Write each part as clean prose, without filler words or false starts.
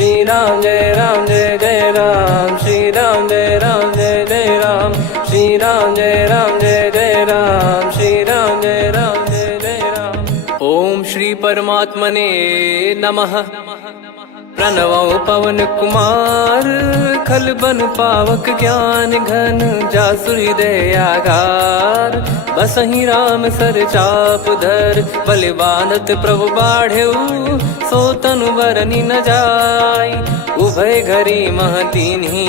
श्री राम जय जय राम, श्री राम जय जय राम, श्री राम जय जय राम, श्री राम जय जय राम। ओम श्री परमात्मने नमः। प्रणवो पवन कुमार, खल बन पावक ज्ञान घन, जासु हृदय आगार। बसहि राम सर चाप धर, बल बांधत प्रभु बाढ़ेऊ, सो तनु बरनि न जाय। उभय घरी मह दीन्ही,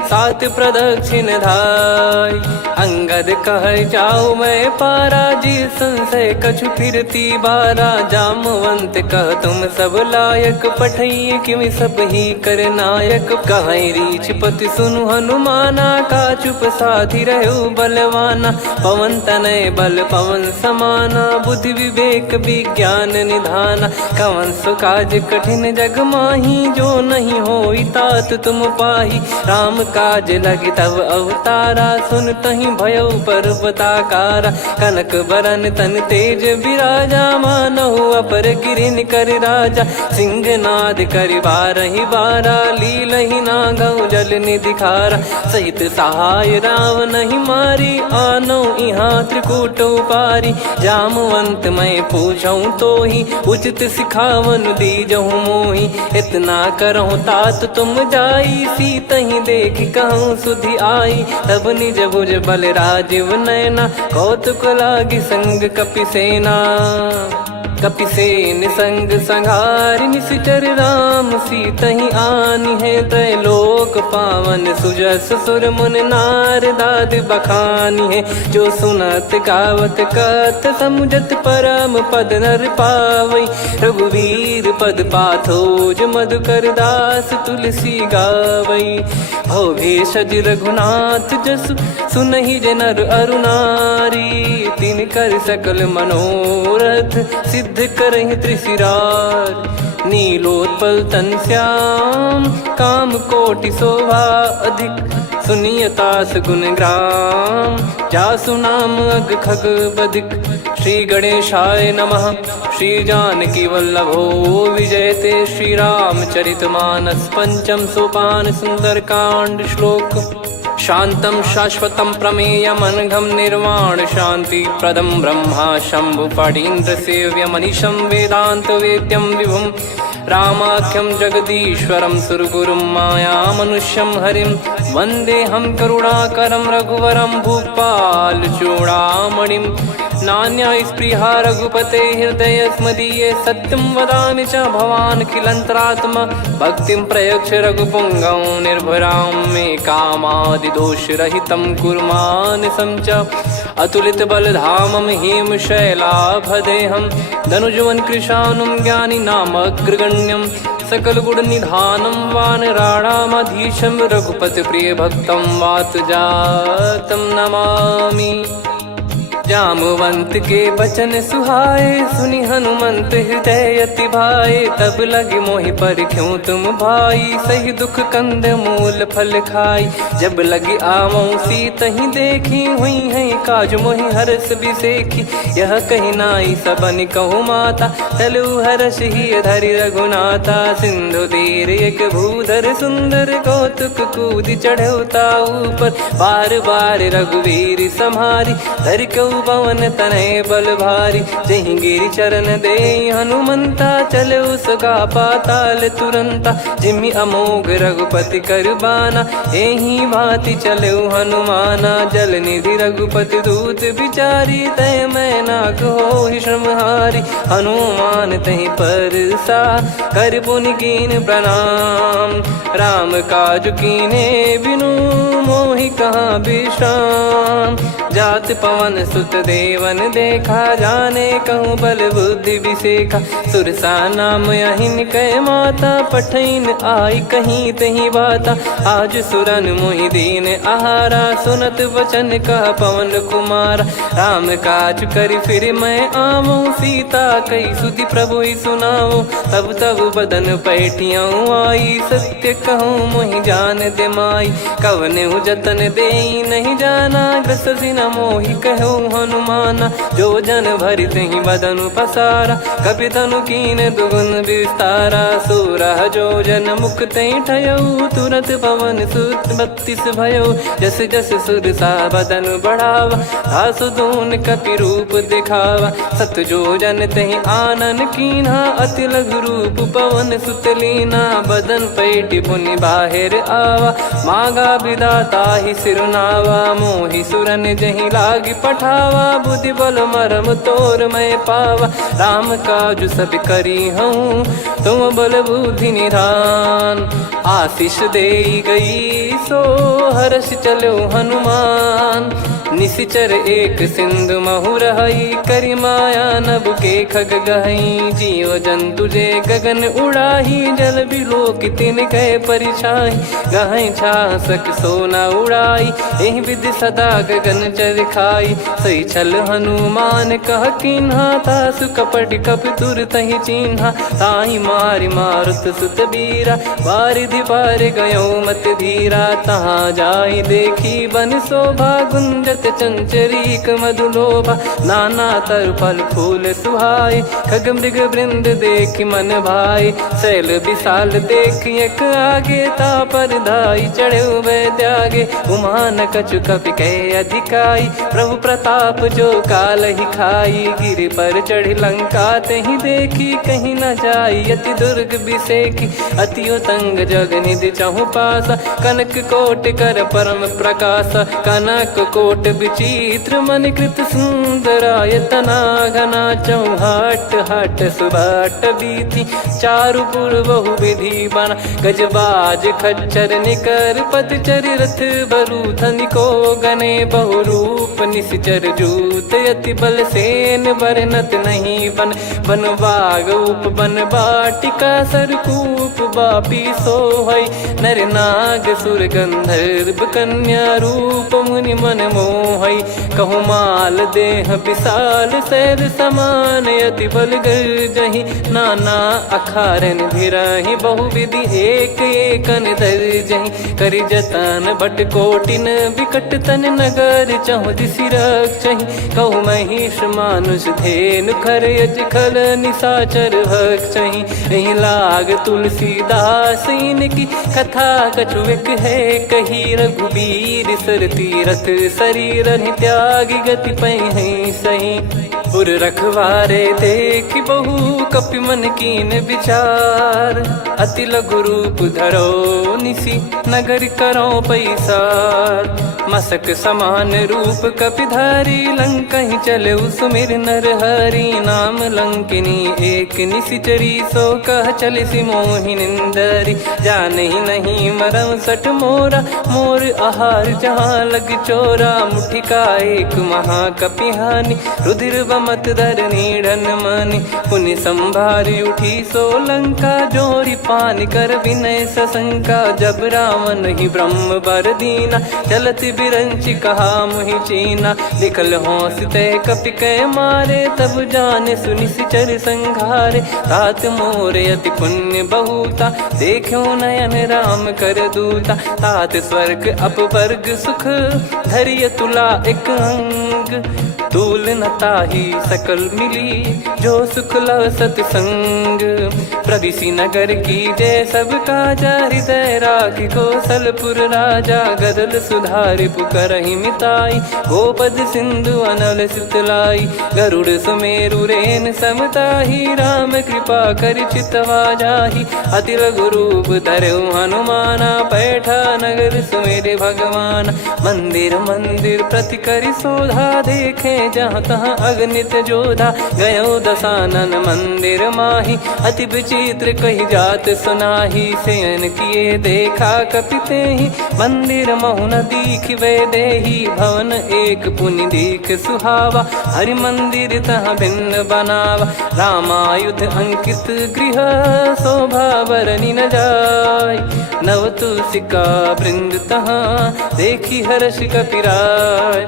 सात प्रदक्षिण धाय। अंगद कह जाऊ मैं पारा, जी संशय कछु फिरती बारा। जामवंत कह तुम सब लायक, पठई किमि सब ही कर नायक। कहीं रीछ पति सुनु हनुमाना, का चुप साधि रहु बलवाना। पवन तनय बल पवन समाना, बुद्धि विवेक विज्ञान निधाना। कवन सो काज कठिन जग माही, जो नहीं होई तात तुम पाही। राम काज लगी तब अवतारा, सुन तहि भयउ पर्वताकारा। कनक बरन तन तेज बिराजा, मानहु अपर गिरिन कर राजा। सिंहनाद करि बारहि बारा, लीलहि नागौ जल निधि खारा। सहित सहाय रावण ही मारी, आनो इहाँ त्रिकूट उपारी। जामवंत मैं पूछऊँ तो ही, उचित सिखावन दीजहु मोहि। इतना करहु तात तुम जाई, सीतहि देख कहूँ सुधि आई। तब निज भुज बल राजीव नैना, कौतुक लागी संग कपिसेना। कपिसेन संग संहारि, निशिचर राम सीतहि आनि है। त्रैलोक पावन सुजस सुर मुन नार, दाद बखानी है। जो सुनत गावत कथ, समुझत परम पद नर पावई। रघुवीर पद पाथोज, मधुकर दास तुलसी गावई। भव भेषज रघुनाथ जसु, सुनहि जे नर अरु नारी। तिन कर सकल मनोरथ, सिद्ध करहि त्रिशिरार। नीलोत्पल तन श्याम, काम कोटि शोभा अधिक। सुनियतास गुण ग्राम, जासु नाम अग खग बदिक। श्री गणेशाय नमः। श्री जानकी वल्लभो विजयते, श्री रामचरित मानस। पंचम सोपान सुंदरकांड श्लोक। शांतं शाश्वतं प्रमेयमनघं, निर्वाण शांति प्रदं ब्रह्मा शंभु फणीन्द्र सेव्य। मनीषं वेदांत वेद्यं विभुं, रामाख्यं जगदीश्वरं सुरगुरुं। माया मनुष्यं हरिं, वन्देऽहं करुणाकरं रघुवरं। भूपाल चूड़ामणिं, नान्या स्पृहा रघुपते हृदय स्मदीये। सत्यं वदामि च भवान् खिलन्तरात्मा, भक्तिं प्रयच्छ रघुपुङ्गं। निर्भरां मे कामादिदोषरहितं, कुर्मानसं च अतुलित बलधामं। हेमशैलाभदेहं, धनुजवन कृशानुं, ज्ञानी नामग्रगण्यं। सकल गुण निधानं, वानराणामधीशं। रघुपति प्रिय भक्तं, वात जातं नमामि। जामवंत के बचन सुहाए, सुनि हनुमंत हृदय अति भाए। तब लगे मोहि परख्यूं तुम भाई, सही दुख कंद मूल फल खाई। जब लगे आवऊं सीतहि देखी, हुई है काज मोहि हरस बिसेखी। यह कही नाई सबन कहु माता, चलु हरष ही धरि रघुनाथा। सिंधु तीर एक भूधर सुंदर, कौतुक कूदि चढ़ौता ऊपर। बार बार रघुवीर सम्हारी, धरि कऊ पवन तनय बल भारी। जहि गिरि चरण दे हनुमंता, चले उसका पाताल तुरंता। जिमि अमोघ रघुपति कर बाना, एहि भांति चले हनुमाना। जल निधि रघुपति दूत बिचारी, तय मैं नाक होहि श्रमहारी। हनुमान तहि परसा, कर पुनि कीन प्रणाम। राम काज कीने बिनु, मोहि कहाँ विश्राम। जात पवन सुत देवन देखा, जाने कहूँ बल बुद्धि विसेखा। सुरसा नाम अहिन कै माता, पठैन आई कहीं तहीं बाता। आज सुरन मोहि दीन आहारा, सुनत वचन कह पवन कुमारा। राम काज करि फिर मैं आवऊं, सीता कई सुधि प्रभु ही सुनाऊं। तब तब बदन पैठियाँ आई, सत्य कहूँ मोहि जान दे माई। कवने जतन दे नहीं जाना, ग्रसि न मोहि कहो हनुमाना। जो जन भरि तहि बदनु पसारा, कपि तनु कीन दुगुन विस्तारा। सोरह जो जन मुख तहि ठयऊ, तुरत पवन सुत 32 भयऊ। जस जस सुर सा बदन बढ़ावा, आसु दून कपि रूप दिखावा। सत जो जन तहि आनन कीन्हा, अति लघु रूप पवन सुत लीना। बदन पैटि पुनि बाहिर आवा, मागा विधाता ही सिरुनावा। मोहि सुरन जहि लागी पठावा, बुद्धि बल मरम तोर मैं पावा। राम काजु सब करी हूँ, तुम बल बुद्धि निधान। आशीष देई गई सो हर्ष चलो हनुमान। निशिचर एक सिंधु महु रहई, करि माया नभ के खग गहई। जीव जंतु जे गगन उड़ाही, जल बिलोक तिन गए परिछाई। गहई छासक सोना उड़ाई, एहि विधि सदा गगन चर खाई। सही छल हनुमान कह कीन्हा, तासु कपट कपि तुर तहि चिन्हा। ताहि मारि मारुत सुत बीरा, वारिधि पार गयो मत धीरा। तहाँ जाई देखी बन शोभा, गुंजत चंचरीक मधुलोभा। नाना तर फल फूल सुहाई, खग मृग वृंद देखि मन भाई। शैल विशाल देखि एक आगे, तापर धाई चढ़े वै त्यागे। उमा न कछु कपि कहे अधिकाई, प्रभु प्रताप जो काल ही खाई। गिरि पर चढ़ी लंका तहि देखी, कहीं न जाई अति दुर्ग बिसेकी। अति उतंग जग निधि चहु पासा, कनक कोट कर परम प्रकाशा। कनक कोट विचित्र मन कृत सुंदरायतना। घना चौहाट हाट सुबाट बीती, चारुपुर बहु विधि बना। गजबाज खच्चर निकर पतचर, रथ बरु धनिको गने। बहु रूप निशिचर जूत, अति बल सेन बरनत नहीं बन। बन बाग उप बन बाटिका, सरकूप बापी सोहई। नर नाग सुर गंधर्व कन्या, रूप मुनि मन मोहई। कहु माल देह विशाल, शैल समान अति बल गर्जहि। नाना अखारन भिरहि, बहु विधि एक एकन दर्जहि। करि जतन बट कोटिन, विकट तन नगर चहु दिसि रक्षहि। कहु महिष मानुष धेनु, खर यज खल निशाचर भक्षहि। एहि लाग तुलसीदास इनकी, कथा कछु एक है कही। रघुबीर सर तीरथ शरीर, त्यागी गति पै सही। उर रखवारे देखि बहु, कपि मन कीन विचार। अति लघु रूप धरो निसी, नगर करो पैसार। मसक समान रूप कपि धारी, लंकहि चले सुमिर नर हरि। नाम लंकिनी एक निशिचरी, सो कह चलिसि मोहि निंदरी। जानहि नहीं मरम सठ मोरा, मोर आहार जहाँ लग चोरा। मुठिका एक महाकपि हानि, रुधिर बमत धरनी ढन मानि। पुनि संभारी उठी सो लंका, जोरी पान कर विनय सशंका। जब रावण ही ब्रह्म बर दीना, चलति बिरंचि कहा मुहि चीना। लिखल होंस ते कपि कै मारे, तब जाने सुनि सिचर संघारे। तात मोर अति पुण्य बहुता, देखो नयन राम कर दूता। तात स्वर्ग अपवर्ग सुख, धरिय तुला एक अंग। तूल न ताहि सकल मिली, जो सुख लव सतसंग। प्रदिशि नगर की जय सब काजा, हृदय राखि कौशलपुर राजा। गदल सुधारि पुकारहि मिताई, गोपद सिंधु अनल सितलाई। गरुड़ सुमेरु रेन समताहि, राम कृपा करि चितवा जाहि। अति लघु रूप धरऊ हनुमाना, पैठा नगर सुमेरे भगवान। मंदिर मंदिर प्रति करि शोधा, देखे जहाँ तहाँ अगणित जोधा। गयो दशानन मंदिर माही, अति विचित्र कही जात सुनाही। शयन किए देखा कपि तेहि, मंदिर महु न दीख वे देही। भवन एक पुनि दीख सुहावा, हरि मंदिर तहाँ भिन्न बनावा। रामायुध अंकित गृह, शोभा बरनि न जाय। नव तुलसी का वृंद तहाँ, देखी हर्ष कपिराय।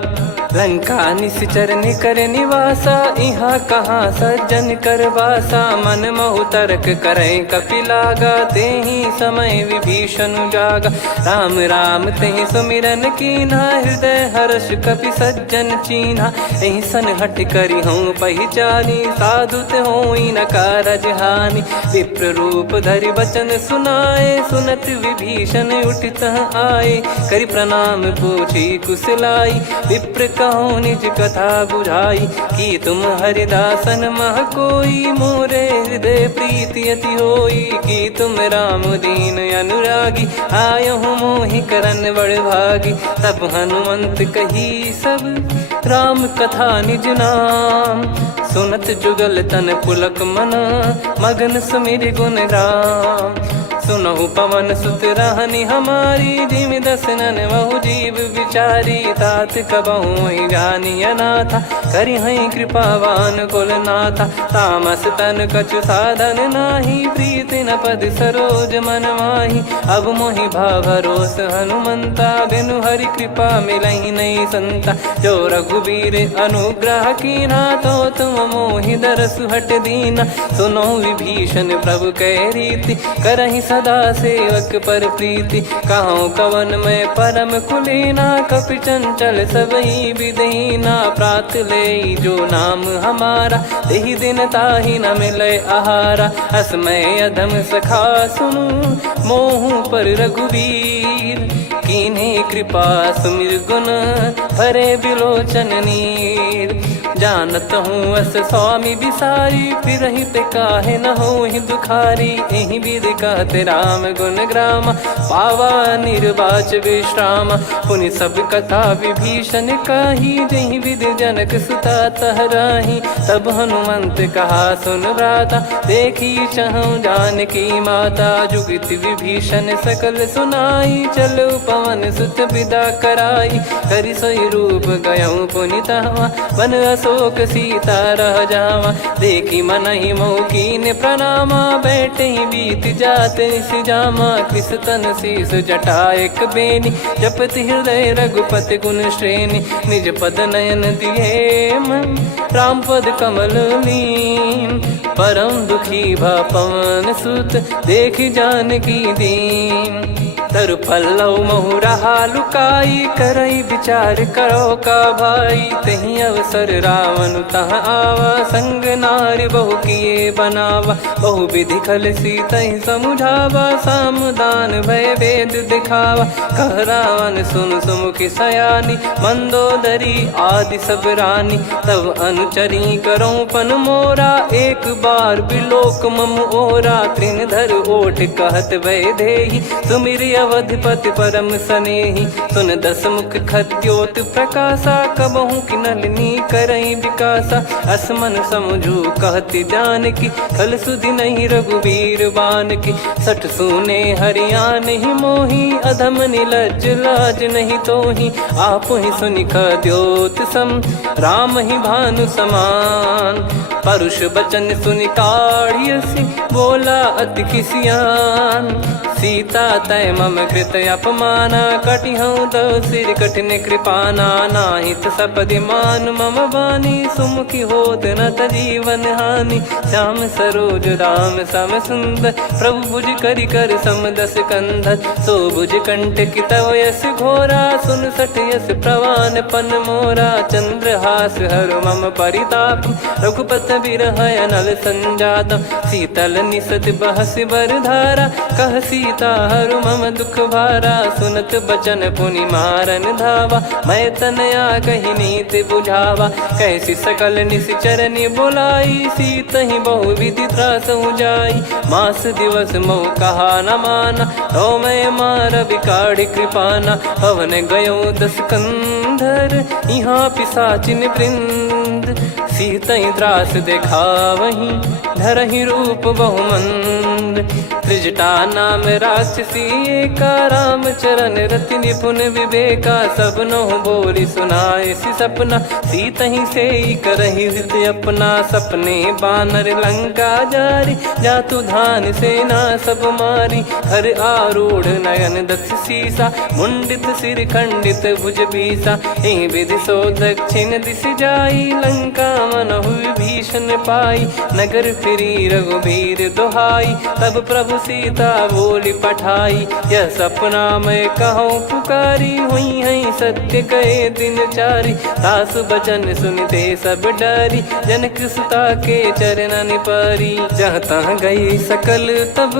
लंका निश्चर निकर निवासा, इहाँ कहाँ सज्जन कर वासा। मन महु तर्क करें कपिलागा, तेहि समय विभीषण जागा। राम राम तेहि सुमिरन कीन्हा, हृदय हर्ष कपि सज्जन चीन्हा। एहि सन हट करी हूँ पहिचानी, साधु ते होई न कारज हानि। विप्र रूप धरि बचन सुनाए, सुनत विभीषण उठित आए। करि प्रणाम पूछी कुशलाई, विप्र कहो निज कथा बुझाई। कि तुम हरिदासन मह कोई, मोरे हृदय प्रीति अति होई। कि तुम राम दीन अनुरागी, आयहु मोहि करन बड़ भागी। तब हनुमंत कही सब राम कथा निज नाम, सुनत जुगल तन पुलक मना, मगन सुमिर गुण राम। सुनहु पवन सुत रहनी हमारी, जिमि दसनन महु जीव विचारी। तात कबहु ही जानी अनाथा, करि हई कृपावान कुल नाथा। तामस तन कछु साधन नाही, प्रीति न पद सरोज मन माही। अब मोहि भाव भरोस हनुमंता, बिनु हरि कृपा मिलहि नहीं संता। जो रघुबीर अनुग्रह कीना, तो तुम मोहि दरसु हट दीना। सुनो विभीषण प्रभु कह रीति, करहि सदा सेवक पर प्रीति। कहूँ कवन में परम कुलीना, कपि चंचल सबई विदहीना। प्रात ले जो नाम हमारा, तेहि दिन ताहि न मिले आहारा। असमय अधम सखा सुनु, मोहु पर रघुवीर। कीन्हे कृपा सुमिर गुण, भरे बिलोचन नीर। जानत हूँ अस स्वामी बिसारी, फिरहित काहे न होहि दुखारी। एहि विधि कहते राम गुण ग्राम, पावा निर्वाच विश्राम। पुनि सब कथा विभीषण काही, जहि विधि जनक सुता तहराही। तब हनुमंत कहा सुन भ्राता, देखी चहु जानकी माता। जुगित विभीषण सकल सुनाई, चलो पवन सुत विदा कराई। करि सोई रूप गयऊँ पुनितवा, बन अशोक सीता रह जावा। देखी मनहि मोह कीन्ह प्रणामा, बैठे ही बीत जात निस जामा। कृस तन शीस जटा एक बेनी, जपति हृदय रघुपति गुण श्रेणी। निज पद नयन दिए मन, राम पद कमल लीन। परम दुखी भा पवन सुत, देखि जानकी दीन। तरु पल्लव महु रहा लुकाई, करई विचार करो का भाई। तही अवसर रावण तहाँ आवा, संग नारी बहु किए बनावा। बहु विधि खल सीतहि समुझावा, सामदान भय वेद दिखावा। कह रावण सुन सुमुखि सयानी, मंदोदरी आदि सब रानी। तब अनुचरी करो पन मोरा, एक बार बिलोक मम ओरा। तृण धर ओठ कहत भय देहि, सुमिरि अवधिपति परम सनेहि। सुन दस मुख खद्योत प्रकाशा, कबहु कि नलिनी करई विकासा। असमन समझू कहति जानकी, खल सुधि नहीं रघुबीर बानकी। सठ सूने हरियाण ही मोही, अधम निलज्ज लाज नहीं तोही। आप ही सुनि खद्योत सम, राम ही भानु समान। परुष बचन सुनि काढ़ियसि, बोला अति किसियान। सीता तय मम कृत अपमाना, कटिहऊँ तो सिर कठिन कृपाना। नाहित सपदि मान मम बानी, सुमुखी होत न जीवन हानि। श्याम सरोज राम सम सुंदर, प्रभु भुज करि कर सम दस कंधर। सो भुज कंटक तव यस घोरा, सुन सठ यस प्रवान पन मोरा। चंद्रहास हर मम परिताप, रघुपत बिरह अनल संजात। शीतल निसत बहस बर धारा, कह सीता हरु मम दुख भारा। सुनत बचन पुनि मारन धावा, मैं तनया कही नीति बुझावा। कैसी सकल निश्चरनि बुलाई, सीतहि बहु विधि त्रासहु जाई। मास दिवस मोह कहा न माना, तो मैं मार बिकाढ़ कृपाना। हवन गयो दस कंधर, यहाँ पिशाचिन वृंद। सीतहि त्रास देखावहीं, धरहि रूप बहुमंद। त्रिजटा नाम राक्षसी एका, रामचरण रति निपुण विवेका। सब नोह बोली सुनाए सि सपना, सीतहि से करहि हित अपना। सपने बानर लंका जारी, जातु धान सेना सब मारी। हर आरूढ़ नयन दक्ष सीसा, मुंडित सिर खंडित भुज बीसा। एहि विधि सो दक्षिण दिश जाई, लंका मनहु विभीषण पाई। नगर फिरी रघुबीर दुहाई, तब प्रभु सीता बोली पठाई। यह सपना मैं कहूँ पुकारी, हुई है सत्य कहे दिन चारी। सासु बचन सुनते सब डरी, जनक सुता के चरण परी। जहाँ तहाँ गई सकल तब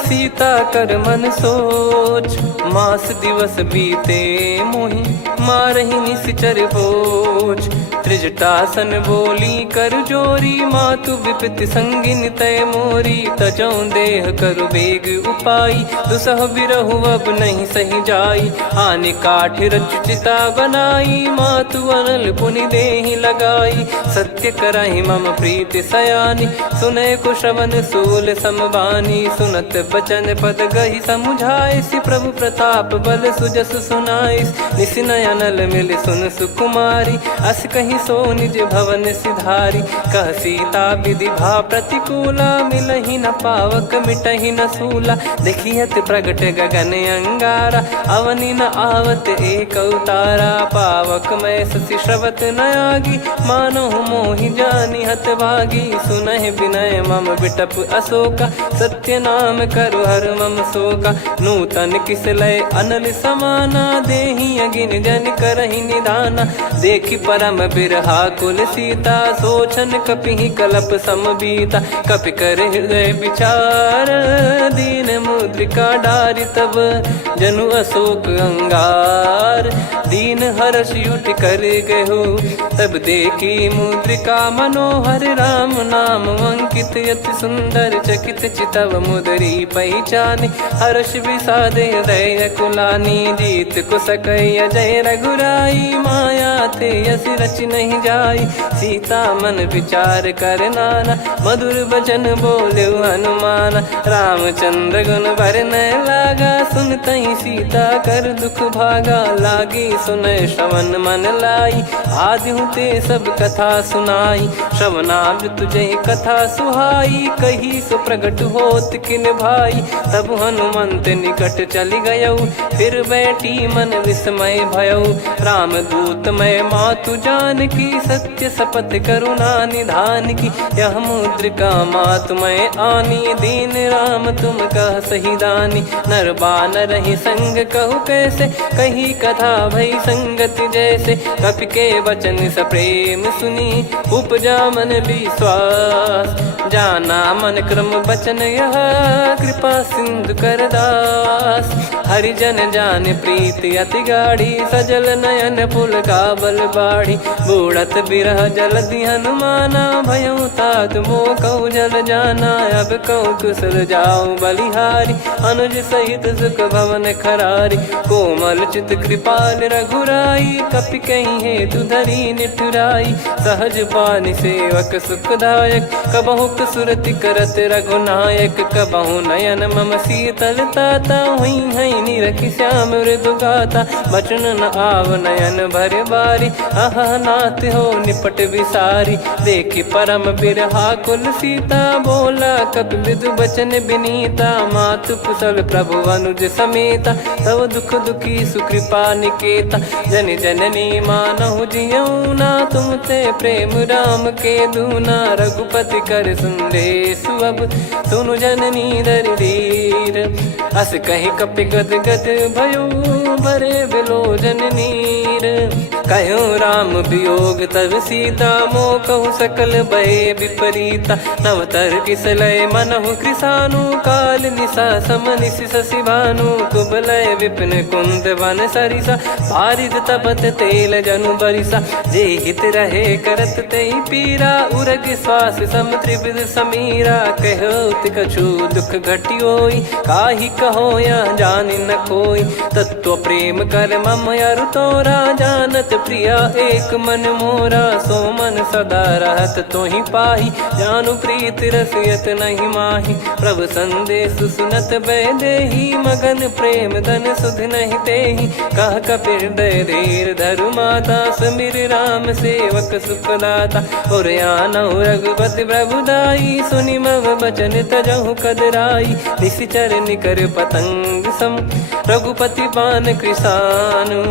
सीता कर मन सोच। मास दिवस बीते मोहि मारहि निश्चर भोज। त्रिजटासन बोली कर जोरी, मातु विपति संगिन तय मोरी। तजौ देह करु बेग उपाई, दुसह बिरहु अब नहीं सही जाई। आने काठ रचिता बनाई, मातु अनल पुनि देहि लगाई। सत्य कराहि मम प्रीति सयानी, सुनय को श्रवण सूल समबानी। सुनत बचन पद गहि समुझाए, सि प्रभु प्रताप बल सुजस सुनाइस। निस नयनल मिल सुन सुकुमारी, अस कहि सो निज भवन सिधारी। कह सीता विधि भा प्रतिकूला, मिलहि न पावक मिटहि न सूला। देखियत प्रगट गगन अंगारा, अवनि न आवत एक अवतारा। पावक मैं ससि श्रवत न आगी, मानो मोहि जानि हत भागी। सुनहि विनय मम बिटप अशोका, सत्य नाम करु हर मम शोका। नूतन किस लय अनल समाना, देहि अगिन जन करहि निधाना। देखि परम बिरहा कुल सीता, सोचन कपिहि कलप समबीता। कपि कर हृदय विचार, दीन मुद्रिका डारि तब जनु अशोक अंगार। दीन हर्ष युट कर गहु, तब देखी मुद्रिका मनोहर। राम नाम अंकित अति सुंदर, चकित चितव मुदरी पहचानी। हर्ष विषाद हृदय कुलानी, जीत को सकय अजय रघुराई। माया ते यस रच नहीं जाई, सीता मन विचार कर नाना। मधुर वचन बोले हनुमान, रामचंद्र गुण बरनय लागा। सुनतहि सीता कर दुख भागा, लागी सुनय श्रवण मन लाई। आदिहु ते सब कथा सुनाई, श्रवणाब तुझे कथा सुहाई। कही सो प्रगट होत किन भाई, तब हनुमंत निकट चली गयऊ। फिर बैठी मन विस्मय भयऊ, राम दूत मैं मातु जान की। सत्य शपथ करुणा निधान की, यह मुद्रिका मातु मैं आनी। दीन राम तुम कह सही दानी, नर बानर ही संग कहु कैसे। कही कथा भई संगति जैसे, कपि के वचन सप्रेम सुनी। उपजा मन विश्वास, जाना मन क्रम बचन यह। कृपा सिंधु कर दास, हरिजन जान प्रीति अति गाढ़ी। सजल नयन पुल का बल बाढ़ी, बूढ़त बिरह जलधि हनुमाना। भयउ तात मोह कहु जल जाना, अब कहु कुशल जाऊं बलिहारी। अनुज सहित सुख भवन खरारी, कोमल चित कृपाल रघुराई। कपि कहीं हेतु धरी निठुराई, सहज पानि सेवक सुखदायक। कबहु सुरति करत रघुनायक, कबहु नयन मम शीतल ताता। हुई है निरखि श्याम मृदु गाता, बचन न आव नयन भर बारी। अह नाथ हो निपट विसारी, देखि परम बिरहा कुल सीता। बोला कपि मृदु बचन विनीता, मातु कुशल प्रभु अनुज समेता। तव दुख दुखी सुकृपा निकेता, जन जननी मानहु जियऊ ना। तुम ते प्रेम राम के दूना, रघुपति कर सुंदेशु अब सुनु जननी दर धीर। अस कहि कपि गद गद भयो, भरे बिलोचन नीर। कहूँ राम वियोग तब सीता, मोह कहूँ सकल भय विपरीता। नवतर किसलय मनहु कृसानु, काल निशा समनिश शशि भानु। कुबलय विपिन कुंद वन सरिसा, पारिद तपत तेल जनु बरिसा। जे हित रहे करत ते पीरा, उरग श्वास सम त्रिविध समीरा। कहत कछु दुख घटियोई, काहि कहो या जानि न कोई। तत्व प्रेम कर मम अरु तोरा, जानत प्रिया एक मन मोरा, सो मन सदा रहत तो ही पाही। जानु प्रीत रसियत नहीं माही, प्रभु संदेश सुनत बैदेही। मगन प्रेम धन सुध नहीं तेही, कह कपिर दय धीर धरु माता। समीर राम सेवक सुखदाता, और आनौ रघुपति प्रभुदाई। सुनि मम बचन तजहु कदराई, निशिचर निकर पतंग सम। रघुपति पान कृसानु,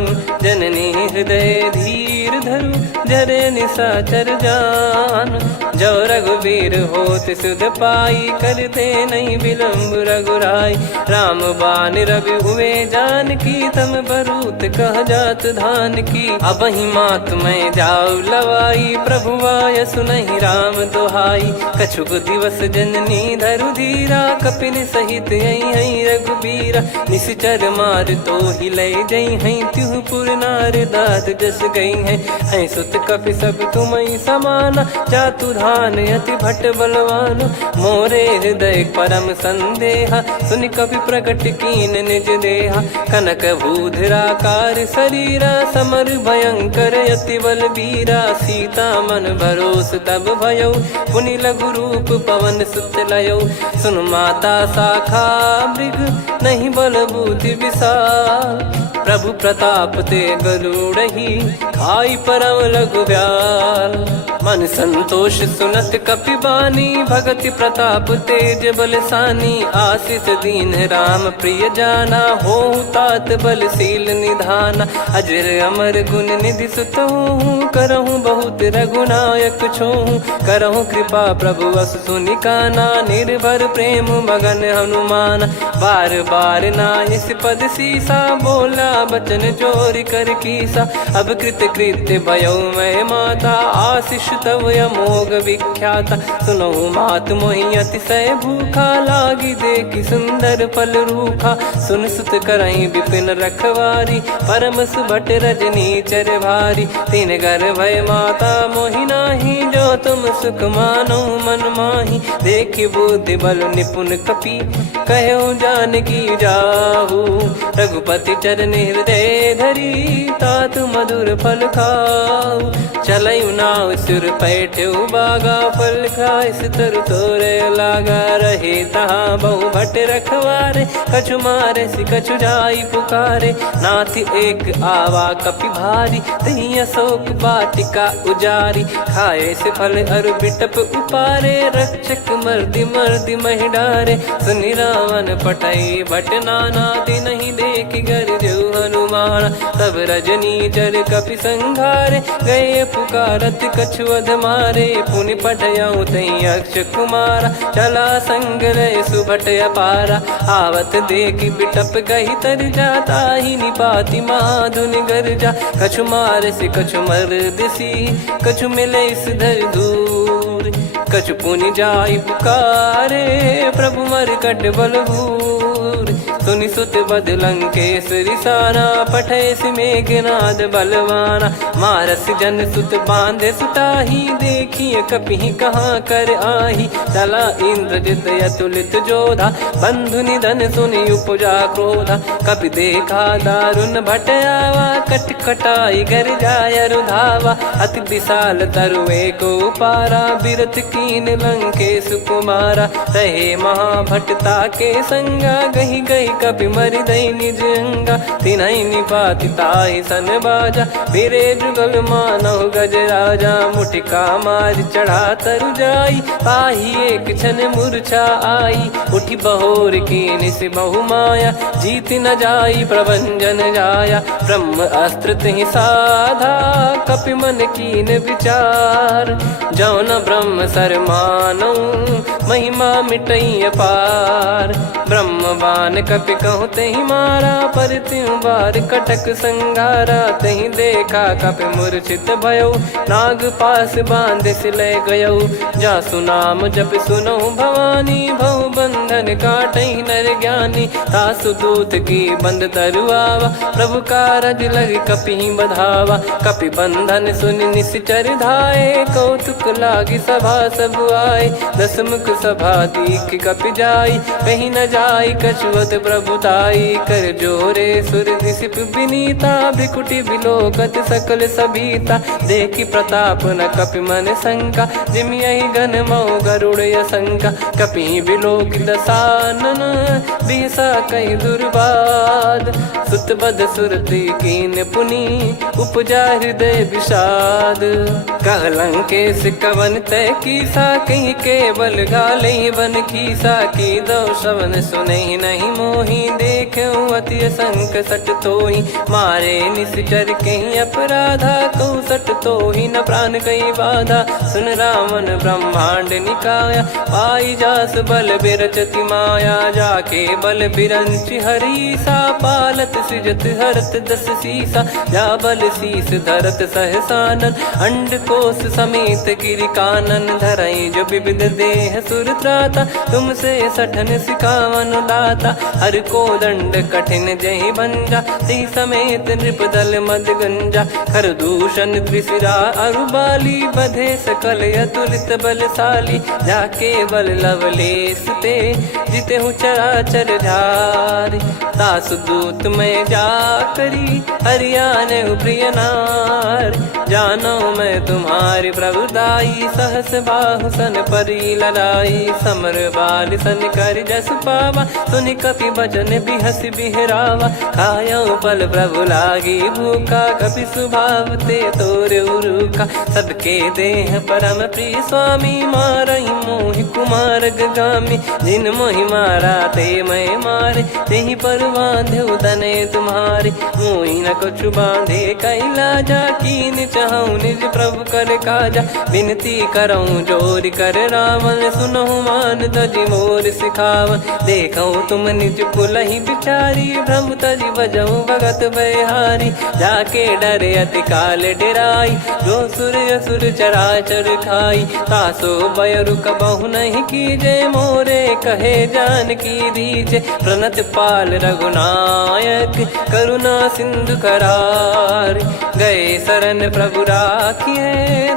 जननी हृदय धीर धरु। जरे निशाचर जान, जो रघुवीर होत सुध पाई। करते नहीं विलम्ब रघुराई, राम बान रवि हुए जानकी। तम बरूत कह जात धान की, अब ही मात मैं जाऊ लवाई। प्रभु आय सुनहि राम दुहाई, कछुक दिवस जननी धरु धीरा। कपिन सहित यही रघुबीरा, निश्चर मार तो ही ले जई हैं। त्युह पुर नार दात जस गई हैं, सुत कपि सब तुमई समाना। जातु धान अति भट बलवान, मोरे हृदय परम संदेहा। सुनि कपि प्रकट कीन निज देहा, कनक भूधराकार शरीरा। समर भयंकर अति बल बीरा, सीता मन भरोस तब भयो। पुनि लघु रूप पवन सुत लयो, सुन माता शाखा मृग नहीं बल बुद्धि विशाल। प्रभु प्रताप ते गरुड़ही, खाई परम लघु ब्याल। मन संतोष सुनत कपि बानी, भगति प्रताप तेज बलसानी। आशीष दीन राम प्रिय जाना, होहु तात बलशील निधाना। अजर अमर गुण निधि सुतहु, करहु बहुत रघुनायक छोहु। करहु कृपा प्रभु अस सुनि काना, निर्भर प्रेम मगन हनुमान। बार बार नायस पद सीसा, बोला बचन चोरी कर कीसा। अब कृत कृत्य भयो मैं माता, आशीष तव अमोघ विख्याता। सुनहु मात मोहि अतिशय भूखा, लागी देखी सुंदर फल रूखा। सुन सुत करहीं विपिन रखवारी, परम सुभट रजनी चर भारी। तीन घर भय माता मोहि नाही, जो तुम सुख मानो मन माही। देखि बुद्धि बल निपुण कपि, कहो जानकी जाहू। रघुपति चरण हृदय धरी, तात मधुर फल खाऊ। चलऊ नाव सुर पैठ्यु बागा, फल खाइस तरु तोरे लागा। रहे तहाँ बहु भट रखवारे, कछु मारे सि कछु जाई पुकारे। नाथ एक आवा कपि भारी, तही अशोक वाटिका उजारी। खाए से फल अर बिटप उपारे, रक्षक मर्दि मर्दि महि डारे। सुनि रावण पटई भट नाना, तिनहि देख गर जो हनुमान। तब रजनी चर कपि संघारे, गए पुकारत कछु अध मारे। पुनि पटयऊ तई अक्ष कुमारा, चला संग रहे सुभट अपारा। आवत देखि बिटप कही तर जाता, ही निपाति माधुनि गर्जा। कछु मार से कछु मर दिसी, कछु मिले इस धर दूर। कछु पुनि जाई पुकारे, प्रभु मर कट बलभूर। सुनि सुत बद लंकेश्वरी साना, पठय सि मेघनाद बलवाना। मारस जन सुत बांधे सुताही, देखिए कपि कहाँ कर आही। चला इंद्रजित अतुलित जोधा, बंधु निधन सुनि उपजा क्रोधा। कपि देखा दारुण भट आवा, कट कटाई घर जाय रुधावा। अति विशाल तरुए को पारा, बिरथ कीन लंकेश कुमारा। रहे महाभटता के संगा, गही गही कपि मरि दई निज अंगा। तिन्हि निपाति ताहि सन बाजा, बिरे जुगल मानव गज राजा। मुटिका मार चढ़ा तरु जाई, पाही एक क्षण मूर्छा आई। उठी बहोर कीन से बहु माया, जीत न जाई प्रभंजन जाया। ब्रह्म अस्त्र तिहि साधा, कपि मन कीन विचार। जौ न ब्रह्म सर मानौ, महिमा मिटई अपार। ब्रह्म बान कपि कहु तहि मारा, पर त्यों बार कटक संगारा। तहि देखा कपि मूर्छित भयो, नाग पास बांध सिले गयो। जासु नाम जप सुनहु भवानी, भव बंधन काटहि नर ज्ञानी। तासु दूत की बंद तरुआवा, प्रभु कारज लग कपि बधावा। कपि बंधन सुनि निश्चर धाये, कौतुक लागी सभा सब आए। दस मुख सभा दीख कपि जाई, कहीं न जाई कछुअत प्रभुताई कर जोरे सुर दिसिप विनीता भ्रिकुटी बिलोकत सकल सबीता देखी प्रताप न कपि मन शंका जिमि यही गण मऊ गरुड़ असंका कपि बिलोक दसानन बिहसा कहीं दुर्बाद सुत बद सुरति कीन पुनी उपजा हृदय विषाद कहलंकेश कवन तय कीसा कहीं केवल गाले बन कीसा की दो श्रवण सुने नहीं मोही देखे अति संक सट तोही मारे निश्चर कहीं अपराधा कहूँ सट तोही न प्राण कहीं बाधा सुन रावण ब्रह्मांड निकाया पाई जास बल बिरचति माया जाके बल बिरंच हरीसा पालत सृजत हरत दस सीसा जा बल शीस धरत सहसानन अंड कोश समेत गिरि कानन धरई जो विविध देह सुर त्राता तुमसे सठन सिखावन दाता हर को दंड कठिन जहि बंजा ती समेत नृपदल मद गंजा खर दूषण त्रिशिरा अरुबाली बधे सकल अतुलित बलशाली जाके बल लवलेस ते जिते हूँ चराचर झारी दास दूत में जा करी हरियाने प्रिय नार जानो मैं तुम्हारी प्रभुदाई सहस बाहु सन परी लड़ाई समर बाल सन कर जस पावा सुनि कपि भजन बिहस बिहरावा खायो पल प्रभु लागी भूखा कपि स्वभाव ते तोर उरुका सबके देह परम प्रिय स्वामी मारई मोहि कुमार गामी जिन मोहि मारा ते मैं मारे तेहि पर बांधे उदने तुम्हारे मोहि न कुछ बांधे कैला जा कीन चाहूं निज प्रभु कर काजा विनती करऊं जोर कर रावण सुनहु मान तजि मोर सिखावन देखऊं तुम निज कुलहि बिचारी भ्रम तजि बजऊं भगत बहारी जाके डरे अति काल डेराई जो सुर असुर चराचर खाई तासो बयरु कबहु नहीं कीजे मोरे कहे जान की दीजे प्रणत पाल रघुनायक करुणा सिंधु करार गए शरण प्रभु राखिए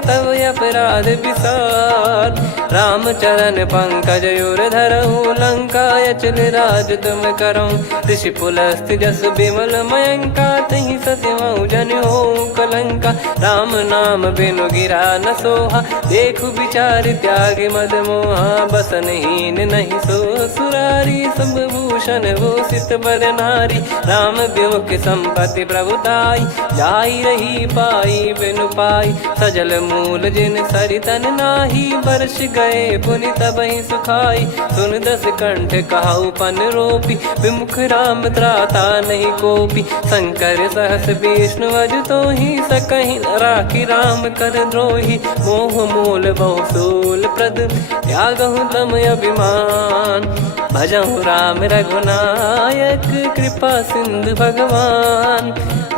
तब अपराध विसार राम चरण पंकज योर धरहु लंका अचल राज तुम करऊं ऋषि पुलस्त जस विमल मयंका तहि ससिमऊ जन हो कलंका राम नाम बिनु गिरा न सोहा देखु विचार त्याग मद मोहा बसनहीन नहीं सो सुरारी सब भूषण वो सित बर नारी राम विमुख संपत्ति प्रभुताई जाई रही पाई बिनु पाई सजल मूल जिन सरितन नाही वर्ष गए पुनि तबहि सुखाई सुन दस कंठ कहाऊ पन रोपी विमुख राम त्राता नहीं कोपी शंकर सहस विष्णु अज तो ही सकहि राखी राम कर द्रोही मोह मूल बहुसूल प्रद त्यागहु तम अभिमान भजहु राम रघुनायक कृपा सिंधु भगवान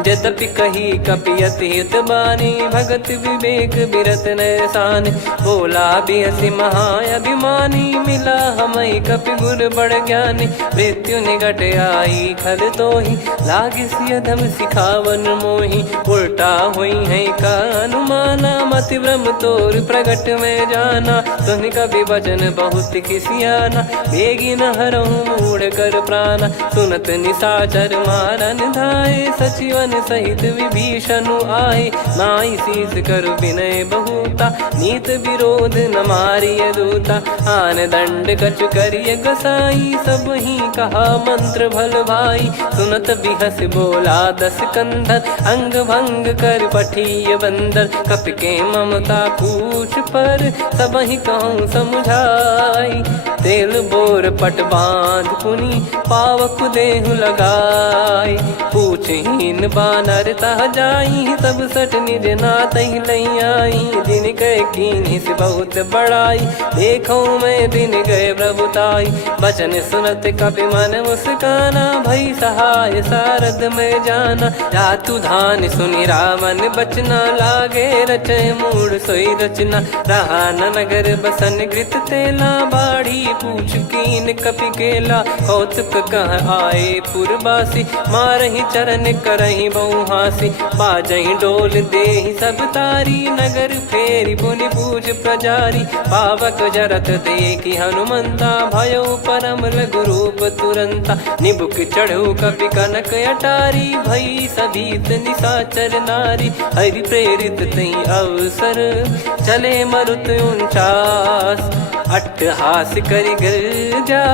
यद्यपि कही कपियति हित बानी भगत विवेक बिरत नैसान बोला बिहसी महाअभिमानी मिला हमई कपि गुर बड़ ज्ञानी मृत्यु निकट आई खल तो ही लागिस यधम सिखावन मोही उल्टा हुई है का अनुमाना मति ब्रह्म तोर प्रगट में जाना सुन कभी वचन बहुत किसियाना बेगी न हरहु मूढ़ कर प्राणा सुनत निशाचर मारन धाये सचिवन सहित विभीषणु आए नाई शीस कर विनय बहुता नीत विरोध न मारिय दूता आन दंड कछु करिय गसाई सब ही कहा मंत्र भल भाई सुनत बिहस बोला दस कंधर अंग भंग कर पठिय बंदर कपि के ममता पूछ पर सब ही कहूँ समझाई तेल बोर पट बांध पुनि पावक देहु लगाई पूछहीन बानर तह जाई तब सट निज नाथ लई आई दिन गए कीन्ही से बहुत बड़ाई देखो मैं दिन गए प्रभुताई बचन सुनत कपि मन मुस्काना भई सहाय सारद में जाना जातु धान सुनि रावण बचना लागे रचय मूड सोई रचना रहा न नगर बसन कृत तेला बाड़ी पूछ कीन कपि केला, कौतुक कह आए पुरबासी, मारहि चरण करहि बहु हासी, बाजहि डोल देहि सब तारी, नगर फेरी पुनि पूज प्रजारी, पावक जरत देखि हनुमंता, भयो परम लघु रूप तुरंता, निबुक चढ़ऊ कपि कनक अटारी, भई सभीत निशाचर नारी, हरि प्रेरित तई अवसर, चले मरुत 49, अट्टहास करि गर्जा,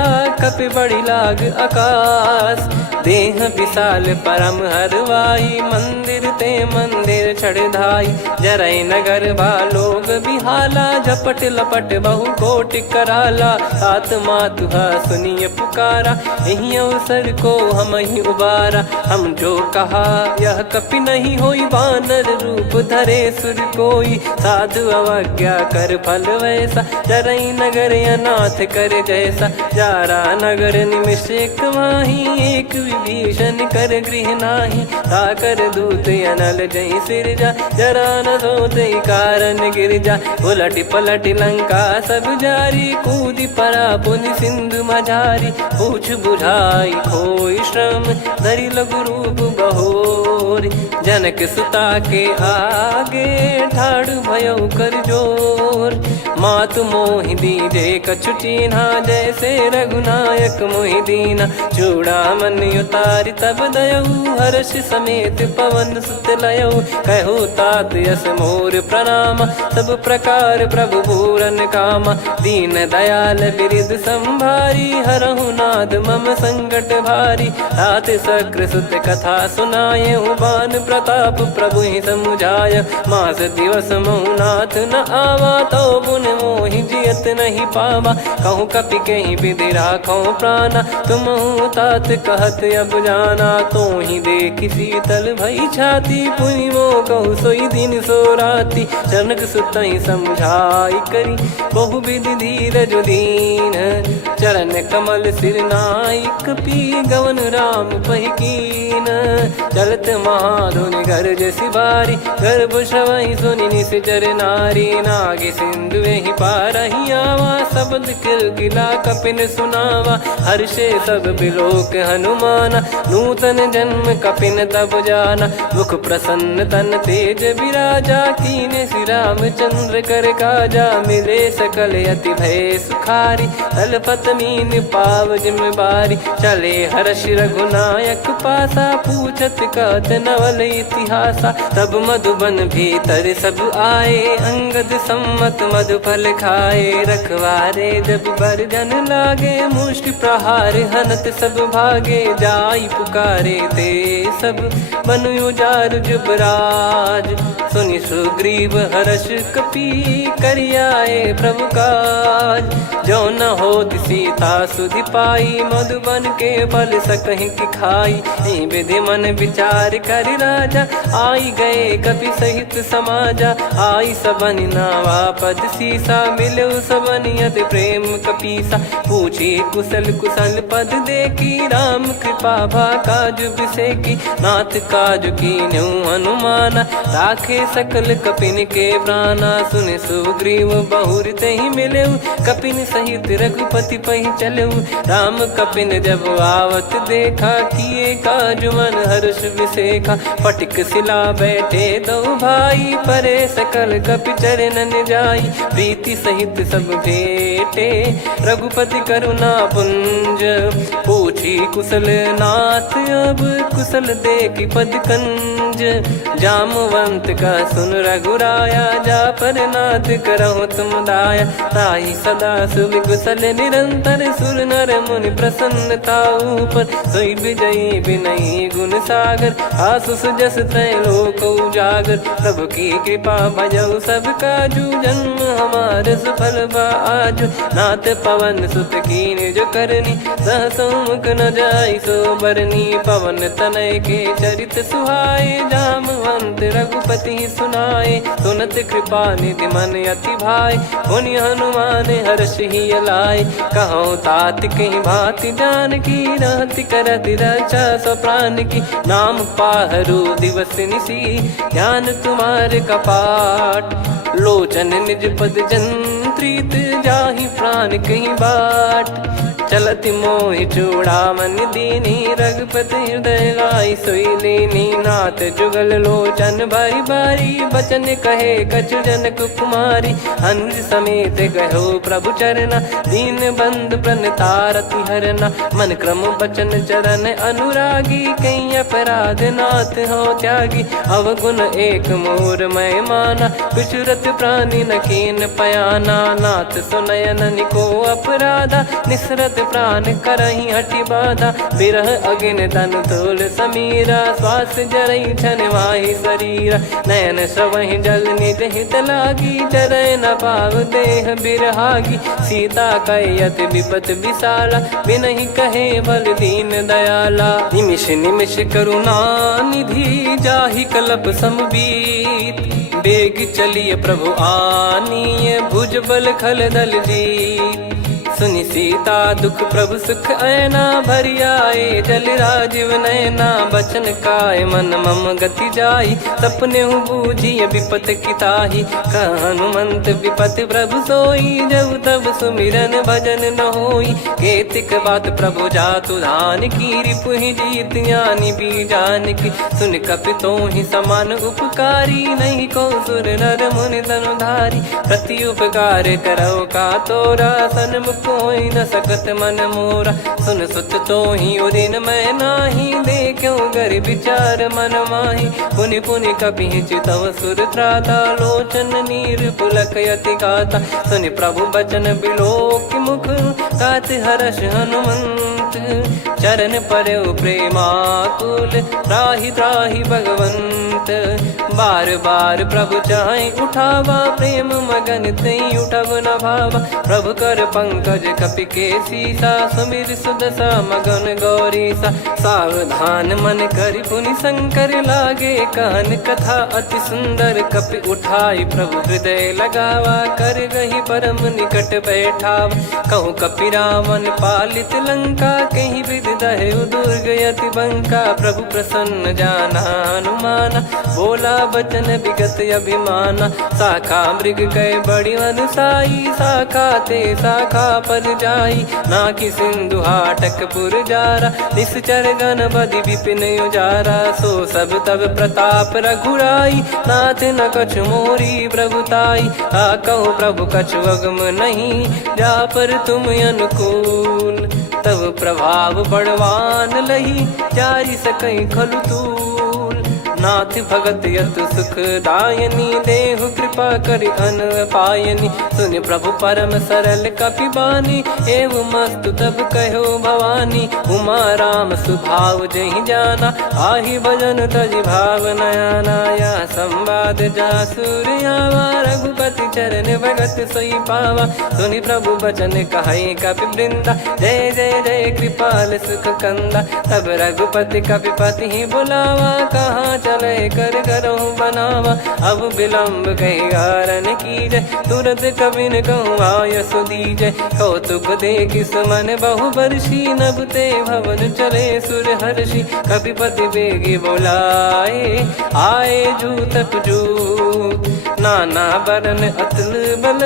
कपि बड़ी लाग आकाश, देह विशाल परम हरवाई, मंदिर ते मंदिर चढ़धाई, जरई नगर बालोग बिहाला, झपट लपट बहु कोटि कराला, सात मातुहा सुनिय पुकारा, यही अवसर को हम ही उबारा, हम जो कहा यह कपि नहीं होई, वानर रूप धरे सुर कोई, साधु अवज्ञा कर फल वैसा, जरई नगर अनाथ कर जैसा, जारा नगर निमिष एक माही, एक विभीषण कर गृह नाही, ताकर दूत अनल जय सिरजा, जरा न सोते कारण गिरजा, उलट पलट लंका सब जारी, कूदी परा पुनि सिंधु मझारी, पूछ बुझाई खोई श्रम, धरि लघु रूप बहोरी, जनक सुता के आगे, ठाड़ भयो कर जोर, मातु मोहि दीजे कछु चीन्हा, जैसे रघुनायक मोहि दीना, चूड़ामन उतारि तब दयऊ, हर्ष समेत पवन सुत लयऊ, कहो तात यस मोर प्रणाम, सब प्रकार प्रभु पूरन कामा, दीन दयाल बिरिद संभारी, हरहु नाद मम संकट भारी, तात सक्र सुत कथा सुनाये, बान प्रताप प्रभु ही समुझाय, मास दिवस महु नाथ न आवा, तो पुन मोहि जियत नहीं पावा, कहूँ कपि कहीं विधि राखो प्राणा, तुम तात कहत अब जाना, तो ही देखी शीतल भई छाती, पुनि मो कहु सोई दिन सो राती, जनक सुतहि समझाई करी, बहु विधि धीरज दीन, चरण कमल सिर नाई, कपि गवन राम पहि कीन, चलत महाधुनि गर्ज सिबारी, गर्भ श्रवहि सुनि निश्चर नारी, नागे सिंधु ही पारहि आवा, शब्द किलकिला कपिन सुनावा, हर्षे सब बिलोक हनुमाना, नूतन जन्म कपिन तब जाना, मुख प्रसन्न तन तेज विराजा, कीने श्री रामचंद्र कर काजा, मिले सकल अति भय सुखारी, तलपत मीन पाव जिम बारी, चले हर्ष रघुनायक पासा, पूछत कहत नवल इतिहासा, तब मधुबन भीतर सब आए, अंगद सम्मत मधुफल खाए, रखवारे जब बरजन लागे, मुष्टि प्रहार हनत सब भागे, जाई पुकारे ते सब बन उजार जुबराज, सुनि सुग्रीव हर्ष कपि करियाए प्रभु काज, जो न होत सीता सुधि पाई, मधुबन के फल सकहि कि खाई, विधि मन विचार कर राजा, आई गए कपि सहित समाजा, आई सबन नावा पद सीसा, मिलो सबनियत प्रेम कपीसा, पूछी कुशल कुशल पद देखी, राम कृपा भा काज बिसेकी, नाथ काज कीन्हु हनुमाना, राखे सकल कपिन के प्राणा, सुन सुग्रीव बहुर तहि मिलेऊ, कपिन सहित रघुपति पहि चलेऊ, राम कपिन जब आवत देखा, किए काज मन हर्ष विसेखा, फटिक सिला बैठे दो भाई, परे सकल कपि चरणन जाई, प्रीति सहित सब भेटे, रघुपति करुणा पुंज, पूछी कुशल नाथ अब कुशल देखि पद कंज, जामवंत का सुन रघुराया, जा पर नाथ करहु तुम दाया, ताहि सदा सुभि कुशल निरंतर, सुर नर मुनि प्रसन्नता ऊपर, सोई विजयी विनयी गुण सागर, आसु सुजस त्रैलोक उजागर, प्रभु की कृपा भजऊ सब काजू, जन्म हमार सफल बा आजु, नाथ पवन सुत कीन जो करनी, सहसो मुख न जाई सो बरनी, पवन तनय के चरित सुहाए, जामवंत रघुपति सुनाए, सुनत कृपा निधि मन अति भाई, पुनि हनुमान हर्ष ही लाए, कहो तात कहीं भांति जान की, रहति करति रक्षा सो प्राण की, नाम पाहरू दिवस निसी, ज्ञान तुम्हारे कपाट, लोचन निज पद जन प्रीत जाहि प्राण कहीं बाट। चलत मोहि चूड़ामन दीनी रघुपति हृदय लाई सोई लीनी। नाथ जुगल लोचन बारी बारी बचन कहे कछु जनक कुमारी। अनुज समेत गयो प्रभु चरना दीन बंधु प्रणतारति हरना। मन क्रम बचन चरण अनुरागी कहीं अपराध नाथ हो त्यागी। अवगुण एक मोर मैं माना विचुरत प्राणी न कीन पयाना। नाथ सुनयन निको अपराधा निसरत प्राण करही हटि बाधा। बिरह अगिन तन तोल समीरा श्वास जरई छन माही शरीरा। नयन श्रवहि जल निज हित लागी जरय न पाव देह बिरहागी। सीता कयत विपत विशाला बिनहि कहे बल दीन दयाला। निमिष निमिष करुणा निधि जाहि कलप समबीत। बेग चलिए प्रभु आनीय भुज बल खल दल जीत। सुनि सीता दुख प्रभु सुख ऐना भरि आए जल राजीव नैना। बचन काय मन मम गति जाई सपने हूँ बूझिए विपत किताही। हनुमंत विपत प्रभु सोई जब तब सुमिरन भजन न होई। केतिक बात प्रभु जातु धान की रिपुहि जीत ज्ञानी बीजान की। सुन कपि तोहि समान उपकारी नहीं को सुर नर मुनि तनुधारी। प्रति उपकार करो का तोरा सन्मुख कोई न सकत मन मोरा। सुन सुत तो ही उदिन मैं नाही देखो गर विचार मन माही। पुनि पुनि कपि चितव सुर त्राता लोचन नीर पुलक यति गाता। सुनि प्रभु बचन बिलोक मुख गात हर्ष हनुमंत। चरण परयो प्रेमाकुल त्राहि त्राहि भगवंत। बार बार प्रभु चाहि उठावा प्रेम मगन तई उठब न भावा। प्रभु कर पंकज कपि के सीसा सुमिर सुदशा मगन गौरीसा। सावधान मन करि पुनि शंकर लागे कान कथा अति सुंदर। कपि उठाई प्रभु हृदय लगावा कर गही परम निकट बैठावा। कहूँ कपि रावण पालित लंका कहीं विद दहु दुर्ग यति बंका। प्रभु प्रसन्न जाना हनुमाना बोला बचन विगत अभिमाना। शाखा मृग गए बड़ी अनुसाई शाखा ते शाखा पर जाई। ना कि सिंधु हाटक पुर जारा निश्चर गण बदि विपिन उजारा। सो सब तब प्रताप रघुराई नाथ न कछु मोरी प्रभुताई। कहो प्रभु कछु अगम नहीं जा पर तुम अनुकूल। तब प्रभाव बड़वान लही जारी सकई खलु तूल। नाथ भगत यत सुख दायनी देहु कृपा करि अन पायनी। सुनि प्रभु परम सरल कपि बानी एवं मस्तु तब कहो भवानी। उमा राम सुभाव जहि जाना आहि भजन तजि भाव नयाना। या संवाद जासुर आवा रघुपति चरण भगत सोई पावा। सुनि प्रभु बचन कहै कपि वृंदा जय जय जय कृपाल सुख कंदा। तब रघुपति कपि पति ही बुलावा कहाँ चले कर करहु बनावा। अब विलम्ब कहीं कारण की जय तुरंत कवि न कहूँ आयस दीजय। कौतुक देख सुमन बहु बरसी नभते भवन चले सुर हर्षि। कपिपति बेगी बोलाए आए जूतप जूत। नाना बरन अतुल बल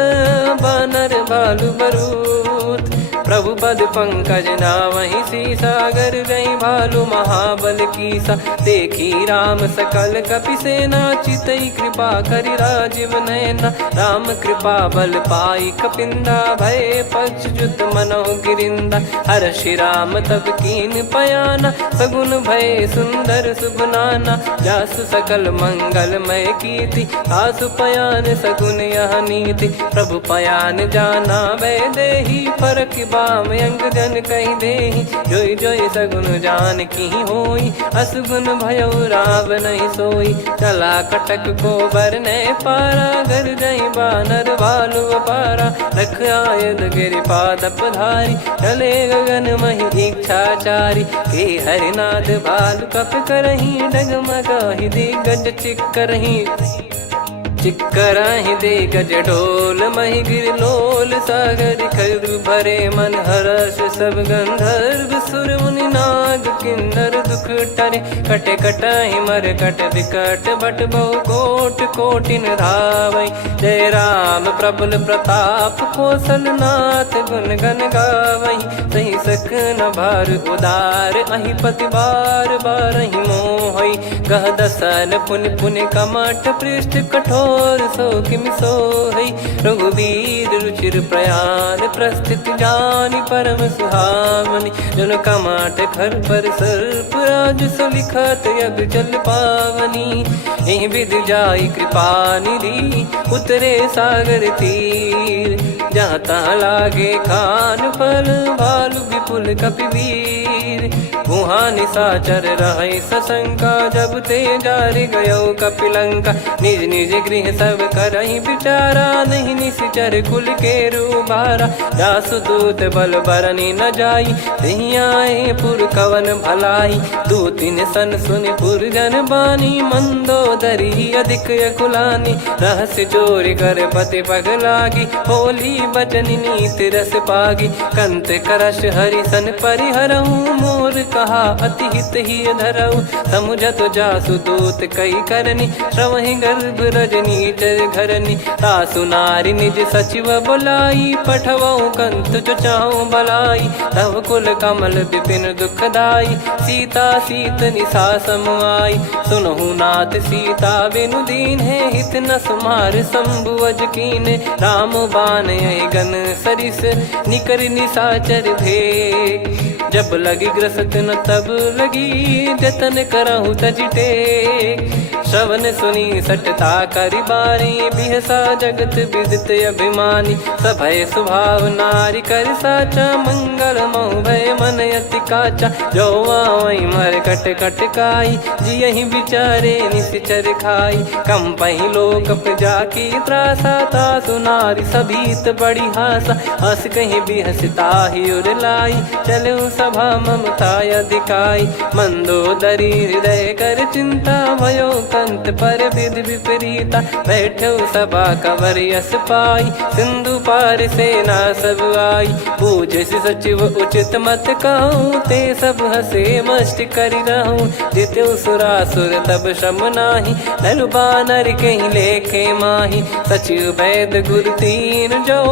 बानर बालु बरूत। प्रभु पद पंकज नामहि सीसागर गई भालु महाबल कीसा। देखी राम सकल कपि सेना चितई कृपा करि राजीव नयना। राम कृपा बल पाई कपिंदा भय पक्ष जुत मनोह गिरिंदा। हर्षि राम तब कीन पयाना सगुन भय सुंदर सुबनाना। जासु सकल मंगलमय कीर्ति आसु पयान सगुन यह नीति। प्रभु पयान जाना वै देहि फरक बाम अंग जन कहि देहि। जोई जोई सगुन जान की होई असगुन भयो राव नहीं सोई। चला कटक को बरने पारा घर जई बानर भालु अपारा। रख आयल गिरि पाद पधारी चले गगन महि इच्छाचारी। के हरिनाथ भालु कप करही डगमगाहि दिग्गज चिक्करही। चिक्कराहि दे गज डोल महि गिर लोल सागर खरु भरे मन हर्ष सब गंधर्व सुर मुनि नाग किन्नर दुख टरे। कटे कटाहि मर कट विकट बट बहु कोट कोटिन धावई। जय राम प्रबल प्रताप कौशलनाथ गुण गण गावई। सही सक न भार उदार अहि पति बार बार ही मोहई। गह दसन पुन पुन कमठ पृष्ठ कठोर सो किम सोहई। रघुवीर रुचिर प्रयाण प्रस्थित जानि परम सुहावनी। जन कमठ खर पर सर्प राज सलिखत अब चल पावनी। एहि विध जाई कृपा निधि उतरे सागर तीर। जहाँ तहाँ लागे खान फल भालु विपुल कपिवीर। वहाँ निशाचर रहे सशंका जब ते जारि गयो कपिलंका। निज निज गृह सब करहि विचारा नहीं निश्चर कुल के रूबारा। जासु दूत बल बरनी न जाई तहि आए पुर कवन भलाई। दूतिन सन सुन पुर जन बानी मंदोदरी अधिक अकुलानी। रहस्य चोरी कर पति पग लागी होली बचन नीत रस पागी। कंत करश हरि सन परिहरहु मोर कहा अति हित ही धरऊ। समुझत जासु दूत कई करनी श्रवहि गर्भ रजनी चर घरनी। तासु नारी निज सचिव बुलाई पठवऊ कंत जो चाहू बलाई। तव कुल कमल विपिन दुखदाई सीता सीत निशा समुआई। सुनहु नाथ सीता बिनु दीन है हित न सुमार शंभुअज कीन। राम बान गन सरिस निकर निशाचर भेग। जब लगी ग्रसत न तब लगी जतन करहु तज टेक। श्रवण सुनी सटता करि बारी बिहसा जगत विदित अभिमानी। सभय स्वभाव नारी कर साचा मंगल मऊ भय मन अति काचा। जो आवई मर कट कट काई जियहि विचारे निश्चर खाई। कम पही लोक प्रजा की त्रासा तासु नारी सभीत बड़ी हासा। हस कहीं बिहसता ही उर लाई चलऊ सभा ममता अधिकाई। मंदोदरी हृदय कर चिंता भयो कंत पर विधि विपरीता। बैठो सभा कवर यस पाई सिंधु पार सेना सब आई। पूजे सचिव उचित मत कहूँ ते सब हसे मस्त करि रहूँ। जित्यु सुरासुर तब श्रम नाही धनु बानर कहीं लेखे माही। सचिव वैद गुरु तीन जो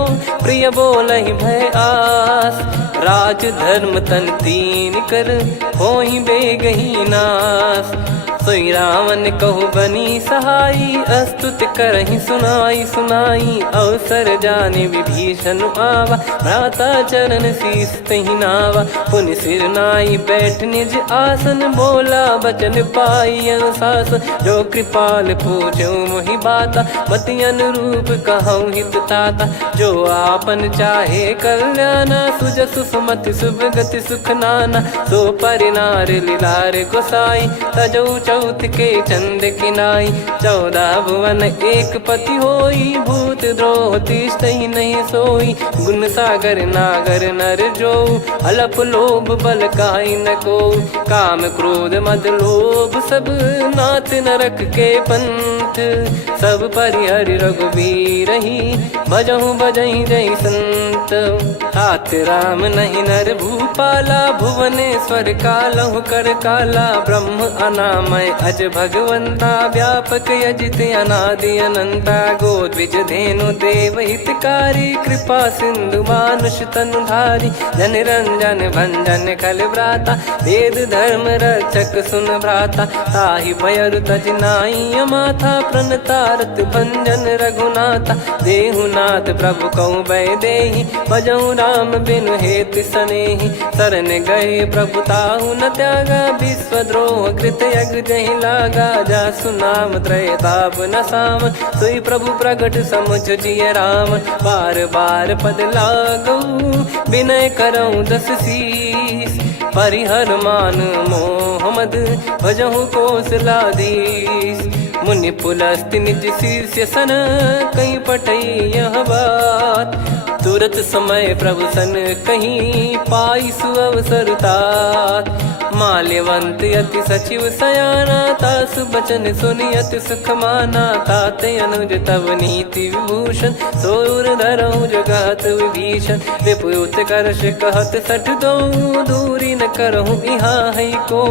प्रिय बोलहि भय आस। राज धर्म तन तीन कर होहि बेगही नास। सोई रावण कहु बनी सहाई अस्तुत करहि सुनाई सुनाई। अवसर जाने विभीषण आवा भ्राता चरण शीस तहि नावा। पुनि सिर नाई बैठ निज आसन बोला बचन पाई अनुशासन। जो कृपाल पूछो मोहि बाता मति अनुरूप कहूँ हित ताता। जो आपन चाहे कल्याणा सुजसु सुमति शुभ गति सुख नाना। सो परिनार लीलार गोसाई तजौ चौथ के चंद किनाई। 14 भुवन एक पति होई भूत द्रोह तिष्ठहि नहीं सोई। गुण सागर नागर नर जो अलप लोभ बल काई न को। काम क्रोध मद लोभ सब नाथ नरक के पंथ। सब परिहर रघुवीर ही भजहु भजहि जय संत। हाथ राम नहीं नर भूपाला भुवनेश्वर कालहु कर काला। ब्रह्म अनामय अज भगवंता व्यापक यजित अनादि अनंता। गोद्विज धेनु देव हितकारी कृपा सिंधु मानुष तनुधारी। जन रंजन भंजन खल भ्राता वेद धर्म रक्षक सुन भ्राता। ताहि भयरु तज नाई माथा प्रणतारत भंजन रघुनाथा। देहुनाथ प्रभु कहु भय देहि भजहु राम बिनु हेतु सनेहि। शरण गए प्रभु ताहु न त्यागा विश्वद्रोह कृत यज्ञ जहि लागा। जासु नाम त्रय ताप न साम सोई प्रभु प्रगट समुझ जिय राम। बार बार पद लागऊ विनय करऊँ 10 शीस। परिहर मान मोह मद भजहु कौशलाधीश। मुनि पुलस्त्य निज शीर्ष सन कहीं पटई यह बात। तुरत समय प्रभु सन कहीं पाई सुअवसर तात। माल्यवंत अति सचिव सयाना तासु बचन सुनि अति सुख माना। ताते अनुज तव नीति विभूषण सोर धरहु जगत विभीषण। विपुत करश कहत सठ दो दूरी न करहु यहाँ है को।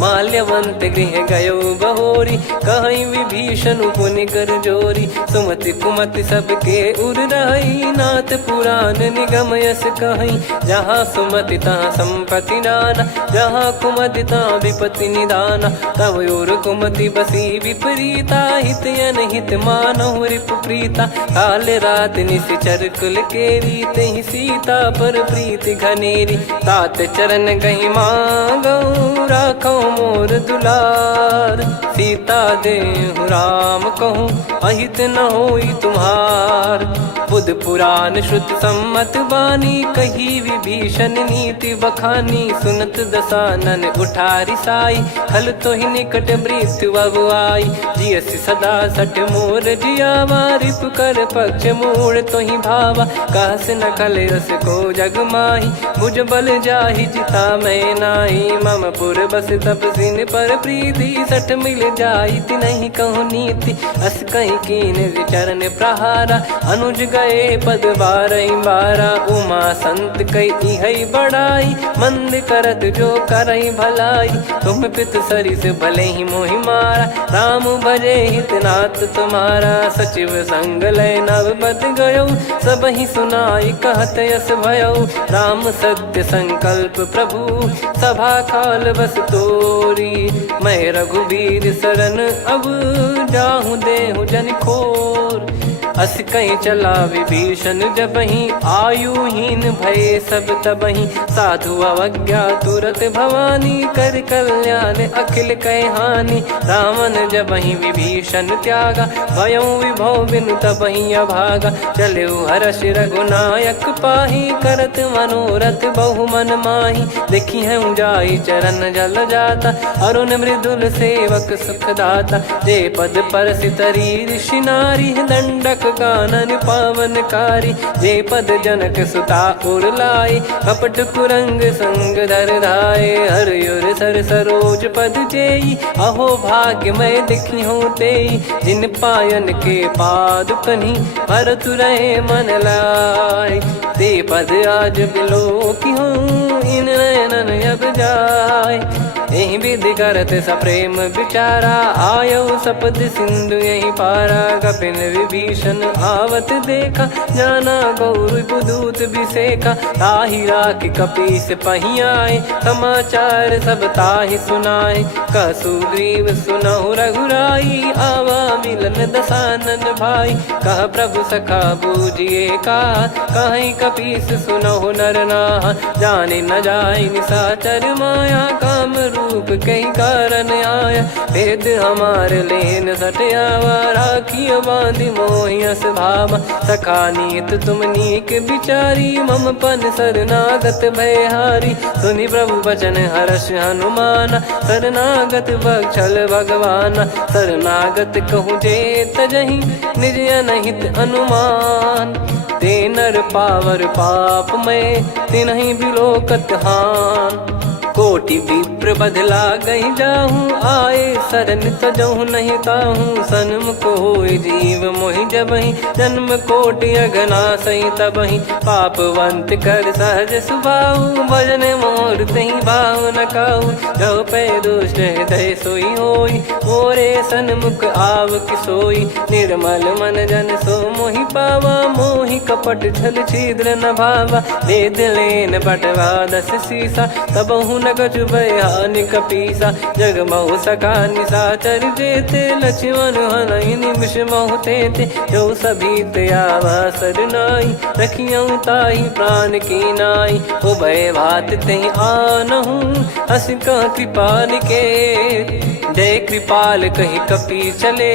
माल्यवंत गृह गयो बहोरी कहीं विभीषण पुनि कर जोरी। सुमति कुमति सबके उर रही नाथ पुराण निगम यस कहीं। जहाँ सुमति तहाँ संपत्ति नाना जहाँ कुमति तहाँ विपत्ति निदाना। तव और कुमति बसी विपरीता हित अनहित मानहु रिपु प्रीता। काल रात निश्चर कुल केरी तहि सीता पर प्रीति घनेरी। तात चरण गही मांगऊ राखो मोर दुलार। सीता देहु राम कहूँ अहित न होई तुम्हार। बुध पुराण श्रुत सम्मत बानी कही विभीषण नीति बखानी। सुनत दसानन उठारी साई खल तो ही निकट मृत्यु अब आई। जियस सदा सठ मोर जियावा रिप कर पक्ष मूड़ तो ही भावा। कहस न खल रस को जग माही भुज बल जाहि जिता मैं नाई। मम पुर बस तप सिन पर प्रीति सठ मिल जाई नहीं कहूँ नीति। अस कहीं कीन विचरण प्रहारा अनुज गए पद बारई बारा। उमा संत कई है बड़ाई मंद करत जो करई भलाई। तुम पित सरिस भले ही मोहि मारा राम भजे हितनाथ तुम्हारा। सचिव संग लय नव बद गयो सब ही सुनाई कहत यस भयो। राम सत्य संकल्प प्रभु सभा काल बस तोरी। मैं रघुबीर शरण अब जाहूँ देहु जन खोर। अस कहीं चला विभीषण जबहि आयुहीन भय सब तबहि। साधु अवज्ञा तुरत भवानी कर कल्याण अखिल कह हानि। रावण जबहि विभीषण त्यागा भयउ विभव बिनु तबहि अभागा। चलऊ हर्ष रघुनायक पाही करत मनोरथ बहु मन माही। देखी हूँ जाई चरण जल जाता अरुण मृदुल सेवक सुखदाता। जे पद पर सितरी ऋषि नारी दंडक कानन पावनकारी। जे पद जनक सुता उर लाए कपट कुरंग संग धर धाये। हर सर सरोज पद जेई अहो भाग्य मैं दिखी हूँ तेई। जिन पायन के पाद कन्ही भरत रहे मन लाए। ते पद आज बिलो की हूँ इन नयनन अब जाय। यही विधि करत सप्रेम विचारा आयो सपद सिंधु यही पारा। कपिन विभीषण आवत देखा जाना गौर बुदूत विसेखा। ताहि राख कपीस पही आए समाचार सब ताहि सुनाए। कह सुग्रीव सुनहु रघुराई आवा मिलन दसानन भाई। कह प्रभु सखा बूझिए का कहीं कपीस सुनहु नर नाहा। जाने न जाय निशाचर माया काम रूप कई कारण आया। भेद हमार लेन सटयावा राखिय बांधि मोहियस भावा। सखा नीत तुम नीक बिचारी मम पन शरणागत भयहारी। सुनि प्रभु वचन हर्ष हनुमाना शरणागत बक्षल भगवाना। शरणागत कहूँ जे तजहि निज अनहित अनुमान। ते नर पावर पाप में तिन्हि बिलोकत हान। कोटि विप्र बदला गई जाहूँ आए शरण तजहु नहीं ताहूँ। सन्मुख होय जीव मोहि जबहि जन्म कोटि अघना सही तबहि। पापवंत कर सहज सुभाऊ भजन मोर तहि भाव न काहू। जो पै दुष्ट हृदय सोई होई मोरे सन्मुख आव किसोई। निर्मल मन जन सो मोहि पावा मोहि कपट छल छिद्र न भावा। वेद लेन बटवा दस सीसा तबहु न कछु भयानि कपीसा। जग महु सका निशाचर जेते लक्ष्मण हनहि निमिष महु तेते। जो सभी त्यावा सरनाई रखियऊ ताहि प्राण की नाई। उभय भात तहि आनहु अस कह कृपाल के। जय कृपाल कहि कपी चले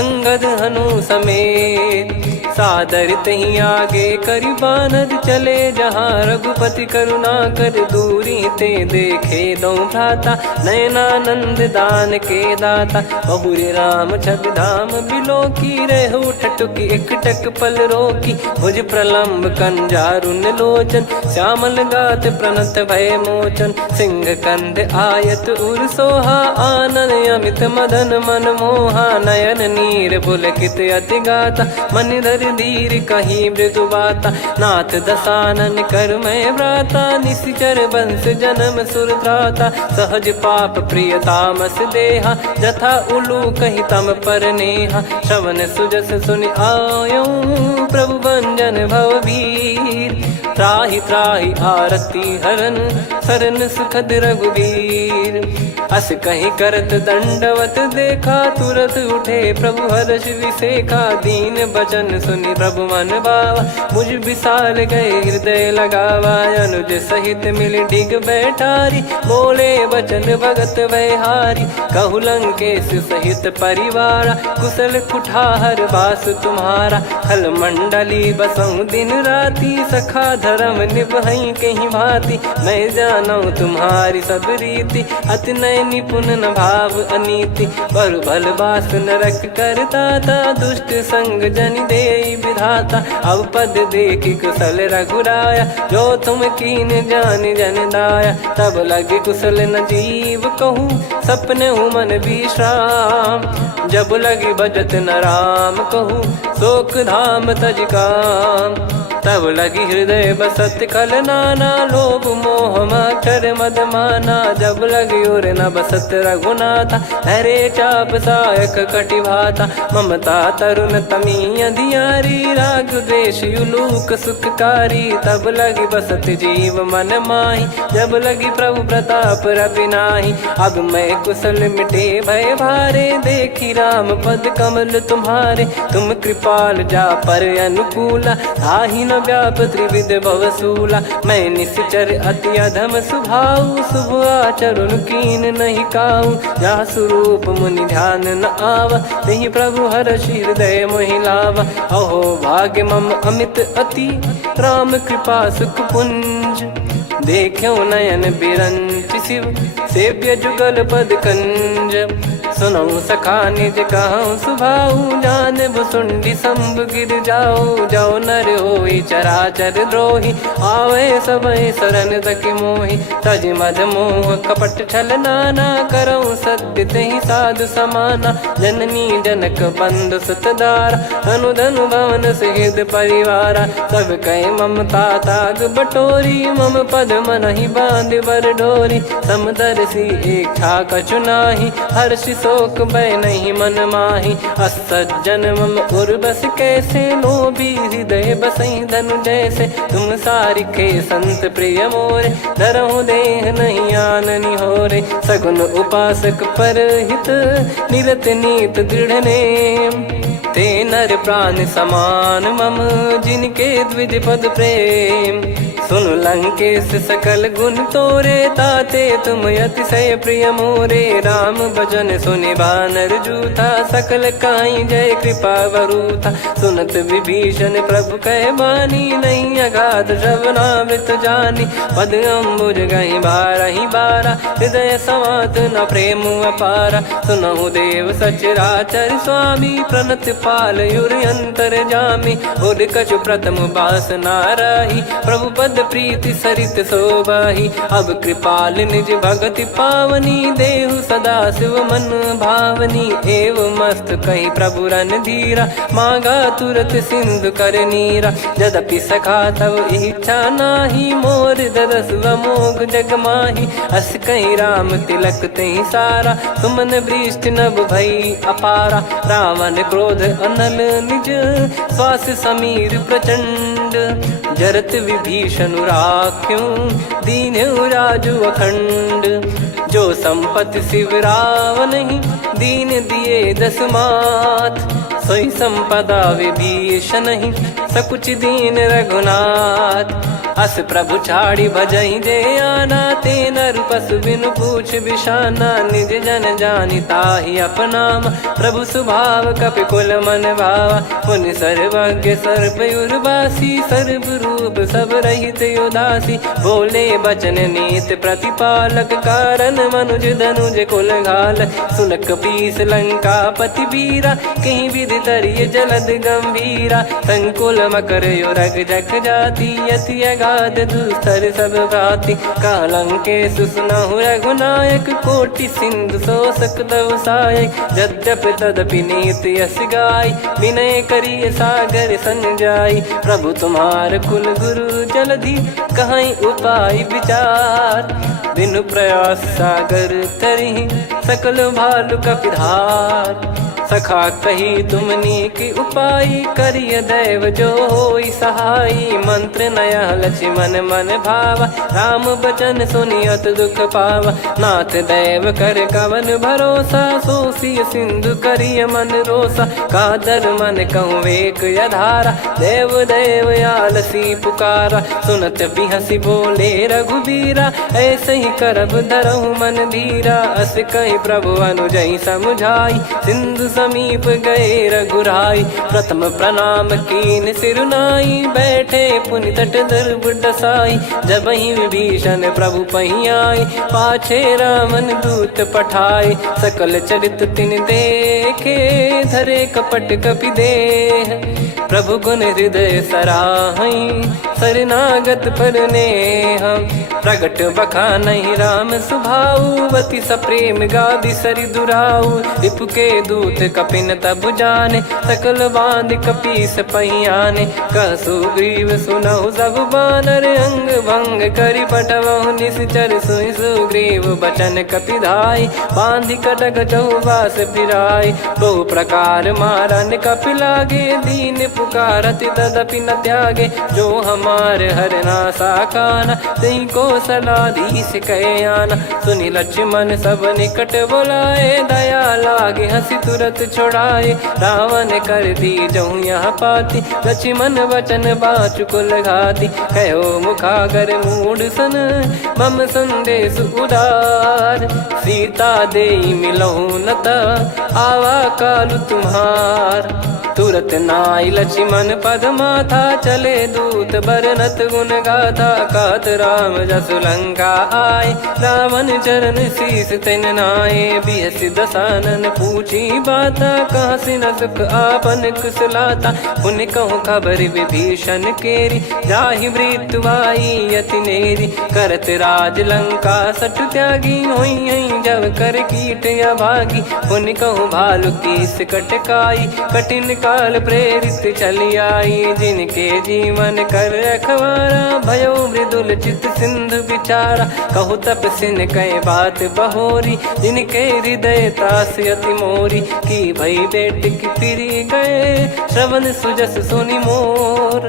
अंगद हनु समेत। सादर तहीं आगे करी बानर चले जहाँ रघुपति करुणा कर दूरी ते देखे दो भ्राता नयनानंद दान के दाता बहुरी राम छवि धाम बिलो की रहो ठटुकी एकटक पल रोकी भुज प्रलंब कंजारुन लोचन श्यामल गात प्रणत भय मोचन सिंह कंद आयत उर सोहा आनन अमित मदन मन मोहा नयन नीर पुलकित अति गाता मन धर धीर कहीं मृदु बाता नाथ दसानन कर मैं व्राता निशिचर वंश जन्म सुरत्राता सहज पाप प्रिय तामस देहा जथा उलू कही तम पर नेहा श्रवण सुजस सुनि आयो प्रभु भंजन भववीर त्राहि त्राहि आरती हरन सरन सुखद रघुवीर अस कहीं करत दंडवत देखा तुरत उठे प्रभु हर्ष विसेखा दीन बचन सुनि प्रभु मन भावा मुझ विसाल गए हृदय लगावा अनुज सहित मिल डिग बैठारी बोले वचन भगत वैहारी कहु लंकेश सहित परिवारा कुशल कुठार बास तुम्हारा खल मंडली बसऊं दिन राती सखा धर्म निभई कहीं भांति मैं जानू तुम्हारी सब रीति अति नय निपुण न भाव अनीति पर भल बास नरक करता था दुष्ट संग जन दे विधाता अब पद देखि कुशल रघुराया जो तुम कीन जान जन दाया तब लगे कुशल न जीव कहूँ सपने मन विश्राम जब लगी बजत न राम कहूँ शोक धाम तज काम तब लगी हृदय बसत कल नाना लोभ मोह मकर मद माना जब लगी और न बसत रघुनाथा हरे चाप सायक कटि भाता ममता तरुण तमी अधियारी राग द्वेष युलूक सुखकारी तब लगी बसत जीव मन माही जब लगी प्रभु प्रताप रवि नाही अब मैं कुशल मिटे भय भारे देखी राम पद कमल तुम्हारे तुम कृपाल जा पर अनुकूला ताहि न व्याप त्रिविध भवसूला मैं निश्चर अति अधम सुभाऊ शुभ आचरण कीन नहीं काऊ जा स्वरूप मुनि ध्यान न आवा नहीं प्रभु हर्ष हृदय मोहि लावा अहो भाग्य मम अमित अति राम कृपा सुख पुंज देखो नयन बिरंच शिव सेव्य जुगल पद कंज सुनऊ सखा निज कहूँ सुभाऊ जान भुसुंडी संभ गिर जाओ जाओ नर होई चराचर द्रोही आवे सबय शरण तक मोहि तज मद मोह कपट छल नाना करऊँ सत्य तहि साधु समाना जननी जनक बंधु सुतदारा धनु धनु भवन सहित परिवारा सब कहे ममता ताग बटोरी मम पद मन ही बांध बर डोरी समदर्शी इच्छा कछु नाही हर्ष शोक भय नहीं मन माही असज्जन मम उर्वस कैसे लोभी हृदय बसई धनु जैसे तुम सारिखे संत प्रिय मोरे धरहु देह नहीं आननि होरे सगुन उपासक पर हित निरत नीत दृढ़ नेम ते नर प्राण समान मम जिनके द्विज पद प्रेम सुन लंकेश सकल गुण तोरे ताते तुम अतिशय प्रिय मोरे राम भजन सुनि बानर जूथा सकल काई जय कृपा वरूथा सुनत विभीषण प्रभु कह बानी नहीं अगाध श्रवणामृत जानी पद अम्बुज गहि बारहि बारा हृदय समात न प्रेम अपारा सुनहु देव सचराचर स्वामी प्रणत पाल युर अंतर जामी उद कछु प्रथम बास नाराही प्रभु पद प्रीति सरित शोभाही अब कृपाल निज भगति पावनी देहु सदा शिव मन भावनी एव मस्त कही प्रभु रन धीरा मांगा तुरत सिंधु कर नीरा यद्यपि सखा तब इच्छा नाही मोर दरस मोग जग माही अस कही राम तिलक तही सारा सुमन वृष्टि नभ भई अपारा रावण क्रोध अनल निज श्वास समीर प्रचंड जरत विभीषण राख्यूं दीन्यु राजु अखंड जो संपत्ति शिव रावण ही दीन दिए दस मात सोई संपदा विभीषण ही सकुच दीन रघुनाथ अस प्रभु छाड़ी भजई जे आना, ते नर पशु बिनु पूछ बिशाना, निज जन जानी ताहि अपनाम, प्रभु स्वभाव कपि कुल मन भावा, पुनि सर्वज्ञ सर्वयुर्वासी, सर्व रूप सब रहित उदासी, बोले बचन नीत प्रतिपालक, कारण मनुज धनुज कुल घाल, सुनक पीस लंका पति वीरा, कहीं विधि तरिय जलद गंभीरा, संकुल मकर युरग जख जाति, यति अगाध दुस्तर सब भाति, कालंके सुसनहु रघुनायक, कोटि सिंधु शोषक तव सहायक, यद्यपि तदपि नीति यस गाय, विनय करिय सागर सन जाई, प्रभु तुम्हार कुल गुरु जलधि, कहीं उपाय विचार, बिनु प्रयास सागर तरि, सकल भालु कपिधार, सखा कही तुमनी की उपाय, करिय दैव जो होई सहाई, मंत्र नया लक्ष्मण मन भावा, राम बचन सुनियत दुख पावा, नाथ दैव कर कवन भरोसा, सोसिय सिंधु करिय मन रोसा, कादर मन कहूँ एक यधारा, देव देव आलसी पुकारा, सुनत बिहसी बोले रघुबीरा, ऐसे ही करब धरहु मन धीरा, अस कहीं प्रभु अनुजई समुझाई, सिंधु समीप गए रघुराई, प्रथम प्रणाम कीन सिरुनाई, बैठे पुनि तट दर्भ डसाई, जब ही विभीषण प्रभु पही आए, पाछे रामन दूत पठाए, सकल चरित तिन देखे, धरे कपट कपि देह, प्रभु गुण हृदय सराहई, शरणागत पर नेह, प्रगट बखानहि राम सुभाऊ, बति सप्रेम गादि सरि दुराऊ, रिपु के दूत कपिन तब जाने, सकल बांध कपीस पहियाने, कह सुग्रीव सुनहु सब बानर, अंग भंग करि पटवहु निश्चर, सुनि सुग्रीव बचन कपिधाई, बांधि कटक चौबास फिराई, बहु प्रकार मारन कपि लागे, दीन पुकारत तदपि न त्यागे, जो हमार हरना साकाना, तई को सलाधीश कहे आना, सुनि लक्ष्मण सब निकट बुलाए, दया लागे हंसी तुरत छुड़ाए, रावण कर दी जहूँ यहाँ पाती, लक्ष्मण वचन बाचु कुल घाती, कहो मुखागर मूढ़ सन, मम संदेश उदार, सीता देई मिलहु नता, आवा कालु तुम्हार, तुरत नाई लक्ष्मण पद माथा, चले दूत बरनत गुण गाथा, कहत राम जसु लंका आए, रावण चरण शीस तिन नाये, बिहस दसानन पूछी बाता, कहाँ से न सुख आपन कुशलाता, पुन कहूँ खबर विभीषण केरी, जाहि मृत्यु आई यति नेरी, करत राज लंका सठ त्यागी, होई जब कर कीट अभागी, पुन कहूँ भालु कीस कटकाई, कठिन काल प्रेरित चली आई, जिनके जीवन कर रखवारा, भयो मृदुल चित सिंधु विचारा, कहु तप सिन कई बात बहोरी, जिनके हृदय तास अति मोरी, की भई बेट की फिरी गए, श्रवण सुजस सुनि मोर,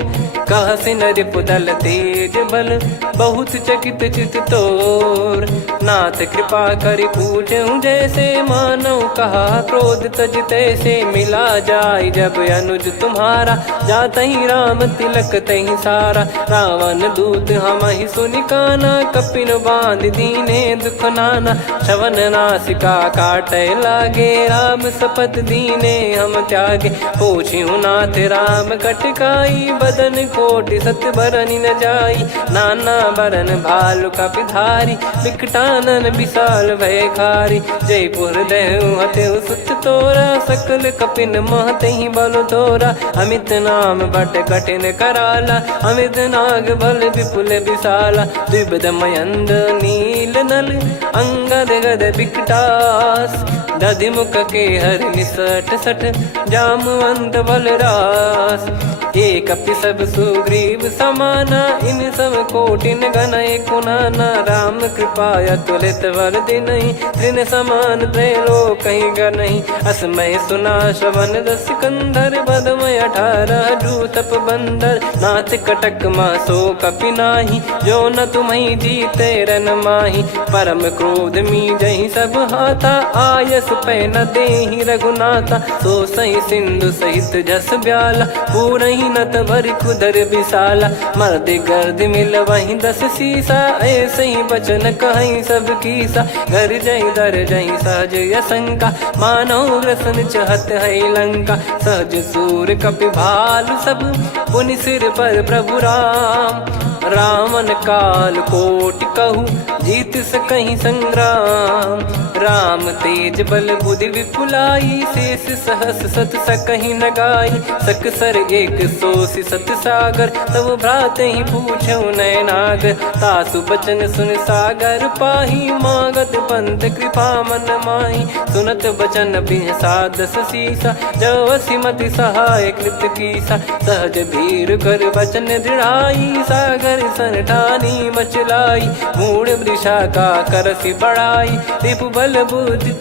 कह सिन रिपुदल तेज बल, बहुत चकित चित तोर, नाथ कृपा करि पूछऊं जैसे, मानव कहा क्रोध तज तैसे, मिला जाय जब अनुज तुम्हारा, जात ही राम तिलक तही सारा, रावण दूत हम ही सुनि काना, कपिन बांध दीने दुख नाना, श्रवण नासिका काटे लागे, राम सपत दीने हम त्यागे, पूछिहु नाथ राम कटकाई, बदन कोटि सत बरनि न जाई, नाना बरन भालु कपिधारी, विकटानन विशाल भय खारी, जयपुर देहु हतेउ सुत तोरा, सकल कपिन महतहि बल तोरा, अमित नाम बट कठिन कराला, अमित नाग बल विपुल विशाला, द्विविध मयंद नील नल, अंगद गद विकटास, दधिमुख के हर निसठ सठ, जामवंत बलरास, एक अपि सब सुग्रीव समाना, इन सब कोटिन गणय कुनाना, राम कृपा अतुलित बल दिनहि, तृण समान त्रैलोक कहीं गनहि, असमय सुना श्रवण दस कंधर, बदमय 18 जूतप बंदर, नाथ कटक मासो कपि नाही, जो न तुम्हि जीते रन माही, परम क्रोध मी जहि सब हाथा, आयस पै न देहि रघुनाथा, सो सही सिंधु सहित जस ब्याला, पूरहि कीनत भरी कुदर विशाला, मर्द गर्द मिल वहीं 10 सीसा, ऐसे ही बचन कहीं सब कीसा, घर जई दर जई सहज असंका, मानव ग्रसन चहत है लंका, सहज सूर कपि भालु सब, पुनि सिर पर प्रभु राम, रामन काल कोटि कहूँ जीत सकहीं संग्राम, राम तेज बल बुद्धि विपुलाई, शेष सहस सत सकहीं न गाई, सकसर एक सोसी सत सागर, तब भ्राते ही पूछो नयनागर, तासु बचन सुन सागर पाही, मांगत पंत कृपा मन माही, सुनत बचन बिहसा 10 सीसा, जवसी मति सहाय कृत कीसा, सहज धीर कर बचन दृढ़ाई, सागर सन ठानी मचलाई, मूढ़ वृषा का करसी बढ़ाई, रिपु बल बुद्धि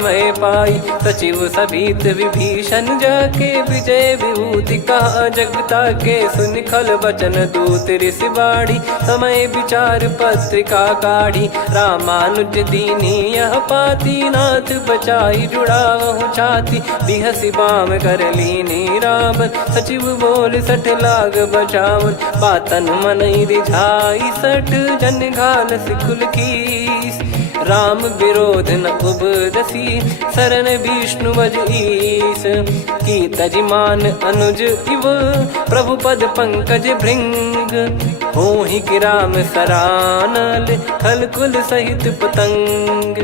मैं पाई, सचिव सभीत विभीषण जाके, विजय विभूति कहा जगता के, सुन खल बचन दूत ऋषि बाड़ी, समय विचार पत्रिका काढ़ी, रामानुज दीनी यह पाती, नाथ बचाई जुड़ावहु छाती, बिहसी बाम कर लीनी राम, सचिव बोल 60 लाग बचावन, बातन मन रिझाई 60 जन घाल सिकुल कीस, राम विरोध न उपदसी, शरण विष्णु बज ईस, की तजिमान अनुज इव, प्रभु पद पंकज भृंग, होहि कि राम सरानल, खल कुल सहित पतंग,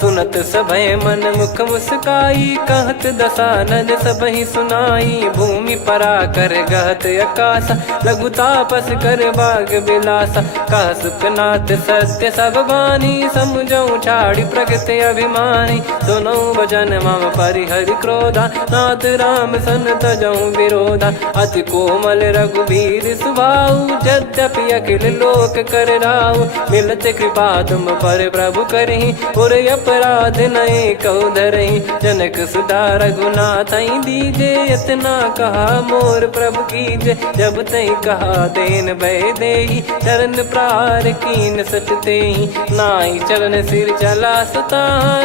सुनत सभय मन मुख मुस्काई, कहत दसानन सबहि सुनाई, भूमि परा कर गहत आकाशा, लघु तापस कर बाग बिलासा, कह सुखनाथ सत्य सब बानी, समझौ छाड़ी प्रगति अभिमानी, सुनो भजन मम परिहरि क्रोधा, नाथ राम सन तजौ विरोधा, अति कोमल रघुवीर सुभाऊ, यद्यपि अखिल लोक कर राऊ, मिलत कृपा तुम पर प्रभु करहि, पुर अपराध नए कौ धरहि, जनक सुधा रघुनाथ दीजे, इतना कहा मोर प्रभु कीजे, जब तई कहा देन भय देहि, चरण प्रार कीन सटतेहि, नाई चरण सिर चला सता,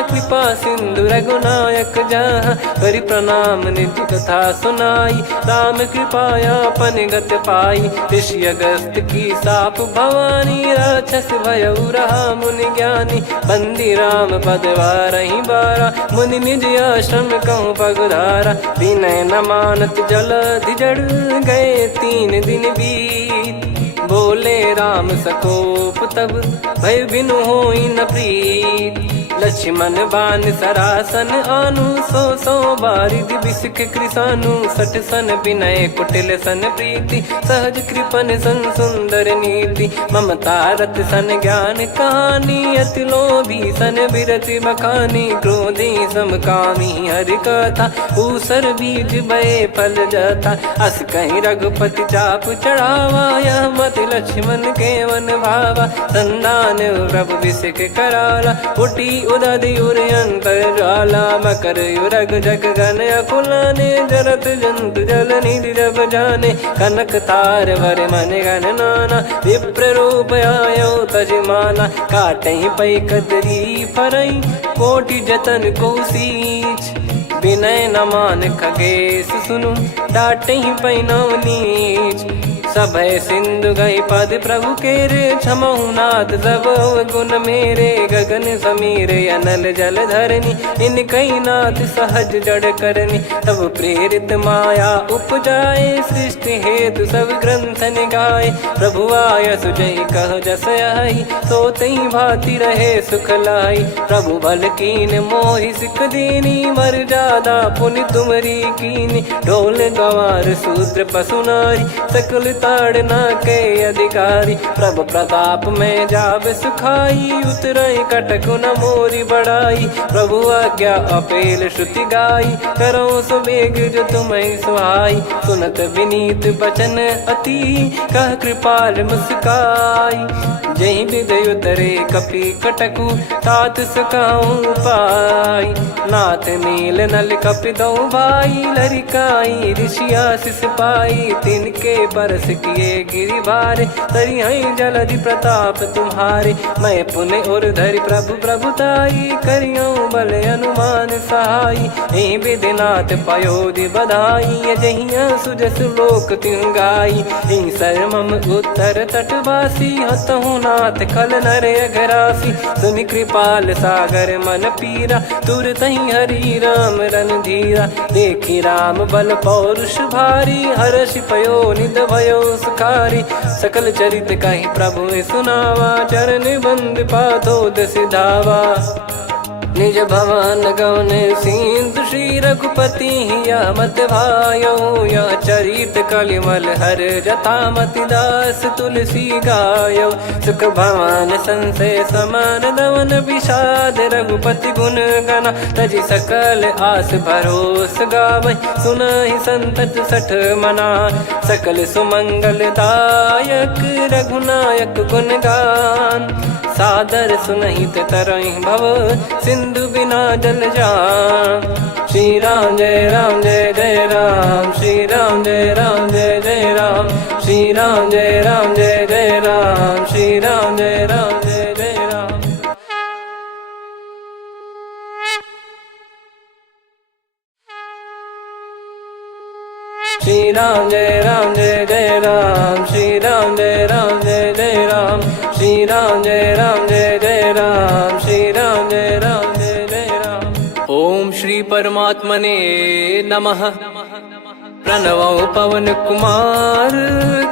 कृपा सिंधु रघुनायक जहाँ, करि प्रणाम निज कथा सुनाई, राम कृपाया पन गत पाई, ऋषि अगस्त की साप भवानी, राक्षस भयउ रहा मुनि ज्ञानी, बंदी राम पद वारहि बारा, मुनि निज आश्रम कहूँ पगधारा, विनय न मानत जलधि जड़, गए 3 दिन बीत, बोले राम सकोप तब, भय बिनु होई न प्रीत, लक्ष्मण बान सरासन आनु, 100 बारिद बिसक कृसानु, 60 सन विनय कुटिल सन प्रीति, सहज कृपन सन सुंदर नीति, ममता रत सन ज्ञान कहानी, अति लोभी सन बिरति बखानी, क्रोधी समकामी हरि कथा, ऊसर बीज भय फल जथा, अस कहीं रघुपति चाप चढ़ावा, यह मत लक्ष्मण के वन भावा, संदान प्रभु बिसक कराला, उटी उदधि उर अंतर ज्वाला, मकर युरग जग गन अकुलाने, जरत जंतु जल निधि जब जाने, कनक तार वर मन गण नाना, विप्र रूप आयो तजमाना, काटहि पै कतरी फरई, कोटि जतन को सींच, विनय न मान खगेश सुनु, डांटहि पै नव नीच, सभय सिंधु गई पद प्रभु केरे, क्षमहु नाथ सब गुण मेरे, गगन समीर अनल जल धरनी, इन कई नाथ सहज जड़ करनी, तब प्रेरित माया उपजाए, सृष्टि हेतु सब ग्रंथ निगाए, प्रभु आय सुजय कह जस आई, सोतई भांति रहे सुख लाई, प्रभु बल कीन मोहि सिख दीनी, मर्यादा पुनि तुमरी कीनी, ढोल गवार सूत्र पशु नारी, सकल ताड़ना के अधिकारी, प्रभु प्रताप में जाब सुखाई, उतरई कटक न मोरी बढ़ाई, प्रभु आज्ञा अपेल श्रुति गाई, करो सुबेग जो तुम्हें सुहाई, सुनत विनीत बचन अति, कह कृपाल मुस्काई, जही विदय उतरे कपि कटकु, तात सकाऊं पाई, नाथ नील नल कपि दो भाई, लरिकाई ऋषि आशीष पाई, तिनके परस किए गिरि बारे, तरी हई जलधि प्रताप तुम्हारे। मैं पुण्य और धरि प्रभु प्रभुताई, करियो बल अनुमान सहाई। ए विधिनाथ पयोधि बधाई, जहिया सुजस लोक तिहु गाई। ए सरमम उत्तर तटवासी, हतहु नाथ खल नर अघरासी। सुनि कृपाल सागर मन पीरा, तुरत ही हरि राम रन धीरा। देखी राम बल पौरुष भारी, हर्षि पयो निध भयो सुखारी। सकल चरित कहि प्रभु सुनावा, चरण बंद पादोद सिधावा। निज भवन गौन सिंधु श्री रघुपति या मत भायो। या चरित कलिमल हर जथा मति दास तुलसी गायो। सुख भवन संशय समान दवन विषाद, रघुपति गुण गना तजि सकल आस भरोस गावै। सुनहि संतत सठ मना, सकल सुमंगल दायक रघुनायक गुण गान। सादर सुनहित तरहि भव, सिंधु बिना जल जान। श्री राम जय राम जय जय राम, श्री राम जय राम जय जय राम। श्री राम जय राम जय जय राम, श्री राम जय राम जय जय राम। श्री राम जय राम जय जय राम, श्री राम जय राम जय जय राम। श्री राम जय राम जय जय राम, श्री राम जय राम जय जय राम। ओम श्री परमात्मने नमः। प्रणवो पवन कुमार,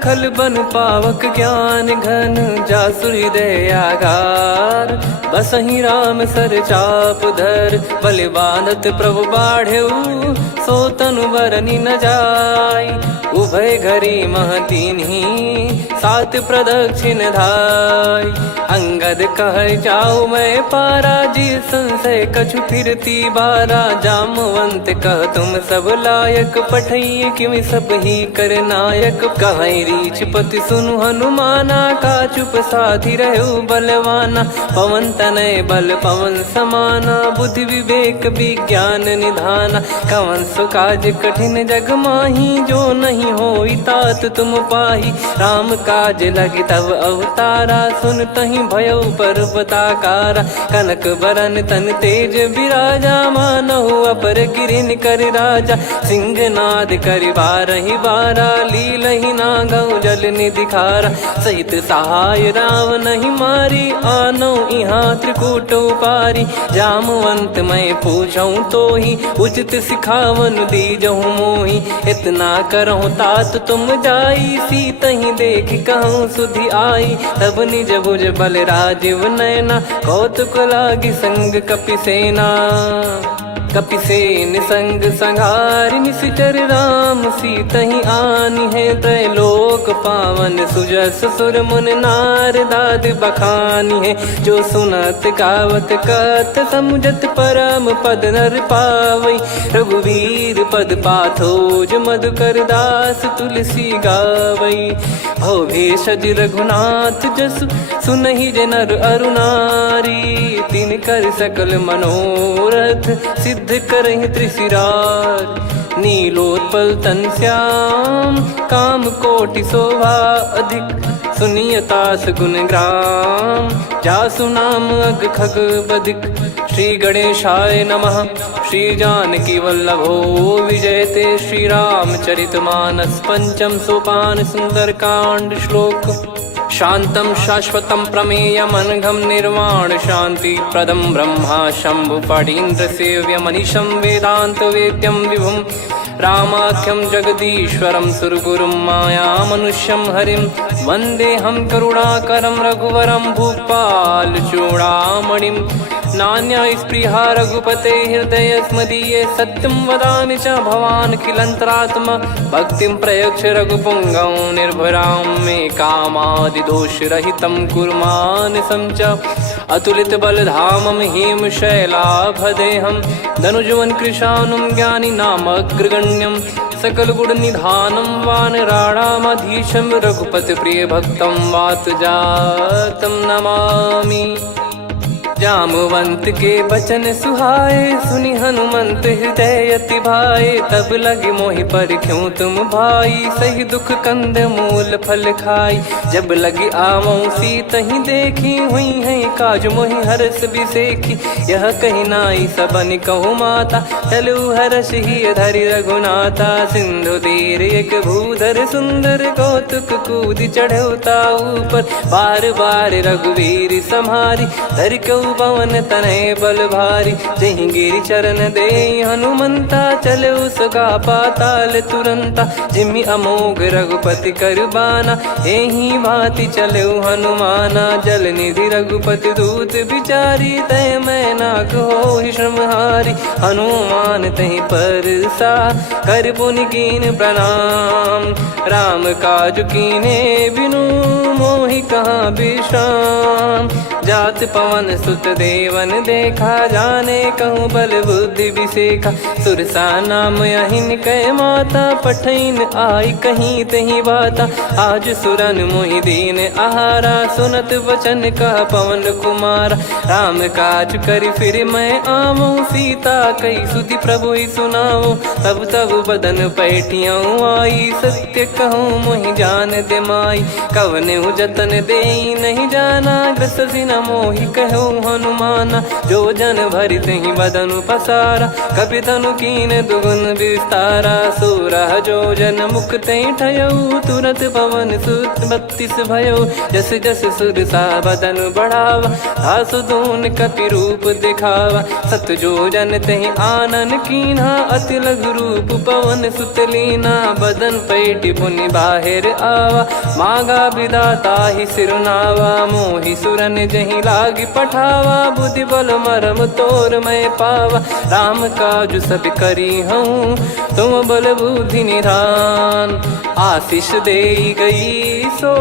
खल बन पावक ज्ञान घन। जासु हृदय आगार, बसहि राम सर चाप धर। बलि बांधत प्रभु बाढ़ऊ, सो तनु बरनि न जाय। उभय घरी मह दीन्ही, सात प्रदक्षिण धाय। अंगद कह जाऊ मैं पारा, जी संशय कछु फिरती बारा। जामवंत कह तुम सब लायक, पठइये किमि सब ही कर नायक। कहै रीछ पति सुनु हनुमाना, का चुप साधि रहु बलवाना। पवन तनय बल पवन समाना, बुद्धि विवेक विज्ञान निधाना। कवन सो काज कठिन जग माही, जो नहीं होई तात तुम पाही। राम काज लगी तब अवतारा, सुन तहि भयो पर्वताकारा। कनक बरन तन तेज बिराजा, मानहु अपर गिरिन कर राजा। सिंहनाद करि बारहि बारा, लीलहि नागौ जल निधि खारा। सहित सहाय राम नहीं मारी, आनो इहाँ त्रिकूट उपारी। जामवंत मैं पूछऊँ तोहि, उचित सिखावन दीजहु मोहि। इतना करहु तात तुम जाई, सीतहि देख कहूँ सुधि आई। तब निज भुज बल राजीव नैना, कौतुक लागी संग कपिसेना। कपिसेन संग संहारि, निशिचर राम सीतहि आनि है। त्रैलोक पावन सुजस सुर मुन नार, दाद बखानी है। जो सुनत गावत कथ, समुझत परम पद नर पावै। रघुवीर पद पाथोज, मधुकर दास तुलसी गावै। भव भेषज रघुनाथ जसु, सुनहि जे नर अरु नारी। तिन कर सकल मनोरथ, सिद्ध करहि त्रिशिरार। नीलोत्पल तन श्याम, काम कोटि शोभा अधिक। सुनियतास गुण ग्राम, जासु नाम अग खग बदिक। श्री गणेशाय नमः। श्री जानकी वल्लभो विजयते, श्री रामचरितमानस। पंचम सोपान सुंदरकांड श्लोक। शांतं शाश्वतं प्रमेयमनघं निर्वाण शांति प्रदं ब्रह्मा शंभु फणीन्द्र सेव्य मनीषं वेदांत वेद्यं विभुं। रामाख्यं जगदीश्वरं सुरगुरुं माया मनुष्यं हरिं। वन्देऽहं करुणाकरं रघुवरं भूपाल चूडामणिं। नान्या स्पृहा रघुपते हृदय स्मदीये, सत्यं वदामि च भवान् खिलन्तरात्मा। भक्तिं प्रयच्छ रघुपुङ्गं निर्भरां मे कामादिदोषरहितं कुरु मानसं च। अतुलित बलधामं हेमशैलाभदेहं, धनुजवन कृशानुं ज्ञानी नामग्रगण्यं। सकल गुण निधानं वानराणामधीशं, रघुपति प्रिय भक्तं वात जातं नमामि। जामवंत के बचन सुहाए, सुनि हनुमंत हृदय अति भाए। तब लगे मोहि पर क्यों तुम भाई, सही दुख कंद मूल फल खाई। जब लगी आवऊं सीतहि देखी, हुई है काज मोहि हरस बिसेखी। यह कही नाई सबन कहु माता, चलु हरष ही धरि रघुनाथा। सिंधु तीर एक भूधर सुंदर, कौतुक कूद चढ़ौता ऊपर। बार बार रघुवीर सम्हारी, धरि कऊ पवन तनय बल भारी। जहि गिरि चरण दे हनुमंता, चले उसका पाताल तुरंता। जिमि अमोघ रघुपति कर बाना, एहि भांति चले हनुमाना। जल निधि रघुपति दूत बिचारी, तय मैं नाक होहि श्रमहारी। हनुमान तहि परसा, कर पुनि कीन प्रणाम। राम काज कीने बिनु, मोहि कहाँ विश्राम। जात पवन सुत देवन देखा, जाने कहूँ बल बुद्धि बिसेखा। सुरसा नाम अहिन कै माता, पठैन आई कहीं तहीं बाता। आज सुरन मोहि दीन आहारा, सुनत वचन कह पवन कुमारा। राम काज करि फिर मैं आवऊं, सीता कई सुधि प्रभु ही सुनाऊं। तब तब बदन पैठियाँ आई, सत्य कहूँ मोहि जान दे माई। कवने जतन दे नहीं जाना, ग्रसि न मोहि कहूँ हनुमाना। जो जन भरि तहि बदनु पसारा, कपि तनु कीन दुगुन विस्तारा। सोरह जो जन मुख तहि ठयऊ, तुरत पवन सुत 32 भयऊ। जस जस सुरसा बदन बढ़ावा, आसु दून कपि रूप दिखावा। सत जो जन तहि आनन कीन्हा, अति लघु रूप पवन सुत लीना। बदन पैटि पुनि बाहिर आवा, मांगा विधाता ही सिरुनावा। मोहि सुरन जहि लागी पठावा, बुद्धि बल मरम तोर मैं पावा। राम काज सब करी हूँ, तुम बल बुद्धि निधान। आशीष दे गई सो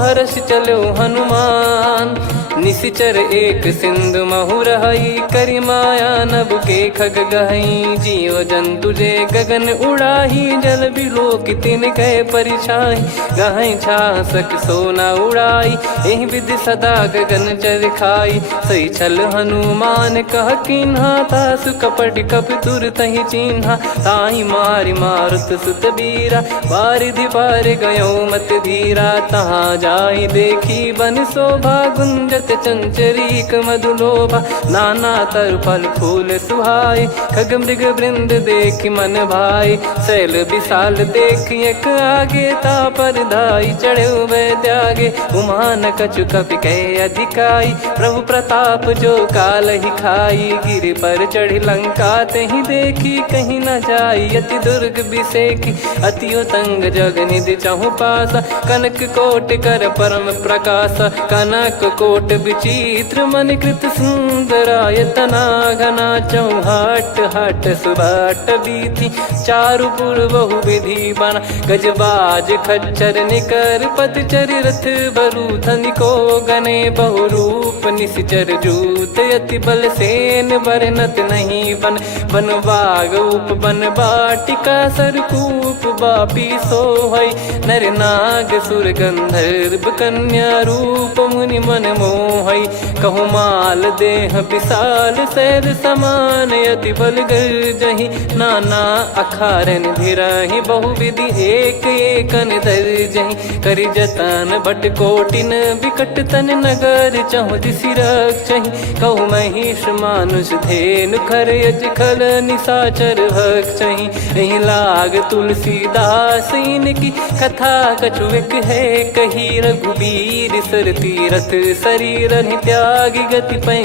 हर्ष चलो हनुमान। निशिचर एक सिंधु महु रहई, करि माया नभ के खग गहई। जीव जंतु जे गगन उड़ाही, जल बिलोक तिन कह परिछाई। गहई छासक सोना उड़ाई, एहि विधि सदा गगन चर खाई। सही छल हनुमान कह किन्हा, तासु कपट कपि तुर तहि चिन्हा। ताहि मारि मारुत सुत बीरा, बारिधि पार गयो मत धीरा। तहाँ जाई देखी बन शोभा, गुंजत चंचरीक मधुलोभा। नाना तर फल फूल सुहाए, खग मृग वृंद देख मन भाई। शैल विशाल देख एक आगे, तापर धाई चढ़े वै त्यागे। उमान कछु कपि कह अधिकाई, प्रभु प्रताप जो काल ही खाई। गिरि पर चढ़ी लंका तहि देखी, कहीं न जाई अति दुर्ग बिसेखी। अति उतंग जग निधि चहु पासा, कनक कोट कर परम प्रकाशा। कनक कोट विचित्र मन कृत सुंदरायतना। घना चौहाट हाट सुबाट बीथी, चारुपुर बहु विधि बना। गजबाज खच्चर निकर पतचर, रथ बरु धनिको गने। बहु रूप निशिचर जूत, अति बल सेन बरनत नहीं बन। बन बाग उप बन बाटिका, सरकूप बापी सोहई। नर नाग सुर गंधर्व कन्या, रूप मुनि मन मोहई। कहु माल देह विशाल, शैल समान अति बल गर्जहि। नाना अखारन भिरहि, बहु विधि एक एकन दर्जहि। करि जतन भट कोटिन, विकट तन नगर चहु दिसि रक्षहि। कहु महिष मानुष धेनु, खर यज खल निशाचर भक्षहि। एहि लाग तुलसीदास इनकी, कथा कछु एक है कही। रघुबीर सर तीरथ शरीर, त्यागी गति पै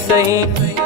सही।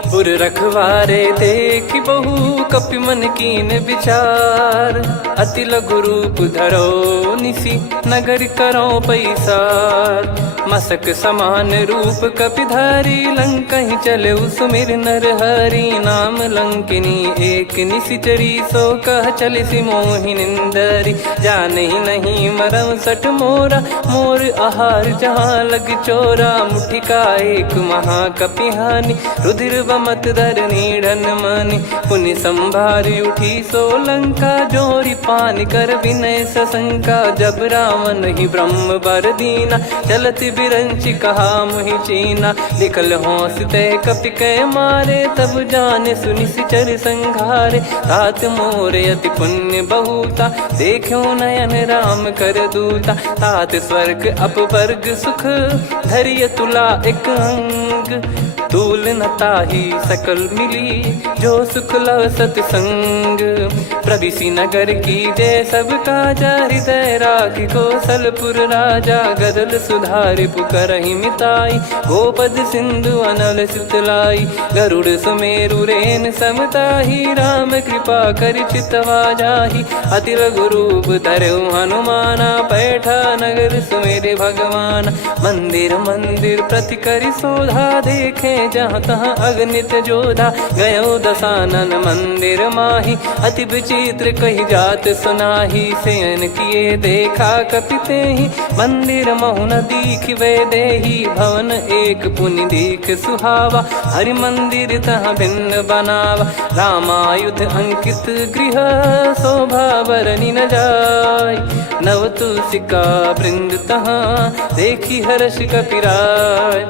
पुर रखवारे देखि बहु, कपि मन कीन विचार। अति लघु रूप धरो निसी, नगर करो पैसार। मसक समान रूप कपिधारी, लंकहि चले सुमिर नर हरि। नाम लंकिनी एक निशिचरी, सो कह चलिसि मोहि निंदरी। जानहि नहीं मरम सठ मोरा, मोर आहार जहाँ लग चोरा। मुठिका एक महाकपिहानि, रुधिर मत धरनी ढन मनि। पुनि संभारी उठी सो लंका, जोरी पान कर विनय सशंका। जब रावण ही ब्रह्म बर दीना, चलत बिरंच कहा मुहि चीना। निकल होंस ते कपि कै मारे, तब जाने सुनि सिचर संघारे। तात मोर अति पुण्य बहुता, देखो नयन राम कर दूता। तात स्वर्ग अपवर्ग सुख, धैर्य तुला एक अंग। तूल न ताहि सकल मिली, जो सुख लव सतसंग। प्रविशि नगर की जय सब काजा, हृदय राखि कौशलपुर राजा। गदल सुधारि पुकारहि मिताई, गोपद सिंधु अनल सुतलाई। गरुड़ सुमेरु रेन समताहि, राम कृपा करि चितवा जाहि। अति लघु रूप धरऊ हनुमाना, पैठा नगर सुमेरे भगवान। मंदिर मंदिर प्रति करि शोधा, देखे जहाँ तहाँ अगणित जोधा। गयो दशानन मंदिर माही, अति विचित्र कही जात सुनाही। शयन किए देखा कपिते ही, मंदिर महु न दीख वे देही। भवन एक पुनि दीख सुहावा, हरि मंदिर तहाँ भिन्न बनावा। रामायुध अंकित गृह, शोभा बरनि न जाय। नव तुलसी का वृंद तहाँ, देखी हर्ष कपिराय।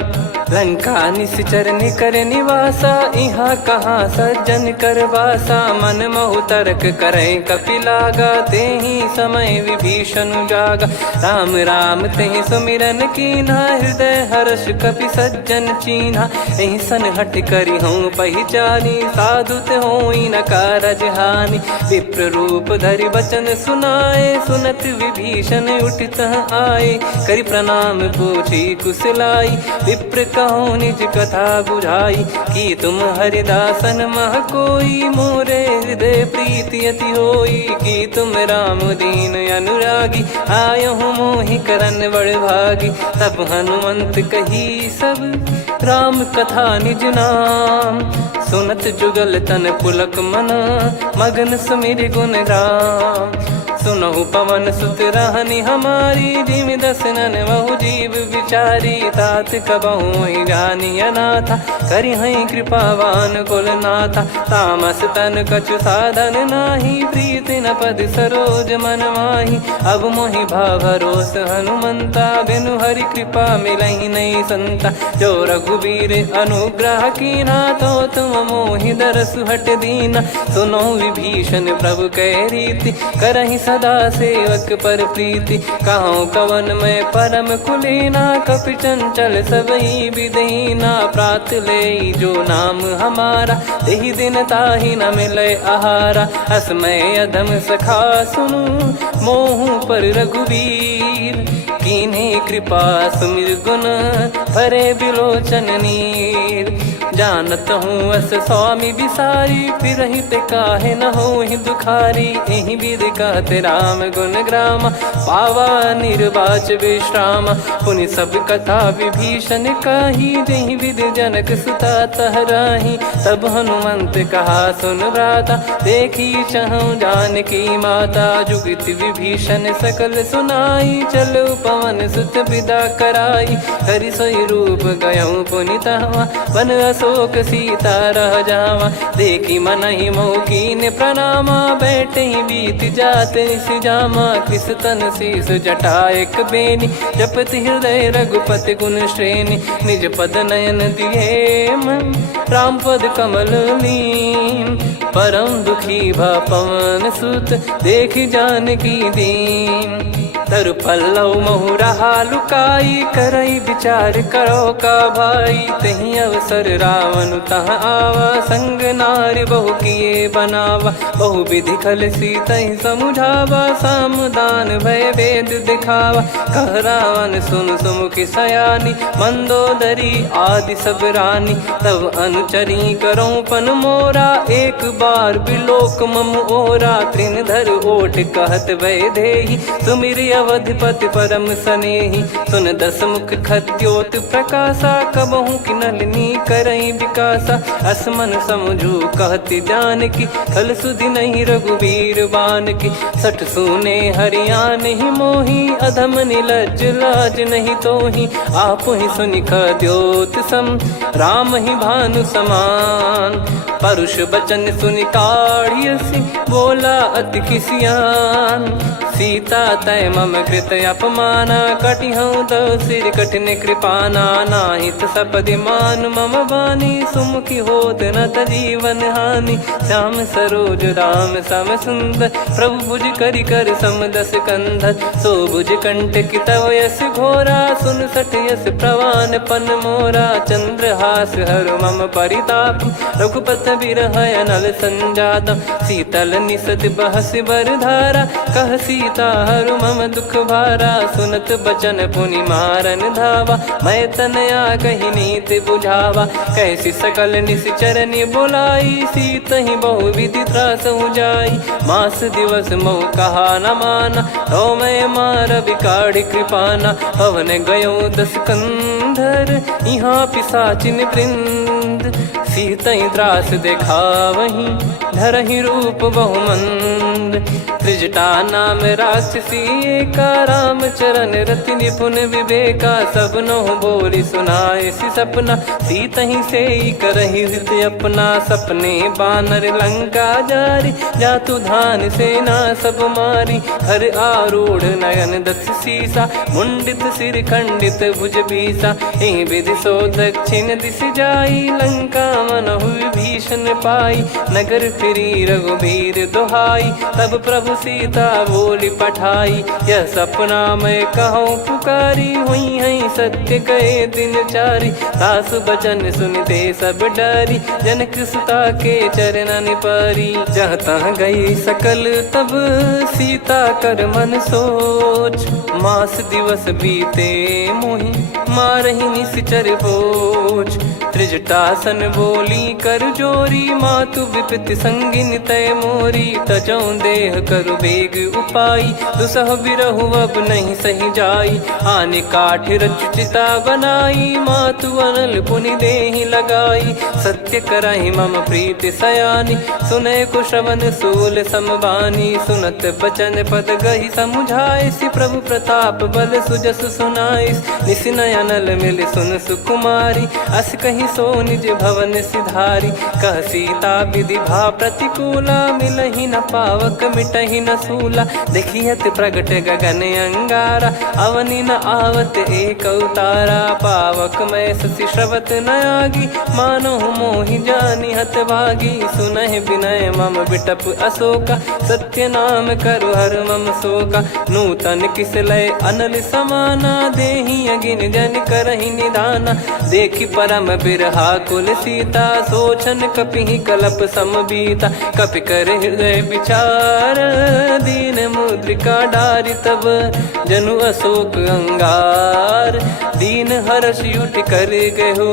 लंका निश्चर निकर निवासा, यहाँ कहाँ सज्जन कर वासा। मन महु तर्क करें कपिलागा, तेहि समय विभीषण जागा। राम राम तेहि सुमिरन कीन्हा, हृदय हर्ष कपि सज्जन चीन्हा। एहि सन हठ करि हूँ पहिचानी, साधु ते होई न कारज हानि। विप्र रूप धरि बचन सुनाए, सुनत विभीषण उठित आए। करि प्रणाम पूछी कुशलाई, विप्र कहो निज कथा बुझाई। कि तुम हरिदासन मह कोई, मोरे हृदय प्रीति अति होई। कि तुम राम दीन अनुरागी, आयहु मोहि करन बड़ भागी। तब हनुमंत कही सब, राम कथा निज नाम। सुनत जुगल तन पुलक मना, मगन सुमिर गुण राम। सुनहु पवन सुत रहनी हमारी, जिमि दसनन महु जीव विचारी। तात कबहु ही जानी अनाथा, करि हई कृपावान कुल नाथा। तामस तन कछु साधन नाही, प्रीति न पद सरोज मन माही। अब मोहि भाव भरोस हनुमंता, बिनु हरि कृपा मिलहि नहीं संता। जो रघुबीर अनुग्रह कीना, तो तुम मोहि दरसु हट दीना। सुनो विभीषण प्रभु कै रीति, करहि सदा सेवक पर प्रीति। कहूँ कवन में परम कुलीना, कपि चंचल सबई विदहीना। प्रात ले जो नाम हमारा, तेहि दिन ताहि न मिले आहारा। असमय अधम सखा सुनु, मोहु पर रघुवीर। कीन्हे कृपा सुमिर गुण, भरे बिलोचन नीर। जानत हूँ अस स्वामी बिसारी, फिरहि ते काहे न होहि दुखारी। एहि विधि कहते राम गुण ग्राम, पावा निर्वाच विश्राम। पुनि सब कथा विभीषण काही, जेहि विधि जनक सुता तहराही। तब हनुमंत कहा सुन भ्राता, देखी चहु जानकी माता। जुगित विभीषण सकल सुनाई, चलो पवन सुत विदा कराई। हरि सोई रूप गयऊँ पुनि तहवा, वन अशोक सीता रह जावा। देखी मनहि मोह कीन्ह प्रणामा, बैठे ही बीत जात निस जामा। किस तन शीस जटा एक बेनी, जपति हृदय रघुपति गुण श्रेणी। निज पद नयन दिए मन, राम पद कमल लीन। परम दुखी भा पवन सुत, देखि जानकी दीन। तरु पल्लव महु रहा लुकाई, करई विचार करो का भाई। तही अवसर रावण तहाँ आवा, संग नार बहु किए बनावा। बहु विधि खल सीतहि समुझावा, सामदान भय वेद दिखावा। कह रावण सुन सुमुखि सयानी, मंदोदरी आदि सब रानी। तब अनुचरी करो पन मोरा, एक बार बिलोक मम ओरा। तृण धर ओट कहत वै देहि, सुमिर अवधिपति परम सनेही। सुन दस मुख खद्योत प्रकाशा, कबहू की नलिनी करई विकासा। असमन समझू कहती जान की, खल सुधि नहीं रघुबीर बान की। सठ सुने हरियान ही मोही, अधम निलज लाज नहीं तोही। आप ही सुनि खद्योत सम, राम ही भानु समान। परुष बचन सुनि काढ़ियसि, बोला अति किसियान। सीता तय मम कृत अपमाना, कटिहऊँ दो सिर कठिन कृपाना। नाहित सपदि मान मम बानी, सुमुखी होत न जीवन हानि। श्याम सरोज राम सम सुंदर, प्रभु भुज करि कर सम दस कंधर। सो भुज कंटक तव यस घोरा, सुन सठ यस प्रवान पन मोरा। चंद्रहास हर मम परिताप, रघुपत बिरह अनल संजात। शीतल निसत बहस बर धारा, कह सीता हरु मम दुख भारा। सुनत बचन पुनि मारन धावा, मैं तनया कही नीति बुझावा। कैसी सकल निश्चर बुलाई, सीत ही बहु विधि त्रास जाई। मास दिवस मोह कहा न माना, तो मैं मार बिकाढ़ कृपाना। पवन गयो दस कंधर, यहाँ पिशाचिन वृंद। सीतई त्रास देखा वहीं, धरहि रूप बहुमंद। त्रिजटा नाम राक्षसी एका, राम चरण रति निपुण विवेका। सब नोह बोली सुनाए सि सपना, सीतहि से करहि हित अपना। सपने बानर लंका जारी, जातु धान सेना सब मारी। हर आरूढ़ नयन दस सीसा, मुंडित सिर खंडित भुज बीसा। एहि विधि सो दक्षिण दिश जाई, लंका मनहु भीषण पाई। नगर फिरी रघुबीर दुहाई, तब प्रभु सीता बोली पठाई। यह सपना मैं कहूँ पुकारी, हुई है सत्य कहे दिन चारी। सासु बचन सुनते सब डरी, जनक सुता के चरण परी। जहाँ तहाँ गई सकल तब, सीता कर मन सोच। मास दिवस बीते मोहि, मारहि निश्चर बोझ। त्रिजटासन बोली कर जोरी, मातु विपति संगिन तय मोरी। तजौ देह करु बेग उपाई, दुसह बिरहु अब नहीं सही जाई। आने काठ रचिता बनाई, मातु अनल पुनि देहि लगाई। सत्य करहि मम प्रीति सयानी, सुनय को श्रवण सूल समबानी। सुनत बचन पद गहि समुझाए, सि प्रभु प्रताप बल सुजस सुनाइस। निसिनय अनल मिल सुन सुकुमारी, अस कहि सो निज भवन सिधारी। कह सीता विधि भा प्रतिकूला, मिलहि न पावक मिटहि न सूला। देखियत प्रगट गगन अंगारा, अवनि न आवत एक अवतारा। पावक मैं शशि श्रवत न आगी, मानो मोहि जानि हत भागी। सुनहि विनय मम बिटप अशोका, सत्य नाम करु हर मम शोका। नूतन किस लय अनल समाना, देहि अगिन जन करहि निदाना। देखि परम बिरहा कुल सीता, सोचन कपिहि कलप समबीता। कपि कर हृदय विचार, दीन मुद्रिका डारि तब। जनु अशोक अंगार, दीन हर्ष युट कर गहु।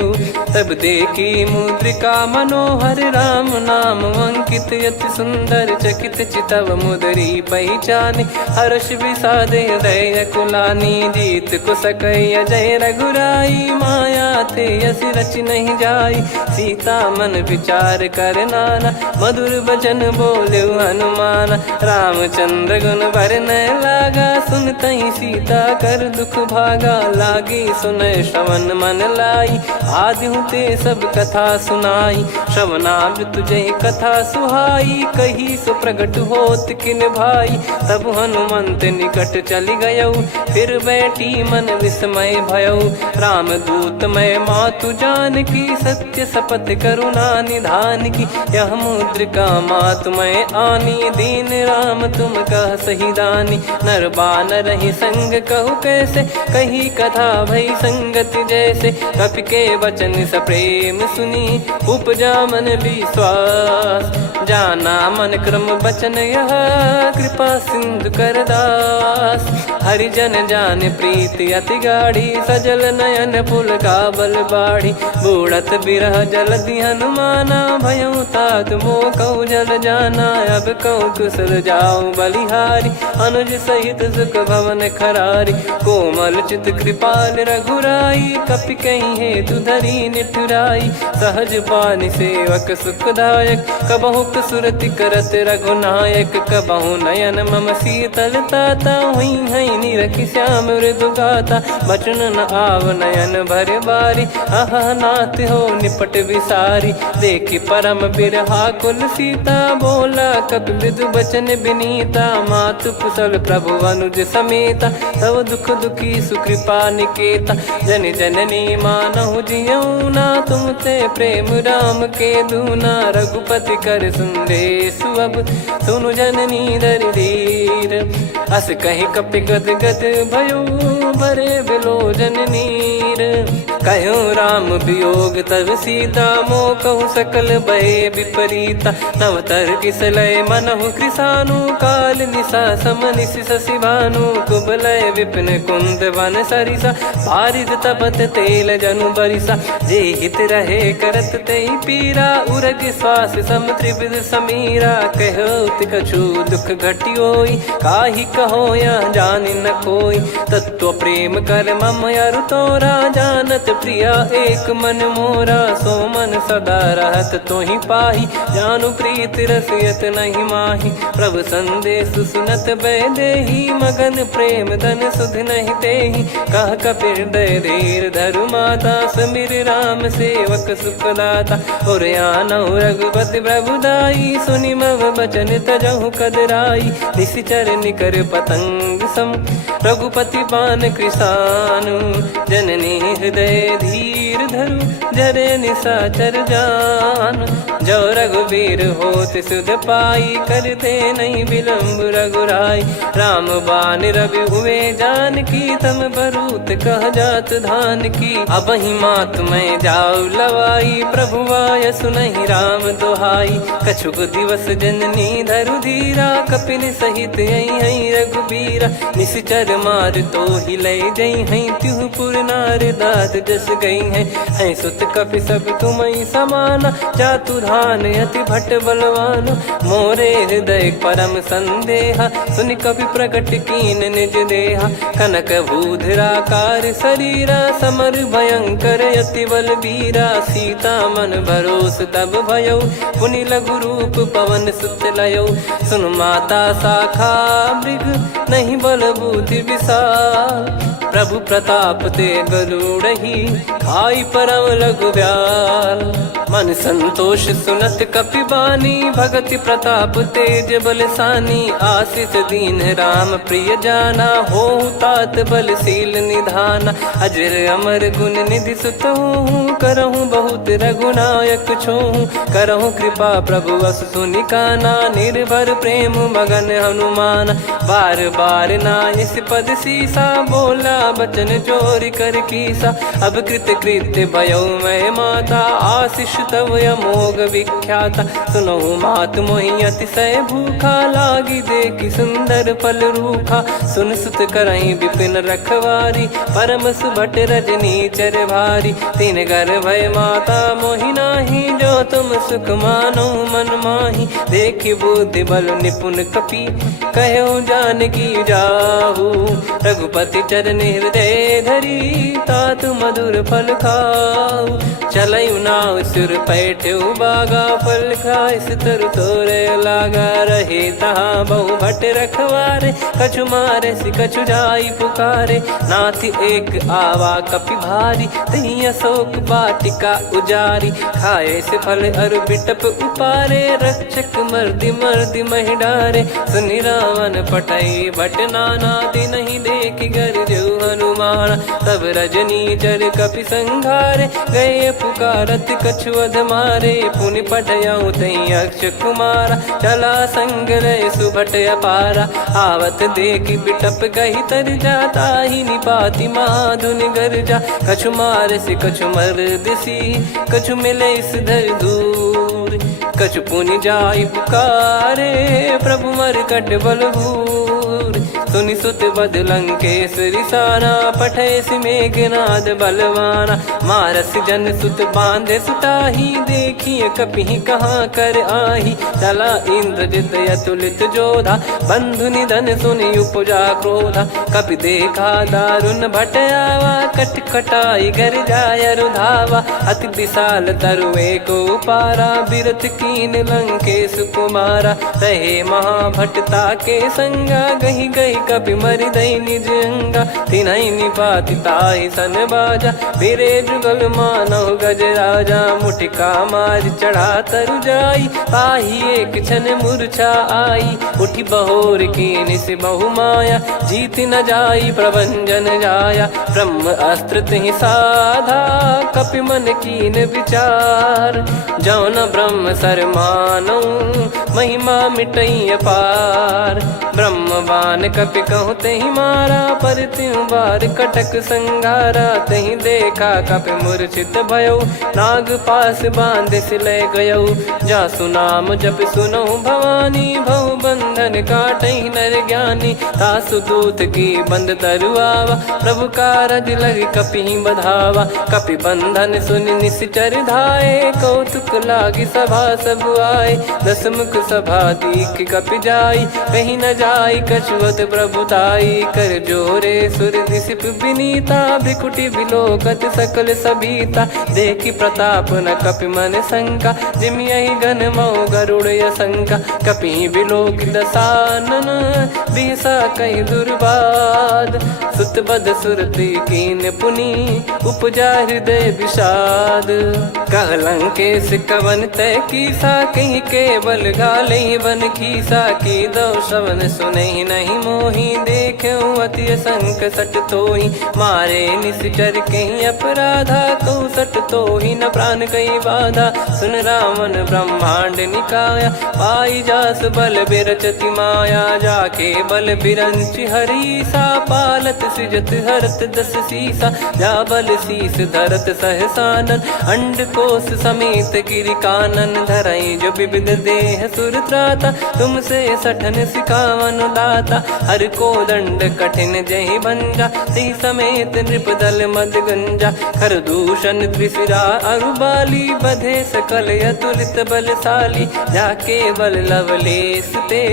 तब देखी मुद्रिका मनोहर, राम नाम अंकित अति सुंदर। चकित चितव मुदरी पहचाने, हर्ष विषाद हृदय कुलानी। जीत को सकय अजय रघुराई, माया थे यस रच नहीं जाई। सीता मन विचार कर नाना, मधुर बचन बोले हनुमान। रामचंद्र गुण बरनय लागा, सुनतहि सीता कर दुख भागा। लागी सुनय श्रवण मन लाई, आदिहु ते सब कथा सुनाई। श्रवणामृत तुझे कथा सुहाई, कही सो प्रगट होत किन भाई। तब हनुमंत निकट चली गयौ, फिर बैठी मन विस्मय भयौ। राम दूत मैं मातु जान की, सत्य शपथ करुणा निधान की। यह मुद्रिका मातु मैं आनी, दीन राम तुम कह सही दानी। नर बानर ही संग कहु कैसे, कही कथा भई संगत जैसे। कपि के वचन सप्रेम सुनी, उपजा मन विश्वास। जाना मन क्रम बचन यह, कृपा सिंधु कर दास। हरिजन जान प्रीति अति गाढ़ी, सजल नयन पुल का बल बाढ़ी। बूढ़त बिरह जलधि हनुमाना भयउ तात मोह कहु जल जाना। अब कहु कुशल जाऊ बलिहारी अनुज सहित सुख भवन खरारी। कोमल चित कृपाल रघुराई कपि कहीं हेतु धरी निठुराई। सहज पानि सेवक सुखदायक कबहु सुरति करत रघुनायक। कबहु नयन मम शीतल ताता हुई है निरखि श्याम मृदु गाता। बचन न आव नयन भर बारी अह नाथ हो निपट विसारी। देखि परम बिरहा कुल सीता बोला कपि मृदु बचन विनीता। मातु कुशल प्रभु अनुज समेता तव दुख दुखी सुकृपा निकेता। जन जननी मानहु जियऊ ना तुम ते प्रेम राम के दूना। रघुपति कर संदेश अब सुनु जननी दर धीर। अस कहीं कपि गद गद भयो भरे बिलोचन नीर। कहो राम वियोग तब सीता मोह कहु सकल भय विपरीता। नवतर किसलय मनहु कृसानु काल निशा समनिश शशि भानु। कुबलय विपिन कुंद वन सरिसा पारिद तपत तेल जनु बरिसा। जे हित रहे करत तेहि पीरा उरग श्वास सम त्रिविध समीरा। कहो कछु दुख घटियोई काहि कहो या जानि न कोई। तत्व प्रेम कर मम अरु तोरा जानत प्रिया एक मन मोरा। सो मन सदा रहत तोहि पाही जानु प्रीत रसियत नहीं माही। प्रभु संदेश सुनत बैदेही मगन प्रेम धन सुध नहीं तेहि। कह कपिर दय धीर धरु माता समीर राम सेवक सुखदाता। और आनौ रघुपति प्रभुदाई सुनि मम बचन तजहु कदराई। निशिचर निकर पतंग सम रघुपति पान कृसानु। जननी हृदय धीर धरु जरे निशाचर जान। जो रघुवीर होत सुध पाई करते नहीं विलम्ब रघुराई। राम बान रवि हुए जान की तम बरूत कह जात धान की। अब ही मात मैं जाऊ लवाई प्रभु आय सुनहि राम दोहाई। कछुक दिवस जननी धरु धीरा कपिन सहित यही रघुबीरा। निश्चर मार तो ही ले जई हैं त्युह पुर नार दाद जस गई हैं। सुत कपि सब तुमई समाना जातु धान अति भट बलवान। मोरे हृदय परम संदेहा सुनि कपि प्रकट कीन निज देहा। कनक भूधराकार शरीरा समर भयंकर अति बल बीरा। सीता मन भरोस तब भयउ पुनि लघु रूप पवन सुत लयौ। सुन माता शाखा मृग नहीं बल बुद्धि विशाल। प्रभु प्रताप ते गरुड़ही खाई परम लघु ब्याल। मन संतोष सुनत कपि बानी भगति प्रताप तेज बलसानी। आशीष दीन राम प्रिय जाना होहु तात बलशील निधाना। अजर अमर गुण निधि सुतहु करहु बहुत रघुनायक छोहु। करहु कृपा प्रभु अस सुनि काना निर्भर प्रेम मगन हनुमान। बार बार नायस पद सीसा बोला बचन जोर कर कीसा। अब कृत कृत्य भयो मैं माता आशीष तव अमोघ विख्याता। सुनहु मात मोहि अतिशय भूखा लागी देखि सुंदर फल रूखा। सुन सुत करई विपिन रखवारी परम सुभट रजनी चर भारी। तीन घर भय माता मोहि नाही जो तुम सुख मानो मन माही। देखि बुद्धि बल निपुण कपि कहो जानकी जाहू। रघुपति चरण हृदय धरी तात मधुर फल खाऊ। चलऊ नाव सुर पैठ्यु बागा फल खाय सितर तोरे लागा। रहे तहाँ बहु भट रखवारे कछु मारे सि कछु जाई पुकारे। नाथ एक आवा कपि भारी तही अशोक वाटिका उजारी। खाए से फल अरु बिटप उपारे रक्षक मर्दि मर्दि महि डारे। सुनि रावण पटई भट नाना दिन ही देख गर जो हनुमान। तब रजनी चर कपि संघारे गए पुकारत कछु अध मारे। पुनि पटयऊ तई अक्ष कुमारा चला संग रहे सुभट अपारा। आवत देखि बिटप कही तर जाता ही निपाति माधुनि गर्जा। कछु मार से कछु मर्द सी कछु मिले इस धर दूर। कछु पुनि जाई पुकारे प्रभु मरकट बलभूर। सुनि सुत बद लंकेश्वरी साना, पठैसि मेघनाद बलवाना। मारस जन सुत बांधे सुताही, देखिए कपिहि कहाँ कर आही। चला इंद्रजित अतुलित जोधा, बंधु निधन सुनि उपजा क्रोधा। कपि देखा दारुण भट आवा, कट कटाई घर जाय रुधावा। अति विशाल तरुए को पारा, बिरथ कीन लंकेश कुमारा। रहे महाभटता के संगा, गही गही कपि मरि दई निज अंगा। तिन्हि निपाति ताहि सन बाजा, बिरे जुगल मानव गज राजा। मुटिका मार चढ़ा तरु जाई, पाही एक क्षण मूर्छा आई। उठी बहोर कीन से बहु माया, जीत न जाई प्रभंजन जाया। ब्रह्म अस्त्र तिहि साधा, कपि मन कीन विचार। जौ न ब्रह्म सर मानौ, महिमा मिटई अपार। ब्रह्म बान कपि कहूँ तेहि मारा, पर त्यों बार कटक संगारा। तहि देखा कपि मूर्छित भयौ, नाग पास बांध सिले गयौ। जासु नाम जप सुनौ भवानी, भव बंधन काटहि नर ज्ञानी। तासु दूत की बंद तरुआवा, प्रभु कारज लग कपि बधावा। कपि बंधन सुनि निश्चर धाये, कौतुक लागी सभा सब आए। दसमुख सभा दीख कपि जाई, कहीं न जाई कछुअत प्रभुताई। कर जोरे सुर दिसिप विनीता, भिकुटी बिलोकत सकल सबीता। देखी प्रताप न कपि मन शंका, जिमि यही गन मऊ गरुड़ असंका। कपि बिलोक दसानन, बिहसा कहि दुर्बाद। सुत बद सुरति कीन पुनि, उपजा हृदय विषाद। कह लंकेश कवन तय कीसा, कहीं केवल गाले बन खीसा। की दो श्रवण सुनहि नहीं मोही, देखऊं अति संक सट तोहि। मारे निश्चर कहीं अपराधा, कहूँ सट तोहि न प्राण कहीं बाधा। सुन रावण ब्रह्मांड निकाया, पाई जास बल बिरचति माया। जाके बल बिरंचि हरीसा, पालत सृजत हरत दस सीसा। जा बल शीस धरत सहसानन, अंड कोश समेत गिरि कानन। धरई जो विविध देह सुर त्राता, तुमसे सठन सिखावन दाता। हर को दंड कठिन जहि भंजा, ती समेत नृपदल मद गंजा। खर दूषण त्रिशिरा अरुबाली, बधे सकल अतुलित बलशाली। जाके बल लवलेस ते,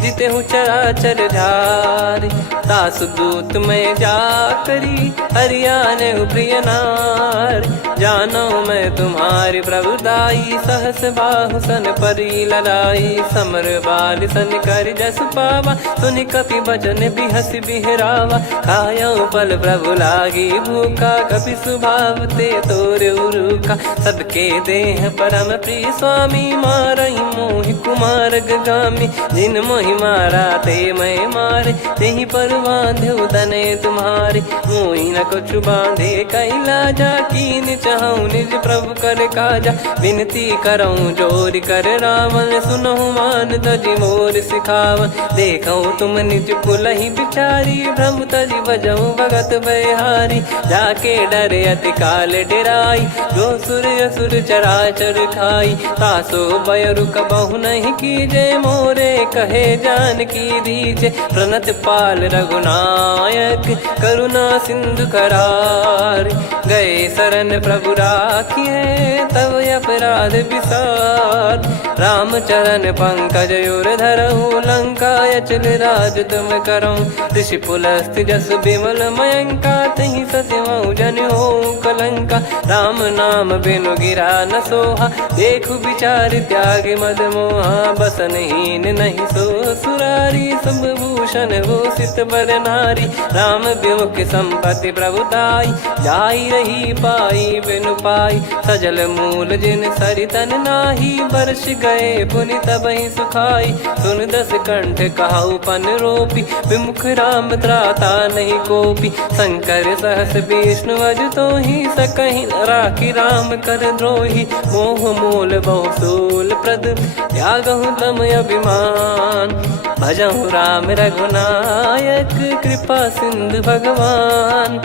जिते हूँ चराचर झारी। तासु दूत में जा करी, हरियाने प्रिय नार। जानो मैं तुम्हारी प्रभुदाई, सहस बाहु सन परी ललाई। समर बाल सन कर जस पावा, सुनि कपि बचन बिहस बिहरावा। खायौ पल प्रभु लागी भूखा, कपि स्वभाव ते तोर उरुखा। सबके देह परम प्रिय स्वामी, मारई मोहि कुमार गामी। जिन मोहि मारा ते मैं मारे, तेहि पर बांधे तने तुम्हारे। मोहि न कुछ बांधे कैलाजा, कीन चाहूं निज प्रभु कर काजा। विनती करऊं जोर कर रावण, सुनहु मान तजि मोर सिखावन। देखऊं तुम निज कुलहि बिचारी, भ्रम तजि बजऊं भगत बहारी। जाके डरे अति काल डेराई, जो सुर असुर चराचर खाई। तासो बयरु कबहु नहीं कीजे, मोरे कहे जान की दीजे। प्रणत पाल रघुनायक, करुणा सिंधु करार। गए शरण प्रभु राखिए, तब अपराध विसार। राम चरण पंकज उर धरऊं, लंका अचल राज तुम करऊं। ऋषि पुलस्त जस विमल मयंका, तहि ससिमऊ जन हो कलंका। राम नाम बिनु गिरा न सोहा, देखु विचार त्याग मद मोहा। बसनहीन नहीं सो सुरारी, सब भूषण भूषित बर नारी। राम विमुख संपत्ति प्रभुताई, जाई रही पाई बिनु पाई। सजल मूल जिन सरितन नाही, बरस गए पुनि तबहि सुखाई। सुन दस कंठ कहाऊ पन रोपी, विमुख राम त्राता नहीं कोपी। शंकर सहस विष्णु अजतो ही, सकहि न राखी राम कर द्रोही। मोह मूल बहु सूल प्रद, त्यागहु तम अभिमान। भजहु राम रघुनायक, कृपा सिंधु भगवान।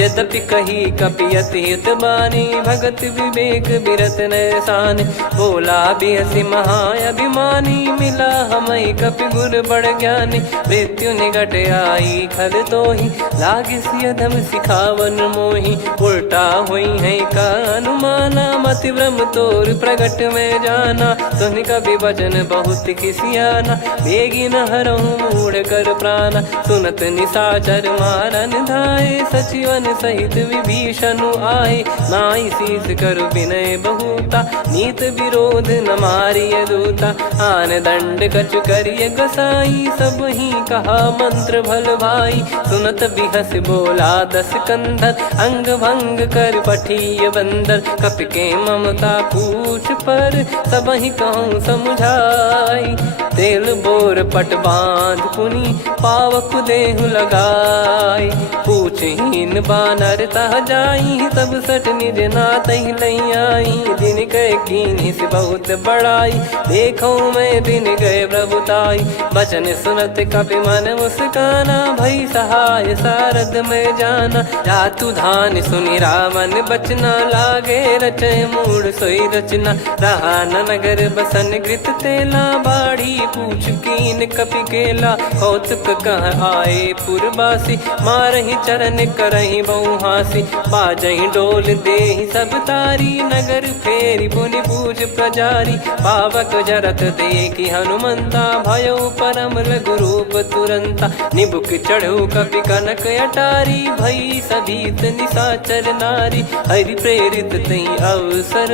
यद्यपि कही कपियत हित बानी, भगत विवेक बिरत नैसान। बोला बिहसी महाअभिमानी, मिला हमई कपि गुर बड़ ज्ञानी। मृत्यु निकट आई खल तोहि, लागे सिय धम सिखावन मोहि। उल्टा हुई है का अनुमाना, मति भ्रम तोर प्रगट में जाना। सुन कवि वचन बहुत खिसियाना, बेगी न हरहु मूढ़ कर प्राण। सुनत निशाचर मारन धाये, सचिवन सहित विभीषण आए। नाई शीस कर विनय बहुता, नीत विरोध न मारिय दूता। आन दंड कछु करिय गसाई, सब ही कहा मंत्र भल भाई। सुनत बिहस बोला दस कंधर, अंग भंग कर पठिय बंदर। कपि के ममता पूछ पर, सब ही कहूँ समझाई। तेल बोर पट बांध पुनि, पावक देहु लगाई। पूछहीन बानर तह जाई, तब सट निज नाथ लई आई। दिन कह कीन्ही से बहुत बड़ाई, देखो मैं दिन गए प्रभुताई। बचन सुनत कपि मन मुस्काना, भई सहाय सारद में जाना। जातु धान सुनि रावण बचना, लागे रचय मूढ़ सोई रचना। रहा न नगर बसन कृत तेला, बाड़ी पूछ कीन कपि केला। कौतुक कह आए पुरबासी, मारहि चरण करहि बहु हासी। बाजहि डोल देहि सब तारी, नगर फेरी पुनि पूज प्रजारी। पावक जरत देखि हनुमंता, भयो परम लघु रूप तुरंता। निबुक चढ़ऊ कपि कनक अटारी, भई सभीत निशाचर नारी। हरि प्रेरित तई अवसर,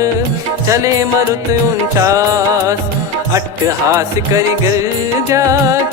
चले मरुत 49। अट्टहास करि गिरजा,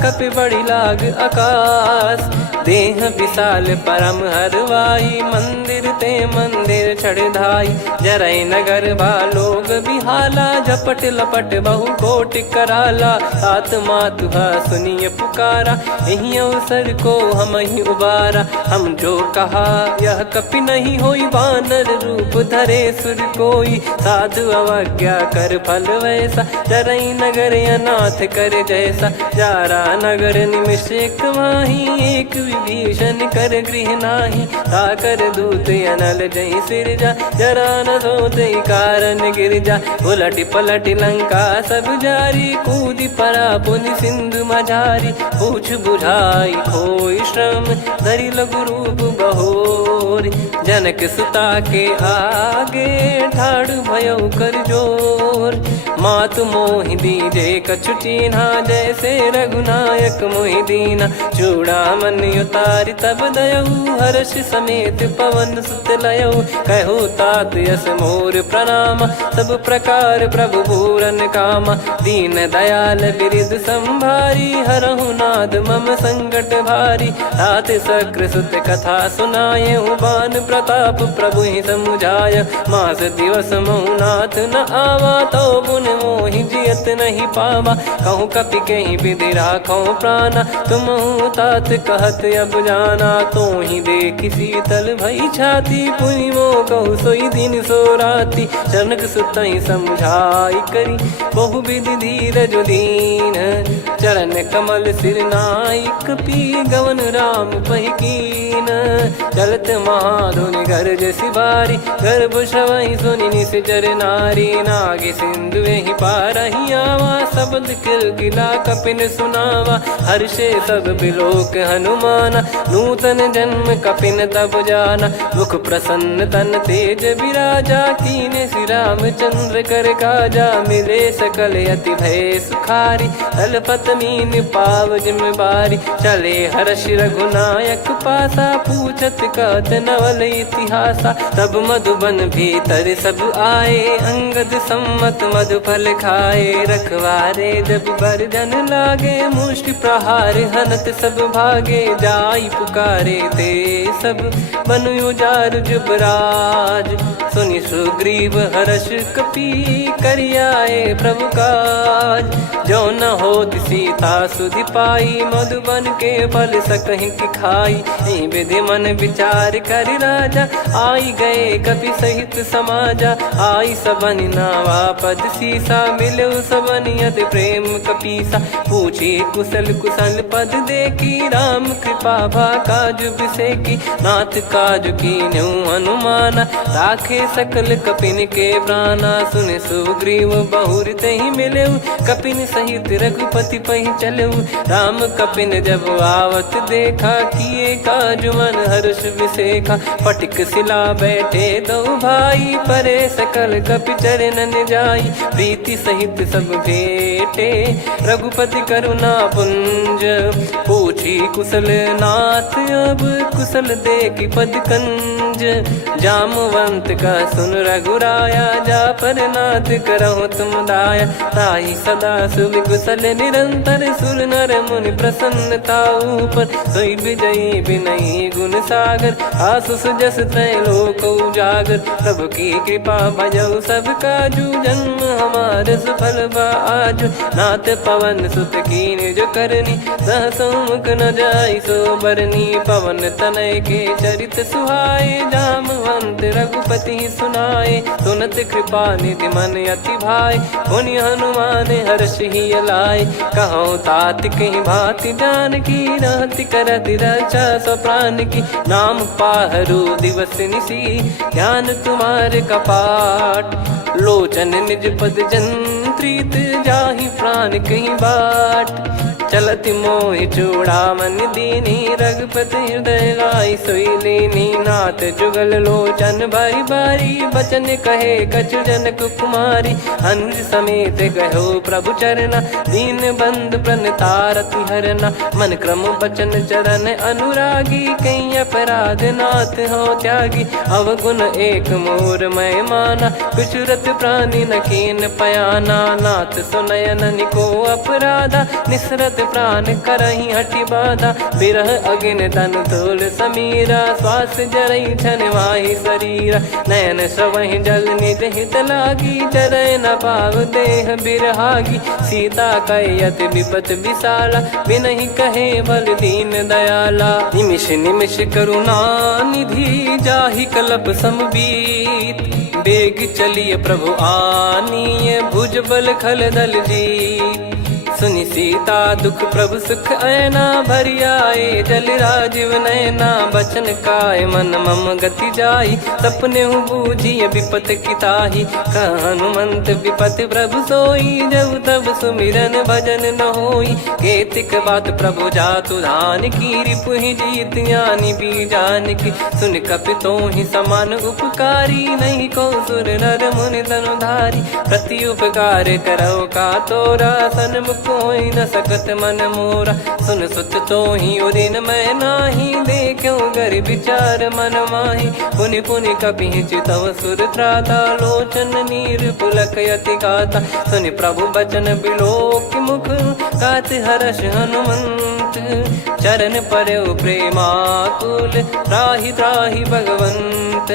कपि बड़ी लाग आकाश। देह विशाल परम हरवाई, मंदिर ते मंदिर छड़ धाई। जरई नगर बालोग बिहाला, झपट लपट बहु कोटि कराला। सात मातुहा सुनिय पुकारा, यही अवसर को हम ही उबारा। हम जो कहा यह कपि नहीं होई, वानर रूप धरे सुर कोई। साधु अवज्ञा कर फल वैसा, जरई नगर अनाथ कर जैसा। जारा नगर निमिष एक माही, एक विभीषण कर गृह नाही। ताकर दूत अनल जय सिरजा, जरा न सोते कारण गिर जा। उलट पलट लंका सब जारी, कूदी परा पुनि सिंधु मझारी। पूछ बुझाई खोई श्रम, धरि लघु रूप बहोरी। जनक सुता के आगे, ठाड़ भयो कर जोर। मातु मोहि दीजे कछु चीन्हा, जैसे रघुनायक मोहि दीना। चूड़ामन उतारि तब दयऊ, हर्ष समेत पवन सुत लयऊ। कहो तात यस मोर प्रणाम, सब प्रकार प्रभु पूरन कामा। दीन दयाल बिरिद संभारी, हरहु नाद मम संकट भारी। तात सक्र सुत कथा सुनाये, बान प्रताप प्रभु ही समुझाय। मास दिवस महु नाथ न आवा, तो पुन मोहि जियत नहीं पावा। कहूँ कपि कहीं विधि राखो प्राणा, तुम तात कहत अब जाना। तो ही देखी शीतल भई छाती, पुनि मो कहु सोई दिन सो राती। जनक सुतहि समझाई करी, बहु विधि धीरज दीन। चरण कमल सिर नाई, कपि गवन राम पहि कीन। चलत महाधुनि गरज सिबारी, गर्भ श्रवहि सुनि निश्चर नारी। नागे सिंधु ही पारहि आवा, शब्द किलकिला कपिन सुनावा। हर्षे सब बिलोक हनुमाना, नूतन जन्म कपिन तब जाना। मुख प्रसन्न तन तेज विराजा, कीने श्री रामचंद्र कर काजा। मिले सकल अति भय सुखारी, तलपत मीन पाव जिम बारी। चले हर्ष रघुनायक पासा, पूछत कहत नवल इतिहासा। तब मधुबन भीतर सब आए, अंगद सम्मत मधुफल खाए। रखवारे जब बरजन लागे, मुष्टि प्रहार हनत सब भागे। जाई पुकारे ते सब, बन उजार जुबराज। सुनि सुग्रीव हर्ष कपि, करियाए प्रभु काज। जो न होत सीता सुधि पाई, मधुबन के फल सकहि की खाई। विधि मन विचार कर राजा, आई गए कपि सहित समाजा। आई सबन नावा पद सीसा, मिलो सबन यति प्रेम कपीसा। पूछी कुशल कुशल पद देखी राम कृपा भा काज बिसेकी। नाथ काज कीन्हु हनुमाना राखे सकल कपिन के प्राणा। सुन सुग्रीव बहुर तहि मिलऊ कपिन सहित रघुपति पहि चलऊ। राम कपिन जब आवत देखा किए काज मन हर्ष विसेखा। फटिक सिला बैठे दो भाई परे सकल कपि चरणन जाई। प्रीति सहित सब भेटे रघुपति करुणा पुंज। पूछी कुशल नाथ अब कुशल देखि पद कंज। जामवंत का सुन रघुराया जा पर नाथ करहु तुम दाया। ताहि सदा सुविकुशल निरंतर सुर नर मुनि प्रसन्नता ऊपर। सोई विजयी विनयी गुण सागर आसुस जस त्रैलोक उजागर। प्रभु की कृपा भजऊ सब काजू जन्म हमार सफल बा आजु। नाथ पवन सुत कीन जो करनी सहसो मुख न जाई सो बरनी। पवन तनय के चरित सुहाए जामवंत रघुपति सुनाए। सुनत कृपा निधि मन अति भाई पुनि हनुमान हर्ष ही लाए। कहूँ तात कहीं भांति जान की रहति करति रक्षा सो प्राण की। नाम पाहरू दिवस निसी ध्यान तुम्हारे कपाट। लोचन निज पद जंत्रित जाहि प्राण कहीं बाट। चलति मोहि चूड़ामन दीनी रघुपति हृदय लाई सोई लीनी। नाथ जुगल लोचन बारी बारी बचन कहे कछु जनक कुमारी। अनुज समेत गहो प्रभु चरना दीन बंद प्रणतारति हरना। मन क्रम बचन चरण अनुरागी कहीं अपराध नाथ हो त्यागी। अवगुण एक मोर मैं माना कुछुरत प्राणी न कीन पयाना। नाथ सुनयन को अपराधा निसरत प्राण करही हटि बाधा। बिरह अगिन तन तोल समीरा श्वास जरई छन वाहि शरीरा। नयन सवहि जल निज हित लागी चरय न पाव देह बिरहागी। सीता कयत विपत विशाला बिनहि कहे बल दीन दयाला। निमिष निमिष करुणा निधि जाहि कलप समबीत। बेग चलिए प्रभु आनीय भुज बल खल दल जीत। सुनि सीता दुख प्रभु सुख ऐना भरि आए। जल राजीव नैना बचन काय मन मम गति जाई। सपने हूँ बूझिए विपत किताही हनुमंत विपत प्रभु सोई। जब तब सुमिरन भजन न होई। केतिक बात प्रभु जातु धान की रिपुहि जीत यानी बीजान की। सुन कपि तोहि समान उपकारी नहीं को सुर नर मुनि तनुधारी। प्रति उपकार करो का तोरा सन्मुख कोई न सकत मन मोरा। सुन सुत तो ही उदिन मैं नाही देखो गर विचार मन माही। पुनि पुनि कपि चितव सुर त्राता लोचन नीर पुलक यति गाता। सुनि प्रभु बचन बिलोक मुख गात हर्ष हनुमंत। चरण परयो प्रेमाकुल त्राहि त्राहि भगवंत।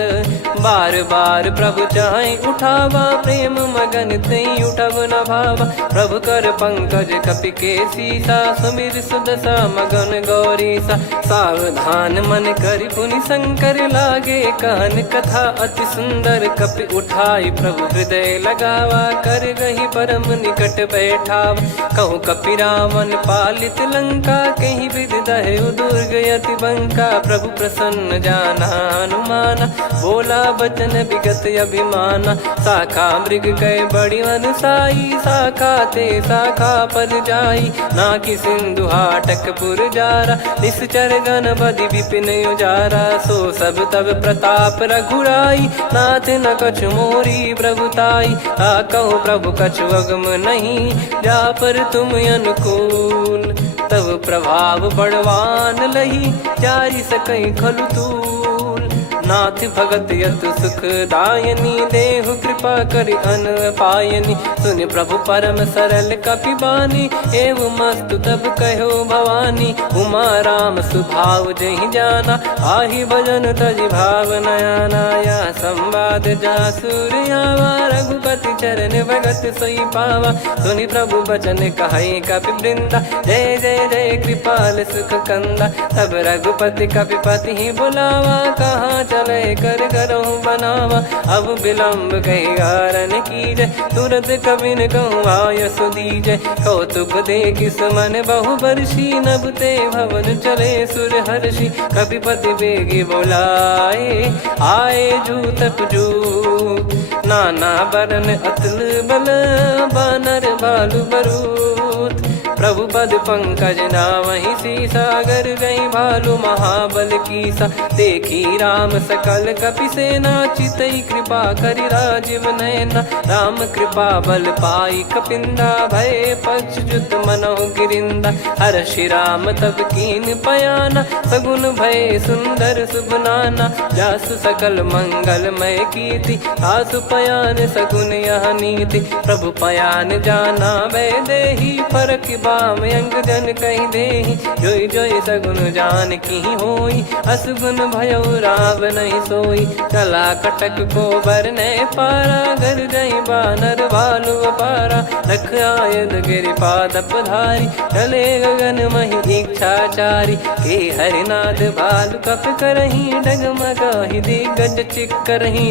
बार बार प्रभु चाहि उठावा प्रेम मगन तई उठब न भावा। प्रभु कर पंकज कपि के सीसा सुमिर सुदशा मगन गौरीसा। सावधान मन करि पुनि शंकर लागे कहन कथा अति सुंदर। कपि उठाई प्रभु हृदय लगावा कर गही परम निकट बैठावा। कहूँ कपि रावण पालित लंका कहीं विद दहु दुर्ग यति बंका। प्रभु प्रसन्न जाना हनुमाना बोला बचन विगत अभिमाना। शाखा मृग कह बड़ी अनुसाई शाखा ते शाखा पर जाई। ना कि सिंधु हाटक पुर जारा निश्चर गण बदि विपिन उजारा। सो सब तब प्रताप रघुराई नाथ न कछु मोरी प्रभुताई। कहो प्रभु कछु अगम नहीं जा पर तुम अनुकूल। तब प्रभाव बड़वान लही जारी सकई खलु तूल। नाथ भगत यत सुख दायनी देहु कृपा करि अन पायनी। सुनि प्रभु परम सरल कपि बानी एवं मस्तु तब कहो भवानी। उमा राम सुभाव जहि जाना आहि भजन तजि भाव नयाना। या संवाद जासुर आवा रघुपति चरण भगत सोई पावा। सुनि प्रभु बचन कहै कपि वृंदा जय जय जय कृपाल सुख कंदा। तब रघुपति कपि पति बुलावा कहाँ लय कर करहु बनावा। अब विलम्ब कही कारण कीजय, तुरत कबिन कहूँ आयस दीजय। कौतुक देखि सुमन बहु बरसी, नभ ते भवन चले सुर हर्षि। कपिपति बेगी बोलाए, आए जूतप जूत। नाना बरन अतुल बल, बानर बालु बरूत। प्रभु पद पंकज नावहि सीसा, गर गई भालु महाबल कीसा। देखी राम सकल कपि सेना, चितई कृपा करि राजीव नयना। राम कृपा बल पाई कपिंदा, भय पक्षजुत मनहु गिरिंदा। हर्षि राम तब कीन पयाना, सगुन भय सुंदर शुभ नाना। जासु सकल मंगलमय कीर्ति, आसु पयान सगुन यह नीति। प्रभु पयान जाना वै देहि, फरक बाम अंग जन कहि देहि। जोई जोई सगुन जान की होई, असगुन भयो राव नहीं सोई। चला कटक को बरने पारा, घर जई बानर भालु अपारा। रख आयद गिरि पाद पधारी, चले गगन महि इच्छाचारी। के हरिनाथ भालु कप करही, डगमगाहि दिग्गज चिक्करही।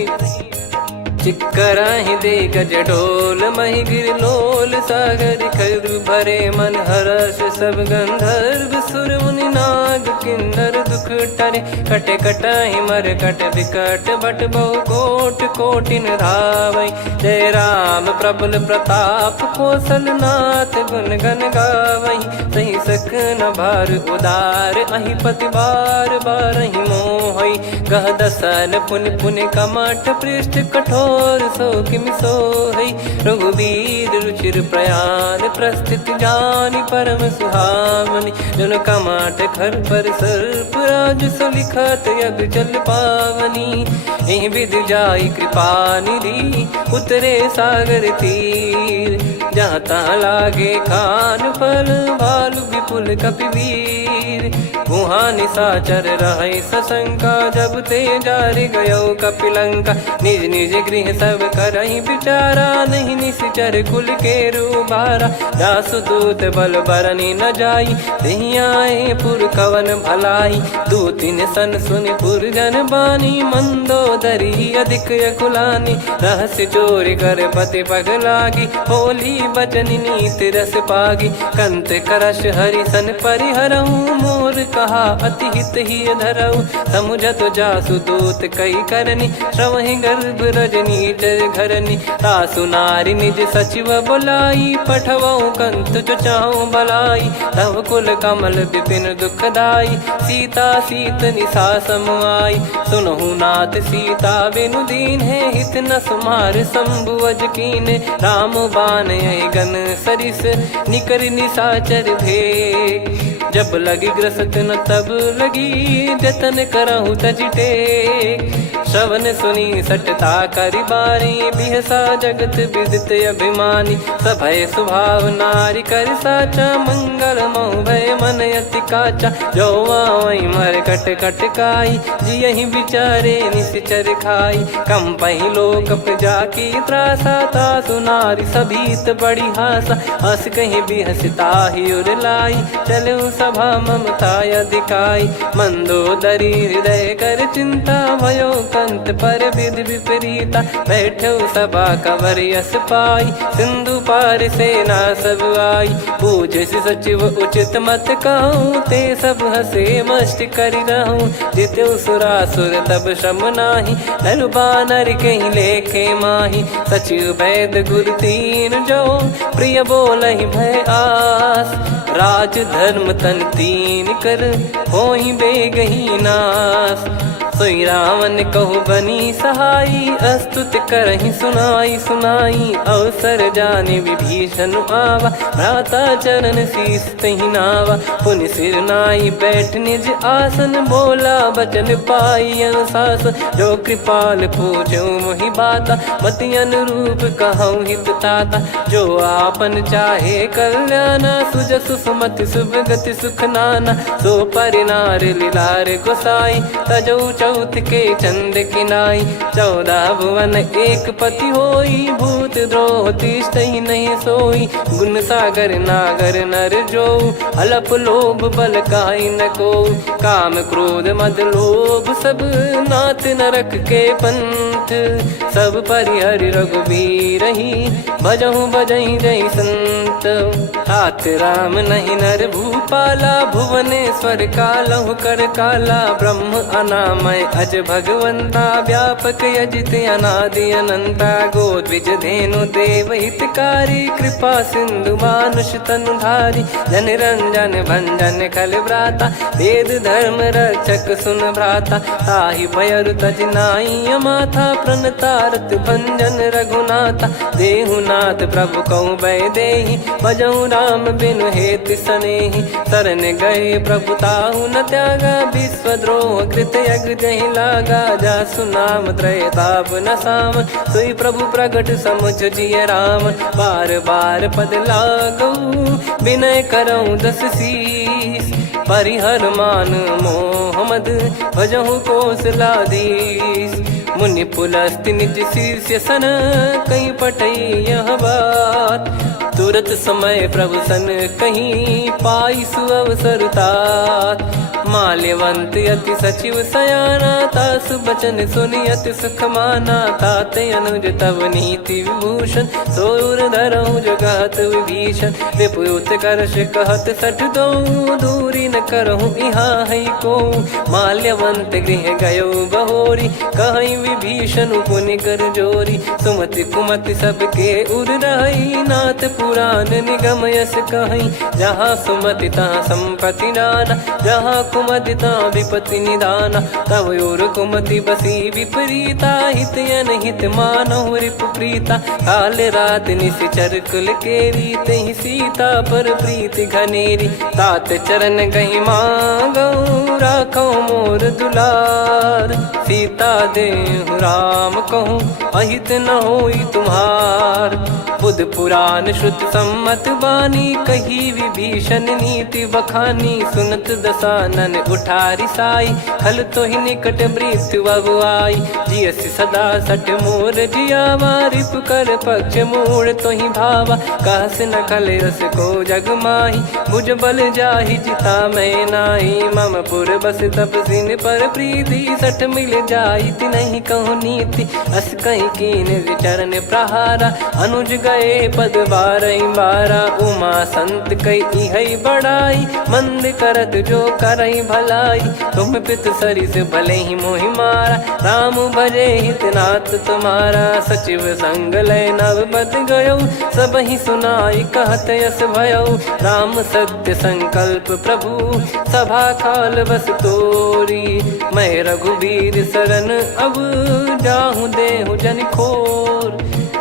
चिक्कराहि दिग्गज ढोल, महि गिर लोल। सागर खरु भरे मन हर्ष, सब गंधर्व सुर मुनि नाग किन्नर दुख टरे। कटे कटाहि मरकट विकट, बट बहु कोट कोटिन धावै। जय राम प्रबल प्रताप, कौशल नाथ गुण गण गावै। सही सकन भार उदार, अहि पति बार बारहि मोहै। गह दसन पुनि पुनि कमठ, पृष्ठ कठोर सो किमि सोहै। रघुबीर रुचिर प्रयाण, प्रस्थित जानि परम सुहावनी। जन कमाट खर पर सर्प, राज सलिखत यग जल पावनी। एहि विधि जाई कृपा निधि, उतरे सागर तीर। जहाँ तहाँ लागे खान फल, भालु विपुल कपिवीर। गुहा निशाचर रहै सशंका, जब ते जारि गयो कपिलंका। निज निज गृह सब करहि विचारा, नहीं निश्चर कुल के रूबारा। जासु दूत बल बरनि न जाई, तेहि आए पुर कवन भलाई। दूतिन सन सुनि पुर जन बानी, मंदोदरी अधिक अकुलानी। रहस्य चोरी कर पति पग लागी, होली बचन नीत रस पागी। कंत करश हरि सन परिहरहु, मोर कहा अति हित ही धरऊ। समुझत जासु दूत कई करनी, श्रवहि गर्भ रजनी जय घरनी। तासु नारी निज सचिव बुलाई, पठवऊ कंत जो चाहूं भलाई। तव कुल कमल विपिन दुखदाई, सीता सीत निशा समुआई। सुनहु नाथ सीता बिनु दीन है, हित न सुमार शंभु अज कीने। राम बान यही गन सरिस, निकर निशाचर भेग। जब लगी ग्रसत न तब लगी, जतन करहु तज टेक। श्रवण सुनी सटता करि बारी, बिहसा जगत विदित अभिमानी। सभय स्वभाव नारी कर साचा, मंगल मोह भय मन अति काचा। जो आवै मर कट कट काई, जियहि विचारे निश्चर खाई। कम पहि लोक प्रजा की त्रासा, तासु नारी सभीत बड़ी हासा। हस कहीं बिहसता ही उर लाई, चलऊ सभा ममता अधिकाई। मंदोदरी हृदय कर चिंता, भयो कंत पर विधि विपरीता। बैठो सभा कवर यस पाई, सिंधु पार सेना सब आई। पूछ सचिव उचित मत कहूँ, ते सब हसे मस्त करि रहूं। जित्यु सुरासुर तब श्रम नाही, नर बानर कहीं लेखे माही। सचिव वैद गुरु तीन जो, प्रिय बोलहि भय आस। राज धर्म तन तीन कर, होहि बेगहि नाश। सोई रावण कहु बनी सहाई, अस्तुत करहि सुनाई सुनाई। अवसर जाने विभीषण आवा, भ्राता चरण शीस तहि नावा। पुनि सिर नाई बैठ निज आसन, बोला बचन पाई अनुशासन। जो कृपाल पूछो मोहि बाता, मति अनुरूप कहूँ हित ताता। जो आपन चाहे कल्याणा, सुजसु सुमति शुभ गति सुख नाना। सो परिनार लीलार गोसाई, तजौ चौथ के चंद किनाई 14 भुवन एक पति होई भूत द्रोह तिष्ठहि नहीं सोई गुण सागर नागर नर जो अलप लोभ बल काई न को काम क्रोध मद लोभ सब नाथ नरक के पंथ सब परिहरि रघुबीर ही भजहु भजहि जय संत हाथ राम नहीं नर भूपाला भुवनेश्वर कालहु कर काला ब्रह्म अनामय अज भगवंता व्यापक यजित अनादि अनंता गोद्विज धेनु देव हितकारी कृपा सिंधु मानुष तनुधारी जन रंजन भंजन खल भ्राता वेद धर्म रक्षक सुन भ्राता ताहि भयरु तज नाई माथा प्रणतारत भंजन रघुनाथा देहुनाथ प्रभु कहु बै देहि भजहु राम बिनु हेति सनेहि शरण गए प्रभु ताहु न त्यागा विश्वद्रोह कृत यज्ञ जहि लागा जासु नाम त्रयताप न सामन सोई प्रभु प्रगट समुझ जिय राम बार बार पद लागऊ विनय करऊँ दस शीस परिहर मान मोहम्मद भजहु कौशलाधीश मुनि पुलस्ति निज शीर्ष सन कहीं पटई यह बात तुरत समय प्रभु सन कहीं पाई सुअवसर तात माल्यवंत यति सचिव सयाना तासु बचन सुनियत सुख माना ताते अनुज तव नीति विभूषण सोर धरहु जगत विभीषण विपुत करश कहत सठ दो दूरी न करहु यहाँ है को माल्यवंत गृह गयो बहोरी कहीं विभीषण पुनि कर जोरी सुमति कुमति सबके उर रही नाथ पुराण निगम यस कहीं जहाँ सुमति तहाँ संपत्ति नाना जहाँ कुमति तहाँ विपत्ति निदाना तव और कुमति बसी विपरीता हित अनहित मानहु रिपु प्रीता काल रात निश्चर कुल केरी तहि सीता पर प्रीति घनेरी तात चरण गही मांगऊ राखो मोर दुलार सीता देहु राम कहूँ अहित न होई तुम्हार बुध पुराण श्रुत सम्मत बानी कही विभीषण नीति बखानी सुनत दसानन उठारी साई खल तो ही निकट मृत्यु अब आई जियस सदा सठ मोर जियावा रिप कर पक्ष मूड़ तो ही भावा कहस न खल रस को जग माही भुज बल जाहि जिता मैं नाई मम पुर बस तप सिन पर प्रीति सठ मिल जाई ति नहीं कहूँ नीति अस कहीं कीन चरण प्रहारा अनुज गए पद बारई बारा उमा संत कई है बड़ाई मंद करत जो करई भलाई तुम पित सरिस भले ही मोहि मारा राम भजे हितनाथ तुम्हारा सचिव संग लय नव बद गयो सब ही सुनाई कहत यस भयो राम सत्य संकल्प प्रभु सभा काल बस तोरी मैं रघुबीर शरण अब जाहु देहु जन खोर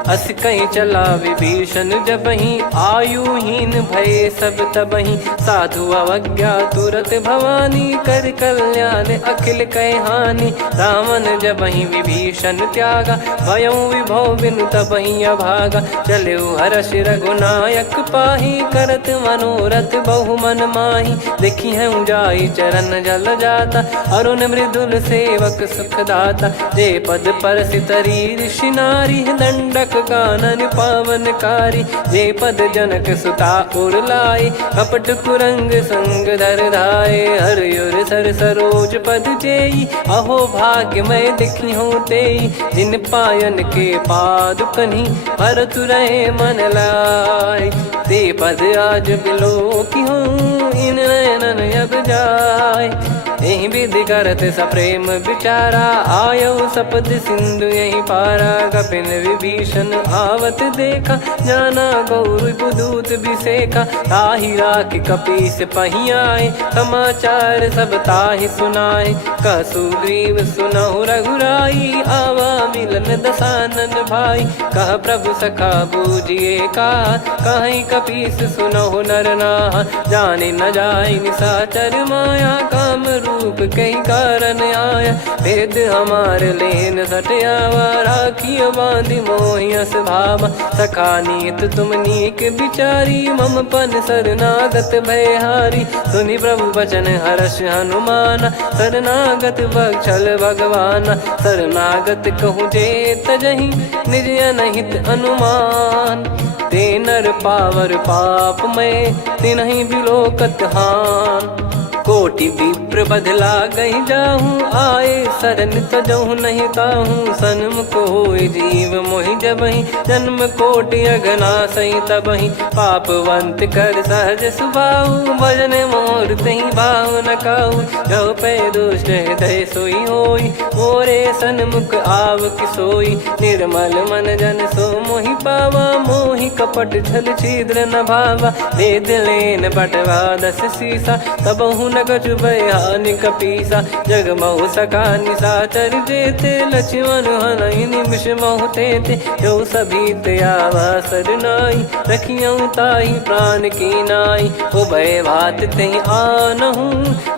अस कहीं चला विभीषण जब ही आयुहीन भय सब तबही साधु अवज्ञा तुरत भवानी कर कल्याण अखिल कह हानि रावण जब ही विभीषण त्यागा भयउ विभव बिनु तबही अभागा चले हर्ष रघुनायक पाही करत मनोरथ बहु मन माही देखी है जाई चरण जल जाता अरुण मृदुल सेवक सुखदाता जे पद पर सितरी ऋषि नारी दंडक कानन पावनकारी जे पद जनक सुता उर लाए कपट कुरंग संग धर धाये हरियुर सर सरोज पद जेई अहो भाग्य मैं दिखी हूँ तेई जिन पायन के पादुकनी भरत रहे मन लाए ते पद आज बिलो की हूँ इन नयनन अब जाय यही विधि करत सप्रेम विचारा आयो सपद सिंधु यही पारा कपिन विभीषण आवत देखा जाना गौर बुदूत बिसेखा ताहि राख कपीस पही आए समाचार सब ताहि सुनाए कह सुग्रीव सुनहु रघुराई आवा मिलन दसानन भाई कह प्रभु सखा बूझिए का कहीं कपीस सुनहु नर नाहा जाने न जाय निशाचर माया काम रूप कई कारण आया। भेद हमार लेन सटयावा, राखियो बांधि मोहियस भावा। सखा नीत तुम नीक बिचारी, मम पन शरणागत भयहारी। सुनि प्रभु बचन हर्ष हनुमाना, शरणागत बक्षल भगवाना। शरणागत कहूँ जे तजहि, निज अनहित अनुमान। ते नर पावर पाप में, तिन्हि बिलोकत हान। कोटि विप्र बदला गई जाहूँ, आए शरण तजहु नहीं ताहूँ। सन्मुख होय जीव मोहि जबहि, जन्म कोटि अघना सही तबहि। पापवंत कर सहज सुभाऊ, भजन मोर तहि भाव न काऊ। जो पै दुष्ट हृदय सोई होई, मोरे सन्मुख आव किसोई। निर्मल मन जन सो मोहि पावा, मोहि कपट छल छिद्र न भावा। वेद लेन बटवा 10 सीसा, तबहु न कछु भयानि कपीसा। जग महु सका निशाचर जेते, लक्ष्मण हनहि निमिष महु तेते। जो सभी त्यावा सरनाई, रखियऊ ताहि प्राण की नाई। उभय भात तहि आनहु,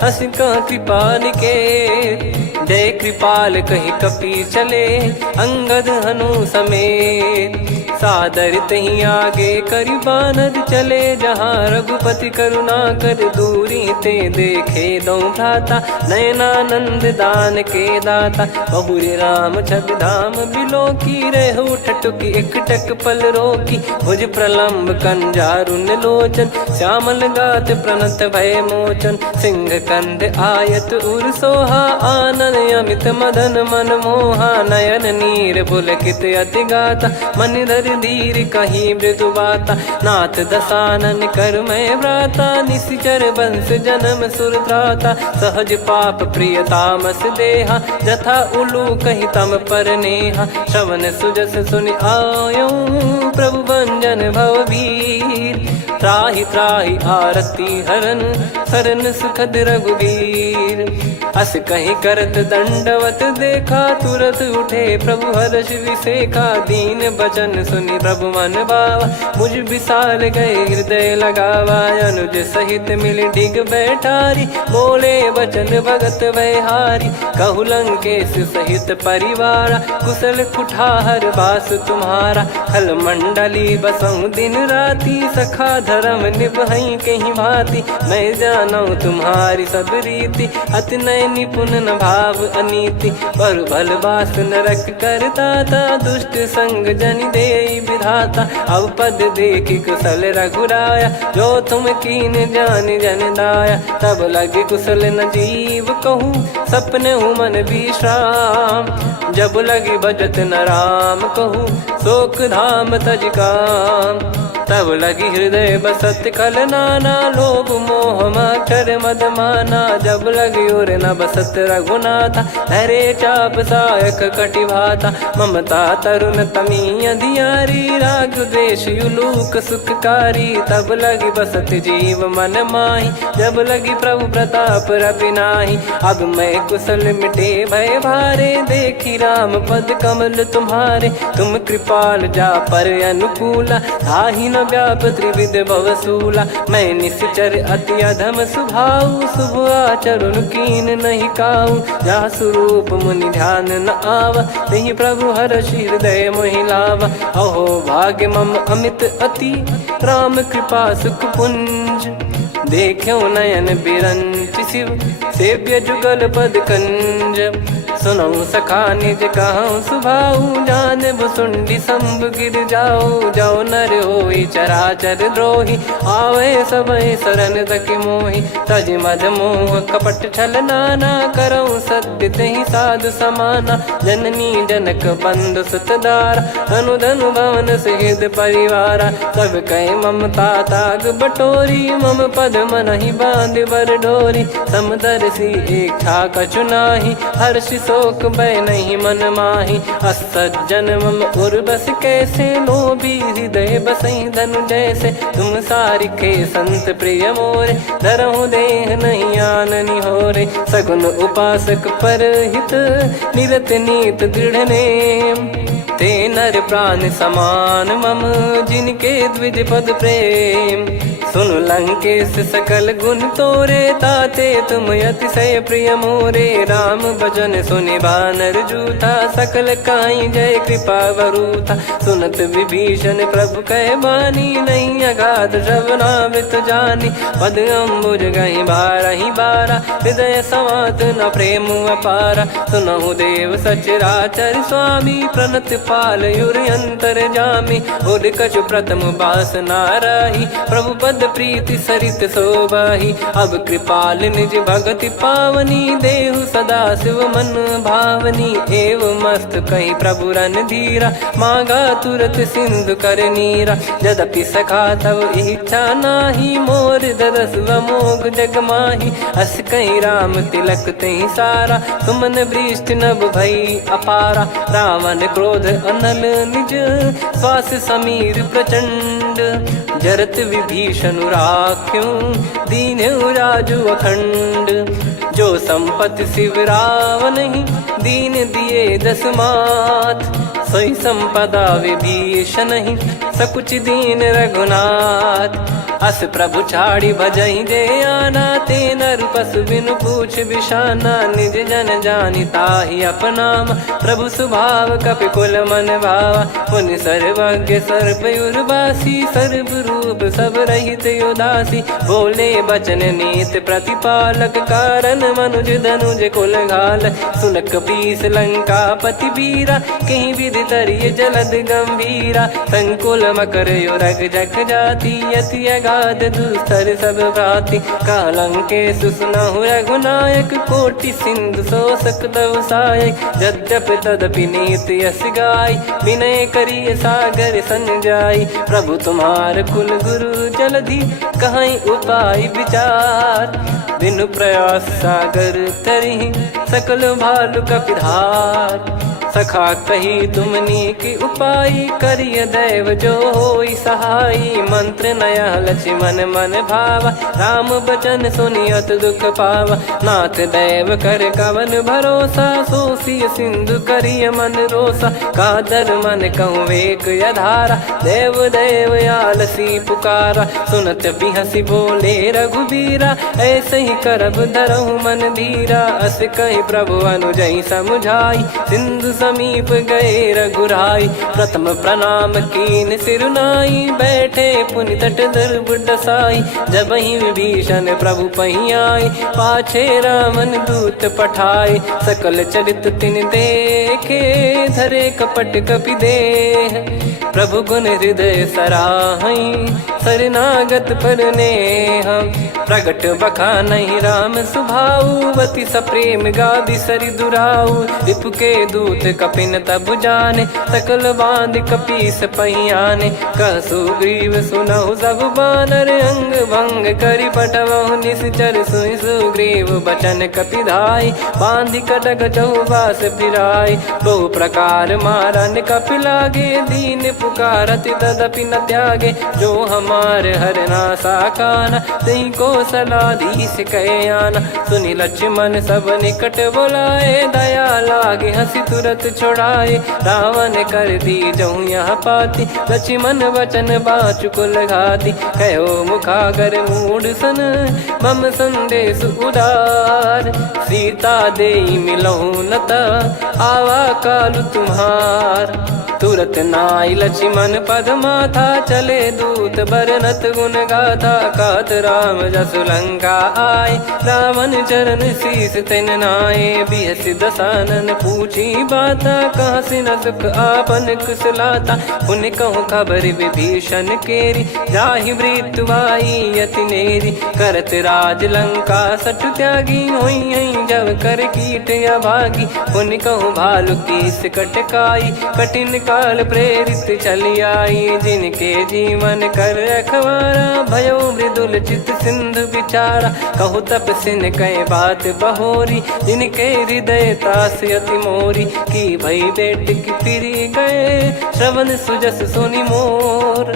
हस कह कृपाल के। जय कृपाल कहि कपी चले, अंगद हनु समेत। सादर तहि आगे करि बानर चले, जहाँ रघुपति करुणा कर दूरी ते देखे दो भ्राता। नयनानंद दान के दाता, बहुरी राम छवि धाम बिलोकी। रेहु ठटुकी एकटक पल रोकी, भुज प्रलम्ब कंजारुन लोचन। श्यामल गात प्रणत भय मोचन, सिंह कंद आयत उर सोहा। आनन अमित मदन मन मोहा, नयन नीर पुलकित अति गाता। मन धर धीर कहीं मृदु बाता, नाथ दसानन कर मैं व्राता। निशिचर वंश जन्म सुरत्राता, सहज पाप प्रिय तामस देहा। जथा उलू कही तम पर नेहा, श्रवण सुजस सुनि आयो। प्रभु भंजन भववीर, त्राहि त्राहि आरती हरन। शरण सुखद रघुवीर, अस कहीं करत दंडवत देखा। तुरत उठे प्रभु हर्ष विसेखा, दीन बचन सुनि प्रभु मन भावा। मुझ विसाल गए हृदय लगावा, अनुज सहित मिल डिग बैठारी। बोले बचन भगत भयहारी, कहु लंकेश सहित परिवारा। कुशल कुठार बास तुम्हारा, खल मंडली बसऊं दिन राती। सखा धर्म निभई कहीं भांति, मैं जानू तुम्हारी सब रीति। अति नय निपुण न भाव अनीति, पर भल बास नरक करताता। दुष्ट संग जनि देई विधाता, अब पद देखि कुशल रघुराया। जो तुम कीन जान जन दाया, तब लगे कुशल न जीव कहूँ। सपने मन विश्राम, जब लगे भजत न राम कहूँ। शोक धाम तज काम, तब लगी हृदय बसत खल नाना। लोभ मोह मकर मद माना, जब लगी उर न बसत रघुनाथा। धरे चाप सायक कटि भाता, ममता तरुण तमी अधियारी। राग द्वेष युलूक सुखकारी, तब लगी बसत जीव मन माही। जब लगी प्रभु प्रताप रवि नाही, अब मैं कुशल मिटे भय भारे। देखी राम पद कमल तुम्हारे, तुम कृपाल जा पर अनुकूला। ताहि न व्याप त्रिविध भवसूला, मैं निश्चर अति अधम सुभाऊ। शुभ आचरण कीन नहीं काऊ, जा स्वरूप मुनि ध्यान न आवा। नहीं प्रभु हर्षि हृदय मोहि लावा, अहो भाग्य मम अमित अति। राम कृपा सुख पुंज, देख्यो नयन बिरंच शिव। सेव्य जुगल पद कंज, सुनऊ सखा निज कहूँ सुभाऊ। जान भुसुंडी शंभ गिर जाओ, जाओ नर होई चराचर द्रोही। आवे सबय शरण तक मोहि, तज मद मोह कपट छल नाना। करऊँ सत्य तहि साधु समाना, जननी जनक बंधु सुतदारा। धनु धनु भवन सहित परिवारा, सब कहे ममता ताग बटोरी। मम पद मनहि बांध बर डोरी, समदर्शी इच्छा कछु नाही। हर्षि शोक भय नहीं मन माही, असज्जन मम उर बस कैसे। लोभी हृदय बसई धनु जैसे, तुम सारिखे संत प्रिय मोरे। धरहु देह नहीं आननि होरे, सगुन उपासक पर हित। निरत नीत दृढ़ नेम, ते नर प्राण समान मम। जिनके द्विज पद प्रेम, सुन लंकेश सकल गुण तोरे, ताते तुम अतिशय प्रिय मोरे। राम भजन सुनि बानर जूथा, सकल काई जय कृपा वरूथा। सुनत विभीषण प्रभु कह बानी, नहीं अगाध श्रवणामृत जानी। पद अम्बुज गहि बारहि बारा, हृदय समात न प्रेम अपारा। सुनहु देव सचराचर स्वामी, प्रणत पाल युर अंतर जामी। उर कछु प्रथम बास नाराही, प्रभु पद प्रीति सरित शोभाही। अब कृपाल निज भगति पावनी, देहु सदा शिव मन भावनी। एव मस्त कहीं प्रभु रन धीरा, मांगा तुरत सिंधु कर नीरा। यद्यपि सखा तब इच्छा नाही, मोर दरस वमोग जग माही। अस कहीं राम तिलक तहीं सारा, सुमन वृष्टि नभ भई अपारा। रावण क्रोध अनल निज, श्वास समीर प्रचंड। जरत विभीषण राख्यों, दीन्हु राजु अखंड। जो संपत्ति शिव रावण ही, दीन दिए दस मात। सोई संपदा विभीषण ही, सकुच दीन रघुनाथ। अस प्रभु छाड़ी भजहि जे आना, ते नर पशु बिनु पूछ बिशाना। निज जन जानि ताहि अपनाम, प्रभु स्वभाव कपि कुल मन भावा। पुनि सर्वज्ञ सर्वयुर्वासी, सर्व रूप सब रहित उदासी। बोले बचन नीत प्रतिपालक, कारण मनुज धनुज कुल घाल। सुनक पीस लंका पति बीरा, कहीं विधि तरिय जलद गंभीरा। संकुल मकर युरग जख जाति, यति अगाध दुस्तर सब भांति। कालंकेशु सुनहु रघुनायक, कोटि सिंधु शोषक तव सहायक। यद्यपि तदपि नीति यस गाय, विनय करिय सागर सन जाई। प्रभु तुम्हार कुल गुरु जलधि, कहीं उपाय विचार। बिनु प्रयास सागर तरिहि, सकल भालु कपिधार। सखा कही तुमनी की उपाय, करिय दैव जो होई सहाई। मंत्र नया लक्ष्मण मन भावा, राम बचन सुनियत दुख पावा। नाथ दैव कर कवन भरोसा, सोसिय सिंधु करिय मन रोसा। कादर मन कहूँ एक यधारा, देव देव आलसी पुकारा। सुनत बिहसी बोले रघुबीरा, ऐसे ही करब धरहु मन धीरा। अस कही प्रभु अनुजई समुझाई, सिंधु समीप गए रघुराई। प्रथम प्रणाम कीन सिरुनाई, बैठे पुनि तट दर्भ डसाई। जब ही विभीषण प्रभु पही आए, पाछे रावण दूत पठाए। सकल चरित तिन देखे, धरे कपट कपि देह। प्रभु गुण हृदय सराहई, शरणागत पर नेह। प्रगट बखानहि राम सुभाऊ, बति सप्रेम गादि सरि दुराऊ। रिपु के दूत कपिन तब जाने, सकल बांध कपीस पहियाने। कह सुग्रीव सुनहु सब बानर, अंग भंग करि पटवहु निश्चर। सुनि सुग्रीव बचन कपिधाई, बांधि कटक चौबास फिराई। बहु प्रकार मारन कपि लागे, दीन पुकारत तदपि न त्यागे। जो हमार हरना साकाना, तही को सलाधीश कहे आना। सुनि लक्ष्मण सब निकट बुलाए, दया लागे हंसी तुरत छुड़ाए। रावण कर दी जहु यहाँ पाती, लक्ष्मण वचन बाचु कुल घाती। कहो मुखागर मूड सन, मम संदेश उदार। सीता देई मिलहु नता, आवा कालु तुम्हार। तुरत नाई लक्ष्मण पद माथा, चले दूत बरनत गुण गाथा। कहत राम जसु लंका आए, रावण चरण शीस तिन नाए। बिहस दसानन पूछी बाता, कहाँ से न सुख आपन कुशलाता। पुन कहूँ खबर विभीषण केरी, जाहि मृत्यु आई यति नेरी। करत राज लंका सठ त्यागी, होई जब कर कीट अभागी। पुन कहूँ भालु कीस कटकाई, कठिन काल प्रेरित चली आई। जिनके जीवन कर रखवारा, भयो मृदुल चित सिंधु विचारा। कहु तपसिन कई बात बहोरी, जिनके हृदय तास अति मोरी। की भई बेट की फिरी गए, श्रवण सुजस सुनि मोर।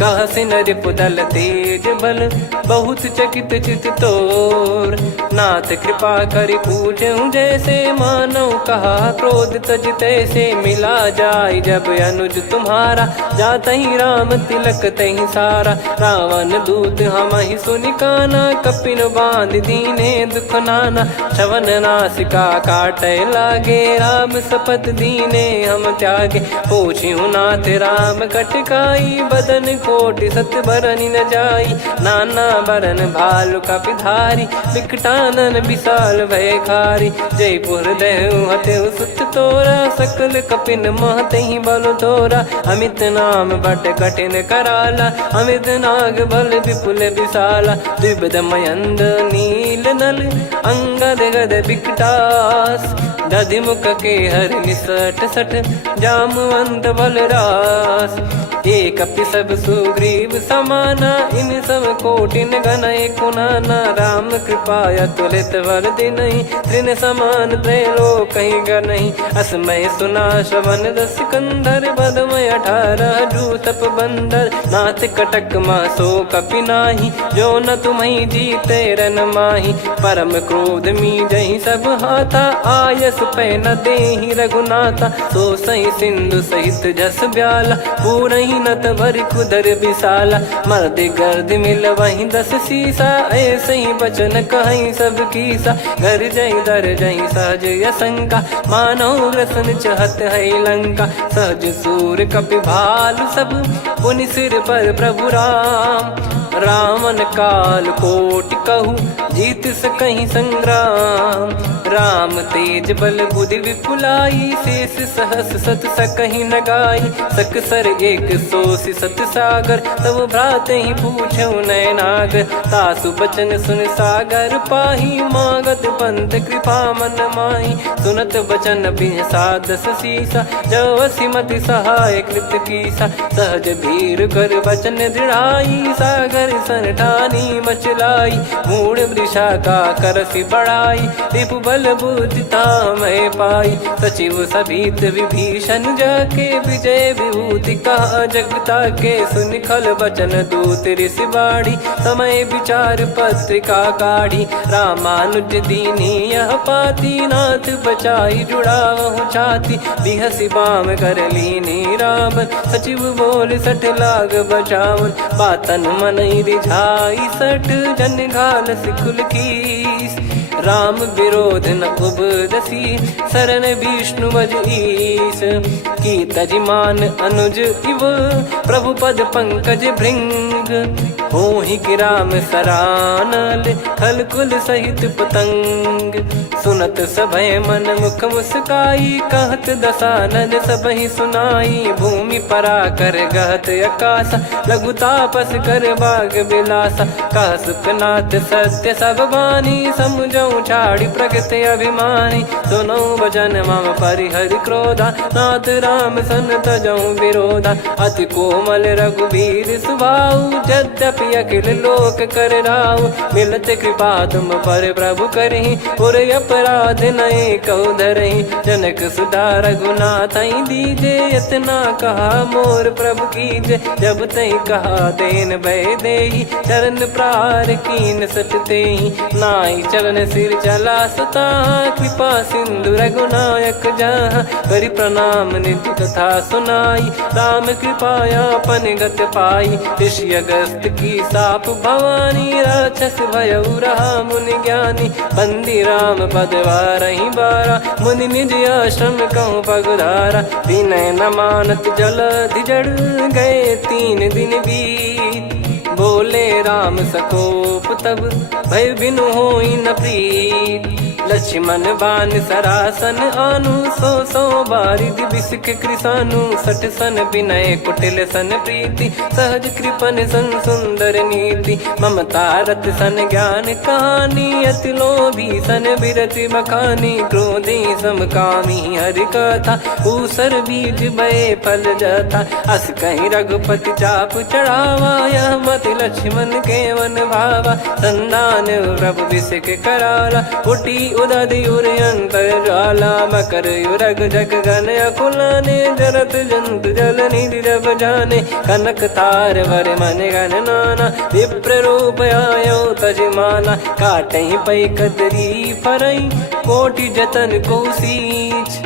कहसि नरिपुदल तेज बल बहुत चकित चित तोर। नाथ कृपा करि पूजऊं जैसे मानव कहा क्रोध तज तैसे। मिला जाय जब अनुज तुम्हारा जात ही राम तिलक तही सारा। रावण दूत हम ही सुनि काना कपिन बांध दीने दुख नाना। श्रवण नासिका काटे लागे राम सपत दीने हम त्यागे। पूछ्यू नाथ राम कटकाई बदन कोटि सत बरनि न जाई। नाना बरन भालु कपिधारी विकटानन विशाल भयखारी। जयपुर देहु हतेउ सुत तोरा सकल कपिन महतहि बल तोरा। अमित नाम बट कठिन कराला अमित नाग बल विपुल विशाला। द्विविध मयंद नील नल अंगद गद विकटास। दधिमुख के हर निसठ सठ जामवंत बलरास। एक अपि सब सुग्रीव समाना इन सब कोटिन गणय कुनाना। राम कृपा अतुलित बल दिनहि तृण समान त्रैलोक कहीं गनहि। असमय सुना श्रवण दस कंधर बदमय 18 जूतप बंदर। नाथ कटक मासो कपि नाही जो न तुम्हि जीते रन माही। परम क्रोध मी जहि सब हाथा आयस पै न देहि रघुनाथा। सो सही सिंधु सहित जस ब्याला पूरहि नत भरि कुदर विशाला। मर्द गर्द मिल वही 10 सीसा ऐसे ही बचन कहीं सब कीसा। घर जय दर जय सहज यसंका मानो रसन चहत है लंका। सहज सूर कपि भालु सब पुनि सिर पर प्रभु राम। रावण काल कोटि कहु जीत सकहि संग्राम। राम तेज बल बुद्धि विपुलाई शेष सहस सत सकहि न गाई। सकसर एक सोसि सत सागर तब भ्रात ही पूछऊ नयनागर। तासु बचन सुन सागर पाही मागत पंथ कृपा मन माही। सुनत बचन बिहसा 10 सीसा जवसि मति सहाय कृत कीसा। सहज भीर कर बचन दृढ़ाई सागर सन ठानी मचलाई। मूढ़ वृषा का करसि बढ़ाई रिपु बल बुद्धि तामय पाई। सचिव सभीत विभीषण जाके विजय विभूति कहा जगता के। सुनि खल बचन दूत ऋषि बाड़ी समय विचार पत्रिका काढ़ी। रामानुज दीनी यह पाती नाथ बचाई जुड़ावहु छाती। बिहसि बाम कर लीनी रावण सचिव बोल सठ लाग बचावन। बातन मनई रिझाई सठ जन घाल सिकुल कीस। राम विरोध न उपदसी शरण विष्णु बज ईस। की तजिमान अनुज इव प्रभु पद पंकज भृंग। होहि कि राम सरानल खल कुल सहित पतंग। सुनत सभय मन मुख मुस्काई कहत दसानन सबहि सुनाई। भूमि परा कर गहत आकाशा लघु तापस कर बाग बिलासा। कह सुखनाथ सत्य सब बानी समझौ छाड़ी प्रकृति अभिमानी। सुनो वचन मम परिहरि क्रोधा नाथ राम सन तजौ विरोधा। अति कोमल रघुवीर सुभाऊ यद्यपि अखिल लोक कर राऊ। मिलत कृपा तुम पर प्रभु करहि पुर अपराध नए कहु धरहि। जनक सुधा रघुनाथ दीजे इतना कहा मोर प्रभु कीजे। जब तई कहा देन भय देहि चरण प्रार कीन सटतेहि। नाई चरण सिर चला सता कृपा सिंधु रघुनायक जहाँ। करि प्रणाम निज कथा सुनाई राम कृपाया पन गत पाई। ऋषि अगस्त की साप भवानी राक्षस भयउ रहा मुनि ज्ञानी। बंदी राम पद वारहि बारा मुनि निज आश्रम कहूँ पगधारा। विनय न मानत जलधि जड़ गए 3 दिन बीत। बोले राम सकोप तब भय बिनु होई न प्रीत। लक्ष्मण बान सरासन आनु 100 बारिधि बिसक कृसानु। 60 सन विनय कुटिल सन प्रीति सहज कृपन सन सुंदर नीति। ममता रत सन ज्ञान कहानी अति लोभी सन बिरति बखानी। क्रोधी समकामी हरि कथा ऊसर बीज भय फल जथा। अस कहीं रघुपति चाप चढ़ावा यह मति लक्ष्मण के वन भावा। संदान प्रभु बिसक कराला उठी उदधि उर अंतर ज्वाला मकर युरग जग गन अकुलाने जरत जंत जल निधि जब जाने कनक तार वर मन गण नाना विप्र रूप आयो तजमाना काटे पै कदरी फरई कोटि जतन को सींच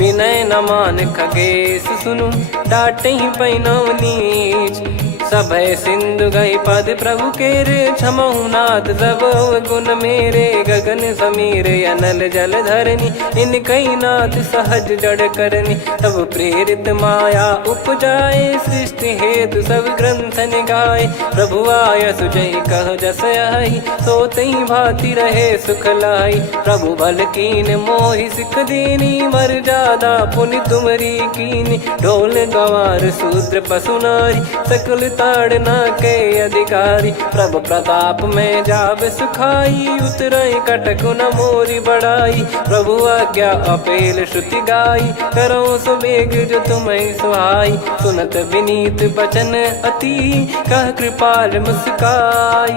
विनय न मान खगेश सुनु डाटे ही पैनव नीच सभय सिंधु गई पद प्रभु केरे क्षमहु नाथ सब गुण मेरे गगन समीर अनल जल धरनी इन कई नाथ सहज जड़ करनी तब प्रेरित माया उपजाए सृष्टि हेतु सब ग्रंथ निगाए प्रभु आय सुजय कह जस आई सो तई भांति रहे सुख लाई प्रभु बल कीन मोहि सिख दीनी मर जादा पुनि तुमरी कीनी ढोल गवार शूद्र पशु नारी सकल ताड़ना के अधिकारी प्रभु प्रताप में जाब सुखाई उतरई कटक न मोरी बढ़ाई प्रभु आज्ञा अपेल श्रुति गाई करो सुबेग जो तुम्हें सुहाई सुनत विनीत बचन अति कह कृपाल मुस्काई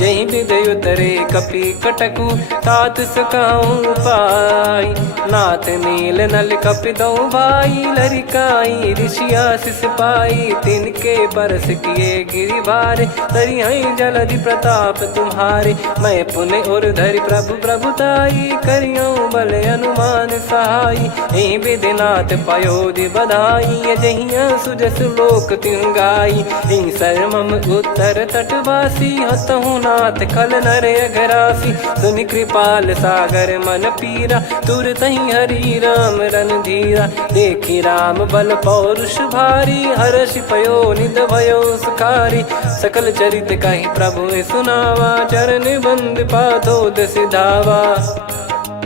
जय विदय उतरे कपि कटकु तात सकाऊं पाई नाथ नील नल कपि दो भाई लरिकाई ऋषि आशीष पाई तिनके परस किए गिरि भारे तरी जलधि प्रताप तुम्हारे मैं पुण्य और धरि प्रभु प्रभुताई करियो बल अनुमान सहाई ए विधिनाथ पयोधि बधाई जहिया सुजस लोक तिहु गाई ए सरमम उत्तर तटवासी हतहु नाथ खल नर अघरासी सुनि कृपाल सागर मन पीरा तुरत ही हरि राम रन धीरा देखी राम बल पौरुष भारी हर्ष पयो निध भयो सुखारी सकल चरित कहि प्रभु सुनावा चरण बंद पादोद सिधावा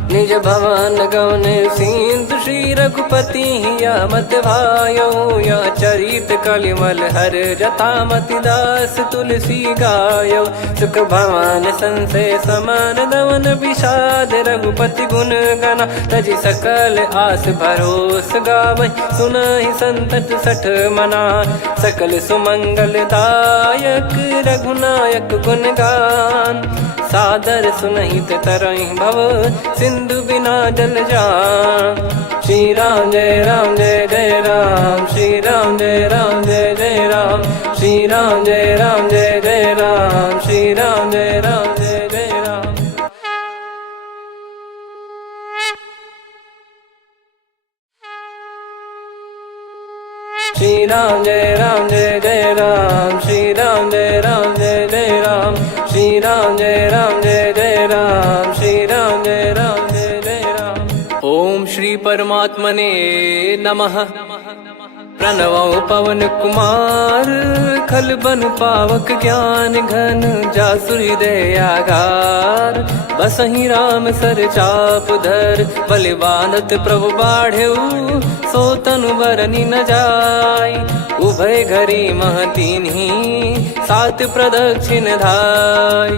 निज भवन गौन सिंधु श्री रघुपति या मत भायो या चरित कलिमल हर जता मति दास तुलसी गायो सुख भवन संशय समान दवन विषाद रघुपति गुण गना तजि सकल आस भरोस गावै सुनहि संतत सठ मना सकल सुमंगल दायक रघुनायक गुण गान सादर सुनहित तरहि भव सिंधु बिना जल जान श्री राम जय जय राम श्री राम जय जय राम श्री राम जय जय राम श्री राम जय जय राम श्री राम जय जय राम श्री राम जय जय राम श्री राम जय जय राम श्री राम जय जय राम। ओम श्री परमात्मने नमः। प्रणवो पवन कुमार खल बन पावक ज्ञान घन जासु हृदय आगार बसहि राम सर चाप धर बलिबानत प्रभु बाढ़ेऊ सो तनु बरनि न जाय उभय घरी महतीन्ही सात प्रदक्षिण धाय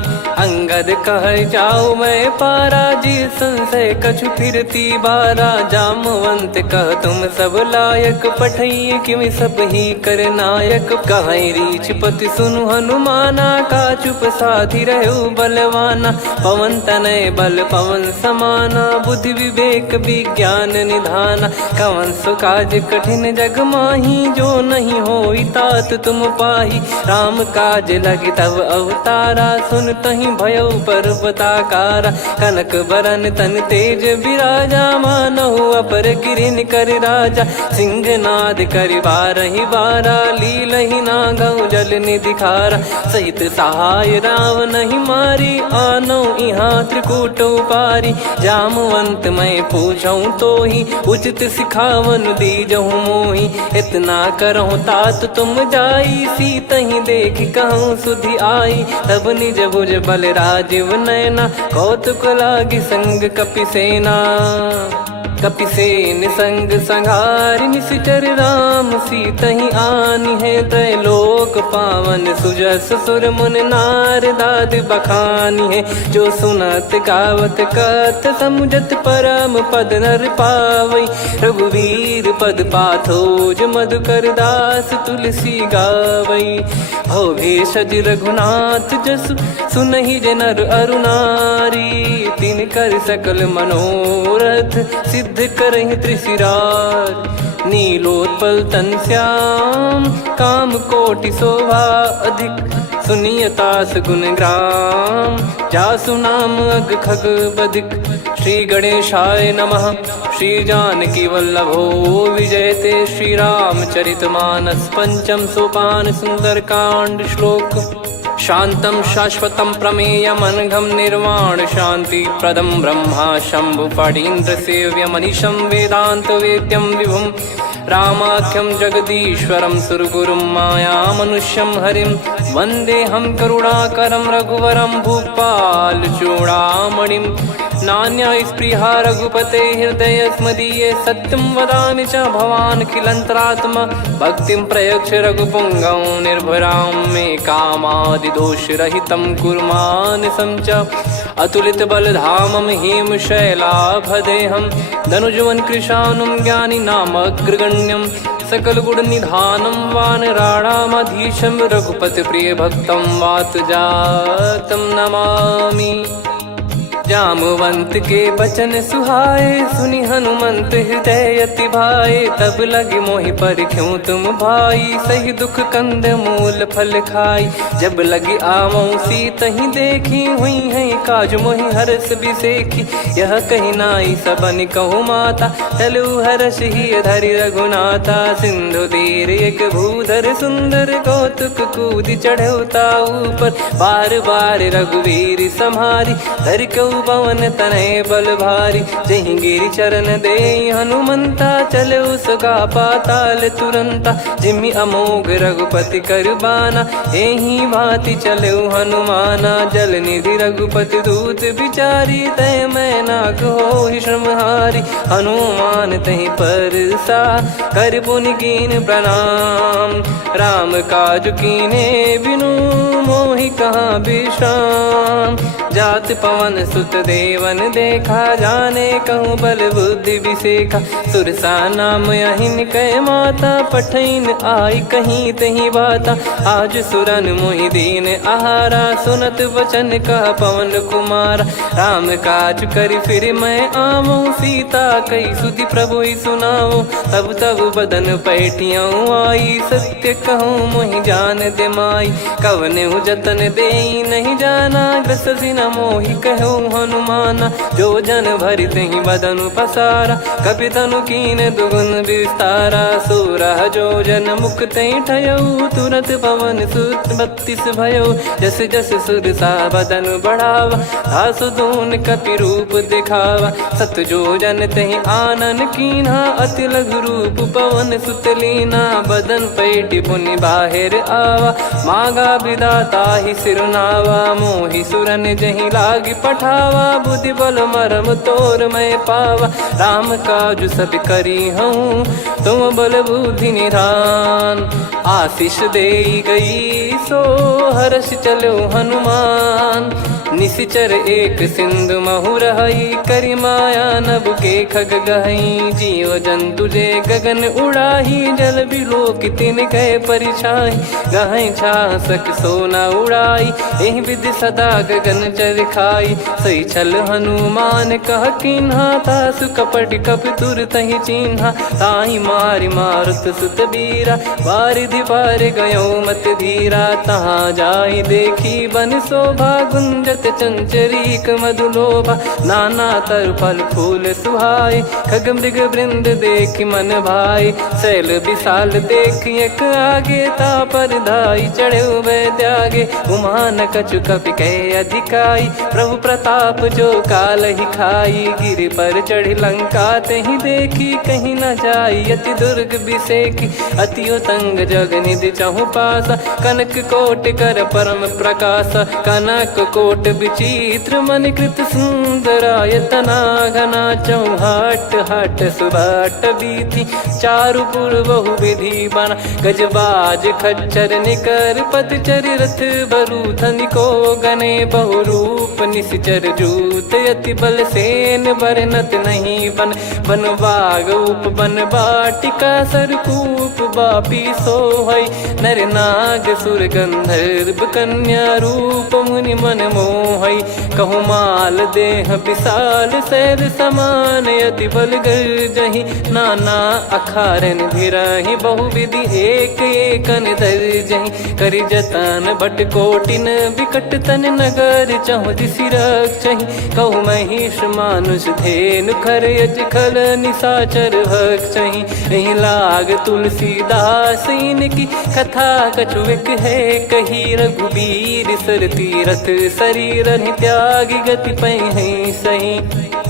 अंगद कह जाऊ मैं पारा जी संशय कछु फिरती बारा जामवंत कह तुम सब लायक पठई किमि सब ही कर नायक कह रीछ पति सुनु हनुमाना का चुप साधि रहु बलवाना पवन तनय बल पवन समाना बुद्धि विवेक विज्ञान निधाना कवन सो काज कठिन जग माही जो नहीं होई तात तुम पाही राम काज लगी तब अवतारा सुन तहि भयो पर्वताकारा कनक बरन तन तेज विराजा मानहु अपर गिरिन कर राजा सिंहनाद करि बारहि बारा लीलहि नागौ जल निधि खारा सहित सहाय राव नहीं मारी आनो इहाँ त्रिकूट उपारी जामवंत मैं पूछऊँ तो ही उचित सिखावन दीजहु मोही इतना करहु तात तुम जाई सीतहि देख कहूँ सुधि आई तब निज भुज बल राजीव नैना कौतुक लागी संग कपि सेना। कपि से निसंग संघारि निशिचर राम सीतहि आनी है त्रैलोक पावन सुजस सुर मुन नार दाद बखानी है जो सुनत गावत कथ समुझत परम पद नर पावई रघुवीर पद पाथोज मधुकर दास तुलसी गावई भव भेषज रघुनाथ जसु सुनहि जे नर अरु नारी तिन कर सकल मनोरथ सिद्ध करहि त्रिशिरार नीलोत्पल तन श्याम काम कोटि शोभा अधिक सुनियतास गुण ग्राम जासु नाम अग खग बदिक श्री गणेशाय नमः श्री जानकी वल्लभो विजयते श्री रामचरितमानस पंचम सोपान सुंदरकांड श्लोक शांतं शाश्वतं प्रमेयमनघं निर्वाण शांति प्रदं ब्रह्मा शंभु फणीन्द्र सेव्यमनिशं वेदांत वेद्यं विभुं रामाख्यं जगदीश्वरं सुरगुरुं मायामनुष्यं हरिं वन्देऽहं करुणाकरं रघुवरं भूपाल चूडामणिं नान्या स्पृहा रघुपते हृदय स्मदीये सत्यं वदामि च भवान् खिलन्तरात्मा भक्तिं प्रयक्ष रघुपुङ्गं निर्भरां मे कामादिदोषरहितं कुर्मानिसं च अतुलितबलधामं हेमशैलाभदेहं धनुजवन् कृशानुं ज्ञानिनामग्रगण्यं सकलगुणनिधानं वानराणामधीशं रघुपतिप्रियभक्तं वातजातं नमामि जामवंत के बचन सुहाए सुनि हनुमंत हृदय अति भाए तब लगे मोहि पर क्यों तुम भाई सही दुख कंद मूल फल खाई जब लगी आवों सीतहि देखी हुई है काज मोहि हरस बिसेखी यह कही नाई सबन कहु माता चलु हरष ही धरि रघुनाथा सिंधु तीर एक भूधर सुंदर कौतुक कूद चढ़ौता ऊपर बार बार रघुवीर सम्हारी धरि कऊ पवन तनय बल भारी जहि गिरि चरण दे हनुमंता चले उसका पाताल तुरंता जिमि अमोघ रघुपति कर बाना एहि भांति चले हनुमाना जल निधि रघुपति दूत बिचारी तय मैं नाग हो श्रमहारी हनुमान तहि परसा कर पुनि कीन प्रणाम राम काज कीने बिनु मोहि कहाँ विश्राम जात पवन सुत देवन देखा जाने कहूँ बल बुद्धि विसेखा सुरसा नाम अहिन कह माता पठैन आई कहीं तही बाता आज सुरन मोहि दीन आहारा सुनत वचन कह पवन कुमार राम काज कर फिर मैं आवूं सीता कई सुधि प्रभु ही सुनाऊं तब तब बदन पैठियाँ आई सत्य कहूँ मोहि जान दे माई कवन जतन दे नहीं जाना ग्रसि न मोहि कहूँ हनुमाना जो जन भरि तहि बदन पसारा कपि तनु कीन दुगुन विस्तारा सोरह जो जन मुख तहि ठयऊ तुरत पवन सुत 32 भयो जस जस सुरसा बदन बढ़ावा दासु दून कपि रूप दिखावा सत जो जन तहि आनन कीन्हा अति लघु रूप पवन सुत लीना बदन पैटि पुनि बाहिर आवा मागा विदाता ही सिरनावा मोहि सुरन जहि लागी पठावा बुद्धि बल मरम तोर मैं पावा राम काजु सब करी हूँ तुम बल बुद्धि निधान आशीष दे गई सो हर्ष चलो हनुमान निशिचर एक सिंधु महु रही करी माया नभ के खग गहई जीव जंतु जे गगन उड़ाही जल बिलो कितिन गए परिछाई गहई छासक सोना उड़ाई एहि विधि सदा गगन चर खाई सही छल हनुमान कह किन्हा तासु कपट कप तुर तहि चिन्हा ताहि मारि मारुत सुत बीरा वारिधि पार गयो मत धीरा तहाँ जाई देखी बन शोभा गुंजत चंचरीक मधुलोभा नाना तर फल फूल सुहाई खग मृग वृंद देख मन भाई शैल विशाल देख एक आगे ता पर धाई चढ़े वै त्यागे उमान कछु कपि कह अधिकारी गाई, प्रभु प्रताप जो काल ही खाई। गिर पर चढ़ी लंका ते ही देखी, कहीं न जाई अति दुर्ग बिसेकी। अति उतंग जग निधि चहु पासा, कनक कोट कर परम प्रकाश। कनक कोट विचित्र मणिकृत सुंदरायतना घना। चौहाट हाट सुबाट बीथी, चारु पुर बहु विधि बना। गजबाज खच्चर निकर पतचर रथ बरु धनिको गने। बहु रूप निश्चर जूत, अति बल सेन बरनत नहीं बन। बन बाग उप बन बाटिका, सरकूप बापी सोहई। नर नाग सुर गंधर्व कन्या, रूप मुनि मन मोहई। कहु माल देह विशाल, शैल समान अति बल गर्जहि। नाना अखारन भिरहि, बहु विधि एक एकन दर्जहि। करि जतन भट कोटिन, विकट तन नगर चहु दिसि रक्षहि। कहु महिष मानुष धेनु, खर यज खल निशाचर भक्षहि। एहि लाग तुलसीदास इनकी, कथा कछुक है कही। रघुबीर सर तीरथ, शरीर त्यागी गति पहि सही।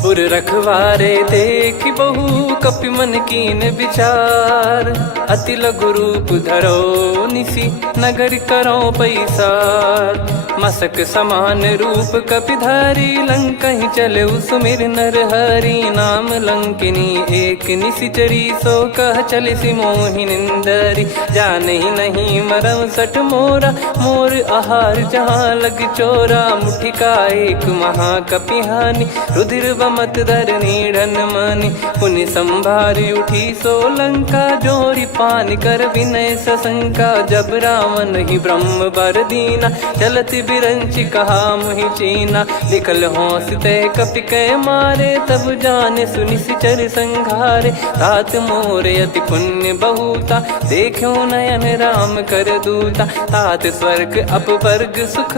पुर रखवारे देखि, बहु कपि मन कीन विचार। अति लघु रूप धरो निसि, नगर करो पैसार। मसक समान रूप कपिधारी, लंकहि चले सुमिर नर हरि। नाम लंकिनी एक निशिचरी, सो कह चलिसि मोहि निंदरी। जानहि नहीं मरम सठ मोरा, मोर आहार जहाँ लग चोरा। मुठिका एक महाकपिहानि, रुधिर बमत धरनी ढन मानि। पुनि संभारी उठी सो लंका, जोरी पान कर विनय सशंका। जब रावण ही ब्रह्म बर दीना, चलति बिरंचि कहा मुहि चीना। निकल होंस ते कपि कै मारे, तब जाने सुनिश्चर संघारे। तात मोर अति पुण्य बहुता, देखो नयन राम कर दूता। तात स्वर्ग अपवर्ग सुख,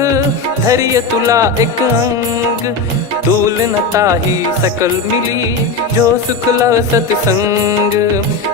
धैर्य तुला एक अंग। तूल न ताहि सकल मिली, जो सुख लव सतसंग।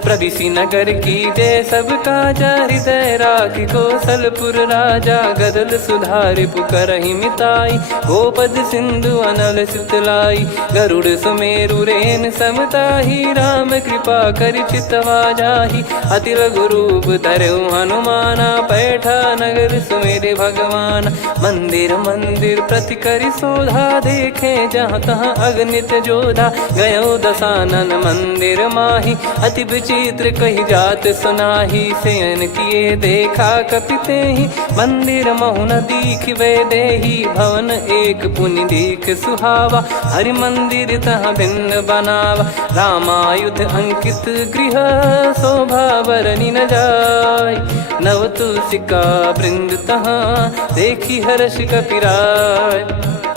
प्रविशि नगर की जय सब काजा, हृदय राखि कौशलपुर राजा। गदल सुधारि पुकारहि मिताई, गोपद सिंधु अनल सितलाई। गरुड़ सुमेरु रेन समताहि, राम कृपा करि चितवा जाहि। अति लघु रूप धरऊ हनुमाना, पैठा नगर सुमेरे भगवान। मंदिर मंदिर प्रति करि शोधा, देखे जहाँ तहाँ अगणित जोधा। गयो दशानन मंदिर माही, अति विचित्र कही जात सुनाही। शयन किए देखा कपिते ही, मंदिर महु न दीख वे देही। भवन एक पुनि दीख सुहावा, हरि मंदिर तहाँ भिन्न बनावा। रामायुध अंकित गृह, शोभा बरनि न जाय। नव तुलसिका वृंद तहाँ, देखी हर्ष कपिराय।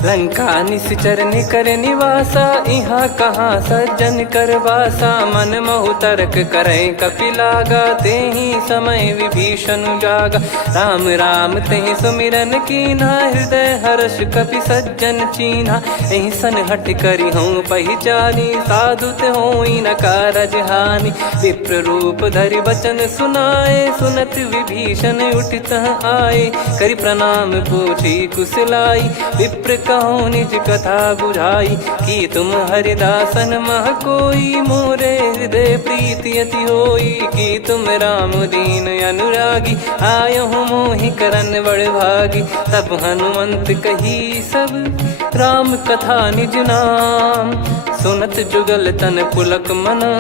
लंका निश्चर निकर निवासा, यहाँ कहाँ सज्जन कर वासा। मन महु तर्क करें कपिलागा, तेहि समय विभीषण जागा। राम राम तेहि सुमिरन कीन्हा, हृदय हर्ष कपि सज्जन चीन्हा। एहि सन हट करि हूँ पहिचानी, साधु ते होई न कारज हानि। विप्र रूप धरि बचन सुनाए, सुनत विभीषण उठित आए। करि प्रणाम पूछी कुशलाई, विप्र कहो निज कथा बुझाई। कि तुम हरिदासन मह कोई, मोरे हृदय प्रीति अति होई। कि तुम राम दीन अनुरागी, आयहु मोहि करन बड़ भागी। तब हनुमंत कही सब, राम कथा निज नाम। सुनत जुगल तन पुलक मना,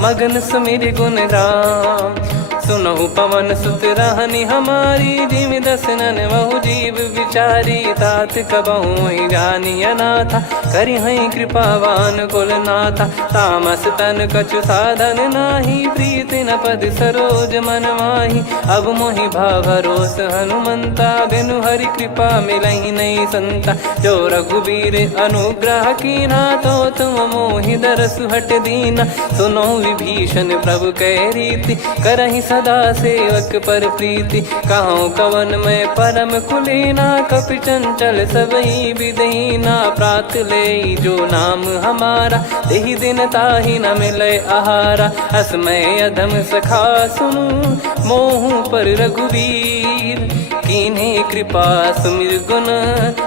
मगन सुमिर गुण राम। सुनहु पवन सुत रहनी हमारी, जिमि दसनन बहु जीव विचारी। तात कबहु जानी अनाथा, करि हई कृपावान कुल नाथा। तामस तन कछु साधन नाही, प्रीति न पद सरोज मन माही। अब मोहि भाव भरोस हनुमंता, बिनु हरि कृपा मिलहि नहीं संता। जो रघुबीर अनुग्रह कीना, तो तुम मोहि दरसु हट दीना। सुनो विभीषण प्रभु कह रीति, करहि सदा सेवक पर प्रीति। कहूँ कवन में परम कुलीना, कपि चंचल सबई विदहीना। प्रात ले जो नाम हमारा, तेहि दिन ताहि न मिले आहारा। असमय अधम सखा सुनु, मोहु पर रघुवीर। कीन्हे कृपा सुमिर गुण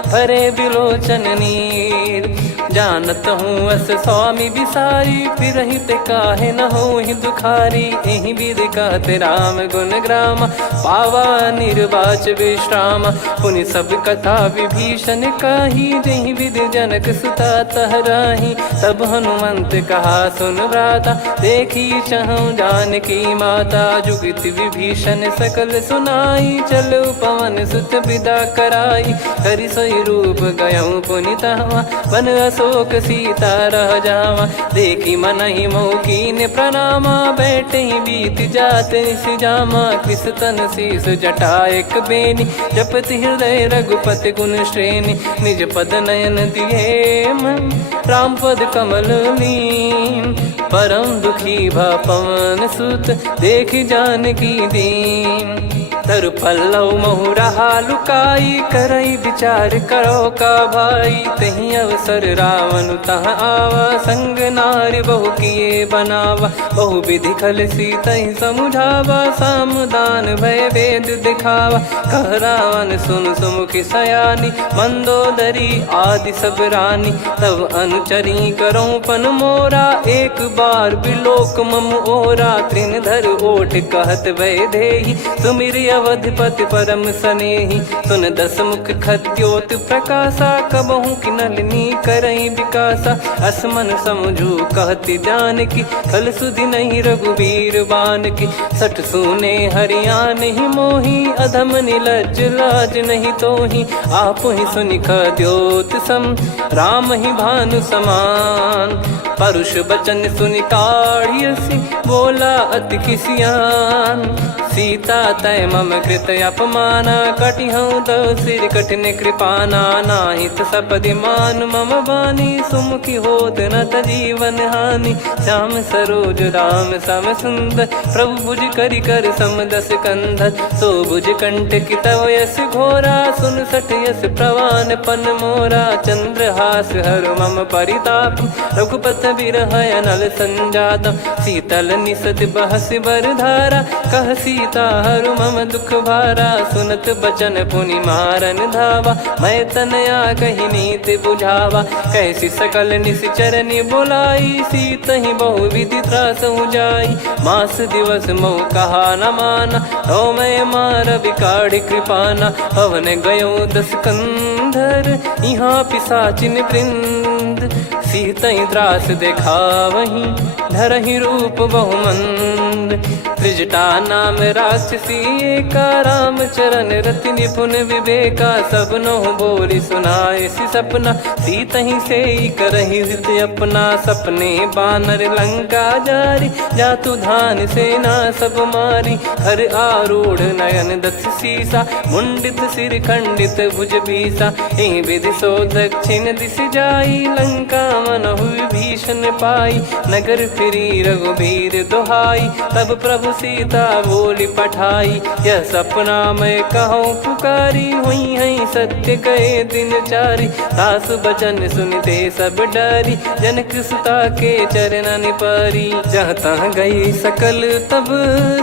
भरे बिलोचन नीर। जानत हूँ अस स्वामी बिसारी फिर ते काहे न हो ही दुखारी। एहि विधि कहते राम गुण ग्राम पावा निर्वाच विश्राम। पुनि सब कथा विभीषण काही जहि विधि जनक सुता तहराही। तब हनुमंत कहा सुन भ्राता देखी चहु जानकी माता। जुगति विभीषण सकल सुनाई चलो पवन सुत विदा कराई। हरि सोई रूप गयऊँ पुनि तहवा वन अशोक सीता रह जावा। देखी मनहि मौकीन प्रणामा बैठे ही बीत जात निस जामा। कृस तन शीस जटा एक बेनी जपति हृदय रघुपति गुण श्रेणी। निज पद नयन दिए मन राम पद कमल लीन। परम दुखी भा पवन सुत देखि जानकी दीन। तरु पल्लव महु रहा लुकाई करई विचार करो का भाई। तही अवसर रावण तहाँ आवा संग नारी बहु किए बनावा। बहु विधि खल सीतहि समुझावा सामदान भय वेद दिखावा। कह रावण सुन सुमुखी सयानी मंदोदरी आदि सब रानी। तब अनुचरी करो पन मोरा एक बार बिलोक मम ओरा। तृण धर ओठ कहत भय देहि सुमिर अवधपति परम सनेहि। सुन दस मुख खद्योत प्रकाशा कबहु कि नलिनी करई विकासा। असमन समझू कहती जानकी खल सुधि नहीं रघुबीर बान की। सठ सुने हरियान ही मोही अधम निलज लाज नहीं तोही। आप ही सुनि खद्योत सम राम ही भानु समान। परुष बचन सुनि काढ़ियसि बोला अति किसियान। सीता तय मम कृत अपमाना कटिहऊँ तो सिर कठिन कृपाना। नाहित सपदि मान मम बानी सुमुखी होत न जीवन हानि। श्याम सरोज राम सम सुंदर प्रभु भुज करि कर समदस कंधर। सो भुज कंठ की तव यस घोरा सुन सठ यस प्रवान पन मोरा। चंद्रहास हर मम परिताप रघुपत बिरह अनल संजातम। शीतल निसत बहस बर धारा कह सीता हरु मम दुख भारा। सुनत बचन पुनि मारन धावा मैं तनया कही नीति बुझावा। कैसी सकल निश्चर बुलाई सीतहि बहु विधि त्रास जाई। मास दिवस मोह कहा न माना तो मैं मार बिकाढ़ कृपाना। पवन गयो दस कंधर यहाँ पिशाचिन वृंद। सीतहि त्रास देखावहीं धरहि रूप बहुमंद। त्रिजटा नाम राक्षसी एका राम चरण रति निपुण विवेका। सब नोह बोली सुनाए सि सपना सीतहि से करहि हृदय अपना। सपने बानर लंका जारी जातु धान सेना सब मारी। हर आरूढ़ नयन दस सीसा मुंडित सिर खंडित भुज भीसा। एहि विधि सो दक्षिण दिश जाई लंका मनहु विभीषण पाई। नगर फिरी रघुबीर दोहाई तब प्रभु सीता बोली पठाई। यह सपना मैं कहूँ पुकारी हुई है सत्य गए दिन चारी। दास बचन सुनते सब डरी जनक सुता के चरण परी। जहाँ तहाँ गई सकल तब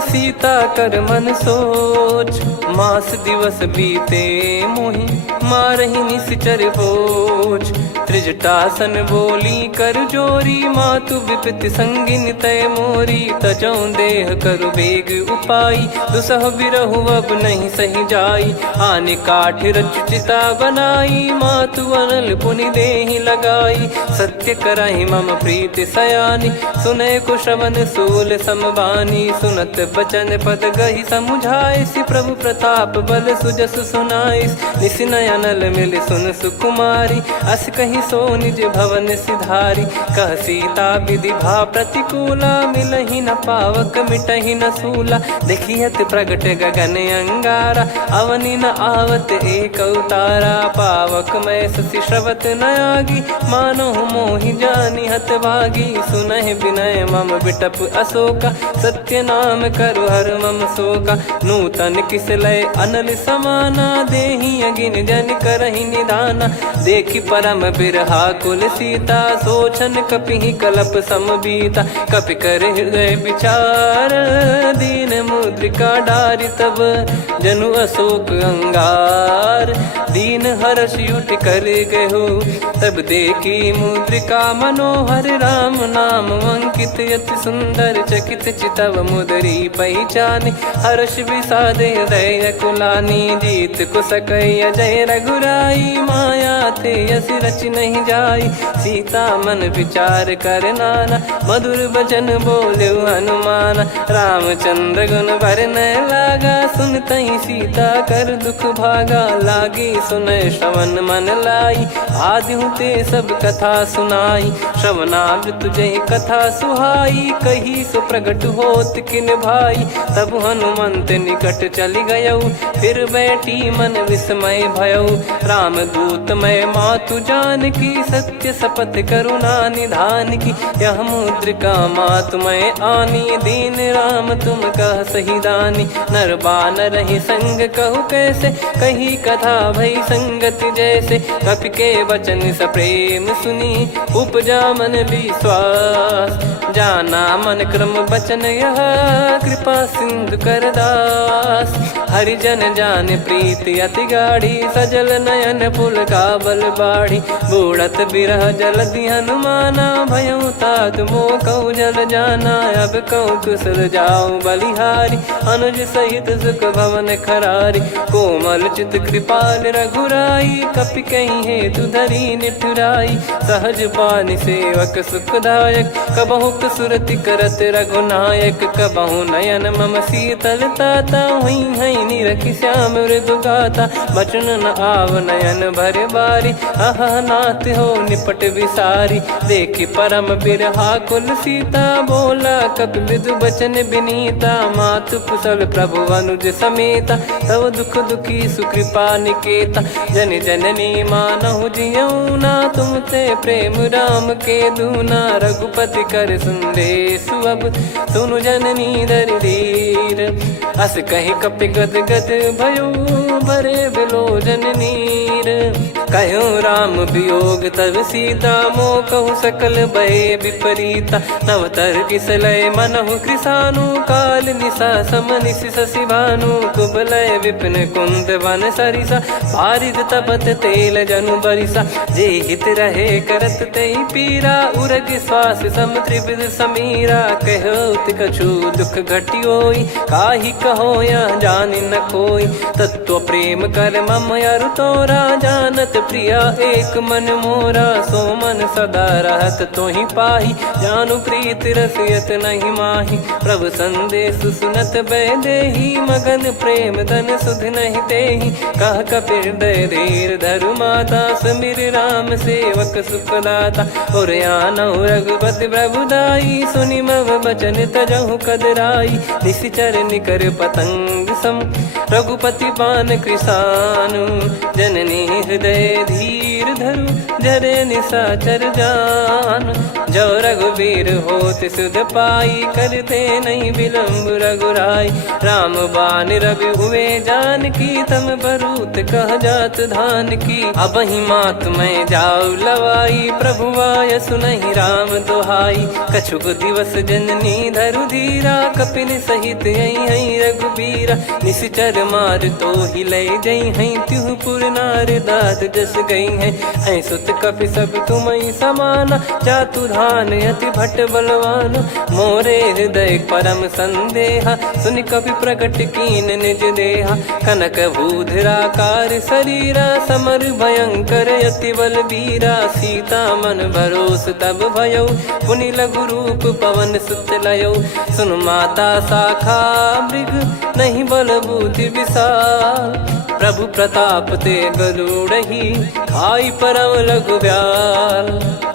सीता कर मन सोच। मास दिवस बीते मोहि मारहि निश्चर बोझ। त्रिजटासन बोली कर जोरी मातु विपति संगिन तय मोरी। तजौ देह करु बेग उपाई दुसह बिरहु अब नहीं सही जाई। आने काठ रचिता बनाई मातु अनल पुनि देहि लगाई। सत्य कराई मम प्रीति सयानी सुनय को श्रवण सूल समबानी। सुनत बचन पद गही समुझाए सि प्रभु प्रताप बल सुजस सुनाइस। निस नयनल मिल सुन सुकुमारी अस कहीं सो निज भवन सिधारी। कह सीता विधि भा प्रतिकूला मिलहि न पावक मिटहि न सूला। देखियत प्रगट गगन अंगारा अवनि न आवत एक अवतारा। पावक मैं शशि श्रवत न आगी मानो मोहि जानि हत भागी। सुनहि विनय मम बिटप अशोका सत्य नाम करु हर मम शोका। नूतन किस लय अनल समाना देहि अगिन जन करहि निदाना। देखि परम बिरहा कुल कुल सीता, सोचन कपि कलप सम बीता। कपि कर हृदय विचार, दीन मुद्रिका डारि तब जनु अशोक अंगार। दीन हर्ष उठ कर गहु, तब देखी मुद्रिका मनोहर। राम नाम अंकित अति सुंदर, चकित चितव मुदरी पहचाने। हर्ष विषाद हृदय कुलानी, जीत को सकय जय रघुराई। माया थे यस रच नहीं जाई, सीता मन विचार कर नाना। मधुर बचन बोले हनुमान, रामचंद्र गुण वरन लागा। सुनतहि सीता कर दुख भागा, लागी सुनय श्रवण मन लाई। आदि ते सब कथा सुनाई, श्रवणामृत जय कथा सुहाई। कही सो प्रगट होत किन भाई, तब हनुमंत निकट चली गयौ। फिर बैठी मन विस्मय भयौ, राम दूत मैं मातु जानकी। सत्य शपथ करुणा निधान की, यह मुद्रिका मातु मैं आनी। दीन राम तुम कह सही दानी, नर बानर ही संग कहु कैसे। कही कथा भई संगति जैसे, कपि के वचन सप्रेम सुनी। उपजा मन विश्वास, जाना मन क्रम बचन यह। कृपा सिंधु कर दास, हरिजन जान प्रीति अति गाढ़ी। सजल नयन पुलकावल बाढ़ी, बूढ़त बिरह जलधि हनुमाना। भयउ तात मोह कहु जल जाना, अब कहु कुशल जाऊं बलिहारी। अनुज सहित सुख भवन खरारी, कोमल चित कृपाल रघुराई। कपि कहीं हेतु धरी निठुराई, सहज पानि सेवक सुखदायक। कबहु सुरति करत रघुनायक, कबहु नयन मम शीतल ताता। हुई है निरखि श्याम मृदु गाता, बचन न आव नयन भर बारी। अह नाथ हो निपट विसारी, देखि परम बिरहा कुल सीता। बोला कपि विदु बचन बिनीता, मातु कुशल प्रभु अनुज समेता। तव दुख दुखी सुकृपा निकेता, जन जननी मानहु जियऊ ना। तुम ते प्रेम राम के दूना, रघुपति कर संदेशु अब सुनु जननी दर धीर। अस कहि कपि गद गद भयो, भरे बिलोचन नीर। कहो राम वियोग तब सीता, मोह कहु सकल भय विपरीता। नवतर किसलय मनहु कृसानु, काल निशा समनिश शशि भानु। कुबलय विपिन कुंद वन सरिसा, पारिद तपत तेल जनु बरिसा। जे हित रहे करत तेहि पीरा, उरग श्वास सम त्रिविध समीरा। कहो कछु दुख घटियोई, काहि कहो या जानि न कोई। तत्व प्रेम कर मम अरु तोरा, जानत प्रिया एक मन मोरा। सो मन सदा रहत तोहि पाही, जानु प्रीत रसियत नहीं माही। प्रभु संदेश सुनत बैदेही, मगन प्रेम धन सुध नहीं तेहि। कह कपि हृदय धीर धरु माता, समिर राम सेवक सुखदाता। और आनहु रघुपति प्रभुदाई, सुनि मम बचन तजहु कदराई। निशिचर निकर पतंग सम, रघुपति पान कृसानु। जननी हृदय धीर धरु, जरे निशाचर जान। जो रघुवीर होत सुध पाई, करते नहीं विलम्ब रघुराई। राम बान रवि हुए जानकी, तम बरूत कह जात धान की। अब ही मात मैं जाऊ लवाई, प्रभु आय सुनहि राम दोहाई। कछुक दिवस जननी धरु धीरा, कपिन सहित यही रघुबीरा। निश्चर मार तो ही ले जई हैं, त्युह पुर नार दाद जस गई हैं। ऐ सुत कपि सब तुमहि समाना, जातु धान अति भट बलवान। मोरे हृदय परम संदेहा, सुनि कपि प्रकट कीन निज देहा। कनक भूधराकार शरीरा, समर भयंकर अति बल बीरा। सीता मन भरोस तब भयौ, पुनि लघु रूप पवन सुत लयौ। सुन माता शाखा मृग, नहीं बल बुद्धि विशाल। प्रभु प्रताप ते गरुड़हि, खाई परम लघु ब्याल।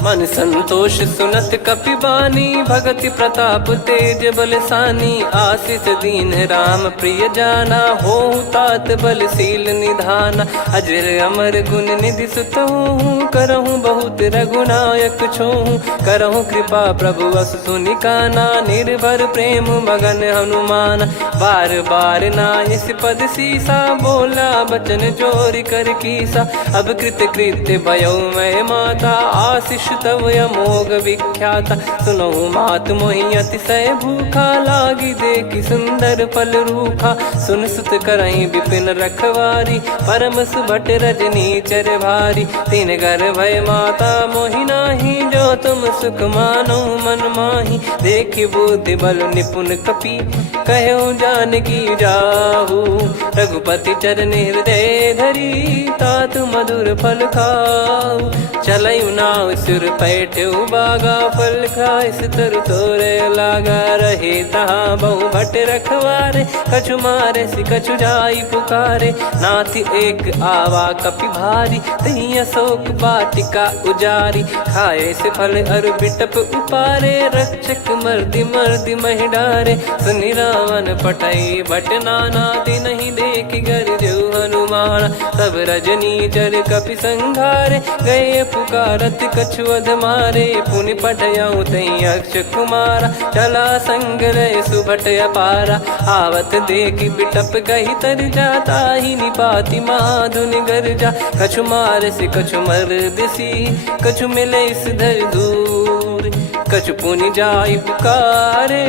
मन संतोष सुनत कपि बानी, भगति प्रताप तेज बलसानी। आशीष दीन राम प्रिय जाना, होहु तात बलशील निधाना। अजर अमर गुण निधि सुतहु, करहु बहुत रघुनायक छोहु। करहु कृपा प्रभु अस सुनि काना, निर्भर प्रेम मगन हनुमान। बार बार नायस पद सीसा, बोला बचन जोर कर कीसा। अब सब कृत कृत्य भयो मैं माता, आशीष तव अमोघ विख्याता। सुनो मात मोहि अतिशय भूखा, लागी देखी सुंदर फल रूखा। सुन सुत करहीं विपिन रखवारी, परम सुभट रजनी चर भारी। तीन घर भय माता मोहि नाही, जो तुम सुख मानो मन माही। देखि बुद्धि बल निपुण कपि, कहो जानकी जाहू। रघुपति चरण हृदय धरी, तात मधुर फल खाऊ। चलऊ नाव सिर पैठऊ बागा, फल खाय सितर तोरे लागा। रहे तहाँ बहु भट रखवारे, कछु मारे सि कछु जाई पुकारे। नाथ एक आवा कपि भारी, तही अशोक वाटिका उजारी। खाए से फल अरु बिटप उपारे, रक्षक मर्दि मर्दि महि डारे। सुनि रावण पटई भट नाना, तिनहि देख गर जो हनुमान। तब रजनी चर कपि संघारे, गए पुकारत कछु अध मारे। पुनि पटयऊ तई अक्ष कुमारा, चला संग रहे सुभट अपारा। आवत देखि बिटप गही तर जाता, ही निपाति माधुनि गर्जा। कछु मार से कछु मर्दिसी, कछु मिले इस धर दूर। कछु पुनि जाई पुकारे,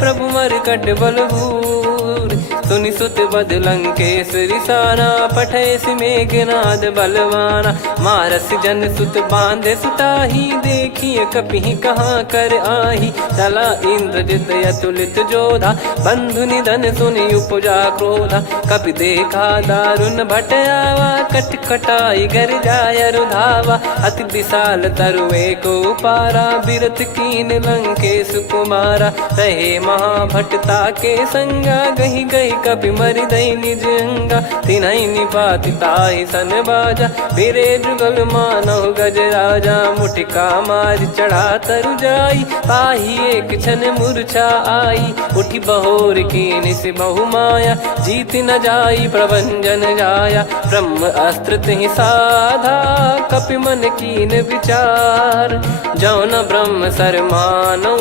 प्रभु मरकट बलभूर। सुनि सुत बद लंकेश्वरी साना, पठय मेघनाद बलवाना। मारस जन सुत बांधे सुताही, देखिए कपि कहाँ कर आही। चला इंद्रजित अतुलित जोधा, बंधु निधन सुनि उपजा क्रोधा। कपि देखा दारुण भट आवा, कट कटाई घर जाय रुधावा। अति विशाल तरुए को पारा, बिरत कीन लंकेश कुमारा। रहे महाभटता के संगा, गही गही कपि मरि दई निज अंगा। तिन्हि निपाति ताहि सन बाजा, फिरे जुगल मानव गज राजा। मुटिका मार चढ़ा तरु जाई, ताहि एक क्षण मूर्छा आई। उठी बहोर कीन से बहु माया, जीत न जाई प्रभंजन जाया। ब्रह्म अस्त्र तिहि साधा, कपि मन कीन विचार। जौ न ब्रह्म सर मानौ,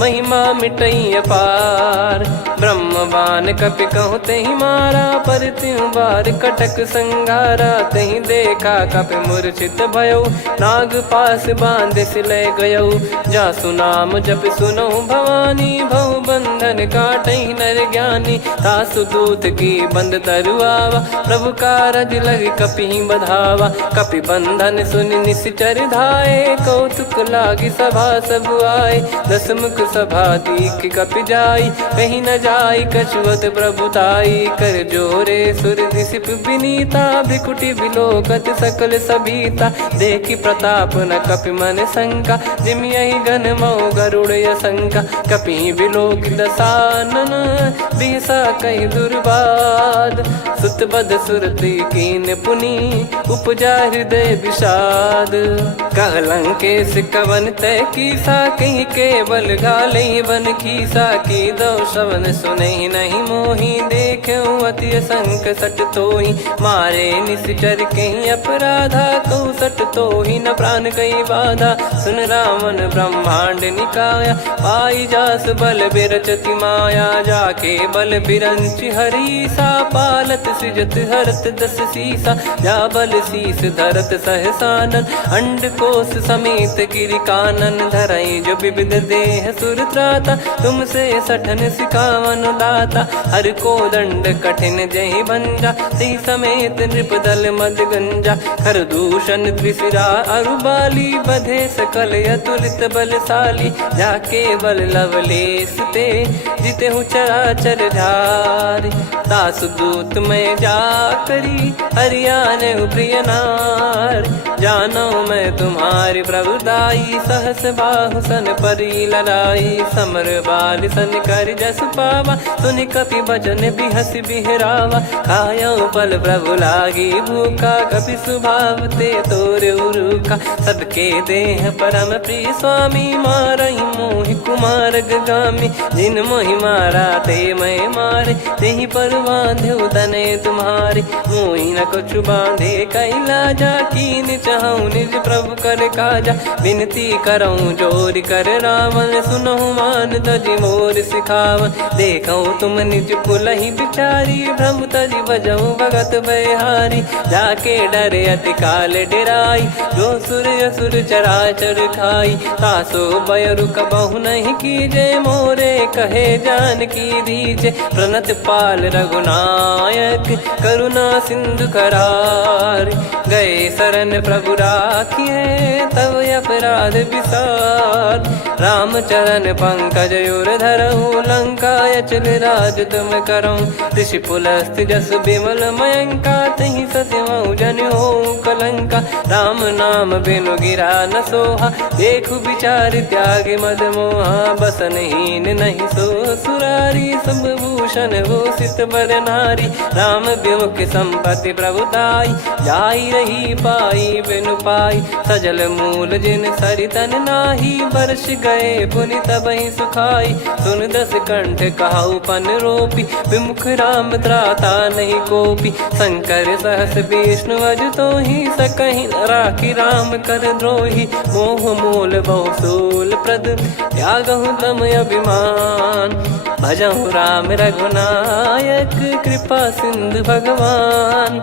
महिमा मिटई अपार। ब्रह्म बान कपि कहूँ तहि मारा, पर त्यों बार कटक संगारा। तहि देखा कपि मूर्छित भयऊ, नाग पास बांध सिले गयऊ। जासु नाम जप सुनौ भवानी, भव बंधन काटहि नर ज्ञानी। तासु दूत की बंद तरुआवा, प्रभु कारज लग कपि बधावा। कपि बंधन सुनि निश्चर धाये, कौतुक लागी सभा सब आए। दस मुख सभा दीख कपि जाई, कहीं न जाई कछुअत प्रभुताई। कर जोरे सुर दिसिप विनीता, भिकुटी बिलोकत सकल सबीता। देखी प्रताप न कपि मन शंका, जिमि यही गन मऊ गरुड़ असंका। कपि बिलोक दसानन, बिहसा कहि दुर्बाद। सुत बद सुरति कीन पुनि, उपजा हृदय विषाद। कह लंकेश कवन तय कीसा, कहीं केवल घाले बन खीसा। की दो शवन सुनहि नहीं मोही, देखऊँ अति संक सट तोहि। मारे निश्चर कहीं अपराधा, कहूँ सट तोहि न प्राण कहीं बाधा। सुन रावण ब्रह्मांड निकाया, पाई जास बल बिरचति माया। जाके बल बिरंचि हरीसा, पालत सृजत हरत दस सीसा। जा बल शीस धरत सहसानन, अंड कोश समेत गिरि कानन। धरई जो विविध देह सुर त्राता, तुमसे सठन सिखावन दाता। हर को दंड कठिन जहि भंजा, ती समेत नृप दल मद गंजा। खर दूषण त्रिशिरा अरु बाली, बधे सकल अतुलित बलशाली। जाके बल लवलेस ते, जिते हूँ चराचर झारी। दासु दूत मैं जा करी, हरियाने प्रिय नार। जानो मैं तुम्हारी प्रभुदाई, सहस बाहु सन परी लड़ाई। समर बाल सन कर जस पावा, सुनि कपि भजन बिहस बिहरावा। खायो पल प्रभु लागी भूखा, कपि स्वभाव ते तोर उरुखा। सबके देह परम प्रिय स्वामी, मारहि मोहि कुमार गगामी। जिन मोहि मारा ते मैं मारे, तेहि पर बांधे तने तुम्हारे। मोहि न कछु बांधे कैला, जा कीन कहूँ निज प्रभु कर काजा। विनती करऊँ जोर कर रावण, सुनहु मान तजी मोर सिखावन। देखऊँ तुम निज कुलहि बिचारी, भ्रम तजी बजऊँ भगत बहारी। जाके डरे अति काल डेराई, जो सुर असुर चराचर खाई। तासो बयरु कबहु नहीं कीजे, मोरे कहे जान की दीजे। प्रणत पाल रघुनायक, करुणा सिंधु करार। गए शरण प्रभु राखिए, तब अपराध विसार। राम चरण पंकज उर धरऊँ, लंका अचल राज तुम करऊँ। ऋषि पुलस्त जस बिमल मयंका, तहि सत्यमऊ जन हो कलंका। राम नाम बिनु गिरा न सोहा, देखु विचार त्याग मद मोहा। बसनहीन नहीं सो सुरारी, सब भूषण भूषित बर नारी। राम विमुख संपत्ति प्रभुताई, जाई रही पाई बिनु पाई। सजल मूल जिन सरितन नाही, बरस गए पुनि तबहि सुखाई। सुन दस कंठ कहाऊ पन रोपी, विमुख राम त्राता नहीं कोपी। शंकर सहस विष्णु अजतो ही, सकहि न राखी राम कर द्रोही। मोह मूल बहु सूल प्रद, त्यागहु तम अभिमान। भजहु राम रघुनायक, कृपा सिंधु भगवान।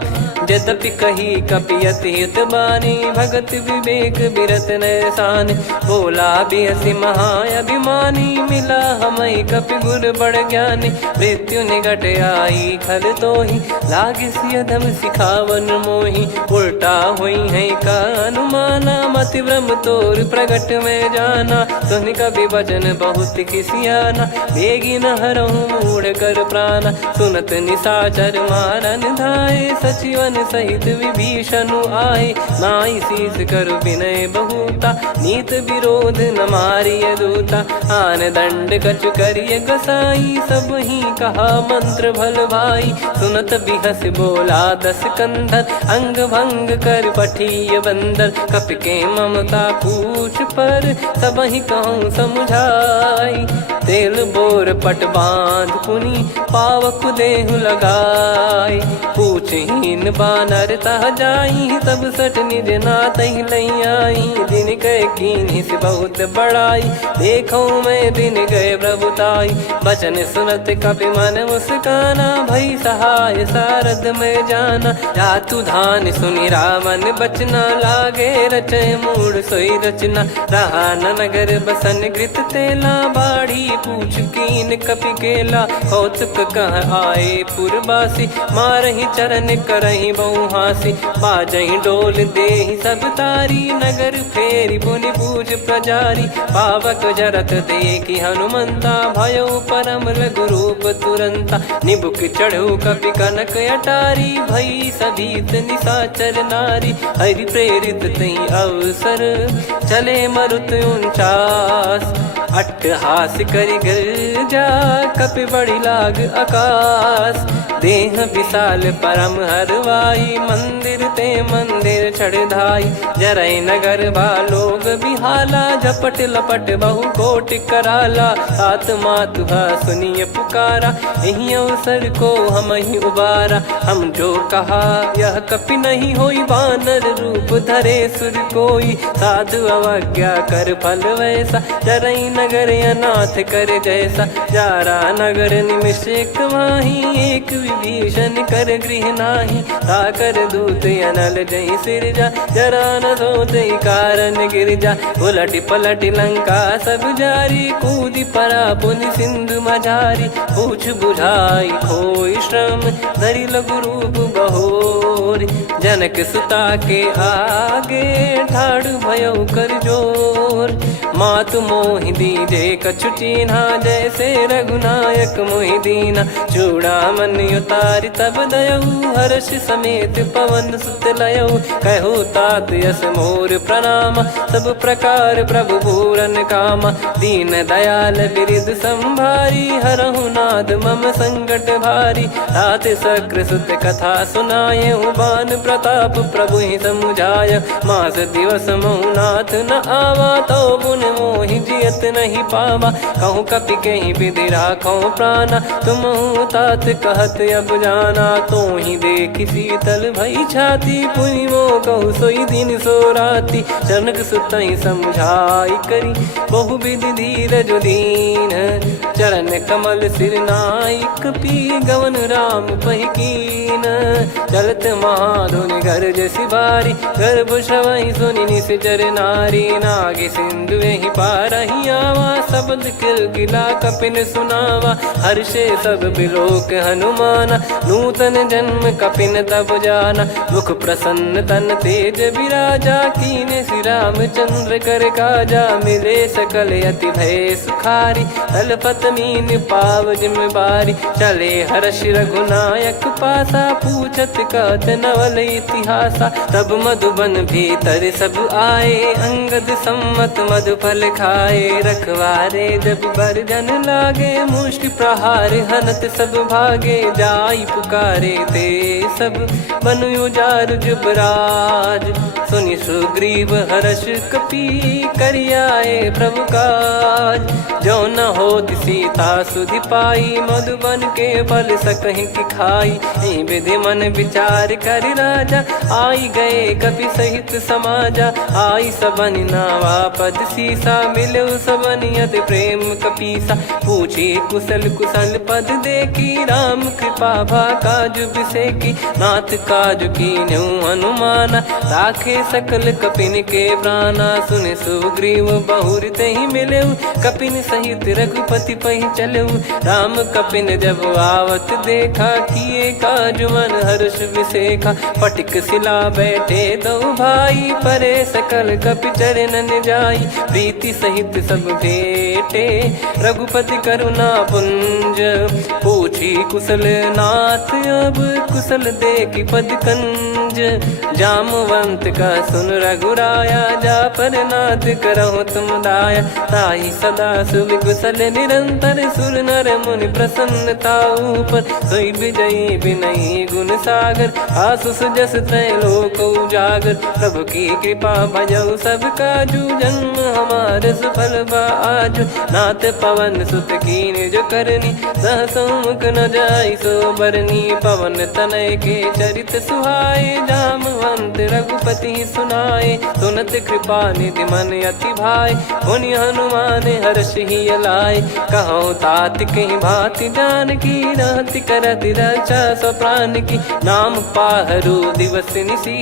यद्यपि कही कपियत हित बानी, भगत विवेक बिरत नैसान। बोला बिहसी महाअभिमानी, मिला हमई कपि गुर बड़ ज्ञानी। मृत्यु निकट आई खल तोहि, लागे सियधम सिखावन मोहि। उल्टा हुई है का अनुमाना, मति भ्रम तोर प्रगट में जाना। सुन कवि वचन बहुत किसियाना, बेगी न हरहु मूढ़ कर प्राणा। सुनत निशाचर मारन धाये, सचिवन सहित विभीषणु आए। नाई शीस करु विनय बहुता, नीत विरोध न मारिय दूता। आन दंड कछु करिय गसाई, सब ही कहा मंत्र भल भाई। सुनत बिहस बोला दस कंधर, अंग भंग कर पठिय बंदर। कपि के ममता पूछ पर, सब ही कहूँ समझाई। तेल बोर पट बांध पुनि, पावक देहु लगाई। पूछहीन बानर तह जाई, तब सट निज नातहि लई आई। दिन गए कीन्ही से बहुत बड़ाई, देखूं मैं दिन गए प्रभुताई। बचन सुनत कपि मन मुस्काना, भई सहाय सारद में जाना। जातु धान सुनि रावण बचना, लागे रचय मूढ़ सोई रचना। रहा न नगर बसन कृत तेला, बाढ़ी पूछ कीन कपि केला। कौतुक कह आए पुरबासी, मारहि चरण करहि बहु हासी। बाजहि डोल देहि सब तारी, नगर फेरी पुनि पूज प्रजारी। पावक जरत देखि हनुमंता, भयो परम रघुरूप तुरंता। निबुक चढ़ऊ कपि कनक अटारी, भई सभीत निशाचर नारी। हरि प्रेरित तहि अवसर, चले मरुत 49। अट्टहास करि गर्जा, कपि बड़ी लाग आकाश। देह विशाल परम हरवाई, मंदिर ते मंदिर चढ़ धाई। जरई नगर भालोग बिहाला, झपट लपट बहु कोटि कराला। सात मातुहा सुनिय पुकारा, यही अवसर को हम ही उबारा। हम जो कहा यह कपि नहीं होई, वानर रूप धरे सुर कोई। साधु अवज्ञा कर फल वैसा, जरई नगर अनाथ कर जैसा। जारा नगर निमिष एक माही, एक विभीषण कर गृह नाही। ताकर दूत अनल जहि सिरजा, जरा न सोते कारण गिरजा। उलट पलट लंका सब जारी, कूदि परा पुनि सिंधु मझारी। पूछ बुझाई खोई श्रम, धरि लघु रूप बहोरी। जनक सुता के आगे, ठाड़ भयउ कर जोर। मातु मोहि दीजे कछु चीन्हा, जैसे रघुनायक मोहि दीना। चूड़ामन उतारि तब दयऊ, हर्ष समेत पवन सुत लयऊ। कहु तात यस मोर प्रणाम, सब प्रकार प्रभु पूरन कामा। दीन दयाल बिरिद संभारी, हरहु नाद मम संकट भारी। तात सक्र सुत कथा सुनायहु, बान प्रताप प्रभु ही समुझाय। मास दिवस महु नाथ न आवा, तो पुन मोहि जियत नहीं पावा। कहूँ कपि कहीं विधि राखो प्राणा, तुम तात कहत अब जाना। तो ही देख शीतल भई छाती, पुनि वो कहु सोई दिन सो राती। जनक सुतहि समझाई करी, बहु विधि धीरज दीन। चरण कमल सिर नायक, पी गवन राम पहिकीन। चलत महाधुनि गरज सिबारी, गर्भ श्रवहि सुनि निश्चर नारी। नागे सिंधु ही पारहि आवा, शब्द किलकिला कपिन सुनावा। हर्षे सब बिलोक हनुमाना, नूतन जन्म कपिन तब जाना। मुख प्रसन्न तन तेज विराजा, कीने श्री रामचंद्र कर काजा। मिले सकल अति भय सुखारी, तलपत मीन पाव जिम्मेवारी। चले हर्ष रघुनायक पासा, पूछत कहत नवल इतिहासा। तब मधुबन भीतर सब आए, अंगद सम्मत मधुफल खाए। रखवारे जब बरजन लागे, मुष्टि प्रहार हनत सब भागे। जाई पुकारे ते सब, बन उजार जुबराज। सुनि सुग्रीव हर्ष कपि, करियाए प्रभु काज। जो न होत सीता सुधि पाई, मधुबन के फल सकहि की खाई। विधि मन विचार कर राजा, आई गए कपि सहित समाजा। आई सबन नावा पद सीसा, मिलो सबन यत प्रेम कपीसा। पूछी कुशल कुशल पद देखी, राम कृपा भा काजु बिसेकी। नाथ काजु कीन्हु हनुमाना, राखे सकल कपिन के प्राणा। सुन सुग्रीव बहुर तहि मिलेउ, कपिन सहित रघुपति पहि चलेउ। राम कपिन जब आवत देखा, किए काजु मन हर्ष विसेखा। फटिक सिला बैठे दो भाई, परे सकल कपि चरणन जाई। प्रीति सहित सब भेटे, रघुपति करुणा पुंज। पूछी कुशल नाथ अब, कुशल देखि पद कंज। जामवंत का सुन रघुराया, जा पर नाथ करहु तुम दाया। ताहि सदा सुविकुशल निरंतर, सुर नर मुनि प्रसन्नता ऊपर। सोई विजयी विनयी गुण सागर, आसुस जस त्रैलोक उजागर। प्रभु की कृपा भजऊ सब काजू, जन्म हमार सफल बा आजु। नाथ पवन सुत कीन्ह जो करनी, सहसो मुख न जाई सो बरनी। पवन तनय के चरित सुहाए, जामवंत रघुपति सुनाए। सुनत कृपा निधि मन अति भाई, मुनि हनुमान हर्ष ही लाए। कहो तात कहीं भांति जान की, रहति करति रक्षा सो प्राण की। नाम पाहरु दिवस निसी,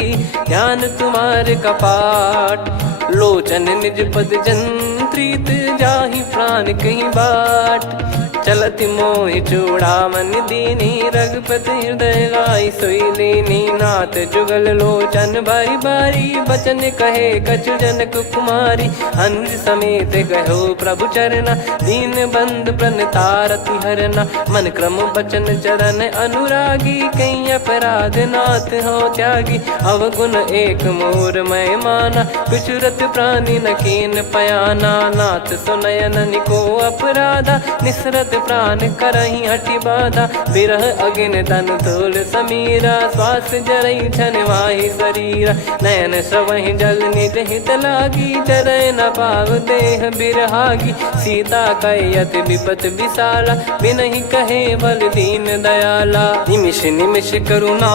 ध्यान तुम्हारे कपाट। लोचन निज पद जंत्रित, जाहि प्राण कहीं बाट। चलति मोहि चूड़ामणि दीनी, रघुपति हृदय लाई सोई लीनी। नाथ जुगल लोचन बारी बारी, बचन कहे कछु जनक कुमारी। अनुज समेत गयो प्रभु चरना, दीन बंद प्रणतारति हरना। मन क्रम बचन चरण अनुरागी, कहीं अपराध नाथ हो त्यागी। अवगुण एक मोर मैं माना, विचुरत प्राणी न कीन पयाना। नाथ सुनयन निको अपराधा, निसरत प्राण करहि हटि बाधा। बिरह अगिन तन तोल समीरा, श्वास जरई छन वाहि शरीरा। नयन श्रवहि जल निज हित लागी, चरय न पाव देह बिरहागी। सीता कयत विपत विशाला, बिनहि कहे बल दीन दयाला। निमिष निमिष करुणा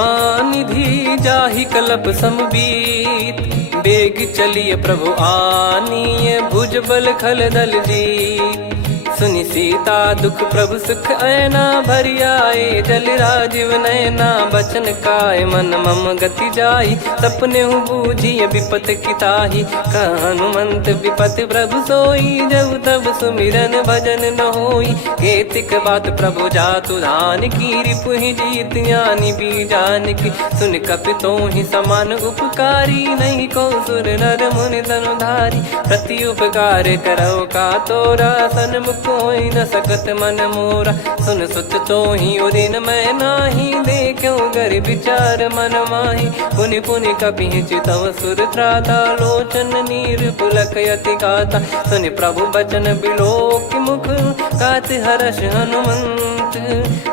निधि, जाहि कलप समबीत। बेग चलिय प्रभु आनीय, भुज बल खल दल जीत। सुनि सीता दुख प्रभु सुख ऐना, भरि आए जल राजीव नैना। बचन काय मन मम गति जाई, सपने हूँ बूझिय विपत किताही। हनुमंत विपत प्रभु सोई, जब तब सुमिरन भजन न होई। केतिक बात प्रभु जातु धान की, रिपुहि जीत ज्ञानी बीजान की। सुन कपि तोहि समान उपकारी, नहीं को सुर नर मुनि तनुधारी। प्रति उपकार करौ का तोरा, सन्मुख कोई न सकत मन मोरा। सुन सुत तो ही उदिन मैं नाही, देखो गर विचार मन माही। पुनि पुनि कपि चितव सुर त्राता, लोचन नीर पुलक यति गाता। सुनि प्रभु बचन बिलोक मुख, गात हर्ष हनुमंत।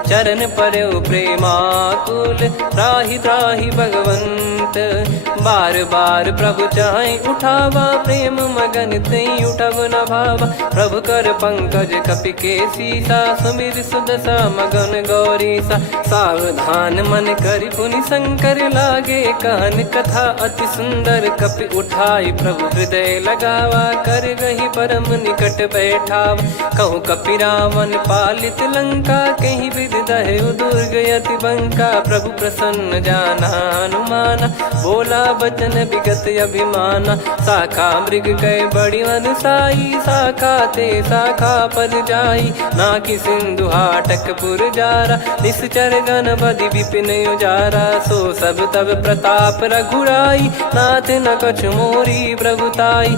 चरण परौ प्रेमाकुल, त्राहि त्राहि भगवंत। हाथ। बार बार प्रभु चाहे उठावा, प्रेम मगन तई उठब न भावा। प्रभु कर पंकज कपि के सीसा, सुमिर सुदशा मगन गौरीसा। सावधान मन करि पुनि शंकर लागे, कहन कथा अति सुंदर कपि उठाई। प्रभु हृदय लगावा, कर गही परम निकट बैठाव। कहूँ कपि रावण पालित लंका, कहीं विधि दहु दुर्ग यति बंका। प्रभु प्रसन्न जाना हनुमाना, बोला बचन विगत अभिमाना। शाखा मृग कह बड़ी अनुसाई, शाखा ते शाखा पर जाई। ना कि सिंधु हाटक पुर जारा, निश्चर गण बधि विपिन उजारा। सो सब तब प्रताप रघुराई, नाथ न कछु मोरी प्रभुताई।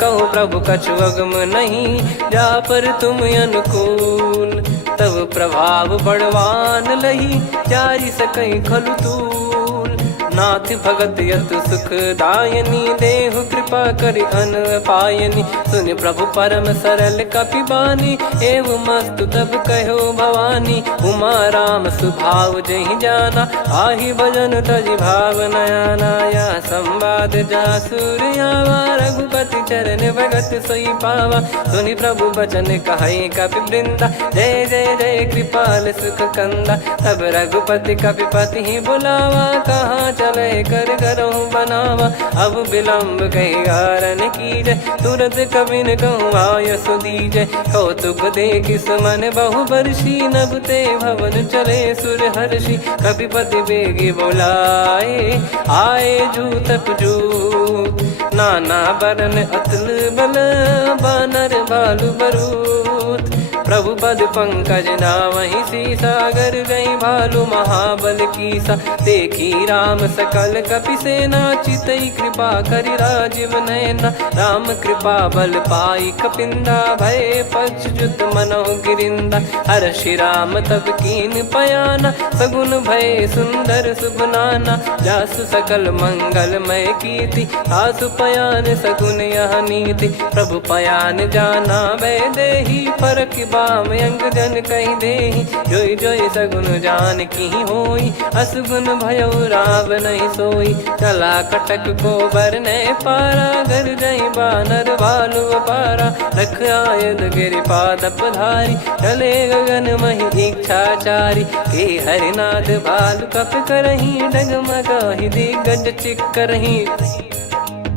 कहो प्रभु कछु अगम नहीं, जा पर तुम अनुकूल। तब प्रभाव बड़वान लही, जारी सकई खलु तूल। नाथ भगत यत सुख दायनी, देहु कृपा करि अन पायनी। सुन प्रभु परम सरल कपि बानी, एव मस्तु तब कहो भवानी। उमा राम सुभाव जहि जाना, आहि भजन तजि भाव नयाना। या संवाद जासुर आवा, रघुपति चरण भगत सोई पावा। सुनि प्रभु बचन कहै कपि वृंदा, जय जय जय कृपाल सुख कंदा। तब रघुपति कपि पति ही बुलावा, कहाँ चले कर करहु बनावा। अब विलम्ब कही कारण कीजय, तुरत कबिन कहूँ आयस दीजय। कौतुक देखि सुमन बहु बरसी, नभ ते भवन चले सुर हर्षि। कपिपति बेगी बोलाए, आए जूतप जूत। नाना बरन अतुल बल, बानर भालु बरूत। प्रभु पद पंकज नावहि सीसा, गर गई भालु महाबल कीसा। देखी राम सकल कपि सेना, चितई कृपा करि राजीव नयना। राम कृपा बल पाई कपिंदा, भय पक्षजुत मनहु गिरिंदा। हर्षि राम तब कीन पयाना, सगुन भय सुंदर सुगुनाना। जासु सकल मंगलमय कीर्ति, आसु पयान सगुन यह नीति। प्रभु पयान जाना वै देहि, फरक बाम अंग जन कहि देहि। जोई जोई सगुन जान की होई, असगुन भयो राव नहीं सोई। चला कटक को बरने पारा, घर जई बानर भालु अपारा। रख आयद गिरि पादप धारी, चले गगन महि इच्छाचारी। के हरिनाथ भालु कप करही, डगमगाहि दिग्गज चिक्करही।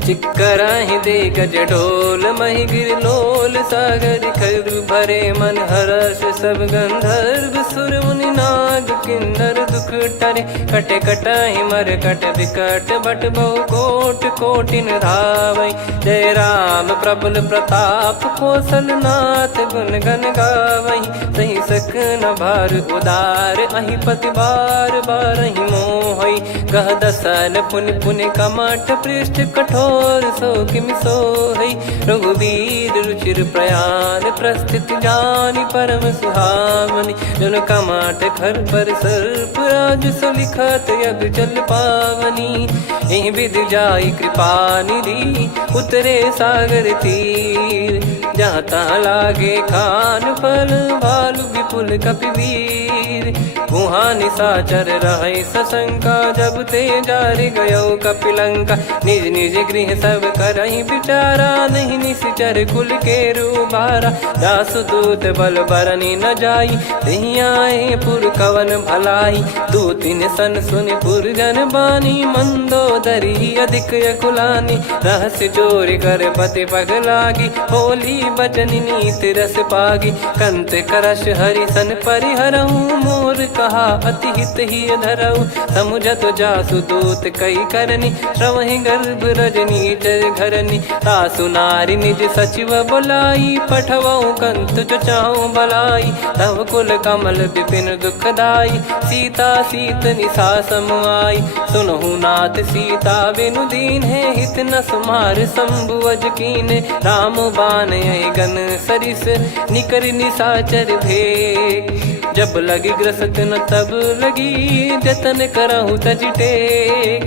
चिक्कराहि दिग्गज ढोल, महि गिर लोल। सागर खर भरे मन हर्ष, सब गंधर्व सुर मुनि नाग किन्नर दुख टरे। कटे कटाहि मरकट विकट, भट बहु कोट कोटिन धावै। जय राम प्रबल प्रताप, कौशल नाथ गुण गण गावै। सही सकन भार उदार, अहि पति बार बारहि मोहै। गह दसन पुनि पुनि कमठ, पृष्ठ कठोर सो किमि सोहै। रघुवीर रुचिर प्रयाण, प्रस्थित जानि परम सुहावनी। जन कमाट खर पर सर्प, राज सलिखत यग जल पावनी। एहि विधि जाई कृपा निधि, उतरे सागर तीर। जहाँ तहाँ लागे खान फल, भालु विपुल कपि वीर। वहाँ निशाचर रहै सशंका, जब ते जारि गयो कपिलंका। निज निज गृह सब करहि विचारा, नहीं निश्चर कुल के रूबारा। दासु दूत बल बरनी न जाई, तेहि आए पुर कवन भलाई। दूतिन सन सुनि पुर जन बानी, मंदोदरी अधिक अकुलानी। रहस्य चोरी कर पति पग लागी, होली बचन नीति रस पागी। कंत करश हरि सन परिहरहु, मोर कहा अति हित ही धरऊ। समुझत जासु दूत कई करनी, श्रवहि गर्भ रजनी जय घरनी। तासु नारी निज सचिव बुलाई, पठवऊ कंत जो चाहूं भलाई। तब कुल कमल विपिन दुखदाई, सीता सीत निशा समुआई। सुनहु नाथ सीता बिनु दीन है, हित न सुमार शंभु अज कीने। राम बान यही गन सरिस, निकर निशाचर भेग। जब लगी ग्रसत न तब लगी, जतन करहु तज टेक।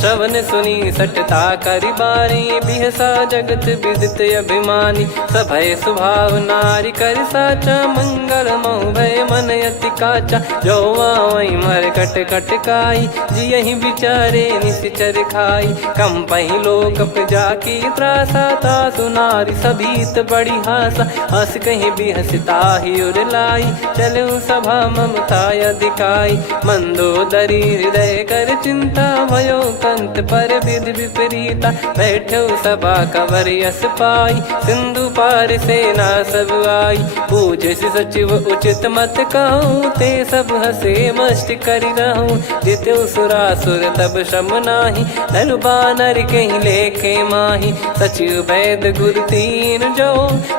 श्रवण सुनी सटता करि बारी, बिहसा जगत विदित अभिमानी। सभय स्वभाव नारी कर साचा, मंगल मोह भय मन अति काचा। जो आवई मर कट कट काई, जियहि विचारे निश्चर खाई। कम पही लोक जाकी त्रासा, तासु नारी सभीत बड़ी हासा। हस कहीं बिहसता ही उर लाई, चलऊ सभा ममता अधिकाई। मंदोदरी हृदय कर चिंता, भयो कंत पर विधि विपरीता। बैठो सभा कवर यस पाई, सिंधु पार सेना सब आई। पूजे सचिव उचित मत कहूँ, ते सब हसे मस्त करि रहूँ। जित्यु सुरासुर तब श्रम नाही, धनु बानर कहीं लेखे माही। सचिव वैद गुरु तीन जो,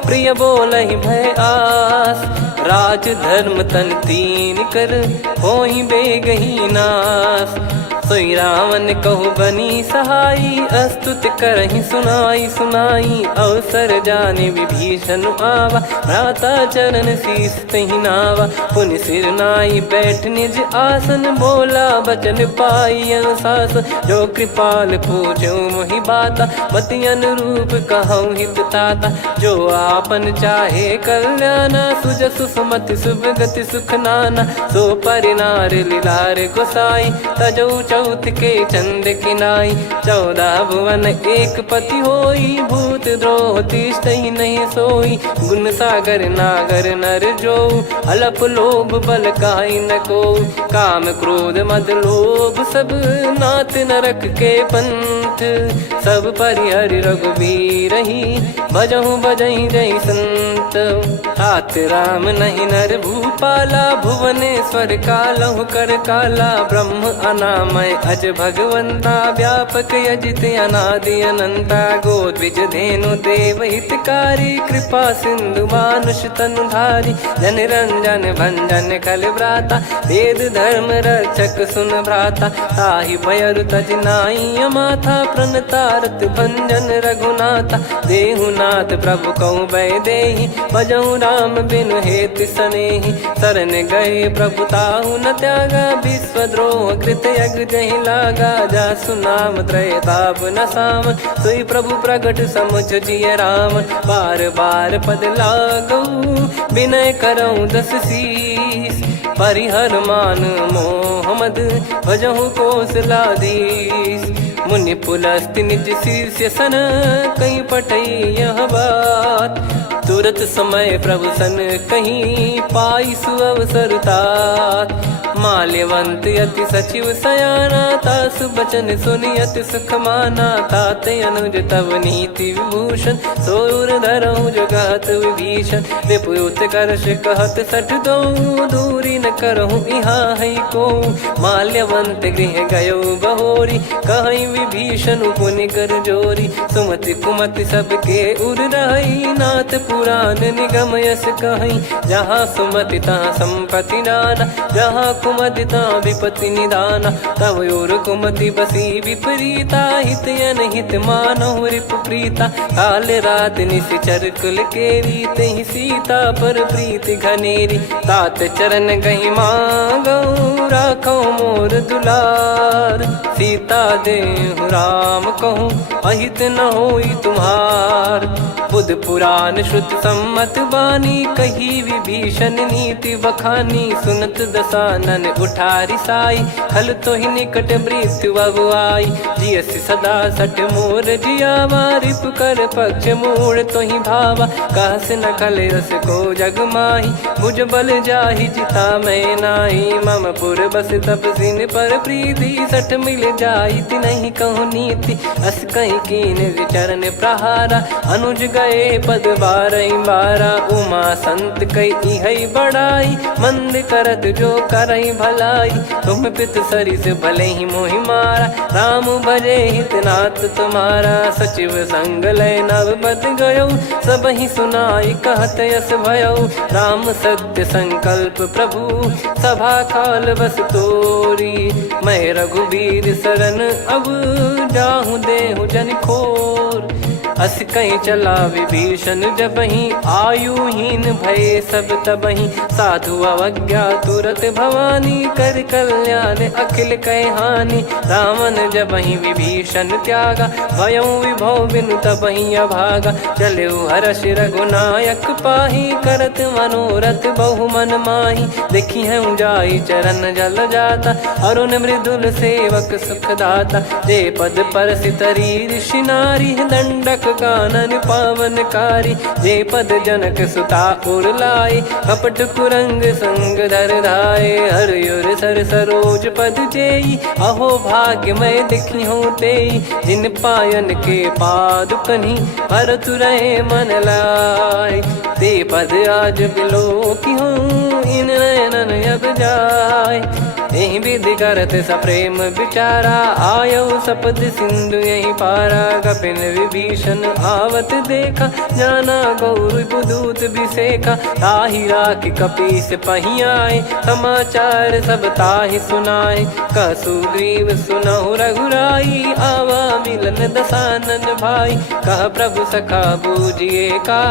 प्रिय बोलहि भय आस। राज धर्म तन तीन कर, होहि बेगहि नास। सोई रावण कहु बनी सहाई, अस्तुत करहि सुनाई सुनाई। अवसर जाने विभीषण आवा, भ्राता चरण शीस तहि नावा। पुनि सिर नाई बैठ निज आसन, बोला बचन पाई अनुशासन। जो कृपाल पूछो मोहि बाता, मति अनुरूप कहूँ हित ताता। जो आपन चाहे कल्याणा, सुजसु सुमति शुभ गति सुख नाना। सो परिनार लीलार गोसाई, तजौ चौथ के चंद किनाई। 14 भुवन एक पति होई, भूत द्रोह तिष्ठहि नहीं सोई। गुण सागर नागर नर जो, अलप लोभ बल काई न को। काम क्रोध मद लोभ सब, नाथ नरक के पंथ। सब परिहरि रघुबीर ही, भजहु भजहि जय संत। हाथ राम नहीं नर भूपाला, भुवनेश्वर कालहु कर काला। ब्रह्म अनामय अज भगवंता, व्यापक यजित अनादि अनंता। गोद्विज धेनु देव हितकारी, कृपा सिंधु मानुष तनुधारी। जन रंजन भंजन खल व्राता, वेद धर्म रक्षक सुन भ्राता। ताहि भयरु तज नाई माथा, प्रणतारत भंजन रघुनाथा। देहुनाथ प्रभु कहु भय देहि, भजहु राम बिनु हेतु सनेहि। शरण गए प्रभु ताहु न त्यागा, विश्वद्रोह कृत यज्ञ जहि लागा। जासु नाम त्रयताप न सावन, सोई प्रभु प्रगट समुझ जिय रामन। बार बार पद लागऊ, विनय करऊँ 10 शीस। परिहर मान मोह मद, भजहु कौशलाधीश। मुनि पुलस्त्य निज शीर्ष सन, कहीं पटई यह बात। तुरत समय प्रभु सन कहीं, पाई सुअवसर तात। माल्यवंत अति सचिव सयाना, तासु बचन सुनि अति सुख माना। ताते अनुज तव नीति विभूषण, सोर धरहु जगत विभीषण। विपुत करश कहत सठ दो, दूरी न करहु यहाँ है को। माल्यवंत गृह गयो बहोरी, कहीं विभीषण पुनि कर जोरी। सुमति कुमति सबके उर रही, नाथ पुराण निगम यस कहीं। जहाँ सुमति तहाँ संपत्ति नाना, जहाँ कुमति तहाँ विपत्ति निदाना। तव और कुमति बसी विपरीता, हित अनहित मानहु रिपु प्रीता। काल रात निशिचर कुल केरी, तहि सीता पर प्रीति घनेरी। तात चरण गहि मांगऊ, राखो मोर दुलार। सीता देहु राम कहूँ, अहित न होई तुम्हार। बुध पुराण श्रुत सम्मत बानी, कही विभीषण नीति बखानी। सुनत दसानन उठारी साई, खल तो ही निकट मृत्यु अब आई। जियसि सदा सठ मोर जियावा, रिपु कर पक्ष मूड़ तो ही भावा। कहस न खल रस को जग माही, भुज बल जाहि जिता मैं नाई। मम पुर बस तपसिन पर प्रीति, सठ मिल जाई तिनहि कहु नीति। अस कहीं कीन विचरण प्रहारा, अनुज गए पद 12 उमा संत कई है बड़ाई। मंद करत जो करई भलाई, तुम पित सरिस भले ही मोहि मारा। राम भजे हितनाथ तुम्हारा, सचिव संग लय नव बद गयो। सब ही सुनाई कहत यस भयो, राम सत्य संकल्प प्रभु। सभा काल बस तोरी, मैं रघुबीर शरण अब जाहु देहु जन खोर। अस कहीं चला विभीषण जबहि, आयुहीन भये सब तबहि। साधु अवज्ञा तुरत भवानी, कर कल्याण अखिल कह हानि। रावण जबहि विभीषण त्यागा, भयउ विभव बिनु तबहि अभागा। चलऊ हर्ष रघुनायक पाहि, करत मनोरथ बहु मन माहि। देखी हूँ जाई चरण जल जाता, अरुण मृदुल सेवक सुखदाता। जे पद परसितरी ऋषि नारी, दंडक कानन पावनकारी। जे पद जनक सुता उर लाए, कपट कुरंग संग धर धाये। हरियुर सर सरोज पद जेई, अहो भाग्य मैं देखी हूँ तेई। जिन पायन के पादुकनि, भरत रहे मन लाय। ते पद आज बिलो की हूँ, इन नयनन अब जाय। यही विधि करत सप्रेम विचारा, आयऊ सपद सिंधु यही पारा। कपिन विभीषण आवत देखा, जाना गौर बुदूत बिसेखा। ताहि राखि कपीस पही आए, समाचार सब ताहि सुनाए। कह सुग्रीव सुनहु रघुराई, आवा मिलन दसानन भाई। कह प्रभु सखा बूझिए का,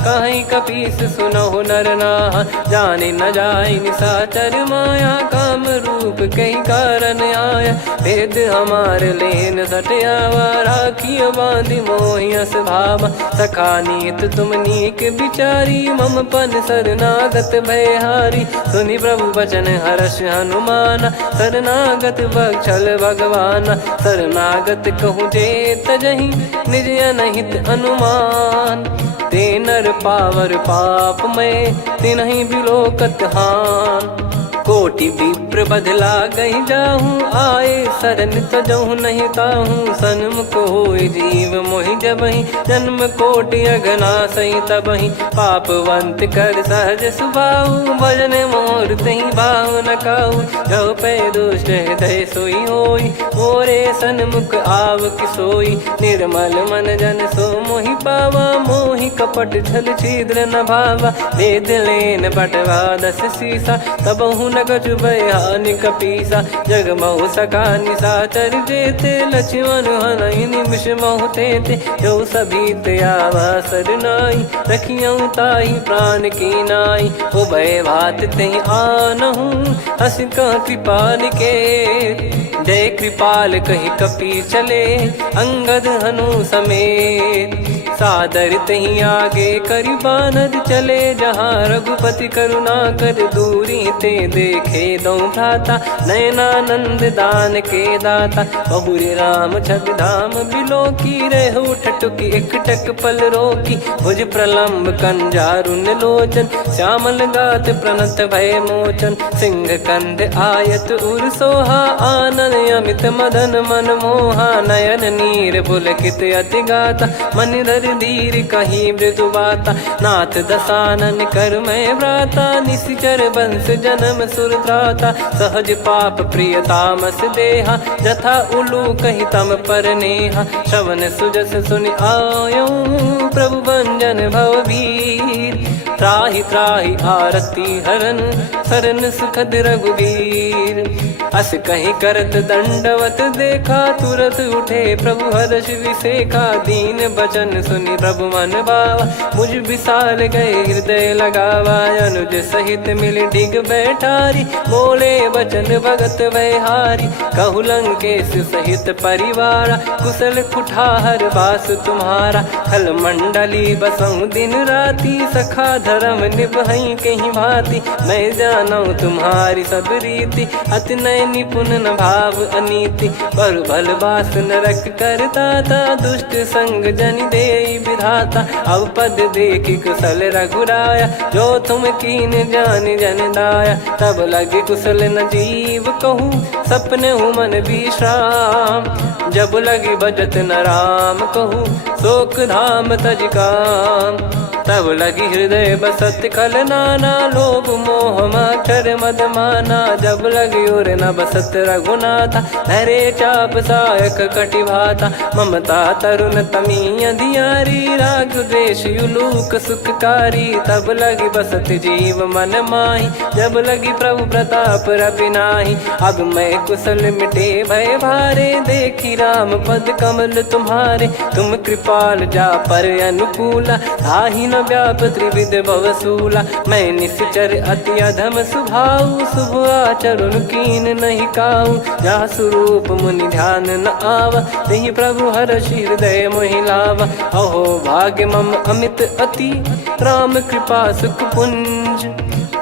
कहीं कपीस सुनहु नर नाहा। जाने न जाय निशाचर माया, काम रूप कई कारण आया। भेद हमार लेन सटयावा, राखियो बांधि मोहियस भावा। सखा नीत तुम नीक बिचारी, मम पन शरणागत भयहारी। सुनि प्रभु वचन हर्ष हनुमाना, शरणागत बक्षल भगवाना। शरणागत कहूँ जे तजहि, निज अनहित अनुमान। ते नर पावर पाप में, तिन्हि बिलोकत हान। कोटि विप्र बदला गई जाहूँ, आए शरण तजहु नहीं ताहूँ। सन्मुख होय जीव मोहि जबहि, जन्म कोटि अघना सही तबहि। पापवंत कर सहज सुभाऊ, भजन मोर तहि भाव न काऊ। जो पै दुष्ट हृदय सोई होई, मोरे सन्मुख आव किसोई। निर्मल मन जन सो मोहि पावा, मोहि कपट छल छिद्र न भावा। वेद लेन बटवा दस सीसा, तबहु न कछु भयानि कपीसा। जग महु सका निशाचर जेते, लक्ष्मण हनहि निमिष महु तेते। जो सभी त्यावा सरनाई, रखियऊ ताहि प्राण की नाई। उभय भात तेहि आनहु, हस कह कृपाल के। जय कृपाल कहि कपी चले, अंगद हनु समेत। सादर तही आगे करि बानर चले, जहाँ रघुपति करुणा कर दूरी ते देखे दो भ्राता। नयनानंद दान के दाता, बहुरी राम छग धाम बिलो की। रहु ठटुकी एकटक पल रोकी, भुज प्रलम्ब कंजारुन लोचन। श्यामल गात प्रणत भय मोचन, सिंह कंद आयत उर सोहा। आनन अमित मदन मन मोहा, नयन नीर पुलकित अति गाता। मन धर धीर कहीं मृदु बाता, नाथ दसानन कर मैं व्राता। निशिचर वंश जन्म सुरत्राता, सहज पाप प्रिय तामस देहा। जथा उलू कही तम पर नेहा, श्रवण सुजस सुनि आयऊ। प्रभु भंजन भववीर, त्राहि त्राहि आरती हरन। शरण सुखद रघुवीर, अस कहीं करत दंडवत देखा। तुरत उठे प्रभु हर्ष विसेखा, दीन बचन सुनि प्रभु मन भावा। मुझ विशाल गए हृदय लगावा, अनुज सहित मिल डिग बैठारी। बोले वचन भगत भयहारी, कहु लंकेश सहित परिवारा। कुशल कुठार बास तुम्हारा, खल मंडली बसऊं दिन राती। सखा धर्म निभई कहीं भांति, मैं जानऊं तुम्हारी सब रीति। अति नय निपुण न भाव अनीति, पर भल बास नरक करता था। दुष्ट संग जनि देई विधाता, अब पद देखी कुशल रघुराया। जो तुम कीन जान जन दाया, तब लगे कुशल न जीव कहूँ। सपने मन विश्राम, जब लगी बजत न राम कहूँ। शोक धाम तज काम, तब लगी हृदय बसत खल नाना, लोभ मोह मच्छर मद माना। जब लगी उर न बसत रघुनाथा, धरे चाप सायक कटि भाता। ममता तरुण तमी अधियारी, राग द्वेष युलूक सुखकारी। तब लगी बसत जीव मन माही, जब लगी प्रभु प्रताप रवि नाही। अब मैं कुशल मिटे भय भारे, देखी राम पद कमल तुम्हारे। तुम कृपाल जा पर अनुकूला, ताहि न व्याप त्रिविध भवसूला। मैं निश्चर अति अधम सुभाऊ, शुभ आचरण कीन नहीं काऊ। जा स्वरूप मुनि ध्यान न आवा, नहीं प्रभु हर्षि हृदय मोहि लावा। अहो भाग्य मम अमित अति, राम कृपा सुख पुंज।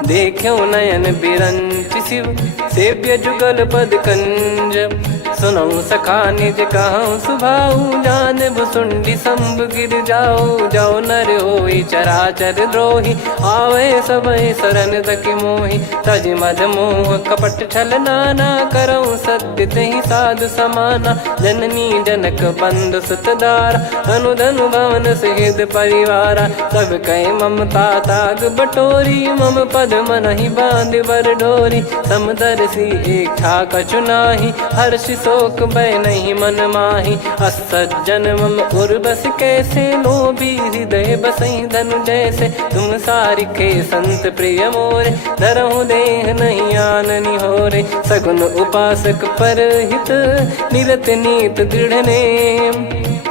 देख्यो नयन बिरंच शिव, सेव्य जुगल पद कंज। सुनऊ सखा निज कहूँ सुभाऊ, जान भुसुंडी संभ गिर जाओ। जाओ नर होई चराचर द्रोही, आवे सबय शरण तकी मोहि। तज मद मोह कपट छल नाना, करऊँ सत्य तहि साधु समाना। जननी जनक बंधु सुत दारा, धनु धनु भवन सहित परिवारा। सब कहे ममता ताग बटोरी, मम पद मनहि बांध बर डोरी। समदर्शी इच्छा कछु नाही, हर्षि शोक भय नहीं मन माही। असज्जन मम उर्वश कैसे, लोभी हृदय बसई धनु जैसे। तुम सारिखे संत प्रिय मोरे, धरहु देह नहीं आननि होरे। सगुन उपासक पर हित, निरत नीत दृढ़ नेम।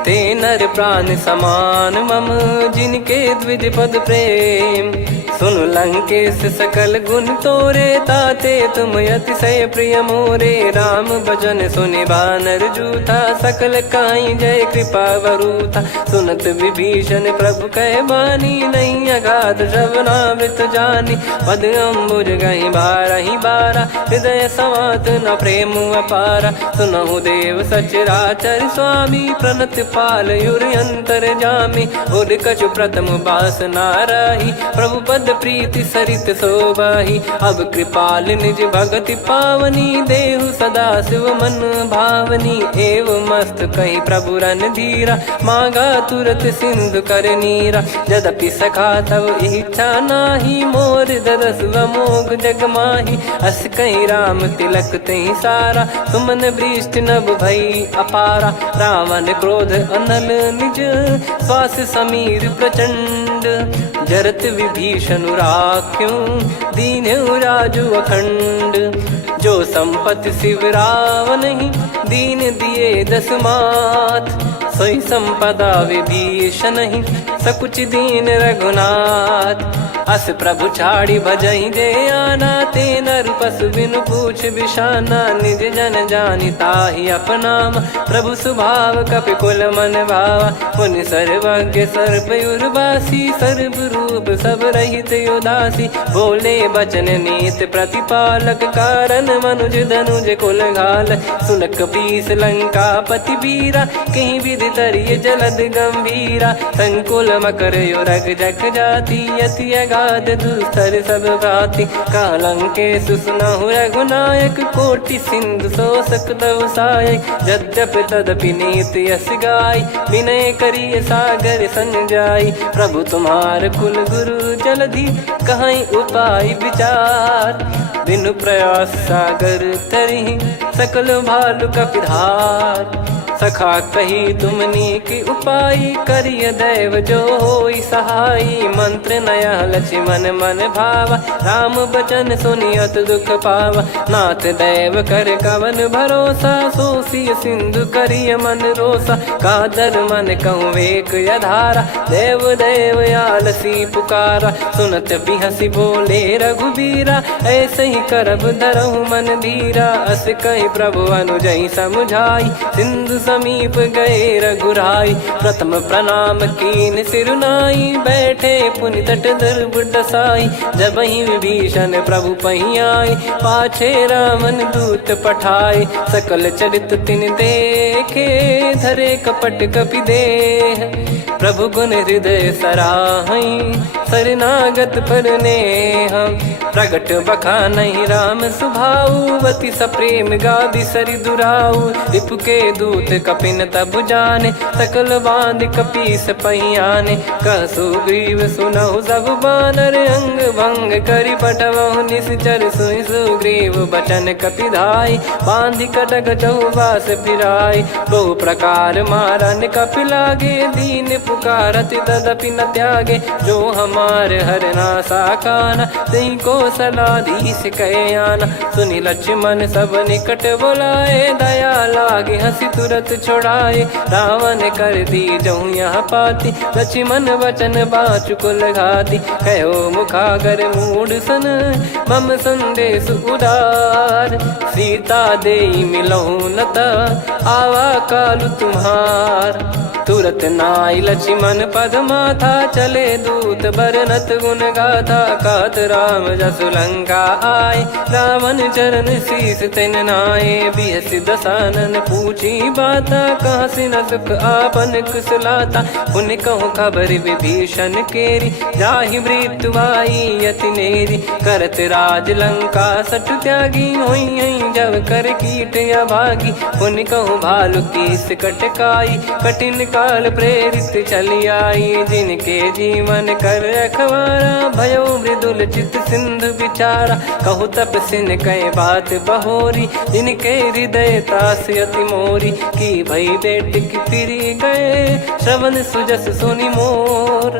ते नर प्राण समान मम, जिनके द्विज पद प्रेम। सुन लंकेश सकल गुण तोरे, ताते तुम अतिशय प्रिय मोरे। राम भजन सुनि बानर जूथा, सकल काई जय कृपा वरूथा। सुनत विभीषण प्रभु कह बानी, नहीं अगाध श्रवणामृत जानी। पद अम्बुज गहि बारहि बारा, हृदय समात न प्रेम अपारा। सुनहु देव सचराचर स्वामी, प्रणत पाल युर अंतर जामी। उर कछु प्रथम बास नाराही, प्रभु पद प्रीति सरित शोभाही। अब कृपाल निज भगति पावनी, देहु सदा शिव मन भावनी। एव मस्त कही प्रभु रन धीरा, मांगा तुरत सिंधु कर नीरा। यद्यपि सखा तब इच्छा नाही, मोर दरस मोग जग माही। अस कही राम तिलक तहि सारा, सुमन वृष्टि नभ भई अपारा। रावण क्रोध अनल निज, श्वास समीर प्रचंड। जरत विभीषण राख्यों, दीन्हु राजु अखंड। जो संपत्ति शिव रावण ही, दीन दिए दस मात। सोई संपदा विभीषण ही, सकुच दीन रघुनाथ। अस प्रभु छाड़ी भजहि जे आना, ते नर पशु बिनु पूछ बिशाना। निज जन जानि ताहि अपनाम, प्रभु स्वभाव कपि कुल मन भावा। मुनि सर्वज्ञ सर्वयुर्वासी, सर्व रूप सब रहित उदासी। बोले बचन नीत प्रतिपालक, कारण मनुज धनुज कुल घाल। सुनक बीस लंका पति वीरा, कहीं विधि तरिय जलद गंभीरा। संकुल मकर युरग जग जाति, अति अगाध दुस्तर सब भांति। कालंकेश सुनहु रघुनायक, कोटि सिंधु शोषक तव सहायक। यद्यपि तदपि नीति यस गाय, विनय करिय सागर संग जाई। प्रभु तुम्हार कुल गुरु जलधि, कहीं उपाय विचार। बिनु प्रयास सागर तरिहि, सकल भालु कपिधार। सखा कही तुमनी की उपाय, करिय दैव जो होई सहाई। मंत्र नया लक्ष्मण मन भावा, राम बचन सुनियत दुख पावा। नाथ दैव कर कवन भरोसा, सोसिय सिंधु करिय मन रोसा। कादर मन कहूँ एक यधारा, देव देव आलसी पुकारा। सुनत बिहसी बोले रघुबीरा, ऐसे ही करब धरहु मन धीरा। अस कही प्रभु अनुजहि समुझाई, सिंधु समीप गए रघुराई। प्रथम प्रणाम कीन सिरुनाई, बैठे पुनि तट दर्भ डसाई। जब ही विभीषण प्रभु पही आए, पाछे रावण दूत पठाए। सकल चरित तिन देखे, धरे कपट कपि देह। प्रभु गुण हृदय सराहई, शरणागत पर नेह। प्रगट बखानहि राम सुभाऊ, अति सप्रेम गा बिसरि दुराऊ। रिपु के दूत कपिन तब जाने, सकल बांध कपीस पहियाने। कह सुग्रीव सुनहु सब बानर, अंग भंग करि पठवहु निश्चर। सुनि सुग्रीव बचन कपिधाई, बांधि कटक चौबास फिराई। बहु प्रकार मारन कपि लागे, दीन पुकारत तदपि न त्यागे। जो हमार हरनासा खाना, तिहि को सलाधीश कहे आना। सुनि लक्ष्मण सब निकट बोलाए, दया लागे हंसी तुरत छोड़ाए। रावण कर दी जहु यहाँ पाती, लक्ष्मण वचन बाचु कुल घाती। कहो मुखागर मूढ़ सन, मम संदेश उदार। सीता देई मिलहु नत, आवा कालु तुम्हार। तुरत नाई लक्ष्मण पद माथा, चले दूत बरनत गुण गाथा। कहत राम जसु लंका आए, रावण चरण शीस तिन नाये। बिहसि दसानन पूछी बाता, कहाँ से न सुख आपन कुशलाता। पुन कहूँ खबर विभीषण केरी, जाहि मृत्यु आई अति नेरी। करत राज लंका सठ त्यागी, होई जब कर कीट अभागी। पुन कहूँ भालु कीस कटकाई, कठिन काल प्रेरित चली आई। जिनके जीवन कर रखवारा, भयो मृदुल चित सिंधु विचारा। कहु तपसिन कह बात बहोरी, जिनके हृदय तास अति मोरी। की भई बेट की फिरी गए, श्रवण सुजस सुनि मोर।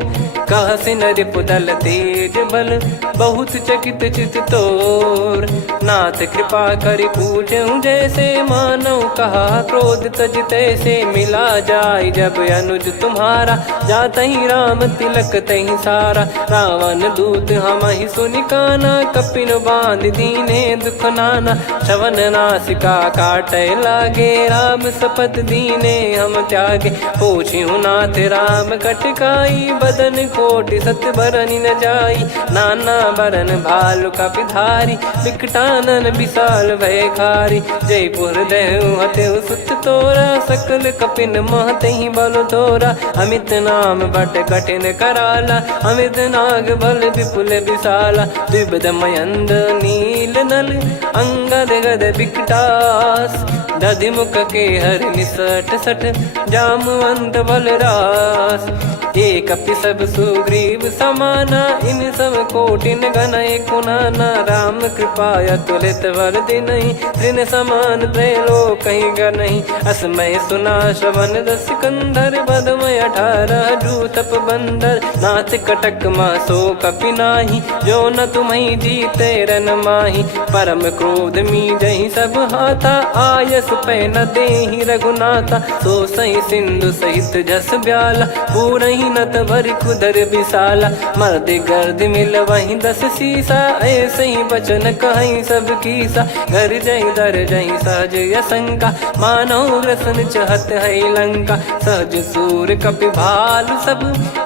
कहसिन रिपुदल तेज बल, बहुत चकित चित तोर। नाथ कृपा करि पूजहु जैसे, मानव कहा क्रोध तज तैसे। मिला जाय जब अनुज तुम्हारा, जातहि राम तिलक तहि सारा। रावण दूत हमहि सुनि काना, कपिन बांध दीने दुख नाना। श्रवण नासिका काटै लागे, राम शपथ दीने हम त्यागे। पूछिहु नाथ राम कटकाई, बदन कोटि सत बरनि न जाई। नाना बरन भालु कपिधारी, विकटानन विशाल भयखारी। जयपुर देहु हतेहु सुत तोरा, सकल कपिन महतहि बल तोरा। अमित नाम बट कठिन कराला, अमित नाग बल विपुल विशाला। द्विविध मयंद नील नल, अंगद गद विकटास। दधिमुख के हर निसठ सठ, जामवंत बलरास। एक कपि सब सुग्रीव समाना, इन सब कोटिन गनय कुनाना। राम कृपा अतुलित वर दिनहि, तृण समान त्रैलोक कहीं गनहि। असमय सुना श्रवण दस कंधर, बदमय 18 जूतप बंदर। नाथ कटक मा सो कपि नाही, जो न तुम्हि जीते रन माही। परम क्रोध मी जहि सब हाथा, आयस पै न देहि रघुनाथा। सो सही सिंधु सहित जस ब्याला, पूरहि नत भरि कुदर विशाला। मर्द गर्द मिल वहीं 10 सीसा, ऐसे ही बचन कहीं सब कीसा। घर जय दर जय सहज यसंका, मानव ग्रसन चहत है लंका। सहज सूर कपि भालु सब,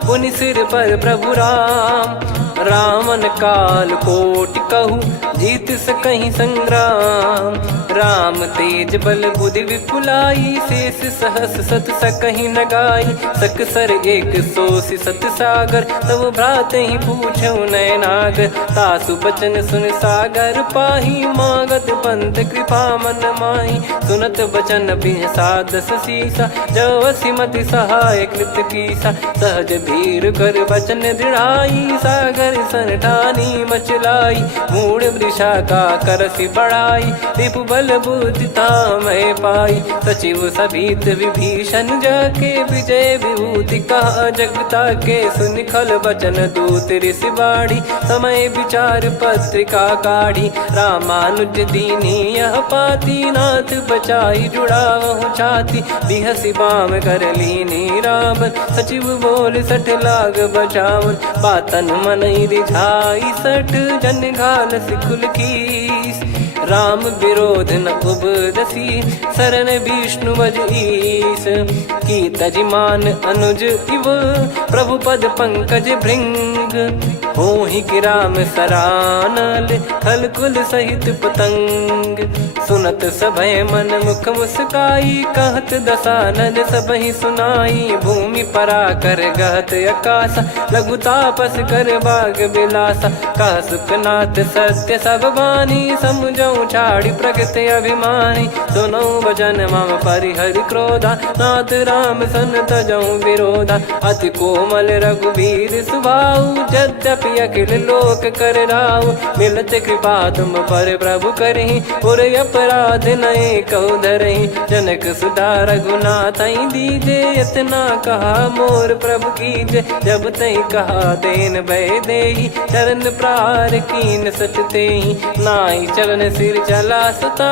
पुनि सिर पर प्रभु राम। रावण काल कोटि कहु, जीत सकहि संग्राम। राम तेज बल बुद्धि विपुलाई, शेष सहस सत सकहि न गाई। सकसर 180 सत सागर, तब भ्रात ही पूछऊ नयनागर। तासु बचन सुन सागर पाही, मागत पंथ कृपा मन माही। सुनत बचन बिहसा 10 सीसा, जो सिमति सहाय कृत कीसा। सहज भीर कर बचन दृढ़ाई, सागर सन ठानी मचलाई। मूढ़ वृषा का करसि बढ़ाई, रिपु बल बुद्धि तामय पाई। सचिव सभीत विभीषण जाके, विजय विभूति कहा जगता के। सुनि खल बचन दूत ऋषि बाड़ी, समय विचार पत्रिका काढ़ी। रामानुज दीनी यह पाती, नाथ बचाई जुड़ावहु छाती। बिहसि बाम कर लीनी रावण, सचिव बोल 60 लाग बचावन। बातन मनहि रिझाई 60, जन घाल सिकुल कीस। राम विरोध न उपदसी, शरण विष्णु मज ईस। की तजिमान अनुज इव, प्रभु पद पंकज भृंग। होहि कि राम सरानल, खल कुल सहित पतंग। सुनत सभय मन मुख मुस्काई, कहत दसानन सबहि सुनाई। भूमि पराकर गहत आकाश, लघु तापस कर बाग बिलासा। कह सुखनाथ सत्य सब बानी, समझऊ छाड़ी प्रकृति अभिमानी। सुनऊ वचन मम परिहरि क्रोधा, नाथ राम सन तजऊ विरोधा। अति कोमल रघुवीर सुभाऊ, यद्यपि अखिल लोक कर राऊ। मिलत कृपा तुम पर प्रभु करहि, पुर अपराध नए कहु धरहि। जनक सुता रघुनाथ दीजे, इतना कहा मोर प्रभु कीजे। जब तई कहा देन भय देहि, चरण प्रार कीन सटतेहि। नाई चरण सिर चला सता,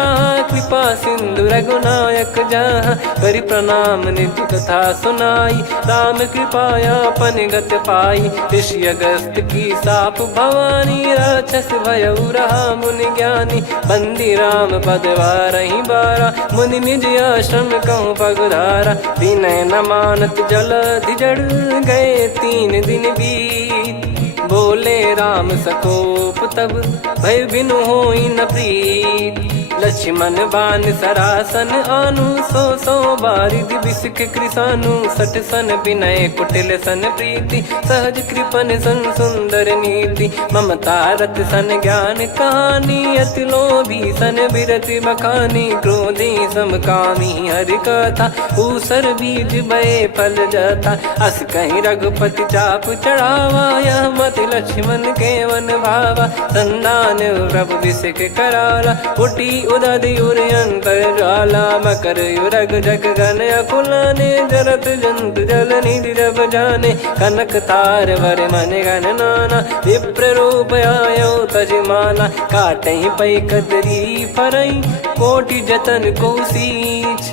कृपा सिंधु रघुनायक जहाँ। करि प्रणाम निधि कथा सुनाई, राम कृपाया अपन गत पाई। ऋषि अगस्त की साप भवानी, राक्षस भयउ रहा मुनि ज्ञानी। बंदी राम पद वारहि बारा, मुनि निज आश्रम कहूँ पगुधारा। विनय न मानत जलधि जड़, गए 3 दिन बीत। बोले राम सकोप तब, भय बिनु होई न प्रीत। लक्ष्मण बान सरासन आनु, 100 बारिधि बिसक कृसानु। 60 सन विनय कुटिल सन प्रीति, सहज कृपन सन सुंदर नीति। ममता रत सन ज्ञान कहानी, अति लोभी सन बिरति बखानी। क्रोधी समकामी हरि कथा, ऊसर बीज भय फल जथा। अस कहीं रघुपति चाप चढ़ावा, यह मत लक्ष्मण के वन भावा। संदान प्रभु बिसक कराला, उठी उदधि उर अंतर ज्वाला। मकर युरग जग गन अकुलाने, जरत जंतु जल निधि जब जाने। कनक तार वर मन गण नाना, विप्र रूप आयो तजमाला। काटहि पै कदरी फरई, कोटि जतन को सींच।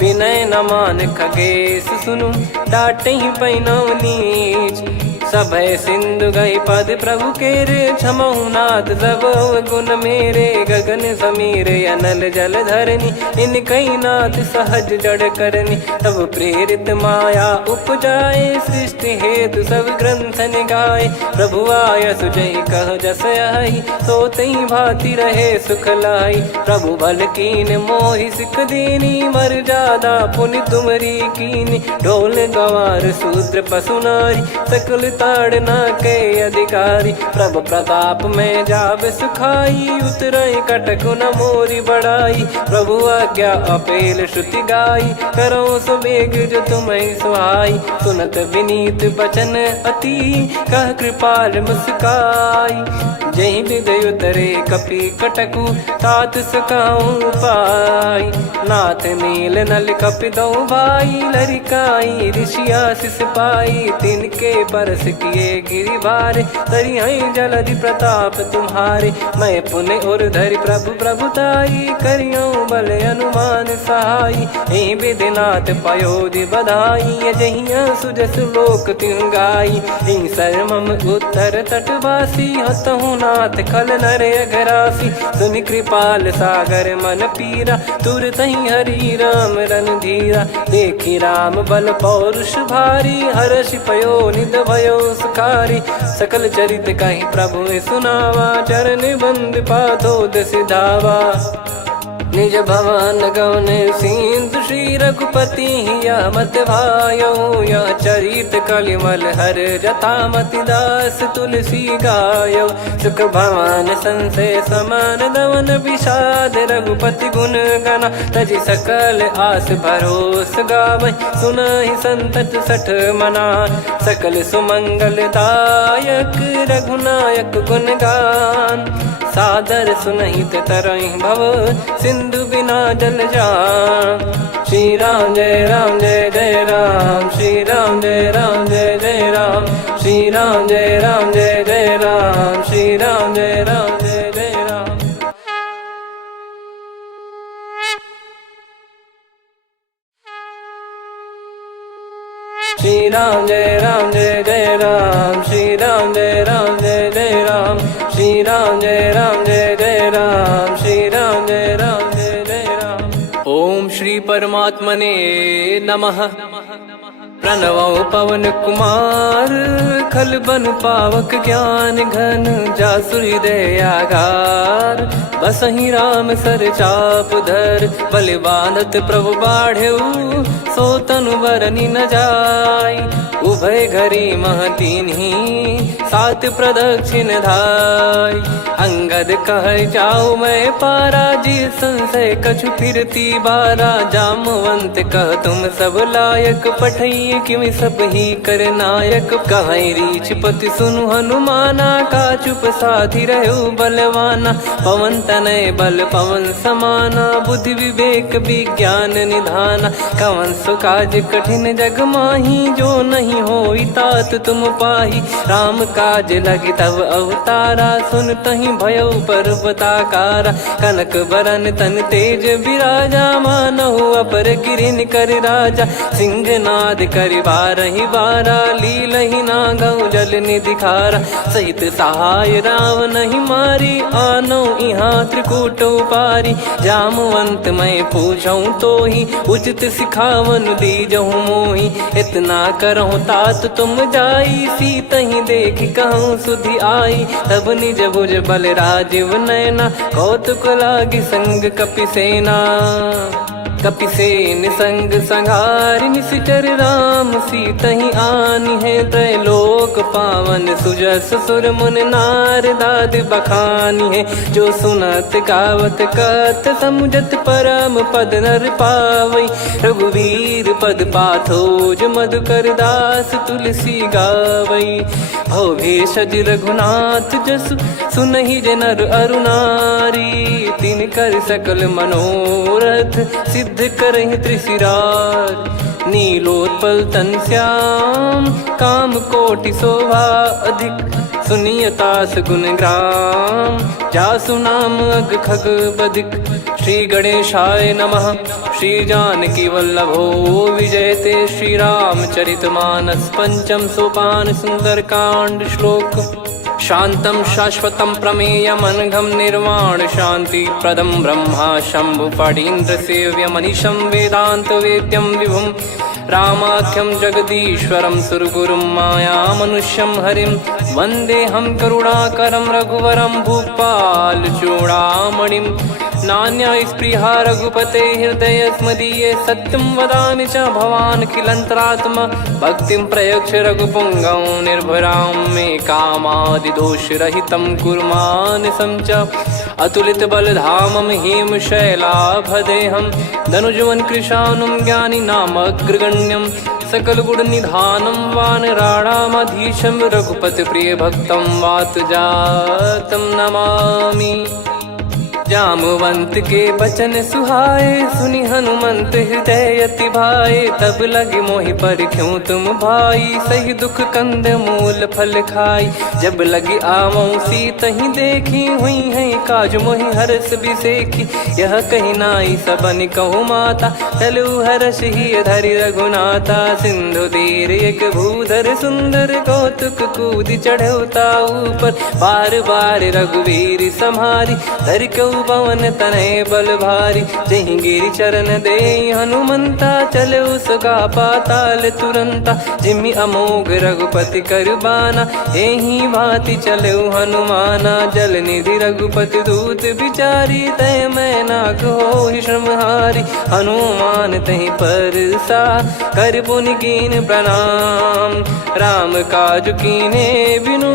विनय न मान खगेश सुनु, डांटहि पै नव नीच। सभय सिंधु गई पद प्रभु केरे, क्षमहु नाथ सब गुण मेरे। गगन समीर अनल जल धरनी, इनकई नाथ सहज जड़ करनी। तब प्रेरित माया उपजाए, सृष्टि हेतु सब ग्रंथ निगाए। प्रभु आय सुजय कह जस आई, सोतई भांति रहे सुख लाई। प्रभु बल कीन मोहि सिख दीनी, मर्यादा पुनि तुमरी कीनी। ढोल गवार शूद्र पशु नारी, सकल ताड़ना के अधिकारी। प्रभु प्रताप में जाब सुखाई, उतरई कटक न मोरी बढ़ाई। प्रभु आज्ञा अपेल श्रुति गाई, करो सो बेग जो तुम्हें सुहाई। सुनत विनीत बचन अति, कह कृपाल मुस्काई। जही विदय उतरे कपि कटकु, तात सकाऊं पाई। नाथ नील नल कपि दो भाई, लरिकाई ऋषि आशीष पाई। तिनके परस किए गिरि भारे, तरी हई जलधि प्रताप तुम्हारे। मैं पुण्य और धरि प्रभु प्रभुताई, करियो बल अनुमान सहाई। यही विधिनाथ पयोधि बधाई, जहिया सुजस लोक तिहु गाई। यही सरमम उत्तर तटवासी, हतहु नाथ खल नर अघरासी। सुनि कृपाल सागर मन पीरा, तुरत ही हरि राम रन धीरा। देखी राम बल पौरुष भारी, हर्ष पयो निध भयो सुखारी। सकल चरित कहि प्रभु सुनावा, चरण बंद पाथोद सिधावा। निज भवन गौन सिंधु, श्री रघुपति या मत भायो। या चरित कलिमल हर जथा, मति दास तुलसी गायो। सुख भवन संशय समान दवन, विषाद रघुपति गुण गना। तजि सकल आस भरोस गावै, सुनहि संतत सठ मना। सकल सुमंगल दायक, रघुनायक गुण गान। सादर सुनहित तरहि भव, सिंधु बिना जल जान। श्री राम जय राम जय जय राम, श्री राम जय राम जय जय राम। श्री राम जय राम जय जय राम, श्री राम जय राम जय जय राम। श्री राम जय राम जय जय राम, श्री राम जय राम जय जय राम। श्री राम जय राम जय जय राम, श्री राम परमात्मने नमः। प्रणवौ पवन कुमार खल बन पावक ज्ञान घन जासु हृदय आगार। बसहि राम सर चाप धर बलि बांधत प्रभु बाढ़ऊ सो तनु बरनि न जाय। उभय घरी महतीन्ही सात प्रदक्षिण धाय। अंगद कह जाऊ मैं पारा जी संशय कछु फिरती बारा। जामवंत कह तुम सब लायक पठई किमि सब ही कर नायक। कहीं रीछ पति सुनु हनुमाना का चुप साधि रहु बलवाना। पवन तनय बल पवन समाना बुद्धि विवेक विज्ञान निधाना। कवन सो काज कठिन जग माही जो नहीं होई तात तुम पाही। राम काज लगी तब अवतारा सुन तहि भयउ पर्वताकारा। कनक बरन तन तेज विराजा मानहु अपर गिरिन कर राजा। सिंहनाद करि बारहि बारा लीलहि नागौ जल निधि खारा। सहित सहाय राम नहीं मारी आनो इहाँ त्रिकूट उपारी। जामवंत मैं पूछऊँ तो ही उचित सिखावन दीजहु मोही। इतना करहु तात तुम जाई सीतहि देख कहूँ सुधि आई। तब निज भुज बल राजीव नैना कौतुक लागी संग कपिसेना। कपिसेन संग संघारि निशिचर राम सीतहि आनी है। त्रैलोक पावन सुजस सुर मुन नार दाद बखानी है। जो सुनत गावत कथ समुझत परम पद नर पावई। रघुवीर पद पाथोज मधुकर दास तुलसी गावई। भव भेषज रघुनाथ जसु सुनहि जे नर अरु नारी। तिन कर सकल मनोरथ सिद्ध करहि त्रिशिरार। नीलोत्पल तन श्याम काम कोटि शोभा अधिक। सुनियतास गुण ग्राम जासु नाम अग खग बदिक। श्री गणेशाय नमः। श्री जानकी वल्लभो विजयते। श्री रामचरित मानस पंचम सोपान सुंदर कांड श्लोक। शांतं शाश्वतं प्रमेयमनघं निर्वाण शांति प्रदं ब्रह्मा शंभु फणीन्द्र सेव्यं मनीषं वेदांत वेद्यं विभुं। रामाख्यं जगदीश्वरं सुरगुरुं माया मनुष्यं हरिं। वन्देऽहं करुणाकरं रघुवरं भूपाल चूडामणिं। नान्या स्पृहा रघुपते हृदय स्मदीये। सत्यं वदामि च भवान् खिलन्तरात्मा। भक्तिं प्रयच्छ रघुपुङ्गं निर्भरां मे कामादिदोषरहितं कुर्मानसं च। अतुलित बलधामं हेमशैलाभदेहं धनुजवन कृशानुं ज्ञानी नामग्रगण्यं। सकल गुण निधानं वानराणामधीशं। रघुपति प्रिय भक्तं वात जातं नमामि। जामवंत के बचन सुहाए सुनि हनुमंत हृदय अति भाए। तब लगे मोहि पर क्यों तुम भाई सही दुख कंद मूल फल खाई। जब लगी आवऊं सीतहि देखी हुई है काज मोहि हरस बिसेखी। यह कही नाई सबन कहु माता चलु हरष ही धरि रघुनाथा। सिंधु तीर एक भूधर सुंदर कौतुक कूद चढ़ौता ऊपर। बार बार रघुवीर सम्हारी धरि कऊ पवन तनय बल भारी। जहि गिरि चरण दे हनुमंता चले उसका पाताल तुरंता। जिमि अमोघ रघुपति कर बाना एहि भांति चले हनुमाना। जल निधि रघुपति दूत बिचारी तय मैं नाक होहि श्रमहारी। हनुमान तहि परसा कर पुनि कीन प्रणाम। राम काज कीने बिनु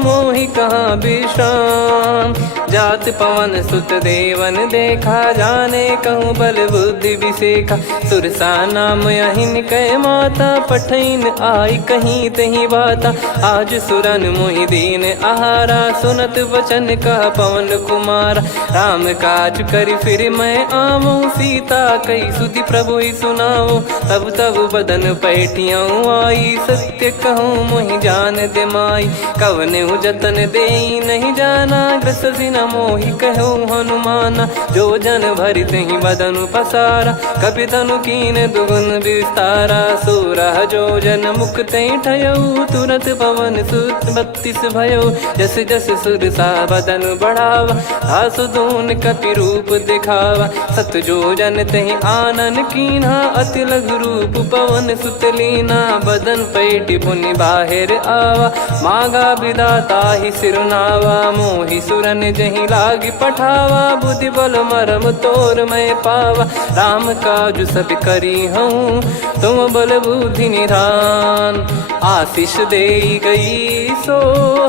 मोहि कहाँ विश्राम। जात पवन सुत देवन देखा जाने कहूँ बल बुद्धि विसेखा। सुरसा नाम अहिन कै माता पठैन आई कहीं तही बाता। आज सुरन मोहि दीन आहारा सुनत वचन कह पवन कुमारा। राम काज करि फिर मैं आवऊं सीता कई सुधि प्रभु ही सुनाओ। तब तब बदन पैठियाँ आई सत्य कहूँ मोहि जान दे माई। कवने जतन दे नहीं जाना ग्रस न मोहि कहो हनुमाना। जो जन भरि तहि बदनु पसारा, कपि तनु कीन दुगुन विस्तारा। 16 जो जन मुख तहि ठयऊ, तुरत पवन सुत 32 भयऊ। जस जस सुरसा बदन बढ़ावा, आसु दून कपि रूप दिखावा। 7 जो जन तहि आनन कीन्हा, अति लघु रूप पवन सुत लीना। बदन पैटि पुनि बाहिर आवा, मागा विधाता ही सिरनावा। मोहि सुरन जहि लागी पठावा, बुद्धि बल मरम तोर मैं पावा। राम काजु सब करी हूँ, तुम बल बुद्धि निधान। आशीष दे गई सो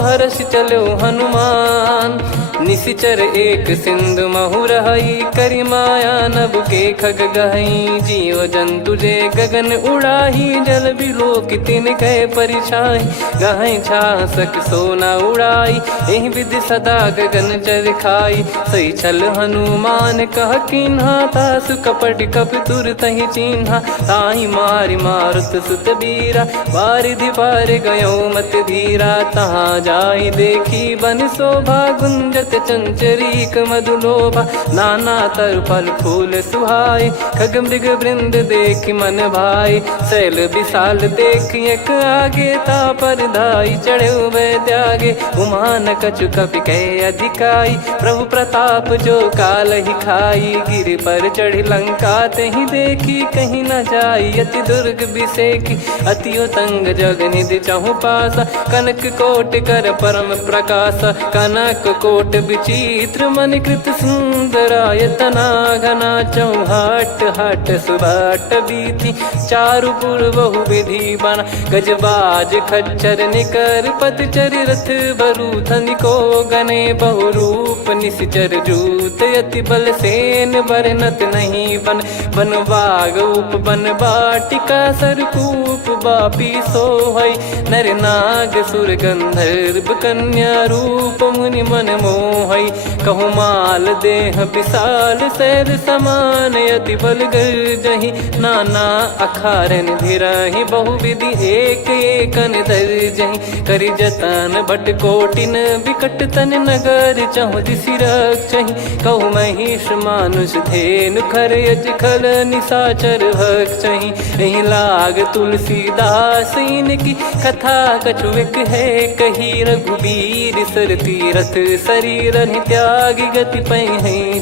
हर्ष चलो हनुमान। निशिचर एक सिंधु महु रहई, करि माया नभ के खग गहई। जीव जंतु जे गगन उड़ाही, जल बिलोक तिन गए परिछाई। गहई छासक सोना उड़ाई, एहि विधि सदा गगन चर खाई। सही छल हनुमान कह कीन्हा, तासु कपट कप तुर तहि चिन्हा। ताहि मारि मारुत सुत बीरा, बारिधि पार गयो मत धीरा। तहाँ जाई देखी बन शोभा, गुंजत चंचरीक मधुलोभा। नाना तर फल फूल सुहाई, खग मृग वृंद देख मन भाई। शैल विशाल देख एक आगे, तापर धाई चढ़े वै त्यागे। उमान कछु कपि कहे अधिकाई, प्रभु प्रताप जो काल ही खाई। गिर पर चढ़ी लंका तहि देखी, कहीं न जाई अति दुर्ग बिसेकी। अति उतंग जग निधि चहु पासा, कनक कोट कर परम प्रकाश। कनक कोट विचित्र मन कृत सुंदरायतना। घना चौहाट हाट सुबाट बीती, चारु पुर बहु विधि बना। गजबाज खच्चर निकर पतचर, रथ बरु धनिको गने। बहु रूप निशिचर जूत, अति बल सेन बरनत नहीं बन। बन बाग उप बन बाटिका, सरकूप बापी सोहई। नर नाग सुर गंधर्व कन्या, रूप मुनि मन मोहई। कहु माल देह विशाल, सैल समान अति बल गर्जहि। नाना अखारन धिरहि, बहु विधि एक एकन दर्जहि। करि जतन भट कोटिन, विकट तन नगर चहु दिसि रक्षहि। कहु महिष मानुष धेनु, खर यज खल निशाचर भक्षहि। एहि लाग तुलसीदास इनकी, कथा कछु एक है कही। रघुबीर सर तीरथ शरीर, त्यागी गति पै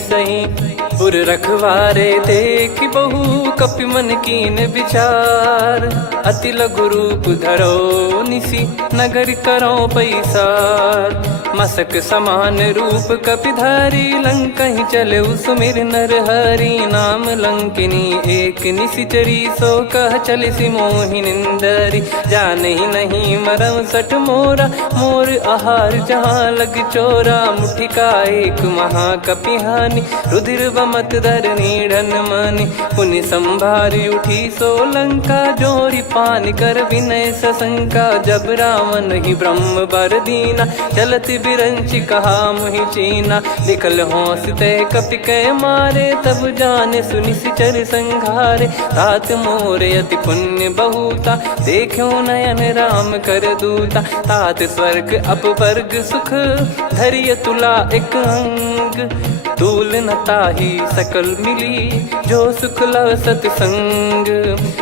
सही। पुर रखवारे देखि बहु, कपि मन कीन विचार। अति लघु रूप धरो निसी, नगर करो पैसार। मसक समान रूप कपि धारी, लंकहि चले सुमिर नर हरि। नाम लंकिनी एक निशिचरी, सो कह चलिसि मोहि निंदरी। जानहि नहीं मरम सठ मोरा, मोर आहार जहाँ लग चोरा। मुठिका एक महाकपि हानि, रुधिर बमत धरनी ढन मानि। पुनि संभारी उठी सो लंका, जोरी पान कर विनय सशंका। जब रावण ही ब्रह्म बर दीना, चलत बिरंचि कहा मुहि चीना। लिखल होंस तय कपि कै मारे, तब जाने सुनि सिचर संघारे। तात मोर अति पुण्य बहुता, देखो नयन राम कर दूता। तात स्वर्ग अपवर्ग सुख, धैर्य तुला एक अंग। तूल न ताहि सकल मिली, जो सुख लव सतसंग।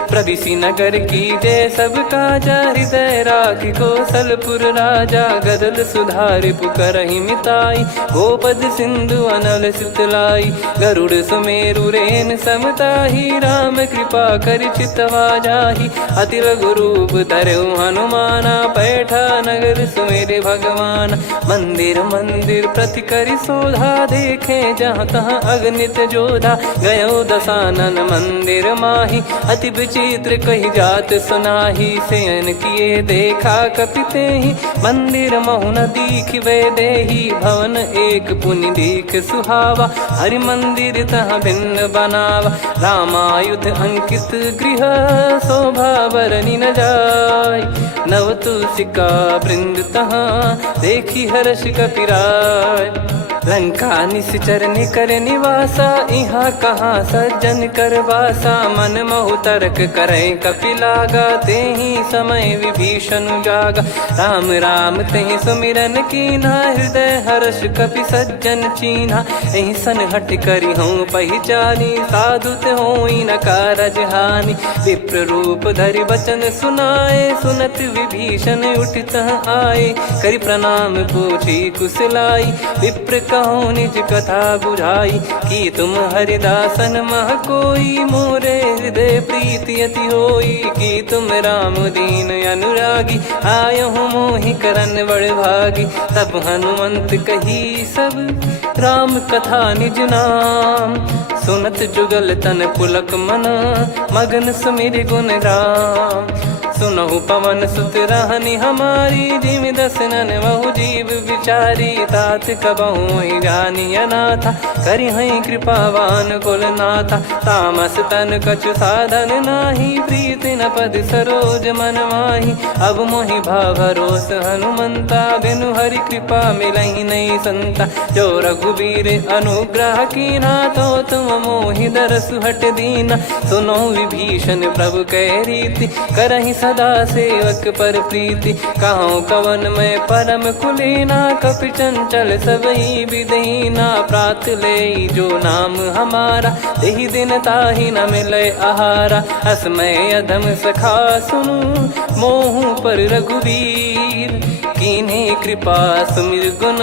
प्रविशि नगर की जय सब काजा, हृदय राखि कौशलपुर राजा। गदल सुधारि पुकारहि मिताई, गोपद सिंधु अनल सितलाई। गरुड़ सुमेरु रेन समताहि, राम कृपा करि चितवा जाहि। अति लघु रूप धरऊ हनुमाना, पैठा नगर सुमेरे भगवान। मंदिर मंदिर प्रति करि शोधा, देखे जहाँ तहाँ अगणित जोधा। गयो दशानन मंदिर माही, अति विचित्र कही जात सुनाही। शयन किए देखा कपि तेहि, मंदिर महु न दीख वे देही। भवन एक पुनि दीख सुहावा, हरि मंदिर तहाँ भिन्न बनावा। रामायुध अंकित गृह, शोभा बरनि न जाय। नव तुलसिका वृंद तहाँ, देखी हर्ष कपिराय। लंका निशिचर निकर निवास, पासा, यहाँ कहाँ सज्जन कर वासा। मन महु तर्क करें कपिलागा, ते ही समय विभीषण जागा। राम राम तेहि सुमिरन कीन्हा, हृदय हर्ष कपि सज्जन चीन्हा। एहि सन हट करि हूँ पहिचानी, साधु ते होई न कारज हानि। विप्र रूप धरि बचन सुनाए, सुनत विभीषण उठित आए। करि प्रणाम पूछी कुशलाई, विप्र कहो निज कथा बुझाई। कि तुम हरिदासन मह कोई, मोरे हृदय प्रीति अति होई। कि तुम राम दीन अनुरागी, आयहु मोहि करन बड़ भागी। तब हनुमंत कही सब राम कथा निज नाम, सुनत जुगल तन पुलक मना, मगन सुमिर गुण राम। सुनहु पवन सुत रहनी हमारी, जिम दसनन बहु जीव विचारी। तात कबहु जानी अनाथा, करि हई कृपावान कुल नाथा। तामस तन कछु साधन नाही, प्रीति न पद सरोज मन माही। अब मोहि भावरोस हनुमंता, बिनु हरि कृपा मिलहि नहीं संता। जो रघुबीर अनुग्रह कीन्हा, तो तुम मोहि दरसु हट दीना। सुनो विभीषण प्रभु कह रीति, करहि सदा सेवक पर प्रीति। कहूँ कवन में परम कुलीना, कपि चंचल सबई विदहीना। प्रात ले जो नाम हमारा, तेहि दिन ताहि न मिले आहारा। असमय अधम सखा सुनु, मोहु पर रघुवीर। कीन्हे कृपा सुमिर गुण,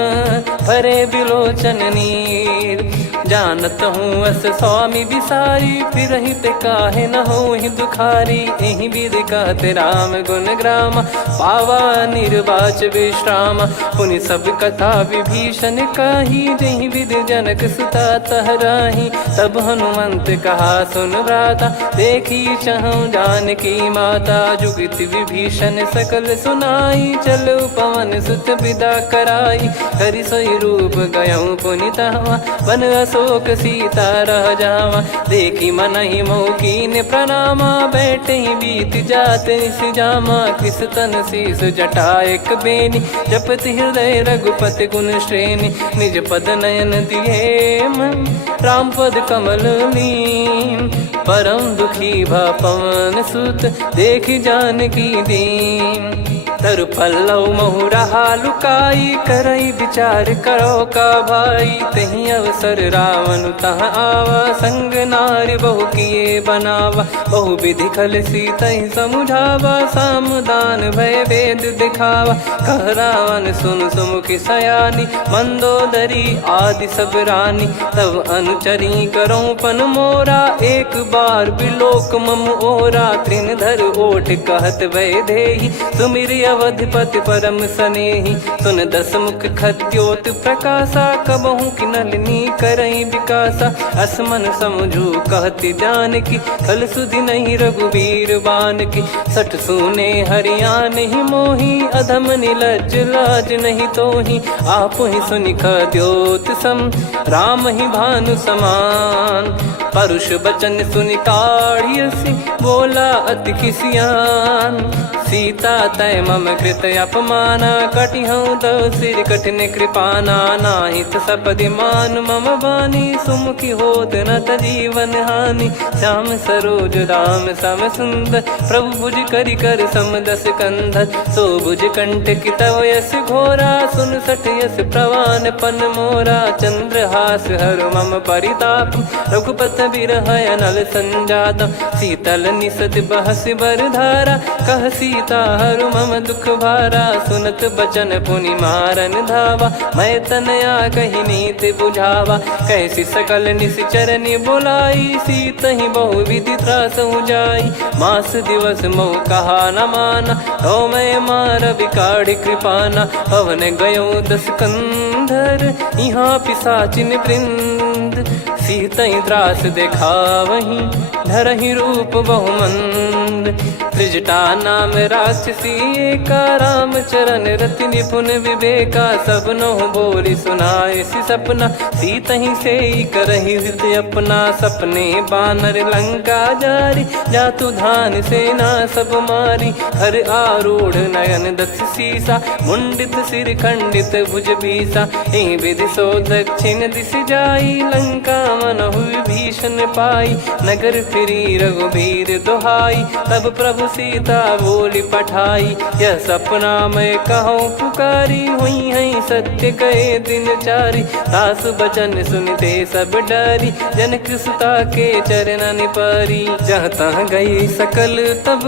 भरे बिलोचन नीर। जानत हूँ अस स्वामी बिसारी, फिर हित काहे न होहि दुखारी। एहि विधि कहते राम गुण ग्राम, पावा निर्वाच विश्राम। पुनि सब कथा विभीषण काही, जहि विधि जनक सुता तहराही। तब हनुमंत कहा सुन भ्राता, देखी चहु जानकी माता। जुगित विभीषण सकल सुनाई, चलो पवन सुत विदा कराई। हरि सोई रूप गयऊँ पुनि तहवा, वन अशोक सीता रह जावा। देखी मनहि मौकीन प्रणामा, बैठे ही बीत जात निस जामा। किस तन शीस जटा एक बेनी, जपति हृदय रघुपति गुण श्रेणी। निज पद नयन दिए मन, राम पद कमल लीन। परम दुखी भा पवन सुत, देखि जानकी दीन। तरु पल्लव महु रहा लुकाई, करई विचार करो का भाई। तहि अवसर रावण तह आवा, संग नारी बहु किए बनावा। बहु विधि खल सीतहि समुझावा, सामदान भय वेद दिखावा। कह रावण सुन सुमुखि सयानी, मंदोदरी आदि सब रानी। तब अनुचरी करो पन मोरा, एक बार बिलोक मम ओरा। तृण धर ओठ कहत भय देहि, सुमिर अवधिपति परम सनेहि। सुन दस मुख खद्योत प्रकाशा, कबहु कि नलिनी करई विकासा। असमन समझू कहति जानकी, खल सुधि नहीं रघुवीर बान की। सठ सुने हरियाण ही मोही, अधम निलज्ज लाज नहीं तोही। आप ही सुनि खद्योत सम, राम ही भानु समान। परुष बचन सुनि काढ़ियसि, बोला अति किसियान। सीता तय मम कृत अपमाना, कटिहऊँ तव सिर कठिन कृपाना। नाहित सपदि मान मम बानी, सुमुखी होत न जीवन हानि। श्याम सरोज राम सम सुंदर, प्रभु भुज करि कर सम दस कंधर। सो भुज कंठ की तव यस घोरा, सुन सठ यस प्रवान पन मोरा। चंद्रहास हर मम परिताप, रघुपत बिरह अनल संजात। शीतल निसत बहस बर धारा, कह सीता हरु मम दुख भारा। सुनत बचन पुनि मारन धावा, मैं तनया कही नीति बुझावा। कैसी सकल निश्चरनि बुलाई, सीतहि बहु विधि त्रासहु जाई। मास दिवस मोह कहा न माना, तो मैं मार बिकाढ़ कृपाना। पवन गयो दस कंधर, यहाँ पिशाचिन वृंद। सीतहि त्रास देखावहीं, धरहि रूप बहुमंद। मुंड। त्रिजटा नाम राक्षसी एका, राम चरण रति निपुण विवेका। सबनो बोली सुनाए सी सपना, सीत ही से करही हृदय अपना। सपने बानर लंका जारी, जातु धान सेना सब मारी। हर आरूढ़ नयन दस सीसा, मुंडित सिर खंडित भुज बीसा। एहि विधि सो दक्षिण दिश जाई, लंका मनहु विभीषण पाई। नगर फिरी रघुबीर दुहाई, तब प्रभु सीता बोली पठाई। यह सपना मैं कहूँ पुकारी, हुई है सत्य कहे दिन चारी। दास बचन सुनते सब डरी, जनक सुता के चरण पारी। जहाँ तहाँ गई सकल तब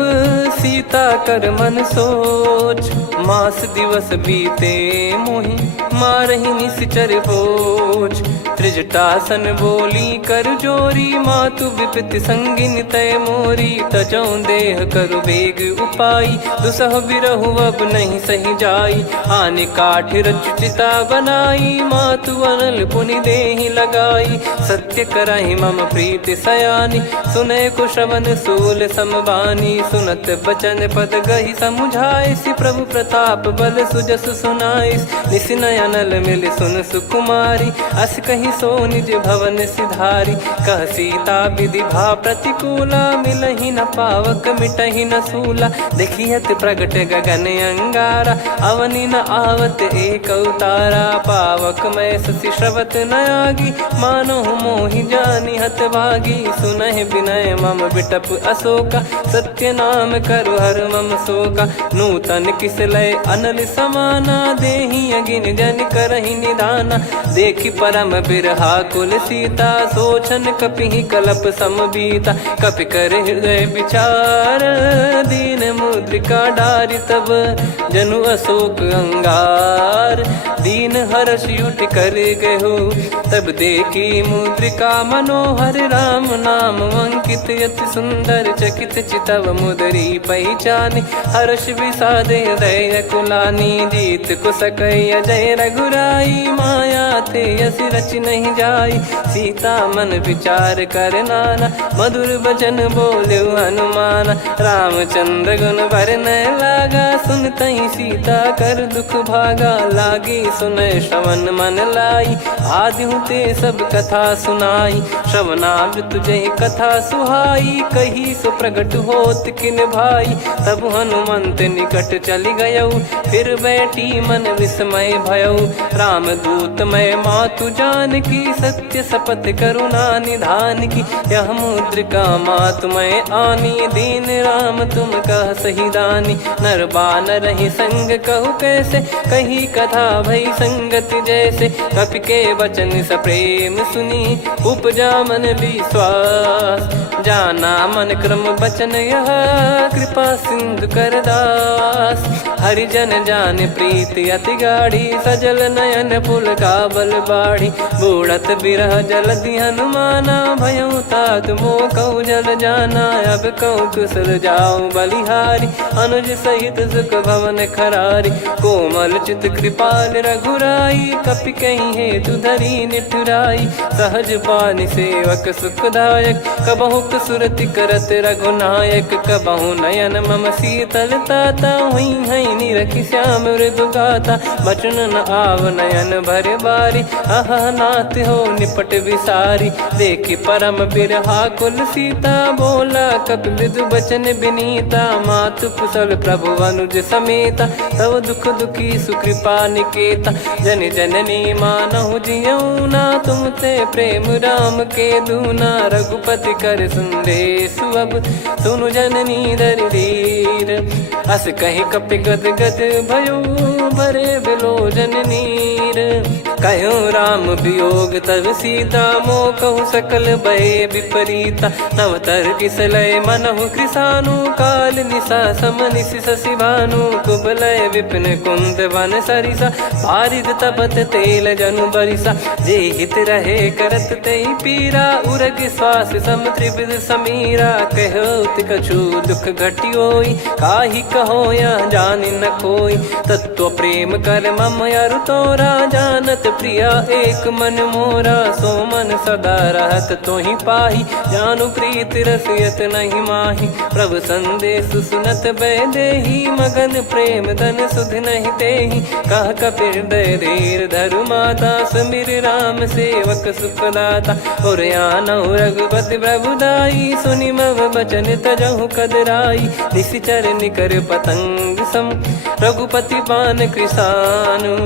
सीता कर मन सोच। मास दिवस बीते मोहि मारहि निश्चर भोज। त्रिजटासन बोली कर जोरी, मातु विपित संगिन तय मोरी। तजौ देह करु बेग उपाई, दुसह बिरहु अब नहीं सही जाई। आने काठ रचिता बनाई, मातु अनल पुनि देहि लगाई। सत्य करहि मम प्रीति सयानी, सुनय को श्रवण सूल समबानी। सुनत बचन पद गहि समुझाए, सि प्रभु प्रताप बल सुजस सुनाइस। निस नयनल मिल सुन सुकुमारी, अस कहि सो निज भवन सिधारी। कह सीता विधि भा प्रतिकूला, मिलहि न पावक मिटहि न सूला। देखियत प्रगट गगन अंगारा, अवनि न आवत एक अवतारा। पावक मैं शशि श्रवत न आगी, मानो मोहि जानि हत भागी। सुनहि विनय मम बिटप अशोका, सत्य नाम करु हर मम शोका। नूतन किस लय अनल समाना, देहि अगिन जन करहि निदाना। देखि परम बिरहा कुल सीता, सोचन कपिहि कलप समबीता। कपि कर हृदय विचार, दीन मुद्रिका डारि तब जनु अशोक अंगार। दीन हर्ष उठ कर गहु, तब देखी मुद्रिका मनोहर। राम नाम अंकित अति सुंदर, चकित चितव मुदरी पहचानी। हर्ष विषाद हृदय कुलानी, जीत को सकय जय रघुराई। माया ते यस रच नहीं जाई, सीता मन विचार कर नाना। मधुर बचन बोले हनुमाना, रामचंद्र गुण वरनय लागा। सुनतहि सीता कर दुख भागा, लागी सुनय श्रवण मन लाई। आदि ते सब कथा सुनाई, श्रवणामृत जय कथा सुहाई। कही सो प्रगट होत किन भाई, तब हनुमंत निकट चली गयऊ। फिर बैठी मन विस्मय भयऊ, राम दूत मैं मातु जान की। सत्य शपथ करुणा निधान की, यह मुद्रिका मातु मैं आनी। दीन राम तुम कह सही दानी, नर बानर ही संग कहु कैसे। कही कथा भई संगति जैसे, कपि के वचन सप्रेम सुनी। उपजा मन विश्वास, जाना मन क्रम बचन यह। कृपा सिंधु कर दास, हरिजन जान प्रीति अति गाढ़ी। सजल नयन पुल काबल बाढ़ी, बूढ़त बिरह जलधि हनुमाना। भयउ तात मोह कहु जल जाना, अब कहु कुशल जाऊं बलिहारी। अनुज सहित सुख भवन खरारी, कोमल चित कृपाल रघुराई। कपि कहीं हेतु धरी निठुराई, सहज पानि सेवक सुखदायक। कबहु सुरति करत रघुनायक, कबहु नयन मम शीतल ताता। हुई है निरखि श्याम मृदु गाता, बचन न आव नयन भर बारी। अह नाथ हो निपट विसारी, देखि परम बिरहा कुल सीता। बोला कपि मृदु बचन बिनीता, मातु कुशल प्रभु अनुज समेता। तव दुख दुखी सुकृपा निकेता, जन जननी मानहु जियऊ ना। तुम ते प्रेम राम के दूना, रघुपति कर संदेश अब सुनु जननी दर धीर। अस कहि कपि गद गद भयो, भरे विलोचन नीर। कहो राम वियोग तब सीता, मोह कहु सकल भय विपरीता। नव तर किसलय मनहु कृसानु, काल निशा समनिश शशि भानु। कुबलय विपिन कुंद वन सरिसा, पारिद तपत तेल जनु बरिसा। जे हित रहे करत तेहि पीरा, उरग श्वास सम त्रिविध समीरा। कहो कछु दुख घटियोई, काहि कहो या जानि न कोई। तत्व प्रेम कर मम अरु तोरा, जानत प्रिया एक मन मोरा। सो मन सदा रहत तोहि पाही, जानु प्रीत रसियत नहीं माही। प्रभु संदेश सुनत बैदेही, मगन प्रेम धन सुध नहीं तेहि। कह कपिर दय धीर धरु माता, सुमिर राम सेवक सुखदाता। और आनौ रघुपति प्रभुदाई, सुनि मम बचन तजहु कदराई। निशिचर निकर पतंग सम, रघुपति पान कृसानु।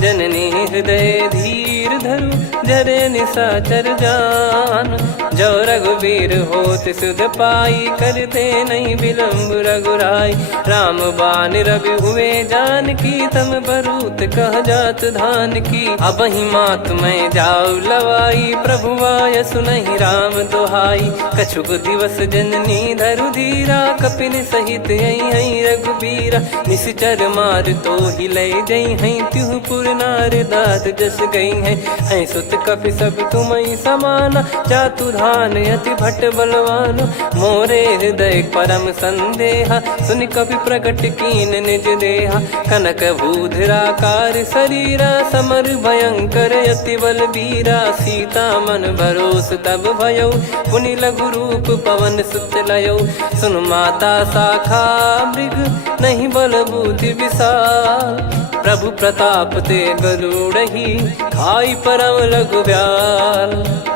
जननी हृदय धीर धरु, जरे निशाचर जान। जो रघुवीर होत सुध पाई, करते नहीं विलम्ब रघुराई। राम बान रवि हुए जानकी, तम बरूत कह जात धान की। अब ही मात मैं जाऊ लवाई, प्रभु आय सुनहि राम दोहाई। कछुक दिवस जननी धरु धीरा, कपिन सहित यही रघुबीरा। निशिचर मार तो ही ले जई हैं, त्युह पुर नार दात जस गई हैं। सुत कपि सब तुमहि समाना, जातु धान अति भट बलवान। मोरे हृदय परम संदेहा, सुनि कपि प्रकट कीन निज देहा। कनक भूधराकार शरीरा, समर भयंकर अति बलबीरा। सीता मन भरोस तब भयौ, पुनि लघु रूप पवन सुत लयौ। सुन माता शाखा मृग, नहीं बल बुद्धि विशाल। प्रभु प्रताप ते गरुड़हि, खाई परम लघु ब्याल।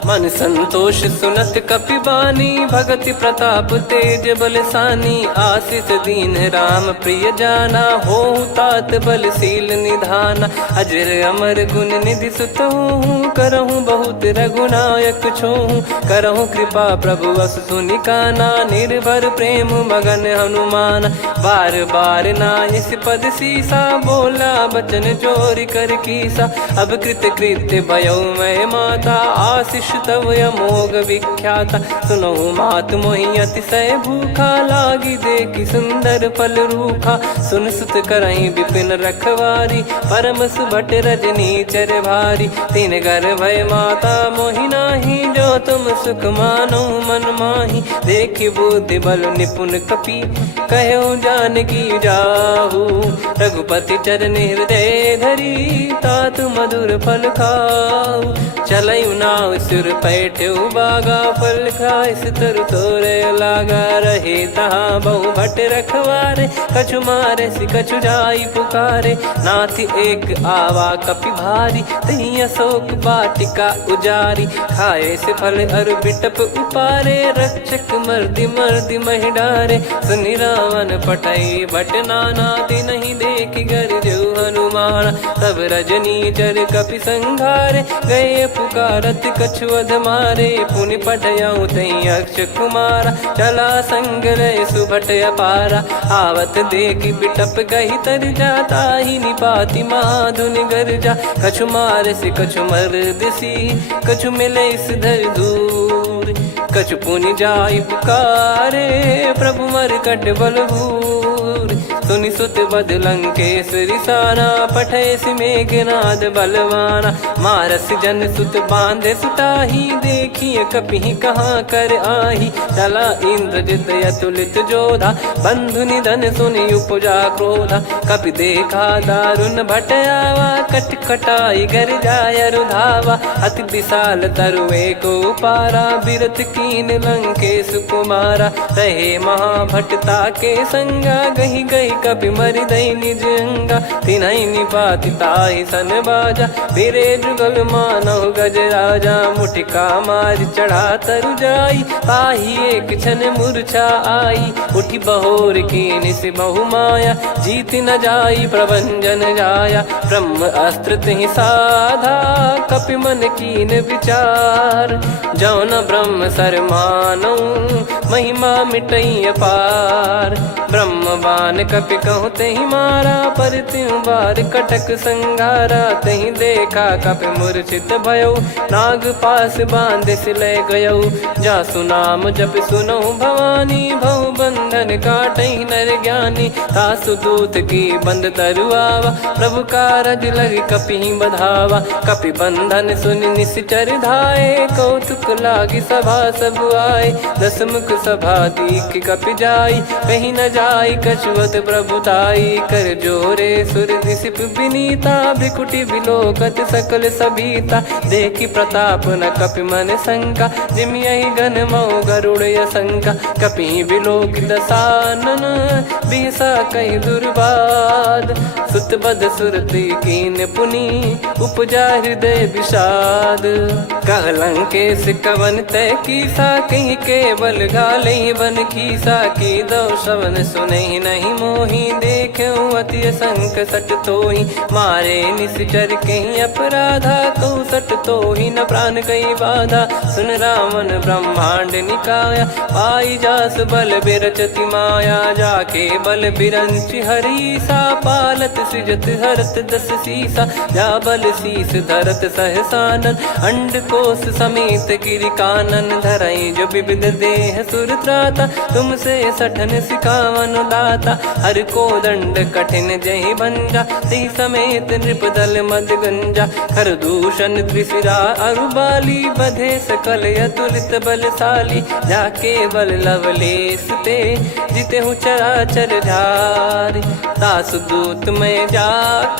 मन संतोष सुनत कपि बानी, भगति प्रताप तेज बलसानी। आशीष दीन राम प्रिय जाना, होहु तात बलशील निधाना। अजर अमर गुण निधि सुतहु, करहु बहुत रघुनायक छोहु। करहु कृपा प्रभु अस सुनि काना, निर्भर प्रेम मगन हनुमान। बार बार नायस पद सीसा, बोला बचन चोरी कर कीसा। अब कृत कृत्य भयो मैं माता, आशीष तव अमोघ विख्याता। सुनो मात मोहि अतिशय भूखा, लागी देखी सुंदर फल रूखा। सुन सुत करहीं विपिन रखवारी, परम सुभट रजनी चर भारी। तीन घर भय माता मोहि नाही, जो तुम सुख मानो मन माही। देखी बुद्धि बल निपुण कपि, कहो जानकी जाहू। रघुपति चरण हृदय धरी, तात मधुर फल खाऊ। चलऊ नाव सुर पैठऊ बागा, फल खाय तरु तोरे लागा। रहे तहाँ बहु भट रखवारे, कछु मारे सि कछु जाई पुकारे। नाथ एक आवा कपि भारी, तही अशोक वाटिका उजारी। खाए से फल अरु बिटप उपारे, रक्षक मर्दि मर्दि महि डारे। सुनि रावण पटई भट नाना, तिनहि देखि गर जो हनुमान। तब रजनी चर कपि संघारे, गए पुकारत कछु अध मारे। पुनि पटयऊ तई अक्ष कुमारा, चला संग रहे सुभट अपारा। आवत देखि बिटप गही तर जाता, ही निपाति माधुनि गर्जा। कछु मार से कछु मर्दिसी, कछु मिले इस धर दूर। कछु पुनि जाई पुकारे, प्रभु मरकट बलभूर। सुनि सुत बद लंकेश्वरी साना, पठयसि मेघनाद बलवाना। मारस जन सुत बांधे सुताही, देखिए कपिहि कहाँ कर आही। चला इंद्रजित अतुलित जोधा, बंधु निधन सुनि उपजा क्रोधा। कपि देखा दारुण भट आवा, कट कटाई गर जाय रुधावा। अति विशाल तरुए को पारा, बिरत कीन लंकेश कुमारा। रहे महाभटता के संगा, गही गही कपि मरि दई निज अंगा। तिन्हि निपाति ताहि सन बाजा, फिरे जुगल मानव गज राजा। मुटिका मार चढ़ा तरु जाई, ताहि एक क्षण मूर्छा आई। उठि बहोर कीन से बहु माया, जीत न जाई प्रभंजन जाया। ब्रह्म अस्त्र तिहि साधा, कपि मन कीन विचार। जौ न ब्रह्म सर मानौ, महिमा मिटई अपार। ब्रह्म बान कपि कहु तहि मारा, पर त्यों बार कटक संगारा। तहि देखा कपि मूर्छित भयो, नाग पास बांध सिले गयो। जासु नाम जप सुनहु भवानी, भव बंधन काटहि नर ज्ञानी। तासु दूत की बंद तरुआवा, प्रभु कारज लग कपि बधावा। कपि बंधन सुनि निश्चर धाये, कौतुक लागी सभा सब आए। दसमुख सभा दीख कपि जाई, कहीं न जाई कछुअत प्रभुताई कर जोरे सुर दिसिप विनीता भ्रिकुटी विलोकत सकल सबीता देखी प्रताप न कपि मन शंका जिमि यही गण मऊ गरुड़ शंका कपि विलोकित सानन बिहसा कही दुर्बाद सुत बद सुरति कीन पुनि उपजा हृदय विषाद कहलंकेश कवन तय कीसा कहीं केवल गाले बन खीसा की दो शवन सुने नहीं मोही देखे अति संक सट तोही मारे निश्चर कहीं अपराधा कहूँ सट तोही न प्राण कहीं बाधा सुन रावण ब्रह्मांड निकाया पाई जास बल बिरचति माया जाके बल बिरंच हरीसा पालत सृजत हरत दस सीसा जा बल शीस धरत सहसानन अंड कोश समेत गिरि कानन धरई जो विविध देह सुर त्राता तुमसे सठन सिखावन दाता हर को दंड कठिन जहि भंजा ती समेत नृपदल मद गंजा खर दूषण त्रिशिरा अरुबाली बधे सकल अतुलित बलशाली जाके बल लवलेस ते जिते हूँ चराचर झारी दास दूत में जा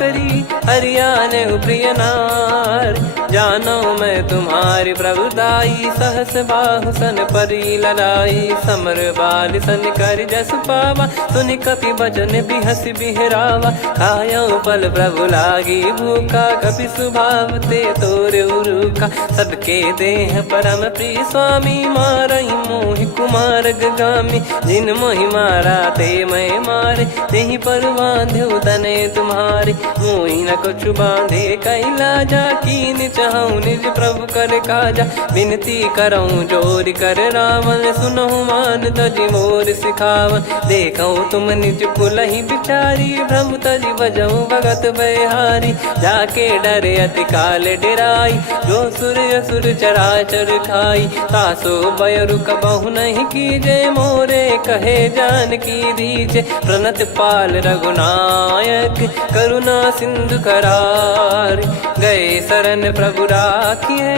करी हरियाने प्रिय नार जानो मैं तुम्हारी प्रभुताई सहस बाहु सन परी ललाई समर बाल सन कर जस पावा सुनि कपि भजन बिहस बिहरावा खायो पल प्रभु लागी भूखा कपि स्वभाव ते तोर उरुखा सबके देह परम प्रिय स्वामी मारई मोहि कुमार गामी जिन मोहि मारा ते मैं मारे तेहि पर बांध्यो तने तुम्हारे मोहि न कुछ बांधे कैला जा कीन चाहूं निज प्रभु कर काजा विनती करऊं जोर कर रावण सुनहु मान तजि मोर सिखावन देखऊं तुम निज कुलहि बिचारी भ्रम तजि बजऊं भगत बहारी जाके डरे अति काल डेराई जो सुर असुर चराचर खाई तासो भय रुक बहु नहीं कीजे मोरे कहे जान की दीजे प्रणत पाल रघुनायक करुणा सिंधु करार गए शरण प्रभु राखिए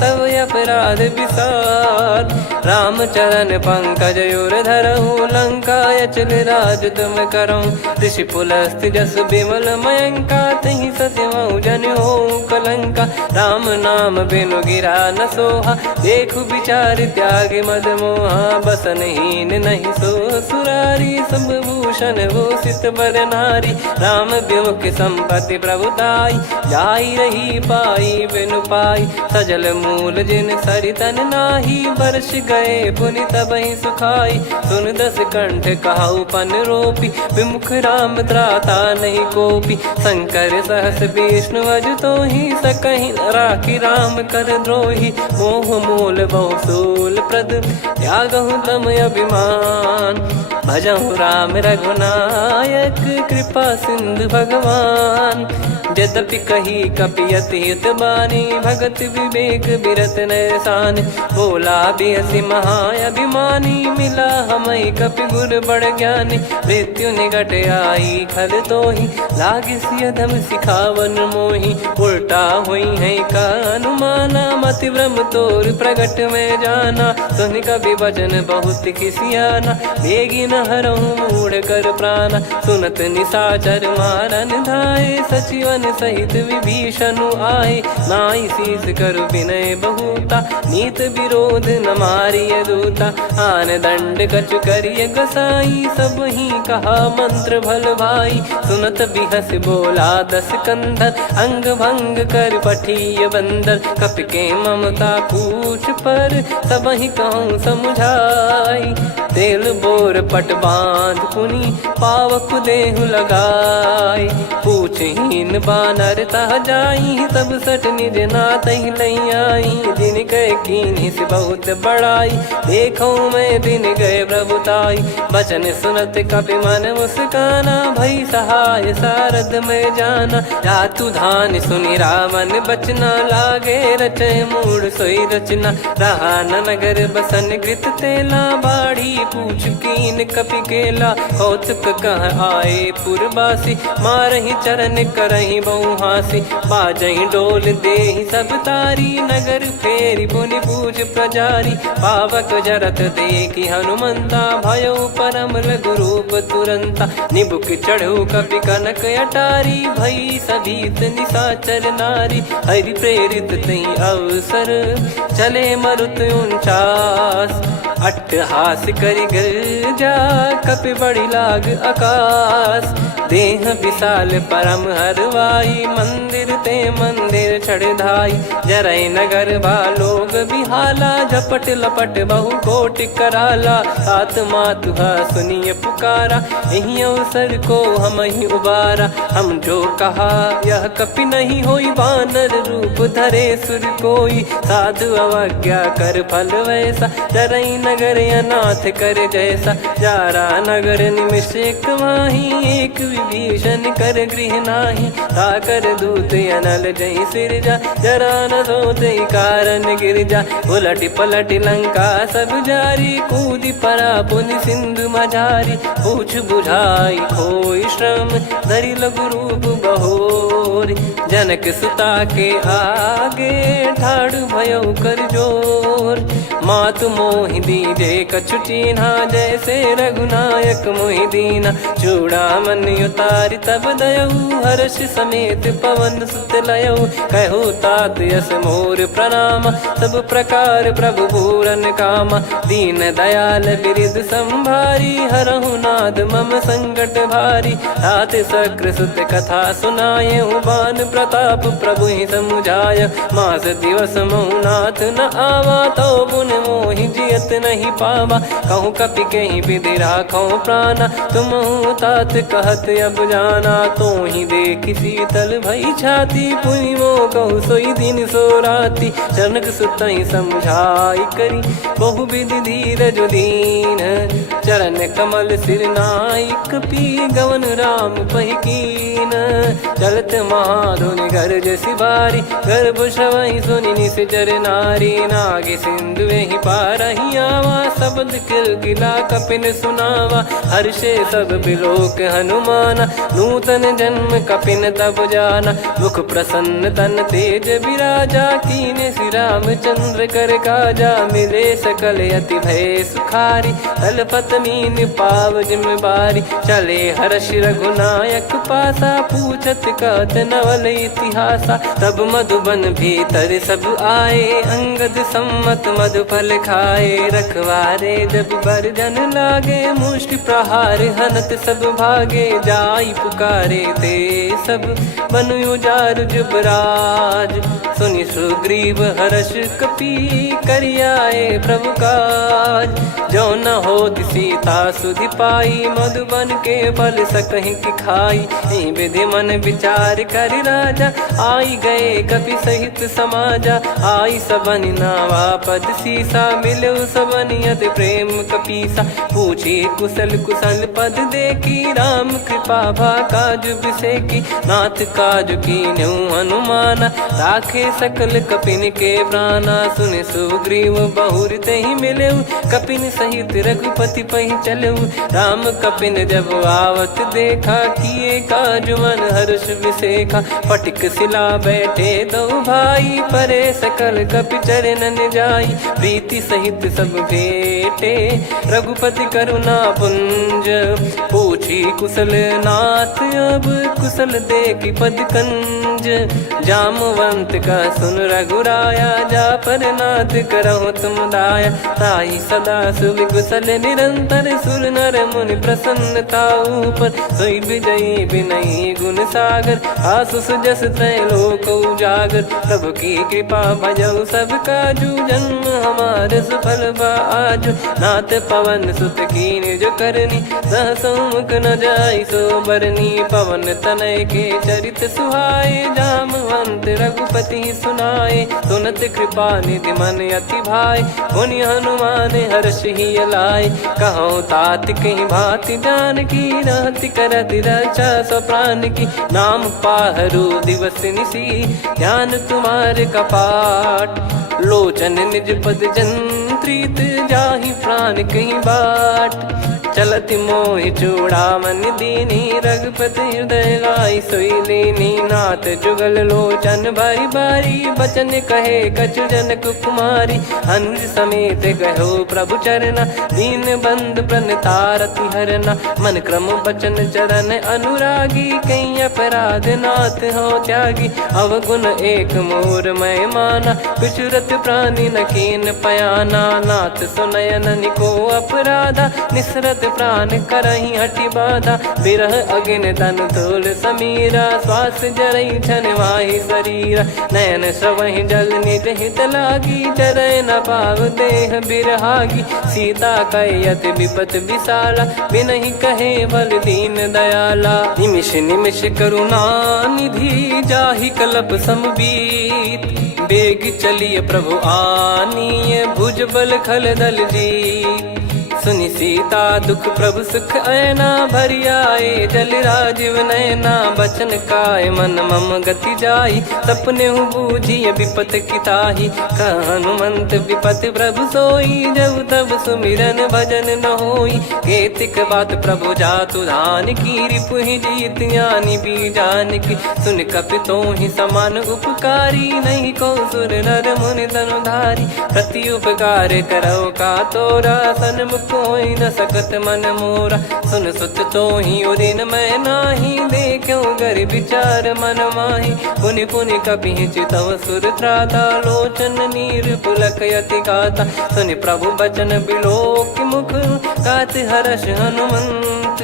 तब अपराध विसार राम चरण पंकज उर धरहूँ लंका अचल राज तुम करऊँ ऋषि पुलस्त जस विमल मयंका तहि सत्यमऊ जन हो कलंका राम नाम बिनु गिरा न सोहा देखु विचार त्याग मद मोहा बसनहीन नहीं सो सुरारी सब भूषण भूषित बर नारी राम विमुख संपत्ति प्रभुताई जाई रही पाई बिनु पाई सजल मूल जिन सरितन नाही वर्ष गए पुनि तबहि सुखाई सुन दस कंठ कहाऊ पन रोपी विमुख राम त्राता नहीं कोपी शंकर सहस विष्णु अज तो ही सकहि राखी राम कर द्रोही मोह मूल बहु सूल प्रद त्यागहु तम अभिमान भजहु राम रघुनायक कृपा सिंधु भगवान यद्यपि कही कपियत हित बानी भगत विवेक बिरत नैसान बोला बिहसी महाअभिमानी मिला हमई कपि गुर बड़ ज्ञानी मृत्यु निकट आई खल तो ही लागी सियधम सिखावन मोही उल्टा हुई है का अनुमाना मति ब्रह्म तोर प्रगट में जाना सुन कभी भजन बहुत किसियाना बेगी न हरहूँ मूढ़ कर प्राणा सुनत निशाचर मारन धाये सचिवन सहित विभीषणु आए नाई शीस कर विनय बहुता नीत विरोध न मारिय दूता आन दंड कछु करिय गसाई सब ही कहा मंत्र भल भाई सुनत बिहस बोला दस कंधर अंग भंग कर पठिय बंदर कप के ममता पूछ पर सब ही कहूँ समझाई तेल बोर पट बांध पुनि पावक देहु लगाई पूछहीन बानर तह जाई सब सट निज नाथ ही लई आई दिन गए कीनी से बहुत बड़ाई देखो मैं दिन गए प्रभुताई बचन सुनत कपि मन मुस्काना भई सहाय सारद में जाना जातु धान सुनि रामन बचना लागे रचय मूड सोई रचना रहा न नगर बसन कृत तेला बाड़ी पूछ कीन कपि केला कौतुक कह आए पुरबासी मारहि चरण मन करही बहु हासी बाजही डोल देहि सब तारी नगर फेरी पुनि पूज प्रजारी पावक जरत देखी हनुमंता भयो परम रघुरूप तुरंता निबुक चढ़ऊ कपि कनक अटारी भई सभीत निशाचर नारी हरि प्रेरित तई अवसर चले मरुत 49 अट्टहास करि गर्जा कपि बड़ी लाग आकाश देह विशाल परम हरवाई मंदिर ते मंदिर चढ़धाई जरई नगर बालोग बिहाला झपट लपट बहु कोटि कराला सात मातुहा सुनिय पुकारा यही अवसर को हम ही उबारा हम जो कहा यह कपि नहीं होई वानर रूप धरे सुर कोई साधु अवज्ञा कर फल वैसा जरई नगर अनाथ कर जैसा जारा नगर निमिष एक माही एक विभीषण कर गृह नाही ताकर दूत अनल जय सिर जा जरा न सोते कारण गिर जा उलट पलट लंका सब जारी कूदी परा पुनि सिंधु मझारी पूछ बुझाई खोई श्रम धरि लघु रूप बहोरी जनक सुता के आगे ठाड़ भयो कर जोर मातु मोहि दीजे कछु चीन्हा जैसे रघुनायक मोहि दीना चूड़ामन उतारि तब दयऊ हर्ष समेत पवन सुत लयऊ कहो तात यस मोर प्रणाम सब प्रकार प्रभु पूरन कामा दीन दयाल बिरिद संभारी हरहु नाद मम संकट भारी तात सक्र सुत कथा सुनाये बान प्रताप प्रभु ही समुझाय मास दिवस मौनाथ न आवा तो पुन मोहि जियत नहीं पावा कहूँ कपि कहीं विधि राखो प्राणा तुम तात कहत अब जाना तो ही देख शीतल भई छाती पुनि मो कहु सोई दिन सो राती जनक सुतई समझाई करी बहु विधि धीरज दीन चरण कमल सिर नायक पी गवन राम पहिकीन चलत महाधुनि गर्ज सिबारी गर्भ श्रवई सुनि निश्चर नारी नागे सिंधु ही पारही आवा शब्द किल गिला कपिन सुनावा हर्षे सब बिलोक हनुमाना नूतन जन्म कपिन तब जाना मुख प्रसन्न तन तेज विराजा कीने श्री रामचंद्र कर काजा मिले सकल अति भय सुखारी तलपत मीन पाव जिम्मेवारी चले हर्ष रघुनायक पासा पूछत कहत नवल इतिहासा तब मधुबन भीतर सब आए अंगद सम्मत मधुफल खाए रखवारे जब बरजन लागे मुष्टि प्रहार हनत सब भागे जाई पुकारे ते सब बनु उजार जुबराज सुनि सुग्रीव हर्ष कपि करियाए प्रभु काज जो न होत सीता सुधि पाई मधुबन के फल सकहि की खाई विधि मन विचार कर राजा आई गए कपि सहित समाजा आई सबन नावा पद सीसा मिलो सबनियत प्रेम कपीसा पूछी कुशल कुशल पद देखी राम कृपा भा काज बिसेकी नाथ काज की न्यू हनुमाना राखे सकल कपिन के प्राणा सुन सुग्रीव बहुर ही मिले कपिन सहित रघुपति पही चले राम कपिन जब आवत देखा किए काज मन हर्ष विसेखा फटिक सिला बैठे दो भाई परे सकल कपि चरणन जाई प्रीति सहित सब भेटे रघुपति करुणा पुंज पूछी कुशल नाथ अब कुशल देखी पद कंज जामवंत का सुन रघुराया जा पर नाथ करहु तुम दाया ताई सदा सुविकुशल निरंतर सुर नर मुनि प्रसन्नता ऊपर सोई विजयी विनयी गुण सागर आसु सुजस त्रैलोक उजागर प्रभु की कृपा भजऊ सब काजू जन्म हमारे सफल आज नाथ पवन सुत कीन जो करनी सहसमुख न जाई सो बरनी पवन तनय के चरित सुहाए जामवंत रघुपति सुनाए सुनत कृपा निधि मन अति भाई मुनि हनुमान हर्ष ही लाए कहो तात कहीं भांति जान की रहति करति रक्षा सो प्राण की नाम पाहरू दिवस निसी ध्यान तुम्हारे कपाट लोचन निज पद जंत्रित जाहि प्राण कहीं बाट चलत मोहि चूड़ामणि दीनी रघुपति हृदय लाई सोई लीनी नाथ जुगल लोचन बारी बारी बचन कहे कछु जनक कुमारी हंस समेत गहो प्रभु चरना दीन बंद प्रणतारति हरना मन क्रम बचन चरण अनुरागी कई अपराध नाथ हो त्यागी अवगुण एक मोर मैं माना विचुरत प्राणी न कीन पयाना नाथ सुनयन निको अपराधा निसरत प्राण करही हटि बाधा बिरह अगिन तन तोल समीरा श्वास जरई छन वाहि शरीरा नयन सवहि जल निज हित लागी जरय न पाव देह बिरहागी सीता कयत विपत विशाला बिनहि कहे बल दीन दयाला निमिष निमिष करुणा निधि जाहि कलप समबीत बेग चलिए प्रभु आनीय भुज बल खल दल जी सुनि सीता दुख प्रभु सुख ऐना भरि आए जल राजीव नैना बचन काय मन मम गति जाई सपने हूँ बूझिय विपत किताही हनुमंत विपत प्रभु सोई जब तब सुमिरन भजन न होई केतिक बात प्रभु जातु धान की रिपुहि जीत ज्ञानी बीजान की सुन कपितो ही समान उपकारी नहीं को सुर नर मुनि तनुधारी प्रति उपकार करो का तोरा सन्मुख कोई न सकत मन मोरा सुन सुत तो ही उदिन मैं नाही देखो गर विचार मन माही पुनि पुनि कपि चितव सुर त्राता लोचन नीर पुलक यति गाता सुनि प्रभु बचन बिलोक मुख गात हर्ष हनुमंत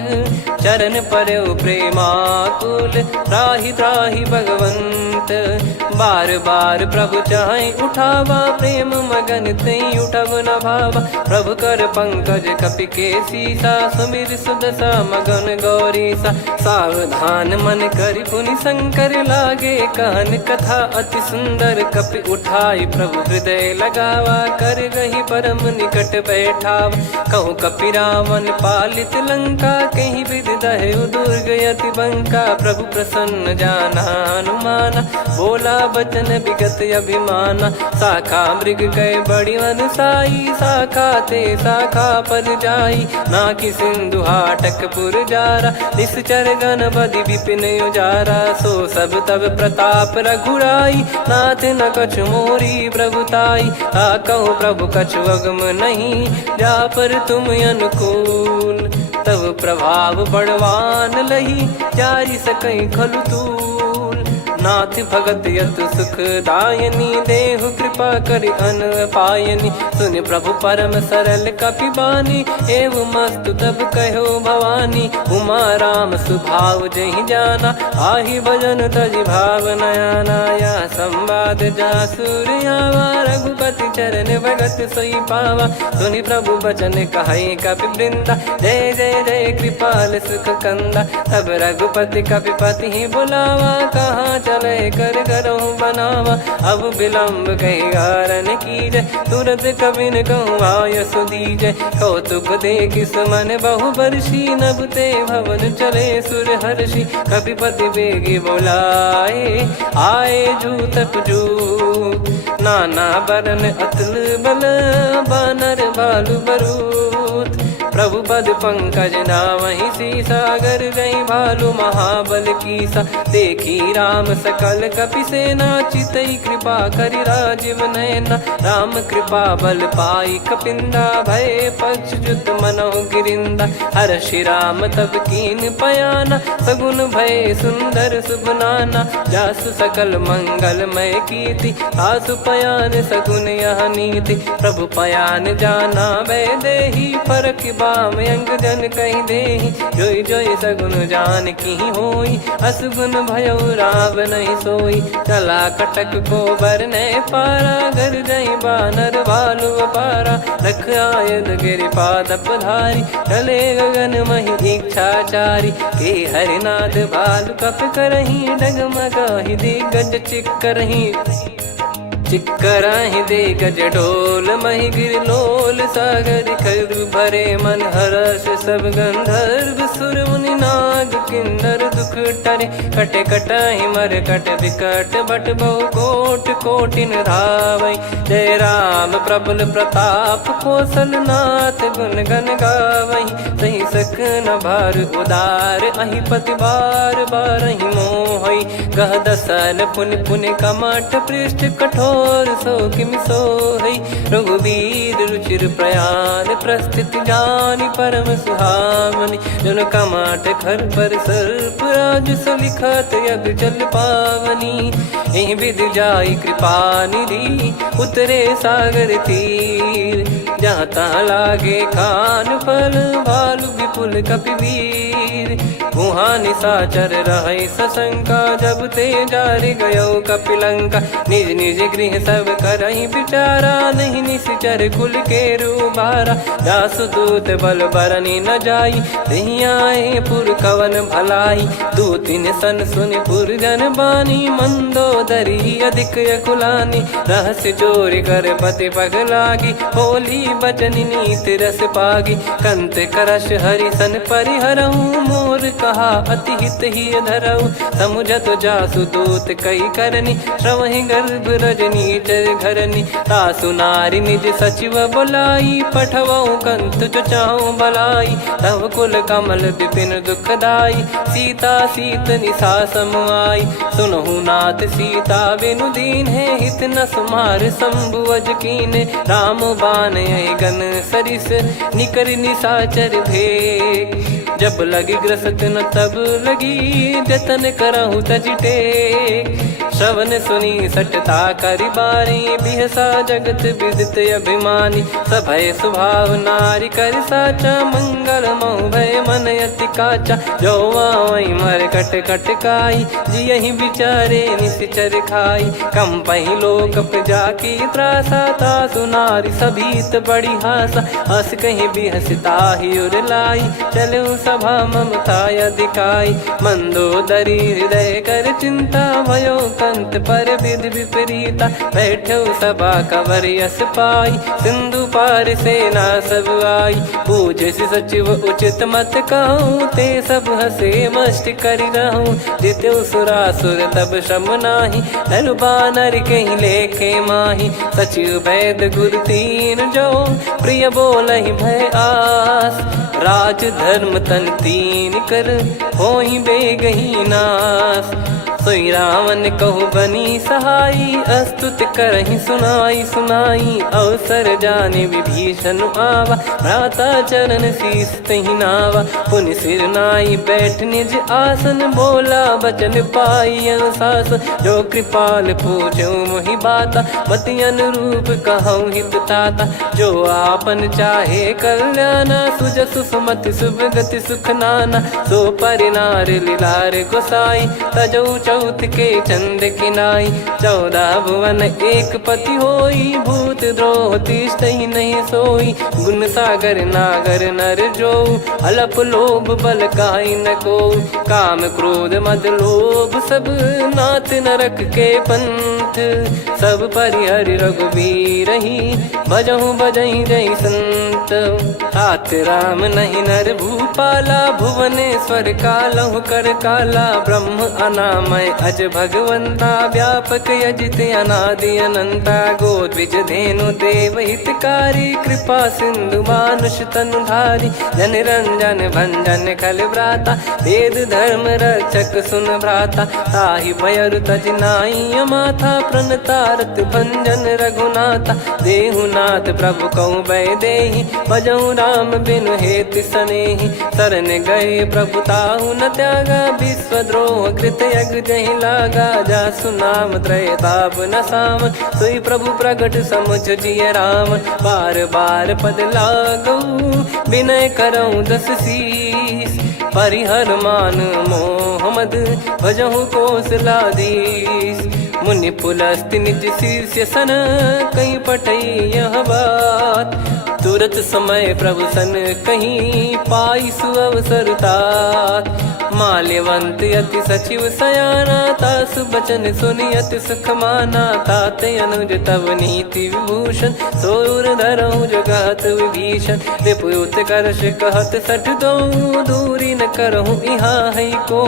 चरण परयो प्रेमाकुल त्राहि त्राहि भगवंत बार बार प्रभु चाहे उठावा प्रेम मगन तई उठब न भावा प्रभु कर पंकज कपि के सीसा सुमिर सुदशा मगन गौरीसा सावधान मन करि पुनि शंकर लागे कहन कथा अति सुंदर कपि उठाई प्रभु हृदय लगावा कर रही परम निकट बैठाव कहूँ कपि रावण पालित लंका कहीं विद दहु दुर्ग यति बंका प्रभु प्रसन्न जाना हनुमाना बोला बचन विगत अभिमाना शाखा मृग गए बड़ी अनुसाई शाखा ते शाखा पर जाई नाकि सिंधु हाटक पुर जारा निश्चर गण बधि विपिन उजारा सो सब तब प्रताप रघुराई नाथ न कछु मोरी प्रभुताई कहो प्रभु कछु अगम नहीं जा पर तुम अनुकूल तब प्रभाव बड़वान लही जारी सकई खलु तूल नाथ भगत यत सुख दायनी देहु कृपा करि अन पायनी सुनि प्रभु परम सरल कपि बानी एव मस्तु तब कहो भवानी उमा राम सुभाव जहि जाना आहि भजन तजि भाव नयाना या संवाद जासुर आवा रघुपति चरण भगत सोई पावा सुनि प्रभु बचन कहै कपि वृंदा जय जय जय कृपाल सुख कंदा तब रघुपति कपि पति ही बुलावा कहाँ चले कर करहूँ बनावा अब विलम्ब कही कारण कीजय तुरंत कबिन कहूँ आयस दीजय कौतुक देखि सुमन बहु बरसी नभ ते भवन चले सुर हर्षि कपिपति बेगी बोलाए आए जू तक जू नाना बरन अतुल बल बानर बालु बरूत प्रभु पद पंकज नावहि सीसागर गई भालु महाबल कीसा देखी राम सकल कपि सेना चितई कृपा करि राजीव नयना राम कृपा बल पाई कपिंदा भय पक्ष जुत मनो गिरिंदा हर्षि राम तब कीन पयाना सगुन भय सुंदर सुभनाना जासु सकल मंगलमय कीर्ति आसु पयान सगुन यह नीति प्रभु पयान जाना वै देहि फरक बाम अंग जन कहि देहि जोई जोई सगुन जान की होई असगुन भयो राव नहीं सोई चला कटक को बरने पारा घर जई बानर भालु अपारा रख आयद गिरि पाद पधारी चले गगन महि इच्छाचारी के हरिनाथ भालु कप करही डगमगाहि दिग्गज चिक करही चिक्कराहि दे गज ढोल मही गिर लोल सागर खर भरे मन हर्ष सब गंधर्व सुर मुनि नाग किन्नर दुख टरे कटे कटाहि मर कट विकट बट बहु कोट कोटिन धावै जय राम प्रबल प्रताप कौशल नाथ गुण गन गावै सही सक न भार उदार अहि पति बार बारहि मोहै गह दसल पुन पुन कमठ पृष्ठ कठोर सो किम सोहै रघुवीर रुचिर प्रयाण प्रस्थित जानि परम सुहामनि जन कमठ खर पर सर्प राज सलिखत यग जल पावनी एहि विधि जाई कृपा निधि उतरे सागर तीर जहाँ तहाँ लागे खान फल भालु विपुल कपिवीर वहाँ निशाचर रहे सशंका जब ते जारि गयो कपिलंका निज निज गृह सब करहि बिचारा नहीं निश्चर कुल के रूबारा जासु दूत बल बरनी न जाई तहि आए पुर कवन भलाई दूतिन सन सुनि पुर जन बानी मंदोदरी अधिक अकुलानी रहस्य चोरी कर पति पग लागी होली बचन नीति रस पागी कंत करश हरि सन परिहरहु मोर कहा अति हित ही धरऊ समुझत जासु दूत कई करनी श्रवहि गर्भ रजनी चर घरनी तासु नारी निज सचिव बुलाई पठवऊ कंत जो चाहूं बलाई तव कुल कमल विपिन दुखदाई सीता सीत निशा समाई सुनहु नाथ सीता बिनु दीन है हित न सुमार शंभु अज कीने राम बान गन सरिस निकर निशाचर भेग जब लगी ग्रसत न तब लगी जतन करहु तज टेक श्रवण सुनी सटता करि बारी बिहसा जगत विदित अभिमानी सभय स्वभाव नारी कर साचा मंगल मऊ भय मन अति काचा जो आवई मर कट कट काई जियहि बिचारे निश्चर खाई कम पही लोक प्रजा की त्रासा तासु नारी सभीत बड़ी हासा हस कहीं बिहसता ही उर लाई चलऊ सभा ममता अधिकाई मंदोदरी हृदय कर चिंता भयो कंत पर विधि विपरीता बैठो सभा कवर यस पाई सिंधु पार सेना सब आई पूजे सचिव उचित मत कहूँ ते सब हसे मस्त करि रहूं जित्यु सुरासुर तब श्रम नाही धनु बानर कहीं लेखे माही सचिव वैद गुरु तीन जो प्रिय बोलहि भय आस राज धर्म तन तीन कर होई बेगही नास सोई रावण कहु बनी सहाई अस्तुत करहि सुनाई सुनाई अवसर जाने विभीषण आवा भ्राता चरण शीस तहि नावा पुनि सिर नाई बैठ निज आसन बोला बचन पाई अनुशास जो कृपाल पूछो मोहि बाता मति अनुरूप कहूँ हित ताता जो आपन चाहे कल्याणा सुजसु सुमति शुभ गति सुख नाना सो परिनार लीलार गोसाई तजौ चौथ के चंद किनाई 14 भुवन एक पति होई भूत द्रोह तिष्ठहि नहीं सोई गुण सागर नागर नर जो अलप लोभ बल काई न को काम क्रोध मद लोभ सब नाथ नरक के पंथ सब परिहरि रघुबीर ही भजहु भजहि जय संत तात राम नहीं नर भूपाला भुवनेश्वर कालहु कर काला ब्रह्म अनामय अज भगवंता व्यापक यजित अनादि अनंता गोद्विज धेनु देव हितकारी कृपा सिंधु मानुष तनुधारी जन रंजन भंजन खल भ्राता वेद धर्म रक्षक सुन भ्राता ताहि भयर तज नाई माथा प्रणतारत भंजन रघुनाथा देहुनाथ प्रभु कहु भय देहि भजहु राम बिनु हेति सनेहि शरण गए प्रभु ताहु न त्यागा विश्वद्रोह कृत यज्ञ जहि लागा जासु नाम त्रय ताप न सावन सोई प्रभु प्रगट समुझ जिय राम बार बार पद लागऊ विनय करऊँ 10 शीस परिहर मान मोहम्मद भजहु कौशलाधीश मुनि पुलस्ति निज शीर्ष सन कहीं पटई यह बात तुरत समय प्रभु सन कहीं पाई सुअवसर तात माल्यवंत अति सचिव सयाना, तासु बचन सुनि अति सुख माना। ताते अनुज तव नीति विभूषण, सोर धरहु जगत विभीषण। रिपुयुत करश कहत सठ दो, दूरी न करहु यहाँ है को।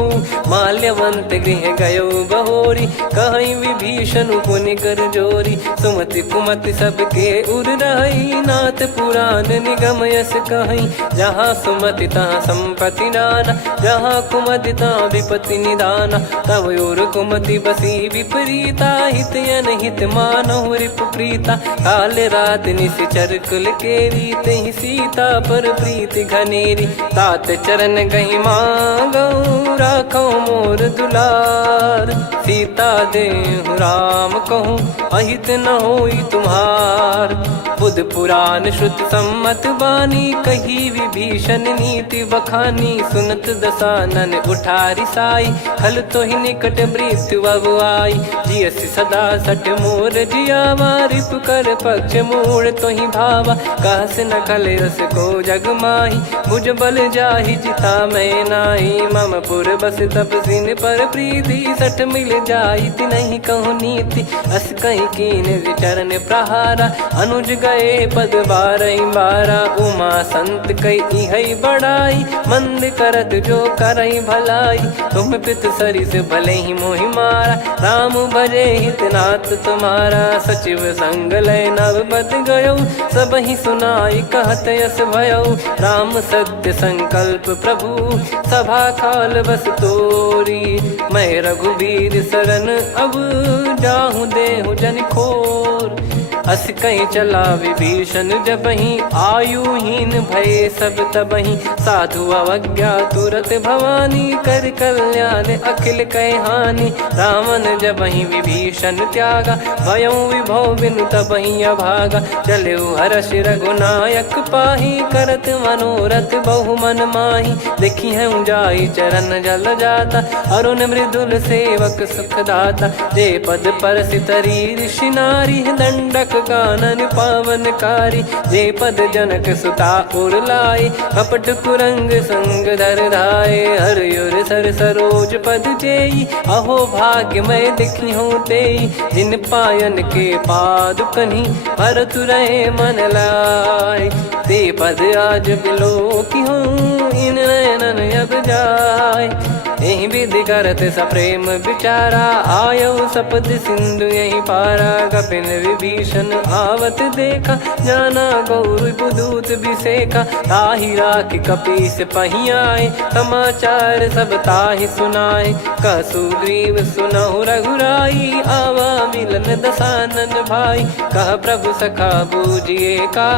माल्यवंत गृह गयो बहोरी, कहीं विभीषण पुनि कर जोरी। सुमति कुमति सबके उर रही, नाथ पुराण निगम यस कहीं। जहाँ सुमति तहाँ संपत्ति नाना, जहाँ कुमति तहाँ विपत्ति निदाना। तब और कुमति बसी विपरीता, हित अनहित मानहु रिपु प्रीता। काल रात निशिचर कुल केरी, तेहि सीता पर प्रीति घनेरी। तात चरण गही मांगऊ, राखो मोर दुलार। सीता देहु राम कहूँ, अहित न होई तुम्हार। बुध पुराण श्रुत सम्मत बानी, कही विभीषण नीति बखानी। सुनत दसानन उठारी साई, खल तो ही निकट मृत्यु अब आई। जियसि सदा सठ मोर जियावा, रिप कर पक्ष मूड़ तो ही भावा। कहस न खल रस को जग माही, भुज बल जाहि जिता मैं नाई। मम पुर बस तब सिन पर प्रीति, सठ मिल जाई नहीं कहूँ नीति। अस कहीं कीन विचरण प्रहारा, अनुज गए पद बारही बारा। उमा संत कई है बड़ाई, मंद करत जो करई भलाई। तुम पित सरिस भले ही मोहि मारा, राम भजे हितनाथ तुम्हारा। सचिव संग लय नव बद गयो, सब ही सुनाई कहत यस भयो। राम सत्य संकल्प प्रभु, सभा काल बस तोरी। मैं रघुबीर शरण अब, जाहूँ देहु जन खोर। अस कहीं चला विभीषण जबहि, आयुहीन भय सब तबहि। साधु अवज्ञा तुरत भवानी, कर कल्याण अखिल कह हानि। रावण जबहि विभीषण त्यागा, भयउ विभव बिनु तबहि अभागा। चले हर्ष रघुनायक पाही, करत मनोरथ बहु मन माही। देखी है जाई चरण जल जाता, अरुण मृदुल सेवक सुखदाता। जे पद पर सितरी ऋषि नारी, दंडक कानन पावनकारी। जे पद जनक सुता उर लाए, कपट कुरंग संग धर धाये। हरियुर सर सरोज पद जेई, अहो भाग्य मैं दिखी हूँ तेई। जिन पायन के पादुकनी, भरत रहे मन लाए। ते पद आज बिलो की हूँ, इन नयनन अब जाय। यही विधि करत सप्रेम विचारा, आयो सपद सिंधु यही पारा। कपिल विभीषण आवत देखा, जाना गौर बुदूत बिसेखा। ताहि राखि कपीस पही आए, समाचार सब ताहि सुनाए। कह सुग्रीव सुनहु रघुराई, आवा मिलन दसानन भाई। कह प्रभु सखा बूझिए का,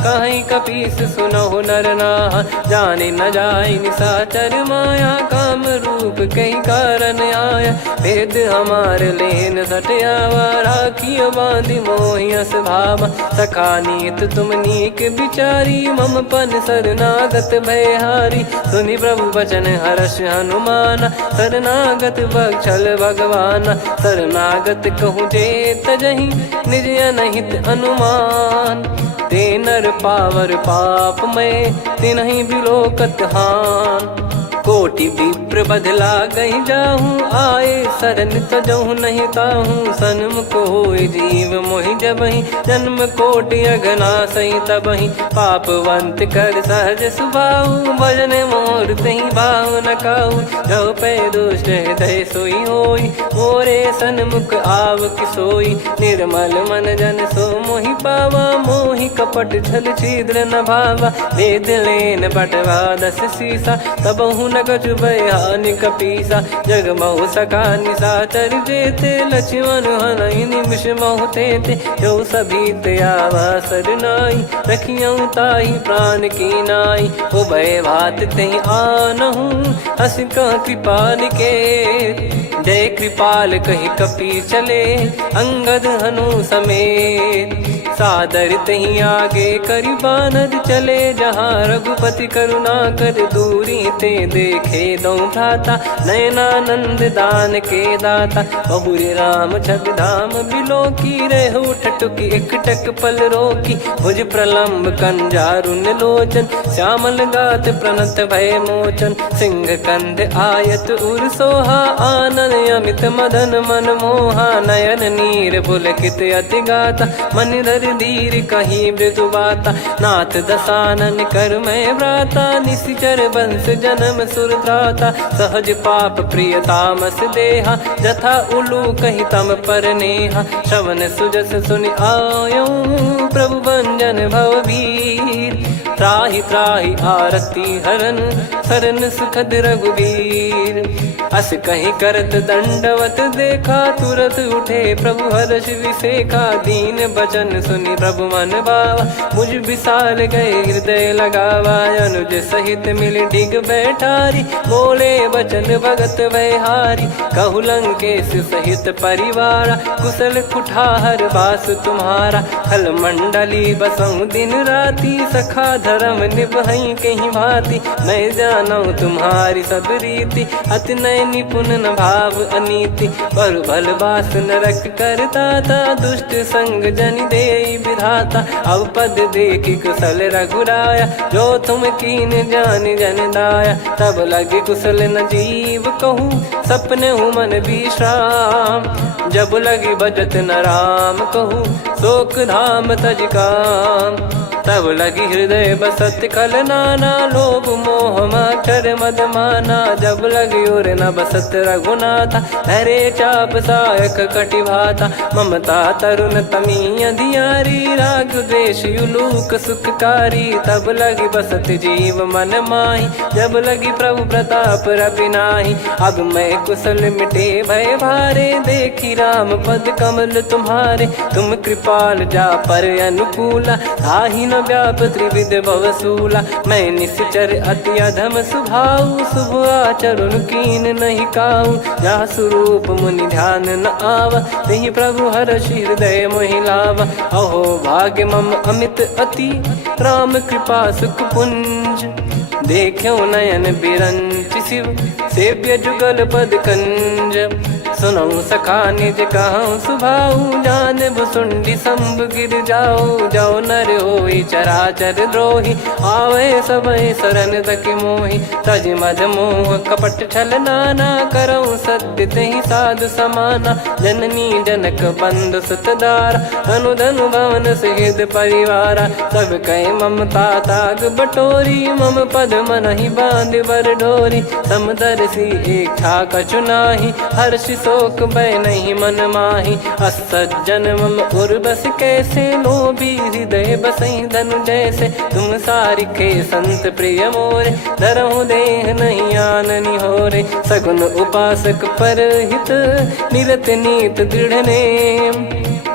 कहीं कपीस सुनहु नर नाहा। जाने न जाय निशाचर माया, काम रूप कई कारण आया। भेद हमार लेन सटयावा, राखियो बांधि मोहियस भावा। सखा नीत तुम नीक बिचारी, मम पन शरणागत भयहारी। सुनि प्रभु वचन हर्ष हनुमाना, शरणागत बक्षल भगवाना। शरणागत कहूँ जे तजहि, निज अनहित अनुमान। ते नर पावर पाप में, तिन्हि बिलोकत हान। कोटि विप्र बदला गई जाहूँ, आए शरण तजहु नहीं ताहूँ। सन्मुख होय जीव मोहि जबहि, जन्म कोटि अगना सही तबहि। पापवंत कर सहज सुभाऊ, भजन मोर तहि भाव न काऊ। जो पै दुष्ट हृदय सोई होई, मोरे सन्मुख आव किसोई। निर्मल मन जन सो मोहि पावा, मोहि कपट छल छिद्र न भावा। वेद लेन बटवा दस सीसा, तबहु न कछु भयानि कपीसा। जग महु सखा निशाचर जेते, लक्ष्मण हनहि निमिष महु तेते। जो सभी त्यावा सरनाई, रखियऊ ताहि प्राण की नाई। उभय भात तेहि आनहु, हस कह कृपाल के। जय कृपाल कहि कपी चले, अंगद हनु समेत। सादर तही आगे करि बानर चले, जहाँ रघुपति करुणा कर दूरी ते देखे दो भ्राता। नयनानंद दान के दाता, बहुरी राम छग धाम बिलो की रह उठ खटुकी एकटक पल रोकी, भुज प्रलम्ब कंजारुन लोचन, श्यामल गात प्रणत भय मोचन, सिंह कंध आयत उर सोहा, आनन अमित मदन मन मोहा, नयन नीर पुलकित अति गाता, मन धर धीर कहीं मृदु बाता, नाथ दसानन कर मैं व्राता, निशिचर बंस जन्म सुर त्राता, सहज पाप प्रिय तामस देहा, जथा उलू कही तम पर नेहा, श्रवण सुजस सुनि आयो प्रभु भंजन भववीर, त्राहि त्राहि आरती हरन सरन सुखद रघुवीर, अस कहीं करत दंडवत देखा, तुरत उठे प्रभु हर्ष विसेखा, दीन बचन सुनि प्रभु मन भावा, मुझ विशाल गए हृदय लगावा, अनुज सहित मिल डिग बैठारी, बोले बचन भगत वैहारी, कहु लंकेश सहित परिवारा, कुशल कुठार बास तुम्हारा, खल मंडली बसऊं दिन राती, सखा धर्म निभई कहीं भांति, मैं जानू तुम्हारी सब रीति, अति नय निपुण न भाव अनीति, पर भल बास नरक करता था, दुष्ट संग जन दे विधाता, अब पद देखी कुशल रघुराया, जो तुम कीन जान जन दाया, तब लगे कुशल न जीव कहूँ, सपने मन विश्राम, जब लगी बजत न राम कहूँ, शोक धाम तज काम, तब लगी हृदय बसत खल नाना, लोभ मोह मच्छर मद माना, जब लगी और न बसत रघुनाथा, हरे चाप सायक कटि भाता, ममता तरुण तमी अधियारी, राग द्वेष युलूक सुखकारी, तब लगी बसत जीव मन माही, जब लगी प्रभु प्रताप रवि नाही, अब मैं कुशल मिटे भय भारे, देखी राम पद कमल तुम्हारे, तुम कृपाल जा पर अनुकूला, ताहि न व्याप त्रिविध भवसूला, मैं निश्चर अति अधम सुभाऊ, शुभ आचरण कीन नहीं काऊ, जा स्वरूप मुनि ध्यान न आवा, नहीं प्रभु हर्ष हृदय मोहि लावा, अहो भाग्य मम अमित अति, राम कृपा सुख पुंज, देखो नयन बिरंच शिव, सेव्य जुगल पद कंज, सुनऊ सखा निज कहूँ सुभाऊ, जान भुसुंडी संभ गिर जाओ, जाओ नर होई चराचर द्रोही, आवे सबय शरण तक मोहि, तज मद मोह कपट छल नाना, करऊँ सत्य तहि साधु समाना, जननी जनक बंधु सुतदारा, धनु धनु भवन सहित परिवारा, सब कहे ममता ताग बटोरी, मम पद मनहि बांध बर डोरी, समदर्शी इच्छा कछु नाही, हर्षि शोक भय नहीं मन माही, असज्जन मम उर बस कैसे, लोभी हृदय बसई धनु जैसे, तुम सारिखे संत प्रिय मोरे, धरहु देह नहीं आननि होरे, सगुन उपासक पर हित, निरत नीत दृढ़ नेम,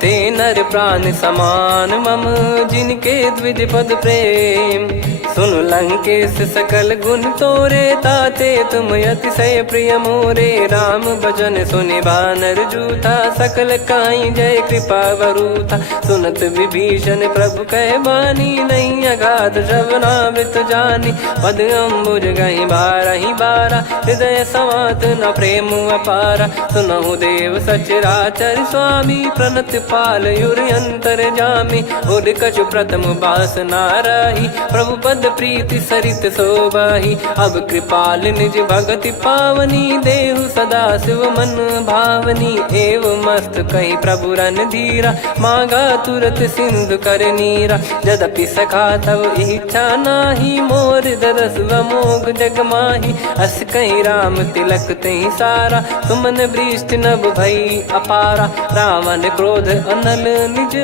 ते नर प्राण समान मम, जिनके द्विज पद प्रेम, सुन लंकेश सकल गुण तोरे, ताते तुम अतिशय प्रिय मोरे, राम भजन सुनि बानर जूथा, सकल काई जय कृपा वरूथा, सुनत विभीषण प्रभु कह बानी, नहीं अगाध श्रवणामृत जानी, पद अम्बुज गहि बारहि बारा, हृदय समात न प्रेम अपारा, सुनहु देव सचराचर स्वामी, प्रणत पाल युर अंतर जामी, उद कछु प्रथम बास नाराही, प्रभु पद प्रीति सरित शोभाही, अब कृपाल निज भगति पावनी, देहु सदा शिव मन भावनी, एव मस्त कही प्रभु रन धीरा, मांगा तुरत सिंधु कर नीरा, यद्यपि सखा तब इच्छा नाही, मोर दरस मोग जग माही, अस कहीं राम तिलक तही सारा, तुमन वृष्ट नभ भई अपारा, रावण क्रोध अनल निज,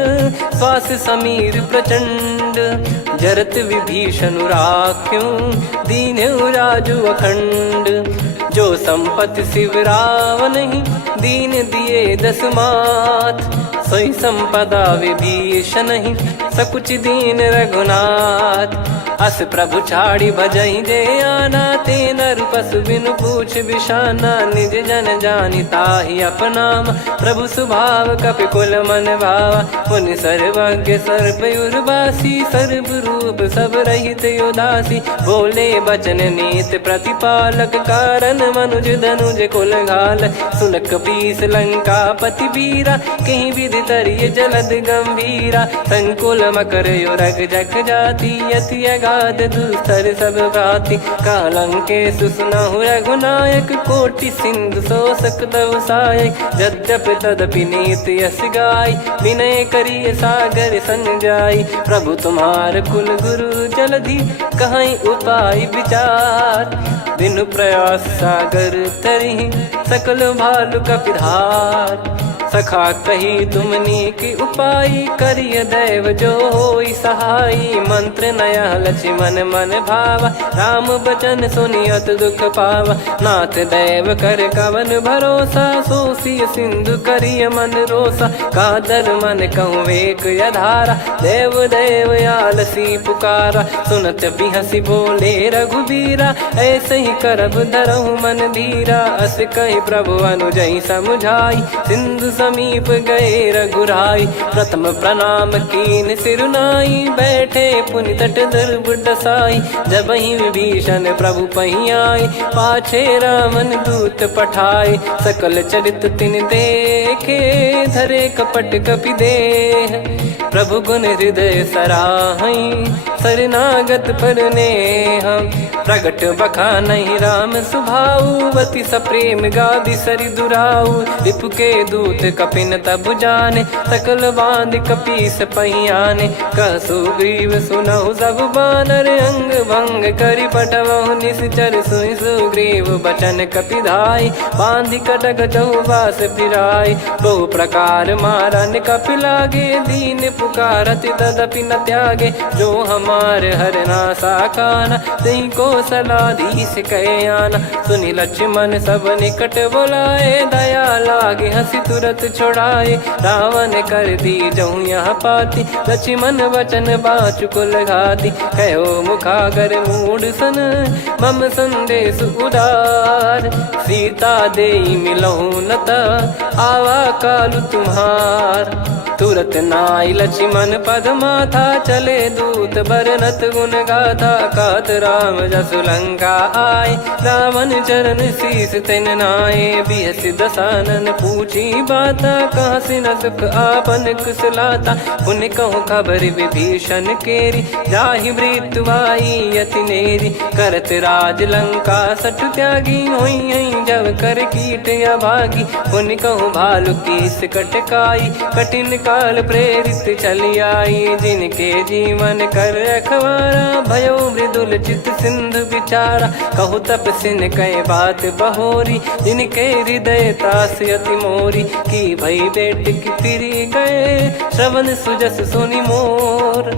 श्वास समीर प्रचंड, जरत विभीषण राख्यों, दीन्हु राजु अखंड, जो संपत्ति शिव रावण ही, दीन दिए दस मात, सोई संपदा विभीषण ही, सकुच दीन रघुनाथ, अस प्रभु छाड़ी भजई जे आना, ते नर पशु बिनु पूछ बिशाना, निज जन जानि ताहि अपनाम, प्रभु स्वभाव कपि कुल मन भावा, मुनि सर्वज्ञ सर्प उर्वासी, सर्व रूप सब रहित उदासी, बोले बचन नीत प्रतिपालक, कारण मनुज धनुज कुल घाल, सुन कपीस लंका पति वीरा, कहीं विधि तरिय जलद गंभीरा, संकुल मकर युरग जग जाति, यति अगाध दुस्तर सब भाति, कालंके सुसुनहु रघुनायक, कोटि सिंधु शोषक तव सहायक, यद्यपि तदपि नीति यस गाय, विनय करिय सागर सन जाई, प्रभु तुम्हार कुल गुरु जलधि, कहीं उपाय विचार, बिनु प्रयास सागर तरिहि, सकल भालु कपिधार, सखा कही तुमनी की उपाय, करिय दैव जो होई सहाई, मंत्र नया लक्ष्मण मन भावा, राम बचन सुनियत दुख पावा, नाथ दैव कर कवन भरोसा, सोसी सिंधु करिय मन रोसा, कादर मन कहूँ एक यधारा, देव देव आलसी पुकारा, सुनत बिहसी बोले रघुबीरा, ऐसे ही करब धरहु मन धीरा, अस कही प्रभु अनुजई समुझाई, सिंधु समीप गए रघुराई, प्रथम प्रणाम कीन सिरुनाई, बैठे पुनि तट दर्भ डसाई, जब ही विभीषण प्रभु पही आए, पाछे रामन दूत पठाए, सकल चरित तिन देखे, धरे कपट कपि देह, प्रभु गुण हृदय सराहई, शरणागत पर नेह, प्रगट बखानहि राम सुभाऊ, अति सप्रेम गादि सरि दुराऊ, रिपु के दूत कपिन तब जाने, सकल बांध कपीस पहियाने, कह सुग्रीव सुनहु सब बानर, अंग भंग करि पठवहु निश्चर, सुनि सुग्रीव बचन कपिधाई, बांधि कटक चहुबास फिराई, बहु प्रकार मारन कपि लागे, दीन पुकारत तदपि न त्यागे, जो हमार हरना साखाना, तही को सलाधीश कहे आना, सुनि लक्ष्मण सब निकट बोलाए, दया लागे हंसी तुरत छोड़ाए, रावण कर दी जहूँ यहाँ पाती, लक्ष्मण वचन बाचु कुल घाती, कहो मुखागर मूड सन, मम संदेश उदार, सीता देई मिलहु नता, आवा कालु तुम्हार, तुरत नाई लक्ष्मण पद माथा, चले दूत बरनत गुण गाथा, कात राम जसु लंका आए, रावण चरण शीस तिन नाये, बिहस दसानन पूछी बाता, कहाँ से न सुख आपन कुशलाता, पुन कहूँ खबर विभीषण केरी, जाहि मृत्यु आई यति नेरी, करत राज लंका सठ त्यागी, होई जब कर कीट अभागी, पुन कहूँ भालु कीस कटकाई, कठिन काल प्रेरित चली आई, जिनके जीवन कर रखवारा, भयो मृदुल चित सिंधु विचारा, कहु तप सिन कई बात बहोरी, जिनके हृदय तास यति मोरी, की भई बेट की फिरी गए, श्रवण सुजस सुनि मोर,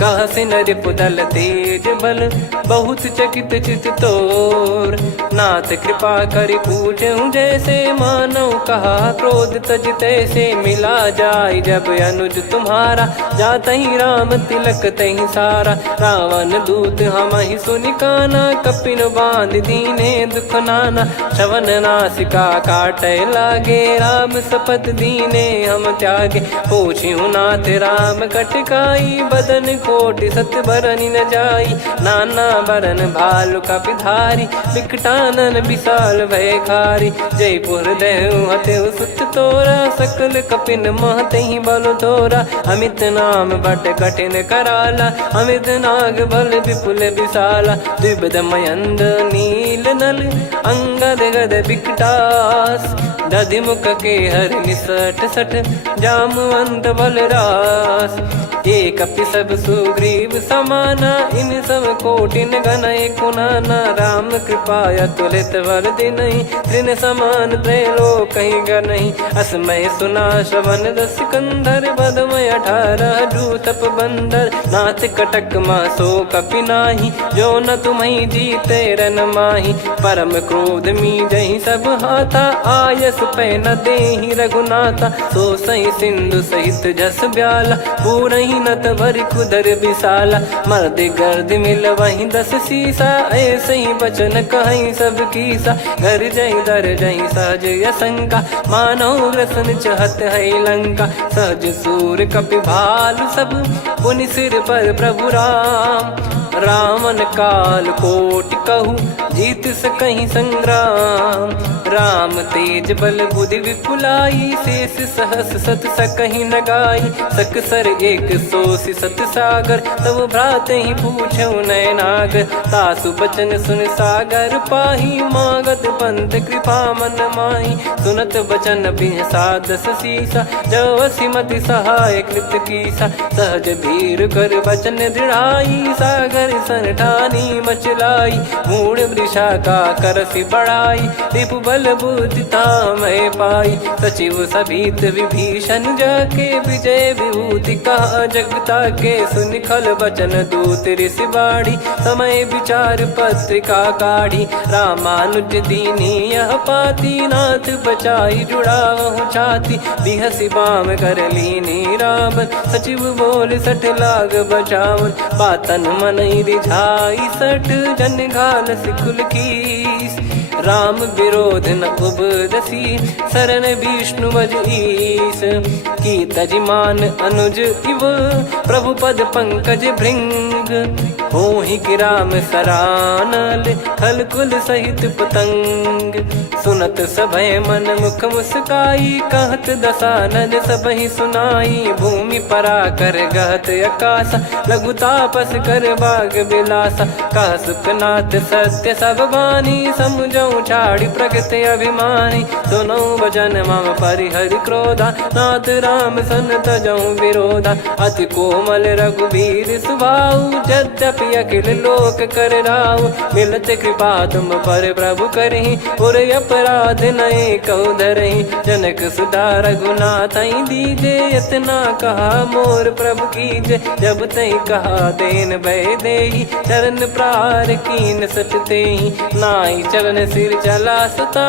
कह सिन रिपुदल तेज बल, बहुत चकित चित तोर, नाथ कृपा करि पूछूं जैसे, मानव कहा क्रोध तज तैसे, मिला जाय जब अनुज तुम्हारा, जाता ही राम तिलक तही सारा, रावण दूत हम ही सुनि काना, कपिन बांध दीने दुख नाना, श्रवण नासिका काटे लागे, राम शपथ दीने हम त्यागे, पूछ्यू नाथ राम कटकाई, बदन कोटि सत बरनि न जाई, नाना बरन भालु कपिधारी, विकटानन विशाल भयकारी, जयपुर देहु हतेउ सुत तोरा, सकल कपिन महतहि बल तोरा, अमित नाम बट कठिन कराला, अमित नाग बल विपुल विशाला, द्विविध मयंद नील नल, अंगद गद विकटास, दधिमुख के हर निसठ सठ, जामवंत बलरास, एक कपि सब सुग्रीव समाना, इन सब कोटिन गणय कुनाना, राम कृपा अतुलित वर दिनहि, तृण समान त्रैलोक कहीं गनहि, असमय सुना श्रवण दस कंधर, बदमय 18 जूतप बंदर, नाथ कटक मासो कपि नाही, जो न तुम्हि जीते रन माही, परम क्रोध मी जहि सब हाथा, आयस पे न देहि रघुनाथा, सो सही सिंधु सहित जस ब्याला, पूरही नत भरि कुदर विशाला, मर्द गर्द मिल वहीं 10 सीसा, ऐसे ही बचन कहीं सब कीसा, घर जय दर जय सहज असंका, मानव ग्रसन चहत है लंका, सहज सूर कपि भालु सब, पुनि सिर पर प्रभु राम, रावण काल कोटि कहूँ जीत सकहीं संग्राम, राम तेज बल बुद्धि विपुलाई, शेष सहस सत सकहीं न गाई, सकसर एक सोसी सत सागर, तब भ्रात ही पूछो नयनागर, तासु बचन सुन सागर पाही, मागत पंथ कृपा मन माही, सुनत बचन बिहसादस सीसा, जो सिमति सहाय कृत कीसा, सहज धीर कर वचन दृढ़ाई, सागर सन ठानी मचलाई, मूढ़ वृषा का करसी बढ़ाई, रिपु बल बुद्धि तामय पाई, सचिव सभीत विभीषण जाके, विजय विभूति कहा जगता के, सुन खल बचन दूत ऋषि बाड़ी, समय विचार पत्रिका काढ़ी, रामानुज दीनी यह पाती, नाथ बचाई जुड़ावहु छाती, बिहसी बाम कर लीनी रावण, सचिव बोल 60 लाग बचावन, बातन मन रिझाई 60 जन घाल सिकुल कीस, राम विरोध न उपदसी, शरण विष्णु मज ईस, की तजिमान अनुज इव, प्रभु पद पंकज भृंग, होहि कि राम सरानल, खल कुल सहित पतंग, सुनत सभय मन मुख मुस्काई, कहत दसानन सबहि सुनाई, भूमि परा कर गहत आकाशा, लघु तापस कर बाग बिलासा, कह सुखनाथ सत्य सब बानी, समझौ छाड़ी प्रगति अभिमानी, सुनो भजन मम परिहरि क्रोधा, नाथ राम सन तजौ विरोधा, अति कोमल रघुवीर सुभाऊ, यद्यपि अखिल लोक कर राऊ, मिलत कृपा तुम पर प्रभु करहि, पुर अपराध नये कौ धरहि, जनक सुता रघुनाथ दीजे, इतना कहा मोर प्रभु कीजे, जब तई कहा देन भय देहि, चरण प्रार कीन सट तेहि, नाई चरण सिर चला सता,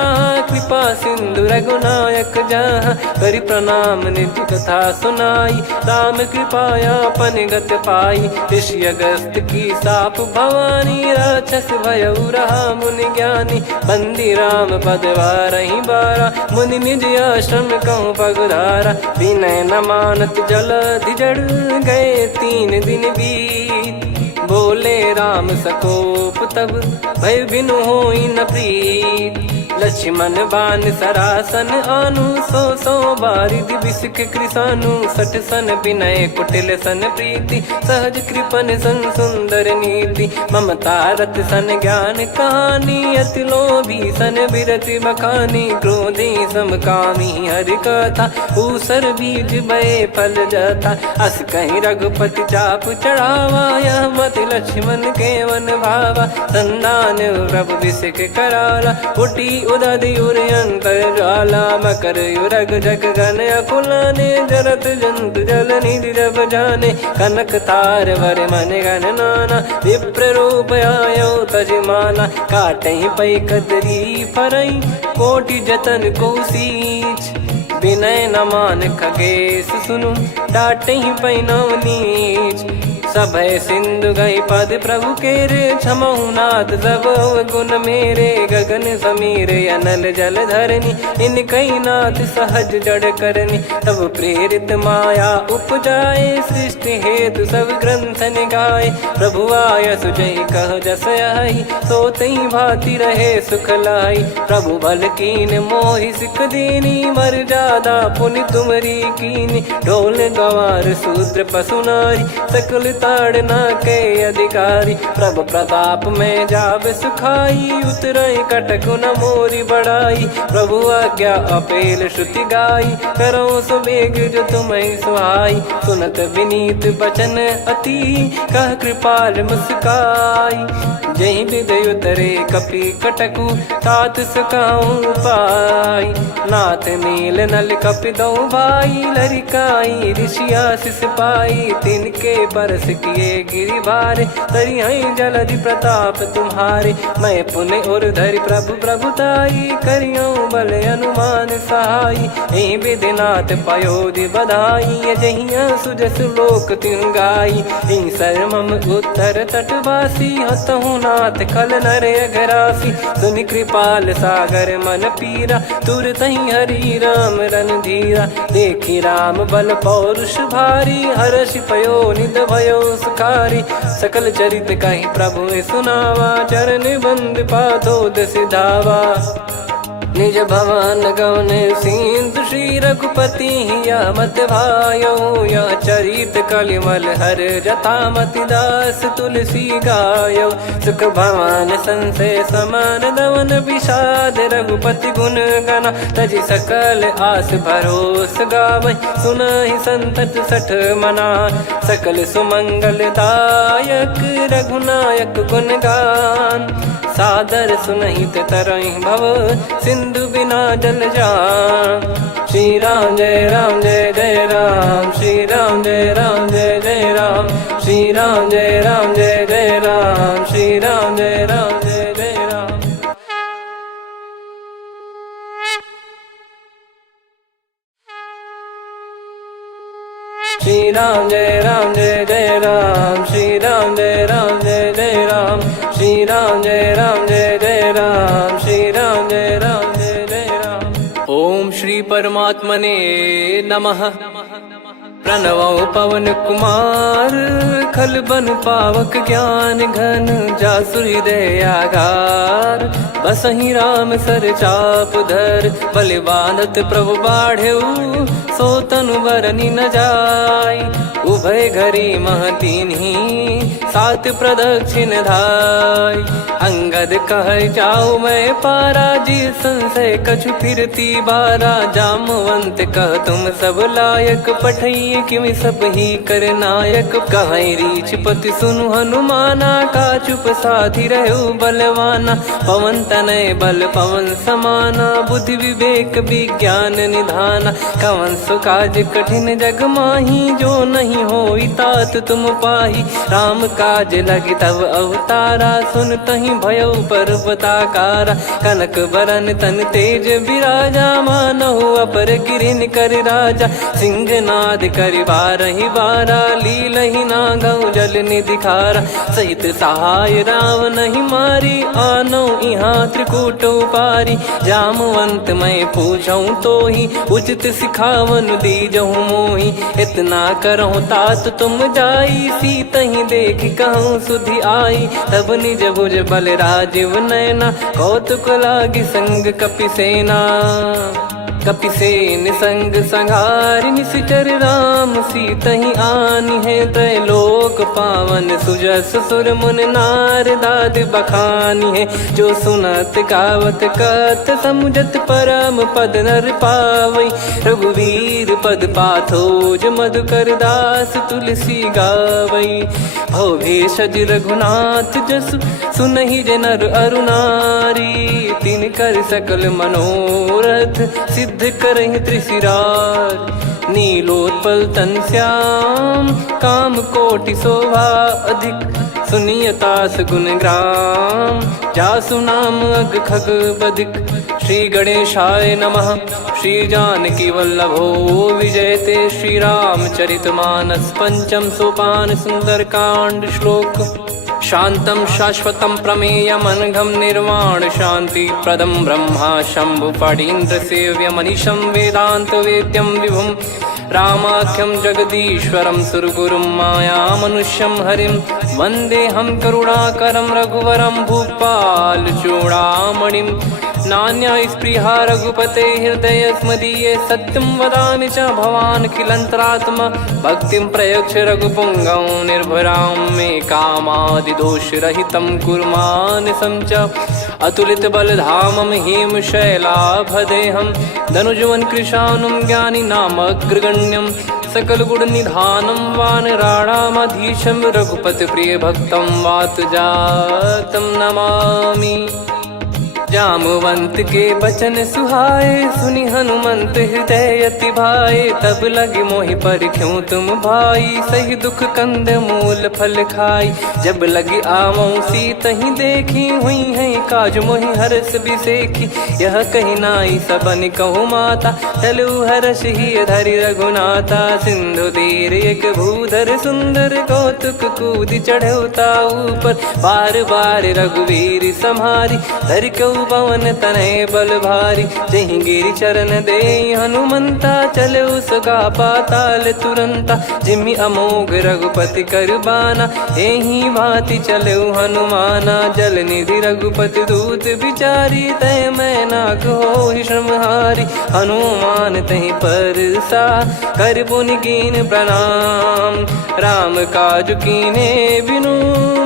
कृपा सिंधु रघुनायक जहाँ, करि प्रणाम निज कथा सुनाई, राम कृपाया अपन गत पाई, ऋषि अगस्त की साप भवानी, राक्षस भयउ रहा मुनि ज्ञानी, बंदी राम पद वारहि बारा, मुनि निज आश्रम कहूँ पगधारा, विनय न मानत जलधि जड़ गए 3 दिन बीत, बोले राम सकोप तब भय बिनु होई न प्रीत, लक्ष्मण बान सरासन आनु, 100 बारिधि बिसक कृसानु, 60 सन विनय कुटिल सन प्रीति, सहज कृपन सन सुंदर नीति, ममता रत सन ज्ञान कहानी, अति लोभी सन विरति बखानी, क्रोधी समकामी हरि कथा, ऊसर बीज बये फल जथा, अस कहीं रघुपति चाप चढ़ावा, यह मत लक्ष्मण के वन भावा, संदान प्रभु बिसक कराला, उठी उदधि उर अंतर ज्वाला, मकर युरग जग गन अकुलाने, जरत जंतु जल निधि जब जाने, कनक तार वर मन गण नाना, विप्र रूप आयो तजमाला, काटे पै कदरी फरई, कोटि जतन को सींच, विनय न मान खगेश सुनु, डाटे ही पैनव नीच, सभय सिंधु गई पद प्रभु केरे, क्षमहु नाथ सब गुण मेरे, गगन समीर अनल जल धरनी, इनकई नाथ सहज जड़ करनी, तब प्रेरित माया उपजाए, सृष्टि हेतु सब ग्रंथ निगाए, प्रभु आय सुजय कह जस आई, सोतई भांति रहे सुख लाई, प्रभु बल कीन मोहि सिख दीनी, मर जादा पुनि तुमरी कीनी, ढोल गवार शूद्र पशु नारी, सकल ताड़ना के अधिकारी, प्रभु प्रताप में जाब सुखाई, उतरई कटक न मोरी बढ़ाई, प्रभु आज्ञा अपेल श्रुति गाई, करो सुबेग जो तुम्हें सुहाई, सुनत विनीत बचन अति, कह कृपाल मुस्काई, जही विदय उतरे कपि कटकु, तात सकाऊं पाई, नाथ नील नल कपि दो भाई, लरिकाई ऋषि आशीष पाई, तिनके पर किए गिरि भारे, तरियहि जलधि प्रताप तुम्हारे। मैं पुण्य और धरि प्रभु प्रभुताई, करियौ बल अनुमान सहाई। एहि विधिनाथ पयोधि बधाई, जहिया सुजस लोक तिहुँ गाई। एहि सरमम उत्तर तटवासी, हतहु नाथ खल नर अघरासी। सुनि कृपाल सागर मन पीरा, तुरतहि हरि राम रणधीरा। देखि राम बल पौरुष भारी, हर्षि पयो निध भयो सुखारी। सकल चरित कहि प्रभु सुनावा, चरण बंद पादोद सिधावा। निज भवन गवन सिंधु श्री रघुपति, यह मत भायो यह चरित कलिमल हर जथा मति दास तुलसी गायो। सुख भवन संशय समान दवन, विषाद रघुपति गुण गना। तजि सकल आस भरोस गावै, सुनहि संतत सठ मना। सकल सुमंगल दायक रघुनायक गुण गान, सादर सुनहित तरहि भव सिंधु बिना जल जान। श्री राम जय राम जय जय राम, श्री राम जय राम जय जय राम, श्री राम जय राम जय जय राम, श्री राम जय राम जय जय राम। श्री राम जय राम जय जय राम, श्री राम जय राम जय जय राम, श्री राम जय राम जय जय राम, श्री राम जय राम जय जय राम। ओम श्री परमात्मने नमः। प्रणवौ पवन कुमार, खल बन पावक ज्ञान घन। जासु हृदय आगार, बसहि राम सर चाप धर। बलि बांधत प्रभु बाढ़ेउ, सो तनु बरनि न जाय। उभय घरी महतीन्ही, सात प्रदक्षिण धाय। अंगद कहै जाऊ मैं पारा, जी संशय कछु फिरती बारा। जामवंत कह तुम सब लायक, पठैये किमि सब ही कर नायक। कहै रीछ पति सुनु हनुमाना, का चुप साधि रहु बलवाना। पवन तनय बल पवन समाना, बुद्धि विवेक विज्ञान निधाना। कवन सो काज कठिन जग माही, जो नहीं होई तात तुम पाही। राम काज लगी तब अवतारा, सुनतहि भयउ पर्वताकारा। कनक बरन तन तेज बिराजा, मानहु अपर गिरिन कर राजा। सिंहनाद करि बारहि बारा, लीलहि नागौ जल निधि खारा। सहित सहाय राम नहीं मारी, आनौ इहाँ त्रिकूट उपारी। जामवंत मैं पूछऊँ तोहि, उचित सिखावन दीजहु मोहि। इतना करहु तात तुम जाई, सीतहि देख कहूँ सुधि आई। तब निज भुज बल राजीव नैना, कौतुक लागी संग कपिसेना। कपिसेन संग संघारि, निशिचर राम सीतहि आनि है। त्रैलोक पावन सुजस सुर मुन नार, दाद बखानी है। जो सुनत गावत कथ, समुझत परम पद नर पावै। रघुवीर पद पाथोज, मधुकर दास तुलसी गावै। भव भेषज रघुनाथ जसु, सुनहि जे नर अरु नारी। तिन कर सकल मनोरथ, सिद्ध करहि त्रिशिरार। नीलोत्पल तन श्याम, काम कोटि शोभा अधिक। सुनियतास गुण ग्राम, जासु नाम अग खग बधिक। श्री गणेशाय नमः। श्री जानकी वल्लभो विजयते, श्री रामचरितमानस। पंचम सोपान सुंदरकांड श्लोक। शांतं शाश्वतं प्रमेयमनघं निर्वाण शांति प्रदं ब्रह्मा शंभु फणीन्द्र सेव्यमनिशं वेदांत वेद्यं विभुं। रामाख्यं जगदीश्वरं सुरगुरुं मायामनुष्यं हरिं। वन्देऽहं करुणाकरं रघुवरं भूपाल चूडामणिं। नान्या स्पृहा रघुपते हृदय स्मदीये। सत्यं वदामि च भवान् खिलन्तरात्मा। भक्तिं प्रयच्छ रघुपुङ्गं निर्भरां मे कामादिदोषरहितं कुर्मानसं च। अतुलित बलधामं हेमशैलाभदेहं। धनुजवन कृशानुं ज्ञानी नामग्रगण्यं। सकल गुण निधानं वानराणामधीशं। रघुपति प्रिय भक्तं वातजातं नमामि। जामवंत के बचन सुहाए, सुनि हनुमंत हृदय अति भाए। तब लगे मोहि पर क्यों तुम भाई, सही दुख कंद मूल फल खाई। जब लगी आवऊं सीतहि देखी, हुई है काज मोहि हरस बिसेखी। यह कही नाई सबन कहु माता, चलू हरष ही धरि रघुनाथा। सिंधु तीर एक भूधर सुंदर, कौतुक कूद चढ़ौता ऊपर। बार बार रघुवीर सम्हारी, धरि कहु पवन तनय बल भारी। जहि गिरि चरण दे हनुमंता, चले उसका पाताल तुरंता। जिमि अमोघ रघुपति कर बाना, एहि भांति चले हनुमाना। जल निधि रघुपति दूत बिचारी, तय मैं नाक होहि श्रमहारी। हनुमान तहि परसा, कर पुनि कीन प्रणाम। राम काज कीने बिनु,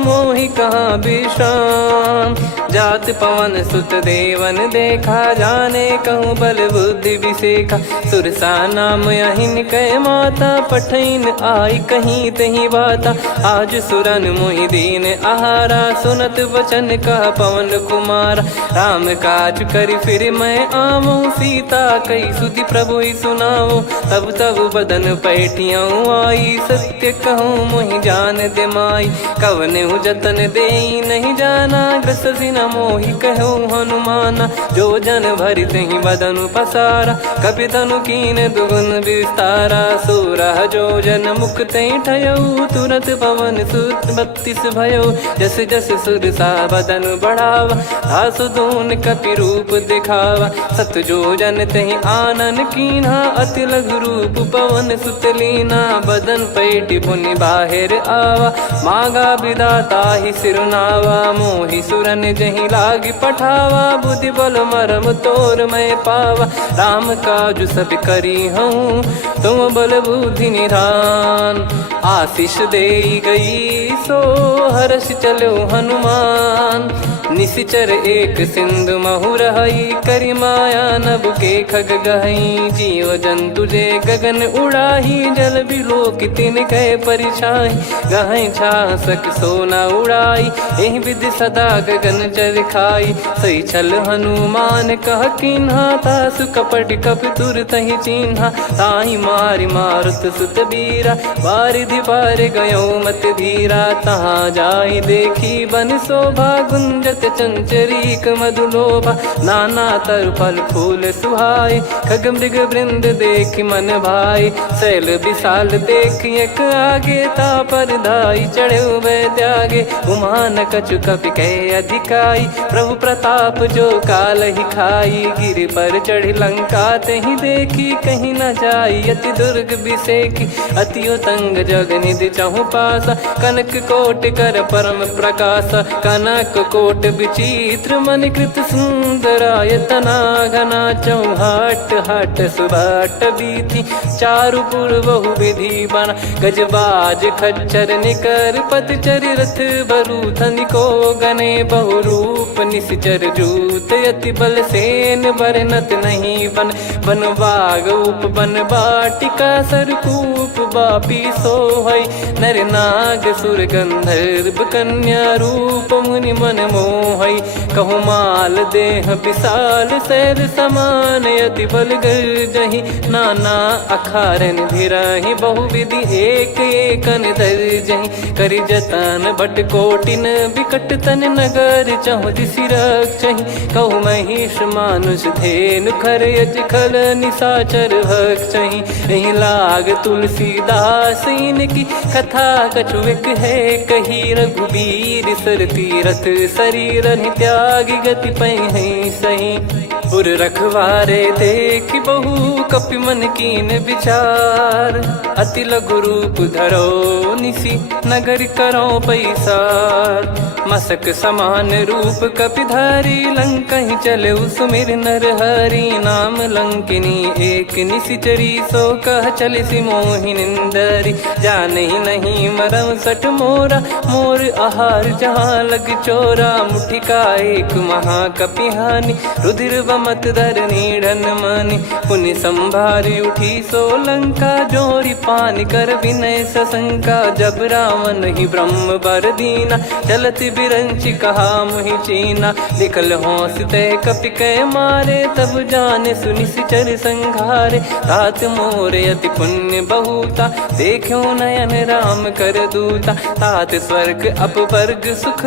मोहि कहाँ विश्राम। जात पवन सुत देवन देखा, जाने कहूँ बल बुद्धि विसेखा। सुरसा नाम अहिन कै माता, पठैन आई कहीं तहीं बाता। आज सुरन मोहि दीन आहारा, सुनत वचन कह पवन कुमारा। राम काज करि फिर मैं आवऊं, सीता कई सुधि प्रभु ही सुनाओ। तब तब बदन पैठियाँ आई, सत्य कहूँ मोहि जान दे माई। कवनेहु जतन देई नहीं जाना, ग्रसि न मोहि कहूँ हनुमाना। जो जन भरि तहि बदनु पसारा, कपि तनु कीन दुगुन विस्तारा। सोरह जो जन मुख तहि ठयऊ, तुरत पवन सुत 32 भयऊ। जस जस सुरसा बदन बढ़ावा, आसु दून कपि रूप दिखावा। सत जो जन तहि आनन कीन्हा, अति लघु रूप पवन सुत लीना। बदन पैठि पुनि बाहिर आवा, मांगा विधाता ही सिरुनावा। मोहि सुरन जहि लागी पठावा, बुद्धि बल मरम तोर मैं पावा। राम काज सब करी हूँ, तुम बल बुद्धि निधान। आशीष दे गई सो, हर्ष चलो हनुमान। निशिचर एक सिंधु महु रहई, करि माया नभ के खग गहई। जीव जंतु जे गगन उड़ाही, जल बिलोक तिन कह परिछाई। गहई छासक सोना उड़ाई, एहि विधि सदा गगन चर खाई। सही छल हनुमान कह कीन्हा, तासु कपट कप तुर तहि चिन्हा। ताहि मारि मारुत सुत बीरा, बारिधि पार गयो मत धीरा। तहाँ जाई देखी बन शोभा, गुंजत चंचरीक मधुलोभा। नाना तर फल फूल सुहाई, खग मृग वृंद देख मन भाई। शैल विशाल देख एक आगे, तापर धाई चढ़े वै त्यागे। उमान कछु कपि कह अधिकाई, प्रभु प्रताप जो काल ही खाई। गिरि पर चढ़ी लंका तहि देखी, कहीं न जाई अति दुर्ग बिसेखी। अति उतंग जग निधि चहु पासा, कनक कोट कर परम प्रकाश। कनक कोट विचित्र मन कृत सुंदरायतना। घना चौहाट हाट सुबाट बीथी, चारु पुर बहु विधि बना। गजबाज खच्चर निकर पतचर, रथ बरु धनिको गने। बहु रूप निश्चर जूत, अति बल सेन बरनत नहीं बन। बन बाग उप बन बाटिका, सरकूप बापी सोहई। नर नाग सुर गंधर्व कन्या, रूप मुनि मन मोहई। कहु माल देह विशाल, शैल समान अति बल गर्जहि। नाना अखारन भिरहि, बहु विधि एक एकन दर्जहि। करि जतन बट कोटिन, विकट तन नगर चहु दिसि रक्षहि। कहु महिष मानुष धेनु, खर यज खल निशाचर भक्षहि। एहि लाग तुलसीदास इनकी, कथा कछु एक है कही। रघुबीर सर तीरथ शरीर, त्यागी गति पै सही। उर रखवारे देख बहु, कपि मन कीन विचार। अति लघु रूप धरो निसी, नगर करो पैसार। मसक समान रूप कपिधारी, लंकहि चले सुमिर नर हरि। नाम लंकिनी एक निशिचरी, सो कह चलिसि मोहि निंदरी। जानहि नहीं मरम सठ मोरा, मोर आहार जहाँ लग चोरा। मुठिका एक महाकपिहानि, रुधिर बमत धरनी ढन मानी। पुनि संभारी उठी सोलंका, जोरी पानी कर विनय सशंका। जब रावण ही ब्रह्म बर दीना, चलत बिरंच कहा मुहि चीना। लिखल होंस तय कपि कै मारे, तब जाने सुनि सिचर संघारे। तात मोर अति पुण्य बहुता, देखो नयन राम कर दूता। तात स्वर्ग अपवर्ग सुख,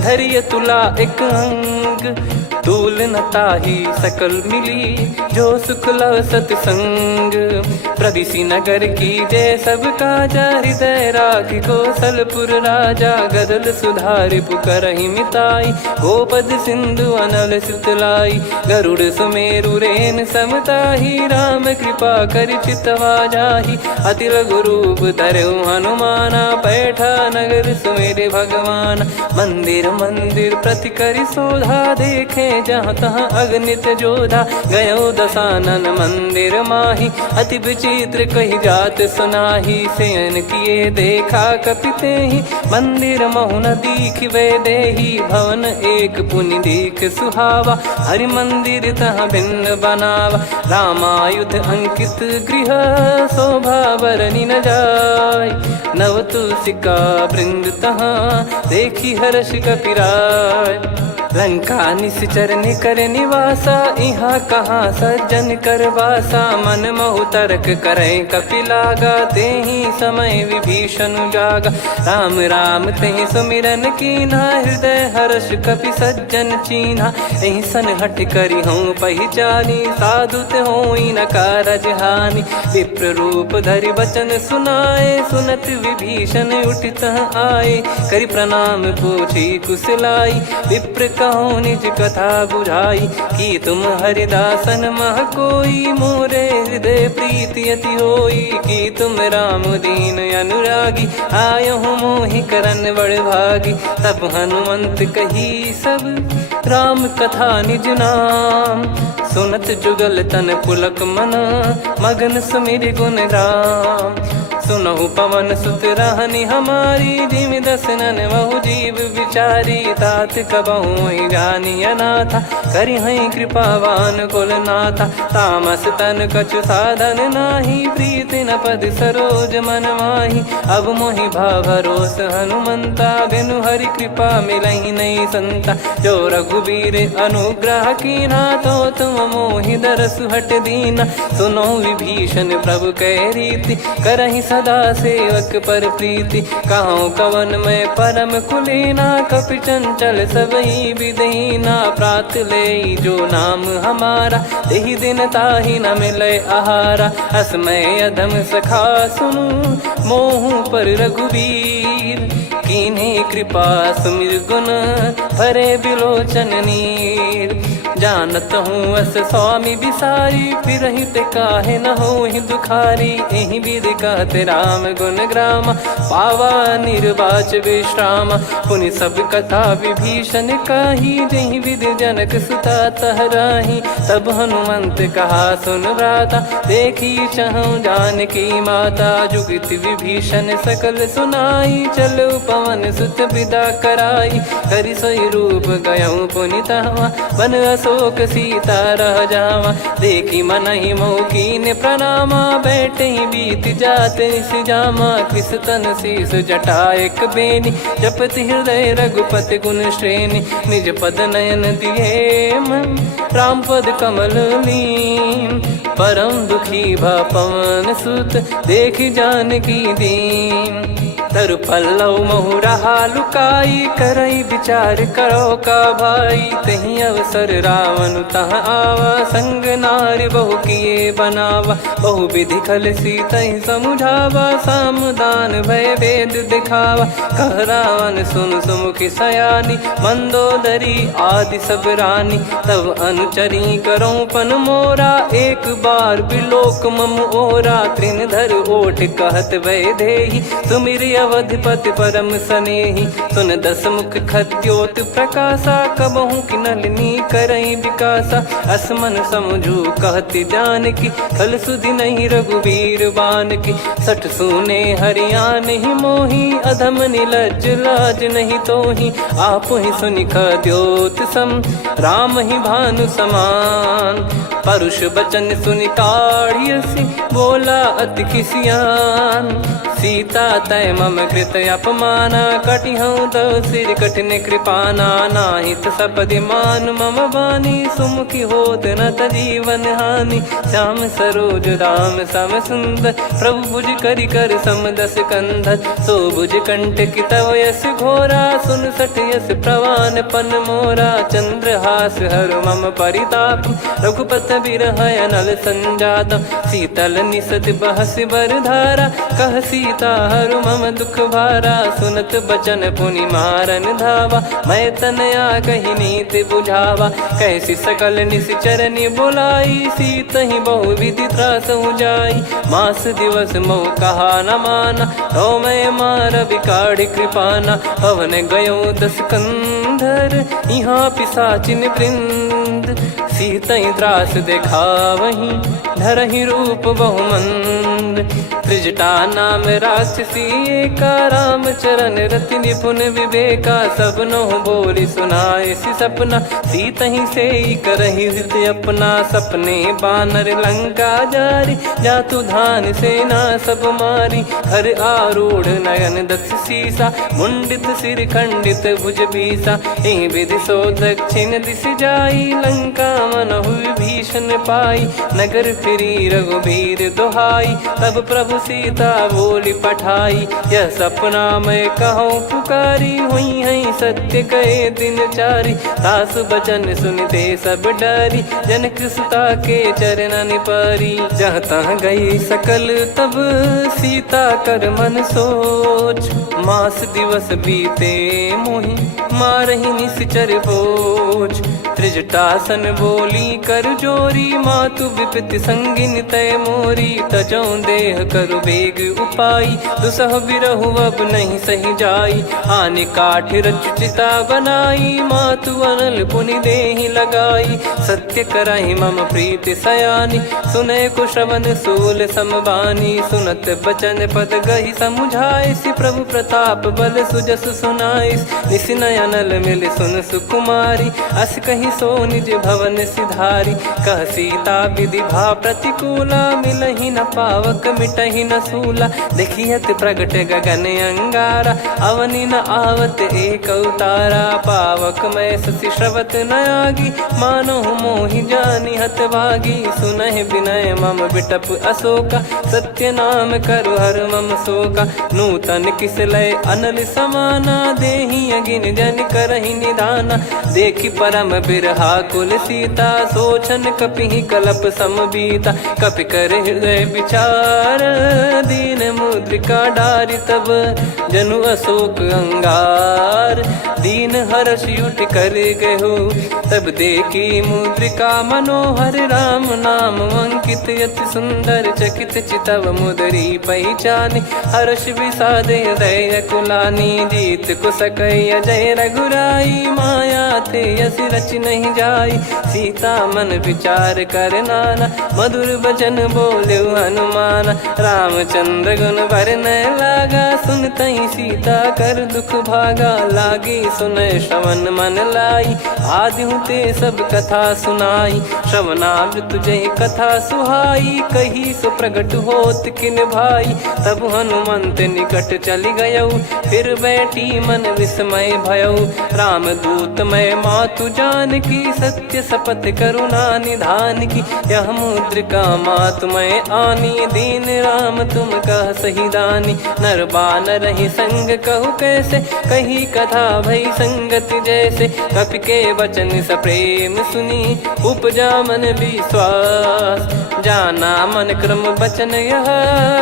धैर्य तुला एक अंग। तूल न ताहि सकल मिली, जो सुख लव सतसंग। प्रदिशि नगर की जय सब काजा, हृदय राखि कौशलपुर राजा। गदल सुधारि पुकारहि मिताई, गोपद सिंधु अनल सितलाई। गरुड़ सुमेरु रेन समताहि, राम कृपा करि चितवा जाहि। अति लघु रूप धरऊ हनुमाना, बैठा नगर सुमेरे भगवान। मंदिर मंदिर प्रति करि शोधा, देखे जहाँ तहाँ अगणित जोधा। गयो दशानन मंदिर माही, अति विचित्र कही जात सुनाही। शयन किए देखा कपिते ही, मंदिर महु न दीख वे देही। भवन एक पुनि दीख सुहावा, हरि मंदिर तहाँ भिन्न बनावा। रामायुध अंकित गृह, शोभा बरनी न जाय। नव तुलसिका वृंद तहाँ, देखी हर्ष कपिराय। लंका निश्चर निकर निवासा, यहाँ कहाँ सज्जन कर वासा। मन महु तर्क करें कपिलागा, तेहि समय विभीषण जागा। राम राम तेहि सुमिरन कीन्हा, हृदय हर्ष कपि सज्जन चीन्हा। एहि सन हठ करि हूँ पहिचानी, साधु होई न कारज हानि। विप्र रूप धरि वचन सुनाए, सुनत विभीषण उठित आए। करि प्रणाम पूछी कुशलाई, विप्र कहो निज कथा बुझाई। कि तुम हरिदासन मह कोई, मोरे हृदय प्रीति अति होई। कि तुम राम दीन अनुरागी, आयहु मोहि करन बड़ भागी। तब हनुमंत कही सब, राम कथा निज नाम। सुनत जुगल तन पुलक मन, मगन सुमिर गुण राम। सुनहु पवन सुत रहनी हमारी, जिमि दसनन महु जीव विचारी। तात कबहु जानी अनाथा, करि हई कृपावान कुल नाथा। तामस तन कछु साधन नाही, प्रीति न पद सरोज मन माही। अब मोहि भाव भरोस हनुमंता, बिनु हरि कृपा मिलहि नहीं संता। जो रघुबीर अनुग्रह कीन्हा, तो तुम मोहि दरसु हट दीना। सुनो विभीषण प्रभु कह रीति, करहि सदा सेवक पर प्रीति। कहूँ कवन में परम कुलीना, कपि चंचल सबई विदहीना। प्रात ले जो नाम हमारा, तेहि दिन ताहि न मिले आहारा। असमय अधम सखा सुनु, मोहु पर रघुवीर। कीन्ही कृपा सुमिर गुण, भरे बिलोचन नीर। जानत हूँ अस स्वामी बिसारी, फिरहि ते काहे न होहि दुखारी। एहि विधि कहते राम गुण ग्राम, पावा निर्वाच विश्राम। पुनि सब कथा विभीषण काही, जहि विधि जनक सुता तहराही। तब हनुमंत कहा सुन भ्राता, देखी चहु जानकी माता। जुगति विभीषण सकल सुनाई, चलो पवन सुत विदा कराई। करि सोई रूप गयऊँ पुनि तहवा, बन अशोक सीता रह जावा। देखी मनहि मोह कीन्ह प्रणामा, बैठे ही बीत जात निस जामा। कृस तन शीस जटा एक बेनी, जपति हृदय रघुपति गुण श्रेणी। निज पद नयन दिए मन, राम पद कमल लीन। परम दुखी भा पवन सुत, देखि जानकी दीन। तरु पल्लव महु रहा लुकाई, करई विचार करो का भाई। तहि अवसर रावण तह आवा, संग नारी बहु किए बनावा। बहु विधि खल सीतहि समुझावा, सामदान भय वेद दिखावा। कह रावण सुन सुमुखि सयानी, मंदोदरी आदि सब रानी। तब अनुचरी करो पन मोरा, एक बार बिलोक मम ओरा। तृण धर ओठ कहत भय देहि, सुमिर अवधिपति परम सनेही। सुन दस मुख खद्योत प्रकाशा, कबहू की नलिनी करई विकासा। असमन समझू कहती जान की, खल सुधि नहीं रघुवीर बान की। सठ सुने हरियाण ही मोही, अधम निलज्ज लाज नहीं तोही। आप ही सुनि खद्योत सम, राम ही भानु समान। परुष बचन सुनि काढ़ियसि, बोला अति खिसियान। सीता तय मम कृत अपमाना, कटिहऊँ तो सिर कठिन कृपाना। नाहित सपदि मान मम बानी, सुमुखी होत न त जीवन हानि। श्याम सरोज दाम सम सुंदर, प्रभु भुज करि कर सम दस कंधर। सो भुज कंठ की तव यस घोरा, सुन सठ यस प्रवान पन मोरा। चंद्रहास हर मम परिताप, रघुपत बिरह अनल संजात। शीतल निसत बहस बर धारा, कह सीता हर मम दुख भारा। सुनत बचन पुनि मारन धावा, मैं तनया कही नीति बुझावा। कैसी सकल निश्चर बुलाई, सीत ही बहु विधि त्रास जाई। मास दिवस मोह कहा न माना, तो मैं मार बिकाढ़ कृपाना। पवन गयो दस कंधर, यहाँ पिशाचिन वृंद। सीतई त्रास देखा वहीं, धरहि रूप बहुमंद। त्रिजटा नाम राक्षसी एका, राम चरण रति निपुण विवेका। सबनो बोली सुनाए सि सपना, सीतहि से करहि हृदय अपना। सपने बानर लंका जारी, जातु धान सेना सब मारी। हर आरूढ़ नयन दक्ष सीसा, मुंडित सिर खंडित भुज बीसा। एहि विधि सो दक्षिण दिश जाई, लंका मनहु भीषण पाई। नगर फिरी रघुबीर दुहाई, तब प्रभु सीता बोली पठाई। यह सपना मैं कहूँ पुकारी, हुई है सत्य कहे दिन चारी। दास बचन सुनते सब डरी, जनक सुता के चरण पारी। जहाँ तहाँ गई सकल तब, सीता कर मन सोच। मास दिवस बीते मोहि, मारहि निश्चर बोझ। त्रिजटासन बोली कर जोरी, मातु विपति संगिन तय मोरी। तजौ देह करु बेग उपाई, दुसह बिरहु अब नहीं सही जाई। हानि काठ रचिता बनाई, मातु अनल पुनि देहि लगाई। सत्य करहि मम प्रीति सयानी, सुनय को श्रवण सूल समबानी। सुनत बचन पद गहि समुझाइसि, प्रभु प्रताप बल सुजस सुनाइस। निसिनय अनल मिल सुन सुकुमारी, अस कहि सो निज भवन सिधारी। कह सीता विधि भा प्रतिकूला, मिलहि न पावक मिटहि न सूला। देखियत प्रगट गगन अंगारा, अवनि न आवत एक अवतारा। पावक मैं शशि श्रवत न आगी, मानो मोहि जानि हत भागी। सुनहि विनय मम बिटप अशोका, सत्य नाम करु हर मम शोका। नूतन किस लय अनल समाना, देहि अगिन जन करहि निदाना। देखि परम बिरहा कुल सीता, सोचन कपिहि कलप समबीता। कपि कर हृदय विचार, दीन मुद्रिका डारि तब। जनु अशोक अंगार, दीन हर्ष उठ कर गहु। तब देखी मुद्रिका मनोहर, राम नाम अंकित अति सुंदर। चकित चितव मुदरी पहचानी, हर्ष विषाद हृदय कुलानी। जीत को सकय जय रघुराई, माया थे यस रच नहीं जाई। सीता मन विचार कर नाना, मधुर बचन बोले हनुमान। रामचंद्र गुण भरन लागा, सुनतहि सीता कर दुख भागा। लागी सुनय श्रवण मन लाई, आदिहु ते सब कथा सुनाई। श्रवणामृत जय कथा सुहाई, कही सो प्रगट होत किन भाई। तब हनुमंत निकट चली गयौ, फिर बैठी मन विस्मय भयौ। राम दूत मैं मातु जान की, सत्य शपथ करुणा निधान की। यह मुद्रिका मातु मैं आनी, दीन राम तुम कह सही दानी। नर बानर ही संग कहु कैसे, कही कथा भई भई संगति जैसे, कपि के वचन स प्रेम सुनी, उपजा मन विश्वास। जाना मन क्रम बचन यह,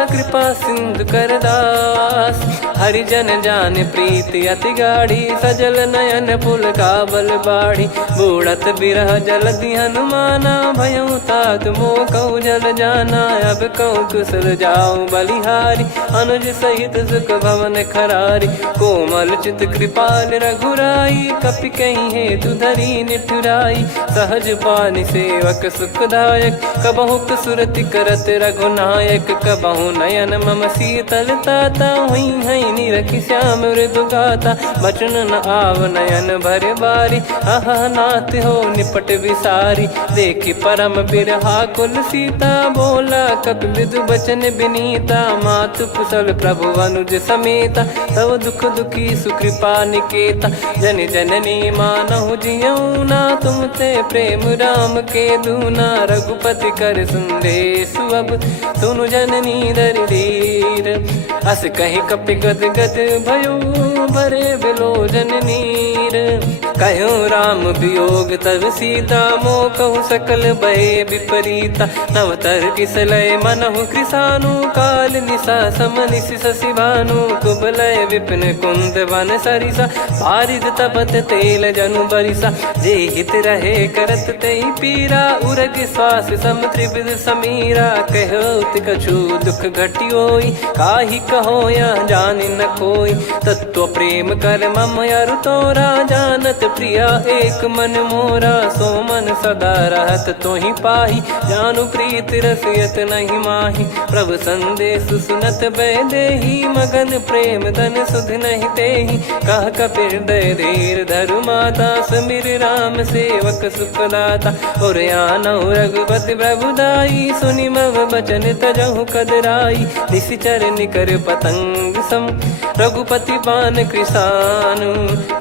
कृपा सिंधु कर दास। हरिजन जान प्रीति अति गाढ़ी, सजल नयन पुल काबल बाढ़ी। बूढ़त बिरह जलधि हनुमाना, भयउ तात मोह कहु जल जाना। अब कहु कुशल जाऊं बलिहारी, अनुज सहित सुख भवन खरारी। कोमल चित कृपाल रघुराई, कपि कहीं हेतु धरी निठुराई। सहज पानि सेवक सुखदायक, कबहु सुरति करत रघुनायक। कबहु नयन मम शीतलता, हुई हई निरखि श्याम मृदु गाता। बचन न आव नयन भर बारी, आह नाथ हो निपट विसारी। देखि परम बिरहा कुल सीता, बोला कपि विदु बचन बिनीता। मातु कुशल प्रभु अनुज समेता, तव दुख दुखी सुकृपा निकेता। जन जननी मानहु जियऊ ना, तुम ते प्रेम राम के दूना। रघुपति कर संदेशु अब, सुनु जननी दर धीर। अस कहीं कपि गद गद भयो, भरे बिलोचन नीर। कहो राम वियोग तब सीता, मोह कहु सकल भय विपरीता। नवतर किसलय मनहु कृसानु, काल निशा समनिशि शशि भानु। कुबलय विपिन कुंद वन सरिसा, पारिद तपत तेल जनु बरिसा। जे हित रहे करत तेहि पीरा, उरग श्वास सम त्रिविध समीरा। कहो कछु दुख घटियोई, काहि कहो या जानि न कोई। तत्व प्रेम कर मम अरु तोरा, जानत प्रिया एक मन मोरा। सो मन सदा रहत तोहि पाही, जानु प्रीत रसियत नहीं माही। प्रभु संदेश सुनत बैदेही, मगन प्रेम धन सुध नहीं तेहि। कह कपि हृदय धीर धरु माता, सुमिर राम सेवक सुखदाता। और आनहु रघुपति प्रभुदाई, सुनि मम बचन तजहु कदराई। निशिचर निकर पतंग सम, रघुपति पान कृसानु।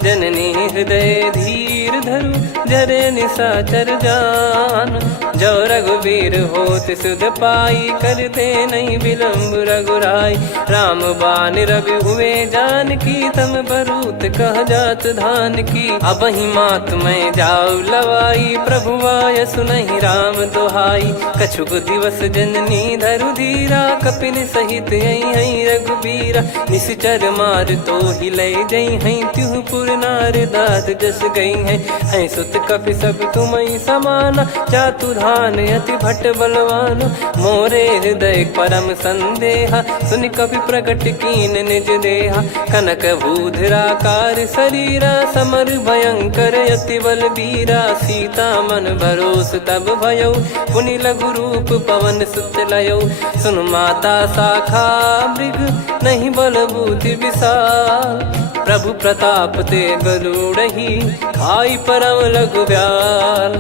जननी हृदय धीर धरु, जरे निशाचर जान। जो रघुबीर होत सुध पाई, करते नहीं विलम्ब रघुराई। राम बान रवि हुए जानकी, तम बरूत कह जात धान की। अब ही मात मैं जाऊ लवाई, प्रभु आय सुनहि राम दोहाई। कछुक दिवस जननी धरु धीरा, कपिन सहित यही रघुबीरा। निश्चर मार तो ही ले जई हैं, त्यों पुर नार दात जस गई हैं। सुत कपि सब तुमहि समाना, चातु धान अति भट बलवान। मोरे हृदय परम संदेहा, सुनि कपि प्रकट कीन निज देहा। कनक भूधराकार शरीरा, समर भयंकर अति बलबीरा। सीता मन भरोस तब भयउ, पुनि लघु रूप पवन सुत लयउ। सुन माता शाखा मृग, नहीं बल बुद्धि विशाल। प्रभु प्रताप ते गरुड़हि, खाई परम लघु ब्याल।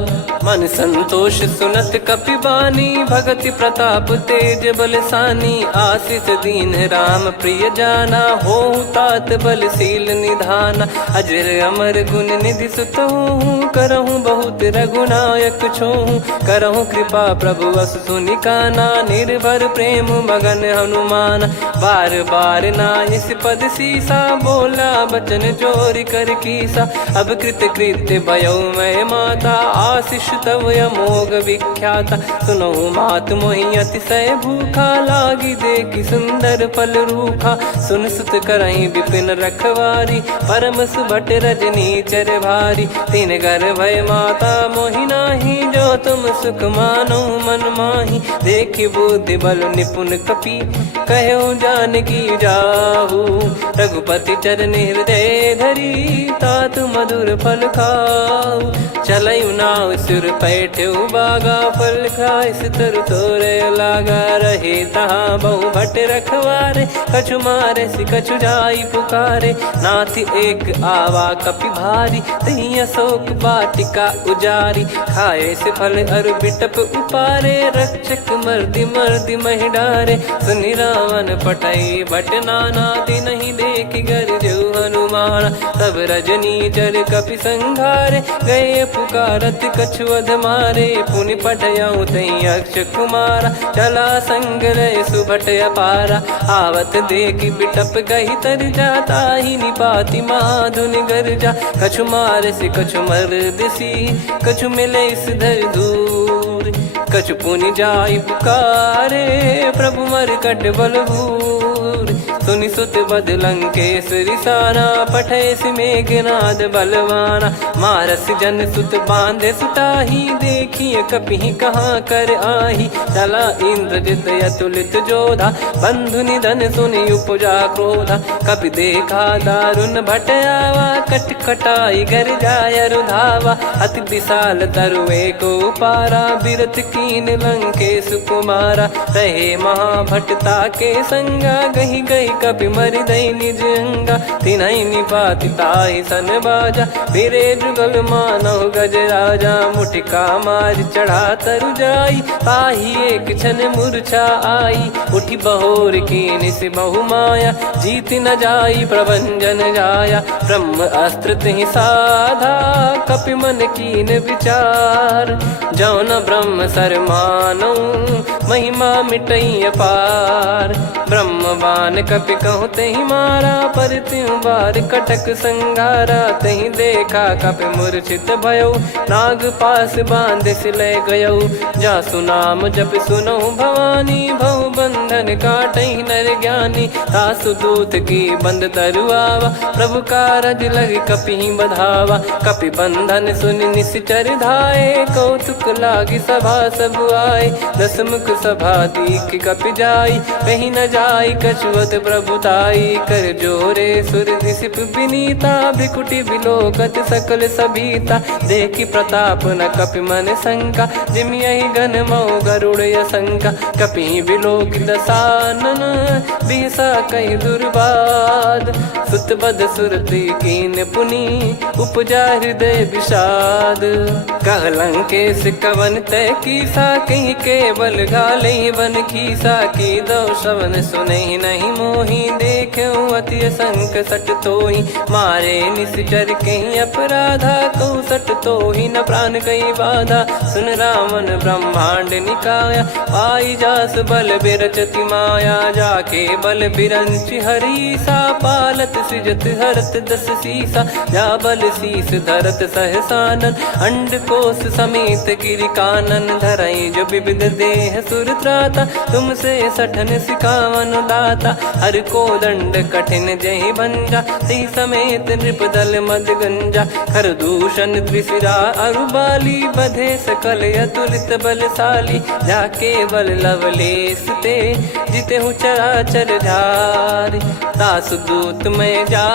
मन संतोष सुनत कपि बानी, भगति प्रताप तेज बलसानी। आशीष दीन राम प्रिय जाना, होहु तात बलशील निधाना। अजर अमर गुण निधि सुतहु, करहु बहुत रघुनायक छोहु। करहु कृपा प्रभु अस सुनि काना, निर्भर प्रेम मगन हनुमान। बार बार नायस पद सीसा, बोला बचन चोरी कर कीसा। अब कृत कृत्य भयो मैं माता, आशीष तव अमोघ विख्याता। सुनहु मात मोहि अतिशय भूखा, लागी देखि सुंदर फल रूखा। सुन सुत करहि विपिन रखवारी, परम सुभट रजनी चर भारी। तीन घर भय माता मोहि नाही, जो तुम सुख मानो मन माही। देखि बुद्धि बल निपुण कपि, कहो जानकी जाहू। रघुपति चरण हृदय धरी, तात मधुर फल खाऊ। चलयु नाव सिर पैठ्यु बागा, फल खाय सितर तोरे लागा। रहे तहाँ बहु भट रखवारे, कछु मारे सि कछु जाई पुकारे। नाथ एक आवा कपि भारी, तही अशोक वाटिका उजारी। खाए से फल अरु बिटप उपारे, रक्षक मर्दि मर्दि महि डारे। सुनि रावण पटई भट नाना, तिनहि देखि गरजउ हनुमान। तब रजनी चर कपि संघारे, गए पुकारत कछु वध मारे पुनि पठयऊ तई अक्ष कुमारा चला संग रहे सुभट अपारा आवत देखी बिटप गही तर जाता ही निपाति महाधुनि गर्जा कछु मार से कछु मर्द सी कछु मिले इस धर दूर कछु पुनि जाई पुकारे प्रभु मरकट बलभूर सुनि सुत बद लंकेश्वरी साना पठय मेघनाद बलवाना मारस जन सुत बांधे सुताही देखिए कपि कहाँ कर आही चला इंद्रजित अतुलित जोधा बंधु निधन सुनि उपजा क्रोधा कपि देखा दारुण भट आवा कट कटाई घर जाय रुधावा अति विशाल तरुए को पारा बिरत कीन लंकेश कुमारा रहे महाभटता के संगा गही गही कपि मरि दई निज अंगा तिन्हई निपाति ताहि सन बाजा फिरे जुगल मानव गज राजा मुठिका मार चढ़ा तरु जाई ताही एक क्षण मूर्छा आई उठी बहोर कीन से बहु माया जीत न जाई प्रभंजन जाया ब्रह्म अस्त्र तिहि साधा कपि मन कीन विचार जौ न ब्रह्म सर मानौ महिमा मिटई अपार ब्रह्मवान कपि कहु तहि मारा पर त्यों बार कटक संगारा तहि देखा कपि मूर्छित भयो नाग पास बांध सिले गयो जा सुनाम जप सुनहु भवानी भव बंधन काटहि नर ज्ञानी तासु दूत की बंद तरुआवा प्रभु कारज लग कपि बधावा कपि बंधन सुन निश्चर धाये कौतुक लागी सभा सब आए दसमुख सभा दीख कपि जाई कहीं न जाई कछुवत प्रभुताई कर जोरे सुर दिसिप विनीता भिकुटी बिलोकत सकल सबीता देखी प्रताप न कपि मन शंका जिम यही गन मऊ गरुड़ शंका कपि बिलोकित सानन बिहसा कहीं दुर्बाद सुत बद सुरति कीन पुनि उपजा हृदय विषाद कहलंकेश कवन तय कीसा कहीं केवल घाले बन खीसा की दो शवन सुने नहीं मोही देखे अति संक सट तोही मारे निश्चर कहीं अपराधा कहु सट तोही न प्राण कहीं बाधा सुन रावण ब्रह्मांड निकाया पाई जास बल बिरचति माया जाके बल बिरंच हरीसा पालत सृजत हरत दस सीसा जा बल शीस धरत सहसानन अंड कोश समेत गिरि कानन धरई जो विविध देह सुर त्राता तुमसे सठन सिखावन दाता हर को दंड कठिन जय भंजा ती समेत नृपदल मद गंजा खर दूषण त्रिशिरा अरुबाली बधे सकल अतुलित बलशाली जाके बल लवलेस ते जिते हूँ चराचर झारी दास दूत में जा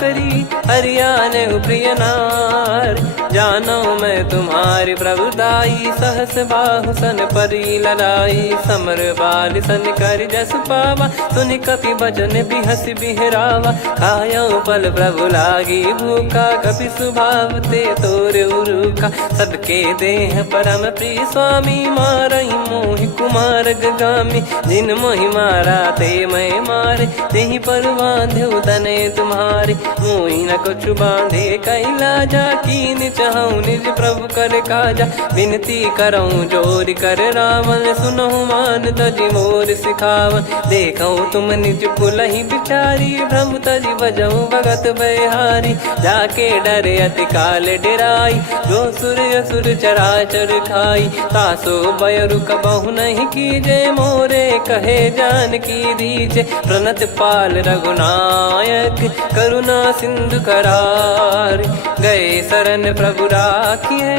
करी हरियाने प्रिय नार जानो मैं तुम्हारी प्रभुदाई सहस बाहु सन परी लड़ाई समर बाल सन कर जस पावा सुनि कपि भजन बिहस बिहरावा खायो पल प्रभु लागी भूखा कपि स्वभाव ते तोर उरुखा सबके देह परम प्रिय स्वामी मारई मोहि कुमार गगामी जिन मोहि मारा ते मैं मारे तेहि पर बांधो तने तुम्हारे मोहि न कछु बांधे कैला जा कीन चाहूं निज प्रभु कर काजा विनती करऊं जोर कर रावण सुनहु मान तजि मोर सिखावन देखऊं तुम निज पुलहि बिचारी भ्रम तजि बजऊं भगत बहारी जाके डरे अति काल डेराई जो सुर असुर चराचर खाई तासो बयरु कबहु नहीं कीजे मोरे कहे जान की दीजे प्रणत पाल रघुनायक करुणा सिंधु करार गए शरण प्रभु राखिए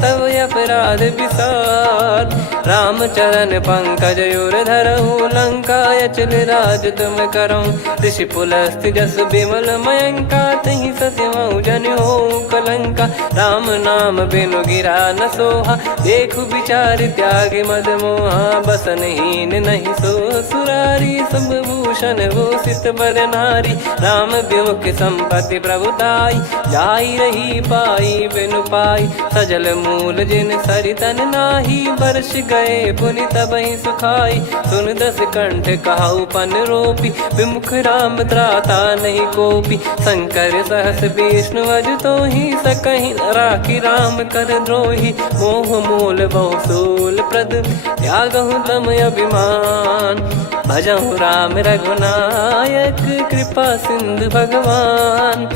तब अपराध विसार राम चरण पंकज उर धरहु लंका अचल राज तुम करऊं ऋषि पुलस्ति जस विमल मयंका तहि सत्यमऊ जन हो कलंका राम नाम बिनु गिरा न सोहा देखु विचार त्याग मद मोहा बसनहीन नहीं सो सुरारी सब भूषण भूषित बर नारी, राम विमुख संपत्ति प्रभुताई, जाई रही पाई बिनु पाई, सजल मूल जिन सरितन नाही, बरस गए पुनि तबहि सुखाई, सुन दस कंठ कहाऊ पन रोपी, विमुख राम त्राता नहीं कोपी, शंकर सहस विष्णु अज तो ही सकहि राखी, राम कर द्रोही, मोह मूल बहु सूल प्रद, त्यागहु तम अभिमान, भजहु राम रघुनायक, कृपा सिंधु भगवान,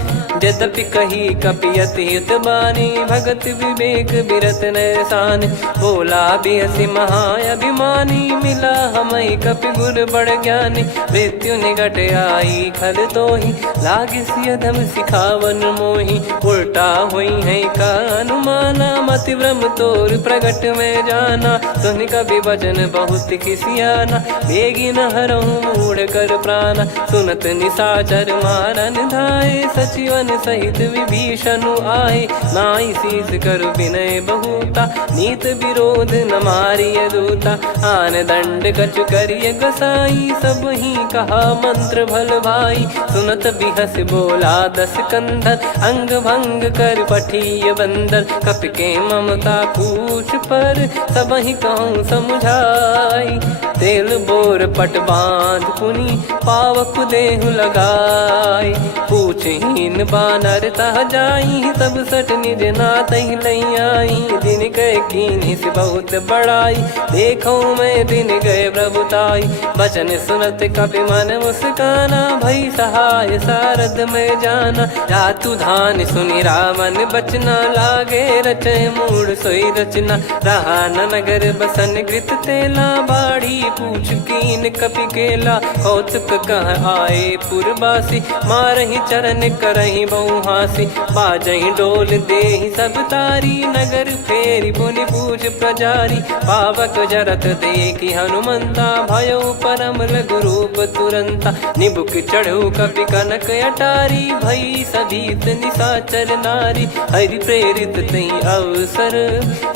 यद्यपि कही कपियति हित बानी, भगत विवेक बिरत नैसान, बोला बिहसी महाअभिमानी, मिला हमई कपि गुर बड़ ज्ञानी, मृत्यु निकट आई खल तोहि, लागे सिय धम सिखावन मोहि, उल्टा हुई है का अनुमाना, मति भ्रम तोर प्रगट में जाना, सुन कवि वचन बहुत खिसियाना, बेगी न हरहु मूढ़ कर प्राणा, सुनत निशाचर मारन धाये, सचिवन सहित विभीषणु आए, नाई शीस कर विनय बहुता, नीत विरोध न मारिय दूता, आन दंड कछु करिय गसाई, सब ही कहा मंत्र भल भाई, सुनत बिहस बोला दस कंधर, अंग भंग कर पठिय बंदर, कप के ममता पूछ पर, सब ही कहूँ समझाई, तेल बोर पट बांध पुनि, पावक देहु लगाई, पूछहीन बानर तह जाई, सब सट निज नातहि लई आई, दिन गए कीन्ही से बहुत बड़ाई, देखो मैं दिन गए प्रभुताई, बचन सुनत कपि मन मुस्काना, भई सहाय सारद में जाना, जातु धान सुनि रामन बचना, लागे रचय मूढ़ सोई रचना, रहा न नगर बसन कृत तेला, बाड़ी पूछ कीन कपि केला, कौतुक कह आए पुरबासी, मारहि चरण करहि बहु हासी, बाजहि डोल देहि सब तारी, नगर फेरी पुनि पूज प्रजारी, पावक जरत देखि हनुमंता, भयो परम लघु रूप तुरंता, निबुक चढ़ऊ कपि कनक अटारी, भई सभीत निशाचर नारी, हरि प्रेरित तई अवसर,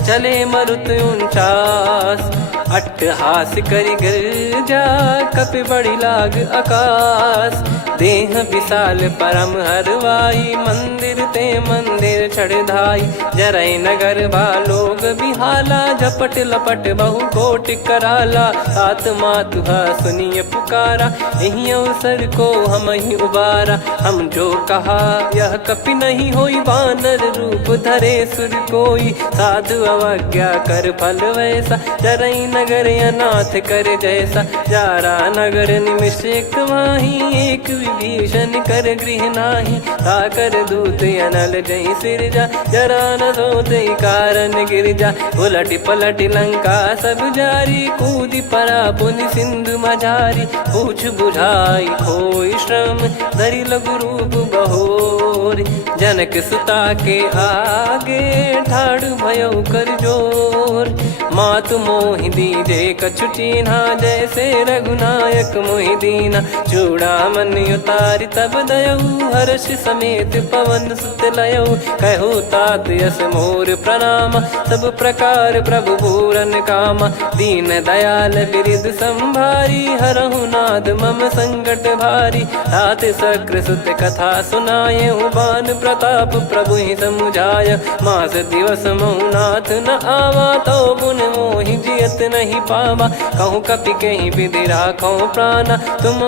चले मरुत 49, अट्टहास करि गिरजा, कपि बड़ी लाग आकाश, देह विशाल परम हरवाई, मंदिर ते मंदिर चढ़धाई, जरई नगर भालोग बिहाला, झपट लपट बहु कोट कराला, सात मातुहा सुनिय पुकारा, यही अवसर को हम ही उबारा, हम जो कहा यह कपि नहीं होई, बानर रूप धरे सुर कोई, साधु अवज्ञा कर फल वैसा, जरई नगर अनाथ कर जैसा, जारा नगर निमिष एक माही, एक विभीषण कर गृह नाही, ताकर दूत अनल जय सिरजा, जरा न सोते कारण गिरजा, उलट पलट लंका सब जारी, कूदी परा पुनि सिंधु मझारी, पूछ बुझाई खोई श्रम, धरि लघु रूप बहोर, जनक सुता के आगे, ठाड़ भयो कर जोर, मातु मोहि दीजे कछु चीन्हा, जैसे रघुनायक मोहि दीना, चूड़ामन उतारि तब दयऊ, हर्ष समेत पवन सुत लयऊ, कहु तात यस मोर प्रणाम, सब प्रकार प्रभु पूरन कामा, दीन दयाल बिरिद संभारी, हरहु नाद मम संकट भारी, तात सक्र सुत कथा सुनाये, बान प्रताप प्रभु ही समुझाय, मास दिवस महु नाथ न आवा, तो गुण मोहि जियत नहीं पावा, कहूँ कपि कहीं विधि राखो प्राणा, तुम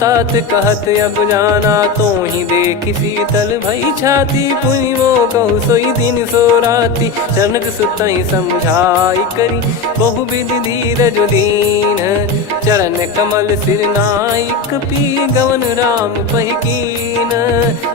तात कहत अब जाना, तो ही देख शीतल भई छाती, पुनि मो कहु सोई दिन सो राती, जनक सुतहि समझाई करी, बहु विधि धीरज दीन, चरण कमल सिर नाइक, पी गवन राम पहिकीन,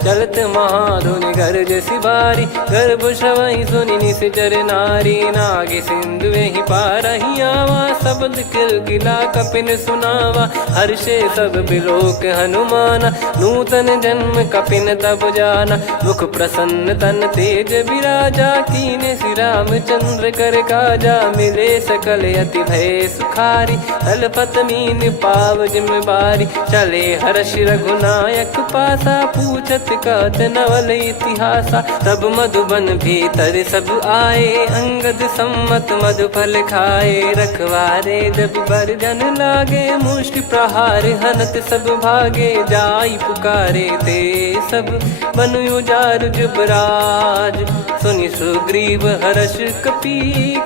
चलत महाधुनि गरज सिबारी, गर्भ श्रवहि सुनि निश्चर नारी, नागे सिंधु ही पारहि आवा, शब्द किल गिला कपिन सुनावा, हर्षे सब बिलोक हनुमाना, नूतन जन्म कपिन तब जाना, मुख प्रसन्न तन तेज विराजा, कीने श्री रामचंद्र कर काजा, मिले सकल अति भय सुखारी, तलपत मीन पाव जिम्मेवारी, चले हर्ष रघुनायक पासा, पूछत कहत नवल इतिहासा, तब मधुबन भीतर सब आए, अंगद सम्मत मधुफल खाए, रखवारे, जब बरजन लागे मुष्टि प्रहार, हनत सब भागे जाई पुकारे ते सब बनु उजार जुबराज। सुनि सुग्रीव हर्ष कपि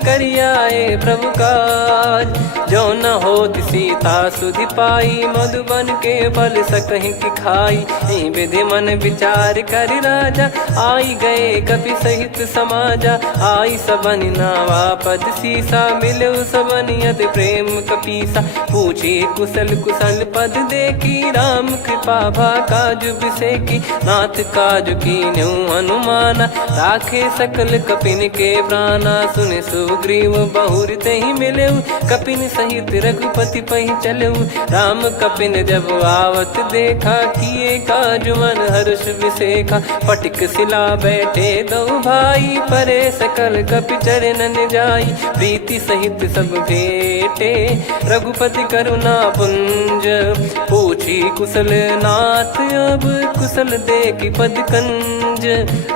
करियाए प्रभु काज, जो न होत सीता सुधि पाई, मधुबन के फल सकहि की खाई। विधि मन विचार कर राजा, आई गए कपि सहित समाजा। आई सबनि नावा पद सीसा, मिले सबनि अति प्रेम कपीसा। पूछी कुशल कुशल पद देखी, राम कृपा भा काज बिसेकी। नाथ काज कीन्हु हनुमाना, राखे सकल कपिन के प्राणा। सुने सुग्रीव बहुर तेहि मिलेउ, कपिन सहित रघुपति पहि चलेउ। राम कपिन जब आवत देखा, किए काज मन हर्ष विसेखा। फटिक सिला बैठे दो भाई, परे सकल कपि चरणन जाई। प्रीति सहित सब भेटे, रघुपति करुणा पुंज। पूछी कुशल नाथ, अब कुशल देखि पद कंज।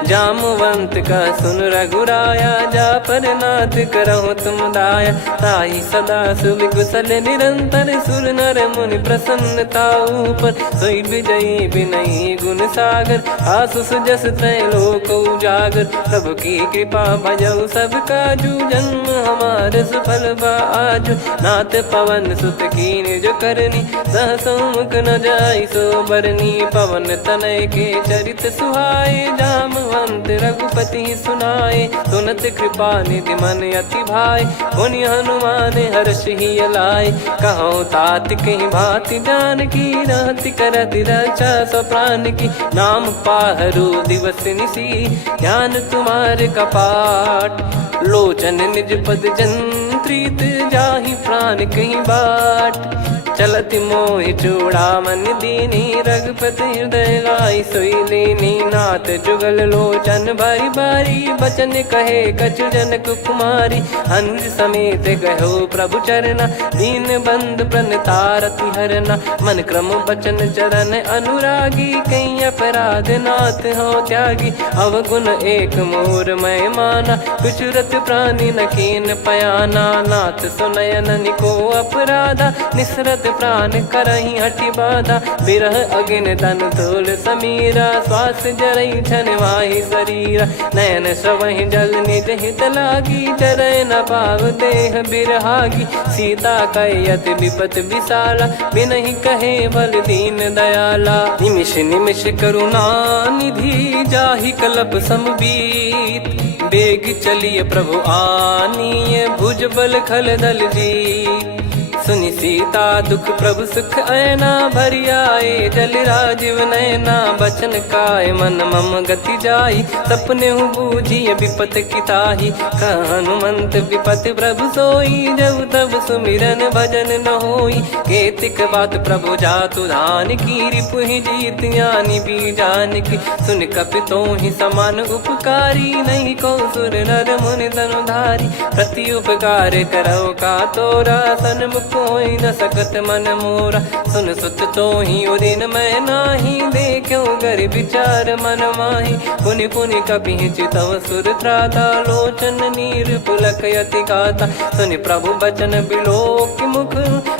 जामवंत का सुन रघुराया, जा पर नाथ करहु तुम दाया। ताई सदा सुविकुशल निरंतर, सुर नर मुनि प्रसन्नता ऊपर। सोई विजयी विनयी गुण सागर, आसु सुजस त्रैलोक उजागर। प्रभु की कृपा भजऊ सब काजू, जन्म हमार सफल बा आजु। नाथ पवन सुत कीन्ह जो करनी, सहसो मुख न जाई सो बरनी। पवन तनय के चरित सुहाए, जामवंत रघुपति सुनाए। सुनत कृपा निधि मन अति भाई, मुनि हनुमान हर्ष ही लाए। कहो तात कहीं भांति जानकी, रहति करति रक्षा सो प्राण की। नाम पाहरु दिवस निसी, ध्यान तुम्हारे कपाट। लोचन निज पद जंत्रित, जाहि प्राण कहीं बाट। चलति मोहि चूड़ामन दीनी, रघुपति हृदय लाई सोई लीनी। नाथ जुगल लोचन बारी बारी, बचन कहे कछु जनक कुमारी। अनुज समेत गहो प्रभु चरना, दीन बंद प्रणतारति हरना। मन क्रम बचन चरण अनुरागी, कहीं अपराध नाथ हो त्यागी। अवगुण एक मोर मैं माना, कुछुरत प्राणी न कीन पयाना। नाथ सुनयन निको अपराधा, निसरत प्राण करही हटि बाधा। बिरह अगिन तन तोल समीरा, श्वास जरई छन वाहि शरीरा। नयन श्रवहि जल निज हित लागी, जरय न पाव देह बिरहागी। सीता कयत विपत विशाला, बिनहि कहे बल दीन दयाला। निमिष निमिष करुणा निधि, जाहि कलप समबीत। बेग चलिए प्रभु आनीय, भुज बल खल दल जीत। सुनि सीता दुख प्रभु सुख ऐना, भरि आए जल राजीव नैना। बचन काय मन मम गति जाई, सपने हूँ बूझिए विपत किताही। हनुमंत विपत प्रभु सोई, जब तब सुमिरन भजन न होई। केतिक बात प्रभु जातु धान की, रिपुहि जीत ज्ञानी बीजान की। सुन कपि तोहि समान उपकारी, नहीं को सुर नर मुनि तनुधारी। प्रति उपकार करौ का तोरा, सन्मुख कोई न सकत मन मोरा। सुन सुत तो ही उदिन मैं नाही, देखो गर विचार मन माही। पुनि पुनि कपि चितव सुर त्राता, लोचन नीर पुलक यति गाता। सुनि प्रभु बचन बिलोक मुख,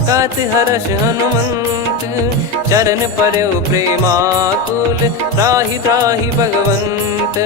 गात हर्ष हनुमंत। चरण परौ प्रेमाकुल, त्राहि त्राहि भगवंत।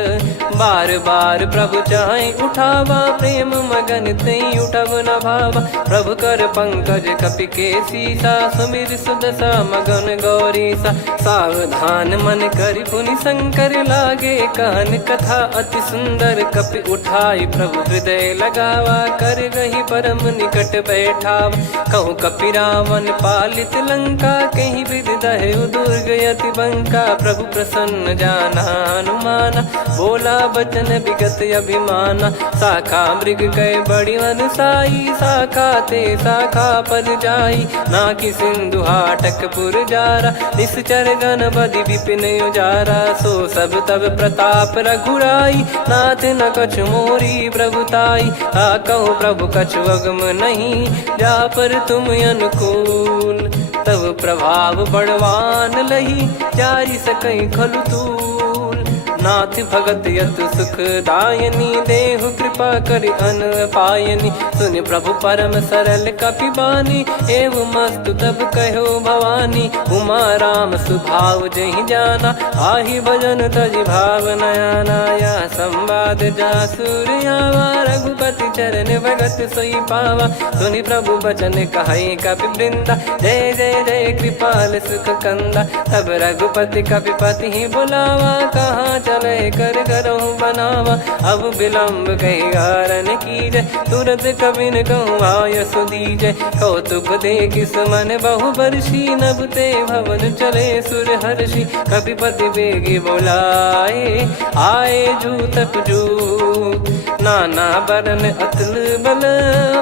बार बार प्रभु चाहि उठावा, प्रेम मगन तई उठब न भावा। प्रभु कर पंकज कपि के सीसा, सुमिर सुदशा मगन गौरीसा। सावधान मन करि पुनि शंकर, लागे कहन कथा अति सुंदर। कपि उठाई प्रभु हृदय लगावा, कर गही परम निकट बैठावा। कहूँ कपि रावण पालित लंका, कहीं विधि दहु दुर्ग यति बंका। प्रभु प्रसन्न जाना हनुमाना, बोला बचन विगत अभिमाना। शाखा मृग कय बड़ी अनुसाई, शाखा ते शाखा पर जाई। नाकि सिंधु हाटक पुर जारा, निश्चर गण बदि विपिन उजारा। सो सब तब प्रताप रघुराई, नाथ न कछु मोरी प्रभुताई। कहो प्रभु कछु अगम नहीं, जा पर तुम अनुकूल। तब प्रभाव बड़वान लही, जारी सकई खलु तूल। नाथ भगत यत सुखदायनी, देहु कृपा करि अन पायनी। सुन प्रभु परम सरल कपिबानी, एव मस्तु तब कहो भवानी। उमा राम सुभाव जहि जाना, आहि भजन तजि भाव नयाना। या संवाद जासुर आवा, रघुपति चरण भगत सोई पावा। सुनि प्रभु बचन कहै कपि वृंदा, जय जय जय कृपाल सुख कंदा। तब रघुपति कपिपति ही बुलावा, कहाँ चले कर करहु बनावा। अब विलम्ब कही कारण कीजय, तुरत कबिन कहूँ आयस दीजय। कौतुक देखि सुमन बहु बरसी, नभ ते भवन चले सुर हर्षि। कपिपति बेगी बोलाए, आए जूतक जूत। नाना बरन अतुल बल,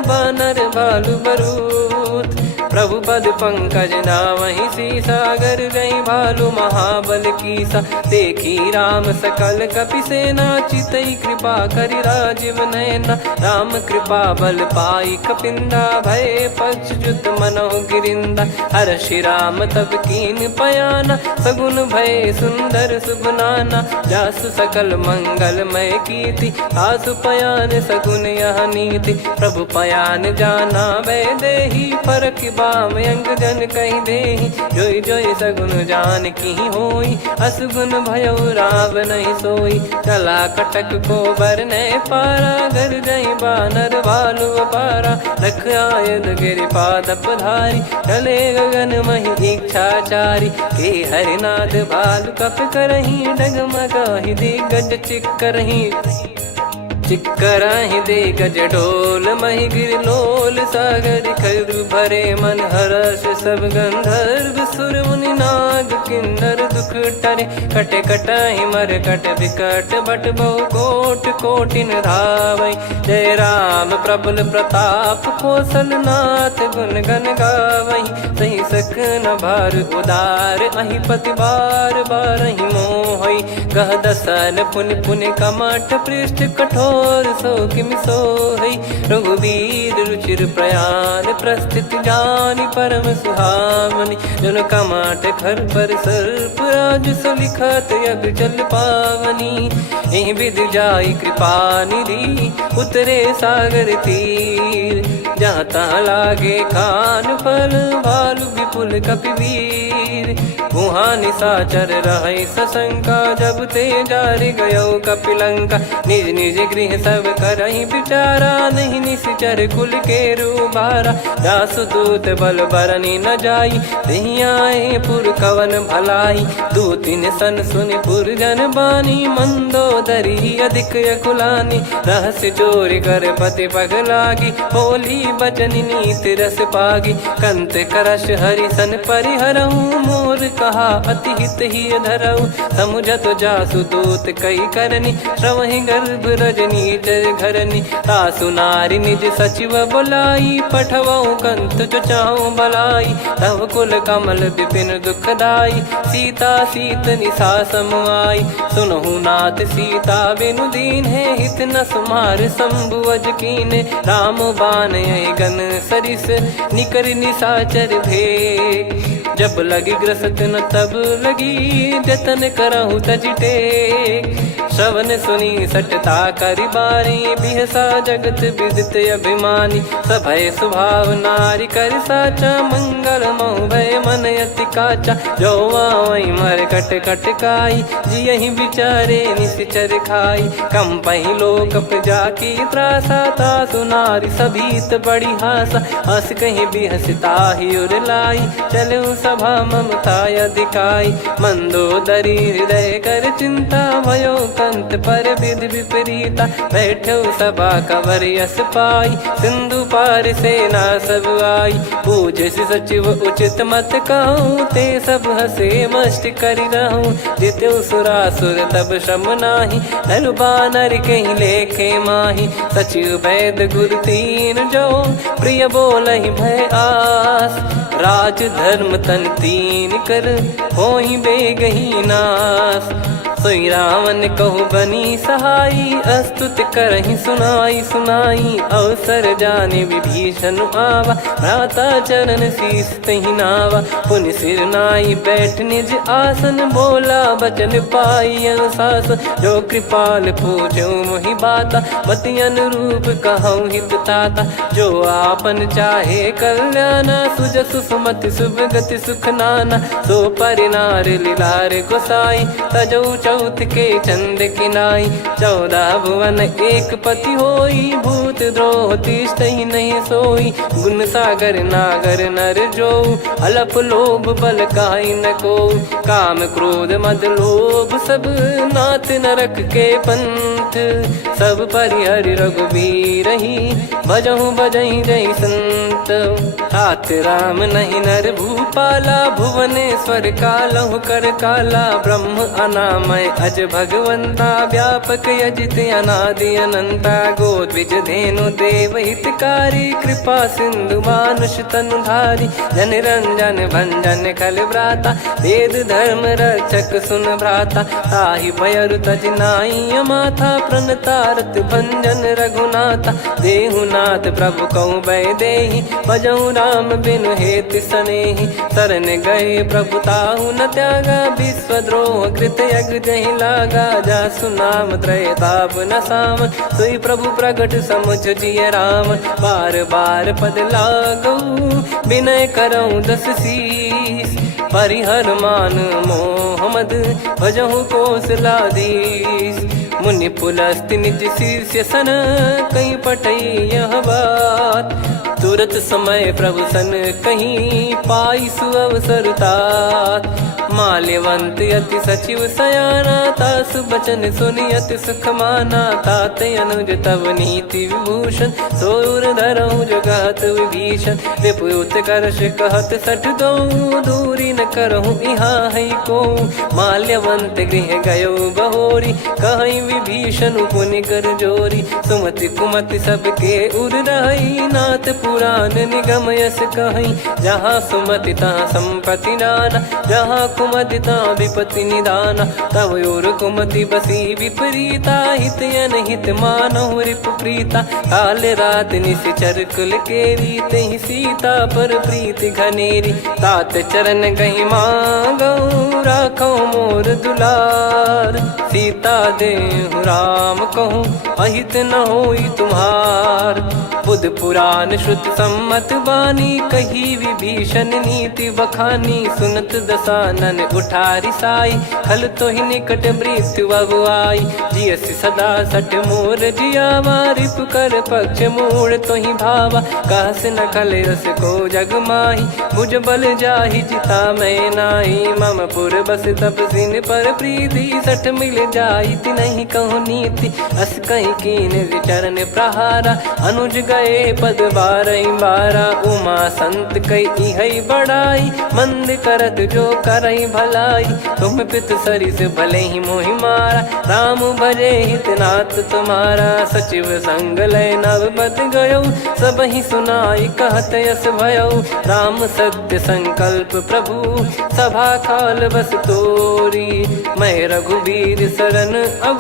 बानर भालु बरूत। प्रभु पद पंकज नावहि सीसा, गर गई भालु महाबल कीसा। देखी राम सकल कपि सेना, चितई कृपा करि राजीव नयना। राम कृपा बल पाई कपिंदा, भय पक्ष जुत मनोह गिरिंदा। हर्षि राम तब कीन पयाना, सगुन भय सुंदर शुभ नाना। जासु सकल मंगलमय कीर्ति, आसु पयान सगुन यह नीति। प्रभु पयान जाना वै देहि, फरक बाम अंग जन कहि देहि। जोई जोई सगुन जान की होई, असगुन भयो राव नहीं सोई। चला कटक को बरने पारा, घर जई बानर भालु अपारा। लख आयन गिरिपाद पधारी, चले गगन महि इच्छाचारी। के हरिनाथ भालु कप करही, डगमगाहि दिग्गज चिक्करही। चिक्कराहि दिग्गज ढोल, महि गिर लोल। सागर खर भरे मन हर्ष, सब गंधर्व सुर मुनि नाग किन्नर दुख टरे। कटे कटाहि मर कट विकट, बट बहु कोट कोटिन धावै। जय राम प्रबल प्रताप, कौशल नाथ गुण गन गावै। सही सकन भार उदार, अहि पति बार बारहि मोहै। गह दसन पुनि पुनि कमठ, पृष्ठ कठोर सो किमि सोहै। रघुवीर रुचिर प्रयाण, प्रस्थित जानि परम सुहावनी। जन कमठ खर पर सर्प, राज सलिखत अब जल पावनी। एहि विधि जाई कृपा निधि, उतरे सागर तीर। जहाँ तहाँ लागे खान फल, भालु विपुल कपिवीर। वहाँ निशाचर रहै सशंका, जब ते जारि गयो कपिलंका। निज निज गृह सब करहि विचारा, नहीं निश्चर कुल के रूबारा। जासु दूत बल बरनी न जाई, तेहि आए पुर कवन भलाई। दूतिन सन सुनि पुर जन बानी, मंदोदरी अधिक अकुलानी। रहस्य चोरी कर पति पग लागी, होली बचन नीति रस पागी। कंत करश हरिसन परिहरहु, मोर कहा अति हित ही धरऊ। समुझत जासु दूत कई करनी, श्रवहि गर्भ रजनी चर घरनी। तासु नारी निज सचिव बुलाई, पठवऊ कंत जो चाहूं भलाई। तव कुल कमल विपिन दुखदाई, सीता सीत निशा समुआई। सुनहु नाथ सीता बिनु दीन है, हित न सुमार शंभु अज कीने। राम बान गन सरिस, निकर निशाचर भेग। जब लगी ग्रसत न तब लगी, जतन करहु तज टेक। श्रवण सुनी सटता करि बारी, बिहसा जगत विदित अभिमानी। सभय स्वभाव नारी कर साचा, मंगल मऊ भय मन अति काचा। जो आवै मर कट कट काई, जियहि विचारे निश्चर खाई। कम पहि लोक प्रजा की त्रासा, तासु नारी सभीत बड़ी हासा। हस कहीं बिहसता ही उर लाई, चलऊ सभा ममता अधिकाई। मंदोदरी हृदय कर चिंता, भयो कंत पर विधि विपरीता। बैठो सभा कवर यस पाई, सिंधु पार सेना सब आई। पूज्य सचिव उचित मत कहूँ, ते सब हसे मष्ट करि रहूँ। जित्यु सुरासुर तब श्रम नाही, नल बानर कहीं लेखे माही। सचिव वैद गुरु तीन जो, प्रिय बोलहि भय आस। राज धर्म तन तीन कर, होहि बेगहि नास। सोई रावण कहु बनी सहाई, अस्तुत करहि सुनाई सुनाई। अवसर जाने विभीषण आवा, भ्राता चरण शीस तहि नावा। पुनि सिर नाई बैठ निज आसन, बोला बचन पाई अनुशासन। जो कृपाल पूछो मोहि बाता, मति अनुरूप कहूँ हित ताता। जो आपन चाहे कल्याणा, सुजसु सुमति शुभ गति सुख नाना। सो परिनार लीलार गोसाई, तजौ चौथ के चंद किनाई। 14 भुवन एक पति होई, भूत द्रोह तिष्ठहि नहीं सोई। गुण सागर नागर नर जो, अलप लोभ बल काई न को। काम क्रोध मद लोभ सब, नाथ नरक के पंथ। सब परिहरि रघुबीर ही, भजहु भजहि जय संत। तात राम नहीं नर भूपाला, भुवनेश्वर कालहु कर काला। ब्रह्म अनामय अज भगवंता, व्यापक यजित अनादि अनंता। गोद्विज धेनु देव हितकारी, कृपा सिंधु मानुष तनुधारी। जन रंजन भंजन खल भ्राता, वेद धर्म रक्षक सुन भ्राता। ताहि भयरु तज नाई माथा, प्रणतारत भंजन रघुनाथा। देहुनाथ प्रभु कहु बै देहि, भजहु राम बिनु हेति सनेहि। शरण गए प्रभु ताहु न त्यागा, विश्वद्रोह कृत यज्ञ जहि लागा। जासु नाम त्रय ताप न सावन, सोई प्रभु प्रगट समुझ जिय राम। बार बार पद लागऊ, विनय करऊँ 10 शीस। परिहर मान मोह मद, भजहु कौशलाधीश। मुनि पुलस्त्य निज शीर्ष सन, कहीं पटई यह बात। तुरत समय प्रभु सन कहीं, पाई सुअवसर तात। माल्यवंत अति सचिव सयाना, तासु बचन सुनि अति सुख माना। तात अनुज तव नीति विभूषण, सोर धरहु जगत विभीषण। विपुत करश कहत सठ दो, दूरी न करहु यहाँ है को। माल्यवंत गृह गयो बहोरी, कहीं विभीषण पुनि कर जोरी। सुमति कुमति सबके उर रही, नाथ पुराण निगम यस कहीं। जहाँ सुमति तहाँ संपत्ति नाना, जहाँ कुमति तहाँ विपत्ति निदाना। तव और कुमति बसी विपरीता, हित अनहित मानहु रिपु प्रीता। काल रात निशिचर कुल केरी, तहि सीता पर प्रीति घनेरी। तात चरण गहि मांगऊ, राखो मोर दुलार। सीता देहु राम कहूँ, अहित न होई तुम्हार। बुध पुराण श्रुत सम्मत बानी, कही विभीषण नीति बखानी। सुनत दसानन उठारी साई, खल तो ही निकट मृत्यु अब आई। जियसि सदा सठ मोर जियावा, रिपु कर पक्ष मूड़ तो ही भावा। कहस न खल रस को जग माही, भुज बल जाहि जिता मैं नाई। मम पुर बस तप सिन पर प्रीति, सठ मिल जाई तिनहि कहु नीति। अस कहीं कीन विचरण प्रहारा, अनुज गए पद 12 उमा संत कई है बड़ाई। मंद करत जो करई भलाई, तुम पित सरिस भले ही मोहि मारा। राम भजे हितनाथ तुम्हारा, सचिव संग लय नव बद गयो। सब ही सुनाई कहत यस भयो, राम सत्य संकल्प प्रभु। सभा काल बस तोरी, मैं रघुबीर शरण अब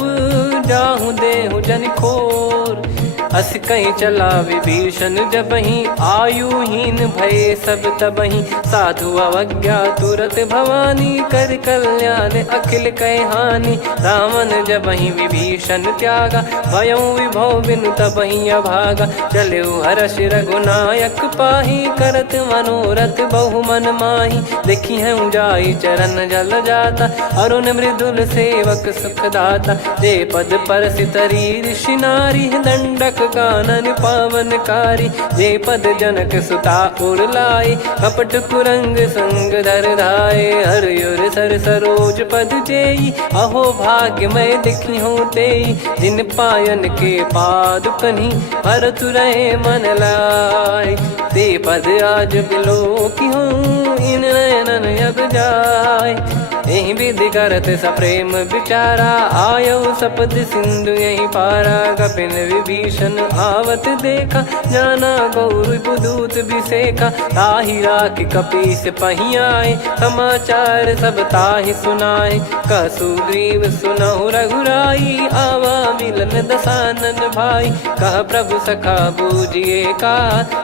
जाहु देहु जन खोर। अस कहीं चला विभीषण जबहि, आयुहीन भय सब तबहि। साधु अवज्ञा तुरत भवानी, कर कल्याण अखिल कह हानि। रावण जबहि विभीषण त्यागा, भयउ विभव बिनु तबहि अभागा। चलऊ हर्ष रघुनायक पाहि, करत मनोरथ बहु मन माहि। देखी हूँ जाई चरण जल जाता, अरुण मृदुल सेवक सुखदाता। जे पद पर सितरी ऋषि नारी, दंडक कानन पावनकारी। जे पद जनक सुता उर लाए, कपट कुरंग संग धर धाये। हरियुर सर सरोज पद जेई, अहो भाग्य मैं दिखी हूँ तेई। जिन पायन के पाद कन्ही, भरत रहे मन लाए। ते पद आज बिलो की हूँ, इन नयनन अब जाए। यही विधि करत सप्रेम विचारा, आयो सपद सिंधु यही पारा। कपिन विभीषण आवत देखा, जाना गौर बुदूत बिसेखा। ताहि राख कपीस पहियाए, समाचार सब ताहि सुनाए। कह सुग्रीव सुनहु रघुराई, आवा मिलन दसानन भाई। कह प्रभु सखा बूझिए का,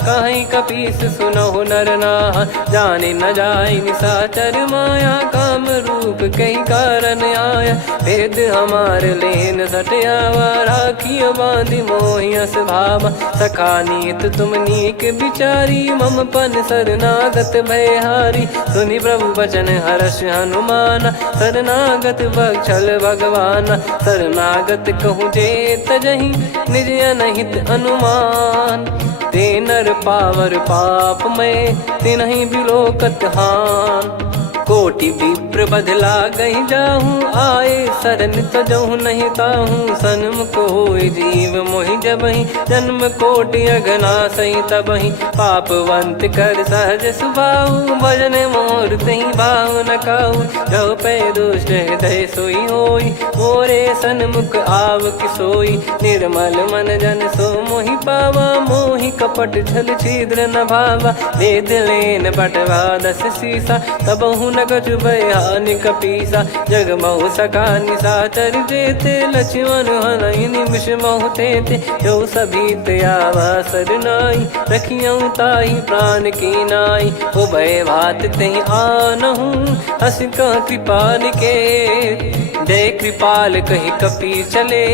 कहीं कपीस सुनहु नर नाहा। जाने न जाय निशाचर माया, काम रूप कई कारण आया। भेद हमार लेन सटयावा, राखियो बांधि मोहियस भावा। सखा नीत तुम नीक बिचारी, मम पन शरणागत भयहारी। सुनि प्रभु वचन हर्ष हनुमाना, शरणागत बक्षल भगवाना। शरणागत कहूँ जे तजहि, निज अनहित अनुमान। ते नर पावर पाप में, तिन्हि बिलोकत हान। कोटि विप्र बदला गई जाहूँ, आए शरण तजहु नहीं ताहूँ। सन्मुख होय जीव मोहि जबहि, जन्म कोटि अगना सही तबहि। पापवंत कर सहज सुभाऊ, भजन मोर तहि भाव न काऊ। जो पै दुष्ट हृदय सोई होई, मोरे सन्मुख आव किसोई। निर्मल मन जन सो मोहि पावा, मोहि कपट छल छिद्र न भावा। वेद लेन बटवा 10 सीसा, तबहु न कछु भय हानि कपीसा। जग महु सका निशाचर जेते, लक्ष्मण हनहि निमिष महु तेते। जो सभी त्यावा सरनाई, रखियऊ ताहि प्राण की नाई। उभय भात तहि आनहु, हस कह कृपाल के। जय कृपाल कहि कपी चले,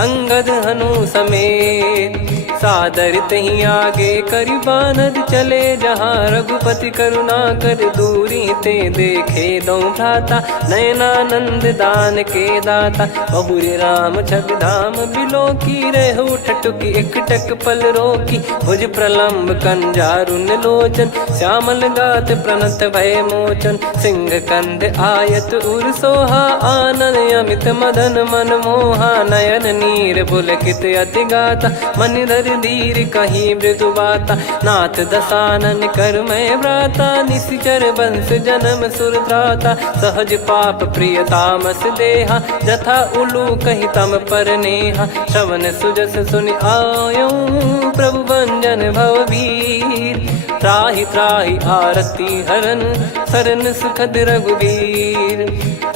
अंगद हनु समेत। सादर तहि आगे करि बानर चले, जहाँ रघुपति करुणा कर दूरी ते देखे दो भ्राता। नयनानंद दान के दाता, बहुरी राम छवि धाम बिलो की। रेहु ठटुकी एकटक पल रोकी, भुज प्रलम्ब कंजारुन लोचन। श्यामल गात प्रणत भय मोचन, सिंह कंध आयत उर सोहा। आनन अमित मदन मन मोहा, नयन नीर पुलकित अति गाता। मन धर धीर कहीं मृदु बाता, नाथ दसानन कर मैं भ्राता। निश्चर वंश जन्म सुर त्राता, सहज पाप प्रिय तामस देहा। जथा उलू कही तम पर नेहा, श्रवण सुजस सुनि आयो। प्रभु भंजन भवभीर, त्राहि त्राहि आरती हरन। शरण सुखद रघुवीर,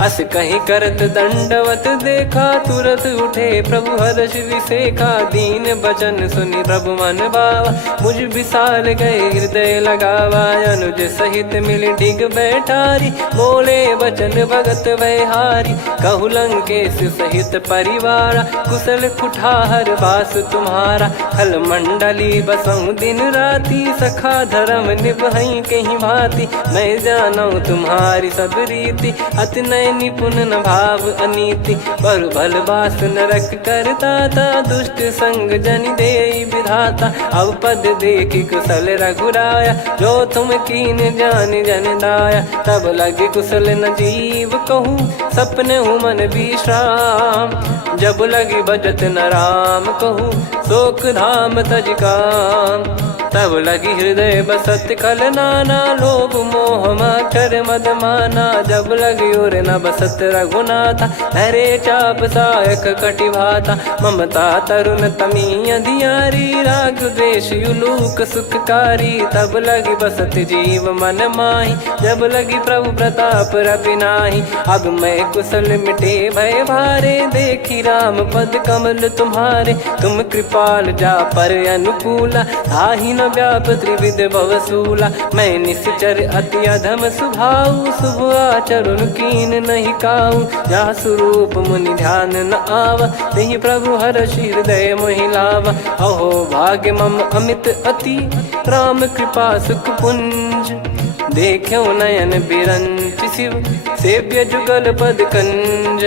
अस कहीं करत दंडवत देखा। तुरत उठे प्रभु हर्ष विसेखा, दीन बचन सुनि प्रभु मन भावा। मुझ विशाल गए हृदय लगावा, अनुज सहित मिल डिग बैठारी। बोले वचन भगत भयहारी, कहु लंकेश सहित परिवारा। कुशल कुठार बास तुम्हारा, खल मंडली बसऊं दिन राती। सखा धर्म निभई कहीं भांति, मैं जानू तुम्हारी सब रीति। अति नय निपुण न भाव अनीति, पर भल बास नरक करता था। दुष्ट संग जन दे विधाता, अब पद देखी कुशल रघुराया। जो तुम कीन जान जन दाया, तब लगे कुशल न जीव कहूँ। सपने हूँ मन विश्राम, जब लगी बजत न राम कहूँ। शोक धाम तज काम, तब लगी हृदय बसत खल नाना। लोभ मोह मकर मद माना, जब लगी और न बसत रघुनाथा। हरे चाप सायक कटि भाता, ममता तरुण तमी अधियारी। राग द्वेष युलूक सुखकारी, तब लगी बसत जीव मन माही। जब लगी प्रभु प्रताप रवि नाही, अब मैं कुशल मिटे भय भारे। देखी राम पद कमल तुम्हारे, तुम कृपाल जा पर अनुकूला। ताहि न व्याप त्रिविध भवसूला, मैं निश्चर अति अधम सुभाऊ। शुभ आचरण कीन नहीं काऊ, जा स्वरूप मुनि ध्यान न आवा। नहीं प्रभु हर्ष हृदय मोहि लावा। अहो भाग्य मम अमित अति, राम कृपा सुख पुंज। देखो नयन बिरंच शिव, सेव्य जुगल पद कंज।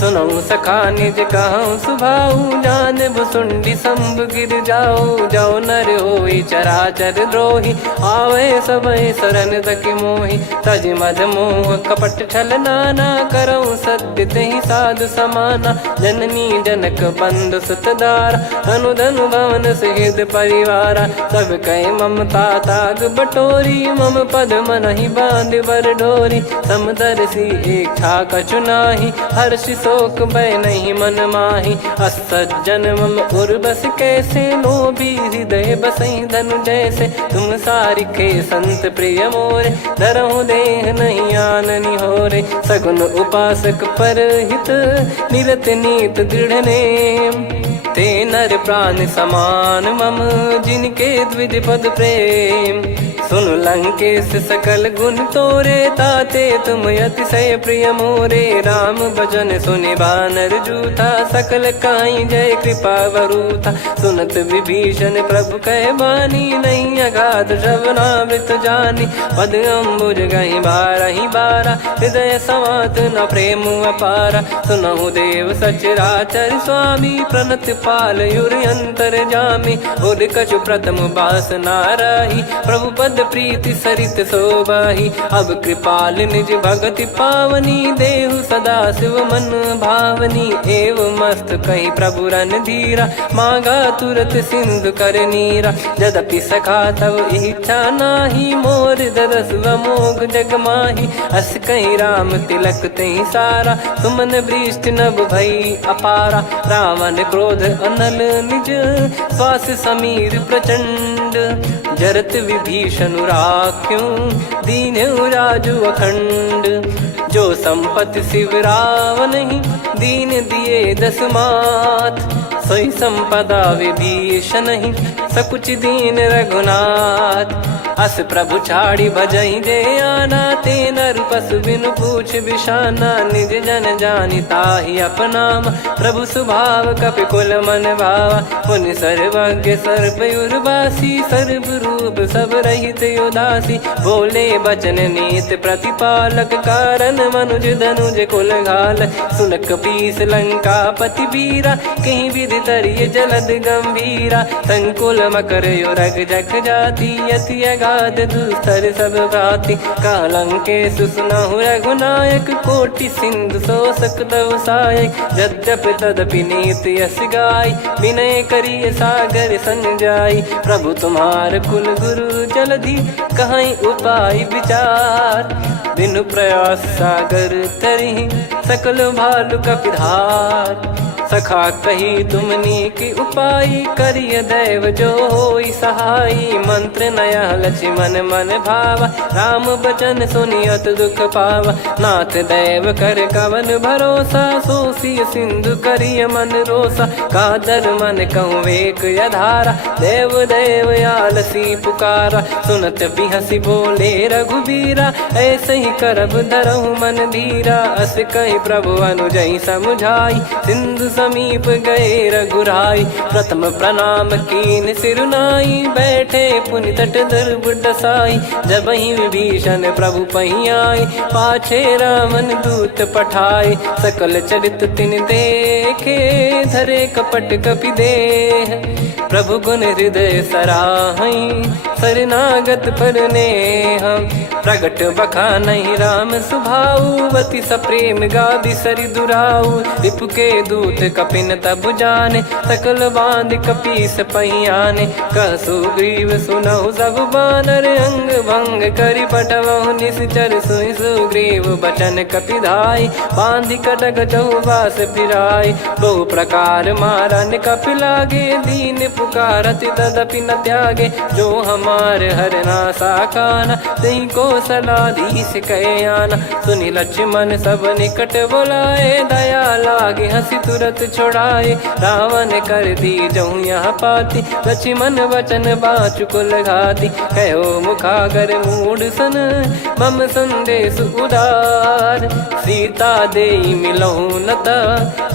सुनऊ सखा निज कहूँ सुभाऊ, जान भुसुंडी संभ गिर जाओ। जाओ नर होई चराचर द्रोही, आवे सबय शरण तक मोहि। तज मद मोह कपट छल नाना, करऊँ सत्य तेहि साधु समाना। जननी जनक बंधु सुतदारा, धनु धनु भवन सहित परिवारा। सब कहे ममता ताग बटोरी, मम पद मनहि बांध बर डोरी। समदर्शी इच्छा कछु नाही, हर्षि शोक भय नहीं मन माही। असज्जन मम उर्वस कैसे, लोभी हृदय बसई धनु जैसे। तुम सारिखे संत प्रिय मोरे, धरहु देह नहीं आननि होरे। सगुन उपासक परहित, निरत नीत दृढ़ नेम। ते नर प्राण समान मम, जिनके द्विज पद प्रेम। सुन लंकेश सकल गुण तोरे, ताते तुम अतिशय प्रिय मोरे। राम भजन सुनि बानर जूथा, सकल काई जय कृपा वरूथा। सुनत विभीषण प्रभु कह बानी, नहीं अगाध श्रवणामृत जानी। पद अम्बुज गहि बारहि बारा, हृदय समात न प्रेम अपारा। सुनहु देव सचराचर स्वामी, प्रणत पाल युर अंतर जामी। उद कछु प्रथम बास नाराही, प्रभु पद प्रीति सरित शोभाही। अब कृपाल निज भगति पावनी, देहु सदा शिव मन भावनी। एव मस्त कही प्रभु रन धीरा, मांगा तुरत सिंधु कर नीरा। यद्यपि सखा तब इच्छा नाही, मोर दरस मोग जग माही। अस कही राम तिलक तहि सारा, सुमन वृष्ट नभ भई अपारा। रावण क्रोध अनल निज, श्वास समीर प्रचंड। जरत विभीषण राख्यों, दीन्हु राजु अखंड। जो संपत्ति शिव रावण ही, दीन दिए दस मात। सोई संपदा विभीषण ही, सकुच दीन रघुनाथ। अस प्रभु छाड़ी भजई जे आना, ते नर पशु बिनु पूछ बिशाना। निज जन जानि ताहि अपनाम, प्रभु स्वभाव कपि कुल मन भावा। मुनि सर्वज्ञ सर्वयुर्वासी, सर्व रूप सब रहित उदासी। बोले बचन नीत प्रतिपालक, कारण मनुज धनुज कुल घाल। सुन कपीस लंका पति वीरा, कहीं विधि तरिय जलद गंभीरा। संकुल मकर युरग जख जाति, यति अगाध दुस्तर सब भांति। कालंकेश सुनहु रघुनायक, कोटि सिंधु शोषक तव सहायक। यद्यपि तदपि नीत यस गाय, विनय करिय सागर सन जाई। प्रभु तुम्हार कुल गुरु जलधि, कहीं उपाय विचार। बिनु प्रयास सागर तरिहि, सकल भालु कपिधार। सखा कही तुमनी की उपाय, करिय दैव जो होई सहाई। मंत्र नया लक्ष्मण मन भावा, राम बचन सुनियत दुख पावा। नाथ दैव कर कवन भरोसा, सोसिय सिंधु करिय मन रोसा। कादर मन कहूँ वेक यधारा, देव देव आलसी पुकारा। सुनत बिहसी बोले रघुबीरा, ऐसे ही करब धरहु मन धीरा। अस कही प्रभु अनुजई समुझाई, सिंधु समीप गए रघुराई। प्रथम प्रणाम कीन सिरुनाई, बैठे पुनि तट दर्भ डसाई। जब ही विभीषण प्रभु पही आए, पाछे रावण दूत पठाए। सकल चरित तिन देखे, धरे कपट कपि देह। प्रभु गुण हृदय सराहई, शरणागत पर नेह। प्रगट बखानहि राम सुभाऊ, अति सप्रेम गादि सरि दुराऊ। रिपु के दूत कपिन तब जाने, सकल बांध कपीस पहियाने। कह सुग्रीव सुनहु सब बानर, अंग भंग करि पठवहु निश्चर। सुनि सुग्रीव बचन कपिधाई, बांधि कटक चहुबास फिराई। बहु प्रकार मारन कपि लागे, दीन पुकारत तदपि न त्यागे। जो हमार हरना साकाना, तहि को सलाधीश कहे आना। सुनि लक्ष्मण सब निकट बुलाए, दया लागे हंसी तुरत छुड़ाए। रावण कर दी जहु यहाँ पाती, लक्ष्मण वचन बाचु कुल घाती। कहो मुखागर मूढ़ सन, मम संदेश उदार। सीता देई मिलहु न ता,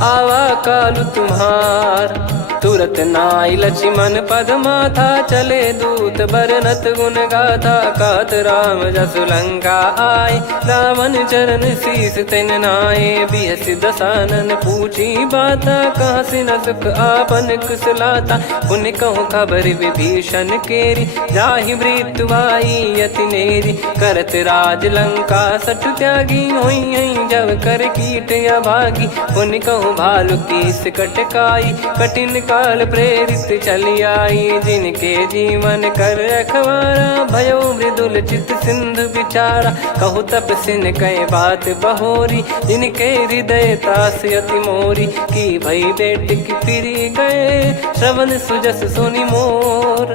आवा कालु तुम्हार। तुरत नाई लक्ष्मण पद माथा, चले दूत बरनत गुण गाथा। कहत राम जसु लंका आए, रावण चरण शीस तिन नाये। बिहस दसानन पूछी बाता, कहाँ से न सुख आपन कुशलाता। पुण्य कहूँ खबर विभीषण केरी, जाहि मृत्यु आई अति नेरी। करत राज लंका सठ त्यागी, होई जब कर कीट अभागी। पुण्य कहूँ भालु कीस कटकाई, कठिन काल प्रेरित चली आई। जिनके जीवन कर रखवारा, भयो मृदुल चित सिंधु विचारा। कहु तपसिन कह बात बहोरी, जिनके हृदय तास अति मोरी। की भई बेट की फिरी गए, श्रवण सुजस सुनि मोर।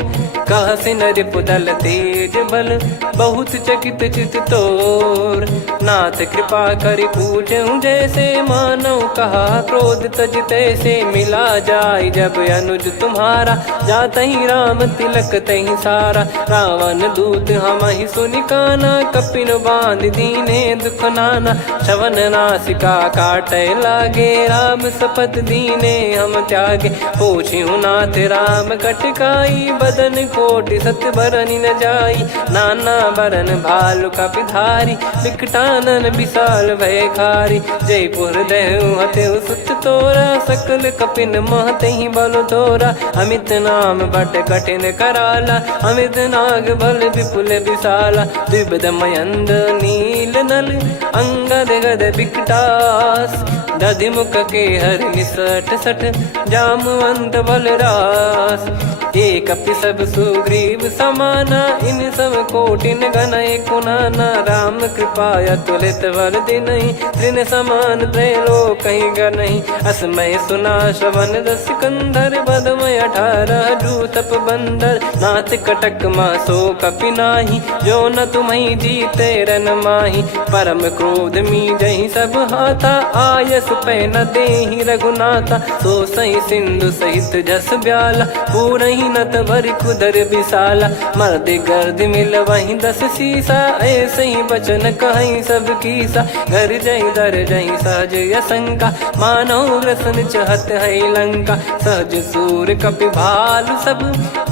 कह सिन रिपुदल तेज बल, बहुत चकित चित तोर। नाथ कृपा करि पूछऊं जैसे, मानव कहा क्रोध तज तैसे। मिला जाय जब अनुज तुम्हारा, जातहि राम तिलक तहि सारा। रावण दूत हमहि सुनि काना, कपिन बांध दीने दुख नाना। श्रवण नासिका काटै लागे, राम शपथ दीने हम त्यागे। पूछिहु नाथ राम कटकाई, बदन कोटि सत बरनि न जाई। नाना बरन भालु कपिधारी, विकटानन विशाल भयकारी। जयपुर देहु हतेउ सुत तोरा, सकल कपिन महतहि बल तोरा। अमित नाम बट कठिन कराला, अमित नाग बल विपुल विशाला। द्विविध मयंद नील नल, अंगद गद विकटास। दधिमुख के हर निसठ सठ, जामवंत बलरास। एक कपि सब सुग्रीव समाना, इन सब कोटिन गणय कुनाना। राम कृपा अतुलित बल दिनहि, तृण समान त्रैलोकहि गणहि। असमय सुना श्रवण दस कंधर, बदमय 18 जूतप बंदर। नाथ कटक मासो कपि नाही, जो न तुम्हि जीते रन माही। परम क्रोध मीजहि सब हाथा, आयस पै न देहि रघुनाथा। सो सही सिंधु सहित जस ब्याला, पूरहि नत भरि कुदर विशाला। मर्द गर्द मिल वहीं 10 सीसा, ऐसे ही बचन कहीं सब कीसा। घर जय दर जय सहज यसंका, मानव ग्रसन चहत है लंका। सहज सूर कपि भालु सब,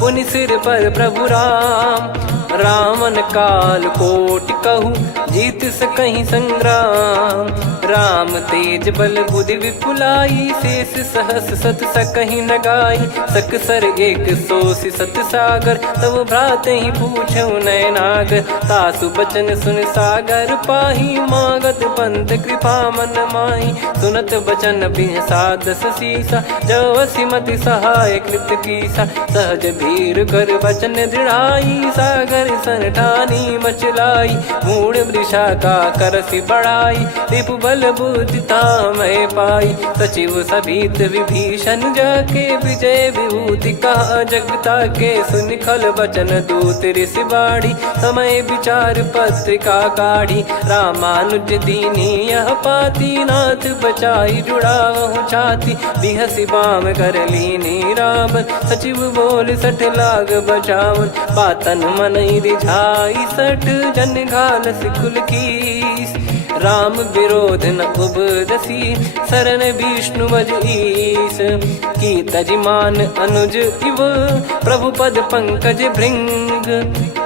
पुनि सिर पर प्रभु राम। रावण काल कोटि कहूँ, जीत सकहीं संग्राम। राम तेज बल बुद्धि विपुलाई, शेष सहस सत सकहीं न गाई। सकसर एक सोसी सत सागर, तब भ्रात ही पूछो नयनागर। तासु बचन सुन सागर पाही, मागत पंथ कृपा मन माही। सुनत बचन बिहसा 10 सीसा, जो असिमति सहाय कृत कीसा। सहज भीर कर बचन दृढ़ाई, सागर सन ठानी मचलाई। मूढ़ वृषा का करसि बढ़ाई, रिपु बल बुद्धि तामय पाई। सचिव सभीत विभीषण जाके, विजय विभूति कहा जगता के। सुनि खल बचन दूत ऋषि बाड़ी, समय विचार पत्रिका काढ़ी। रामानुज दीनी यह पाती, नाथ बचाई जुड़ावहु छाती। बिहसि बाम कर लीनी राम, सचिव बोल 60 लाग बचावन। बातन मन रिझाई 60, जन घाल सिकुल कीस। राम विरोध न उपजसी, शरण विष्णु बज ईस। की तजिमान अनुज इव, प्रभु पद पंकज भृंग।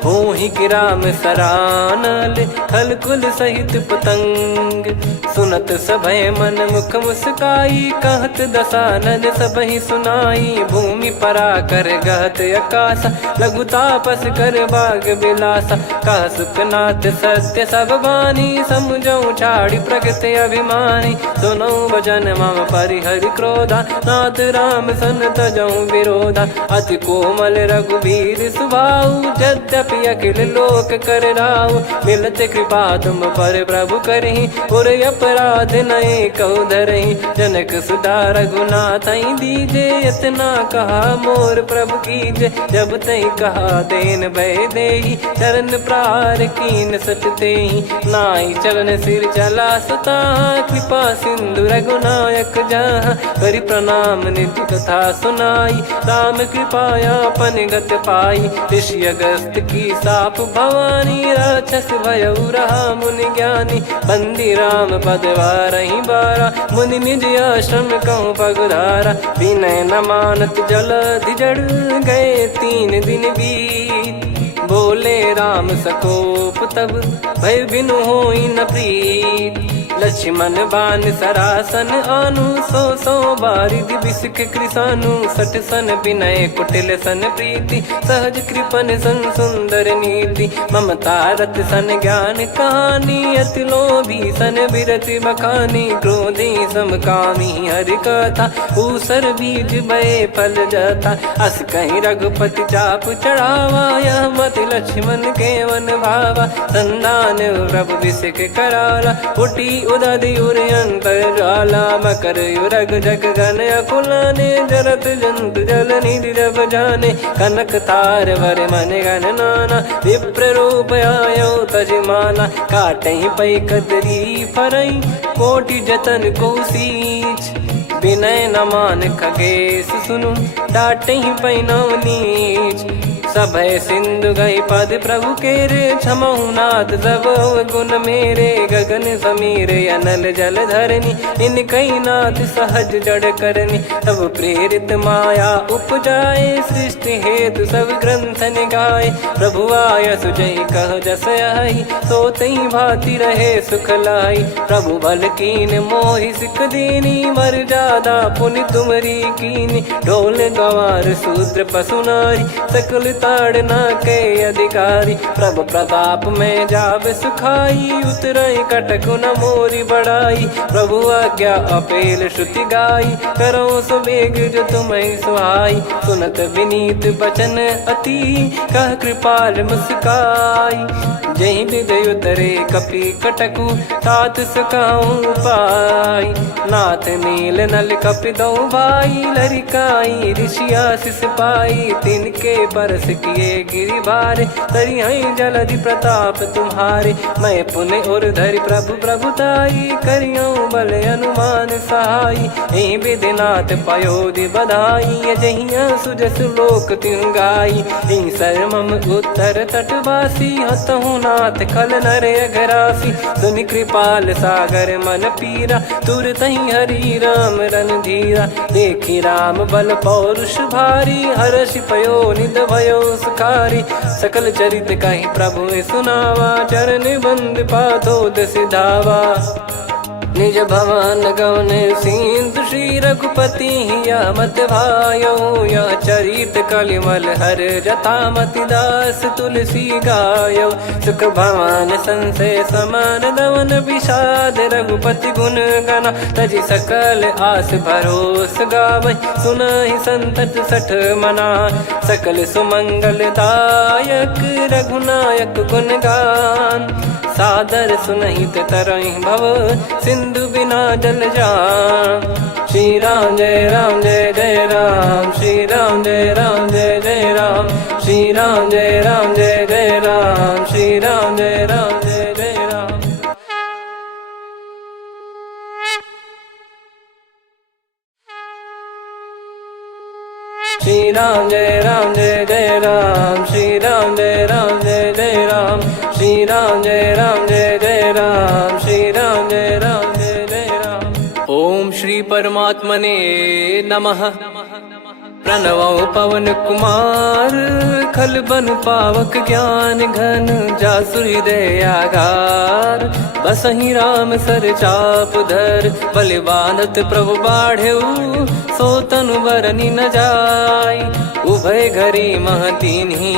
होहि कि राम सरानल, खल कुल सहित पतंग। सुनत सभय मन मुख मुस्काई, कहत दसानन सबहि सुनाई। भूमि परा कर गहत आकाशा, लघु तापस कर बाग बिलासा। कह सुखनाथ सत्य सब बानी, समुझौ छाड़ी प्रगति अभिमानी। सुनो भजन मम परिहरि क्रोधा, नाथ राम सन तजौ विरोधा। अति कोमल रघुवीर सुभाऊ, यद्यपि अखिल लोक कर राऊ। मिलत कृपा तुम पर प्रभु करहि, पुर अपराध नए कहु धरहि। जनक सुता रघुनाथ दीजे, इतना कहा मोर प्रभु कीजे। जब तई कहा देन भय देहि, चरण प्रार कीन सट तेहि। नाई ताही चरण सिर चला सुता, कृपा सिंधु रघुनायक जहाँ, करि प्रणाम नित्य कथा सुनाई। राम कृपाया अपन गत पाई, ऋषि अगस्त की साप भवानी, राक्षस भयउ रहा मुनि ज्ञानी। बंदी राम पद वारहि बारा, मुनि निज आश्रम कहूँ पगधारा। विनय न मानत जलधि जड़, गए 3 दिन बीत। बोले राम सकोप तब, भय बिनु होई न प्रीत। लक्ष्मण बान सरासन आनु, 100 बारिधि बिसक कृसानु। 60 सन विनय कुटिल सन प्रीति, सहज कृपन सन सुंदर नीति। ममता रत सन ज्ञान कहानी, अति लोभी सन बिरति बखानी। क्रोधी समकामी हरि कथा, ऊसर बीज बये फल जथा। अस कहीं रघुपति चाप चढ़ावा, यह मत लक्ष्मण के वन भावा। संदान प्रभु बिसक कराला, उठी उदधि उर अंतर ज्वाला। मकर युरग जग गण अकुलाने, जरत जंतु जल निधि जब जाने। कनक तार वर मन गण नाना, विप्र रूप आयो तजमाना। काटहि पै कदरी फरई, कोटि जतन को सींच। विनय न मान खगेश सुनु, डांटहि पै नव नीच। सभय सिंधु गई पद प्रभु केरे, क्षमहु नाथ सब गुण मेरे। गगन समीर अनल जल धरनी, इनकई नाथ सहज जड़ करनी। तब प्रेरित माया उपजाए, सृष्टि हेतु सब ग्रंथ निगाए। प्रभु आय सुजय कह जस आई, सोतई भांति रहे सुख लाई। प्रभु बल कीन मोहि सिख दीनी, मर्यादा पुनि तुमरी कीनी। ढोल गवार शूद्र पशु नारी, सकल ताड़ना के अधिकारी। प्रभु प्रताप में जाब सुखाई, उतरई कटक न मोरी बढ़ाई। प्रभु आज्ञा अपेल श्रुति गाई, करो सो बेग जो तुम्हें सुहाई। सुनत विनीत बचन अति, कह कृपाल मुस्काई। जही विदय उतरे कपि कटकु, तात सकाऊं पाई। नाथ नील नल कपि दो भाई, लरिकाई ऋषि आशीष पाई। तिनके परस किए गिरि भारे, तरिहै जलधि प्रताप तुम्हारे। मैं पुण्य और धरि प्रभु प्रभुताई, करियऊँ बल अनुमान सहाई। एहि विधिनाथ पयोधि बधाई, जहिया सुजस लोक तिहुँ गाई। एहि सरमम उत्तर तटवासी, हतहु नाथ खल नर अघरासी। सुनि कृपाल सागर मन पीरा, तुरतहि हरि राम रणधीरा। देखि राम बल पौरुष भारी, हर्षि पयो निध भयो सुखारी। सकल चरित कहि प्रभु सुनावा, चरण बंद पाथोद सिधावा। निज भवन गवन सिंधु, श्री रघुपति हिया मत भायो। यह चरित कलिमल हर जथा, मति दास तुलसी गायो। सुख भवन संशय समान दवन, विषाद रघुपति गुण गना। तजि सकल आस भरोस गावै, सुनहि संतत सठ मना। सकल सुमंगल दायक, रघुनायक गुण गान। सादर सुनहित तरहि भव, सिंधु बिना जल जान। श्री राम जय राम जय जय राम, श्री राम जय राम जय जय राम। श्री राम जय राम जय जय राम, श्री राम जय राम जय जय राम। श्री राम जय राम जय जय राम, श्री राम जय राम जय जय राम। श्री राम जय राम जय जय राम, श्री राम जय राम जय जय राम। ओम श्री परमात्मने नमः। प्रणवौ पवन कुमार, खल बन पावक ज्ञान घन। जासु हृदय आगार, बसहि राम सर चाप धर। बलि बांधत प्रभु बाढ़ेऊ, सो तनु बरनि न जाय। उभय घरी महतीन्ही,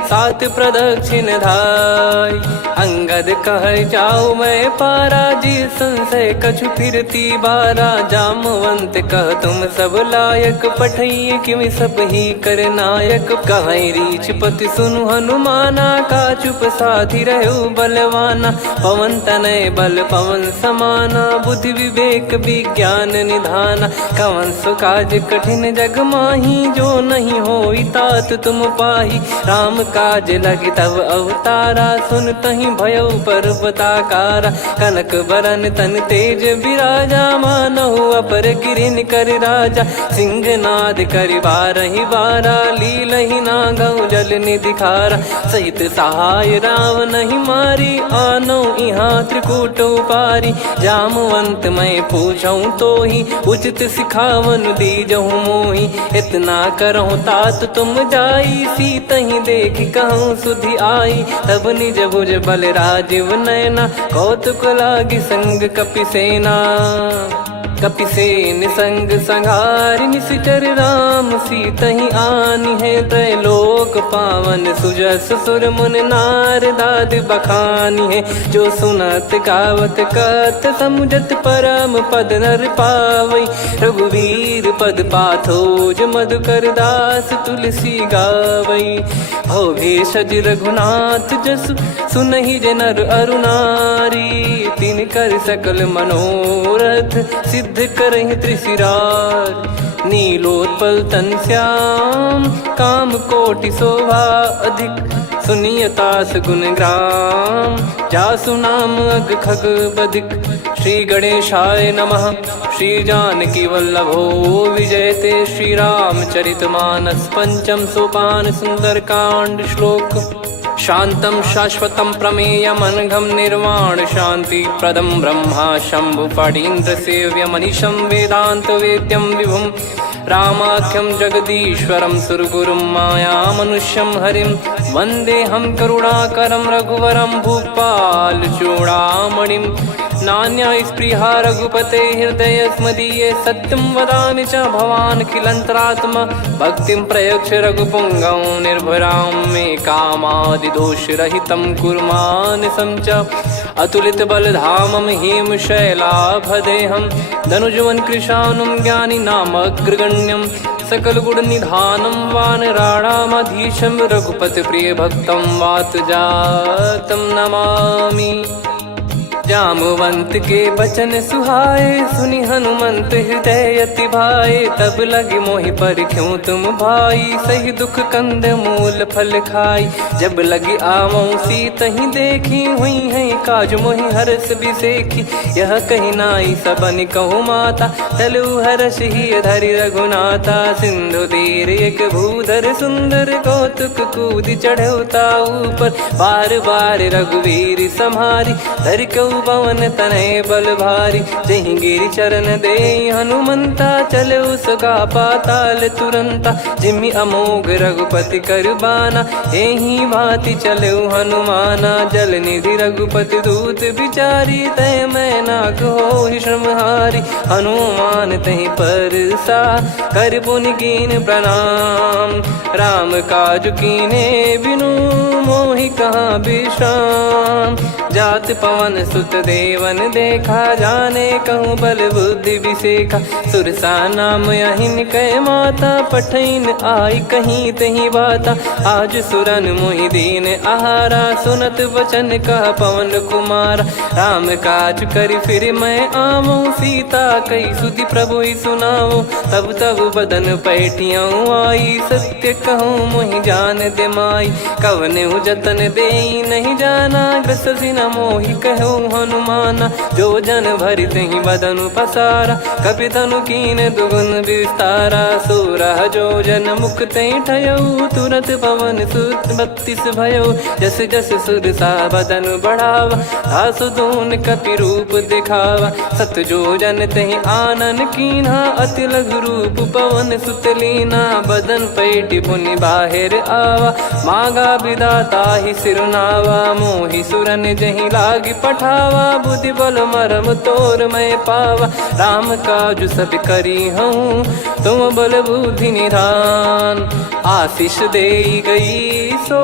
सात प्रदक्षिण धाय। अंगद कह जाऊ मैं पारा, जी संशय कछु फिरती बारा। जामवंत कह तुम सब लायक, पठई किमि सब ही कर नायक। कहै रीछ पति सुनु हनुमाना, का चुप साधि रहु बलवाना। पवन तनय बल पवन समाना, बुद्धि विवेक विज्ञान निधाना। कवन सो काज कठिन जग माही, जो नहीं होई तात तुम पाही। राम काज लगी तब अवतारा, सुन तही भयो पर्वताकारा। कनक बरन तन तेज विराजा, मानहु अपर गिरिन कर राजा। सिंहनाद करि बारहि बारा, लीलहि नागौ जल निधि खारा। सहित सहाय रावण नहीं मारी, आनो इहाँ त्रिकूट उपारी। जामवंत मैं पूछऊँ तो ही, उचित सिखावन दीजहु मोहि। इतना करहु तात तुम जाई, सीतहि देख कहूँ सुधि आई। तब निज भुज बल राजीव नयना, कौतुक लागी संग कपिसेना। कपिसेन संग संघारि निशिचर राम, सीतहि आनी है त्रैलोक पावन। सुजस सुर मुन नार दाद बखानी है, जो सुनत गावत कथ समुझत परम पद नर पावई। रघुवीर पद पाथोज मधुकर दास तुलसी गावई। भव भेषज रघुनाथ जसु, सुनहि जे नर अरु नारी। तिन कर सकल मनोरथ, सिद्ध करहि त्रिशिरार। नीलोत्पल तन श्याम, काम कोटि शोभा अधिक। सुनियतास गुण ग्राम, जासु नाम अग खग बदिक। श्री गणेशाय नमः। श्री जानकी वल्लभो विजयते, श्री रामचरित मानस पंचम सोपान सुंदरकांड श्लोक। शांतं शाश्वतं प्रमेयमनघं निर्वाण शांति प्रदं ब्रह्मा शंभु फणीन्द्र सेव्यमनिशं वेदांत वेद्यं विभुं। रामाख्यं जगदीश्वरं सुरगुरुं मायामनुष्यं हरिं। वन्देऽहं करुणाकरं रघुवरं भूपाल चूडामणिं। नान्या स्पृहा रघुपते हृदय स्मदीये, सत्यं वदामि च भवान् खिलन्तरात्मा। भक्तिं प्रयच्छ रघुपुङ्गं निर्भरां मे कामादिदोषरहितं कुर्मानसं च। अतुलित बलधामं हेमशैलाभदेहं, धनुजवन कृशानुं ज्ञानी नामग्रगण्यं। सकल गुण निधानं वानराणामधीशं, रघुपति प्रिय भक्तं वातजातं नमामि। जामवंत के बचन सुहाए, सुनि हनुमंत हृदय अति भाए। तब लगे मोहि पर क्यों तुम भाई, सही दुख कंद मूल फल खाई। जब लगी आवऊँ सीतहि देखी, हुई है काज मोहि हरस बिसेखी। यह कही नाई सबन कहु माता, चलु हरष ही धरि रघुनाथा। सिंधु तीर एक भूधर सुंदर, कौतुक कूद चढ़ौता ऊपर। बार बार रघुवीर सम्हारी, धरि कहु पवन तनय बल भारी। जहि गिरि चरण दे हनुमंता, चले उसका पाताल तुरंता। जिमि अमोघ रघुपति कर बाना, एहि भांति चले हनुमाना। जल निधि रघुपति दूत बिचारी, तय मैं नाग होहि श्रमहारी। हनुमान तहि परसा, कर पुनि कीन प्रणाम। राम काज कीने बिनु, मोहि कहाँ विश्राम। जात पवन सुत देवन देखा, जाने कहूँ बल बुद्धि विसेखा। सुरसा नाम अहिन कै माता, पठैन आई कहीं तहीं बाता। आज सुरन मोहि दीन आहारा, सुनत वचन कह पवन कुमारा। राम काज करि फिर मैं आवऊँ, सीता कई सुधि प्रभु ही सुनाऊँ। तब तब बदन पैठियाँ आई, सत्य कहूँ मोहि जान दे माई। कवने जतन दे नहीं जाना, ग्रसि न मोहि कहूँ हनुमाना। जो जन भरि तहि बदनु पसारा, कपि तनु कीन दुगुन विस्तारा। सोरह जो जन मुख तहि ठयऊ, तुरत पवन सुत 32 भयऊ। जस जस सुरसा बदनु बढ़ावा, दासु दून कपि रूप दिखावा। सत जो जन तहि आनन कीन्हा, अति लघु रूप पवन सुत लीना। बदन पैठि पुनि बाहिर आवा, मागा विधाता ही सिरुनावा। मोहि सुरन जहि लागी पठावा, बुद्धि बल मरम तोर मैं पावा। राम काज सब करी हूँ, तुम बल बुद्धि निधान। आशीष दे गई सो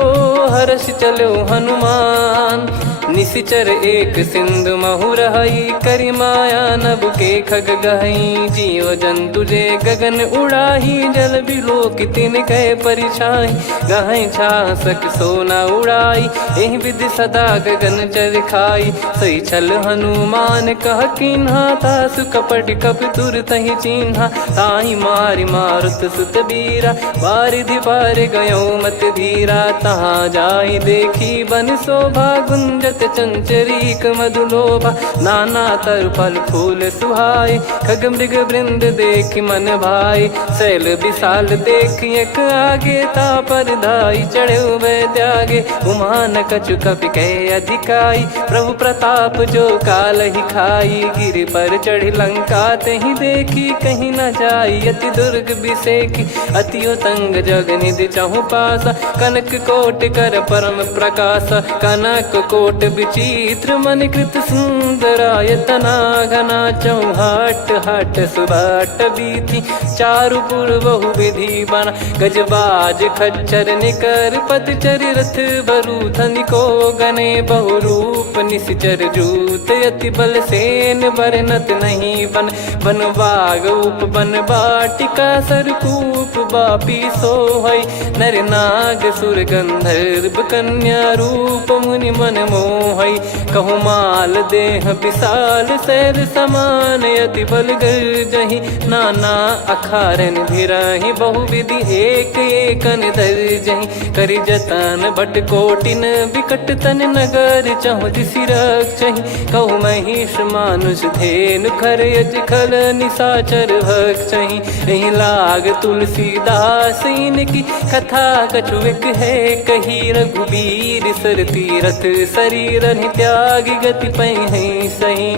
हर्ष चलो हनुमान, निसिचर एक सिंधु महु रहई, करि माया नभ के खग गहई। जीव जंतु जे गगन उड़ाही, जल बिलोक तिन कह परिछाई। गहई छासक सोना उड़ाई, एहि विधि सदा गगन चर खाई। सही छल हनुमान कह कीन्हा, तासु कपट कप तुर तहि चिन्हा। ताहि मारि मारुत सुत बीरा, बारिधि पार गयो मत धीरा। तहाँ जाई देखी बन शोभा, गुंजत चंचरीक मधुलोभा। नाना तर फल फूल सुहाए, खग मृग वृंद देख मन भाई। शैल विशाल देख एक आगे, तापर धाई चढ़े वै त्यागे। उमा न कछु कपि कह अधिकाई, प्रभु प्रताप जो काल ही खाई। गिर पर चढ़ी लंका तहि देखी, कहीं न जाई अति दुर्ग बिसेकी। अति उतंग जग निधि चहु पासा, कनक कोट कर परम प्रकाश। कनक कोट विचित्र मन कृत सुंदरायतना घना। चौहाट हाट सुबाट बीथी, चारु पुर बहु विधि बना। गजबाज खच्चर निकर पदचर, रथ बरु धनिको गने। बहु रूप निसिचर जूत, अति बल सेन बरनत नहीं बन। बन बाग उप बन बाटिका, सरकूप बापी सोहई। नर नाग सुर गंधर्व कन्या, रूप मुनि मन मोहई। कहु माल देह विशाल, शैल समान अति बल गर्जहि। नाना अखारन भिरहि, बहु विधि एक एकन दर्जहि। करि जतन भट कोटिन, बिकट तन नगर चहु दिसि रक्षहि। कहु महिष मानुष धेनु, खर यज खल निशाचर भक्षहि। एहि लाग तुलसीदास इनकी, कथा कछु एक है कही। रघुबीर सर तीरथ शरीर, त्यागी गति पहि सही।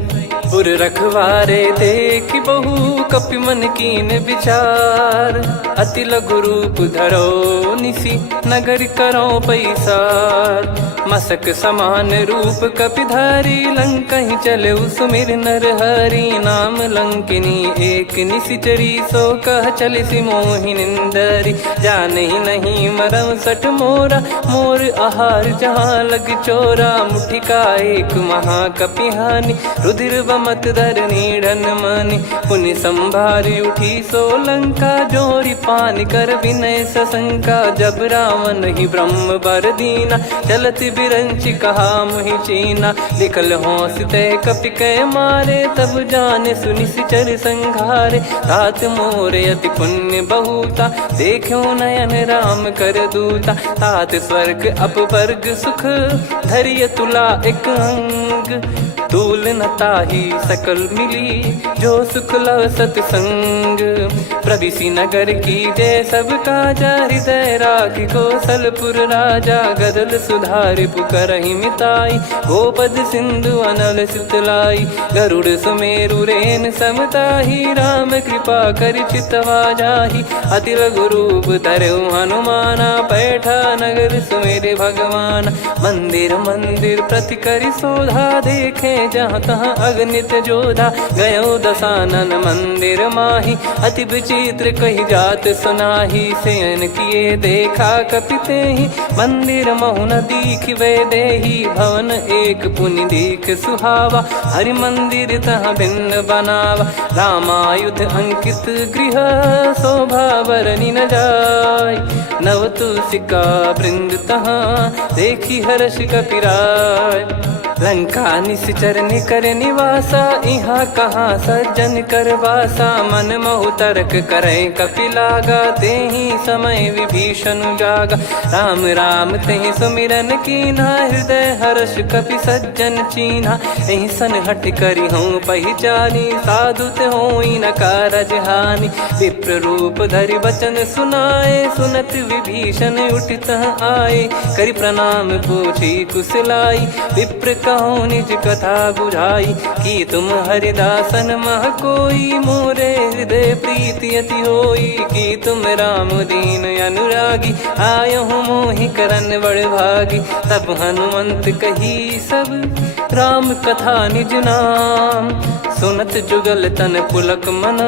पुर रखवारे देख बहु, कपि मन कीन विचार। अति लघु रूप धरो निसी, नगर करो पैसार। मसक समान रूप कपिधारी, लंकहि चले सुमिर नर हरि। नाम लंकिनी एक निसिचरी, सो कह चलिसि मोहि निंदरी। जानहि नहीं मरम सठ मोरा, मोर आहार जहाँ लग चोरा। मुठिका एक महाकपिहानि, रुधिर बमत धरनी ढन मानि। पुनि संभारी उठी सो लंका, जोरी पान कर विनय सशंका। जब रावण ही ब्रह्म बर दीना, चलत बिरंचि कहा मुहि चीना। लिखल होंस ते कपि कै मारे, तब जाने सुनिसिचर संघारे। तात मोरे अति पुण्य बहुता, देखो नयन राम कर दूता। तात स्वर्ग अपवर्ग सुख, धरिय तुला एक अंग। तूल न ताहि सकल मिली, जो सुख लव सतसंग। प्रविशि नगर की जय सब काजा, हृदय राखि कौशलपुर राजा। गदल सुधारि पुकरहि मिताई, गोपद सिंधु अनल सितलाई। गरुड़ सुमेरु रेन समताहि, राम कृपा करि चितवा जाहि। अति लघु रूप धरऊ हनुमाना, बैठा नगर सुमेरे भगवान। मंदिर मंदिर प्रति करि शोधा, देखे जहाँ तहाँ अगणित जोधा। गयो दशानन मंदिर माही, अति विचित्र कही जात सुनाही। शयन किए देखा कपितेहि, मंदिर महु न दीखिबे देहि। भवन एक पुनि दीख सुहावा, हरि मंदिर तहाँ भिन्न बनावा। रामायुध अंकित गृह, शोभा बरनि न जाय। नव तुलसिका वृंद तहाँ, देखी हर्ष कपिराय। लंका निसिचर निकर निवासा, इहाँ कहाँ सज्जन कर वासा। मन महु तर्क करे कपिलागा, तेहि समय विभीषण जागा। राम राम तेहि सुमिरन कीन्हा, हृदय हर्ष कपि सज्जन चीन्हा। एहि सन हठ करि हूँ पहिचानी, साधु ते होई न कारज हानि। विप्र रूप धरि वचन सुनाए, सुनत विभीषण उठित आए। करि प्रणाम पूछी कुशलाई, विप्र कहो निज कथा बुझाई। कि तुम हरिदासन मह कोई, मोरे हृदय प्रीति अति होई। कि तुम राम दीन अनुरागी, आयो हूँ मोहि करन बड़ भागी। तब हनुमंत कही सब, राम कथा निज नाम। सुनत जुगल तन पुलक मन,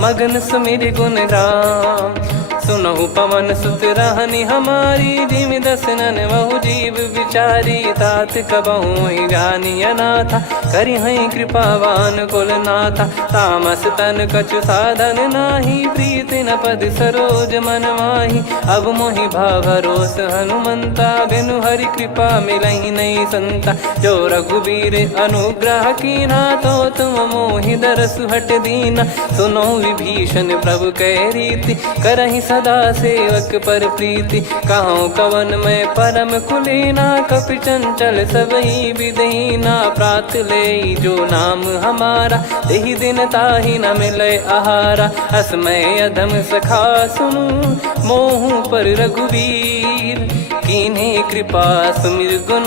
मगन सुमिर गुण राम। सुनहु पवन सुत रहनी हमारी, जिमि दसनन महु जीव विचारी। तात कबहु ही जानी अनाथा, करि हई कृपावान कुल नाथा। तामस तन कछु साधन नाही, प्रीति न पद सरोज मन माही। अब मोहि भाव भरोस हनुमंता, बिनु हरि कृपा मिलहि नहीं संता। जो रघुबीर अनुग्रह कीना, तो तुम मोहि दरसु हट दीना। सुनो विभीषण प्रभु कह रीति, करहि सदा सेवक पर प्रीति। कहूँ कवन में परम कुलीना, कपि चंचल सबहि विदहीना। प्रात ले जो नाम हमारा, तेहि दिन ताहि न मिले आहारा। असमय अधम सखा सुनु, मोहु पर रघुवीर। कीन्हे कृपा सुमिर गुण,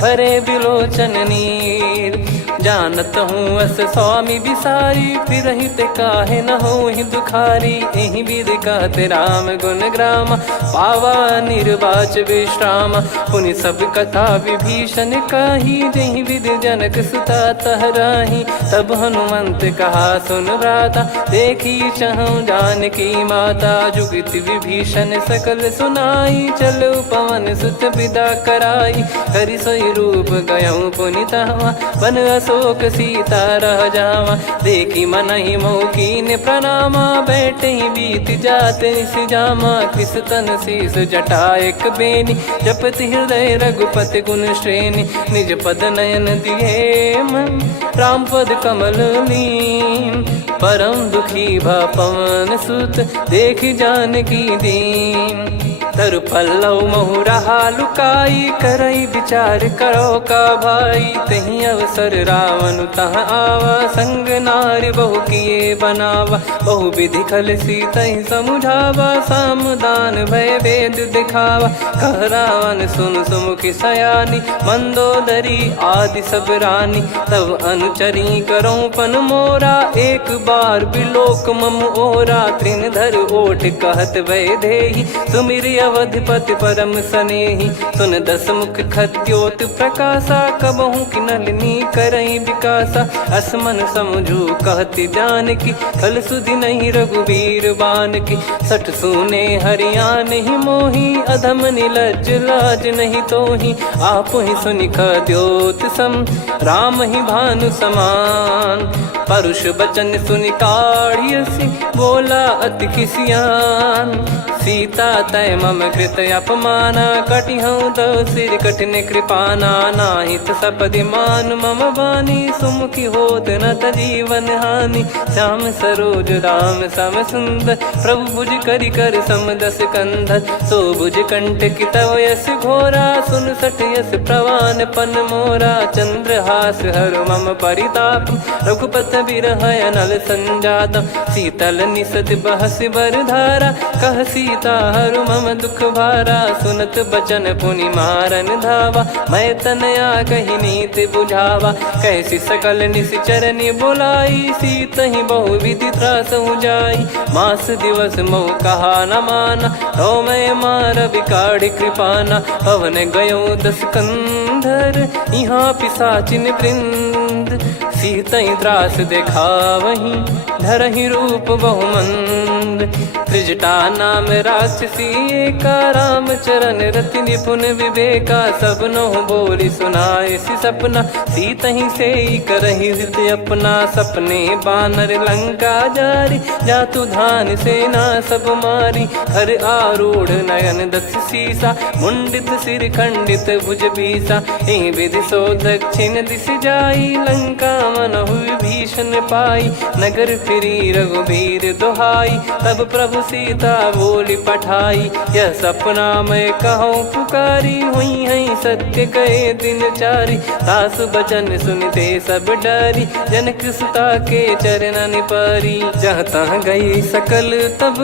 भरे बिलोचन नीर। जानत हूँ अस स्वामी बिसारी, फिरहि ते काहे न होहि दुखारी। एहि विधि कहते राम गुण ग्राम, पावा निर्वाच विश्राम। पुनि सब कथा विभीषण कही, जहि विधि जनक सुता तहराही। तब हनुमंत कहा सुन भ्राता, देखी चहु जानकी माता। जुगति विभीषण सकल सुनाई, चलो पवन सुत विदा कराई। हरि सोई रूप गयऊँ पुनि तहवा, बन अशोक सीता रह जावा। देखी मनहि मोह कीन्ह प्रणामा, बैठे ही बीत जात निस जामा। कृस तन शीस जटा एक बेनी, जपति हृदय रघुपति गुण श्रेणी। निज पद नयन दिए मन, राम पद कमल लीन। परम दुखी भा पवन सुत, देखि जानकी दीन। तरु पल्लव महु रहा लुकाई, करई विचार करो का भाई। तहि अवसर रावण तह आवा, संग नारी बहु किए बनावा। बहु विधि खल सीतहि समुझावा, सामदान भय वेद दिखावा। कह रावण सुन सुमुखी सयानी, मंदोदरी आदि सब रानी। तब अनुचरी करो पन मोरा, एक बार बिलोक मम ओरा। तृण धर ओठ कहत भय देहि, सुमिर अवधिपति परम सनेहि। सुन दस मुख खद्योत प्रकाशा, कबहु की नलिनी करई विकासा। असमन समझू कहती जानकी, खल सुधि नहीं रघुवीर बानकी। सठ सुने हरियाण ही मोही, अधम निलज्ज लाज नहीं तोही। आप ही सुनि खद्योत सम, राम ही भानु समान। परुष बचन सुनि काढ़ियसि, बोला अति किसियान। सीता तय मम कृत अपमाना, कटिहऊँ तो सिर कठिन कृपाना। नाहित सपदि मान मम बानी, सुमुखी होत न जीवन हानि। श्याम सरोज राम सम सुंदर, प्रभु भुज करि कर सम दस कंधर। सो भुज कंठ की तव यस घोरा, सुन सठ यस प्रवान पन मोरा। चंद्रहास हर मम परिताप, रघुपत बिरह अनल संजात। शीतल निसत बहस बर धारा, कह सीता हरु मम दुख भारा। सुनत बचन पुनि मारन धावा, मैं तनया कही नीति बुझावा। कैसी सकल निश्चरनि बुलाई, सीतहि बहु विधि त्रासहु जाई। मास दिवस मोह कहा न माना, तो मैं मार बिकाढ़ी कृपाना। पवन गयो दस कंधर, यहाँ पिशाचिन वृंद। सीतहि त्रास देखावहीं, धरहि रूप बहुमंद। त्रिजटा नाम राक्षसी एका, राम चरण रति निपुण विवेका। सब नहुँ बोली सुनाए सि सपना, सीतहि सेई करहि हृद अपना। सपने बानर लंका जारी, जातु धान सेना सब मारी। हर आरूढ़ नयन दस सीसा, मुंडित सिर खंडित भुज बीसा। एहि विधि सो दक्षिण दिस जाई, लंका मनहु विभीषण पाई। नगर फिरी रघुबीर दुहाई, तब प्रभु सीता बोली पठाई। यह सपना मैं कहूँ पुकारी, हुई है सत्य कहे दिन चारी। सास बचन सुनते सब डरी, जनक सुता के चरणन परी। जहाँ तहाँ गई सकल तब,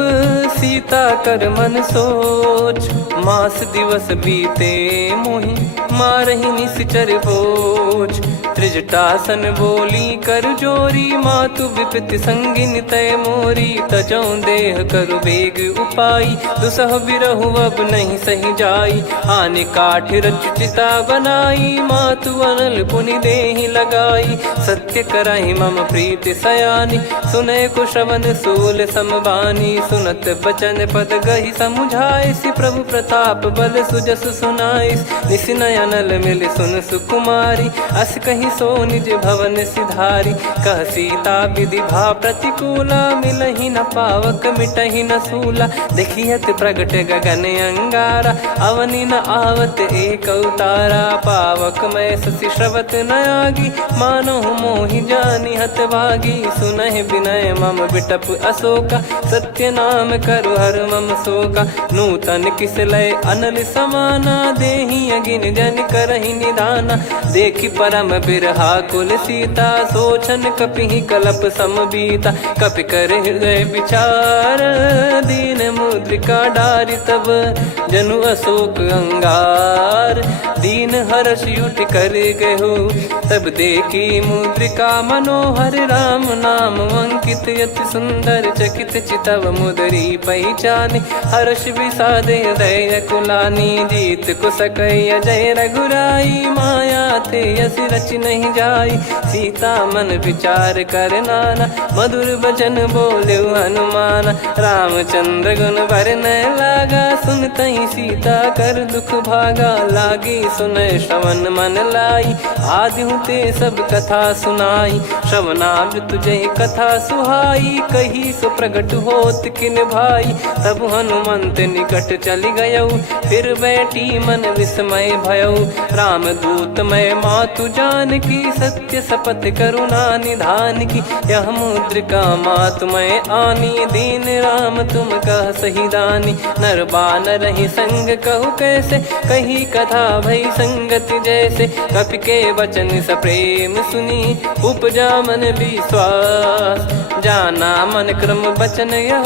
सीता कर मन सोच। मास दिवस बीते मोहि, मारहि निश्चर बोझ। त्रिजटासन बोली कर जोरी, मातु विपति संगिन तय मोरी। तजौ देह करु बेग उपाई, दुसह बिरहु अब नहीं सही जाई। आने काठ रच चिता बनाई, मातु अनल पुनि देहि लगाई। सत्य करहि मम प्रीति सयानी, सुनय को श्रवण सूल समबानी। सुनत बचन पद गहि समुझाइसि, प्रभु प्रताप बल सुजस सुनाइस। निस नयनल मिल सुन सुकुमारी, अस कहि सो निज भवन सिधारी। कह सीता विधि भा प्रतिकूला, मिलहि न पावक मिटहि न सूला। देखियत प्रगट गगन अंगारा, अवनि न आवत एक अवतारा। पावक मैं शशि श्रवत न आगी, मानो मोहि जानि हत भागी। सुनहि विनय मम बिटप अशोका, सत्य नाम करु हर मम शोका। नूतन किस लय अनल समाना, देहि अगिन जन करहि निदाना। देखि परम बिरहा कुल सीता, सोचन कपिहि कलप समबीता। कपि कर हृदय विचार, दीन मुद्रिका डारि तब जनु अशोक अंगार। दीन हर्ष उठ कर गहु, तब देखी मुद्रिका मनोहर। राम नाम अंकित अति सुंदर, चकित चितव मुदरी पहचान। हर्ष विषाद हृदय कुलानी, जीत को सकय जय रघुराई। माया थे यस रच नहीं जाई, सीता मन विचार कर नाना। मधुर बचन बोले हनुमान, रामचंद्र गुण बरन लागा। सुनतहि सीता कर दुख भागा, लागी सुनय श्रवण मन लाई। आदिहु ते सब कथा सुनाई, श्रवणामृत जय कथा सुहाई। कही सो प्रगट होत किन भाई, तब हनुमंत निकट चली गयौ। फिर बैठी मन विस्मय भयौ, राम दूत मैं मातु जानकी। सत्य शपथ करुणा निधान की, यह मुद्रिका मातु मैं आनी। दीन राम तुम कह सही दानी, नर बानर ही संग कहु कैसे। कही कथा भई संगति जैसे, कपि के वचन सप्रेम सुनी। उपजा मन विश्वास, जाना मन क्रम बचन यह।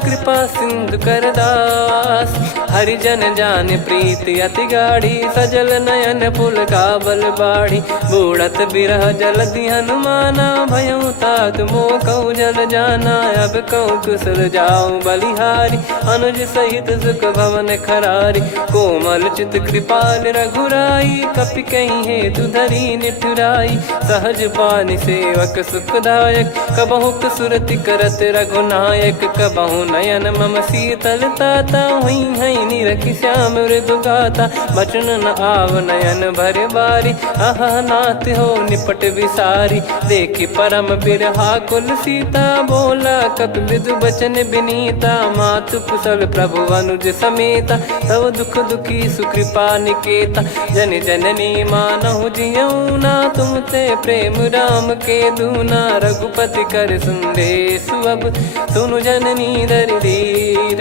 कृपा सिंधु कर दास, हरिजन जान प्रीति अति गाढ़ी। सजल नयन पुल काबल बाढ़ी, बूढ़त बिरह जल दी हनुमाना। भयउ तात मोह कहु जल जाना, अब कहु कुशल जाऊं बलिहारी। अनुज सहित सुख भवन खरारी, कोमल चित कृपाल रघुराई। कपि कहीं हेतु धरी निठुराई, सहज पानि सेवक सुखदायक। कबहु सुरति करत रघुनायक, कबहु नयन मम शीतल ताता। हुई हई निरखि श्याम मृदु गाता, बचन न आव नयन भर बारी। आहा नाथ हो निपट विसारी, देखि परम बिरहा कुल सीता। बोला कपि विदु बचन बिनीता, मातु कुशल प्रभु अनुज समेता। तव दुख दुखी सुकृपा निकेता, जन जननी मानहु जियऊ ना। तुम ते प्रेम राम के दूना, रघुपति कर संदेशु अब सुनु जननी दरि धीर।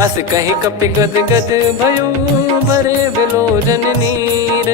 अस कहि कपि गद गद भयो, भरे विलोचन नीर।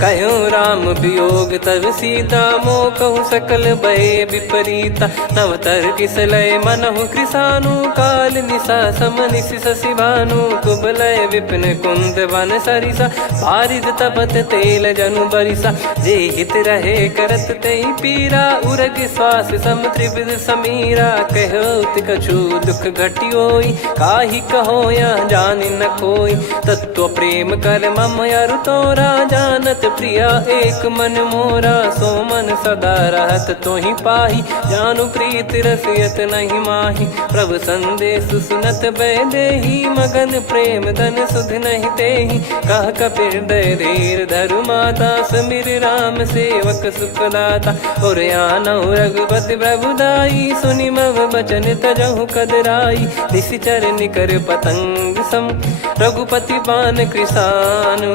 कहो राम वियोग तब सीता, मोह कहु सकल भय विपरीता। नवतर किसलय मनहु कृसानु, काल निशा समनिशि शशि भानु। कुबलय विपिन कुंद वन सरिसा, पारिद तपत तेल जनु बरिसा। जे हित रहे करत तेहि पीरा, उरग श्वास सम त्रिविध समीरा। कहो कछु दुख घटियोई, काहि कहो या जानि न कोई। तत्व प्रेम कर मम अरु तोरा, जानत प्रिया एक मन मोरा। सो मन सदा रहत तोहि पाहि, जानु प्रीत रसियत नहीं माहि। प्रभु संदेश सुनत बैदेहि, मगन प्रेम धन सुध नहीं तेहि। कह कपिर हृदय धीर धरु माता, सुमिर राम सेवक सुखदाता। और आनहु रघुपति प्रभुदाई, सुनि मम बचन तजहु कदराई। निशिचर निकर पतंग सम, रघुपति पान कृसानु।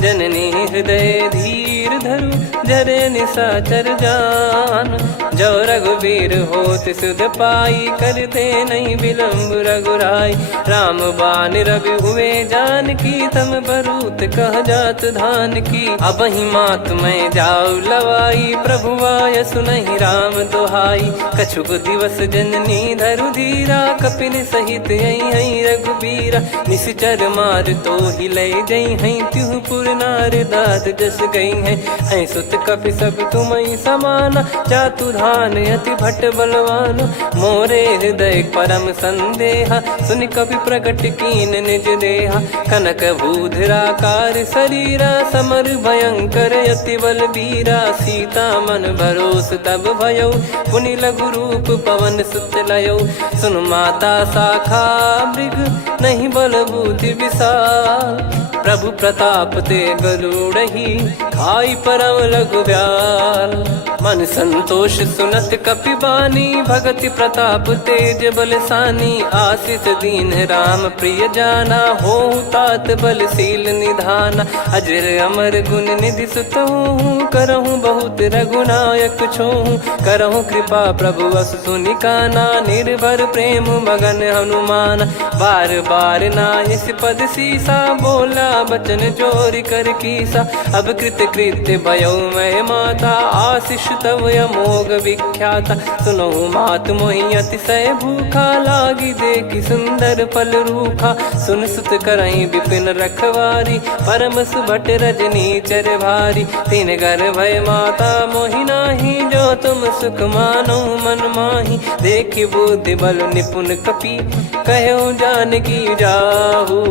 जननी हृदय धीर धरु, जरे निशाचर जान। जो रघुबीर होत सुध पाई, कर दे नहीं विलम्ब रघुराई। राम बान रवि हुए जानकी, तम बरूत कह जात धान की। अब ही मात मैं जाऊ लवाई, प्रभु आय सुनहि राम दोहाई। कछुक दिवस जननी धरु धीरा, कपिन सहित आई रघुबीरा। निश्चर मार तो ही ले जई हैं, त्यों पुर नार दाद जस गई हैं। सुत कपि सब तुमई समाना, जातु धान अति भट बलवान। मोरे हृदय परम संदेहा, सुन कपि प्रकट कीन निज देहा। कनक भूधराकार शरीरा, समर भयंकर अति बलबीरा। सीता मन भरोस तब भयो, पुनि लघु रूप पवन सुत लयो। सुन माता शाखा मृग, नहीं बल बुद्धि विशाल। प्रभु प्रताप ते गरुड़हि, खाई परम लघु ब्याल। मन संतोष सुनत कपि बानी, भगति प्रताप तेज बलसानी। आशीष दीन राम प्रिय जाना, हो तात बलशील निधाना। अजर अमर गुण निधि सुत हूँ, करहूँ बहुत रघुनायक छोहूँ। करहूँ कृपा प्रभु अस सुनिकाना, निर्भर प्रेम मगन हनुमान। बार बार नायस पद सीसा, बोला बचन चोरी कर कीसा। अब कृत कृत्य भयो मैं माता, आशीष तव अमोघ विख्याता। सुनो मात मोहि अतिशय भूखा, लागी देखी सुंदर फल रूखा। सुन सुत करई विपिन रखवारी, परम सुभट रजनी चर भारी। तीन घर भय माता मोहि नाही, जो तुम सुख मानो मन माही। देखी बुद्धि बल निपुण कपि, कहो जानकी जाहू।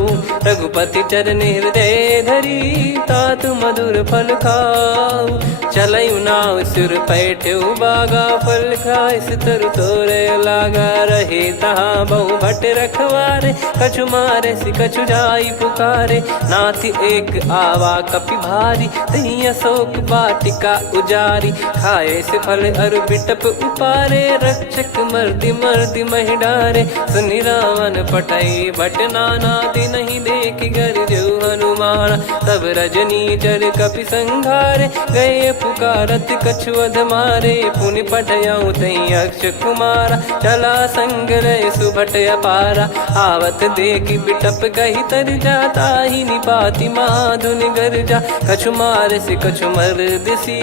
रघुपति चरण हृदय धरी, तात मधुर फल खाऊ। चलऊ नाव सिर पैठऊ बागा, फल खाइस तरु तोरे लागा। रहे तहाँ बहु भट रखवारे, कछु मारे सि कछु जाई पुकारे। नाथ एक आवा कपि भारी, तही अशोक वाटिका उजारी। खाए से फल अरु बिटप उपारे, रक्षक मर्दि मर्दि महि डारे। सुनि रावण पटई भट नाना, तिनहि देखि गरजऊ हनुमान। तब रजनी चर कपि संघारे, गए पुकारत कछु अध मारे। पुनि पठयऊ तई अक्ष कुमारा, चला संग रहे सुभट अपारा। आवत देखि बिटप गही तर जाता, ही निपाति माधुनि गर्जा। कछु मार से कछु मर्दिसी,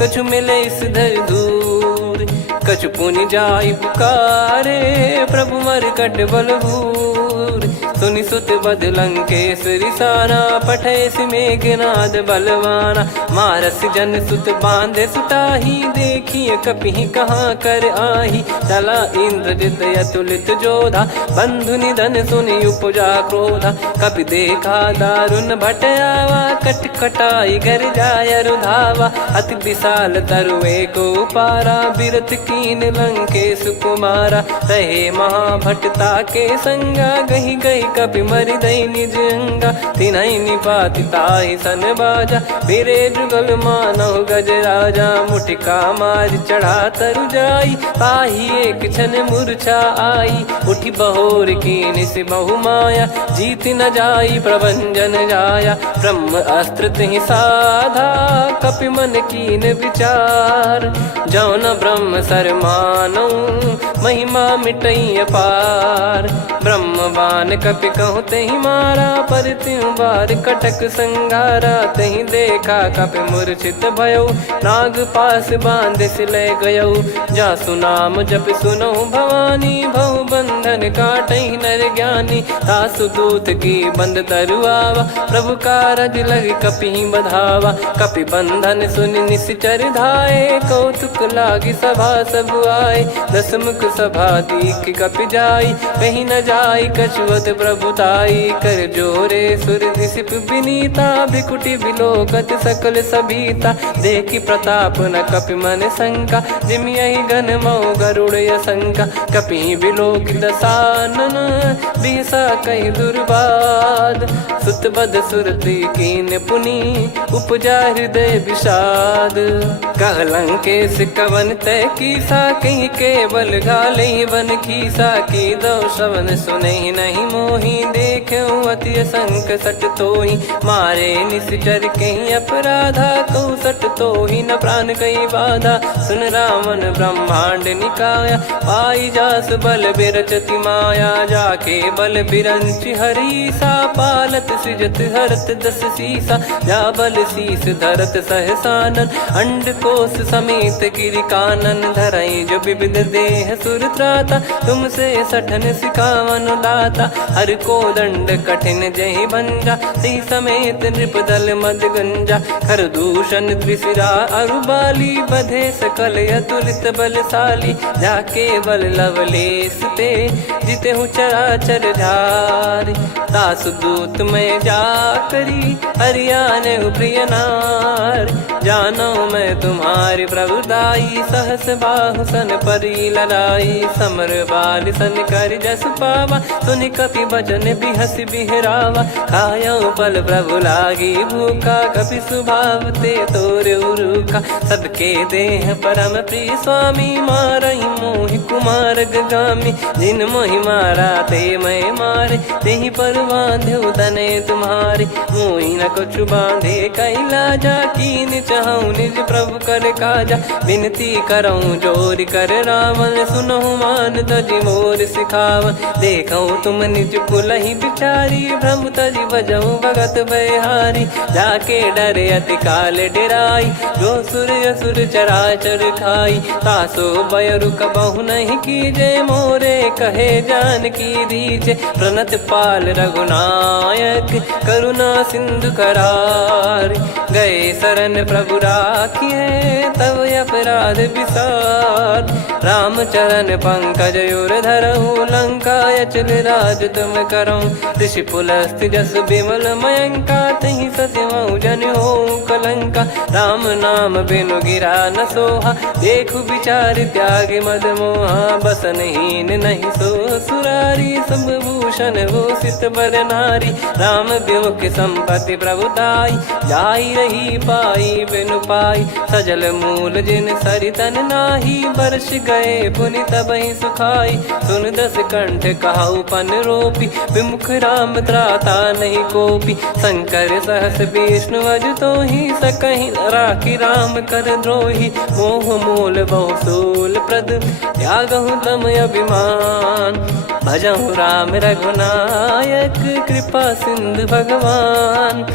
कछु मिले इस धर दूर। कछु पुनि जाई पुकारे, प्रभु मरकट बलभूर। सुनि सुत बद लंकेश्वरी साना, पठे सि मेघनाद बलवाना। मारस जन सुत बांधे सुताही, देखिए कपि कहाँ कर आही। चला इंद्रजित अतुलित जोधा, बंधु निधन सुनि उपजा क्रोधा। कपि देखा दारुण भट आवा, कट कटाई घर जाय रुधावा। अति विशाल तरुए को पारा, बिरत कीन लंकेश कुमारा। रहे महाभटता के संगा, गही गही कपि मरि दई निज अंगा। तिन्हि निपाति ताहि सन बाजा, फिरे जुगल मानव गज राजा। मुटिका मार चढ़ा तरु जाई, ताहि एक क्षण मूर्छा आई। उठि बहोर कीन से बहु माया, जीत न जाई प्रभंजन जाया। ब्रह्म अस्त्र तिहि साधा, कपि मन कीन विचार। जौ न ब्रह्म सर मानौ, महिमा मिटई अपार। ब्रह्म बान कपि कहु तहि मारा, पर त्यों बार कटक संगारा। तहि देखा कपि मूर्छित भयो, नाग पास बांध सिले गयो। जासु नाम जप सुनहु भवानी, भव बंधन काटहि नर ज्ञानी। तासु दूत की बंद तरुआवा, प्रभु कारज लग कपि बधावा। कपि बंधन सुनि निश्चर धाये, कौतुक लागी सभा सब आए। दस मुख सभा दीख कपि जाई, कहीं न जाई कछुअत प्रभुताई। कर जोरे सुर दिसिप विनीता, भिकुटी बिलोकत सकल सबीता। देखि प्रताप न कपि मन शंका, जिमियहि गन मऊ गरुड़ असंका। कपि बिलोक दसानन, बिहसा कहि दुर्बाद। सुत बद सुरति कीन पुनि उपजा हृदय विषाद। कहलंकेश कवन तय कीसा कहीं केवल घाले बन खीसा की दो श्रवण सुने नहीं मोही देखे अति संकट तोहि मारे निश्चर कहीं अपराधा कहूँ सट तोहि न प्राण कहीं बाधा। सुन रावण ब्रह्मांड निकाया पाई जास बल बिरचति माया जाके बल बिरंच हरीसा पालत सृजत हरत दस सीसा जा बल शीस धरत सहसानन अंड कोश समेत गिरि कानन धरई जो विविध देह सुर त्राता तुमसे सठन सिखावन दाता हर को दंड कठिन जय भंजा सी समेत नृपदल मद गंजा खर दूषण त्रिशिरा अरुबाली बधे सकल अतुलित बलशाली जाके बल लवलेस ते जिते हूँ चराचर धारी दास दूत में जा करी हरियाने प्रिय नार जानो मैं तुम्हारी प्रभुदाई सहस बाहु सन परी लड़ाई समर बाल सन कर जस पावा सुनि कपि भजन बिहस बिहरावा खायो पल प्रभु लागी भूखा कपि स्वभाव ते तोर उरुखा सबके देह परम प्रिय स्वामी मारई मोहि कुमार गगामी जिन मोहि मारा ते मैं मारे तेहि पर बांधो तने तुम्हारे मोहि न कुछ बांधे कैला जा कीन चाहूं निज प्रभु कर काजा विनती करऊं जोर कर रावण सुनो मान तजि मोर सिखावन देखो तुम निज कुलहि बिचारी भ्रम तजि बजऊं भगत बहारी जाके डरे अति काल डेराई जो सुर असुर चराचर खाई तासो बयरु कबहु नहीं कीजे मोरे कहे जान की दीजे प्रणत पाल रघुनायक करुणा सिंधु करार गए शरण प्रभु राखिए तब अपराध विसार राम चरण पंकज उर धरहु लंका अचल राज तुम करऊं ऋषि पुलस्त्य जस विमल मयंका तहि सत्यमऊ जन हो कलंका राम नाम बिनु गिरा न सोहा देखु विचार त्याग मद मोहा बसनहीन नहीं सो सुरारी सब भूषण भूषित बर नारी राम विमुख संपत्ति प्रभुताई जाई रही पाई बिनु पाई सजल मूल जिन सरितन नाही बरस गए पुनि तबहि सुखाई सुन दस कंठ कहाऊ पन रोपी विमुख राम त्राता नहीं कोपी शंकर सहस विष्णु अज तो ही सकहि राखी राम कर द्रोही मोह मूल बहु सूल प्रद त्यागहु तम अभिमान भजहु राम रघुनायक कृपा सिंधु भगवान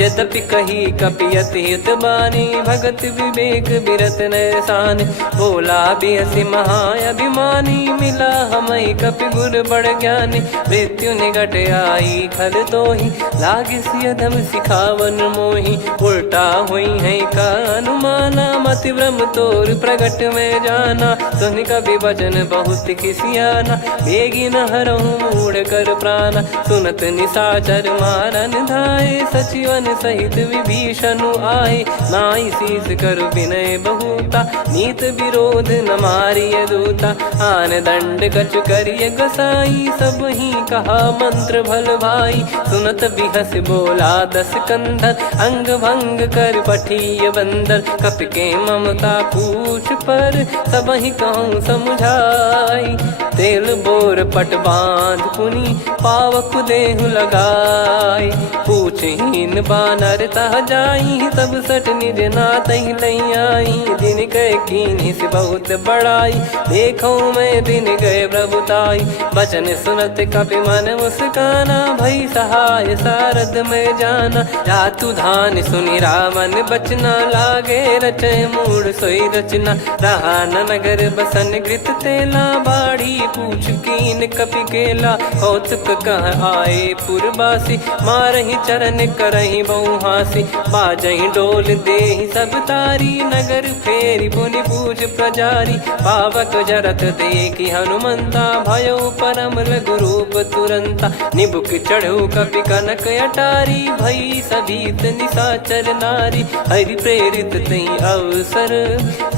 यद्यपि कही कपियति हित बानी भगत विवेक बिरत नैसान बोला बिहसी महाअभिमानी मिला हमई कपि गुर बड़ ज्ञानी मृत्यु निकट आई खल तोहि लागे सियधम सिखावन मोहि उल्टा हुई है का अनुमाना मति ब्रह्म तोर प्रगट में जाना सुन कभी वचन बहुत खिसियाना बेगी न हरहु मूढ़ कर प्राणा सुनत निशाचर मारन धाये सचिवन सहित विभीषणु आए नाई शीस कर विनय बहुता नीत विरोध न मारिय दूता आन दंड कछु करिय गसाई सब ही कहा मंत्र भल भाई सुनत बिहस बोला दस कंधर अंग भंग कर पठिय बंदर कप के ममता पूछ पर सब ही कहूँ समझाई तेल बोर पट बांध पुनि पावक देहु लगाई पूछहीन बानर तह जाई तब सट निज नाथ लई आई दिन गए कीनी से बहुत बड़ाई देखो मैं दिन गए प्रभुताई बचन सुनत कपि मन मुस्काना भई सहाय सारद में जाना जातु धान सुनि रामन बचना लागे रचे मूड सोई रचना रहा नगर बसन कृत तेला बाड़ी पूछ कीन कपि केला कौतुक कह आए पुरबासी मारहि चरण करहि बहु हासी बाजहि डोल देहि सब तारी नगर फेरी पुनि पूज प्रजारी पावक जरत देखि हनुमंता भयो परम लघु रूप तुरंता निबुक चढ़ऊ कपि कनक अटारी भई सभीत निशाचर नारी हरि प्रेरित तई अवसर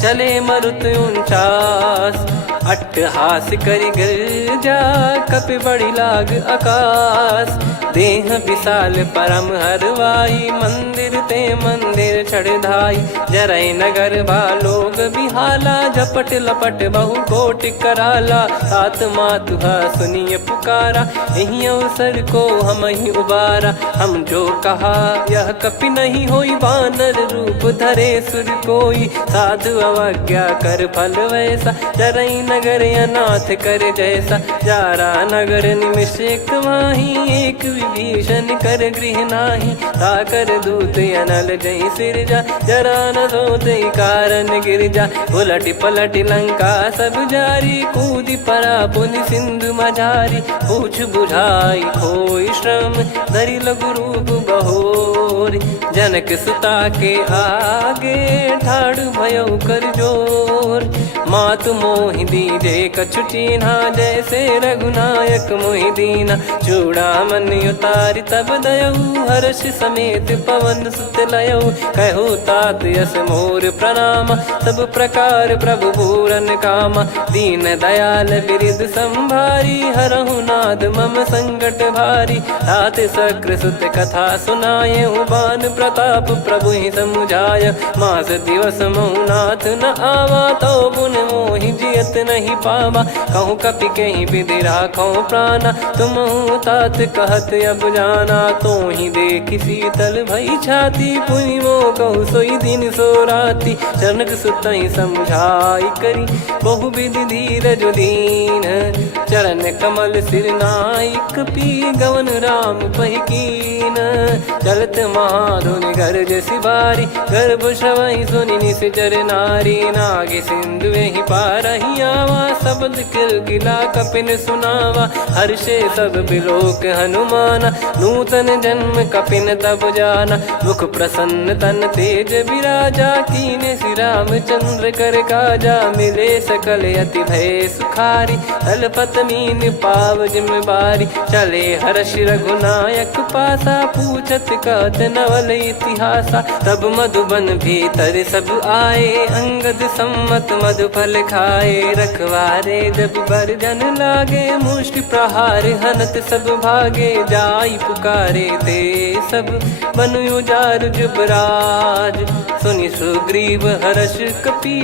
चले मरुत 49 अट्टहास करि गिर जा कपि बड़ी लाग आकाश देह विशाल परम हरवाई, मंदिर ते मंदिर चढ़ाई। जरई नगर बालोग बिहाला, झपट लपट बहु कोट कराला। सात मातुहा सुनिय पुकारा, यही अवसर को हम ही उबारा। हम जो कहा यह कपि नहीं होई, वानर रूप धरे सुर कोई। साधु अवज्ञा कर फल वैसा, जरई नगर अनाथ कर जैसा। जारा नगर निमिष एक माही, एक विभीषण कर गृह नाही। ताकर दूत अनल जय सिरजा, जरा न सोते कारण गिरजा। उलट पलट लंका सब जारी, कूदी परा पुनि सिंधु मझारी। पूछ बुझाई खोई श्रम, धरि लघु रूप बहोरी। जनक सुता के आगे, ठाड़ भयो कर जोर। मातु मोहि दीजे कछु चीन्हा, जैसे रघुनायक मोहि दीना। चूड़ामणि उतारि तब दयऊ, हर्ष समेत पवन सुत लयऊ। कहु तात यस मोर प्रणाम, सब प्रकार प्रभु पूरन कामा। दीन दयाल बिरिद संभारी, हरहु नाद मम संकट भारी। तात सक्र सुत कथा सुनाए, बान प्रताप प्रभु ही समुझाय। मास दिवस महु नाथ न आवा, तो पुन मोहि जियत नहीं पावा। कहूँ कपि कहीं विधि राखो प्राणा, तुम तात कहत अब जाना। तो ही देख शीतल भई छाती, पुनि मो कहु सोई दिन सो राती। जनक सुतहि समझाई करी, बहु विधि धीरज दीन। चरण कमल सिर नाई, कपि गवन राम पहिकीन। चलत महाधुनि गरज सिबारी, गर्भ श्रवहि सुनि निश्चर नारी। नागे सिंधु ही पारहि आवा, शब्द किलकिला कपिन सुनावा। हर्षे सब बिलोक हनुमाना, नूतन जन्म कपिन तब जाना। मुख प्रसन्न तन तेज विराजा, कीने श्री रामचंद्र कर काजा। मिले सकल अति भय सुखारी, तलपत मीन पाव जिम्मेवारी। चले हर्ष रघुनायक पासा, पूछत कहत नवल इतिहासा। तब मधुबन भीतर सब आए, अंगद सम्मत मधुफल खाए। रखवारे जब बरजन लागे, मुष्टि प्रहार हनत सब भागे। जाई पुकारे ते सब, बनु उजार जुबराज। सुनि सुग्रीव हर्ष कपि,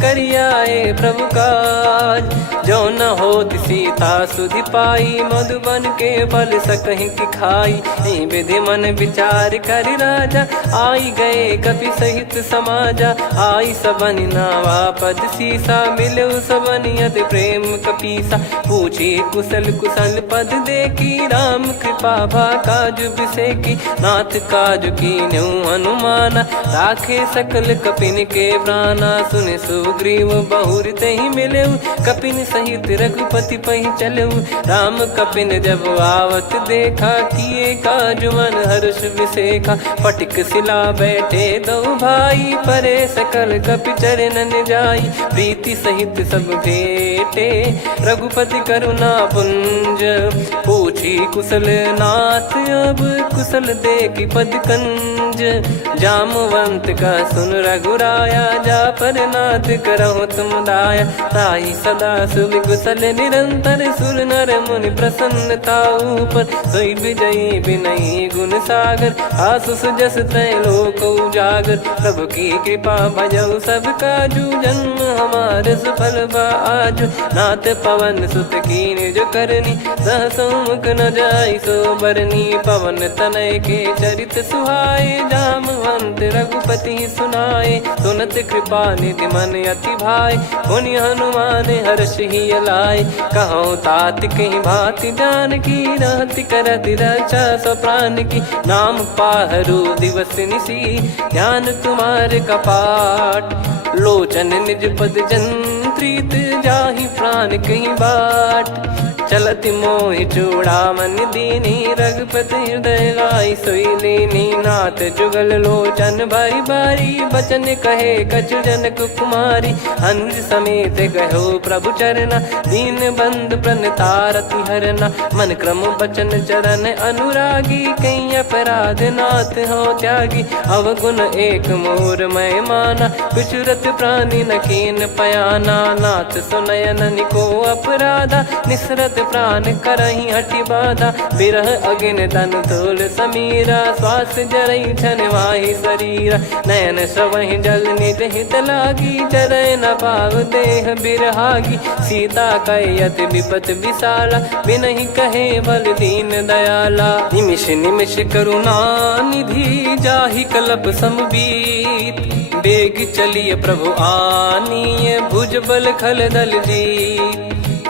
करियाए प्रभु काज। जो न होत सीता सुधि पाई, मधुबन के फल सकहि की खाई। विधि मन विचार कर राजा, आई गए कपि सहित समाजा। आई सबनि नावा पद सीसा, मिलउ सबनि अति प्रेम कपीसा। पूछी कुशल कुशल पद देखी, राम कृपा भा काज बिसेकी। नाथ काज कीन्हु हनुमाना, राखे सकल कपिन के प्राणा। सुन सुग्रीव बहुर तेहि मिलऊ, कपिन सहित रघुपति पहि चलऊ। राम कपिन जब आवत देखा, किए काज मन हर्ष विसेखा। फटिक सिला बैठे दो भाई, परे सकल कपि चरणन जाई। प्रीति सहित सब भेटे, रघुपति करुणा पुंज। पूछी कुशल नाथ अब, कुशल देखि पद कंज। जामवंत का सुन रघुराया, जा पर नाथ करहु तुम दाया। ताई सदा सुभि कुशल निरंतर, सुर नर मुनि प्रसन्नता ऊपर। सोई विजयी विनयी गुण सागर, आसु सुजस त्रैलोक उजागर। प्रभु की कृपा भजऊ सब काजू, जन्म हमार सफल बा आजु। नाथ पवन सुत कीन्ह जो करनी, सहसो मुख न जाई सो बरनी। पवन तनय के चरित सुहाए, जामवंत रघुपति सुनाए। सुनत कृपा निधि मन अति भाई, पुनि हनुमान हर्ष ही लाए। कहो तात कहीं भांति जानकी, रहति करति रक्षा सो प्राण की। नाम पाहरु दिवस निसी, ध्यान तुम्हारे कपाट। लोचन निज पद जंत्रित, जाहि प्राण कहीं बाट। चलति मोहि चूड़ामन दीनी, रघुपति हृदय लाई सोई लीनी। नाथ जुगल लोचन बारी बारी, बचन कहे कछु जनक कुमारी। अनुज समेत गयो प्रभु चरना, दीन बंद प्रणतारति हरना। मन क्रम बचन चरण अनुरागी, कहीं अपराध नाथ हो त्यागी। अवगुण एक मोर मैं माना, कुछुरत प्राणी न कीन पयाना। नाथ सुनयन निको अपराधा, निसरत छूटत प्राण करही हटि बाधा बिरह अगिन तन तोल समीरा श्वास जरई छन माही शरीरा नयन सवहि जल निज हित लागी चरय न पाव देह बिरहागी सीता कयत विपत विशाला बिनहि कहे बल दीन दयाला निमिष निमिष करुणा निधि जाहि कलप समबीत बेग चलिए प्रभु आनीय भुज बल खल दल जीत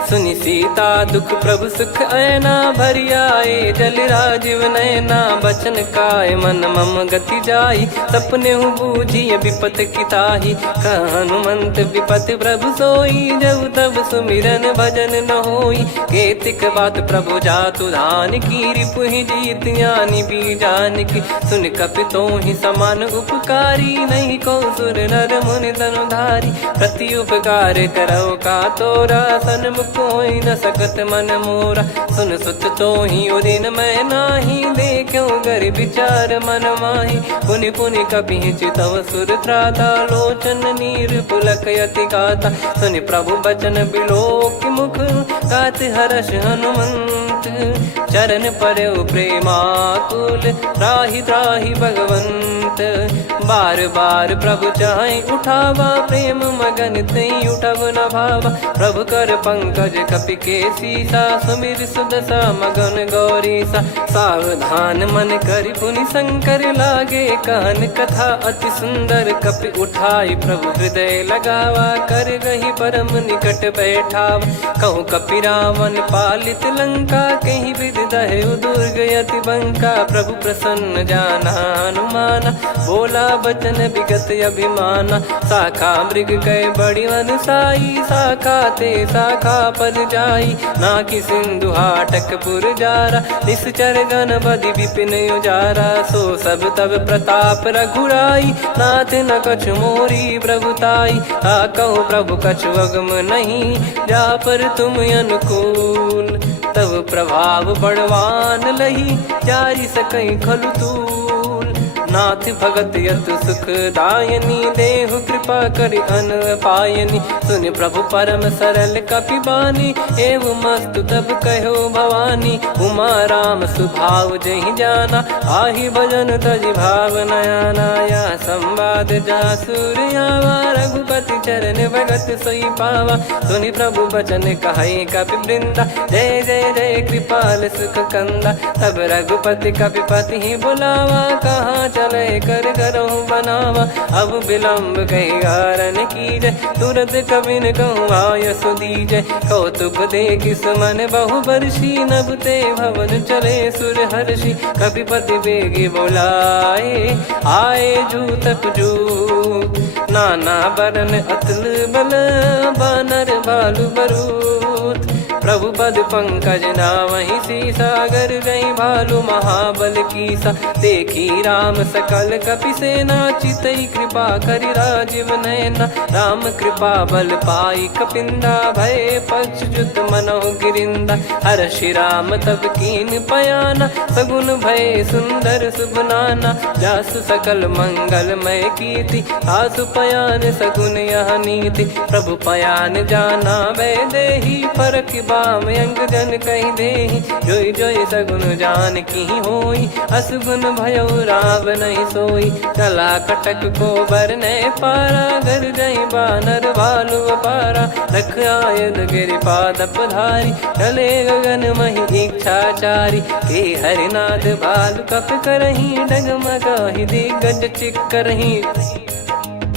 सुनि सीता दुख प्रभु सुख ऐना भरि आए जल राजीव नैना बचन काय मन मम गति जाई सपने हूँ बूझिए विपत किताही हनुमंत विपत प्रभु सोई जब तब सुमिरन भजन न होई केतिक बात प्रभु जातु धान की रिपुहि जीत यानी बीजान की सुन कपितो ही समान उपकारी नहीं को सुर नर मुनि तनुधारी प्रति उपकार करो का तोरा सन्मुख कोई न सकत मन मोरा सुन सुत तो ही उदिन मैं नाही देखो गर विचार मन माही पुनि पुनि कपि चितव सुर त्राता लोचन नीर पुलक यति गाता सुनि प्रभु बचन बिलोक मुख गात हर्ष हनुमंत चरण परयो प्रेमाकुल त्राहि त्राहि भगवंत बार बार प्रभु चाहे उठावा प्रेम मगन तई उठब न भावा प्रभु कर पंकज कपि के सीसा सुमिर सुदशा मगन गौरीसा सावधान मन करि पुनि शंकर लागे कहन कथा अति सुंदर कपि उठाई प्रभु हृदय लगावा कर गही परम निकट बैठाव कहूँ कपि रावण पालित लंका कहीं विद दहे दुर्ग यति बंका प्रभु प्रसन्न जाना हनुमाना बोला बचन विगत अभिमाना शाखा मृग गए बड़ी वनसाई शाखा ते शाखा पर जाई ना कि सिंधु हाटक पुर जारा निश्चर गण बदि विपिन उजारा सो सब तब प्रताप रघुराई नाथ न कछु मोरी प्रभुताई कहो प्रभु कछु अगम नहीं जा पर तुम अनुकूल तब प्रभाव बड़वान लही जारी सकई खलु तूल नाथ भगत यत सुख दायनी देहु कृपा करि अन पायनी सुन प्रभु परम सरल कपि बानी एवं मस्तु तब कहो भवानी उमा राम सुभाव जहि जाना आहि भजन तजि भाव नयाना या संवाद जासुर आवा रघुपति चरण भगत सोई पावा सुनि प्रभु बचन कहे कपि वृंदा जय जय जय कृपाल सुख कंदा तब रघुपति कपि पति ही बुलावा कहाँ चले कर करहु बनावा अब विलम्ब कही कारण कीजय तुरंत कबिन कहूँ आयस दीजय कौतुक देख सुमन बहु बरसी नभ ते भवन चले सुर हर्षि कपिपति बेगी बोलाए आए जूतक जूत नाना बरन अतुल बल बानर भालु बरूत प्रभु पद पंकज नावहि सीसागर गई भालु महाबल कीसा देखी राम सकल कपि सेना चितई कृपा करि राजीव नयना राम कृपा बल पाई कपिंदा भय पक्ष जुत मनोह गिरिंदा हर्षि राम तब कीन पयाना सगुन भय सुंदर सुबनाना जासु सकल मंगलमय कीर्ति आसु पयान सगुन यह नीति प्रभु पयान जाना वै देही फरक बाम अंग जन कही देही जोई जोई सगुन जान की होई असगुन भयो राव नहीं सोई चला कटक को बरने पारा घर जई बानर भालु पारा लख आयद गिरि पाद पधारी चले गगन मही इच्छाचारी के हरिनाथ भालु कप करही डगमगाहि दिग्गज चिक्करही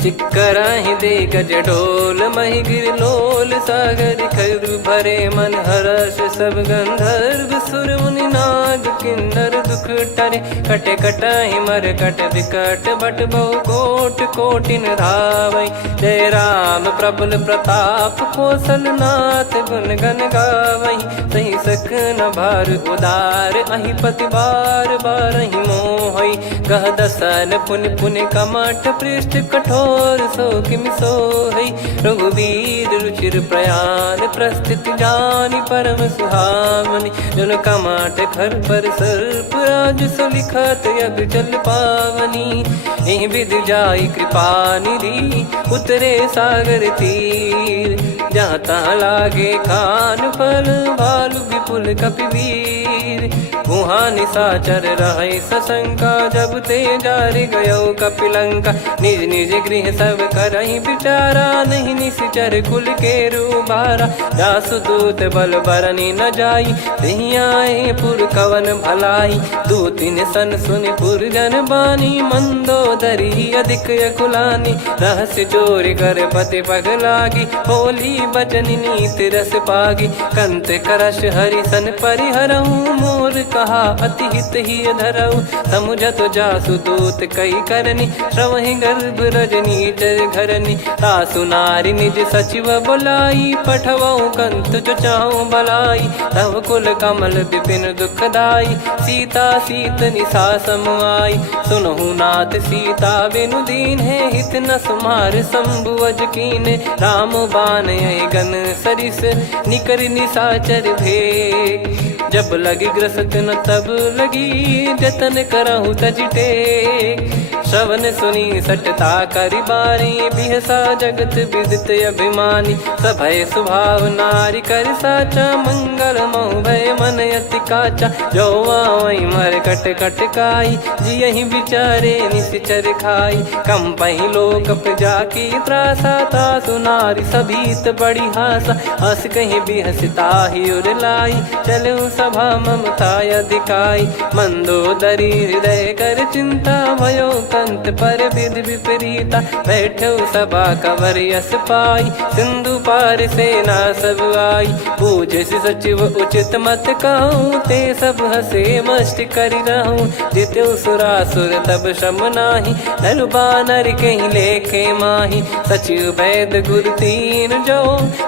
चिक्कराहि दे गज ढोल मही गिर लोल सागर खर भरे मन हर्ष सब गंधर्व सुर मुनि नाग किन्नर दुख टरे कटे कटाहि मर कट विकट बट बहु कोट कोटिन धावै जय राम प्रबल प्रताप कौशल नाथ गुण गन गावै सही सक न भार उदार अहि पति बार बारहि मोहै गह दसन पुन पुन कमठ पृष्ठ कठोर सो किम सोहै रघुवीर रुचिर प्रयाण प्रस्थित जानि परम सुहावनि जन कमाट खर पर सर्प राज सलिखत यग जल पावनी एहि विधि जाई कृपा निधि उतरे सागर तीर जहाँ जहाँ तहाँ लागे खान फल भालू विपुल कपिवीर। वहाँ निशाचर रहे सशंका जब ते जारि गयो कपिलंका। निज निज गृह सब करहि विचारा नहीं निश्चर कुल के रूबारा। जासु दूत बल बरनी न जाई तेहि आए पुर कवन भलाई। दूतिन सन सुन पुर जन बानी मंदोदरी अधिक अकुलानी। रहस्य चोरी कर पति पग लागी होली बचन नीत रस पागी। कंत करश हरिसन परिहरऊ मोर कहा अति हित ही धरऊ। समुझत जासु दूत कई करनी श्रवहि गर्भ रजनी चर घरनी। तासु नारी निज सचिव बुलाई पठवऊ कंत जो चाहूं बलाई। तव कुल कमल विपिन दुखदाई सीता सीत निशा समाई। सुनहु नाथ सीता बिनु दीन है हित न सुमार शंभु अज कीने। राम बान गन सरिस निकर निशाचर भेग। जब लगी ग्रसत न तब लगी जतन करहु तज टेक। श्रवण सुनी सटता करि बारी बिहसा जगत विदित अभिमानी। सभय स्वभाव नारी कर साचा मंगल मऊ भय मन अति काचा। जो आवई मर कट कट काई जियहि विचारे निश्चर खाई। कम पही लोक जाकी त्रासा तासु नारी सभीत बड़ी हासा। हस कहीं बिहसता ही उर लाई चलऊ सभा ममता अधिकाई। मंदोदरी हृदय कर चिंता भयो कंत पर विध विपरीता। बैठो सभा कवर यस पाई सिंधु पार सेना सब आई। पूजे से सचिव उचित मत कहूँ ते सब हसे मस्त करि रहूं। जित्यु सुरासुर तब श्रम नाही नर बानर कहीं लेखे माही। सचिव वैद गुरु तीन जो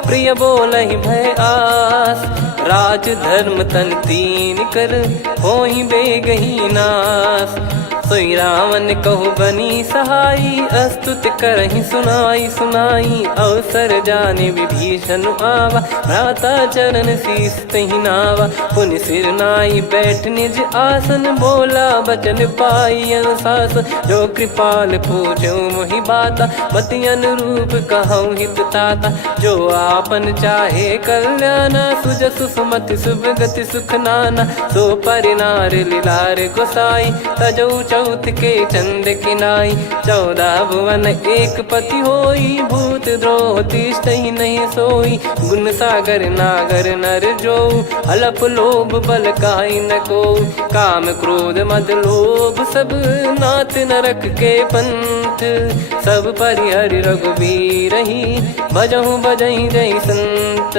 प्रिय बोलहि भय आस। राज धर्म तन तीन कर होहि बेगही नास। सोई रावण कहु बनी सहाई अस्तुत करहि सुनाई सुनाई। अवसर जाने विभीषण आवा भ्राता चरण शीस तहि नावा। पुनि सिर नाई बैठ निज आसन बोला बचन पाई अनुशासन। जो कृपाल पूछो मोहि बाता मति अनुरूप कहूँ हित ताता। जो आपन चाहे कल्याणा सुजसु सुमति शुभ गति सुख नाना। सो परिनार लीलार गोसाई तजौ चौथ के चंद किनाई। 14 भुवन एक पति होई भूत द्रोह तिष्ठहि नहीं सोई। गुण सागर नागर नर जो अलप लोभ बल काई न को। काम क्रोध मद लोभ सब नाथ नरक के पंथ। सब परिहरि रघुबीर ही भजहु भजहि जय संत।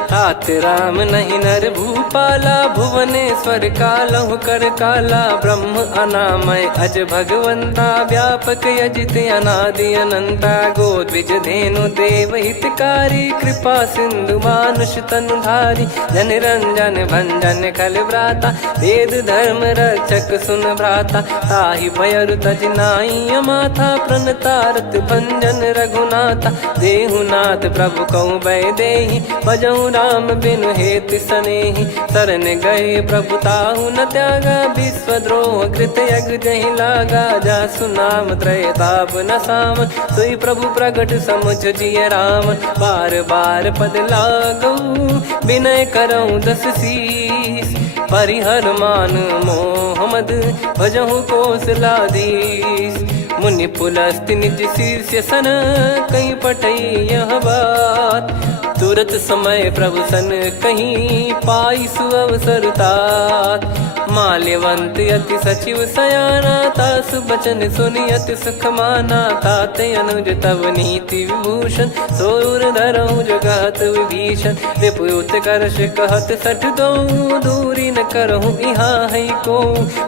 तात राम नहीं नर भूपाला भुवनेश्वर कालहु कर काला। ब्रह्म अनामय अज भगवंता व्यापक यजित अनादि अनंता। गोद्विज धेनु देव हितकारी कृपा सिंधु मानुष तनुधारी। जन रंजन भंजन खल भ्राता वेद धर्म रक्षक सुन भ्राता। ताहि भयरु तज नाई माथा प्रणतारत भंजन रघुनाथा। देहुनाथ प्रभु कहु भय देहि भजहु राम बिनु हेतु सनेहि। शरण गए प्रभु ताहु न त्यागा विश्वद्रोह कृत यज्ञ जहि लागा। जासु नाम त्रय ताप न साम सोई प्रभु प्रगट समुझ जिय राम। बार बार पद लागऊ विनय करऊँ 10 शीस। परिहर मान मोह मद भजहु कौशलाधीश। मुनि पुलस्त्य निज शीर्ष सन कहीं पटई यह बात। तुरत समय प्रभु सन कहीं पाई सुअवसर तात। माल्यवंत अति सचिव सयाना तासु बचन सुनि अति सुख माना। ताते अनुज तव नीति विभूषण सोर धरऊ जगत विभीषण। विपुत करश कहत सठ दो दूरी न करहु यहाँ है को।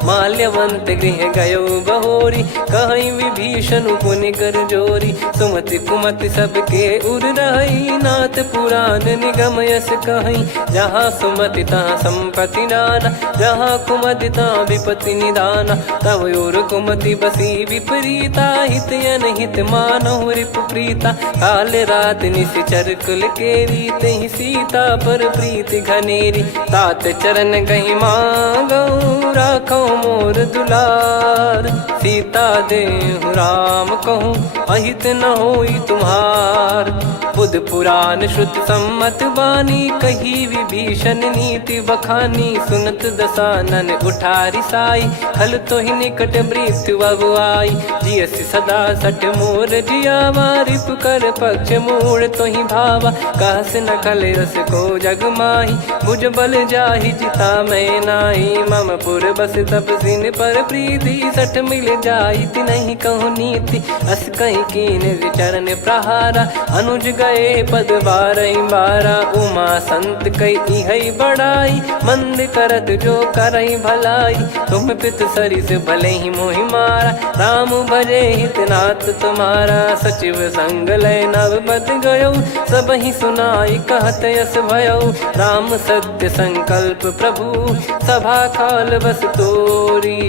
माल्यवंत गृह गयो बहोरी कहीं विभीषण पुनि कर जोरी। सुमति कुमति सबके उर रही नाथ पुराण निगम यस कहीं। जहाँ सुमति तहाँ संपत्ति नाना जहाँ कुमति तहाँ विपत्ति निदाना। तव और कुमति बसी विपरीता हित अनहित मानहु रिपु प्रीता। काल रात निशिचर कुल केरी तहि सीता पर प्रीति घनेरी। तात चरण गहि मांगऊ राखो मोर दुलार। सीता देहु राम कहूँ अहित न होई तुम्हार। बुध पुराण श्रुत सम्मत बानी, कही विभीषण नीति बखानी। सुनत दसानन उठारी साई, खल तो ही निकट मृत्यु अब आई। जियसि सदा सठ मोर जियावा, रिप कर पक्ष मूड़ तो ही भावा। कहस न खल रस को जग माही, भुज बल जाहि जिता मैं नाही। मम पुर बस तपसिन पर प्रीति, सठ मिल जाई नहीं कहूँ नीति। अस कहीं कीन विचरण प्रहारा, अनुज गए पद बारा। उमा संत कई है बड़ाई, मंद करत जो करई भलाई। तुम पित सरिस भले ही मोहि मारा, राम भजे हितनाथ तुम्हारा। सचिव संग लय नव बद गयो, सब ही सुनाई कहत यस भयो। राम सत्य संकल्प प्रभु, सभा काल बस तोरी।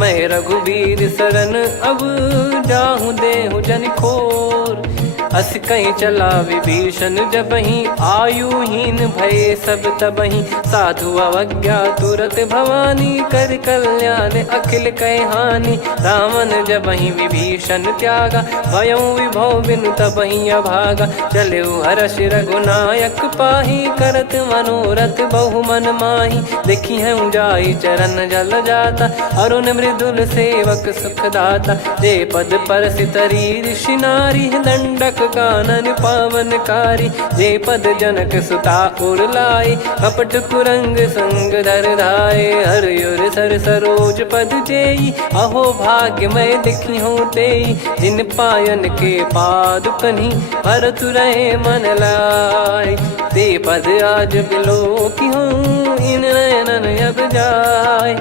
मैं रघुबीर शरण अब, जाहूँ देहु जन खोर। अस कहीं चला विभीषण जबहि, आयुहीन भय सब तबहि। साधु अवज्ञा तुरत भवानी, कर कल्याण अखिल कह हानि। रावण जबहि विभीषण त्यागा, भयउ विभव बिनु तबहि अभागा। चले हर्ष रघुनायक पाही, करत मनोरथ बहु मन माही। देखी है जाई चरण जल जाता, अरुण मृदुल सेवक सुखदाता। जे पद पर सितरी ऋषि नारी, दंडक कानन पावनकारी। जे पद जनक सुता उर लाए, कपट कुरंग संग धर धाये। हरियुर सर सरोज पद जेई, अहो भाग्य मैं दिखी हूँ तेई। जिन पायन के पाद कन्ही, भरत रहे मन लाए। ते पद आज बिलो की हूँ, इन नयनन अब जाय।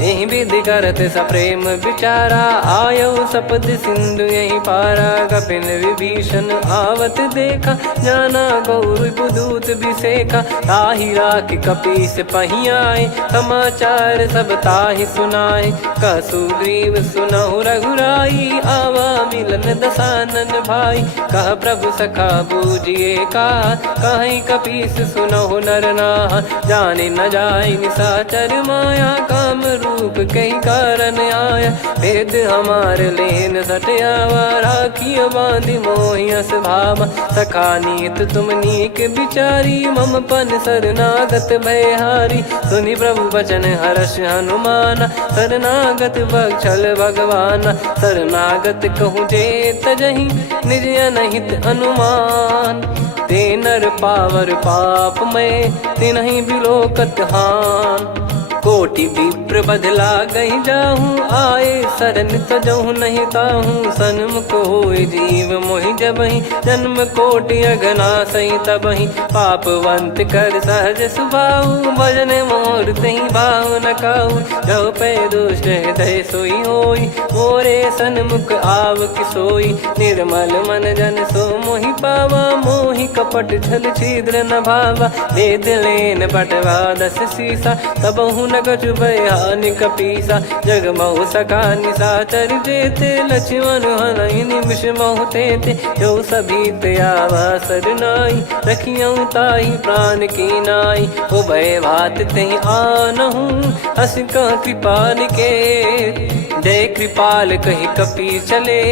यही विधि करत सप्रेम विचारा, आयो सपद सिंधु यही पारा। कपिन विभीषण आवत देखा, जाना गौर बुदूत बिसेखा। ताहि राख कपीस पही आए, समाचार सब ताहि सुनाए। कह सुग्रीव सुनहु रघुराई, आवा मिलन दसानन भाई। कह प्रभु सखा बूझिए का, कहीं कपीस सुनहु नर नाहा। जाने न जाय निशाचर माया, काम रूप कई कारण आया। भेद हमार लेन सटयावा, राखियो बांधि मोहियस भावा। सखा नीत तुम नीक बिचारी, मम पन शरणागत भयहारी। सुनि प्रभु वचन हर्ष हनुमाना, शरणागत बक्षल भगवाना। शरणागत कहूँ जे तजहि, निज अनहित अनुमान। ते नर पावर पाप में, तिन्हि बिलोकत हान। कोटि विप्र बदला गई जाहूँ, आए शरण तजहु नहीं ताहूँ। सन्मुख होय जीव मोहि जबहि, जन्म कोटि अगना सही तबहि। पापवंत कर सहज सुभाऊ, भजन मोर तहि भाव न काहू। जो पै दुष्ट हृदय सोई होई, मोरे सन्मुख आव किसोई। निर्मल मन जन सो मोहि पावा, मोहि कपट छल छिद्र न भावा। वेद लेन बटवा दस सीसा, तबहु न कछु भयानि कपीसा। जग महु सखा निशाचर जेते, लक्ष्मण हनहि निमिष महु तेते। जो सभी त्यावा सरनाई, रखियऊ ताहि प्राण की नाई। उभय भात तहि आनहु, हस कह कृपाल के। जय कृपाल कहि कपी चले,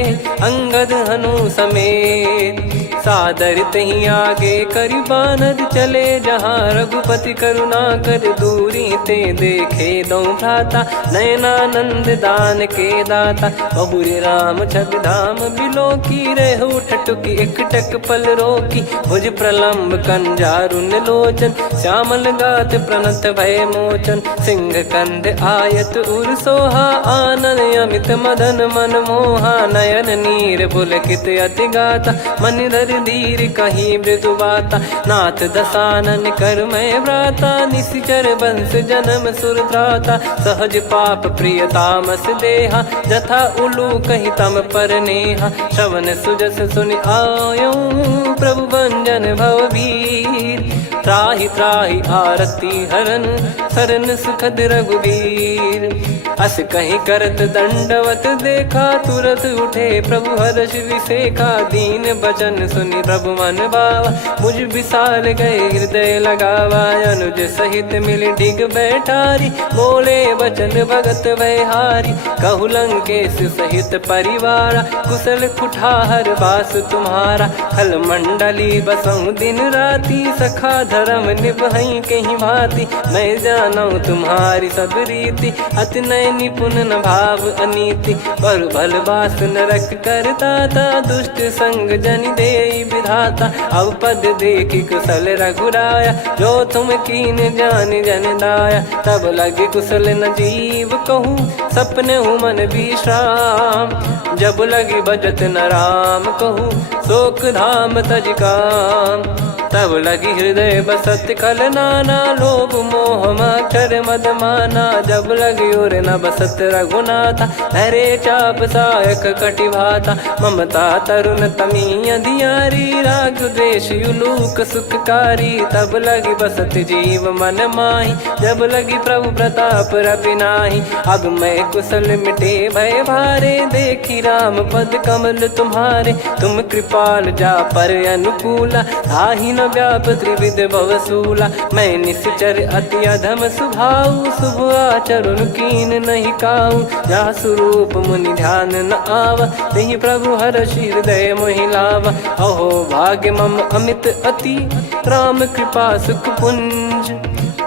अंगद हनु समेत। सादर तही आगे करि बानर चले, जहाँ रघुपति करुणा कर दूरी ते देखे दो भ्राता। नयनानंद दान के दाता, बहुरी राम छग धाम बिलो की। रेहु ठटुकी एकटक पल रोकी, भुज प्रलम्ब कंजारुन लोचन। श्यामल गात प्रणत भय मोचन, सिंह कंध आयत उर सोहा। आनन अमित मदन मन मोहा, नयन नीर पुलकित अति गाता। मन धर धीर कहीं मृदु बाता, नाथ दसानन कर मैं व्राता। निशिचर वंश जन्म सुर त्राता, सहज पाप प्रिय तामस देहा। जथा उलू कहीं तम पर नेहा, श्रवण सुजस सुन आयो। प्रभु भंजन भवभीर, त्राहि त्राहि आरती हरन। शरण सुखद रघुबीर, अस कहीं करत दंडवत देखा, तुरत उठे प्रभु हर्ष विसेखा। दीन बचन सुनी प्रभु मन भावा, मुझ विसार गए हृदय लगावा। अनुज सहित मिल डिग बैठारी, बोले वचन भगत वैहारी। कहु लंकेश सहित परिवारा, कुशल कुठार बास तुम्हारा। खल मंडली बसऊं दिन राती, सखा धर्म निभई कहीं भांति। मैं जानऊं तुम्हारी सब रीति, अति नय निपुण न भाव अनीति। पर भल बास नरक करता था, दुष्ट संग जन देई विधाता। अब पद देखी कुशल रघुराया, जो तुम कीन जान जन दाया। तब लगे कुशल न जीव कहूँ, सपने हूँ मन विश्राम। जब लगी बजत न राम कहूँ, शोक धाम तज काम। तब लगी हृदय बसत खल नाना, लोभ मोह मक्षर मद माना। जब लगी और न बसत रघुनाथा, हरे चाप सायक कटि भाता। ममता तरुण तमी अधियारी, राग द्वेष युलूक सुखकारी। तब लगी बसत जीव मन माही, जब लगी प्रभु प्रताप रवि नाही। अब मैं कुशल मिटे भय भारे, देखी राम पद कमल तुम्हारे। तुम कृपाल जा पर अनुकूला, आही न व्याप त्रिविध भवसूला। मैं निश्चर अति अधम सुभाऊ, शुभ आचरण कीन नहीं काऊ। जा स्वरूप मुनि ध्यान न आवा, नहीं प्रभु हर्ष हृदय मोहि लावा। अहो भाग्य मम अमित अति, राम कृपा सुख पुंज।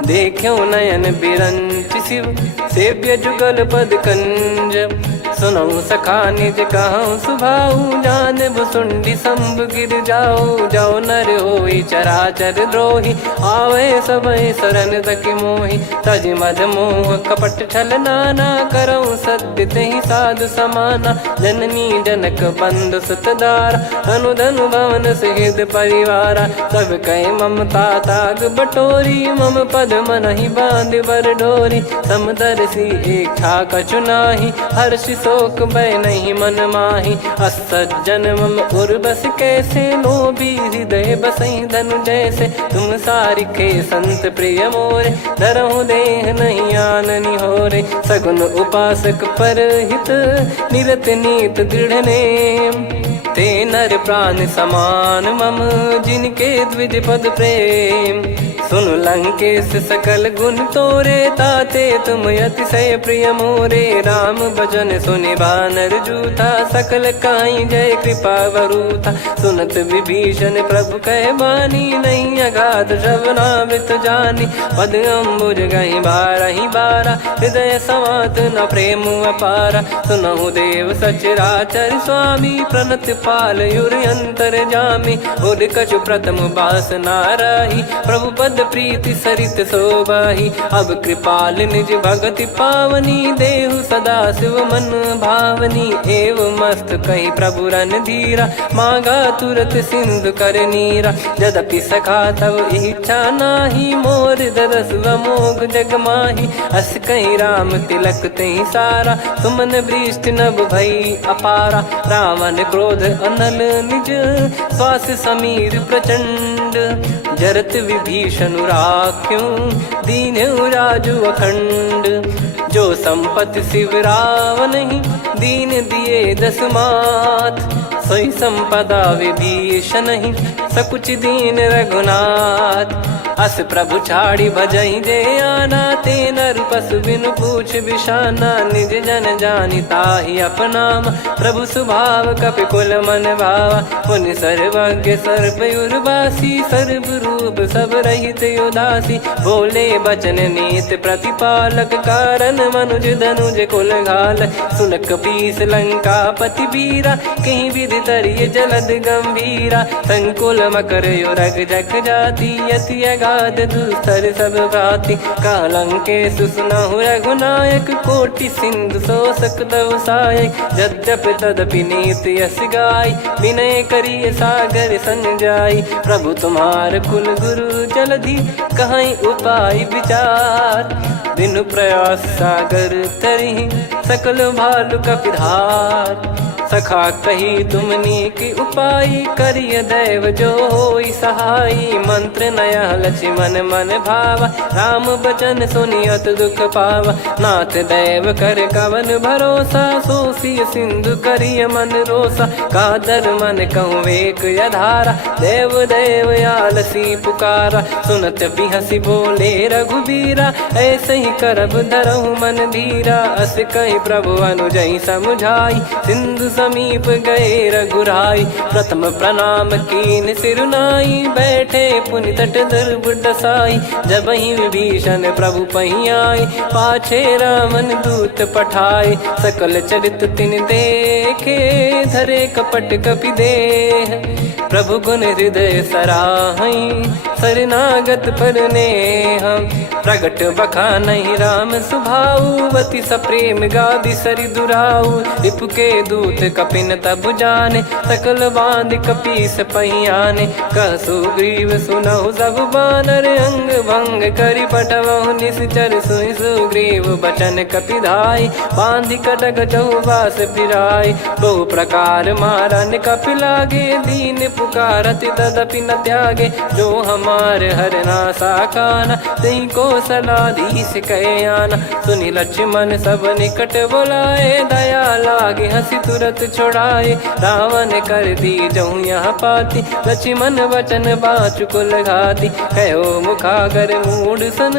देखो नयन बिरंच शिव, सेव्य जुगल पद कंज। सुनऊ सखा निज कहूँ सुभाऊ, जान भुसुंडी संभ गिर जाओ। जाओ नर होई चराचर द्रोही, आवे सबय शरण तक मोहि। तज मद मोह कपट छल नाना, करऊँ सत्य तेहि साधु समाना। जननी जनक बंधु सुतदारा, अनु धनु भवन सहित परिवारा। सब कहे ममता ताग बटोरी, मम पद मनहि बांध बर डोरी। समदर्शी इच्छा कछु नाही, हर्षि शोक भय नहीं मन माही। असज्जन मम उर्वश कैसे, लोभी हृदय बसई धनु जैसे। तुम सारिखे संत प्रिय मोरे, धरहु देह नहीं आननि होरे। सगुन उपासक परहित, निरत नीत दृढ़ नेम। ते नर प्राण समान मम, जिनके द्विज पद प्रेम। सुन लंकेश सकल गुण तोरे, ताते तुम अतिशय प्रिय मोरे। राम भजन सुनि बानर जूथा, सकल काई जय कृपा वरूथा। सुनत विभीषण प्रभु कह बानी, नहीं अगाध श्रवणामृत जानी। पद अम्बुज गहि बारहि बारा, हृदय समात न प्रेम अपारा। सुनहु देव सचराचर स्वामी, प्रणत पाल युर अंतर जामी। उर कछु प्रथम बास नाराही, प्रभु पद प्रीति सरित शोभाही। अब कृपाल निज भगति पावनी, देहु सदा शिव मन भावनी। एव मस्त कही प्रभु रन धीरा, मांगा तुरत सिंधु कर नीरा। यद्यपि सखा तब इच्छा नाही, मोर दरस मोग जग माही। अस कहीं राम तिलक तही सारा, सुमन वृष्ट नभ भई अपारा। रावण क्रोध अनल निज, श्वास समीर प्रचंड। जरत विभीषण राख्यों, दीन्हु राजु अखंड। जो संपत्ति शिव रावण ही, दीन दिए दस मात। सोई संपदा विभीषण ही, सकुच दीन रघुनाथ। अस प्रभु छाड़ी भजई जे आना, ते नर पशु बिनु पूछ बिशाना। निज जन जानि ताहि अपनाम, प्रभु स्वभाव कपि कुल मन भावा। मुनि सर्वज्ञ सर्वयुर्वासी, सर्व रूप सब रहित उदासी। बोले बचन नीत प्रतिपालक, कारण मनुज धनुज कुल घाल। सुन कपीस लंका पति वीरा, कहीं विधि तरिय जलद गंभीरा। संकुल मकर युरग जग जाति, यति अगाध दुस्तर सब भांति। कालंकेश सुनहु रघुनायक, कोटि सिंधु शोषक तव सहायक। यद्यपि तदपि नीति यस गाय, विनय करिय सागर सन जाई। प्रभु तुम्हार कुल गुरु जलधि, कहीं उपाय विचार। बिनु प्रयास सागर तरिहि, सकल भालु कपिधार। सखा कही तुमनी की उपाय, करिय दैव जो होई सहाई। मंत्र नया लक्ष्मण मन भावा, राम बचन सुनियत दुख पावा। नाथ दैव कर कवन भरोसा, सोसी सिंधु करिय मन रोसा। कादर मन कहूँ वेक यधारा, देव देव आलसी पुकारा। सुनत बिहसी बोले रघुबीरा, ऐसे ही करब धरहु मन धीरा। अस कहि प्रभु अनुजई समुझाई, सिंधु समीप गए रघुराई। प्रथम प्रणाम कीन सिरुनाई, बैठे पुनि तट दर्भ डसाई। जब ही विभीषण प्रभु पही आए, पाछे रामन दूत पठाए। सकल चरित तिन देखे, धरे कपट कपि देह। प्रभु गुण हृदय सराहई, शरणागत पर नेह। प्रगट बखानहि राम सुभाऊ, बति सप्रेम गादि सरि दुराऊ। रिपु के दूत कपिन तब जाने, सकल बांध कपीस पहियाने। कह सुग्रीव सुनहु सब बानर, अंग भंग करि पठवहु निश्चर। सुनि सुग्रीव बचन कपिधाई, बांधि कटक चहुबास फिराई। बहु प्रकार मारन कपि लागे, दीन पुकारत तदपि न त्यागे। जो हमार हरना साकाना, तही को सलाधीश कहे आना। सुनि लक्ष्मण सब निकट बुलाए, दया लागे हंसी तुरत छुड़ाए। रावण कर दी जहु यहाँ पाती, लक्ष्मण वचन बाचु कुल घाती। कहो मुखागर मूढ़ सन,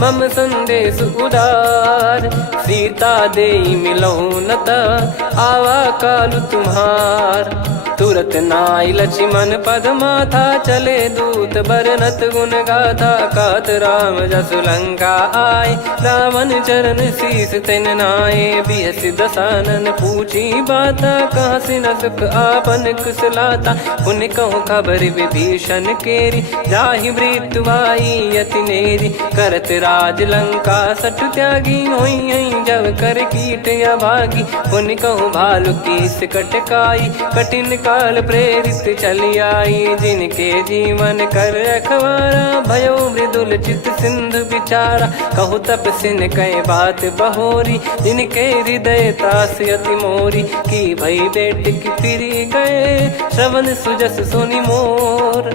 मम संदेश उदार। सीता देई मिलहु न त, आवा कालु तुम्हार। तुरत नाई लक्ष्मण पद माथा, चले दूत बरनत गुण गाथा। कहत राम जसु लंका आए, रावण चरण शीस तिन नाए। बिहसि दसानन पूछी बाता, कहाँ से न सुख आपन कुशलाता। पुनि कहूँ खबर विभीषण केरी, जाहि मृत्यु आई अति नेरी। करत राज लंका सठ त्यागी, होई जब कर कीट अभागी। पुनि कहूँ भालु कीस कटकाई, कठिन काल प्रेरित चली आई। जिनके जीवन कर रखवारा, भयो मृदुल चित सिंधु विचारा। कहु तपसिन कई बात बहोरी, जिनके हृदय तास अति मोरी। की भई बेट की फिरी गए, श्रवण सुजस सुनि मोर।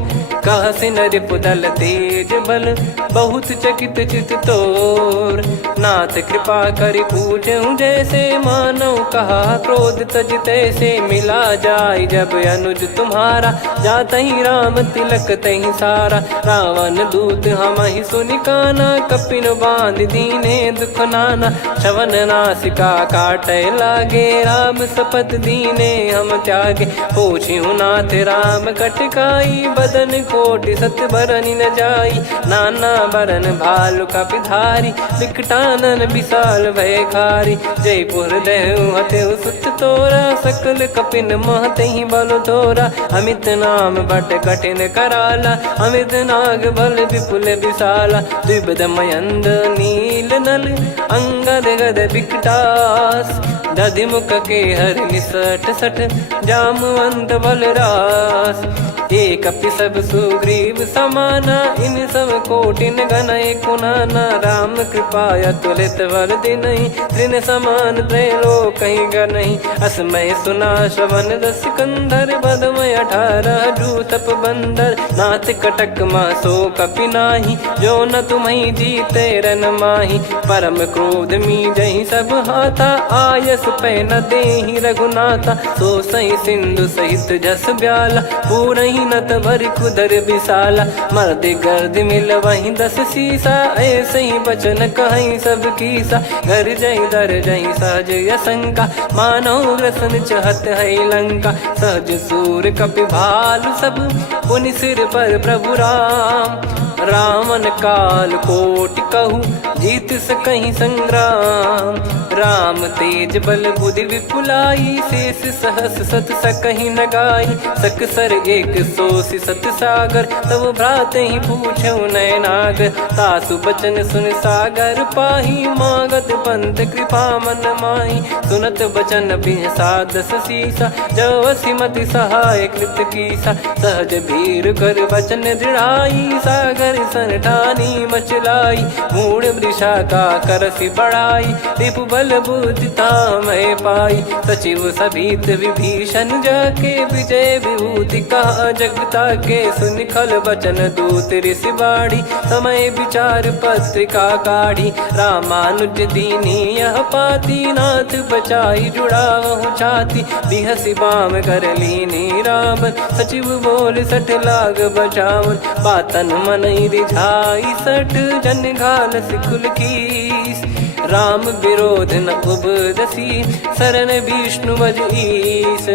कह सिन रिपुदल तेज बल, बहुत चकित चित तोर। नाथ कृपा करि पूछऊँ जैसे, मानव कहा क्रोध तज तैसे। मिला जाय जब अनुज तुम्हारा, जातहि राम तिलक तहि सारा। रावण दूत हमहि सुनि काना, कपिन बांध दीने दुख नाना। श्रवण नासिका काटय लागे, राम शपथ दीने हम त्यागे। पूछिहु नाथ राम कटकाई, बदन कोटि सत बरनि न जाई। नाना बरन भालु कपिधारी, विकटानन विशाल भयकारी। जयपुर देहु हतेउ सुत तोरा, सकल कपिन महतहि बल तोरा। अमित नाम बट कठिन कराला, अमित नाग बल विपुल विशाला। द्विबद मयंद नील नल, अंगद गद विकटास। दधिमुख के हर निसठ सठ, जामवंत बलरास। एक कपि सब सुग्रीव समाना, इन सब कोटिन गनय कुनाना। राम कृपा अतुलित बल दिनहि, तृण समान त्रैलोकहि गनहि। असमय सुना श्रवण दस कंधर, बदमय 18 जूतप बंदर। नाथ कटक मासो कपि नाही, जो न तुम्हि जीते रन माही। परम क्रोध मीजहि सब हाथा, आयस पै न देहि रघुनाथा। सो सही सिंधु सहित जस ब्याला, पूरहि नत भर कुदर विशाला। मर्द गर्द मिल वहीं 10 सीसा, ऐसे ही बचन कहीं सब कीसा। घर जय दर जय सहज यसंका, मानो रसन चहत है लंका। सहज सूर कपि भालु सब, पुनि सिर पर प्रभु राम। रावण काल कोटि कहु, जीत सकहि संग्राम। राम तेज बल बुद्धि विपुलाई, शेष सहस सत सकहि न गाई। सकसर एक सोसि सत सागर, तब भ्राते ही पूछौ नयनाग। तासु बचन सुन सागर पाही, मागत पंथ कृपा मन माही। सुनत बचन बिहसा 10 सीसा, जवसि मति सहाय कृत कीसा। सहज भीर कर बचन दृढ़ाई, सागर सन ठानी मचलाई। मूढ़ दिशा का करसी बढ़ाई, रिपु बल बुद्धि तामय पाई। सचिव सभीत विभीषण जाके, विजय विभूति कहा जगता के। सुन खल बचन दूत ऋषि बाड़ी, समय विचार पत्रिका काढ़ी। रामानुज दीनी यह पाती, नाथ बचाई जुड़ावहु छाती। बिहसी बाम कर लीनी राम, सचिव बोल सठ लाग बचावन। बातन मनई रिझाई सठ, जन घाल सिकुल कीस। राम विरोध न उपदसी, शरण विष्णु बज ईस।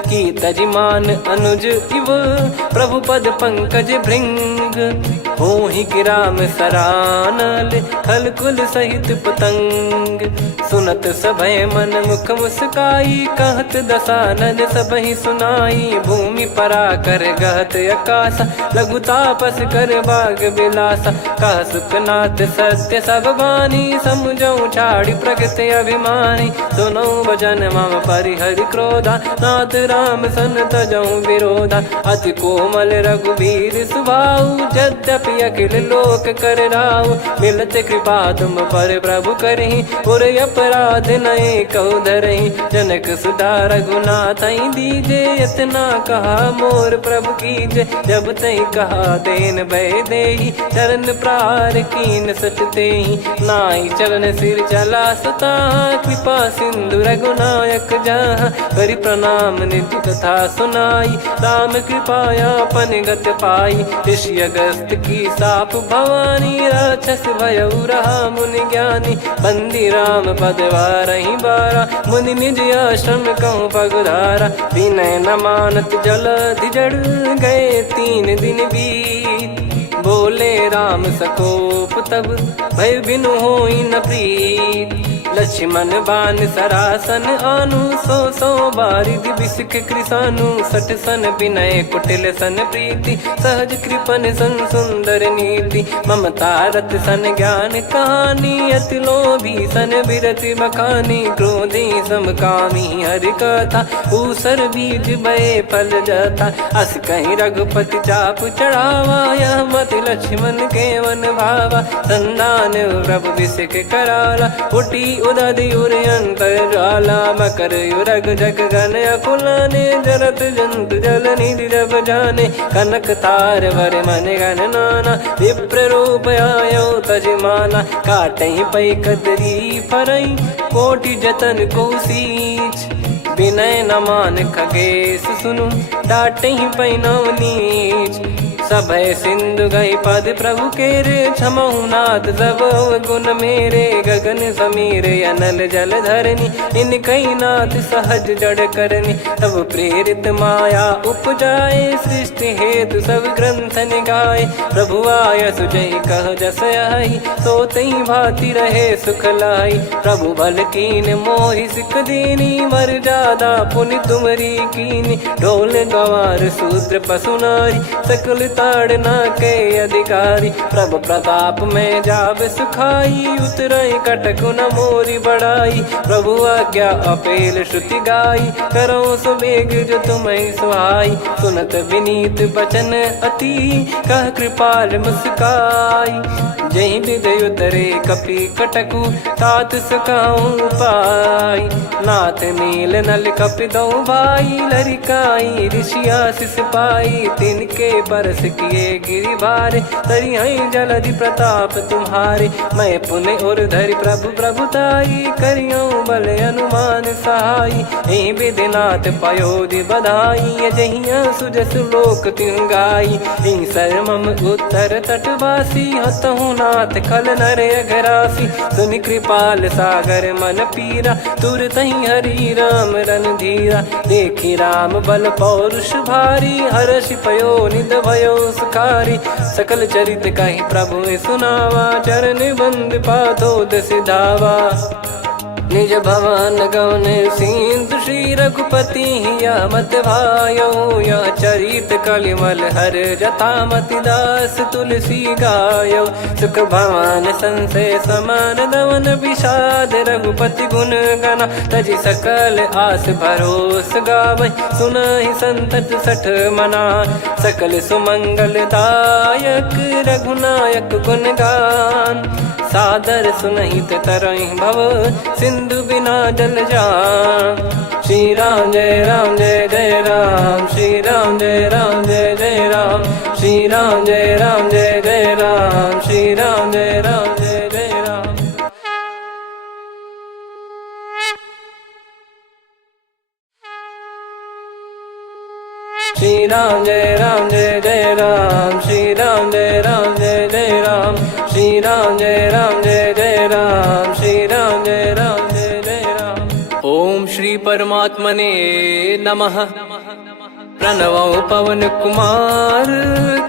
की तजिमान अनुज इव, प्रभु पद पंकज भृंग। होहि कि राम सरानल, खल कुल सहित पतंग। सुनत सभय मन मुख मुस्काई, कहत दसानन सबहि सुनाई। भूमि परा कर गहत आकाशा, लघु तापस कर बाग बिलासा। कह सुखनाथ सत्य सब बानी, समुझौ छाड़ी प्रगति अभिमानी। सुनो भजन मम परिहरि क्रोधा, नाथ राम सन तजौ विरोधा। अति कोमल रघुवीर सुभाऊ, यद्यपि अखिल लोक कर राऊ। मिलत कृपा तुम पर प्रभु करहि, पुर अपराध नए कौ धरहि। जनक सुधा रघुनाथ दीजे, इतना कहा मोर प्रभु कीजे। जब तई कहा देन भय देहि, चरण प्रार कीन सट तेहि। नाई चरण सिर चला सता, कृपा सिंधु रघुनायक जहाँ। करि प्रणाम निधि कथा सुनाई, राम कृपाया पन गत पाई। ऋषि अगस्त की साप भवानी, राक्षस भयउ रहा मुनि ज्ञानी। बंदी राम पद वारहि बारा, मुनि निज आश्रम कहूँ पगुधारा। विनय न मानत जलधि जड़, गए 3 दिन बीत। बोले राम सकोप तब, भय बिनु होई न प्रीत। लक्ष्मण बान सरासन आनु, सो बारिधि बिसिक कृसानु। सठ सन विनय कुटिल सन प्रीति, सहज कृपन सन सुंदर नीति। ममता रत सन ज्ञान कहानी, अति लोभी सन बिरति बखानी। क्रोधी समकामी हरि कथा, ऊसर बीज भय फल जथा। अस कहीं रघुपति चाप चढ़ावा, यह मत लक्ष्मण के मन भावा। संदान प्रभु बिसिक कराला, उठी उदधि उर अंतर ज्वाला। मकर युरग जग गन अकुलाने, जरत जंतु जल निधि जब जाने। कनक तार वर मन गण नाना, विप्र रूप आयो तजमाना। काटहि पै कदरी फरई, कोटि जतन को सींच। विनय न मान खगेश सुनु, डांटहि पै नव नीच। सभय सिंधु गई पद प्रभु केरे, क्षमहु नाथ सब गुण मेरे। गगन समीरे अनल जल धरनी, इन कई नाथ सहज जड़ करनी। तब प्रेरित माया उपजाए, सृष्टि हेतु सब ग्रंथ निगाए। प्रभु आय सुजय कह जस आई, सोतहि भांति रहे सुख लाई। प्रभु बल कीन मोहि सिख दीनी, मर्यादा पुनि तुमरी कीनी। ढोल गवार शूद्र पशु नारी, सकल ताड़ना के अधिकारी। प्रभु प्रताप में जाब सुखाई, उतरई कटक न मोरी बढ़ाई। प्रभु आज्ञा अपेल श्रुति गाई, करो सुबेग जो तुम्हें सुहाई। सुनत विनीत बचन अति, कह कृपाल मुस्काई। जहि विदय उतरे कपि कटकु, तात सकाऊं पाई। नाथ नील नल कपि दो भाई, लरिकाई ऋषि आशीष पाई। तिनके परस किए गिरि भारे, तरि हई जलधि प्रताप तुम्हारे। मैं पुण्य और धरि प्रभु प्रभुताई, करियऊं बल अनुमान सहाई। एहि विधिनाथ पयोधि बधाई, जहिया सुजस लोक तिहुँ गाई। हिंसर मम उत्तर तटवासी, हतहु नाथ खल नर अघरासी। सुनि कृपाल सागर मन पीरा, तुरत ही हरि राम रणधीरा। देखि राम बल पौरुष भारी, हर्षि पयो निध भयो सुखारी। सकल चरित कहि प्रभु सुनावा, चरण बंद पादोद सिधावा। निज भवन गौन सिंधु, श्री रघुपति हिया मत भायो। यह चरित कलिमल हर जथा, मति दास तुलसी गायो। सुख भवन संशय समान दवन, विषाद रघुपति गुण गना। तजि सकल आस भरोस गावै, सुनहि संतत सठ मना। सकल सुमंगल दायक, रघुनायक गुण गान। सादर सुनहित तरहि भव सिंधु बिना जल जान। श्री राम जय राम जय जय राम, श्री राम जय राम जय जय राम, श्री राम जय राम जय जय राम, श्री राम जय राम जय जय राम। श्री राम जय राम जय जय राम, श्री राम जय राम जय जय राम, श्री राम जय राम जय जय राम, श्री राम जय राम जय जय राम। ओम श्री परमात्मने नमः। प्रणवो पवन कुमार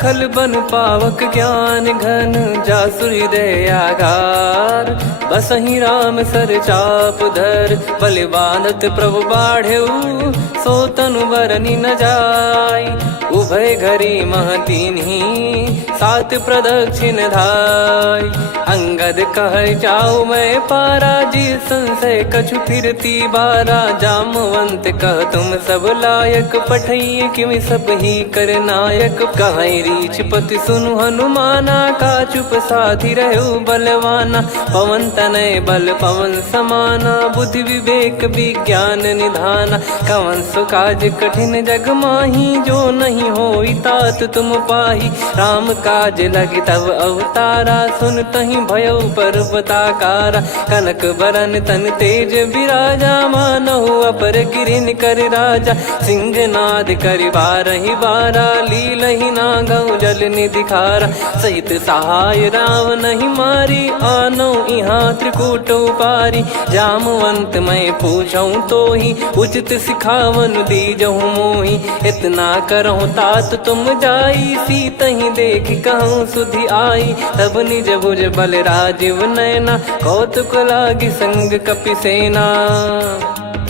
खल बन पावक ज्ञान घन जासु हृदय आगार। बसहि राम सर चाप धर बलि बांधत प्रभु बाढ़ेऊ सो तनु बरनि न जाय। उभय घरी महतीन्ही सात प्रदक्षिण धाय। अंगद कह जाऊ मैं पारा जी संशय कछु फिरती बारा। जामवंत कह तुम सब लायक पठइये किमि सब ही कर नायक। कहीं रीछ पति सुनु हनुमाना का चुप साधि रहु बलवाना। पवन तनय बल पवन समाना बुद्धि विवेक विज्ञान निधाना। कवन सो काज कठिन जग माही जो नहीं होई तात तुम पाही। राम काज लगी तब अवतारा सुन तहि भयउ पर्वताकारा। कनक बरन तन तेज विराजा मानहु अपर गिरिन कर राजा। सिंहनाद करि बारहि बारा लीलहि नागौ जल निधि खारा। सहित सहाय राम नहीं मारी आनो इहाँ त्रिकूट उपारी। जामवंत मैं पूछऊँ तो ही उचित सिखावन दीजहु मोहि। इतना करहु तात तुम जाई सीतहि देख कहूँ सुधि आई। तब निज भुज बल राजीव नयना कौतुक लागी संग कपिसेना।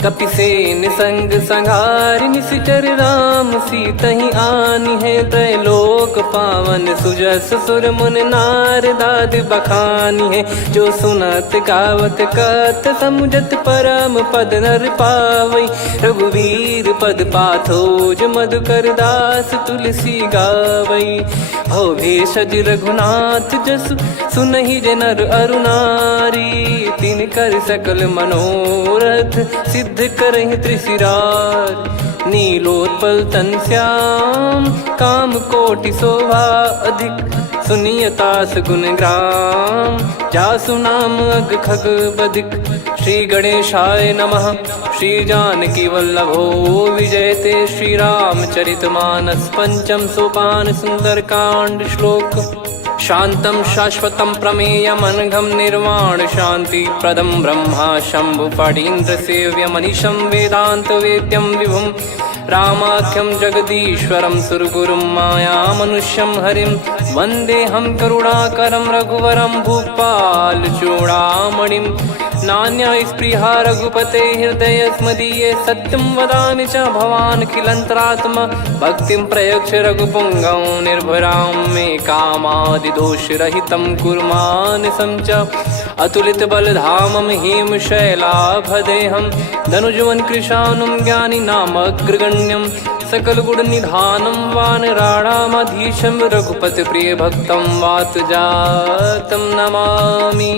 कपिसेन संग संघारि निशिचर राम सीतहि आनी है। त्रैलोक पावन सुजस सुर मुन नार दाद बखानी है। जो सुनत गावत कत समुझत परम पद नर पावई। रघुवीर पद पाथोज मधुकर दास तुलसी गावई। भव भेषज रघुनाथ जसु सुनहि जे नर अरु नारी। तिन कर सकल मनोरथ सिद्ध करहि त्रिशिरार। नीलोत्पल तन श्याम काम कोटि शोभा अधिक। सुनियतास गुण ग्राम जासु नाम अग खग बदिक। श्री गणेशाय नमः। श्री जानकी वल्लभो विजयते श्री रामचरितमानस। पंचम सोपान सुंदर कांड श्लोक। शांतं शाश्वतं प्रमेयमनघं निर्वाण शांति प्रदं ब्रह्मा शंभु फणीन्द्र सेव्यमनिशं वेदांत वेद्यं विभुं। रामाख्यं जगदीश्वरं सुरगुरुं मायामनुष्यं हरिं। वन्देऽहं करुणाकरं रघुवरं भूपाल चूडामणिं। नान्या स्पृहा रघुपते हृदय स्मदीये। सत्यं वदामि च भवान् खिलन्तरात्मा। भक्तिं प्रयच्छ रघुपुङ्गं निर्भरां मे कामादिदोषरहितं कुर्मानसं च। अतुलित बलधामं हेमशैलाभदेहं। धनुजवन कृशानुं ज्ञानिनामग्रगण्यं। सकल गुण निधानं वानराणामधीशं। रघुपति प्रिय भक्तं वातजातं नमामि।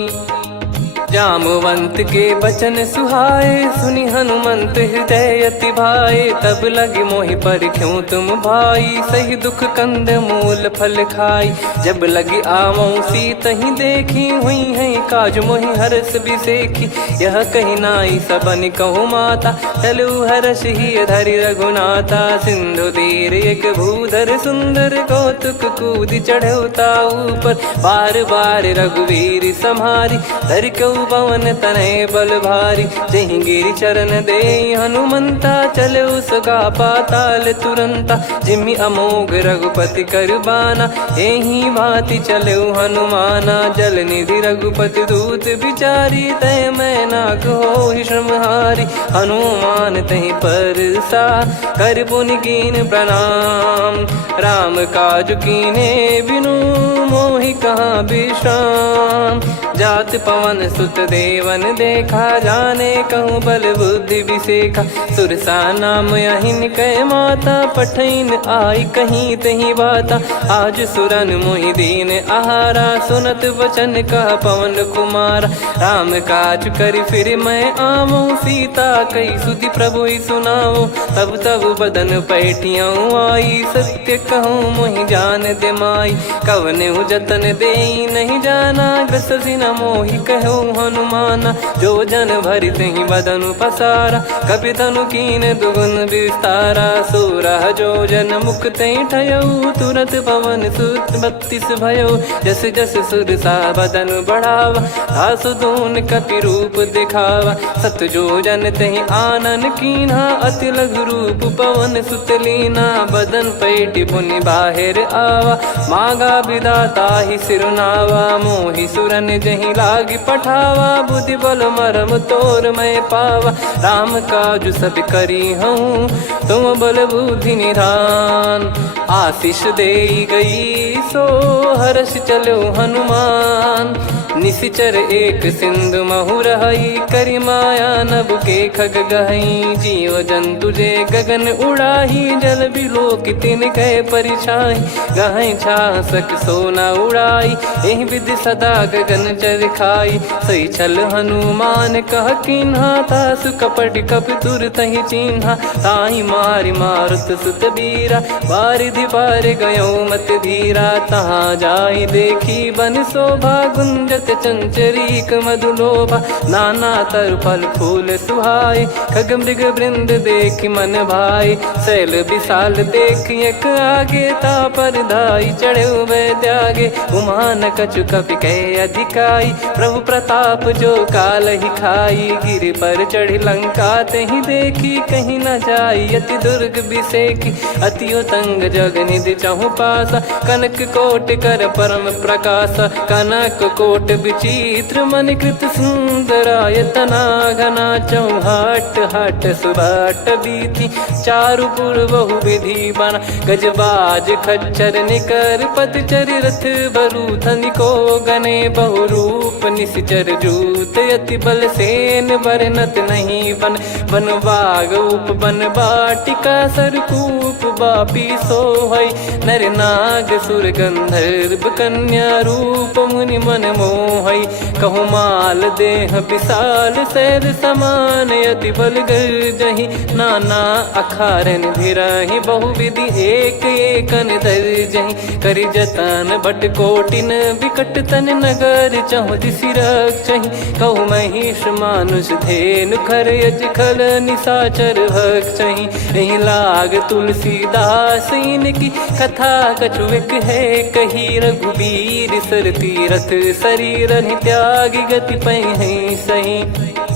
जामवंत के बचन सुहाए सुनि हनुमंत हृदय अति भाए। तब लगे मोहि पर क्यों तुम भाई सही दुख कंद मूल फल खाई। जब लगी आवऊं सीतहि देखी हुई है काज मोहि हरस बिसेखी। यह कही नाई सबन कहु माता चलु हरष ही धरि रघुनाथा। सिंधु तीर एक भूधर सुंदर कौतुक कूद चढ़ौता ऊपर। बार बार रघुवीर सम्हारी धरि कऊ पवन तनय बल भारी। जहि गिरि चरण दे हनुमंता चले उसका पाताल तुरंता। जिमि अमोघ रघुपति कर बाना एहि भांति चले हनुमाना। जल निधि रघुपति दूत बिचारी तय मैं नाग होहि श्रमहारी। हनुमान तहि परसा कर पुनि कीन प्रणाम। राम काज कीने बिनु मोहि कहाँ विश्राम। जात पवन सुत देवन देखा, जाने कहूँ बल बुद्धि विसेखा। सुरसा नाम अहिन कै माता, पठैन आई कहीं तही बाता। आज सुरन मोहि दीन आहारा, सुनत वचन कह पवन कुमार। राम काज कर फिर मैं आऊँ, सीता कई सुधि प्रभु ही सुनाओ। तब तब बदन पैठियाँ आई, सत्य कहूँ मोहि जान दे माई। कवने जतन दे नहीं जाना, ग्रसि न मोहि कहूँ हनुमाना। जो जन भरि तहि बदन पसारा, कपि तनु कीन दुगुन विस्तारा। सोरह जो जन मुख तहि ठयऊ, तुरत पवन सुत 32 भयऊ। जस जस सुरसा बदन बढ़ावा, आसु दून कपि रूप दिखावा। सत जो जन तहि आनन कीन्हा, अति लघु रूप पवन सुत लीना। बदन पैठि पुनि बाहिर आवा, मागा विधाता ही सिरुनावा। मोहि सुरन जहि लागी पठावा, बुद्धि बल मरम तोर मैं पावा। राम काज सब करी हूँ, तुम बल बुद्धि निधान। आशीष दे गई सो हर्ष चलो हनुमान। निशिचर एक सिंधु महु रहई, करी माया नभ के खग गहई। जीव जंतु जे गगन उड़ाही, जल बिलोक तिन गए परिछाई। गहई छासक सोना उड़ाई, एहि विधि सदा गगन चर खाई। सही छल हनुमान कह कीन्हा, तासु कपट कप तुर तहि चिन्हा। ताहि मारि मारुत सुत बीरा, बारिधि पार गयो मत धीरा। तहाँ जाई देखी बन शोभा, गुंजत चंचरीक मधुलोभा। नाना तर फल फूल सुहाई, खग मृग वृंद देख मन भाई। शैल विशाल देख एक आगे, तापर धाई चढ़े वै त्यागे। उमा न कछु कपि कह अधिकाई, प्रभु प्रताप जो काल ही खाई। गिर पर चढ़ी लंका तहि देखी, कहीं न जाई अति दुर्ग बिसेकी। अति उतंग जग निधि चहु पासा, कनक कोट कर परम प्रकाश। कनक कोट विचित्र मन कृत सुंदरायतना घना। चौहाट हाट सुबाट बीथी, चारु पुर बहु विधि बना। गजबाज खच्चर निकर पतचर, रथ बरु धनिको गने। बहु रूप निश्चर जूत, अति बल सेन बरनत नहीं बन। बन बाग उप बन बाटिका, सरकूप बापी सोहई। नर नाग सुर गंधर्व कन्या, रूप मुनि मन मोहई। कहु माल देह विशाल, शैल समान अति बल गर्जहि। नाना अखारन भिरहि, बहु विधि एक एकन दर्जहि। करि जतन भट कोटिन, विकट तन नगर चहु दिसि रक्षहि। कहु महिष मानुष धेनु, खर यज खल निशाचर भक्षहि। एहि लाग तुलसीदास इनकी, कथा कछुक है कही। रघुबीर सर तीरथ शरीर, त्यागी गति पै सही।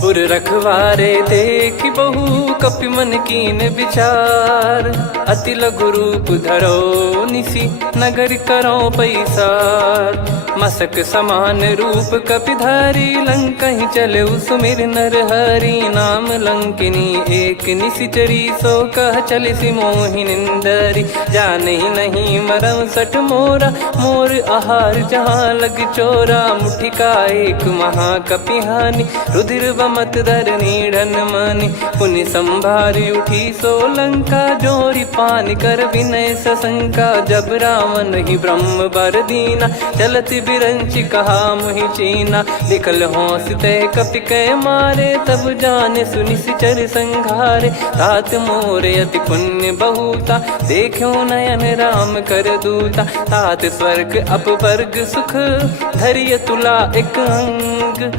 पुर रखवारे देख बहु, कपि मन कीन विचार। अति लघु रूप धरो निसी, नगर करो पैसार। मसक समान रूप कपि धारी, लंकहि चले सुमिर नर हरि। नाम लंकिनी एक निशिचरी, सो कह चलिसि मोहि निंदरी। जानहि नहीं मरम सठ मोरा, मोर आहार जहाँ लग चोरा। मुठिका एक महाकपिहानि, रुधिर बमत धरनी ढन मानि। पुनि संभारी उठी सो लंका, जोरी पान कर विनय सशंका। जब रावण ही ब्रह्म बर दीना, चलत बिरंचि कहा मुहि चीना। निकल होंस तय कपि कै मारे, तब जाने सुनि सिचर संघारे। तात मोरे अति पुण्य बहुता, देखो नयन राम कर दूता। तात स्वर्ग अपवर्ग सुख, धरिय तुला एक अंग।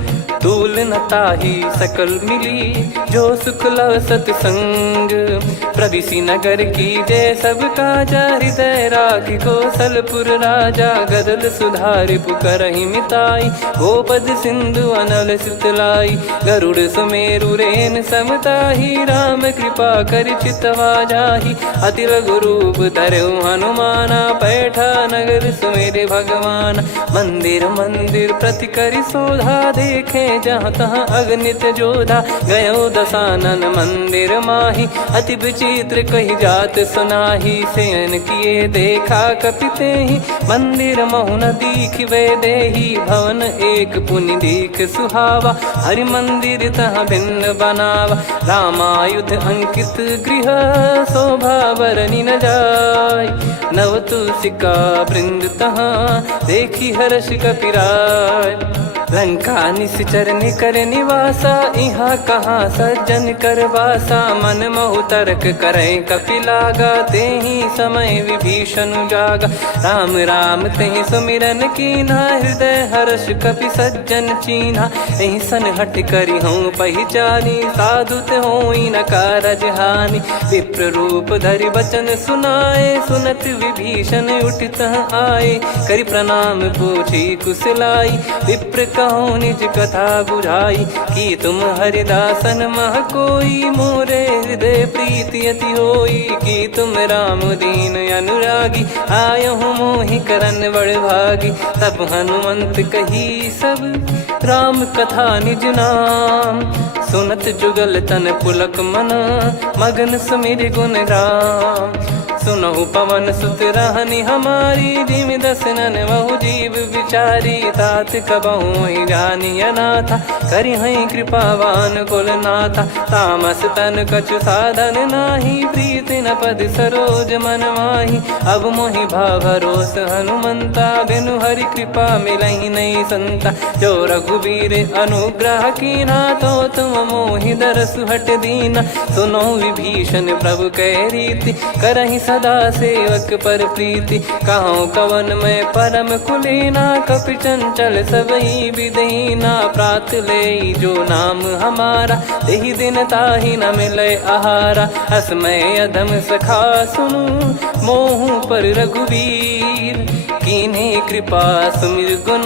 तूल न ताहि सकल मिली, जो सुख लव सतसंग। प्रविशि नगर की जय सब काजा, हृदय राखि कौशलपुर राजा। गदल सुधारि पुकरहि मिताई, गोपद सिंधु अनल सितलाई। गरुड़ सुमेरु रेन समताहि, राम कृपा करि चितवा जाहि। अति लघु रूप धरऊ हनुमाना, पैठा नगर सुमेरे भगवान। मंदिर मंदिर प्रति करि शोधा, देखे जहाँ तहाँ अगणित जोधा। गयो दसानन मंदिर माही, अति विचित्र कही जात सुनाही। सेन किए देखा कपिते ही, मंदिर महु न दीख वे देही। भवन एक पुनि दीख सुहावा, हरि मंदिर तहाँ भिन्न बनावा। रामायुध अंकित गृह, शोभा बरनी न जाय। नव तुलसी का वृंद तहाँ, देखी हर्ष कपिराय। लंका निश्चर निकर निवासा, इहाँ कहाँ सज्जन कर वासा। मन महु तर्क करें कपिलागा, तेहि समय विभीषण जागा। राम राम तेहि सुमिरन कीन्हा, हृदय हर्ष कपि सज्जन चीन्हा। एहि सन हठ करी हूँ पहिचानी, साधु ते होई न कारज हानि। विप्र रूप धरि वचन सुनाए, सुनत विभीषण उठित आए। करि प्रणाम पूछी कुशलाई, विप्र कहो निज कथा बुझाई। कि तुम हरिदासन मह कोई, मोरे हृदय प्रीति अति होई। कि तुम राम दीन अनुरागी, आयहु मोहि करन बड़ भागी। तब हनुमंत कही सब, राम कथा निज नाम। सुनत जुगल तन पुलक मन, मगन सुमिर गुण राम। सुनहु पवन सुत रहनी हमारी, जिमि दसनन बहु जीव विचारी। तात कबहु ही जानी अनाथा, करि हई कृपावान कुल नाथा। तामस तन कछु साधन नाही, प्रीति न पद सरोज मन माही। अब मोहि भाव भरोस हनुमंता, बिनु हरि कृपा मिलहि नहीं संता। जो रघुबीर अनुग्रह कीन्हा, तो तुम मोहि दरसु हट दीना। सुनो विभीषण प्रभु कह रीति, करहि सदा सेवक पर प्रीति। कहूँ कवन में परम कुलीना, कपि चंचल सबही विदहीना। प्रात ले जो नाम हमारा, तेहि दिन ताहि न मिले आहारा। असमय अधम सखा सुनु, मोहु पर रघुवीर। कीन्हे कृपा सुमिर गुण,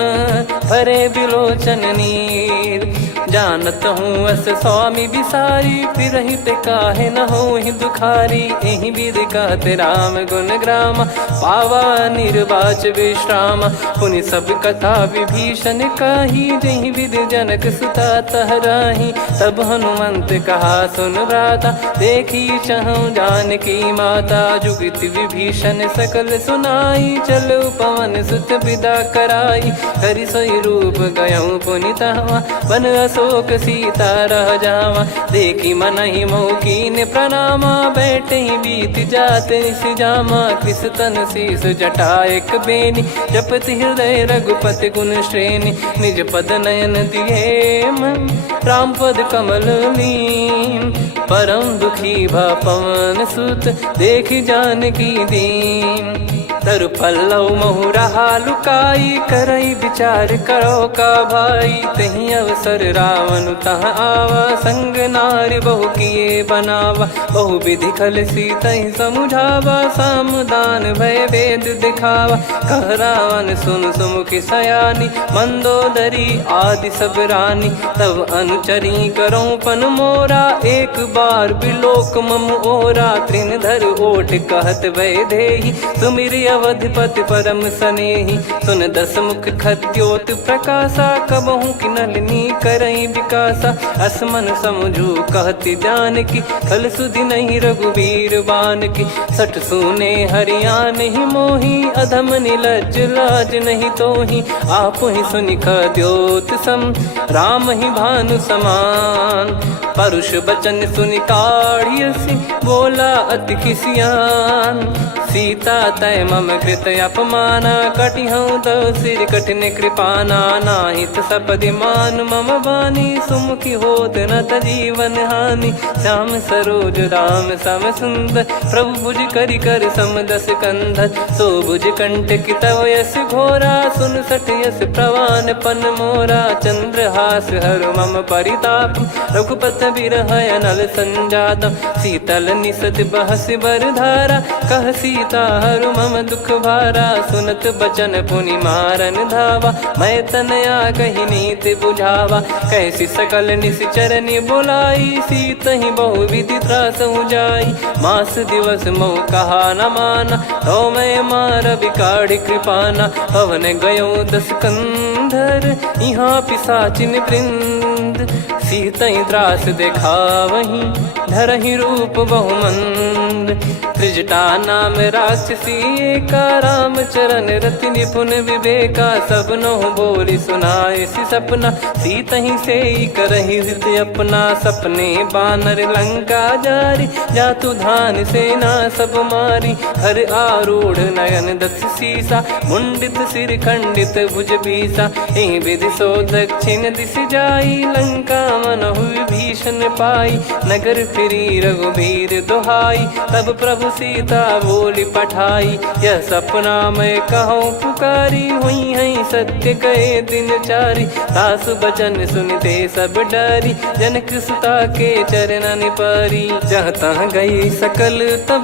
भरे बिलोचन नीर। जानत हूँ अस स्वामी बिसारी, फिर हित काहे न हो ही दुखारी। एहि विधि कहते राम गुण ग्राम, पावा निर्वाच विश्राम। पुनि सब कथा विभीषण काही, जहि विधि जनक सुता तहराही। तब हनुमंत कहा सुन भ्राता, देखी चहु जानकी माता। जुगति विभीषण सकल सुनाई, चलो पवन सुत विदा कराई। करि सोई रूप गयऊँ पुनि तहाँ, वन अशोक सीता रह जावा। देखी मनहि मौकीन प्रणामा, बैठे ही बीत जात निस जामा। कृष तन शीस जटा एक बेनी, जपति हृदय रघुपति गुण श्रेणी। निज पद नयन दिए मन, राम पद कमल लीन। परम दुखी भा पवन सुत, देखी जानकी दीन। तरु पल्लव महु रहा लुकाई, करई विचार करो का भाई। तही अवसर रावण तहाँ आवा, संग नारी बहु किए बनावा। बहु विधि खल सीतहि समुझावा, सामदान भय वेद दिखावा। कह रावण सुन सुमुखी सयानी, मंदोदरी आदि सब रानी। तब अनुचरी करो पन मोरा, एक बार बिलोक मम ओरा। तृण धर ओट कहत भय देहि, सुमिर अवधिपति परम सनेहि। सुन दस मुख खद्योत प्रकाशा, कबहु की नलिनी करई विकासा। असमन समझू कहति जानकी, खल सुधि नहीं रघुवीर बान की। सठ सुने हरियाण ही मोही, अधम निलज्ज लाज नहीं तोही। आप ही सुनि खद्योत सम, राम ही भानु समान। परुष बचन सुनि काढ़ियसि, बोला अति किसियान। सीता तय मम कृत अपमाना, कटिहऊँ दो सिर कठिन कृपाना। नाहित सपदि मान मम बानी, सुमुखी होत न तजीवन हानि। श्याम सरोज राम सम सुंदर, प्रभु भुज करि कर सम दस कंधर। सो भुज कंटक तव यस घोरा, सुन सठ यस प्रवान पन मोरा। चंद्रहास हर मम परिताप, रघुपत बिरह अनल संजात। शीतल निसत बहस बर धारा, कह सीता हरु मम दुख भारा। सुनत बचन पुनि मारन धावा, मैं तनया कही नीति बुझावा। कैसी सकल निश्चरनि बुलाई, सीत ही बहु विधि त्रासहु जाई। मास दिवस मोह कहा न माना, तो मैं मार बिकाढ़ी कृपाना। पवन गयो दस कंध, धर यहाँ पिशाचिन वृंद। सीतई त्रास देखावहीं धरहि रूप बहुमंद। त्रिजटा नाम राक्षसी एका राम चरण रति निपुण विवेका। सबनो बोली सुनाए सि सपना सीतहि से करहि हित अपना। सपने बानर लंका जारी जातु धान सेना सब मारी। हर आरूढ़ नयन दस सीसा मुंडित सिर खंडित भुज बीसा। एहि विधि सो दक्षिण दिश जाई लंका मनहु भीषण पाई। नगर फिरी रघुबीर दुहाई तब प्रभु सीता बोली पठाई। यह सपना मैं कहूँ पुकारी हुई है सत्य कहे दिन चारी। सासु बचन सुनते सब डरी जनक सुता के चरण परी। जहाँ तहाँ गई सकल तब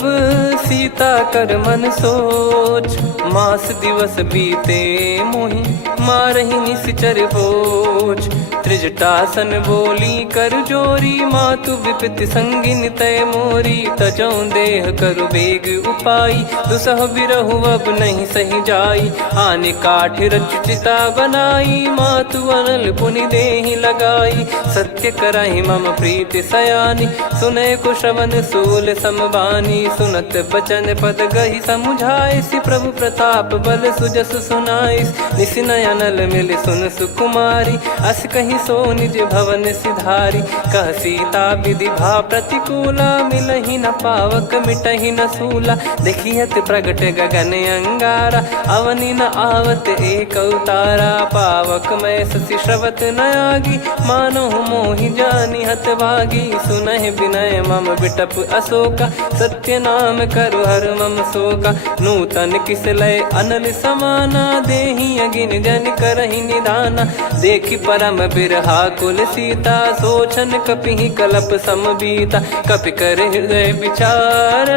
सीता कर मन सोच। मास दिवस बीते मोहि मारहि निश्चर भोज। त्रिजटासन बोली कर जोरी मातु विपति संगिन तय मोरी। तजौ देह करु बेग उपाई दुसह बिरहु अब नहीं सही जाई। आने काठ रचिता बनाई मातु अनल पुनि देहि लगाई। सत्य करहि मम प्रीति सयानी सुनय को श्रवण सूल समबानी। सुनत बचन पद गहि समुझाए सि प्रभु प्रताप बल सुजस सुनाइस। निस नयनल मिल सुन सुकुमारी अस कहि सो निज भवन सिधारी। कह सीता विधि भा प्रतिकूला मिलहि न पावक मिटहि न सूला। देखियत प्रगट गगन अंगारा अवनि न आवत एक अवतारा। पावक मैं ससि श्रवत न आगी मानो मोहि जानि हत भागी। सुनहि विनय मम बिटप अशोका सत्य नाम करु हर मम शोका। नूतन किस लय अनल समाना देहि अगिन जन करहि निदाना। देखि परम बिरहा कुल सीता सोचन कपिहि कलप समबीता। कपि कर हृदय विचार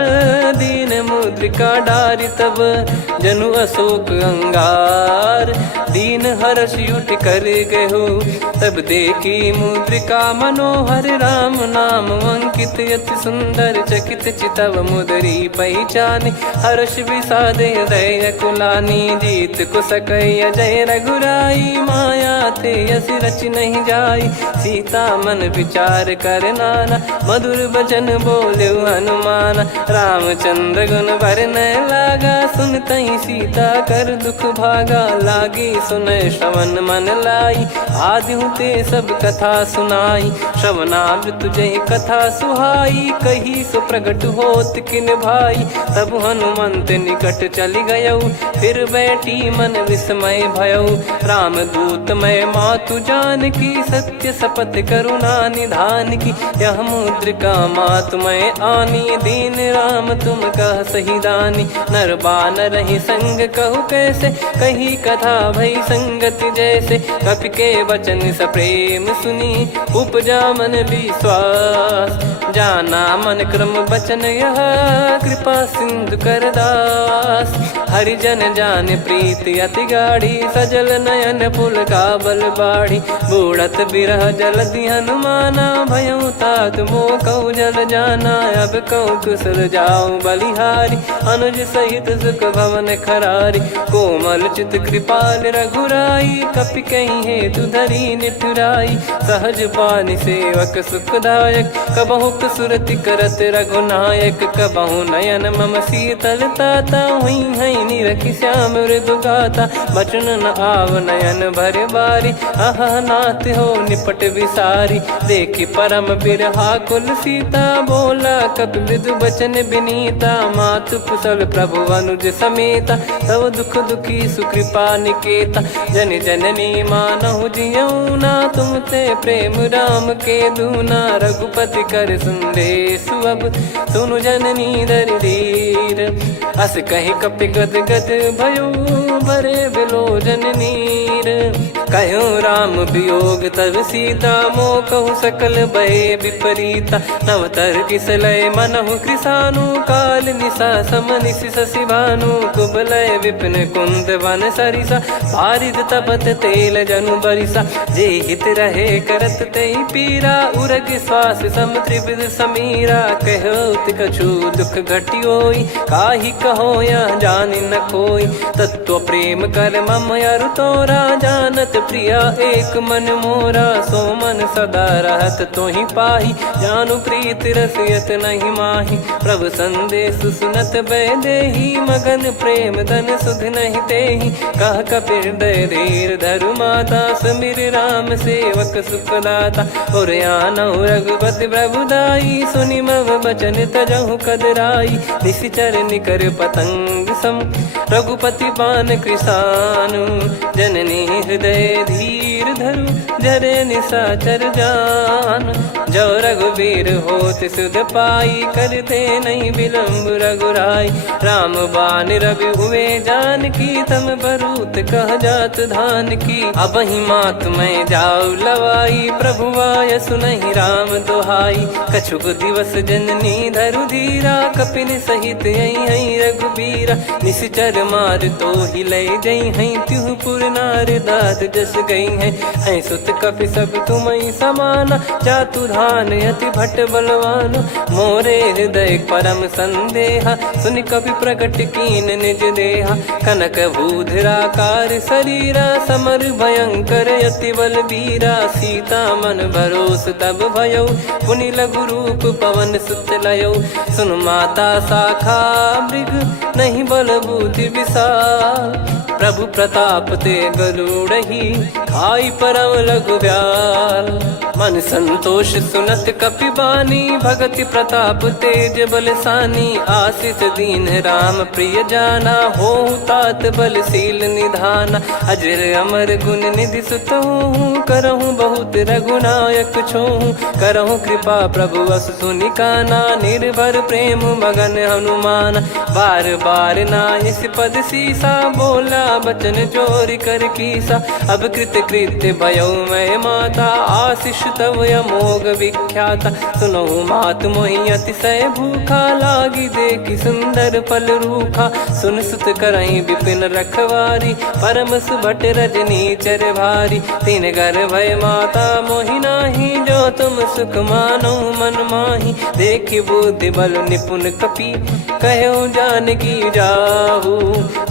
दीन मुद्रिका डारि तब जनु अशोक अंगार। दीन हर्ष उठ कर गहु तब देखी मुद्रिका मनोहर। राम नाम अंकित अति सुंदर चकित चितव मुदरी पहचान। हर्ष विषाद हृदय कुलानी जीत को सकय जय रघुराई। माया थे यसी रच नहीं जाई सीता मन विचार कर नाना। मधुर बचन बोले हनुमान रामचंद्र गुण भरने लागा। सुनतहि सीता कर दुख भागा लागी सुनय श्रवण मन लाई। आदि ते सब कथा सुनाई श्रवणाब तुझे कथा सुहाई। कही सो प्रगट होत किन भाई तब हनुमंत निकट चली गयऊ। फिर बैठी मन विस्मय भयऊ राम दूत मैं मातु जान की। सत्य शपथ करुणा निधान की यह मुद्रिका मातु मैं आनी। दीन राम तुम कह सही दानी नर बानर ही संग कहु कैसे। कही कथा भई संगति जैसे कपि के वचन सप्रेम सुनी। उपजा मन विश्वास जाना मन क्रम बचन यह कृपा सिंधु कर दास। हरिजन जान प्रीति अति गाढ़ी सजल नयन फुल का बल बाढ़ी। बूढ़त बिरह जल दी हनुमाना भयउ तात मो कहु जल जाना। अब कहु कुशल जाऊं बलिहारी अनुज सहित सुख भवन खरारी। कोमल चित कृपाल रघुराई कपि कहीं हेतु धरी निठुराई। सहज पानि सेवक सुखदायक कबहु सुरति करत रघुनायक। कबहु नयन मम शीतल ताता हुई है निरखि श्याम मृदु गाता। बचन न आव नयन भर बारी आहा नाथ हो निपट विसारी। देखि परम बिरहा कुल सीता बोला कपि मृदु बचन बिनीता। मातु कुशल प्रभु अनुज समेता तव दुख दुखी सुकृपा निकेता। जन जननी मानहु जियऊ ना तुम ते प्रेम राम के दूना। रघुपति कर संदेशु अब सुनु जननी दर धीर। अस कहि कपि गद गद भयो भरे बिलोचन नीर। कहूँ राम वियोग तब सीता मो कहूँ सकल भय विपरीता। नवतर किसलय मनहु कृसानु काल निशा समनिशि शशि भानु। कुबलय विपिन कुंद वन सरिसा पारिद तपत तेल जनु बरिसा। जे हित रहे करत तेहि पीरा उरग श्वास सम त्रिविध समीरा। कहत कछु दुख घटियोई काहि कहो या जानि न कोई। तत्व प्रेम कर मम अरु तोरा जानत प्रिया एक मन मोरा, सो मन सदा रहत तो ही पाही। जानु प्रीत रसियत नहीं माही, प्रभु संदेश सुनत बैदेही। मगन प्रेम धन सुध नहीं तेहि, कह कपिर दय धीर धरु माता। समिर राम सेवक सुखदाता, और आनौ रघुपति प्रभुदाई। सुनि मव बचन तजहु कदराई, निशिचर निकर पतंग सम। रघुपति पान कृसानु, जननी हृदय धीर धरु। जरे निशाचर जान, जो रघुबीर होत सुध पाई। करते नहीं विलम्ब रघुराई, राम बान रवि हुए जानकी। तम बरूत कह जात धान की, अब ही मात में जाऊ लवाई। प्रभु आय सुनहि राम दोहाई, कछुक दिवस जननी धरु धीरा। कपिन सहित यही रघुबीरा, निश्चर मार तो ही ले जई हैं। त्यों पुर नार दाद जस गई हैं, सुत कपि सब तुमई समाना। जातु धान अति भट बलवान, मोरे हृदय परम संदेहा। सुन कपि प्रकट कीन निज देहा, कनक भूधराकार शरीरा। समर भयंकर अति बलबीरा, सीता मन भरोस तब भयौ। पुनि लघु रूप पवन सुत लयौ, सुन माता शाखा मृग नहीं बल बुद्धि विशाल। प्रभु प्रताप ते गरुड़हि, खाई परम लघु ब्याल। मन संतोष सुनत कपि बानी, भगति प्रताप तेज बलसानी। आशीष दीन राम प्रिय जाना, होहु तात बलशील निधाना। अजर अमर गुण निधि सुत हूँ, करहूँ बहुत रघुनायक छोहूँ। करहूँ कृपा प्रभु अस सुनि काना, निर्भर प्रेम मगन हनुमान। बार बार नायस पद सीसा, बोला बचन चोरी कर कीसा। अब कृत कृत्य भयो मैं माता, आशीष तव अमोघ विख्याता। सुनहु मात मोहि अतिशय भूखा, लागी देखी सुंदर फल रूखा। सुन सुत करई विपिन रखवारी, परम सुभट रजनी चर भारी। तीन घर भय माता मोहि नाही, जो तुम सुख मानो मन माही। देखि बुद्धि बल निपुण कपि, कहु जानकी जाहू।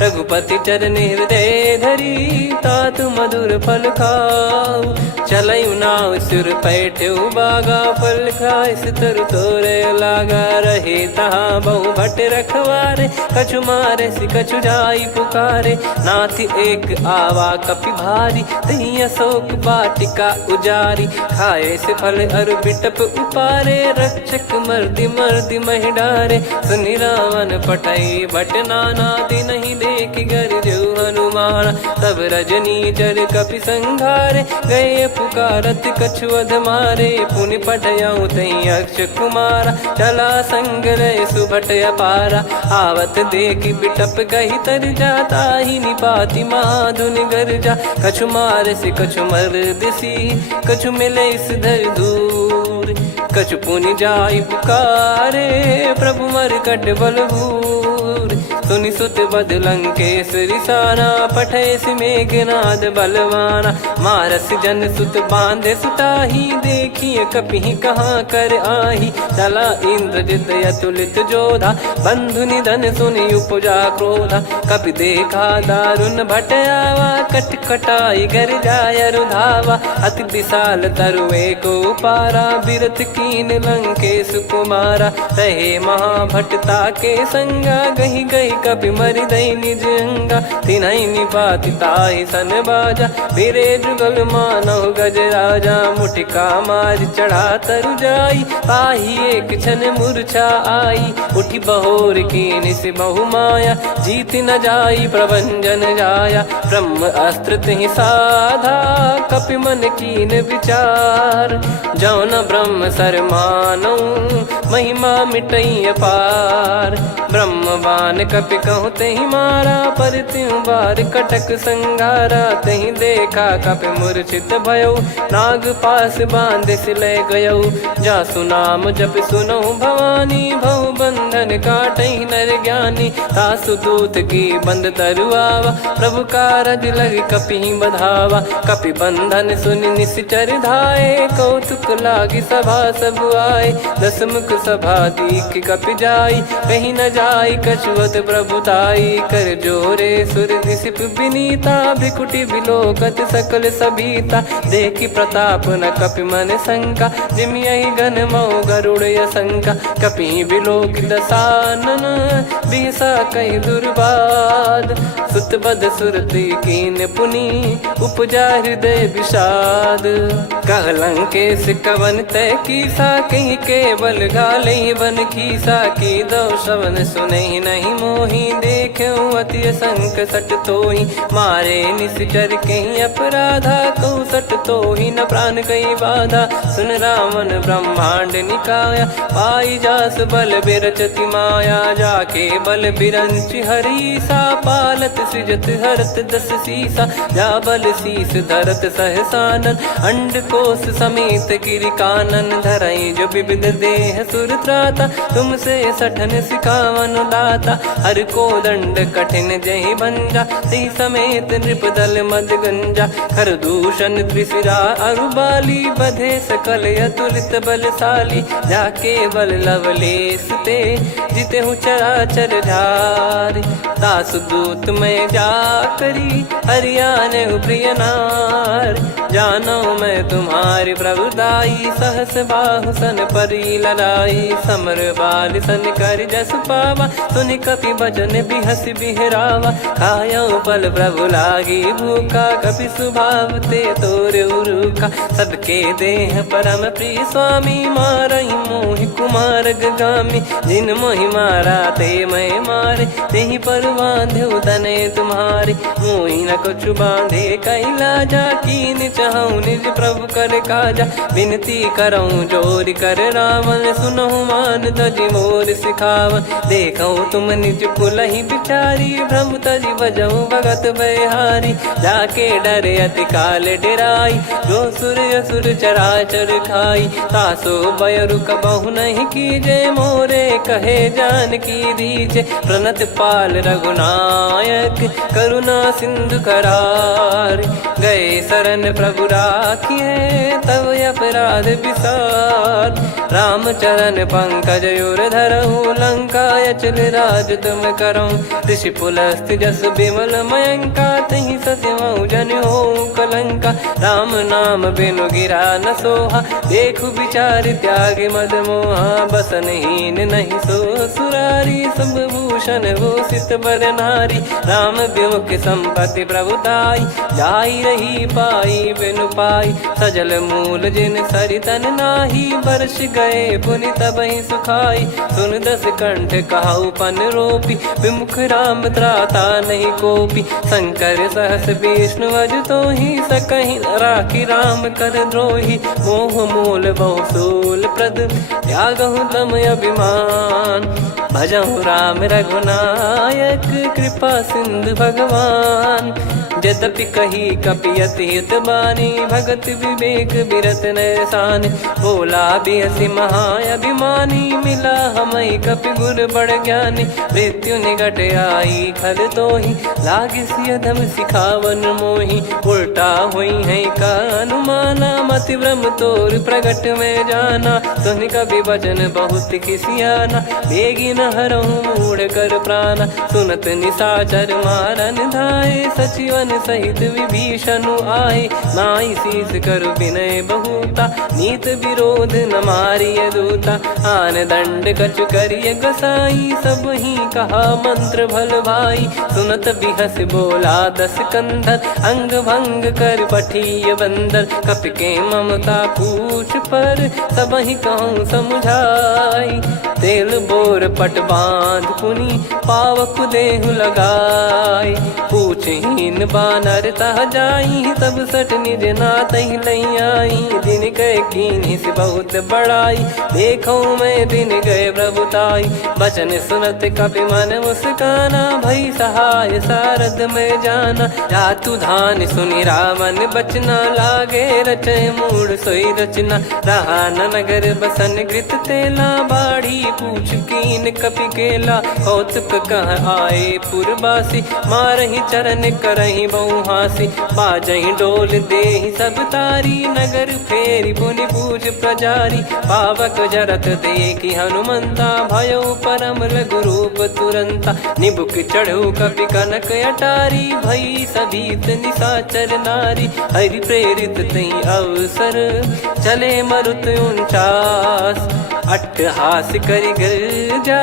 रघुपति चरण हृदय धरी, तात मधुर फल खाऊ। चलऊ नाव सुर पैठऊ बागा, फल खाइस तरु तोरे लागा। रहे तहाँ बहु भट रखवारे, कछु मारे सि कछु जाई पुकारे। नाथि एक आवा कपि भारी, तही अशोक वाटिका उजारी। खाए से फल अरु बिटप उपारे, रक्षक मर्दि मर्दि महि डारे। सुनि रावण पटई भट नाना, तिनहि देखि गरजऊ हनुमान। तब रजनी चर कपि संघारे, गए पुकारत कछु अध मारे। पुनि पटयऊ तई अक्ष कुमारा, चला संग रहे सुभट अपारा। आवत देखि बिटप गही तर जाता, ही निपाति माधुन गर्जा। कछु मार से कछु मर्दिसी, कछु मिले इस धर दूर। कछु पुनि जाई पुकारे, प्रभु मरकट बलभूर। सुनि सुत बद लंकेश रिसाना, पठेस मेघनाद बलवाना। मारस जन सुत बांधे सुताही, देखिए कपिहि कहाँ कर आही। चला इंद्रजित अतुलित जोधा, बंधु निधन सुनि उपजा क्रोधा। कपि देखा दारुण भट आवा, कट कटाई गर जाय रुधावा। अति विशाल तरुए को पारा, बिरथ कीन लंकेश कुमारा। रहे महाभटता के संगा, गही गही कपि मरि दई निज अंगा। तिन्हि निपाति ताहि सन बाजा, बिरे जुगल मानव गज राजा। मुटिका मार चढ़ा तरु जाई, ताहि एक क्षण मूर्छा आई। उठि बहोर कीन से बहु माया, जीत न जाई प्रभंजन जाया। ब्रह्म अस्त्र तिहि साधा, कपि मन कीन विचार। जौ न ब्रह्म सर मानौ, महिमा मिटई अपार। ब्रह्म बान कपि कहु तहि मारा, पर त्यों बार कटक संगारा। तहि देखा कपि मूर्छित भयौ, नाग पास बांध सिले गयौ। जासु नाम जप सुनहु भवानी, भव बंधन काटहि नर ज्ञानी। तासु दूत की बंद तरुआवा, प्रभु कारज लग कपि बधावा। कपि बंधन सुनि निश्चर धाये, कौतुक लागी सभा सब आए। दस मुख सभा दीख कपि जाई, कहीं न जाई कछुअत प्रभुताई कर जोरे सुर दिसिप विनीता भिकुटी बिलोकत सकल सबीता देखी प्रताप न कपि मन शंका जिमि यही गन मऊ गरुड़ शंका कपि बिलोक दसानन बिहसा कई दुर्बाद सुत बद सुरति कीन पुनी उपजा हृदय विषाद कहलंकेश कवन तय कीसा कहीं केवल गाले बन खीसा की दो श्रवण सुने नहीं मोही देखे अति संक सट तोही मारे निश्चर कहीं अपराधा कहूँ सट तोही न प्राण कहीं बाधा सुन रावण ब्रह्मांड निकाया पाई जास बल बिरचति माया जाके बल बिरंच हरीसा पालत सृजत हरत दस सीसा जा बल शीस धरत सहसानन अंड कोश समेत गिरि कानन धरई जो विविध देह सुर त्राता तुमसे सठन सिखावन दाता हर को दंड कठिन जहि भंजा ती समेत नृप दल मद गंजा खर दूषण त्रिशिरा अरुबाली बधे सकल अतुलित बलशाली जाके बल लवलेस ते जिते हूँ चराचर धारी दास दूत में जा करी हरियाने प्रिय नार जानो मैं तुम्हारी प्रभुदाई सहस बाहु सन परी लड़ाई समर बाल सन कर जस पावा सुनि कपि भजन बिहस बिहरावा खायो बल प्रभु लागी भूखा कपि सुभाव ते तोर उरुखा सबके देह परम प्रिय स्वामी मारई मोहि कुमार गामी जिन मोहि मारा ते मैं मारे तेहि पर बांधे तने तुम्हारे मोहि न कुछ बांधे कैला जा कीन चाहूं निज प्रभु कर काजा विनती करऊं जोर कर रावण सुनो मान तजी मोर सिखावन देखऊं तुम निज पुलहि बिचारी भ्रम तजी बजऊं भगत बहारी जाके डरे अति काल डेराई जो सुर असुर चराचर खाई तासो बयरु कबहु नहीं कीजे मोरे कहे जान की दीजे प्रणत पाल रघुनायक करुणा सिंधु करार गए शरण प्रभु राखिए तब अपराध विसार राम चरण पंकज उर धरऊं लंका अचल राज तुम करऊं ऋषि पुलस्त्य जस विमल मयंका तहि ससिमऊ जन हो कलंका राम नाम बिनु गिरा न सोहा देखु विचार त्याग मद मोहा बसनहीन नहीं सो सुरारी सब भूषण भूषित बर नारी राम विमुख संपत्ति प्रभुताई जाई रही पाई बिनु पाई सजल मूल जिन सरितन नाही बरस गए पुनि तबहि सुखाई सुन दस कंठ कहाऊ पन रोपी विमुख राम त्राता नहीं कोपी शंकर सहस विष्णु अज तो ही सकहि राखी राम कर द्रोही मोह मूल बहु सूल प्रद त्यागहु तम अभिमान भजहु राम रघुनायक कृपा सिंधु भगवान यद्यपि कही कपियति हित बानी भगत विवेक बिरत नैसान बोला बिहसी महाअभिमानी मिला हमई कपि गुर बड़ ज्ञानी मृत्यु निकट आई खल तो ही लागे सियधम सिखावन मोही उल्टा हुई है का अनुमाना मति ब्रह्म तोर प्रगट में जाना सुन कभी भजन बहुत खिसियाना बेगी न हरहूँ मूढ़ कर प्राणा सुनत निशाचर मारन धाये सचिवन सहित विभीषणु आए नाई शीस कर विनय बहुता नीत विरोध न मारिय दूता आन दंड कछु करिय गसाई सब ही कहा मंत्र भल भाई सुनत बिहस बोला दस कंधर अंग भंग कर पठिय बंदर कपि के ममता पूछ पर सब ही कहूँ समझाई तेल बोर पट बांध पुनी पावक देहु लगाई पूछहीन बानर तह जाई तब सट निज नाथ लई आई दिन गए कीन्ही से बहुत बड़ाई देखो मैं दिन गए प्रभुताई बचन सुनत कपि मन मुस्काना भई सहाय सारद में जाना जातु धान सुनि रावण बचना लागे रचे मूड सोई रचना रहा नगर बसन कृत तेला बाढ़ी पूछ कीन कपि केला कौतुक कह आए पुरबासी मारही चरण करही बहु हासी बाजही डोल देहि सब तारी नगर फेरी पुनि पूज प्रजारी पावक जरत देखी हनुमंता भयो परम लघु रूप तुरंता निबुक चढ़ो कपि कनक अटारी भई सभीत निशाचर नारी हरि प्रेरित तई अवसर चले मरुत 49 अट्टहास करि गिरजा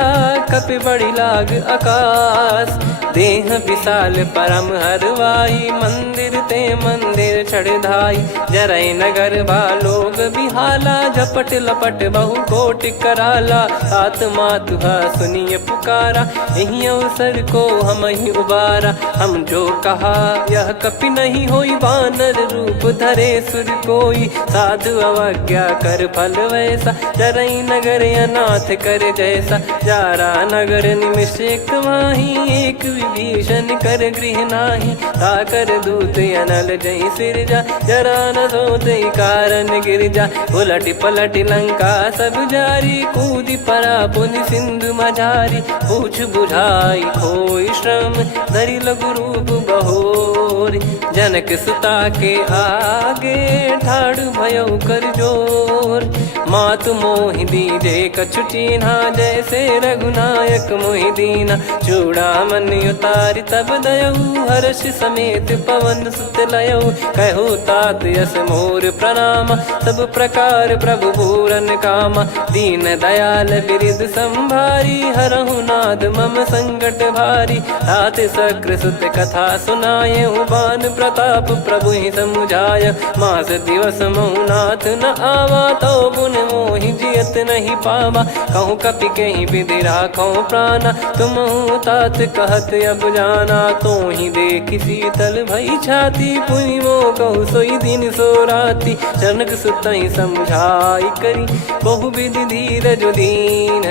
कपि बड़ी लाग आकाश देह विशाल परम हरवाई मंदिर ते मंदिर चढ़ाई जरई नगर बालोग बिहाला झपट लपट बहु कोट कराला सात मातुहा सुनिय पुकारा यही अवसर को हम ही उबारा हम जो कहा यह कपि नहीं होई वानर रूप धरे सुर कोई साधु अवज्ञा कर फल वैसा जरई नगर अनाथ कर जैसा जारा नगर निमिष एक माही एक विभीषण कर गृह नाही ताकर दूत अनल जय सिरजा जरा न सोते कारण गिरजा उलट पलट लंका सब जारी कूदी परा पुनि सिंधु मझारी पूछ बुझाई खोई श्रम धरि लघु रूप बहोरी जनक सुता के आगे ठाड़ भयो कर जोर मातु मोहि दीजे कछु चीन्हा जैसे रघुनायक मोहि दीना चूड़ामणि उतारि तब दयऊ हर्ष समेत पवन सुत लयऊ कहु तात यस मोर प्रणाम सब प्रकार प्रभु पूरन कामा दीन दयाल बिरिद संभारी हरहु नाद मम संकट भारी तात सक्र सुत कथा सुनाये बान प्रताप प्रभु ही समुझाय मास दिवस मौनाथ न आवा तो गुण मोहि जियत नहीं पावा कहूँ कपि कहीं विधि राखो प्राणा तुम तात कहत अब जाना तो ही देख शीतल भई छाती पुनि मो कहु सोई दिन सो राती जनक सुतई समझाई करी बहु विधि धीरज दीन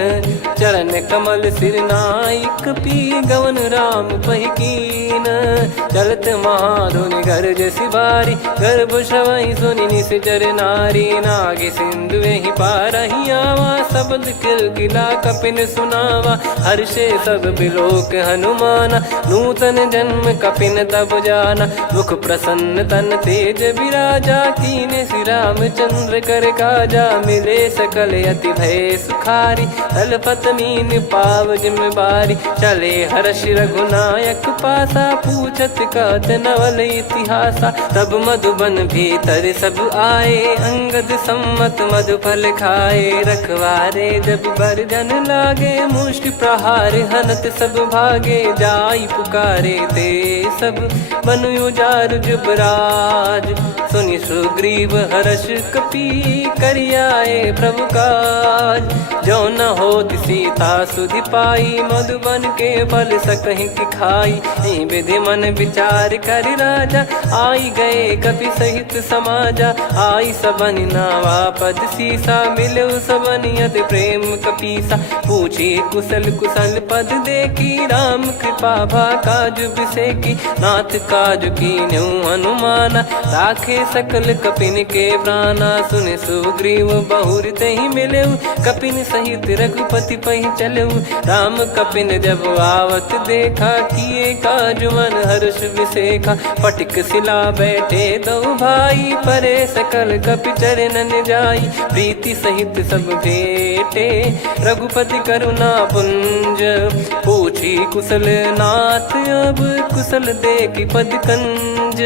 चरण कमल सिर नाइक पी गवन राम पहिकीन चलत महाधुनि गर्ज सिबारी गर्भ श्रवई सुनि निश्चर नारी नागे सिंधु ही पारही आवा शब्द किलकिला कपिन सुनावा हर्षे सब बिलोक हनुमाना नूतन जन्म कपिन तब जाना मुख प्रसन्न तन तेज विराजा कीने श्री राम चंद्र कर काजा मिले सकल अति भय सुखारी तलपत मीन पाव जिम्मेवारी चले हर्ष रघुनायक पासा पूछत कहत नवल इतिहासा तब मधुबन भीतर सब आए अंगद सम्मत मधुफल खाए रखवारे जब बरजन लागे मुष्टि प्रहार हनत सब भागे जाई पुकारे ते सब बनु उजार जुबराज सुनि सुग्रीव हर्ष कपि करियाए प्रभु काज जो न होत सीता सुधि पाई मधुबन के फल सकहि की खाई विधि मन विचार कर राजा आई गए कपि सहित समाजा आई सबन नावा पद सीसा मिलो सबनियत प्रेम कपीसा पूछी कुशल कुशल पद देखी राम कृपा भा काज बिसेकी नाथ काज की न्यू हनुमाना राखे सकल कपिन के प्राणा सुने सुग्रीव बहुर तहि मिले कपिन सहित रघुपति पहि चले राम कपिन जब आवत देखा किए काज मन हर्ष विसेखा पटिक सिला बैठे दो भाई परे सकल कपि चरणन जाई प्रीति सहित सब भेटे रघुपति करुणा पुंज पूछी कुशल नाथ अब कुशल देखी पद कंज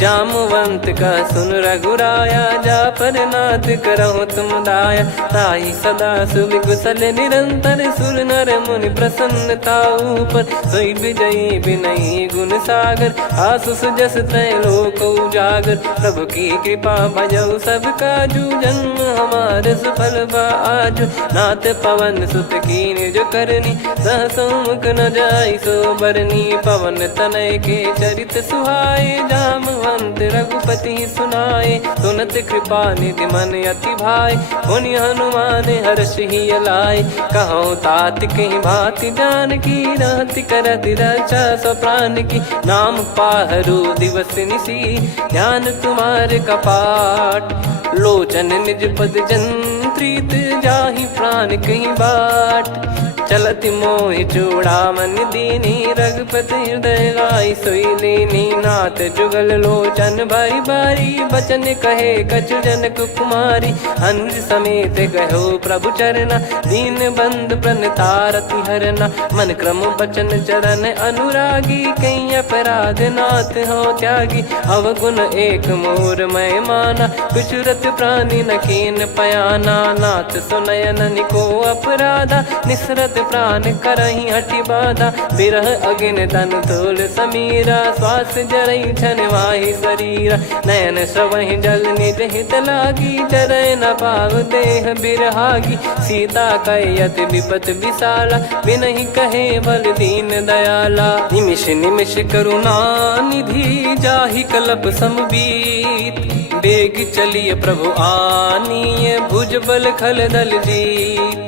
जामवंत का सुन रघुराया जा पर नाथ करहु तुम दाया ताई सदा सुभि कुशल निरंतर सुर नर मुनि प्रसन्नता ऊपर सोई विजयी विनयी गुण सागर आसु सुजस तय लोक उजागर प्रभु की कृपा भजऊ सब काजू जन्म हमारे सफल आज नाथ पवन सुत कीन जो करनी सहसमुख न जाई सो बरनी पवन तनय के चरित सुहाए जामवंत रघुपति सुनाए सुनत कृपा निधि मन अति भाई मुनि हनुमान हर्ष ही लाए कहो तात कहीं भांति जान की रहति करति रक्षा सो प्राण की नाम पाहरू दिवस निसी ध्यान तुम्हारे कपाट लोचन निज पद जंत्रित जाहि प्राण कहीं बाट चलति मोहि चूड़ामन दीनी, रघुपति हृदय लाई सोई लीनी। नाथ जुगल लोचन बारी बारी, बचन कहे कछु जनक कुमारी। अनुज समेत गयो प्रभु चरना, दीन बंधु प्रणतारति हरना। मन क्रम बचन चरण अनुरागी, कहीं अपराध नाथ हो त्यागी। अवगुण एक मोर मैं माना, कुछुरत प्राणी न कीन पयाना। नाथ सुनयन निको अपराधा, निसरत प्राण करही हटि बाधा। बिरह अगिन तन तोल समीरा, श्वास जरई छन वाहि शरीरा। नयन श्रवहि जल निज हित लागी, चरय न पाव देह बिरहागी। सीता कयति विपत विशाला, बिनहि कहे बल दीन दयाला। निमिष निमिष करुणा निधि, जाहि कल्प समबीत। बेग चलिए प्रभु आनीय, भुज बल खल दल जीत।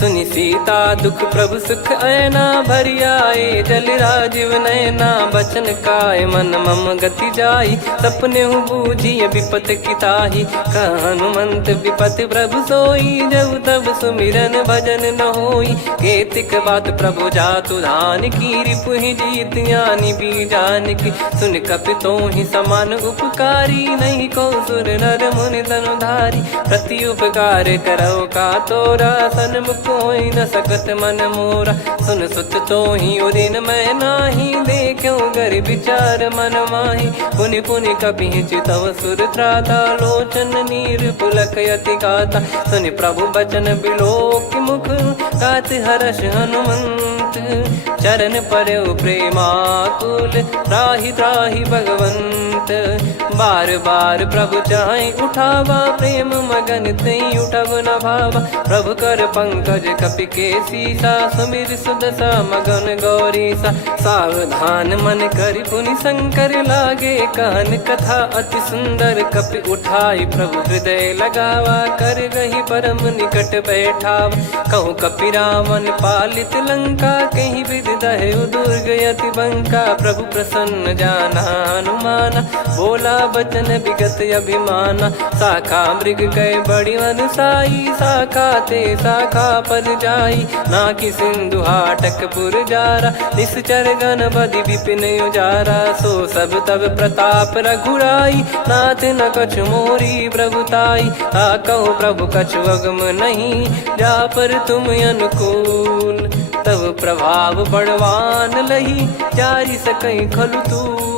सुनि सीता दुख प्रभु सुख ऐना, भरि आए जल राजीव नैना। बचन काय मन मम गति जाई, सपने हूँ बूझिए विपत किताही। हनुमंत विपत प्रभु सोई, जब तब सुमिरन भजन न होई। केतिक बात प्रभु जातु धान की, रिपुहि जीत ज्ञानी बीजान की। सुन कपि तोहि समान उपकारी, नहीं को सुर नर मुनि तनुधारी। प्रति उपकार करो का तोरा, सन्मुख कोई न सकत मन मोरा। सुन सुत तो ही उदिन मैं नाही, देखो गर विचार मन माही। पुनि पुनि कपि चितव सुर त्राता, लोचन नीर पुलक यति गाता। सुनि प्रभु बचन बिलोक मुख, गात हर्ष हनुमंत। चरण परयो प्रेमाकुल, त्राहि त्राहि भगवंत। बार बार प्रभु चाहि उठावा, प्रेम मगन तई उठब न भावा। प्रभु कर पंकज कपि के सीसा, सुमिर सुदशा मगन गौरीसा। सावधान मन करि पुनि शंकर, लागे कहन कथा अति सुंदर। कपि उठाई प्रभु हृदय लगावा, कर गही परम निकट बैठावा। कहूँ कपि रावण पालित लंका, कहीं विधि दहु दुर्ग यति बंका। प्रभु प्रसन्न जाना हनुमाना, बोला बचन विगत अभिमाना। शाखा मृग गए बड़ी अनुसाई, शाखा ते शाखा पर जाई। ना कि सिंधु हाटक पुर जारा, निश्चर गण बदि विपिन उजारा। सो सब तब प्रताप रघुराई, नाथ न कछु मोरी प्रभुताई। कहो प्रभु कछु अगम नहीं, जा पर तुम अनुकूल। तब प्रभाव बड़वान लही, जारी सकई खलु तूल।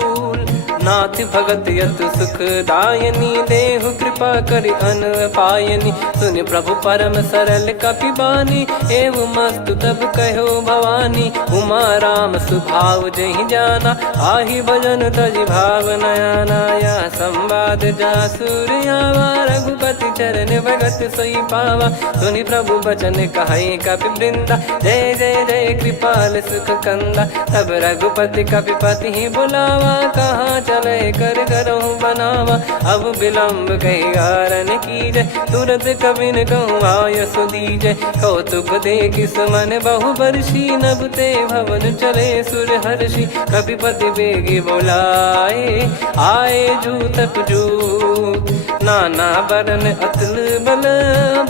नाथ भगत यतु सुख दायनी, देहु कृपा करि अन पायनी। सुन प्रभु परम सरल कपि बानी, एवं मस्तु तब कहो भवानी। उमा राम सुभाव जहि जाना, आहि भजन तजि भाव नयाना। या संवाद जासुर आवा, रघुपति चरण भगत सोई पावा। सुनि प्रभु बचन कहै कपि वृंदा, जय जय जय कृपाल सुख कंदा। तब रघुपति कपि पति बुलावा, कहाँ चले कर करहु बनावा। अब विलम्ब कही कारण कीजय, तुरत कबिन कहूँ आयस दीजय। कौतुक देखि सुमन बहु बरसी, नभ ते भवन चले सुर हर्षि। कपिपति बेगी बोलाए, आए जूतक जूत। नाना बरन अतुल बल,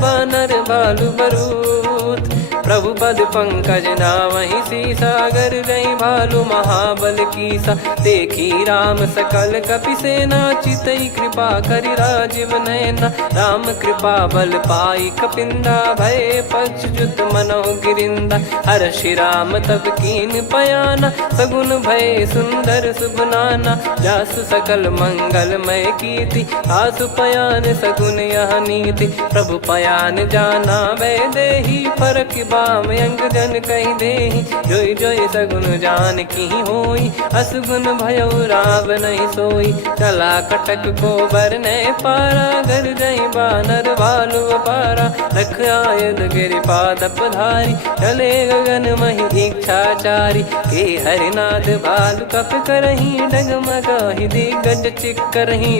बानर भालु बरूत। प्रभु पद पंकज नावहि सीसा, गर गई भालु महाबल कीसा। देखी राम सकल कपि सेना, चितई कृपा करि राजीव नयना। राम कृपा बल पाई कपिंदा, भय पक्षजुत मनोह गिरिंदा। हर्षि राम तब कीन पयाना, सगुन भय सुंदर शुभ नाना। जासु सकल मंगलमय कीर्ति, आसु पयान सगुन यह नीति। प्रभु पयान जाना वै देहि, फरक बाम अंग जन कहि देहि। जोई जोई सगुन जान की होई, असगुन भयो राव नहीं सोई। चला कटक को बरने पारा, घर जई बानर भालु पारा। रख आयद गिरिपाद पधारी, चले गगन मही इच्छाचारी। के हरिनाथ भालु कप करही, डगमगाहि दिग्गज चिक्करही।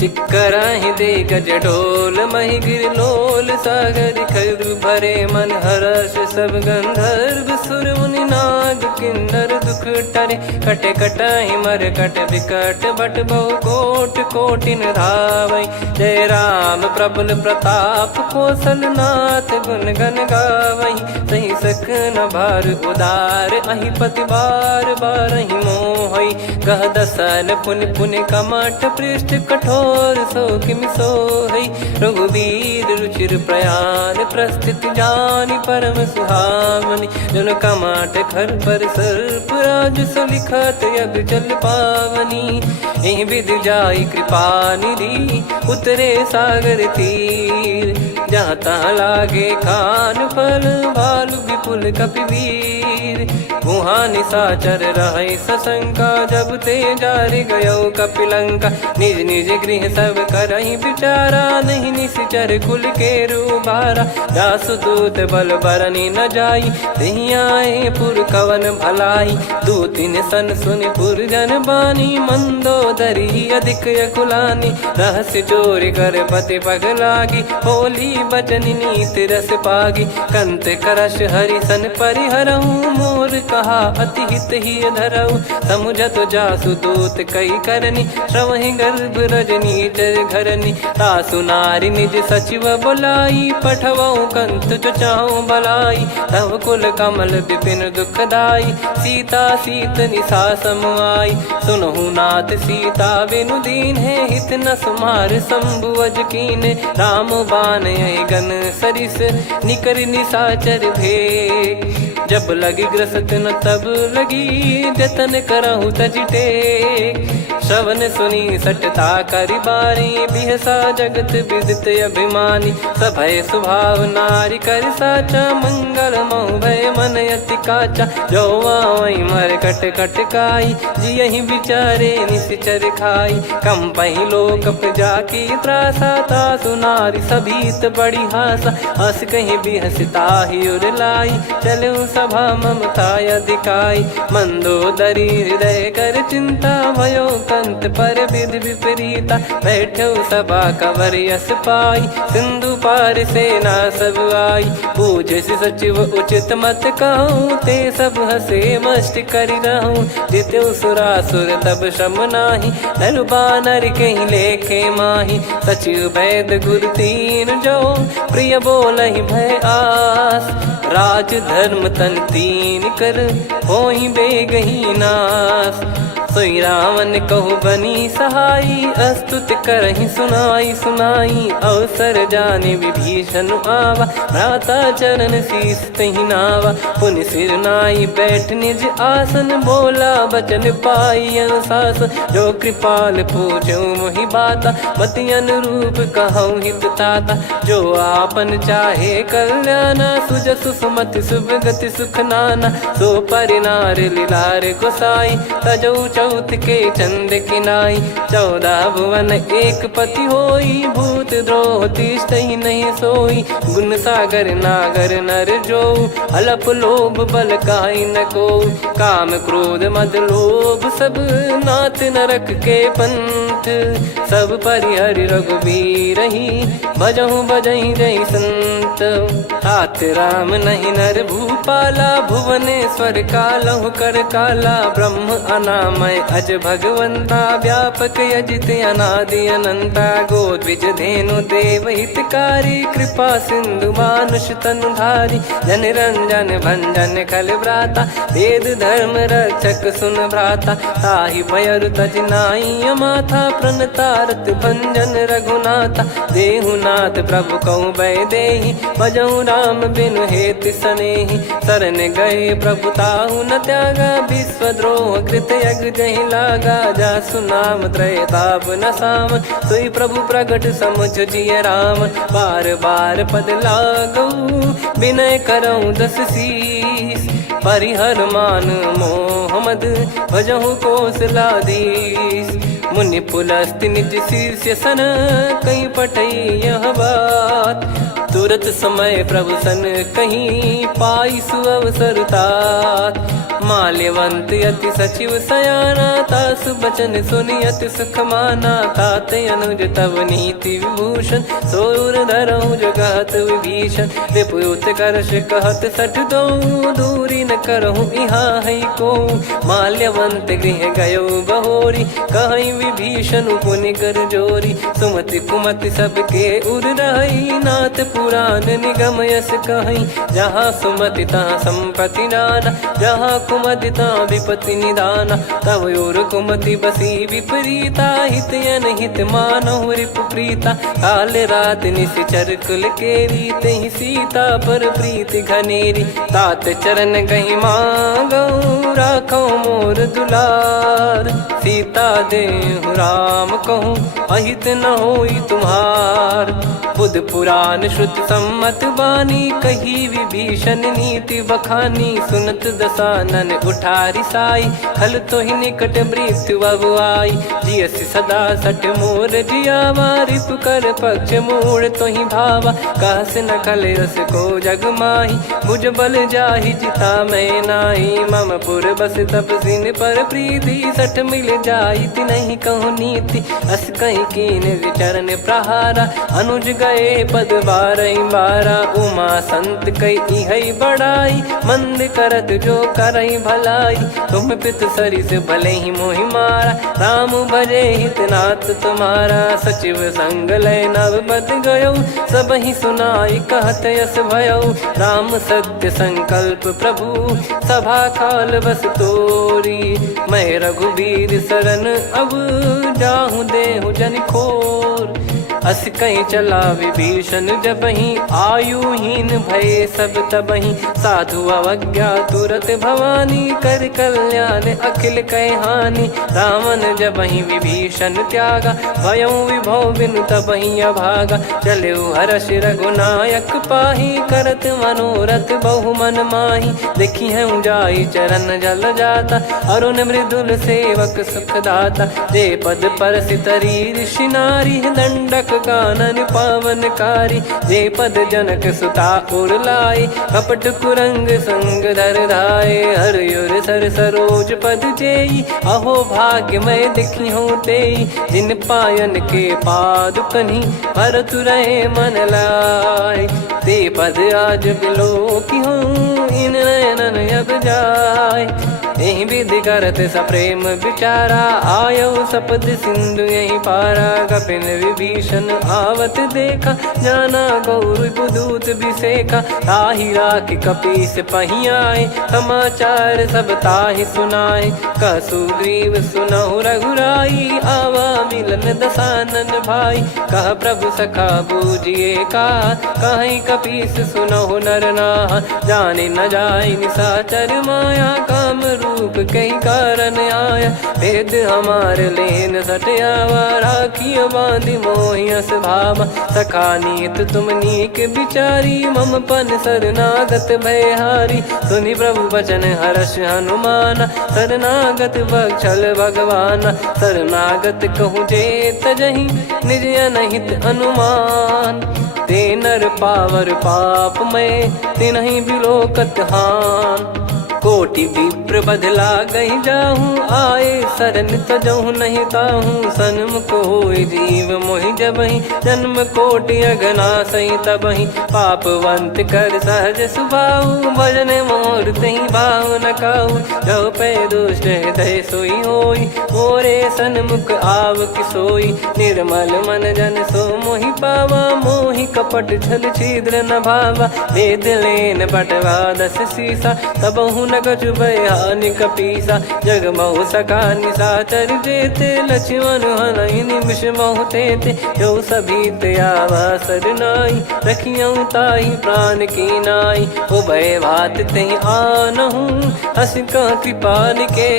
चिक्कराहि दे गज ढोल मही गिर लोल सागर खर भरे मन हर्ष सब गंधर्व सुर मुनि नाग किन्नर दुख टरे कटे कटाहि मर कट विकट बट बहु कोट कोटिन धावै जय राम प्रबल प्रताप कौशल नाथ गुण गन गावै सही सक न भार उदार अहि पति बार बारहि मोहै गह दसन पुन पुन कमठ पृष्ठ कठोर सो किम सोहै रघुवीर रुचिर प्रयाण प्रस्थित जानि परम सुहावनि जन कमठ खर पर सर्प राज सलिखत यग जल पावनी एहि विधि जाई कृपा निधि उतरे सागर तीर जहाँ तहाँ लागे खान फल भालु विपुल कपिवीर गुहा निशाचर रहै सशंका जब ते जारि गयो कपिलंका निज निज गृह सब करहि विचारा नहीं निश्चर कुल के रूबारा दासु दूत बल बरनी न जाई तेहि आए पुर कवन भलाई दूतिन सन सुन पुर जन बानी मंदोदरी अधिक यकुलानी रहस्य चोरी कर पति पग लागी होली बचन नीत रस पागी कंत करश हरिसन परिहरहु मोर कहा अति हित ही धरऊ समुझत जासु दूत कई करनी श्रवहि गर्भ रजनी जर घरनी तासु नारी निज सचिव बुलाई पठवऊ कंत जो चाहूं बलाई तव कुल कमल विपिन दुखदाई सीता सीत निशा समाई सुनहु नाथ सीता बिनु दीन है हित न सुमार शंभु अज कीने राम बान गन सरिस निकर निशाचर भेग जब लगी ग्रसत न तब लगी जतन करहु तजिटे श्रवण सुनी सटता करि बारी बिहसा जगत विदित अभिमानी सभय स्वभाव नारी कर साचा मंगल मऊ भय मन अति काचा जो आवई मर कट कट काई जियहि विचारे निश्चर खाई कम पही लोक जाकी त्रासा तासु नारी सभीत बड़ी हासा हस कहीं बिहसता ही उर लाई चलऊ सभा ममता अधिकाई मंदोदरी हृदय कर चिंता भयो कंत पर विधि विपरीता बैठो सभा कवर यस पाई सिंधु पार सेना सब आई पूजे से सचिव उचित मत कहूँ ते सब हसे मस्त करि रहूं जित्यु सुरासुर तब श्रम नाही नरु बानर कहीं लेखे माही सचिव वैद गुरु तीन जो प्रिय बोलहि भय आस राज धर्म तन तीन कर होई बेगही नास सोई रावण कहु बनी सहाई अस्तुत करहि सुनाई सुनाई अवसर जाने विभीषण आवा भ्राता चरण शीस तहि नावा पुनि सिर नाई बैठ निज आसन बोला बचन पाई अनुशासन जो कृपाल पूछो मोहि बाता मति अनुरूप कहूँ हित ताता जो आपन चाहे कल्याणा सुजसु सुमति सुभगति सुख नाना सो परिनार लीलार गोसाई तजौ चौथ के चंद किनाई 14 भुवन एक पति होई भूत द्रोह तिष्ठहि नहीं सोई गुण सागर नागर नर जो अलप लोभ बल काई न को काम क्रोध मद लोभ सब नाथ नरक के पंथ सब परिहरि रघुबीर ही भजहु भजहि जय संत तात राम नहीं नर भूपाला भुवनेश्वर कालहु कर काला ब्रह्म अनामय अज भगवंता व्यापक यजित अनादि अनंता गोद्विज धेनु देव हितकारी कृपा सिंधु मानुष तनुधारी जन रंजन भंजन खल भ्राता वेद धर्म रक्षक सुन भ्राता ताहि भयरु तज नाई माथा प्रणतारत भंजन रघुनाथा देहुनाथ प्रभु कहु भय देहि भजहु राम बिनु हेति सनेहि शरण गए प्रभु ताहु न त्यागा विश्वद्रोह कृत यज्ञ जहि लागा जासु नाम त्रयताप न साम सोई प्रभु प्रगट समुझ जिय राम बार बार पद लागऊ विनय करऊँ 10 शीस परिहर मान मोह मद भजहु कौशलाधीश मुनि पुलस्त्य निज शीर्ष सन कहीं पटई यह बात तुरत समय प्रभु सन कहीं पाई सुअवसर तात। माल्यवंत अति सचिव सयाना तास बचन सुनि अति सुख माना। तात अनुज तव नीति विभूषण सोर धरहु जगत विभीषण। रिपुत करश कहत सठ दो दूरी न करहु यहाँ है को। माल्यवंत गृह गयो बहोरी कहीं विभीषण पुनि कर जोरी। सुमति कुमति सबके उर रही नाथ पुराण निगम यस कहीं। जहाँ सुमति तहाँ संपत्ति नाना जहाँ कुमति तहाँ विपत्ति निदाना। तव और कुमति बसी विपरीता हित अनहित मानहु रिपु प्रीता। काल रात निश्चर कुल केरी तहि सीता पर प्रीति घनेरी। तात चरण गही मांगऊ राखो मोर दुलार। सीता देहु राम कहूँ अहित न होई तुम्हार। बुध पुराण श्रुत सम्मत बानी कही विभीषण नीति बखानी। सुनत दसानन उठारी साई खल तो ही निकट मृत्यु अब आई। जियस सदा सठ मोर जियावा रिप कर पक्ष मूड़ तो ही भावा। कहस न खल रस को जग माही मुझ बल जाहि जिता मैं नाही। मम पुर बस तपसिन पर प्रीति सठ मिल जाई नहीं कहूँ नीति। अस कहीं कीन विचरण प्रहारा अनुज गए पद बारही बारा। उमा संत कई है बड़ाई मंद करत जो करई भलाई। तुम पित सरिस भले ही मोहि मारा राम भजे हितनाथ तुम्हारा। सचिव संग लय नव बद गयो सब ही सुनाई कहत यस भयो। राम सत्य संकल्प प्रभु सभा काल बस तोरी। मैं रघुबीर शरण अब जाहूँ देहु जन खोर। अस कहीं चला विभीषण जबहि आयुहीन भये सब तबहि। साधु अवज्ञा तुरत भवानी कर कल्याण अखिल कह हानि। रावण जबहि विभीषण त्यागा भयउ विभव बिनु तबहि अभागा। चलऊ हर्ष रघुनायक पाही करत मनोरथ बहु मन माही। देखी है जाई चरण जल जाता अरुण मृदुल सेवक सुख दाता। जे पद पर सितरी ऋषि नारी दंडक कानन पावनकारी। जे पद जनक सुता उर लाए कपट कुरंग संग धर धाये। हरियुर सर सरोज पद जेई अहो भाग्य मैं दिखी हूँ तेई। जिन पायन के पाद कन्ही भरत रहे मन लाए। ते पद आज बिलो की हूँ इन नयनन अब जाय। यही विधि करत सप्रेम विचारा आयो सपद सिंधु यही पारा। कपिन विभीषण आवत देखा जाना गौर दूत विसेखा। ताहि राख कपीस पही आए समाचार सब ताहि सुनाए। कह सुग्रीव सुनहु रघुराई आवा मिलन दसानन भाई। कह प्रभु सखा बूझिए का कहीं कपीस सुनहु नर नाहा। जाने न जाय निशाचर माया काम रूप कई कारण आया। वेद हमार लेन सटयावा राखियो बांधि मोहियस भावा। सखा नीत तुम नीक विचारी मम पन शरणागत भयहारी। सुनि प्रभु वचन हर्ष हनुमाना शरणागत बक्षल भगवाना। शरणागत कहूँ जे तजहि निज अनहित अनुमान। ते नर पावर पाप में तिन्हि बिलोकत हान। कोटि विप्र बदला गई जाहूँ आए शरण तजहु नहीं ताहूँ। सन्मुख होई जीव मोहि जबहि जन्म कोटि अगना सही तबहि। पापवंत कर सहज सुभाऊ भजन मोर तहि भाव न काऊ। जो पे दुष्ट हृदय सोई होई मोरे सन्मुख आव किसोई। निर्मल मन जन सो मोहि पावा मोहि कपट छल छिद्र न भावा। वेद लेन बटवा दस सीसा तबहु न कछु बयान कपीसा। जग महु सका निशाचर जेते लक्ष्मण हनहि निमिष महु तेते। जो सभी त्यावा सरनाई रखियऊ ताहि प्राण की नाई। उभय भात तहि आनहूँ हस कह कृपाल के।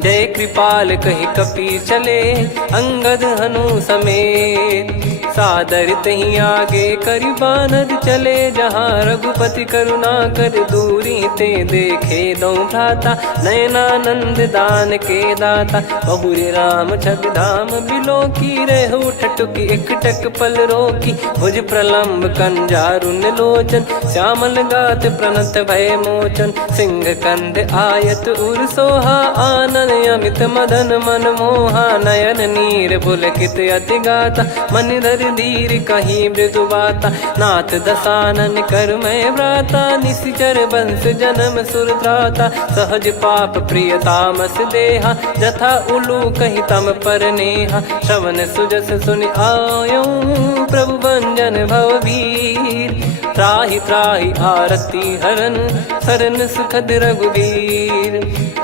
जय कृपाल कहि कपी चले अंगद हनु समेत। सादर तही आगे करी बानर चले जहाँ रघुपति करुणा कर दूरी ते देखे दो भ्राता नयनानंद दान के दाता बहुरे राम छवि धाम बिलो की रेहु ठटुकी एकटक पल रोकी भुज प्रलम्ब कंजारुन लोचन श्यामल गात प्रणत भय मोचन सिंह कंध आयत उर सोहा आनन अमित मदन मन मोहा नयन नीर पुलकित अति गाता मन धर धीर कहीं मृदु बाता नाथ दसानन कर मैं व्राता निशिचर बंस जन्म सुरत्राता सहज पाप प्रिय तामस देहा जथा उलू कही तम पर नेहा श्रवण सुजस सुन आयो प्रभु भंजन भववीर त्राहि त्राहि आरती हरन सरन सुखद रघुवीर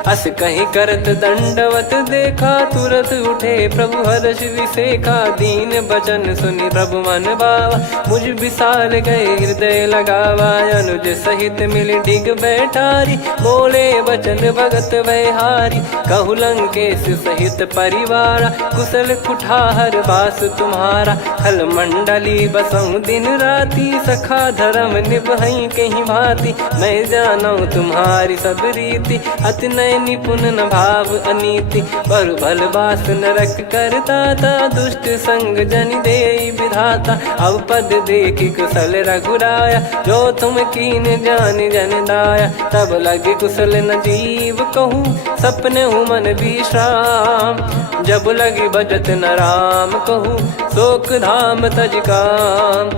अस कहीं करत दंडवत देखा तुरत उठे प्रभु हर्ष विसेखा दीन बचन सुनि प्रभु मन भावा मुझ विशाल गए हृदय लगावा अनुज सहित मिल डिग बैठारी बोले बचन भगत वैहारी कहु लंकेश सहित परिवारा कुशल कुठार बास तुम्हारा खल मंडली बसऊं दिन राती सखा धर्म निभई कहीं भांति मैं जानू तुम्हारी सब रीति अति नय निपुण न भाव अनीति पर भल बास नरक करता था दुष्ट संग जन दे विधाता अब पद देखी कुशल रघुराया जो तुम कीन जान जन दाया तब लगे कुशल न जीव कहूँ सपने हूँ मन विश्राम जब लगी बजत न राम कहूँ शोक धाम तज काम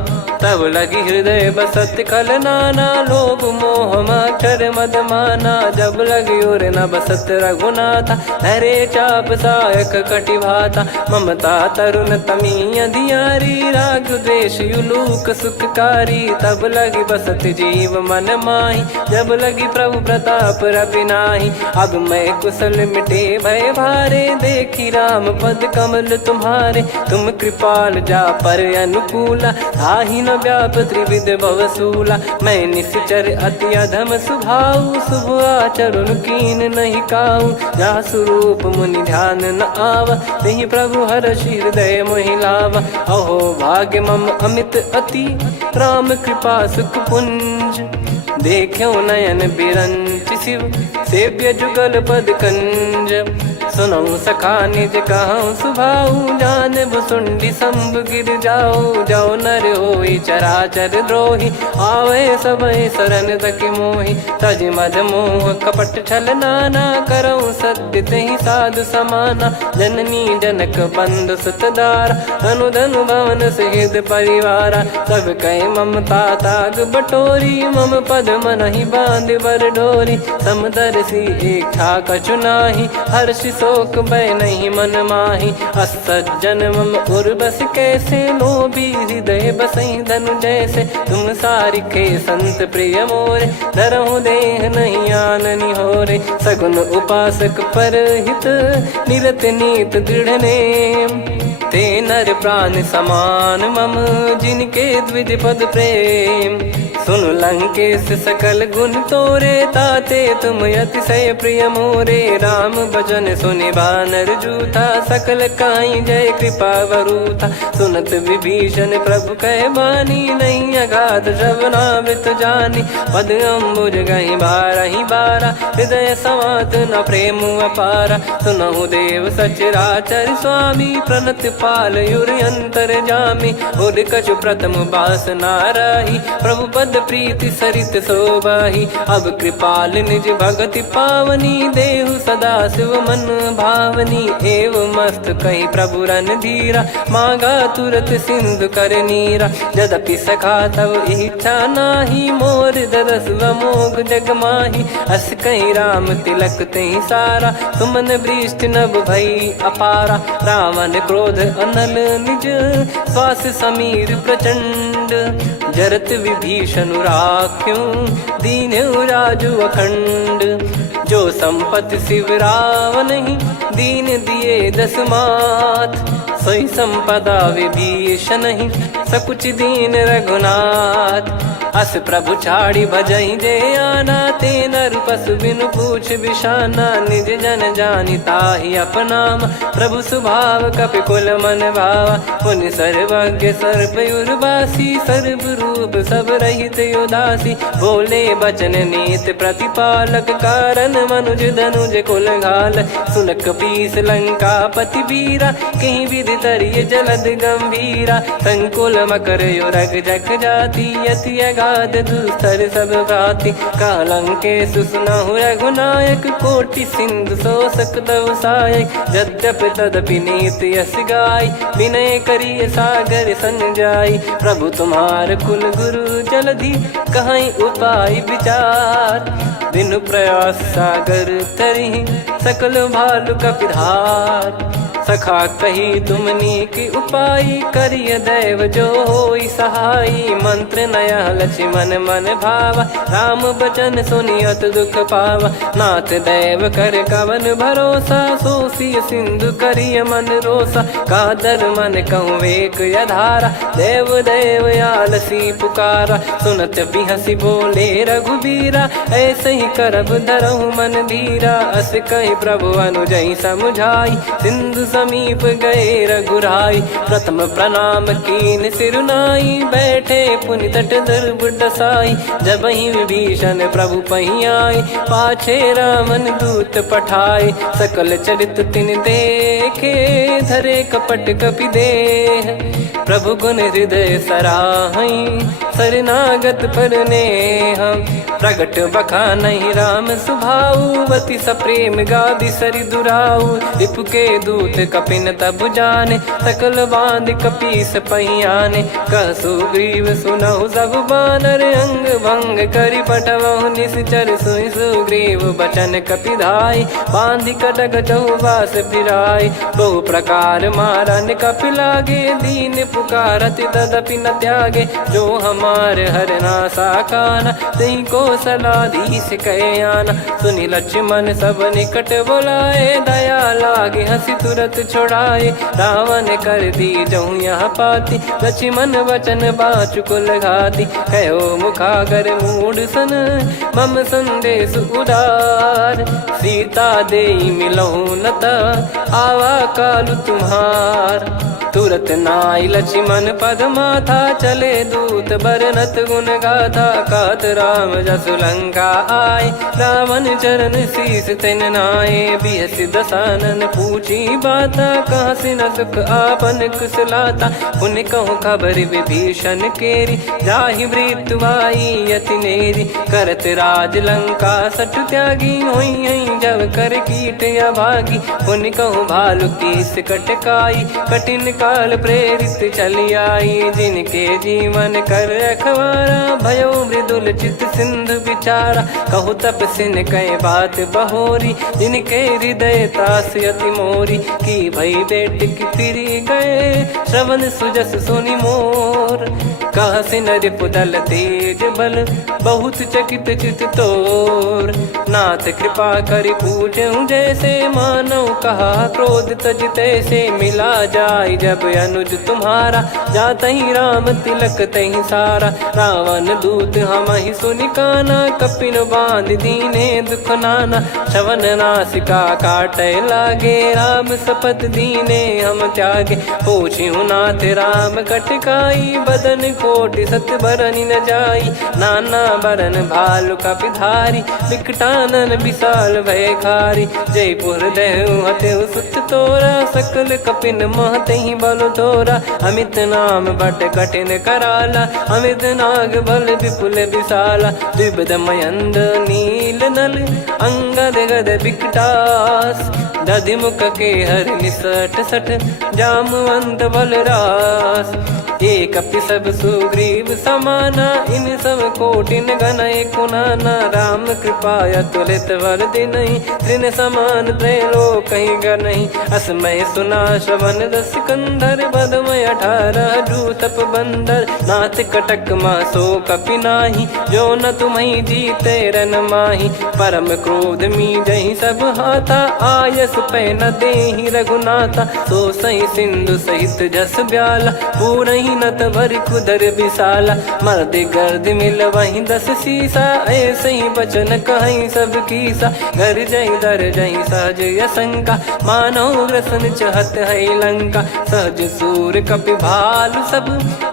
तब लगी हृदय बसत कल नाना लोभ मोह मक्षर मद माना जब लगी और न बसत रघुनाथा हरे चाप सायक कटि भाता ममता तरुण तमी अधियारी राग द्वेष युलूक सुखकारी तब लगी बसत जीव मन माही जब लगी प्रभु प्रताप रवि नाही अब मैं कुशल मिटे भय भारे देखी राम पद कमल तुम्हारे तुम कृपाल जा पर अनुकूला आही न व्याप त्रिविध भवसूला मैं निश्चर अति अधम सुभाऊ शुभ आचरण कीन नहीं काऊ जा स्वरूप मुनि ध्यान न आवा नहीं प्रभु हर्ष हृदय मोहिलावा अहो भाग्य मम अमित अति राम कृपा सुख पुंज देखो नयन बिरंच शिव सेव्य जुगल पद कंज सुनऊ सखा निज कहूँ सुभाऊ जान भुसुंडी संभ गिर जाओ जाओ नर होई चराचर द्रोही आवे सबय शरण तकी मोही तज मद मोह कपट छल नाना करऊँ सत्य तहि साधु समाना जननी जनक बंधु सुतदारा अनुधनु भवन सहित परिवारा सब कहे ममता ताग बटोरी मम पद मन ही बांध बर डोरी समदर्शी इच्छा कछु नाही हर्ष शोक भय नहीं मन माही असज्जन मम उर्वश कैसे लोभी हृदय बसई धनु जैसे तुम सारिखे संत प्रिय मोरे धरहु देह नहीं आननि होरे सगुन उपासक पर हित निरत नीत दृढ़ नेम ते नर प्राण समान मम जिनके द्विज पद प्रेम सुन लंकेश सकल गुण तोरे ताते तुम अतिशय प्रिय मोरे राम भजन सुनि बानर जूथा सकल काई जय कृपा वरूथा सुनत विभीषण प्रभु कह बानी नहीं अगाध श्रवणामृत जानी पद अम्बुज गही बारही बारा हृदय समात न प्रेम अपारा सुनहु देव सचराचर स्वामी प्रणत पाल युर अंतर जामी उद कछु प्रथम बास नाराही प्रभु पद प्रीति सरित शोभाही अब कृपाल निज भगति पावनी देहु सदा शिव मन भावनी एव मस्त कही प्रभु रन धीरा मांगा तुरत सिंधु कर नीरा यद्यपि सखा तब इच्छा नाही मोर दरस मोग जग माही अस कहीं राम तिलक तही सारा सुमन वृष्ट नभ भई अपारा रावण क्रोध अनल निज श्वास समीर प्रचंड जरत विभीषण राख्यों दीन राजु अखंड जो संपत्ति शिव रावण ही दीन दिए दस मात सोई संपदा विभीषण ही सकुच दीन रघुनाथ अस प्रभु छाड़ी भजई जे आना, ते नर पशु बिनु पूछ बिशाना, निज जन जानि ताहि अपनाम, प्रभु स्वभाव कपि कुल मन भावा, मुनि सर्वज्ञ सर्व उर्वासी, सर्व रूप सब रहित उदासी, बोले बचन नीत प्रतिपालक, कारण मनुज धनुज कुल घाल, सुनक पीस लंका पति बीरा, कहीं विधि तरिय जलद गंभीरा, संकुल मकर युरग जख जाति, यति अगाध दुस्तर सब भाति, कालंके सुसनहु रघुनायक, कोटि सिंधु शोषक तव सहायक, यद्यप तदपि नीति यस गाय, विनय करिय सागर सन जाई, प्रभु तुम्हार कुल गुरु जलधि, कहीं उपाय विचार, बिनु प्रयास सागर तरिहि, सकल भालु कपिधार, सखा कही तुमनी की उपाय, करिय दैव जो होई सहाई, मंत्र नया लक्ष्मण मन भावा, राम बचन सुनियत दुख पावा, नाथ दैव कर कवन भरोसा, सोसिय सिंधु करिय मन रोसा, कादर मन कहूँ एक यधारा, देव देव आलसी पुकारा, सुनत बिहसी बोले रघुबीरा, ऐसे ही करब धरहु मन धीरा, अस कही प्रभु अनुजई समुझाई, सिंधु समीप गए रघुराई, प्रथम प्रणाम कीन सिरुनाई, बैठे पुनि तट दर्भ डसाई, जब ही विभीषण प्रभु पही आए, पाछे रामन दूत पठाए, सकल चरित तिन देखे, धरे कपट कपि देह, प्रभु गुण हृदय सराहई, शरणागत पर नेह, प्रगट बखानहि राम सुभाऊ, बति सप्रेम गादि सरि दुराऊ, रिपु के दूत कपिन तब जाने, सकल बांध कपीस पहियाने, कह सुग्रीव सुनहु सब बानर, अंग भंग करि पठवहु निश्चर, सुनि सुग्रीव बचन कपिधाई, बांधि कटक चहुबास फिराई, बहु प्रकार मारन कपि लागे, दीन पुकारत तदपि न त्यागे, जो हमार हरना साकाना, तही को सलाधीश कहे आना, सुनि लक्ष्मण सब निकट बुलाए, दया लागे हंसी तुरत छोड़ाए, रावण कर दी जऊँ यहाँ पाती, लक्ष्मण वचन बाचु कुल घाती, कहो मुखागर मूढ़ सन, मम संदेश उदार, सीता देई मिलहु नता, आवा कालु तुम्हार, तुरत नाई लक्ष्मण पद माथा, चले दूत बरनत गुण गाथा, कात राम जसु लंका आए, रावण चरण शीस तिन नाये, बिहसि दसानन पूछी बाता, कहाँ से न सुख आपन कुशलाता, पुन कहूँ खबर विभीषण केरी, जाहि मृत्यु आई यति नेरी, करत राज लंका सट त्यागी, होई जब कर कीट अभागी, पुन कहूँ भालु कीस कटकाई, कठिन काल प्रेरित चली आई, जिनके जीवन कर रखवारा, भयो मृदुल चित सिंधु विचारा, कहु तपसिन कई बात बहोरी, जिनके हृदय तास अति मोरी, की भई बेट की फिरी गए, श्रवण सुजस सुनि मोर, कह से नरिपुदल तेज बल, बहुत चकित चित तोर, नाथ कृपा करि पूछऊँ जैसे, मानव कहा क्रोध तज तैसे, मिला जाय जब अनुज तुम्हारा, जातहि राम तिलक तहि सारा, रावण दूत हम ही सुनि काना, कपिन बांध दीने दुख नाना, श्रवण नासिका काटे लागे, राम शपथ दीने हम त्यागे, पूछिहु नाथ राम कटकाई, बदन कोटि सत बरनि न जाई, नाना बरन भालु कपिधारी, विकटानन विशाल भय खारी, जयपुर देहु हतेहु सुत तोरा, सकल कपिन महतहि बल तोरा, अमित नाम बट कठिन कराला, अमित नाग बल विपुल विशाला, द्विविध मयंद नील नल, अंगद गद विकटास, दधि मुख के हर निसट सठ, जामवंत बलरास, एक अपि सब सुग्रीव समाना, इन सब कोटिन गण कुनाना, राम कृपा अतुलित वर दिनहि, तृण समान त्रैलोक कहीं गनहि, असमय सुना श्रवण रस कंधर, बदमय 18 जूतप बंदर, नाथ कटक मासो कपि नाही, जो न तुम्हें जीते रन माही। परम क्रोध मी जही सब हाथा, आयस पै न देहि रघुनाथा। सो सही सिंधु सहित जस ब्याला, पूरही नत भर कुदर विशाला। मर्द गर्द मिल वहीं 10 सीसा, ऐसे ही बचन कहीं सब कीसा। घर जई दर जई सहज असंका, मानो रसन चहत है लंका। सहज सूर कपि भालु सब,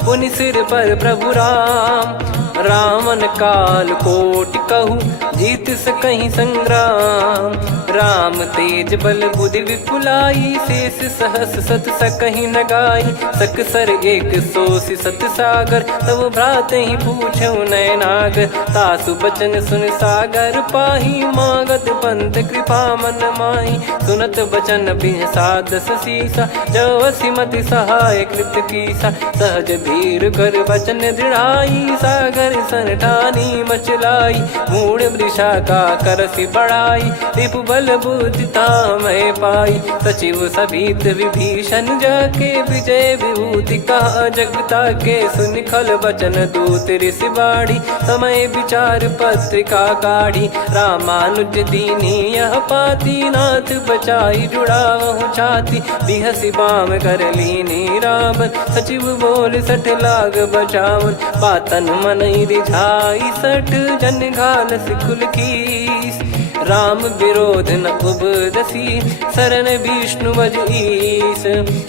पुनि सिर पर प्रभु राम। रामन काल कोटि कहु, जीत सकहि संग्राम। राम तेज बल बुद्धि विपुलाई, शेष सहस सत सकहि न गाई। सकसर एक सोसि सत सागर, तब भ्राते ही पूछौ नयनागर। तासु बचन सुन सागर पाही, मागत पंथ कृपा मन माही। सुनत बचन बिहसा 10 सीसा, जो असिमति सहाय कृत कीसा। सहज भीर कर बचन दृढ़ाई, सागर सन ठानी मचलाई। मूढ़ वृषा का करसि बढ़ाई, रिपु बल बुद्धिता मैं पाई। सचिव सभीत विभीषण जाके, विजय विभूति कहा जगता के। सुनि खल बचन दूत ऋषि बाढ़ी, समय विचार पत्रिका काढ़ी। रामानुज दीनी यह पाती, नाथ बचाई जुड़ावहु छाती। बिहसि बाम कर लीनी रावण, सचिव बोल 60 लाग बचावन। बातन मन रिझाई 60, जन घाल सिकुल कीस। राम विरोध न उपदसी, शरण विष्णु बज ईस।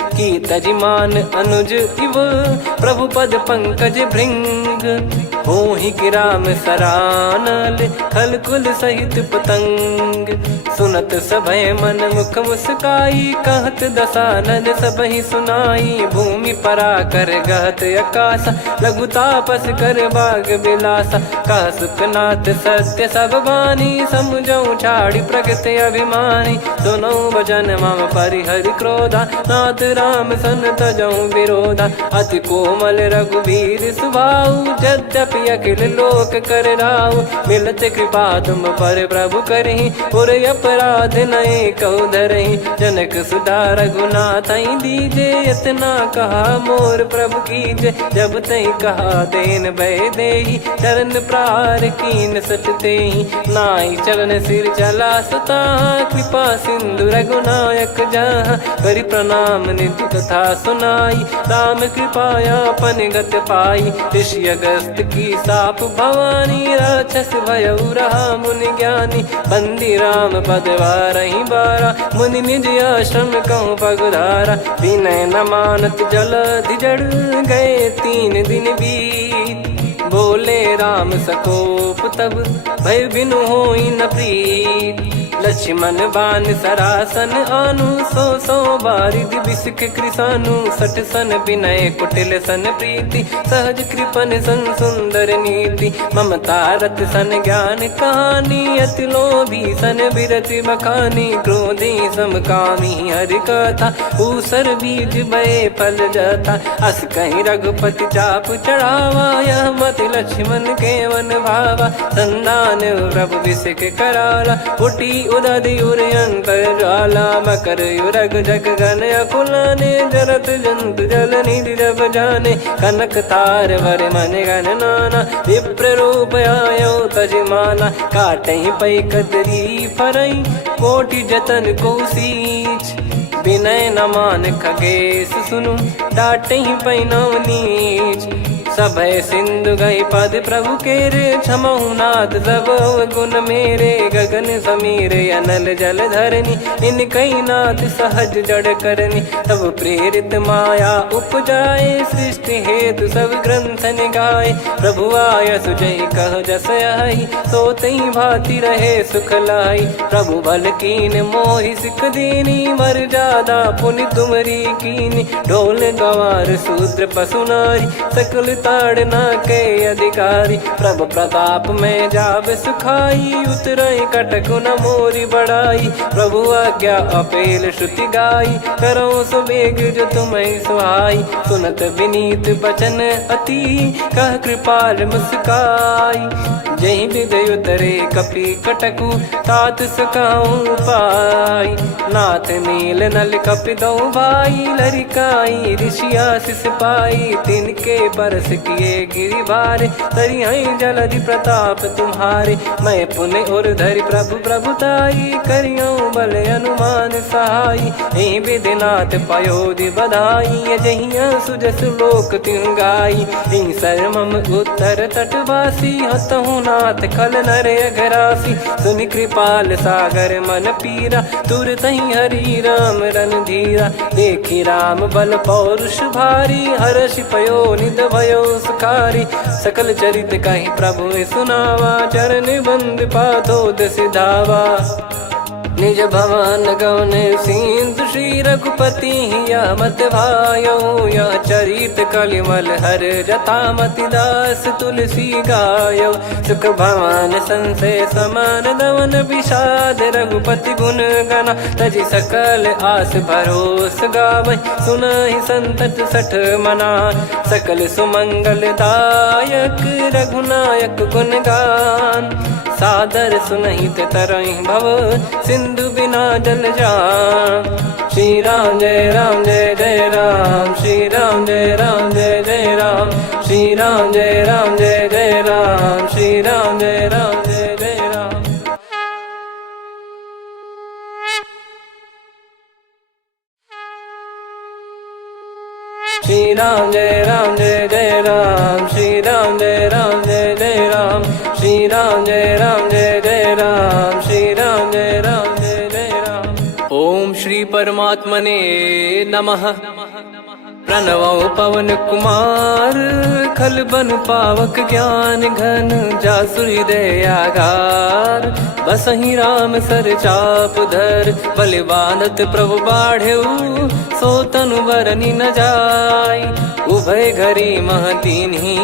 की तजिमान अनुज इव, प्रभु पद पंकज भृंग। होहि कि राम सरानल, खल कुल सहित पतंग। सुनत सभय मन मुख मुस्काई, कहत दसानन सबहि सुनाई। भूमि परा कर गहत आकाशा, लघु तापस कर बाग बिलासा। कह सुखनाथ सत्य सब बानी, समुझौ छाड़ी प्रगति अभिमानी। सुनो भजन मम परिहरि क्रोधा, नाथ राम सन तजौ विरोधा। अति कोमल रघुवीर सुभाऊ, यद्यपि अखिल लोक कर राऊ। मिलत कृपा तुम पर प्रभु करहि, पुर अपराध नए कौ धरहि। जनक सुधा रघुनाथ दीजे, इतना कहा मोर प्रभु कीजे। जब तई कहा देन भय देहि, चरण प्रार कीन सट तेहि। नाई चरण सिर चला सता, कृपा सिंधु रघुनायक जहाँ। करि प्रणाम निधि कथा सुनाई, राम कृपाया पन गत पाई। ऋषि अगस्त की साप भवानी, राक्षस भयउ रहा मुनि ज्ञानी। बंदी राम पद वारहि बारा, मुनि निज आश्रम कहूँ पगधारा। विनय न मानत जलधि जड़, गए 3 दिन बीत। बोले राम सकोप तब, भय बिनु होई न प्रीत। लक्ष्मण बान सरासन आनु, 100 बारिधि बिसक कृसानु। 60 सन विनय कुटिल सन प्रीति, सहज कृपन सन सुंदर नीति। ममता रत सन ज्ञान कहानी, अति लोभी सन बिरति बखानी। क्रोधी समकामी हरि कथा, ऊसर बीज भय फल जाता। अस कहीं रघुपति चाप चढ़ावा, यह मत लक्ष्मण के मन भावा। संदान प्रभु बिसक कराला, उठी उदधि उर अंतर ज्वाला। मकर युरग जग गन अकुलाने, जरत जंतु जल निधि जब जाने। कनक तार वर मन गण नाना, विप्र रूप आयो तजमाना। काटहि पै कदरी फरई, कोटि जतन को सींच। विनय न मान खगेश सुनु, डांटहि पै नव नीच। सभय सिंधु गई पद प्रभु केरे, क्षमहु नाथ सब गुण मेरे। गगन समीरे अनल जल धरनी, इन कई नाथ सहज जड़ करनी। तब प्रेरित माया उपजाए, सृष्टि हेतु सब ग्रंथ निगाए। प्रभु आय सुजय कह जस आई, सोतई भांति रहे सुख लाई। प्रभु बल कीन मोहि सिख दीनी, मर्यादा पुनि तुमरी कीनी। ढोल गवार शूद्र पशु नारी, सकल ताड़ना के अधिकारी। प्रभु प्रताप में जाब सुखाई, उतरई कटक न मोरी बढ़ाई। प्रभु आज्ञा अपेल श्रुति गाई, करो सुबेग जो तुम्हें सुहाई। सुनत विनीत बचन अति, कह कृपाल मुस्काई। जय विदय उतरे कपि कटकु, तात सकाऊं पाई। नाथ नील नल कपि दो भाई, लरिकाई ऋषि आशीष पाई। तिनके बरस किए गिरि भारे, तरियाई जलधि प्रताप तुम्हारे। मैं पुण्य और धरि प्रभु प्रभुताई, करियों बल अनुमान सहाई। हे विधिनाथ पयोधि बधाई, जहिया सुजस लोक तिहु गाई। हिंसर मम उत्तर तटवासी, हतहु नाथ खल नर अघरासी। सुनि कृपाल सागर मन पीरा, तुरत ही हरि राम रणधीरा। देखी राम बल पौरुष भारी, हर्षि पयो निध भयो सुखारी। सकल चरित कहि प्रभु सुनावा, चरण बंद पादोद सिधावा। निज भवन गौन सिंधु, श्री रघुपति या मत भायो। या चरित कलिमल हर जथा, मति दास तुलसी गायो। सुख भवन संशय समान दवन, विषाद रघुपति गुण गना। तजि सकल आस भरोस गावै, सुनहि संतत सठ मना। सकल सुमंगल दायक, रघुनायक गुण गान। सादर सुनहित तरहि भव, सिंधु बिना जल जान। श्री राम जय राम जय जय राम, श्री राम जय राम जय जय राम। श्री राम जय राम जय जय राम, श्री राम जय राम जय जय राम। श्री राम जय राम जय जय राम, श्री राम जय राम जय जय राम। श्री राम जय राम जय जय राम, श्री राम जय राम जय जय राम। ओम श्री परमात्मने नमः। प्रणवो पवन कुमार, खल बन पावक ज्ञान घन। जासु हृदय आगार, बसहि राम सर चाप धर। बलि बांधत प्रभु बाढ़ेऊ, सो तनु बरनि न जाय। उभय घरी महतीन्ही,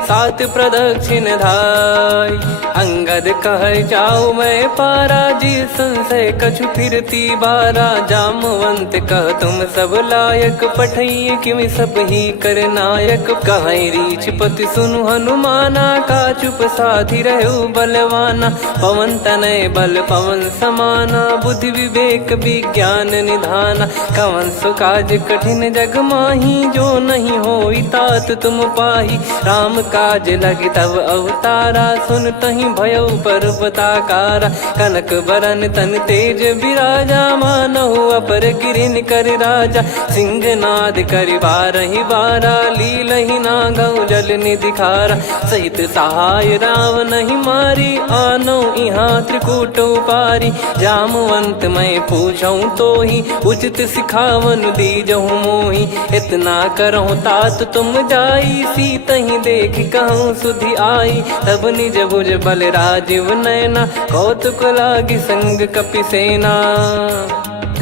सात प्रदक्षिण धाय। अंगद कह जाऊ मैं पारा, जी संशय कछु फिरती बारा। जामवंत कह तुम सब लायक, पठई किमि सब ही कर नायक। कहीं रीछ पति सुनु हनुमाना, का चुप साधि रहु बलवाना। पवन तनय बल पवन समाना, बुद्धि विवेक विज्ञान निधाना। कवन सो काज कठिन जग माही, जो नहीं होई तात तुम पाही। राम काज लगी तब अवतारा, सुन तहि भयो पर्वताकारा। कनक बरन तन तेज विराजा, मानहु अपर गिरिन कर राजा। सिंहनाद करि बारहि बारा, लीलहि नागौ जल निधि खारा। सहित सहाय राम नहीं मारी, आनो इहाँ त्रिकूट उपारी। जामवंत मैं पूछऊँ तोहि, उचित सिखावन दीजहु मोहि। इतना करहु तात तुम जाई, सीतहि देख कहूँ सुधि आई। तब निज भुज बल राजीव नैना, कौतुक लागी संग कपिसेना।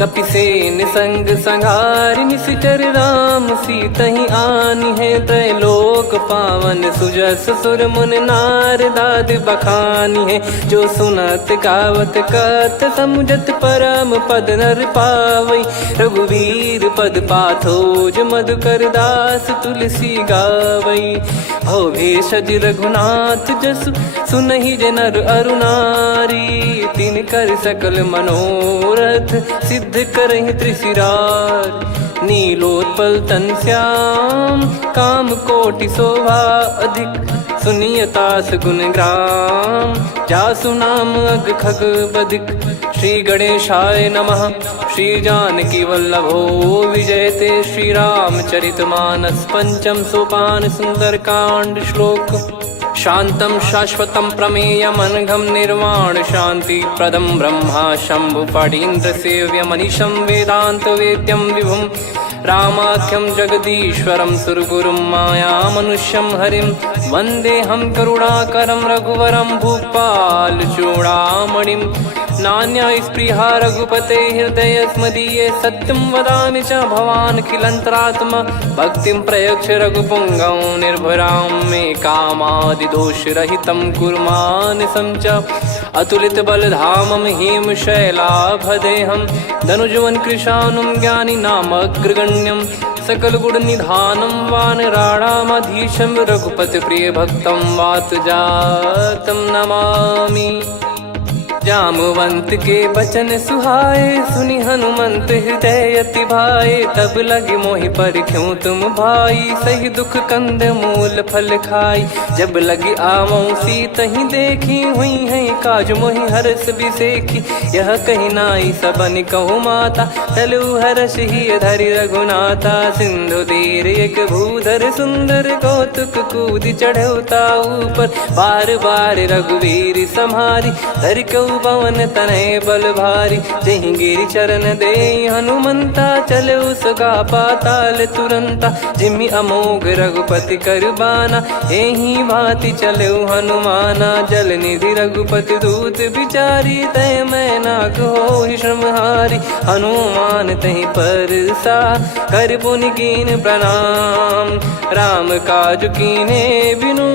कपिसेन संग संघारि निशिचर राम, सीतहि आनि है त्रैलोक पावन। सुजस सुर मुन नार दाद बखानी है, जो सुनत गावत कत समुझत परम पद नर पावै। रघुवीर पद पाथोज मधुकर दास, तुलसी गावै। भव भेषज रघुनाथ जसु, सुनहि जे नर अरु नारी। तिन कर सकल मनोरथ, सिद्ध करहि त्रिशिरार। नीलोत्पल तन श्याम, काम कोटि शोभा अधिक। सुनियतास गुण ग्राम, जासु नाम अग खग बधिक। श्री गणेशाय नमः। श्री जानकी वल्लभो विजयते, श्री रामचरित मानस पंचम सोपान सुंदरकांड श्लोक। शांतं शाश्वतं प्रमेयमनघं निर्वाण शांति प्रदं ब्रह्मा शंभु फणीन्द्र सेव्य मनीषं वेदांत वेद्यं विभुं। रामाख्यं जगदीश्वरं सुरगुरुं माया मनुष्यं हरिं। वन्देऽहं करुणाकरं रघुवरं भूपाल चूडामणिं। नान्या स्पृहा रघुपते हृदय स्मदीये सत्यं वदामि च भवान् खिलन्तरात्मा भक्तिं प्रयच्छ रघुपुङ्गं निर्भरां मे कामादिदोषरहितं कुर्मानसं च अतुलितबलधामं हेमशैलाभदेहं धनुजवन् कृशानुं ज्ञानिनामग्रगण्यं सकलगुणनिधानं वानराणामधीशं रघुपतिप्रियभक्तं वातजातं नमामि। जामवंत के बचन सुहाए सुनि हनुमंत हृदय अति भाए तब लगे मोहि पर क्यों तुम भाई सही दुख कंद मूल फल खाई जब लगी आवों सीत ही देखी हुई है काज मोहि हरस बिसेखी यह कही नाई सबन कहु माता चलु हरस ही धरि रघुनाथा सिंधु तीर एक भूधर सुंदर कौतुक कूद चढ़ौता ऊपर बार बार रघुवीर सम्हारी धरि कऊ पवन तनय बल भारी जहि गिरि चरण दे हनुमंता चले उसका पाताल तुरंता जिमि अमोघ रघुपति करबाना एहि भांति चले हनुमाना जल निधि रघुपति दूत बिचारी तय मैं नाक हो श्रमहारी हनुमान तहि पर सा कर पुनि कीन प्रणाम राम काज कीने बिनु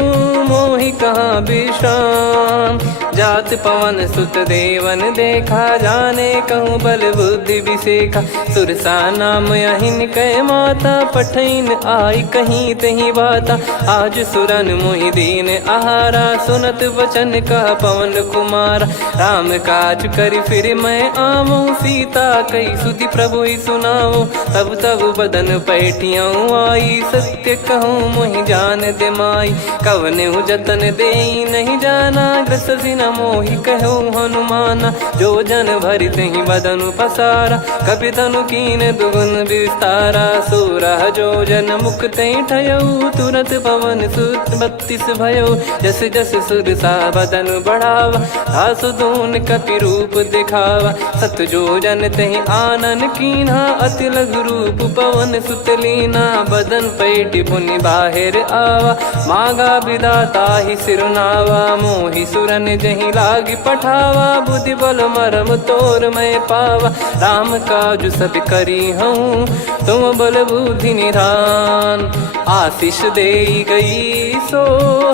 मोहि कहाँ विश्राम जात पवन सुत देवन देखा जाने कहूँ बल बुद्धि विसेखा सुरसा नाम यहिन कै माता पठैन आई कहीं तही बाता आज सुरन मोहि दीन आहारा सुनत वचन कह पवन कुमारा राम काज करि फिर मैं आऊँ सीता कई सुधि प्रभु ही सुनाओ तब तब बदन पैठियाँ आई सत्य कहूँ मोहि जान दे माई कवन जतन दे नहीं जाना ग्रसिन मोहि कहो हनुमाना जो जन भरि तहि बदनु पसारा कपि तनु कीन दुगुन विस्तारा सूरा जो जन मुख तहि ठयऊ तुरत पवन सुत 32 भयऊ जस जस सुरसा बदनु बढ़ावा आसु दून कपि रूप दिखावा सत जो जन तहि आनन कीन्हा अति लघु रूप पवन सुत लीना बदन पैटि पुनि बाहिर आवा मागा विदाता ही सिरुनावा मोहि सुरन जहि लागी पठावा बुद्धि बल मरम तोर मैं पावा राम काज सब करी हूँ तुम बल बुद्धि निधान आशीष दे गई सो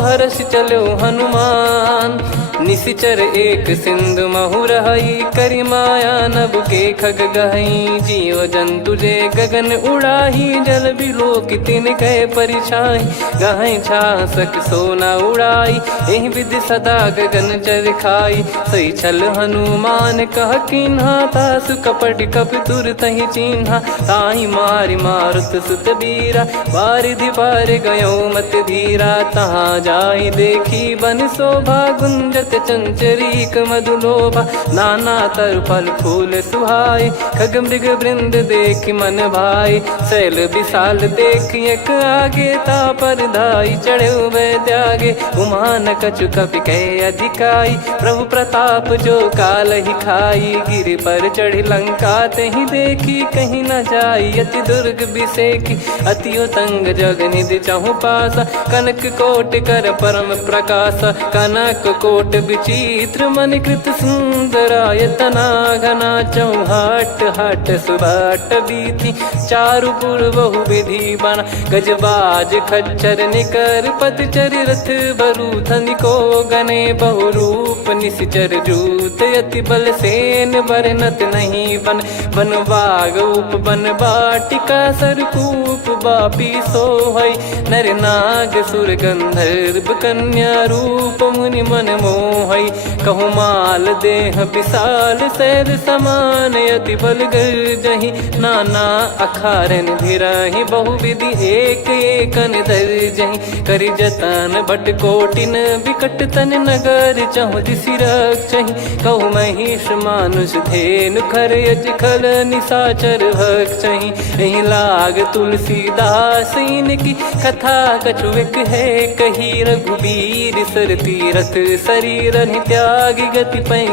हर्ष चलो हनुमान निशिचर एक सिंधु महु रही करी माया नभ के खग गहई जीव जंतु जे गगन उड़ाही जल बिलो कितिन गए परिछाई गहई छासक सोना उड़ाई एहि विधि सदा गगन चर खाई सही छल हनुमान कह किन्हा तासु कपट कप तुर तहि चिन्हा ताहि मारि मारुत सुत बीरा वारिधि पार गयो मत धीरा तहाँ जाई देखी बन शोभा गुंजत चंचरीक मधुलोभा नाना तर फल फूल सुहाय खग मृग वृंद देख मन भाई शैल विशाल देख एक आगे ता पर धाई चढ़े वै त्यागे उमान कछु कपि कह अधिकाई प्रभु प्रताप जो काल ही खाई गिर पर चढ़ी लंका तहि देखी कहीं न जाई अति दुर्ग बिसेखी अति उतंग जग निधि चहु पासा कनक कोट कर परम प्रकाश कनक कोट विचित्र मन कृत सुंदरायतना घना चौहाट हाट सुबाट बीथी चारु पुर बहु विधि बना गजबाज खच्चर निकर पतचर रथ बरु धनिको गने बहु रूप निश्चर जूत यति बल सेन बरनत नहीं बन बन बाग उप बन बाटिका सरकूप बापी सोहई नर नाग सुर गंधर्व कन्या रूप मुनि मन मोहई कहु माल देह विशाल शैल समान यति बल गर्जहि नाना अखारन भिराहि बहु विधि एक एकन दर्जहि करि जतन बट कोटिन विकट तन नगर चहु दिसि रक्षहि कहु महिष मानुष धेनु खर यज खल निशाचर भक्षहि एहि लाग तुलसीदास इनकी कथा कछु एक है कही रघुबीर सर तीरथ शरीर त्याग गति पै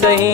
सही।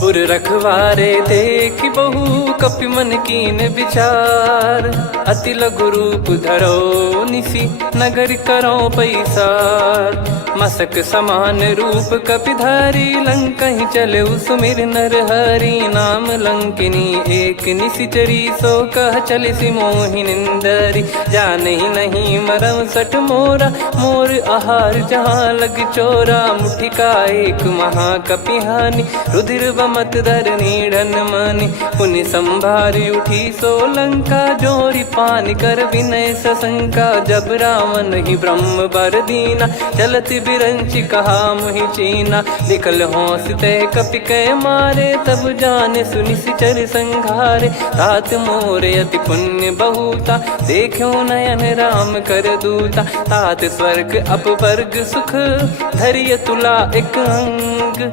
पुर रखवारे देख बहु कपि मन कीन विचार। अति लघु रूप धरो निसी नगर करो पैसार। मसक समान रूप कपि धारी लंकहि चले सुमिर नर हरि। नाम लंकिनी एक निसिचरी सो कह चले सि मोहि निंदरी। जानहि नहीं मरम सठ मोरा मोर आहार जहाँ लग चोरा। मुठिका एक महाकपि हानि रुधिर बमत धरनी ढन मानी। पुनि संभारी उठी सो लंका जोरी पानी कर विनय सशंका। जब रावण ही ब्रह्म बर दीना चलति बिरंचि कहा मुहि चीना। निकल होंस ते कपि कै मारे तब जाने सुनि सिचर संघारे। तात मोरे अति पुण्य बहुता देखो नयन राम कर दूता। तात स्वर्ग अपवर्ग सुख धरिय तुला एक अंग।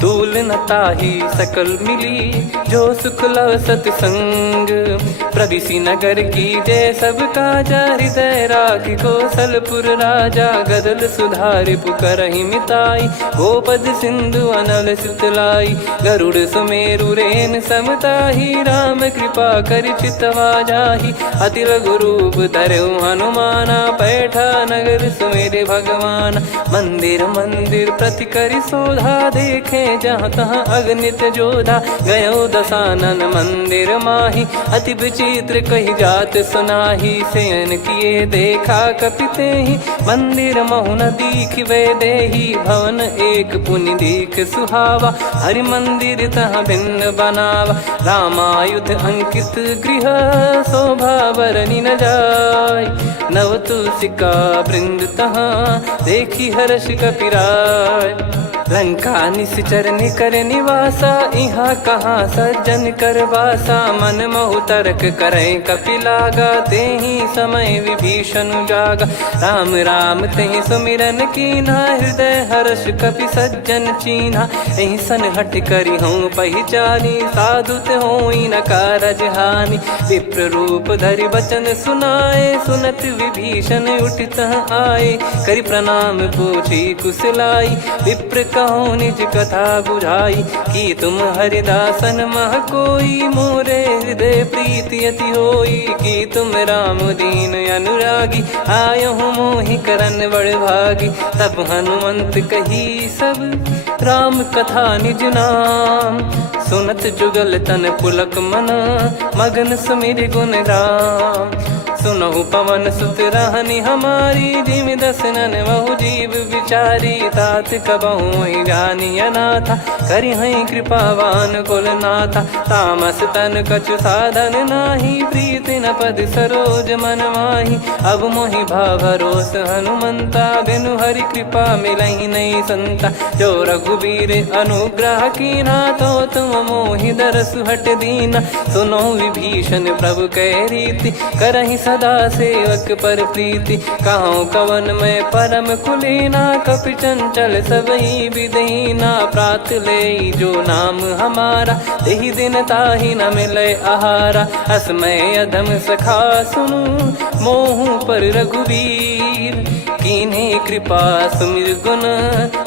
तूल न ताहि सकल मिली जो सुख लव सतसंग। प्रविसी नगर की जय सब काजा हृदय राखि कौशलपुर राजा। गदल सुधारि पुकरहि मिताई गोपद सिंधु अनल सुतलाई। गरुड़ सुमेरु रेन समताहि राम कृपा करि चितवा जाहि। अति लघु रूप धरऊ हनुमाना पैठा नगर सुमेरे भगवान। मंदिर मंदिर प्रति करि शोधा देखे जहाँ तहाँ अगणित जोधा। गयो दशानन मंदिर माही अति विचित्र कही जात सुनाही। सेन किए देखा कपिते ही मंदिर महु न दीख वे देही। भवन एक पुनि दीख सुहावा हरि मंदिर तहाँ भिन्न बनावा। रामायुध अंकित गृह शोभा बरनी न जाय। नव तुलसी का वृंद तहाँ देखी हर्ष कपिराय। लंका निश्चर निकर निवासा इहाँ कहाँ सज्जन कर वासा। मन महु तर्क करे कपिलागा तेहि समय विभीषण जागा। राम राम तेहि सुमिरन कीन्हा हृदय हर्ष कपि सज्जन चीन्हा। एहि सन हट करि हूँ पहिचानी साधु ते होई न कारज हानि। विप्र रूप धरि बचन सुनाए सुनत विभीषण उठित आए। करि प्रणाम पूछी कुशलाई विप्र कहो निज कथा बुझाई। कि तुम हरिदासन मह कोई मोरे हृदय प्रीति अति होई। कि तुम राम दीन अनुरागी आयहु मोहि करन बड़ भागी। तब हनुमंत कही सब राम कथा निज नाम। सुनत जुगल तन पुलक मन मगन सुमिर गुण राम। सुनहु पवन सुत रहनी हमारी जिमि दसनन बहु जीव विचारी। तात कबहु ही जानी अनाथा करि हई कृपावान कुल नाथा। तामस तन कछु साधन नाही प्रीति न पद सरोज मन माही। अब मोहि भाव भरोस हनुमंता बिनु हरि कृपा मिलहि नहीं संता। जो रघुबीर अनुग्रह कीना तो तुम मोहि दरसु हट दीना। सुनो विभीषण प्रभु कै रीति करहि सदा सेवक पर प्रीति। कहूँ कवन में परम कुलीना कपि चंचल सबही विदहीना। प्रात ले जो नाम हमारा तेहि दिन ताहि न मिले आहारा। असमय अधम सखा सुनु मोहु पर रघुवीर। कीन्हे कृपा सुमिर गुण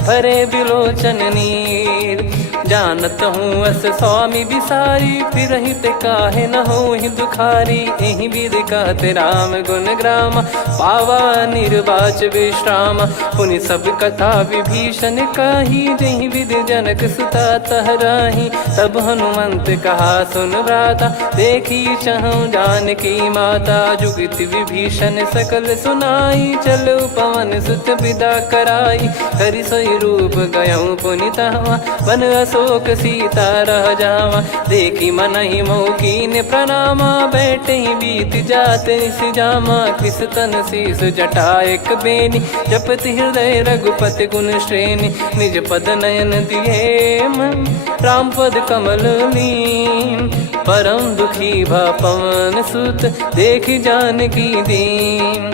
भरे बिलोचन नीर। जानत हूँ अस स्वामी बिसारी फिर हित काहे न हो ही दुखारी। एहि विधि कहते राम गुण ग्राम पावा निर्वाच विश्राम। पुनि सब कथा विभीषण काही जहि विधि जनक सुता तहराही। तब हनुमंत कहा सुन भ्राता देखी चहु जानकी माता। जुगित विभीषण सकल सुनाई चलो पवन सुत विदा कराई। करि सोई रूप गयऊँ पुनि तहवा वन अशोक सीता रह जावा। देखी मनहि मौकीन प्रणामा बैठे बीत जात निस जामा। कृस तन शीस जटा एक बेनी जपति हृदय रघुपति गुण श्रेणी। निज पद नयन दिए मन राम पद कमल लीन। परम दुखी भा पवन सुत देखी जानकी दीन।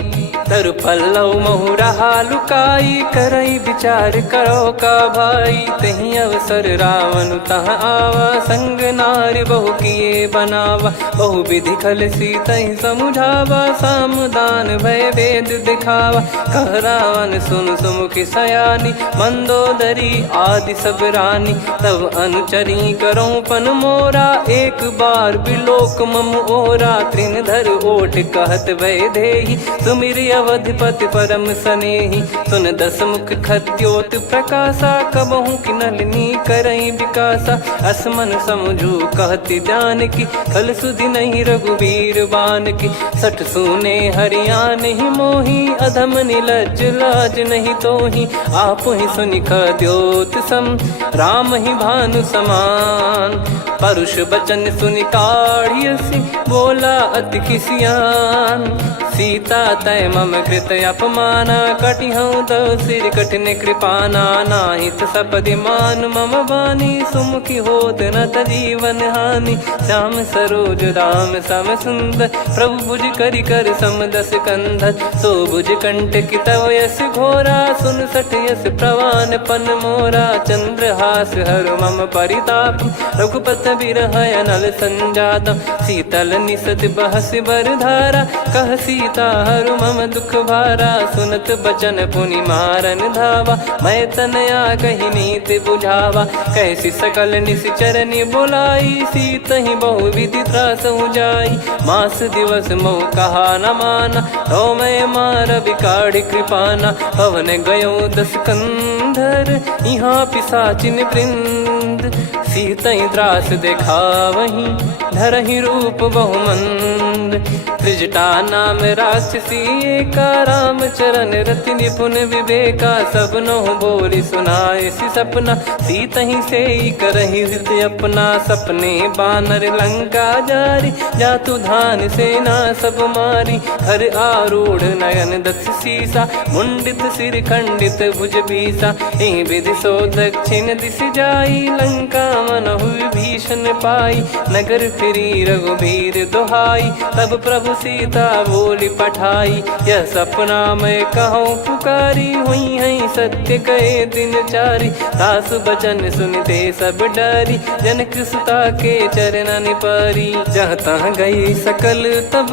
तरु पल्लव महु रहा लुकाई, करई विचार करो का भाई। तही अवसर रावण तह आवा, संग नार बहु किए बनावा। बहु विधि खल सीतहि समुझावा, सामदान भय वेद दिखावा। कह रावण सुन सुमुखी सयानी, मंदोदरी आदि सब रानी। तब अनुचरी करो पन मोरा, एक बार बिलोक मम ओरा। तृण धर ओठ कहत भय देहि, सुमिर अवधिपति परम सनेहि। सुन दस मुख खद्योत प्रकाशा, कबहु की नलिनी करई विकासा। असमन समझू कहति जानकी, खल सुधि नहीं रघुवीर बान की। सठ सुने हरियाण ही मोही, अधम निलज लाज नहीं तोही। आप ही सुनि खद्योत सम, राम ही भानु समान। परुष बचन सुनि काढ़ियसि, बोला अति किसियान। सीता तय मम कृत अपमाना, कटिहऊँ दो सिर कठिन कृपाना। नाहित सपदि मान मम बानी, सुमुखी होत न जीवन हानि। श्याम सरोज राम सम सुंदर, प्रभु भुज करि कर सम दस कंधर। सो भुज कंठ की तव यस घोरा, सुन सठ यस प्रवान पन मोरा। चंद्रहास हर मम परिताप, रघुपत बिरह अनल संजात। शीतल निसत बहस बर धारा, कह सीता हरु मम दुख भारा। सुनत बचन पुनि मारन धावा, मैं तनया कही नीति बुझावा। कैसी सकल निश्चरनि बुलाई, सीतहि बहु विधि त्रासहु जाई। मास दिवस मोह कहा न माना, तो मैं मार बिकाढ़ी कृपाना। पवन गयो दस कंधर, यहाँ पिशाचिन वृंद। सीतहि त्रास देखावहीं, धरहि रूप बहुमंद। त्रिजटा नाम राक्षसी एका, राम चरण रति निपुण विवेका। सब नहुँ बोली सुनाए सि सपना, सीतहि सेई करहि हृदय अपना। सपने बानर लंका जारी, जातु धान सेना सब मारी। हर आरूढ़ नयन दस सीसा, मुंडित सिर खंडित भुज बीसा। एहि विधि सो दक्षिण दिस जाई, लंका मनहु विभीषण पाई। नगर फिरी रघुबीर दुहाई, तब प्रभु सीता बोली पठाई। यह सपना मैं कहूँ पुकारी, हुई है सत्य कहे दिन चारी। सासु बचन सुनते सब डरी, जनक सुता के चरण परी। जहाँ तहाँ गई सकल तब,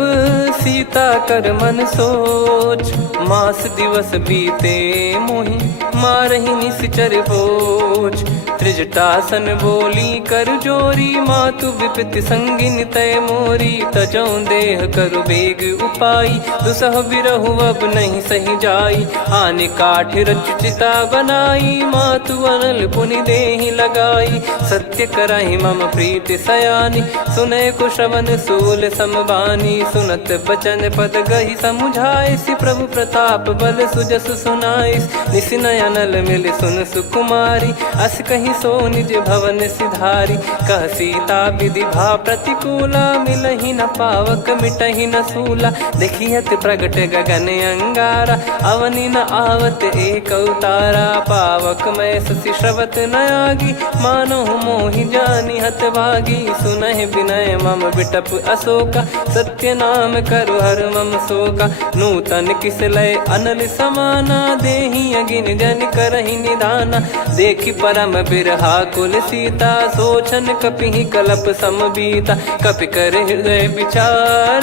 सीता कर मन सोच। मास दिवस बीते मोहि, मारहि निश्चर बोझ। त्रिजटासन बोली कर जोरी, मातु विपति संगिन तय मोरी। तजौ देह करु बेग उपाई, दुसह बिरहु अब नहीं सही जाई। आने काठ रचिता बनाई, मातु अनल पुनि देहि लगाई। सत्य करहि मम प्रीति सयानी, सुनय को श्रवण सूल समबानी। सुनत बचन पद गहि समुझाए, सि प्रभु प्रताप बल सुजस सुनाइस। निसिनय अनल मिल सुन सुकुमारी, अस कहि सो निज भवन सिधारी। कह सीता विधि भा प्रतिकूला, मिलहि न पावक मिटहि न सूला। देखियत प्रगट गगन अंगारा, अवनि न आवत एक अवतारा। पावक मैं ससि श्रवत न आगी, मानो मोहि जानि हत भागी। सुनहि विनय मम बिटप अशोका, सत्य नाम करु हर मम शोका। नूतन किस लय अनल समाना, देहि अगिन जन करहि निदाना। देखि परम बिरहा कुल सीता, सोचन कपिहि कलप समबीता। कपि कर हृदय विचार,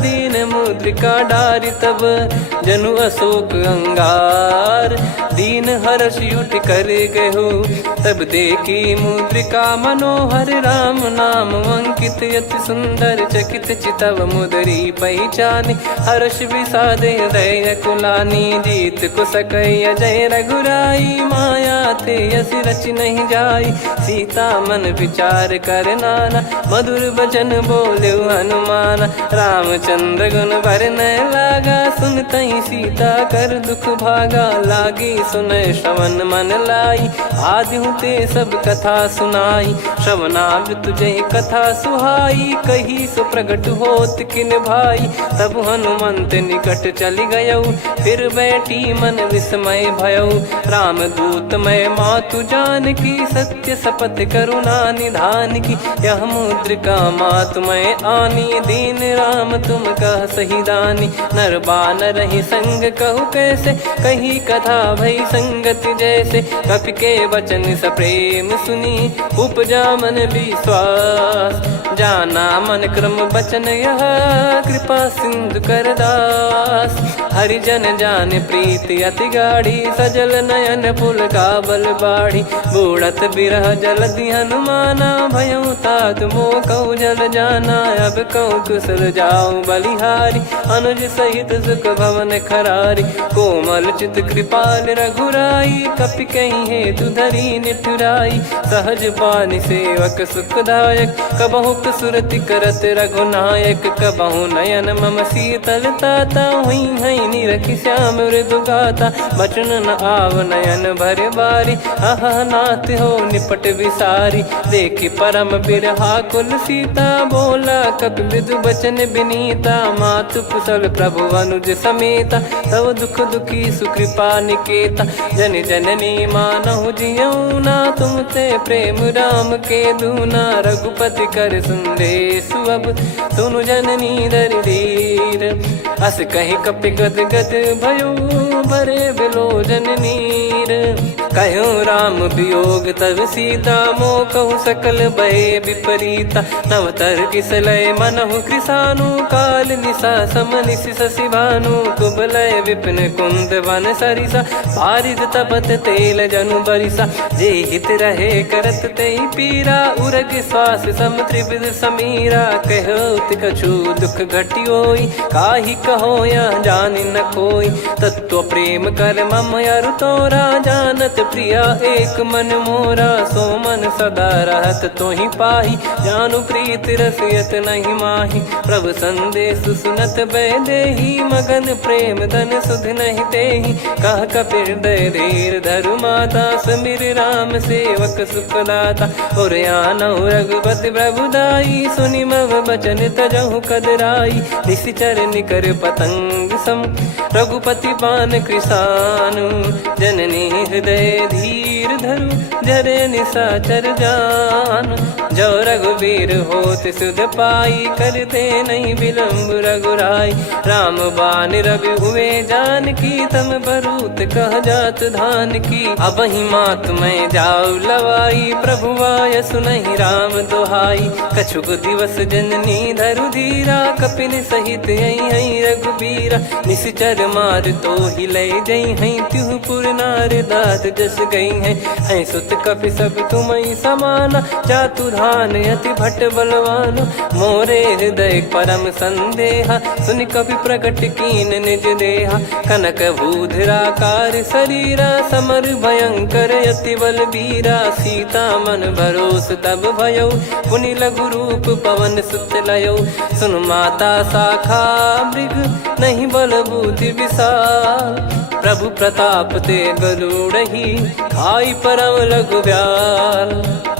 दीन मुद्रिका डारि तब। जनु अशोक अंगार, दीन हर्ष उठ कर गहु। तब देखी मुद्रिका मनोहर, राम नाम अंकित अति सुंदर। चकित चितव मुदरी पहचानी, हर्ष विषाद हृदय कुलानी। जीत को सकय अजय रघुराई, माया थे यस रच नहीं जाई। सीता मन विचार कर नाना, मधुर बचन बोले हनुमान। रामचंद्र गुण बरनय लागा, सुनतहि सीता कर दुख भागा। लागी सुनय श्रवण मन लाई, आदिहु ते सब कथा सुनाई। श्रवणाब तुझे कथा सुहाई, कही सो प्रगट होत किन भाई। तब हनुमंत निकट चली गयऊ। फिर बैठी मन विस्मय भयऊ, राम दूत मैं मातु जानकी, सत्य शपथ करुणा निधान की। यह मुद्रिका मातु मैं आनी, दीन राम तुम कह सही दानी। नर बानर ही संग कहु कैसे, कही कथा भई संगति जैसे। कपि के वचन सप्रेम सुनी, उपजा मन विश्वास। जाना मन क्रम बचन यह, कृपा सिंधु कर दास। हरिजन जान प्रीति अति गाढ़ी, सजल नयन फुल काबल बाढ़ी। बूढ़त बिरह जलधि हनुमाना, भयउ तात मोह कहु जल जाना। अब कहु कुशल जाऊं बलिहारी, अनुज सहित सुख भवन खरारी। कोमल चित कृपाल रघुराई, कपि कहीं हेतु धरी निठुराई। सहज बानी सेवक सुखदायक, कबहु सुरति करत रघुनायक। कबहु नयन मम शीतल ताता, हुई हई निरखि श्याम मृदु गाता। बचन न आव नयन भर बारी, अह नाथ हो निपट विसारी। देखि परम बिरहा कुल सीता, बोला कपि मृदु बचन बिनीता। मातु कुशल प्रभु अनुज समेता, तव दुख दुखी सुकृपा निकेता। जन जननी मानहु जियऊ ना, तुम ते प्रेम राम के दूना। रघुपति कर संदेशु अब, सुनु जननी दरि धीर। अस कहि कपि गद गद भयो, भरे बिलोचन नीर। कहूँ राम वियोग तब सीता, मोह कहूँ सकल भय विपरीता। नवतर किसलय मनहु कृसानु, काल निशा समनिशि शशि भानु। कुबलय विपिन कुंद वन सरिसा, पारिद तपत तेल जनु बरिसा। जे हित रहे करत तेहि पीरा, उरग श्वास सम त्रिविध समीरा। कहत कछु दुख घटियोई, काहि कहो या जानि न कोई। तत्व प्रेम कर मम अरु तोरा, जानत प्रिया एक मन मोरा। सो मन सदा रहत तोहि पाही, जानु प्रीत रसियत नहीं माही। प्रभु संदेश सुनत बैदेही, मगन प्रेम धन सुध नहीं तेहि। कह कपिर दय धीर धरु माता, समीर राम सेवक सुखदाता। और आनहु रघुपति प्रभु दाई, सुनि मव बचन तजहु कदराई। निशिचर निकर पतंग सम, रघुपति पान कृसानु। जननी हृदय धीर धरु, जरे निशाचर जान। जो रघुवीर होत सुध पाई, करते नहीं विलम्ब रघुराई। राम बान रवि हुए जानकी, तम बरूत कह जात धान की। अब ही मात मैं जाऊ लवाई, प्रभु आय सुनहि राम दोहाई। कछुक दिवस जननी धरु धीरा, कपिन सहित हई रघुबीरा। निशिचर मार तो ही लय जई हई, त्युह पुर नार दात जस गई है। सुत कपि सब तुमहि समाना, जातु धान अति भट बलवान। मोरे हृदय परम संदेहा, सुनि कपि प्रकट कीन निज देहा। कनक भूधराकार शरीरा, समर भयंकर अति बलबीरा। सीता मन भरोस तब भयऊ, पुनि लघु रूप पवन सुत लयऊ। सुन माता शाखा मृग, नहीं बल बुद्धि विशाल। प्रभु प्रताप ते गरुड़हि, खाई परम लघु ब्याल।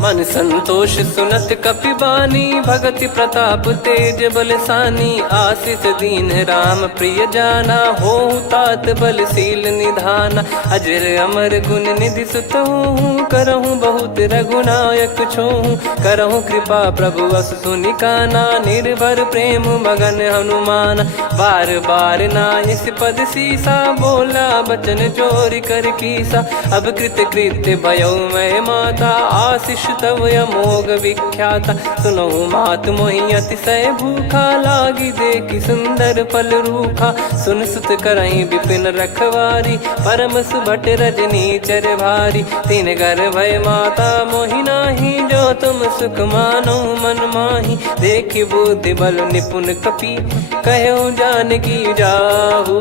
मन संतोष सुनत कपि बानी, भगति प्रताप तेज बलसानी। आशीष दीन राम प्रिय जाना, होहु तात बलशील निधाना। अजर अमर गुण निधि सुत हूँ, करहूँ बहुत रघुनायक छोहूँ। करहूँ कृपा प्रभु अस सुनि काना, निर्भर प्रेम मगन हनुमान। बार बार नायस पद सीसा, बोला बचन चोरी कर कीसा। अब कृत कृत्य भयो मैं माता, आशीष तव अमोघ विख्याता। सुनहु मात मोहि अतिशय भूखा, लागी देखि सुंदर फल रूखा। सुन सुत करहि विपिन रखवारी, परम सुभट रजनी चर भारी। तीन घर भय माता मोहि नाही, जो तुम सुख मानो मन माही। देखि बुद्धि बल निपुण कपि, कहु जानकी जाहू।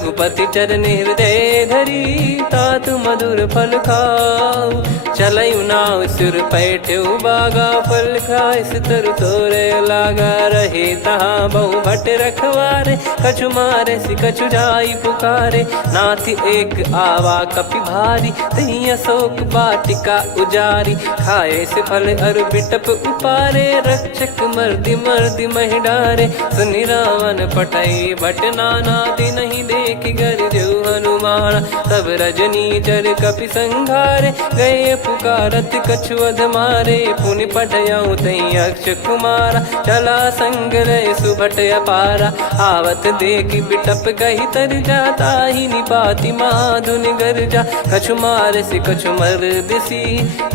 रघुपति चरण हृदय धरी, तात मधुर फल खाऊ। चलऊ नाव सिर पैठ्यऊ बागा, फल खाइस तरु तोरे लागा। रहे तहाँ बहु भट रखवारे, कछु मारे सि कछु जाई पुकारे। नाथ एक आवा कपि भारी, तही अशोक वाटिका उजारी। खाए से फल अरु बिटप उपारे, रक्षक मर्दि मर्दि महि डारे। सुनि रावण पटई भट नाना, नहीं देखि गरजऊ हनुमान। तब रजनी चर कपि संघारे, गए पुकारत कछु अध मारे। पुनि पटयऊ तई अक्ष कुमारा, चला संग रहे सुभट अपारा। आवत देखि बिटप कही तर जाता, ही निपाति महाधुन गर्जा। कछु मार से कछु मर्दिसी,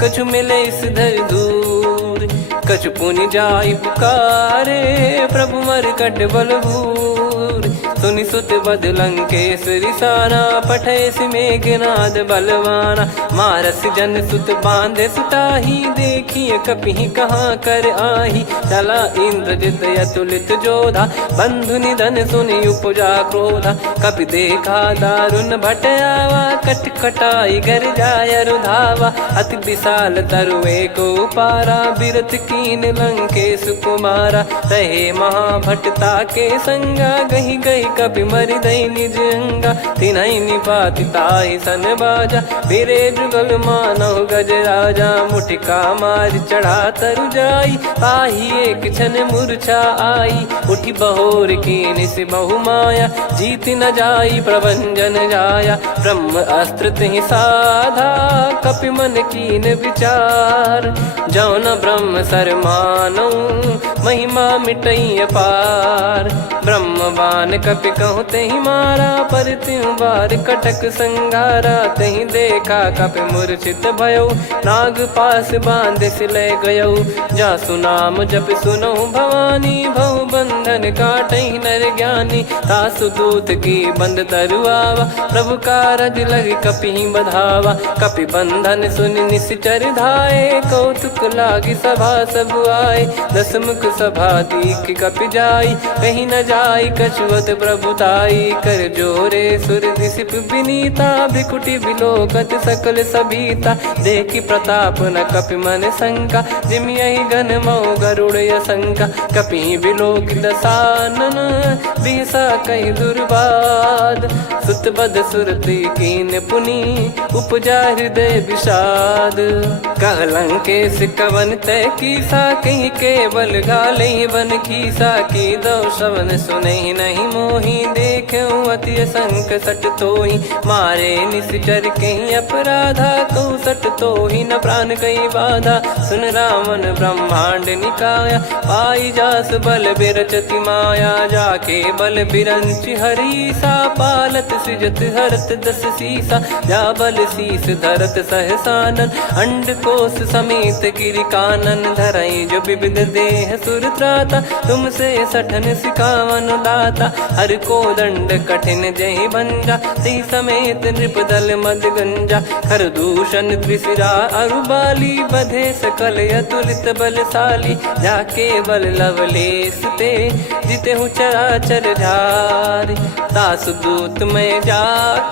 कछु मिले इस धर दूर। कछु पुनि जाई पुकारे, प्रभु मरकट बलभूर। सुनि सुत बद लंकेश्वरी साना, पठय मेघनाद बलवाना। मारस जन सुत बांधे सुताही, देखिए कपि कहाँ कर आही। चला इंद्रजित अतुलित जोधा, बंधु निधन सुनि उपजा क्रोधा। कपि देखा दारुण भट आवा, कट कटाई गर जाय रुधावा। अति विशाल तरुए को पारा, बिरत कीन लंकेश कुमारा। रहे महाभटता के संगा, गही गही कपि मरि दई निज अंगा। तिन्है निपाति ताहि सन बाजा, फिरे जुगल मानव गज राजा। मुटिका मार चढ़ा तरु जाई, ताहि एक क्षण मूर्छा आई। उठी बहोर कीन से बहु माया, जीत न जाई प्रभंजन जाया। ब्रह्म अस्त्र तिहि साधा, कपि मन कीन विचार। जौ न ब्रह्म सर मानऊ, महिमा मिटई अपार। ब्रह्मवान कपि कहूँ तहि मारा, पर त्यों बार कटक संगारा। तहि देखा कपि मूर्छित भयऊ, नाग पास बांध सिले गयऊ। जासु नाम जप सुनऊ भवानी, भव बंधन काटहि नर ज्ञानी। तासु दूत की बंद तरुआवा, प्रभु कारज लग कपि बधावा। कपि बंधन सुनि निश्चर धाये, कौतुक लागी सभा सब आए। दसमुख सभा दीख कपि जाई, कहीं न जाई कछुअत प्रभुताई। कर जोरे सुर दिसिप विनीता, भ्रिकुटि बिलोकत सकल सबीता। देखि प्रताप न कपि मन शंका, जिमियहि घन मऊ गरुड़ असंका। कपि बिलोक दसानन, बिहसा कहि दुर्बाद। सुत बद सुरति कीन पुनि, उपजा हृदय विषाद। कहलंकेश कवन तय कीसा, कहीं केवल घाले बन खीसा। की दो श्रवण सुनहि नहीं मोही, देखऊँ अति संक सट तोहि। मारे निश्चर कहीं अपराधा, कहूँ सट तोहि न प्राण कहीं बाधा। सुन रावण ब्रह्मांड निकाया, पाई जास बल बिरचति माया। जाके बल बिरंच हरीसा, पालत सृजत हरत दस सीसा। जा बल शीस धरत सहसानन, अंड कोश समेत गिरि कानन। धरई जो विविध देह सुर त्राता, तुमसे सठन सिखावन दाता। हर को दंड कठिन जहि भंजा, ती समेत नृप दल मद गंजा। खर दूषण त्रिशिरा अरुबाली, बधे सकल अतुलित बलशाली। जाके बल लवलेस ते, जितेहु चराचर झारी। तासु दूत में जा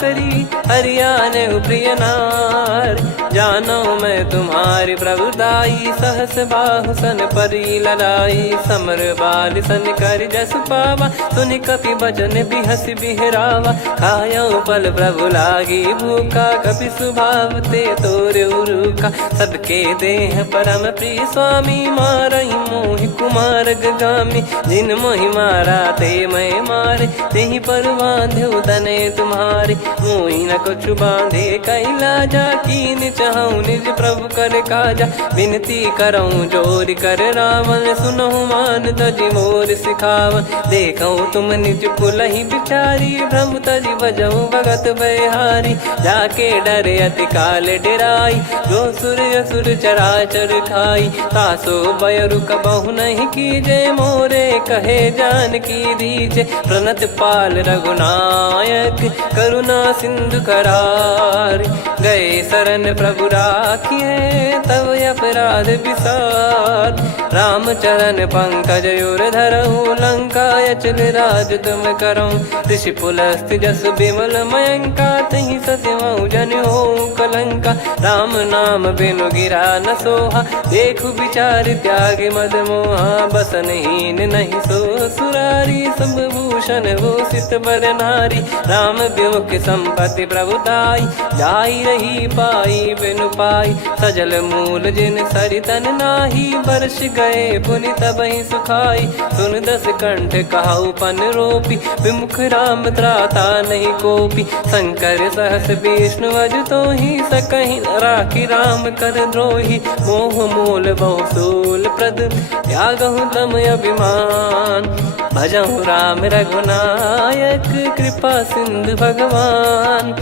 करी, हरियाने प्रिय नार। जानो मैं तुम्हारी प्रभुदाई, सहस बाहु सन परी लड़ाई। समर बाल सन कर जस पावा, सुनि कपि भजन बिहस बिहरावा। खायऊ पल प्रभु लागी भूखा, कपि स्वभाव ते तोरे उरुखा। सबके देह परम प्रिय स्वामी, मारहि मोहि कुमार गगामी। जिन मोहि मारा ते मैं मारे, तेहि पर बांधे तने तुम्हारे। मोहि न कछु बांधे कैलाजा, कीन चाहूँ निज प्रभु कर काजा। विनती करऊँ जोरि कर रावण, सुनहु मान तजि मोर सिखावन। देखऊँ तुम निज कुलहि बिचारी, भ्रम तजि बजऊँ भगत बहारी। जाके डरे अति काल डेराई, जो सुर असुर चराचर खाई। तासो बयरु कबहु नहीं कीजे, मोरे कहे जान की दीजे। प्रणत पाल रघु रघुनायक करुणा सिंधु करार। गए शरण प्रभु राखिए तब अपराध विसार। रामचरण पंकज उर धरहु लंका अचल राज तुम करऊँ। ऋषि पुलस्त्य जस विमल मयंका तहि सत्यमऊ जन हो कलंका। राम नाम बिनु गिरा न सोहा देखु विचार त्याग मद मोहा। बसनहीन नहीं सो सुरारी सब भूषण भूषित बर नारी। राम विमुख संपत्ति प्रभुताई जाई रही पाई बिनु पाई। सजल मूल जिन सरितन नाही वर्ष गए पुनि तबहि सुखाई। सुन दस कंठ कहाऊ पन रोपी विमुख राम त्राता नहीं कोपी। शंकर सहस विष्णु अज तो ही सकहि न राखी राम कर द्रोही। मोह मूल बहु सूल प्रद त्यागहु तम अभिमान। भजहु राम रघुनायक कृपा सिंधु भगवान।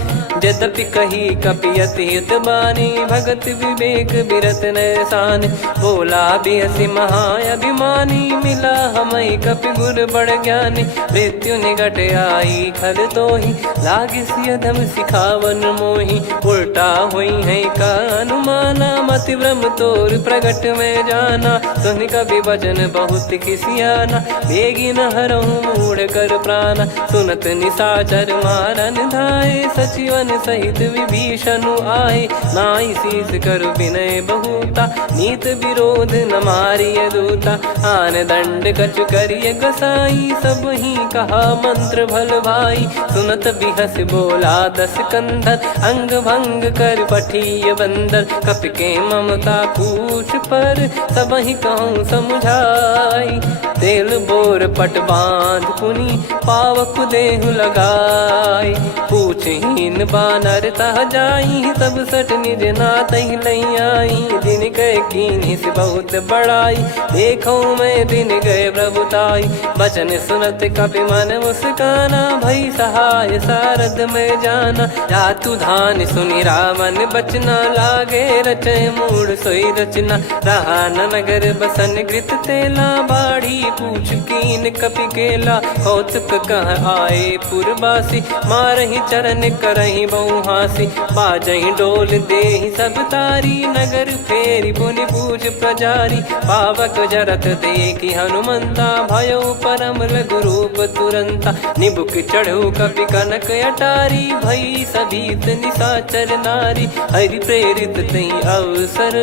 यद्यपि कही कपियति हित बानी भगत विवेक बिरत नैसान। बोला बियसि महाअभिमानी मिला हमई कपि गुर बड़ ज्ञानी। मृत्यु निकट आई खल तोहि लागे सिय धम सिखावन मोहि। उल्टा हुई है का अनुमाना मति भ्रम तोर प्रगट में जाना। सुन कवि वचन बहुत खिसियाना बेगी न हरहु मूढ़ कर प्राणा। सुनत निशाचर मारन धाये सचिवन सहित विभीषण आए। नाई शीस कर विनय बहुता नीत विरोध न मारिय दूता। आन दंड कछु करिय गसाई सब ही कहा मंत्र भल भाई। सुनत बिहस बोला दस कंधर अंग भंग कर पठिय बंदर। कपि के ममता पूछ पर सब ही कहूँ समझाई। तेल बोर पट बांध पुनि पावक देहु लगाई। पूछहीन बानर तह जाई तब सट निज नाथ लई आई। दिन गए कीन्ही से बहुत बड़ाई देखो मैं दिन गए प्रभुताई। बचन सुनत कपि मन मुस्काना भई सहाय सारद में जाना। जातु धान सुनि रामन बचना लागे रचय मूढ़ सोई रचना। रहा न नगर बसन कृत तेला बाढ़ी पूछ कीन कपि केला। कौतुक कह आए पुरबासी मारहि चरण करहि बहु हासी। बाजहि डोल देहि सब तारी नगर फेरी पुनि पूज प्रजारी। पावक जरत देखि हनुमंता भयो परम लघु रूप तुरंता। निबुक चढ़ऊ कपि कनक अटारी भई सभीत निशाचर नारी। हरि प्रेरित तई अवसर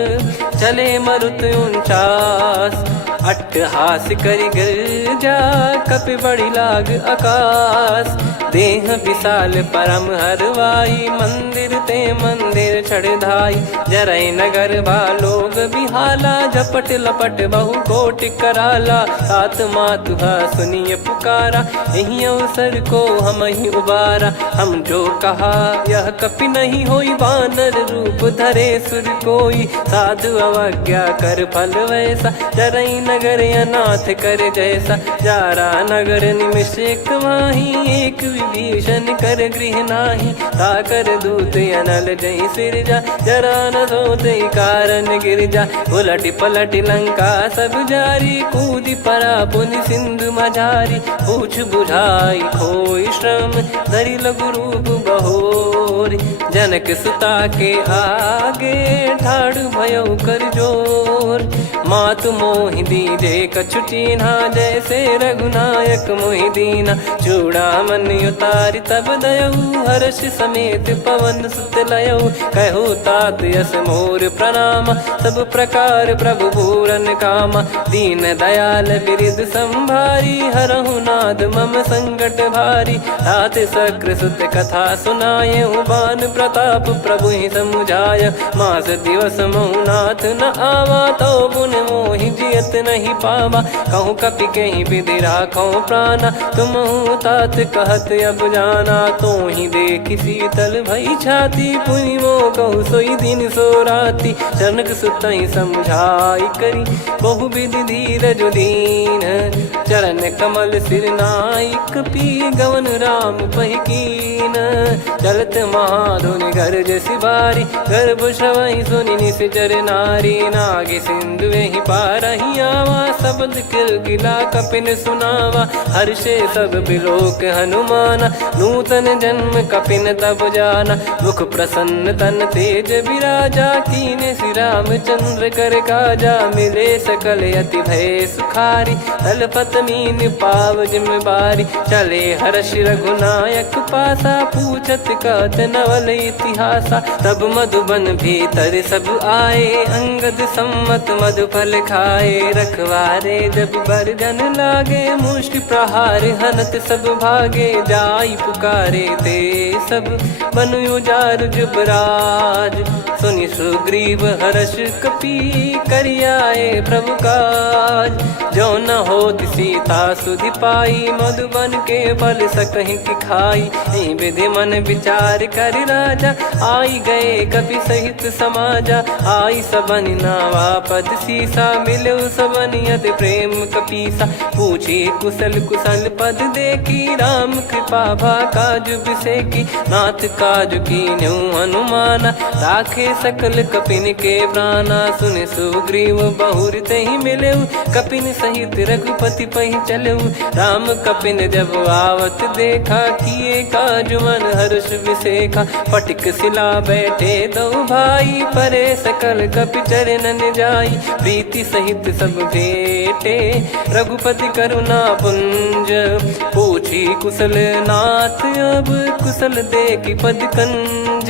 चले मरुत 49। अट्टहास करि गिरजा कपि बड़ी लाग आकाश। देह विशाल परम हरवाई मंदिर ते मंदिर चढ़धाई। जरई नगर बालोग बिहाला झपट लपट बहु कोट कराला। सात मातुहा सुनिय पुकारा यही अवसर को हम ही उबारा। हम जो कहा यह कपि नहीं होई वानर रूप धरे सुर कोई। साधु अवज्ञा कर फल वैसा जरई नगर अनाथ कर जैसा। जारा नगर निमिष एक माही एक विभीषण कर गृह नाही। ताकर दूत अनल जय सिरजा जरा न सोते कारण गिर जा। उलट पलट लंका सब जारी कूदी परा पुनि सिंधु मझारी। पूछ बुझाई खोई श्रम धरि लघु रूप बहोरी। जनक सुता के आगे ठाड़ भयो कर जोर। मातु मोहि दीजे कछु चीन्हा जैसे रघुनायक मोहि दीना। चूड़ामणि उतारि तब दयऊ हर्ष समेत पवन सुत लयऊ। कहु तात यस मोर प्रणाम सब प्रकार प्रभु पूरन कामा। दीन दयाल बिरिद संभारी हरहु नाद मम संकट भारी। तात सक्र सुत कथा सुनाये बान प्रताप प्रभु ही समुझाय। मास दिवस महु नाथ न आवा तो पुन मोहि जियत नहीं पावा। कहूँ कपि कहीं विधि राखो प्राणा तुम तात कहत अब जाना। तो ही देख शीतल भई छाती पुनि मो कहु सोई दिन सो राती। जनक सुतहि समझाई करी बहु विधि धीरज दीन। चरण कमल सिर नाई कपि गवन राम पहि कीन। चलत महाधुनि गर्ज सिबारी, गर्भ श्रवहि सुनि निश्चर नारी। नागे सिंधु ही पारहि आवा, शब्द किलकिला कपिन सुनावा। हर्षे सब बिलोक हनुमाना, नूतन जन्म कपिन तब जाना। मुख प्रसन्न तन तेज विराजा, कीने श्री रामचंद्र कर काजा। मिले सकल अति भय सुखारी, तलपत मीन पाव जिम्मेवारी। चले हर्ष रघुनायक पासा, पूछत कहत नवल इतिहासा। तब मधुबन भीतर सब आए, अंगद सम्मत मधुफल खाए। रखवारे जब बरगन लागे, मुष्टि प्रहार हनत सब भागे। जाई पुकारे ते सब बन उजार जुबराज। सुनि सुग्रीव हर्ष कपि, करियाए प्रभु काज। जो न होत सीता सुधि पाई, मधुबन के फल सकहि की खाई। विधि मन विचार कर राजा, आई गए कपि सहित समाजा। आई सबनि नावा पद सीसा, मिलो सबनि अति प्रेम कपीसा। पूछी कुशल कुशल पद देखी, राम कृपा भा काज बिसेकी। नाथ काज कीन्हु हनुमाना, राखे सकल कपिन के प्राणा। सुने सुग्रीव बहुर तेहि मिलेउ, कपिन सहित रघुपति पहि चलेउ। राम कपिन जब आवत देखा, किए काज मन हर्ष विसेखा। फटिक सिला बैठे दो भाई, परे सकल कपि चरणन जाई। प्रीति सहित सब भेटे, रघुपति करुणा पुंज। पूछी कुशल नाथ अब, कुशल देखि पद कंज।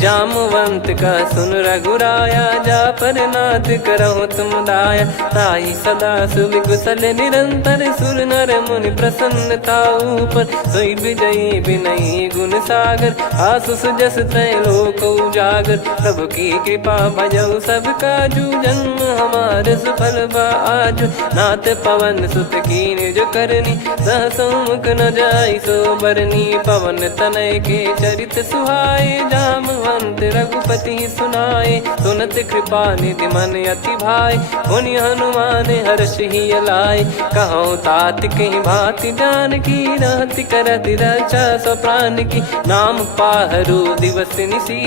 जामवंत का सुन रघुराया, जा पर नाथ करहु तुम दाया। ताहि सदा सुविकुशल निरंतर, सुर नर मुनि प्रसन्नता ऊपर। सोई विजयी विनयी गुण सागर, आसु सुजस त्रैलोक उजागर। प्रभु की कृपा भजऊ सब काजू, जन्म हमार सफल बा आजु। नाथ पवन सुत कीन्ह जो करनी, सहसो मुख न जाई सो बरनी। पवन तनय के चरित सुहाए, जामवंत रघुपति सुनाए। सुनत कृपा निधि मन अति भाई, मुनि हनुमान हर्ष ही लाए। कहो तात कहीं भांति जान की, रहति करति रक्षा सो प्राण की। नाम पाहरु दिवस निसी,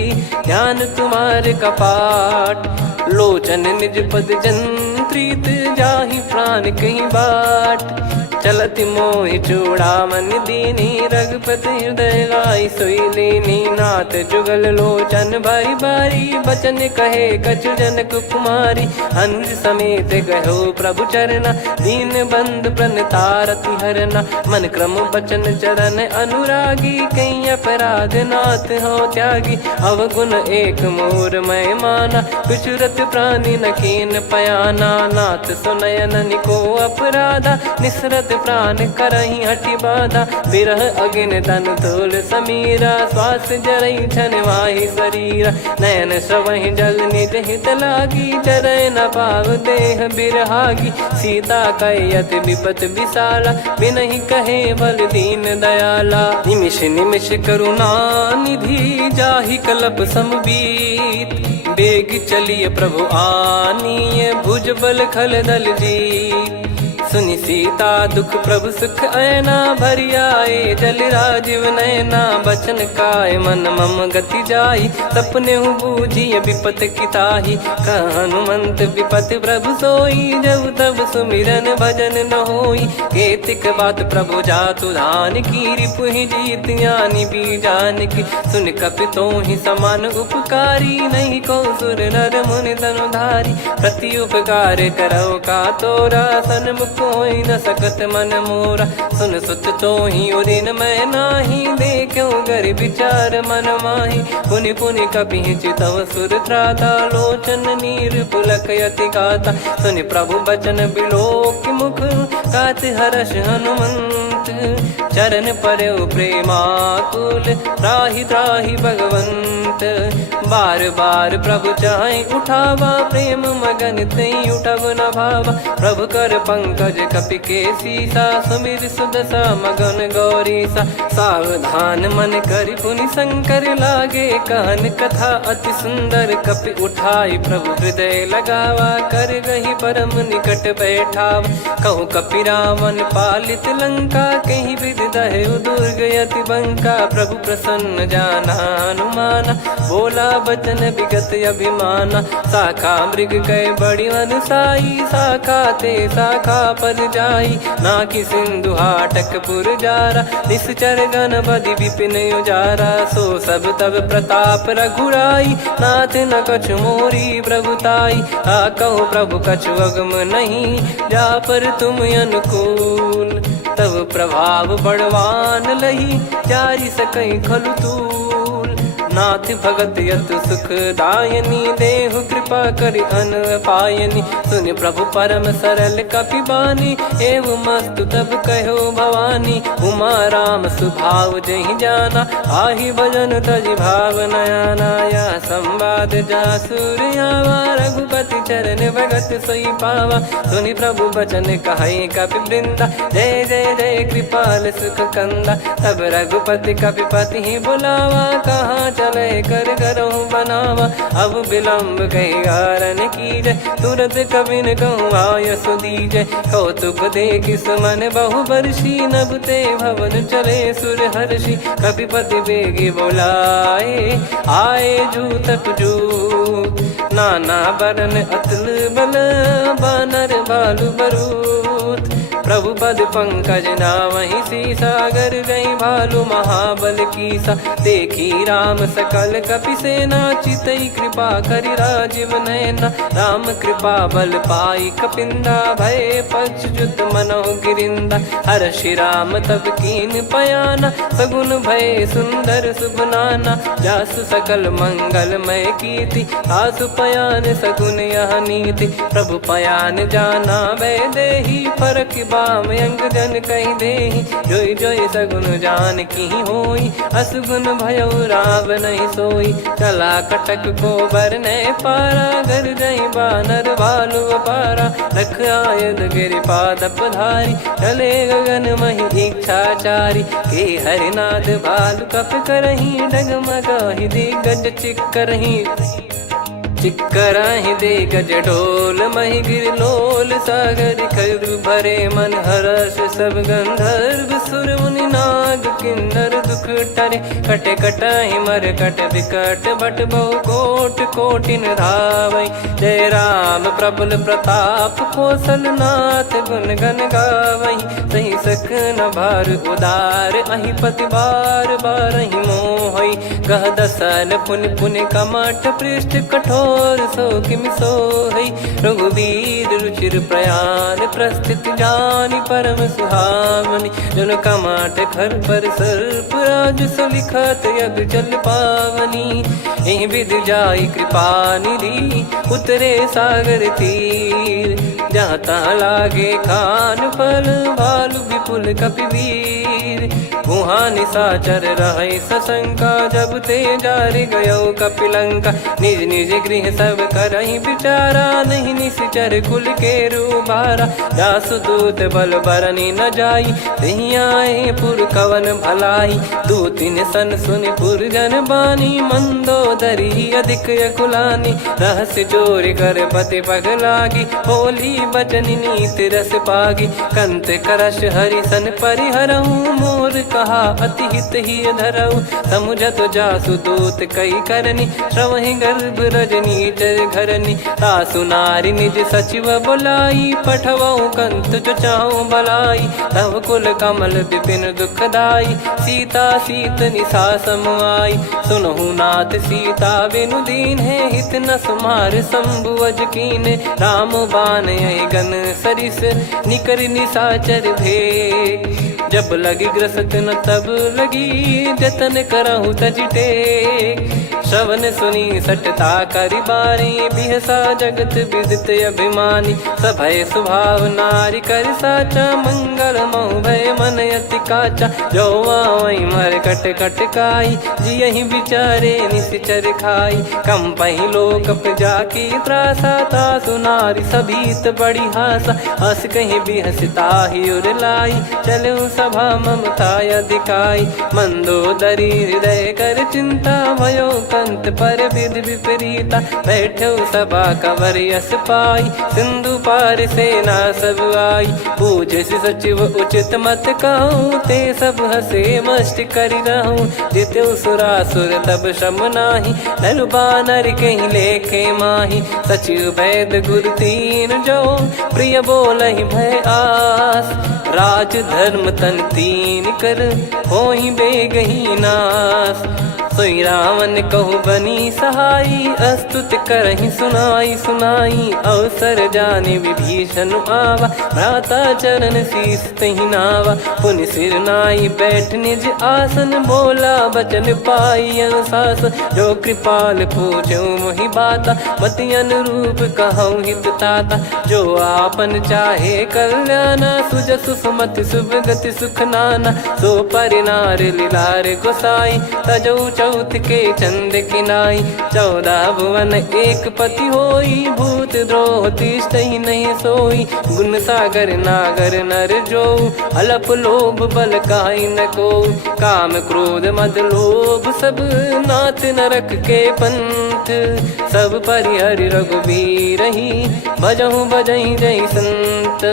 ध्यान तुम्हारे कपाट। लोचन निज पद जंत्रित, जाहि प्राण कहीं बाट। चलति मोहि चूड़ामन दीनी, रघुपति हृदय लाई सोई लीनी। नाथ जुगल लोचन बारी बारी, बचन कहे कछु जनक कुमारी। अनुज समेत गयो प्रभु चरना, दीन बंधु प्रणतारति हरना। मन क्रम बचन चरण अनुरागी, कहीं अपराध नाथ हो त्यागी। अवगुण एक मोर मैं माना, बिचुरत प्राणी न कीन पयाना। नाथ सुनयन को अपराधा, निसरत प्राण करहि हटि बाधा। बिरह अगिन तन तोल समीरा, श्वास जरई छन वाहि शरीरा। नयन श्रवहि जल निज हित लागी, चरय न पाव देह बिरहागी। सीता कयत विपत विशाला, बिनहि कहे बल दीन दयाला। निमिष निमिष करुणा निधि, जाहि कल्प समबीत। बेग चलिए प्रभु आनीय, भुज बल खल दल जीत। सुनि सीता दुख प्रभु सुख ऐना, भरि आए जल राजीव नैना। बचन काय मन मम गति जाई, सपने हूँ बूझिए विपत किताही। हनुमंत विपत प्रभु सोई, जब तब सुमिरन भजन न होई। केतिक बात प्रभु जातु धान की, रिपु ही जीत ज्ञानी बीजान की। सुन कपि तोहि समान उपकारी, नहीं को सुर नर मुनि तनुधारी। प्रति उपकार करो का तोरा, सन्मुख कोई न सकत मन मोरा। सुन सुत तो ही उदिन मैं नाही, देखो गर विचार मन माही। पुनि पुनि कपि चितव सुर त्राता, लोचन नीर पुलक यति गाता। सुनि प्रभु बचन बिलोक मुख, कात हर्ष हनुमंत। चरण परौ प्रेमाकुल, त्राहि त्राहि भगवंत। कंठ। बार बार प्रभु चाहे उठावा, प्रेम मगन तई उठब न भावा। प्रभु कर पंकज कपि के सीसा, सुमिर सुदशा मगन गौरीसा। सावधान मन करि पुनि शंकर लागे, कहन कथा अति सुंदर। कपि उठाई प्रभु हृदय लगावा, कर गही परम निकट बैठाव। कहूँ कपि रावण पालित लंका, कहीं विधि दहु दुर्ग अति बंका। प्रभु प्रसन्न जाना हनुमाना, बोला बचन विगत अभिमाना। शाखा मृग गए बड़ी अनुसाई, शाखा ते शाखा पर जाई। नाकि सिंधु हाटक पुर जारा, निश्चर गण बदि विपिन उजारा। सो सब तब प्रताप रघुराई, नाथ न कछु मोरी प्रभुताई। कहो प्रभु कछु अगम नहीं, जा पर तुम अनुकूल। तब प्रभाव बड़वान लही, जारी सकई खलु तूल। नाथ भगत यत सुख दायनी, देहु कृपा करि अन पायनी। सुन प्रभु परम सरल कपि बानी, एवं मस्तु तब कहो भवानी। उमा राम सुभाव जहि जाना, आहि भजन तजि भाव नया नाया। संवाद जासुर आवा, रघुपति चरण भगत सोई पावा। सुनि प्रभु बचन कहै कपि वृंदा, जय जय जय कृपाल सुख कंदा। तब रघुपति कपि पति बुलावा, कहाँ चले कर करहु बनावा। अब विलम्ब कही कारण कीजय, तुरत कबिन कहूँ आयस दीजय। कौतुक देखि सुमन बहु बरसी, नभ ते भवन चले सुर हर्षि। कपिपति बेगी बोलाए, आए जूतक जूत। नाना बरन अतुल बल, बानर बालु बरूत। प्रभु पद पंकज नामहि सीसा, गर गई भालु महाबल कीसा। देखी राम सकल कपि सेना, चितई कृपा करि राजीव नैना। राम कृपा बल पाई कपिंदा, भय पक्षुत मनोह गिरिंदा। हर्षि राम तब कीन पयाना, सगुन भय सुंदर शुभ नाना। जासु सकल मंगलमय कीर्ति, आसु पयान सगुन यह नीति। प्रभु पयान जाना वै देहि, फरक बाम अंग जन कहि देहि। जोई जोई सगुन जान की होई, असगुन भयो राव नहीं सोई। चला कटक को बरने पारा, घर जई बानर भालु अपारा। लख आयद गिरिपाद पधारी, चले गगन महि इच्छाचारी। के हरिनाथ भालु कप करही, डगमगाहि दिग्गज चिक्करही। चिक्कराहि दे गज ढोल, महि गिर लोल। सागर खर भरे मन हर्ष, सब गंधर्व सुर मुनि नाग किन्नर दुख टरे। कटे कटाहि मर कट विकट, बट बहु कोट कोटिन धावै। जय राम प्रबल प्रताप, कौशल नाथ गुण गन गावै। सही सख न भार उदार, अहि पति बार बारहि मोहै। गह दसल पुन पुन कमठ, पृष्ठ कठोर सो किमि सोहै। रघुवीर रुचिर प्रयाण, प्रस्थित जानि परम सुहावनी। जन कमाट खर पर सर्प, राज सलिखत यग जल पावनी। एहि विधि जाई कृपा निधि, उतरे सागर तीर। जहाँ तहाँ लागे खान फल, भालु विपुल कपि वीर। वहाँ निशाचर रहै सशंका, जब ते जारि गयो कपिलंका। निज निज गृह सब करहि विचारा, नहीं निश्चर कुल के रूबारा। जासु दूत बल बरनी न जाई, तेहि आए पुर कवन भलाई। दूतिन सन सुनि पुर जन बानी, मंदोदरी अधिक अकुलानी। रहस्य चोरी कर पति पग लागी, होली बचन नीत रस पागी। कंत करश हरि सन परिहरहु, मोर कहा अति हित ही धरऊ। समुझत जासु दूत कई करनी, श्रवहि गर्भ रजनी चर घरनी। तासु नारी निज सचिव बुलाई, पठवऊ कंत जो चाहूं भलाई। तव कुल कमल विपिन दुखदाई, सीता सीत निशा समाई। सुनहु नाथ सीता बिनु दीन है, हित न सुमार शंभु अज कीन। राम बान गन सरिस, निकर निशाचर भेग। जब लगी ग्रसत न तब लगी जतन करहु तज टेक। श्रवण सुनी सटता करि बारी बिहसा जगत विदित अभिमानी। सभय स्वभाव नारी कर साचा मंगल महु भय मन अति काचा। जो आवई मर कट कट काई जियहि विचारे निश्चर खाई। कम पही लोक जाकी त्रासा तासु नारी सभीत बड़ी हासा। हस कहीं भी हंसता ही उर लाई चलूं सभा ममता अधिकाई। मंदोदरी हृदय कर चिंता भयो कंत पर विधि विपरीता। बैठो सभा कवर यस पाई सिंधु पार सेना सब आई। पूजे से सचिव उचित मत कहूँ ते सब हसे मस्त करि रहूं। जित्यु सुरासुर तब श्रम नाही नर बानर कहीं लेखे माही। सचिव वैद गुरु तीन जो प्रिय बोलहि भय आस। राज धर्म तन तीन कर होहि बेगहि नास। सोई रावण कहु बनी सहाई अस्तुत करहि सुनाई सुनाई। अवसर जाने विभीषण आवा भ्राता चरण शीस तहि नावा। पुनि सिर नाई बैठ निज आसन बोला बचन पाई अनुशासन। जो कृपाल पूछो मोहि बाता मति अनुरूप कहूँ हित ताता। जो आपन चाहे कल्याणा सुजसु सुमति शुभ गति सुख नाना। सो परिनार लीलार गोसाई तजौ चौथ के चंद किनाई। 14 भुवन एक पति होई भूत द्रोह तिष्ठहि नहीं सोई। गुण सागर नागर नर जो अलप लोभ बल काई न को। काम क्रोध मद लोभ सब नाथ नरक के पंथ। सब परिहरि रघुबीर ही भजहु भजहि जय संत।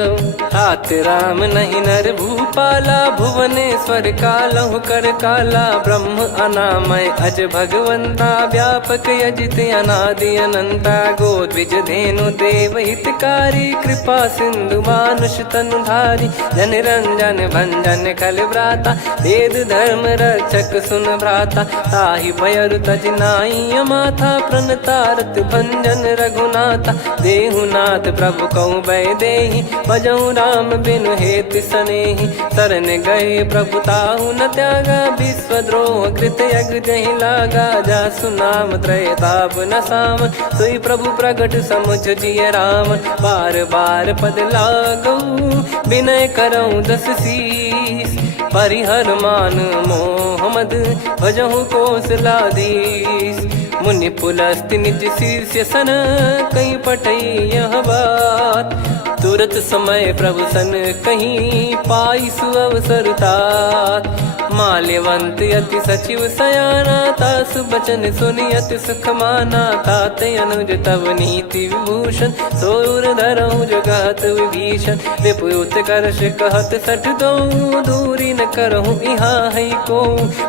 तात राम नहीं नर भूपाला भुवनेश्वर कालहु कर काला। ब्रह्म अनामय अज भगवंता व्यापक यजित अनादि अनंता। गोद्विज धेनु देव हितकारी कृपा सिंधु मानुष तनुधारी। जन रंजन भंजन खल भ्राता वेद धर्म रक्षक सुन भ्राता। ताहि भयरु तज नाई माथा प्रणतारत भंजन रघुनाथा। देहुनाथ प्रभु कहु भय देहि भजहु राम बिनु हेतु सनेहि। शरण गए प्रभु ताहु न त्यागा विश्वद्रोह कृत यज्ञ जहि लागा। जासु नाम त्रय ताप न साम सोई प्रभु प्रगट समुझ जिय राम। बार बार पद लागऊ विनय करऊं 10 शीस। परिहर मान मोह मद भजहु कौशलाधीश। मुनि पुलस्त्य निज शीर्ष सन कहीं पटई यह बात। तुरत समय प्रभु सन कहीं पाई सुअवसर तात। माल्यवंत अति सचिव सयाना तासु बचन सुनि अति सुख माना। तात अनुज तव नीति विभूषण सोर धरहु जगत विभीषण। विपुत करश कहत सठ दो दूरी न करहु इहाँ है को।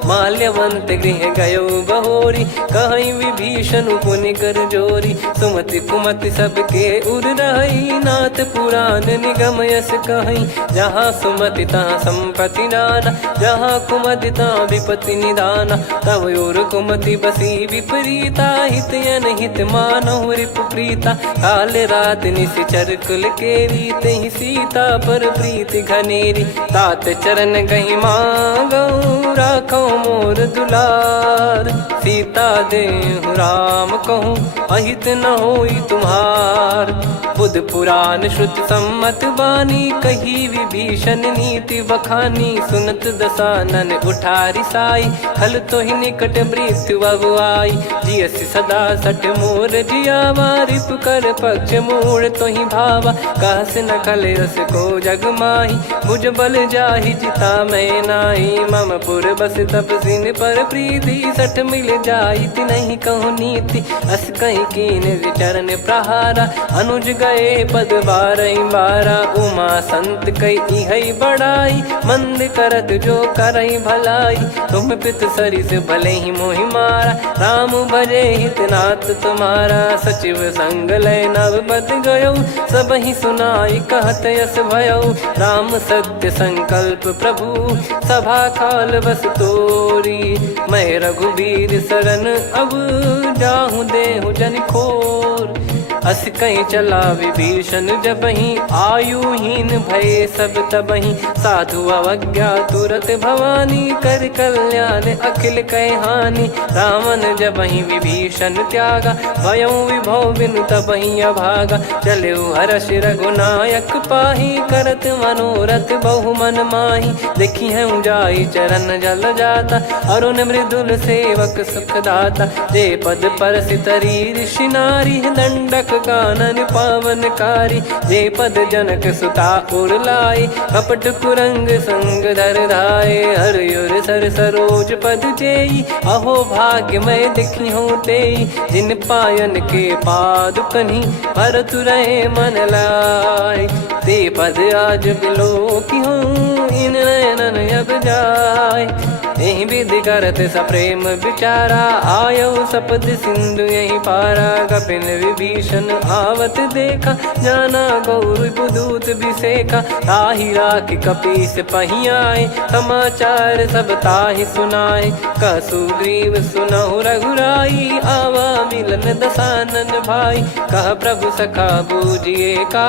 माल्यवंत गृह गयो बहोरी कहीं विभीषण पुनि कर जोरी। सुमति कुमति सबके उर रही नाथ पुराण निगम यस कहीं। जहाँ सुमति तहाँ संपत्ति नाना जहाँ कुमति तहाँ विपत्ति निदाना। तव और कुमति बसी विपरीता हित अनहित मानहु रिप प्रीता। काल रात निशिचर कुल केरी तहि सीता पर प्रीति घनेरी। तात चरण गहि मांगऊ राखो मोर दुलार। सीता देहु राम कहूँ अहित न होई तुम्हार। बुध पुराण श्रुत सम्मत बानी कही विभीषण नीति बखानी। सुनत दसानन उठारी साई खल तो ही निकट मृत्यु अब आई। जियसि सदा सठ मोर जियावा रिप कर पक्ष मूड़ तो ही भावा। कहस न खल रस को जग माही भुज बल जाहि जिता मैं नाही। मम पुर बस तपसिन पर प्रीति सठ मिल जाई नहीं कहूँ नीति। अस कहीं कीन चरण प्रहारा अनुज गए पद बारही बारा। उमा संत कई है बड़ाई मंद करत जो करई भलाई। तुम पित सरिस भले ही मोहि मारा राम भजे हितनाथ तुम्हारा। सचिव संग लय नव बद गयो सब ही सुनाई कहत यस भयो। राम सत्य संकल्प प्रभु सभा काल बस तोरी। मैं रघुबीर शरण अब जाहूँ देहु जन खोर। अस कहीं चला विभीषण जबहि, आयुहीन भये सब तबहि। साधु अवज्ञा तुरत भवानी, कर कल्याण अखिल कह हानि। रावण जबहि विभीषण त्यागा, भयउ विभव बिनु तबहि अभागा। चलऊ हर्ष रघुनायक पाहि, करत मनोरथ बहु मन माहि। देखी हूँ जाई चरण जल जाता, अरुण मृदुल सेवक सुख दाता। जे पद परसि तरी ऋषि नारी, दंडक कानन पावनकारी। जे पद जनक सुता उर लाई, कपट कुरंग संग धर धाये। हरियुर सर सरोज पद जेई, अहो भाग्य मैं दिखी हूँ तेई। जिन पायन के पाद कन्ही, भरत रहे मन लाय। ते पद आज बिलो की हूँ, इन नयनन अब जाय। यही विधि करत सप्रेम विचारा, आयो सपद सिंधु यही पारा। कपिन विभीषण आवत देखा, जाना गौर बुदूत बिसेखा। ताहि राख कपीस पही आए, समाचार सब ताहि सुनाए। कह सुग्रीव सुनहु रघुराई, आवा मिलन दसानन भाई। कह प्रभु सखा बूझिए का,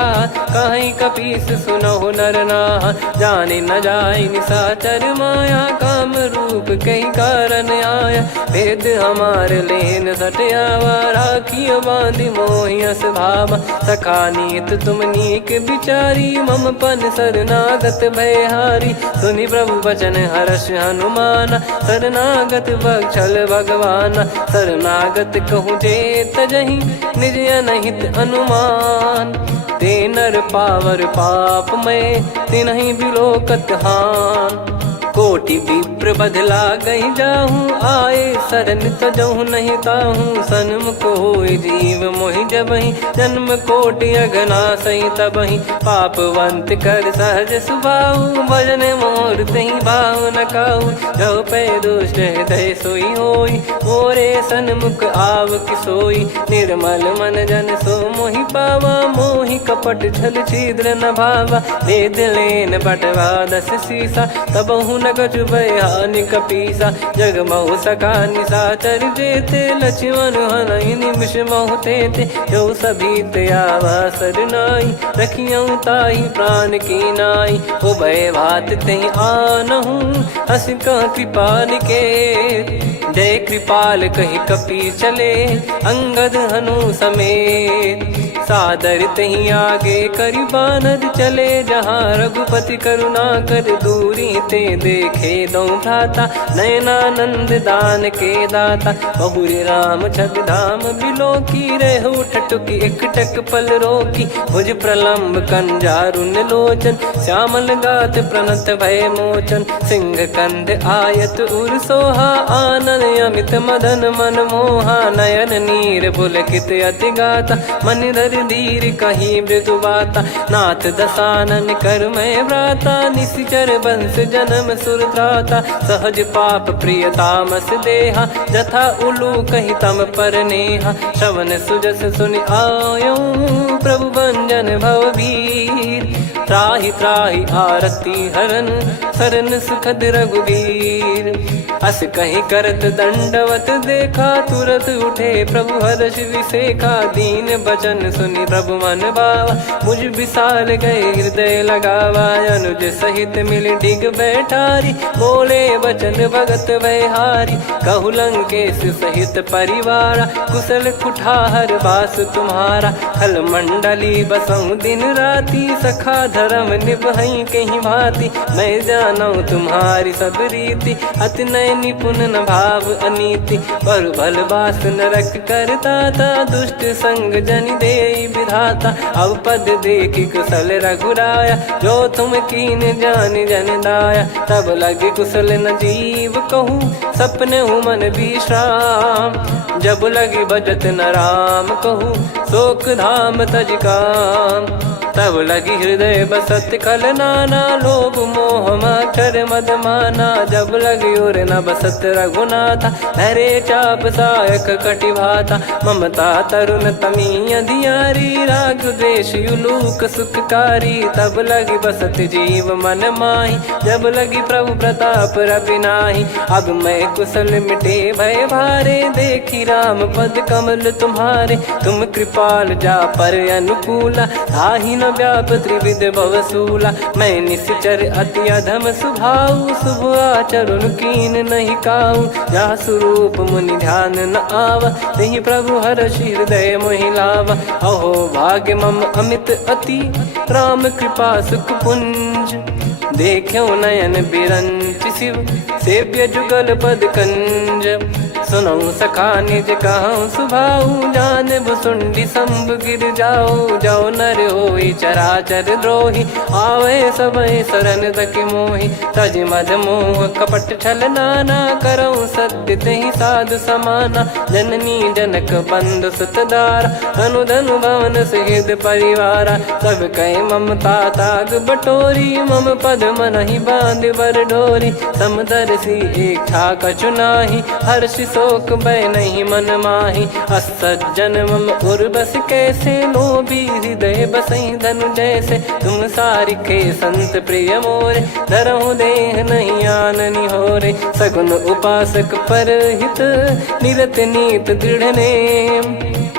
कहीं कपीस सुनहु नर नाहा। जाने न जाय निशाचर माया, काम रूप कई कारण आया। भेद हमार लेन सटयावा, राखियो बांधि मोहियस भावा। सखा नीत तुम नीक बिचारी, मम पन शरणागत भयहारी। सुनि प्रभु वचन हर्ष हनुमाना, शरणागत बक्षल भगवाना। शरणागत कहूँ जे तजहि, निज अनहित अनुमान। ते नर पावर पाप में, तिन्हि बिलोकत हान। कोटि विप्र बदला गई जाहूँ, आए शरण तजहु नहीं ताहूँ। सन्मुख होय जीव मोहि जबहि, जन्म कोटि अघना सही तबहि। पापवंत कर सहज सुभाऊ, भजन मोर तहि भाव न काऊ। जो पै दुष्ट हृदय सोई होई, मोरे सन्मुख आव किसोई। निर्मल मन जन सो मोहि पावा, मोहि कपट छल छिद्र न भावा। वेद लेन बटवा दस सीसा, तबहु न कछु भयानि कपीसा। जग महु सका निशाचर जेते, लक्ष्मण हनहि निमिष महु तेते। जो सभी त्यावा सरनाई, रखियऊँ ताहि प्राण की नाई। उभय भात तेहि आनहूँ, हस कह कृपाल के। जय कृपाल कहि कपी चले, अंगद हनु समेत। सादर तही आगे करि बानर चले, जहाँ रघुपति करुणा कर दूरी ते देखे दो भ्राता। नयनानंद दान के दाता, बहुरी राम छवि धाम बिलो की। रहु ठटुकी एकटक पल रोकी, भुज प्रलम्ब कंजारुन लोचन। श्यामल गात प्रणत भय मोचन, सिंह कंद आयत उर सोहा। आनन अमित मदन मन मोहा, नयन नीर पुलकित अति गाता। मन धर धीर कहीं मृदु बाता, नाथ दसानन कर मैं व्राता। निशिचर बंस जन्म सुरत्राता, सहज पाप प्रिय तामस देहा। जथा उलू कही तम पर नेहा, श्रवण सुजस सुनि आयो। प्रभु भंजन भव भीर, त्राहि त्राहि आरती हरन। शरण सुखद रघुवीर, अस कहीं करत दंडवत देखा। तुरत उठे प्रभु हर्ष विसेखा, दीन बचन सुनि प्रभु मन भावा। मुझ विशाल गए हृदय लगावा, अनुज सहित मिल डिग बैठारी। बोले बचन भगत भयहारी, कहु लंकेश सहित परिवारा। कुशल कुठार बास तुम्हारा, खल मंडली बसऊं दिन राती। सखा धर्म निभई कहीं भांति, मैं जानऊ तुम्हारी सब रीति। अति नय निपुण न भाव अनीति, पर भल बास नरक करता था। दुष्ट संग जन देई विधाता, अब पद देखी कुशल रघुराया। जो तुम कीन जान जन दाया, तब लगे कुशल न जीव कहूँ। सपने मन विश्राम, जब लगे बजत न राम कहूँ। शोक धाम तज काम, तब लगी हृदय बसत खल नाना, लोभ मोह मच्छर मद माना। जब लगी उर न बसत रघुनाथा, धरे चाप सायक कटि भाता। ममता तरुण तमी अधियारी, राग द्वेष युलूक सुखकारी। तब लगी बसत जीव मन माही, जब लगी प्रभु प्रताप रवि नाही। अब मैं कुशल मिटे भय भारे, देखी राम पद कमल तुम्हारे। तुम कृपाल जा पर अनुकूला, ताहि न व्याप त्रिविध भवसूला। मैं निश्चर अति अधम सुभाऊ, शुभ आचरण कीन नहीं काऊ। जा स्वरूप मुनि ध्यान न आवा, तेहि प्रभु हर्ष हृदय मोहि लावा। अहो भाग्य मम अमित अति, राम कृपा सुख पुंज। देख्यो नयन बिरंच शिव, सेव्य जुगल पद कंज। सुनऊ सखा निज कहूँ सुभाऊ, जान भुसुंडी शंभ गिर जाओ। जाओ नर होई चराचर द्रोही, आवे सबय शरण तक मोहि। तज मद मोह कपट छल नाना, करऊँ सत्य तेहि साधु समाना। जननी जनक बंधु सुत दारा, धनु धनु भवन सहित परिवारा। सब कहे ममता ताग बटोरी, मम पद मनहि बांध बर डोरी। समदर्शी इच्छा कछु नाही, हर्ष शोक भय नहीं मन माही। असज्जन मम उर बस कैसे, लोभी हृदय बसई धनु जैसे। तुम सारिखे संत प्रिय मोरे, धरहु देह नहीं आननि होरे। सगुन उपासक पर हित, निरत नीत दृढ़ नेम।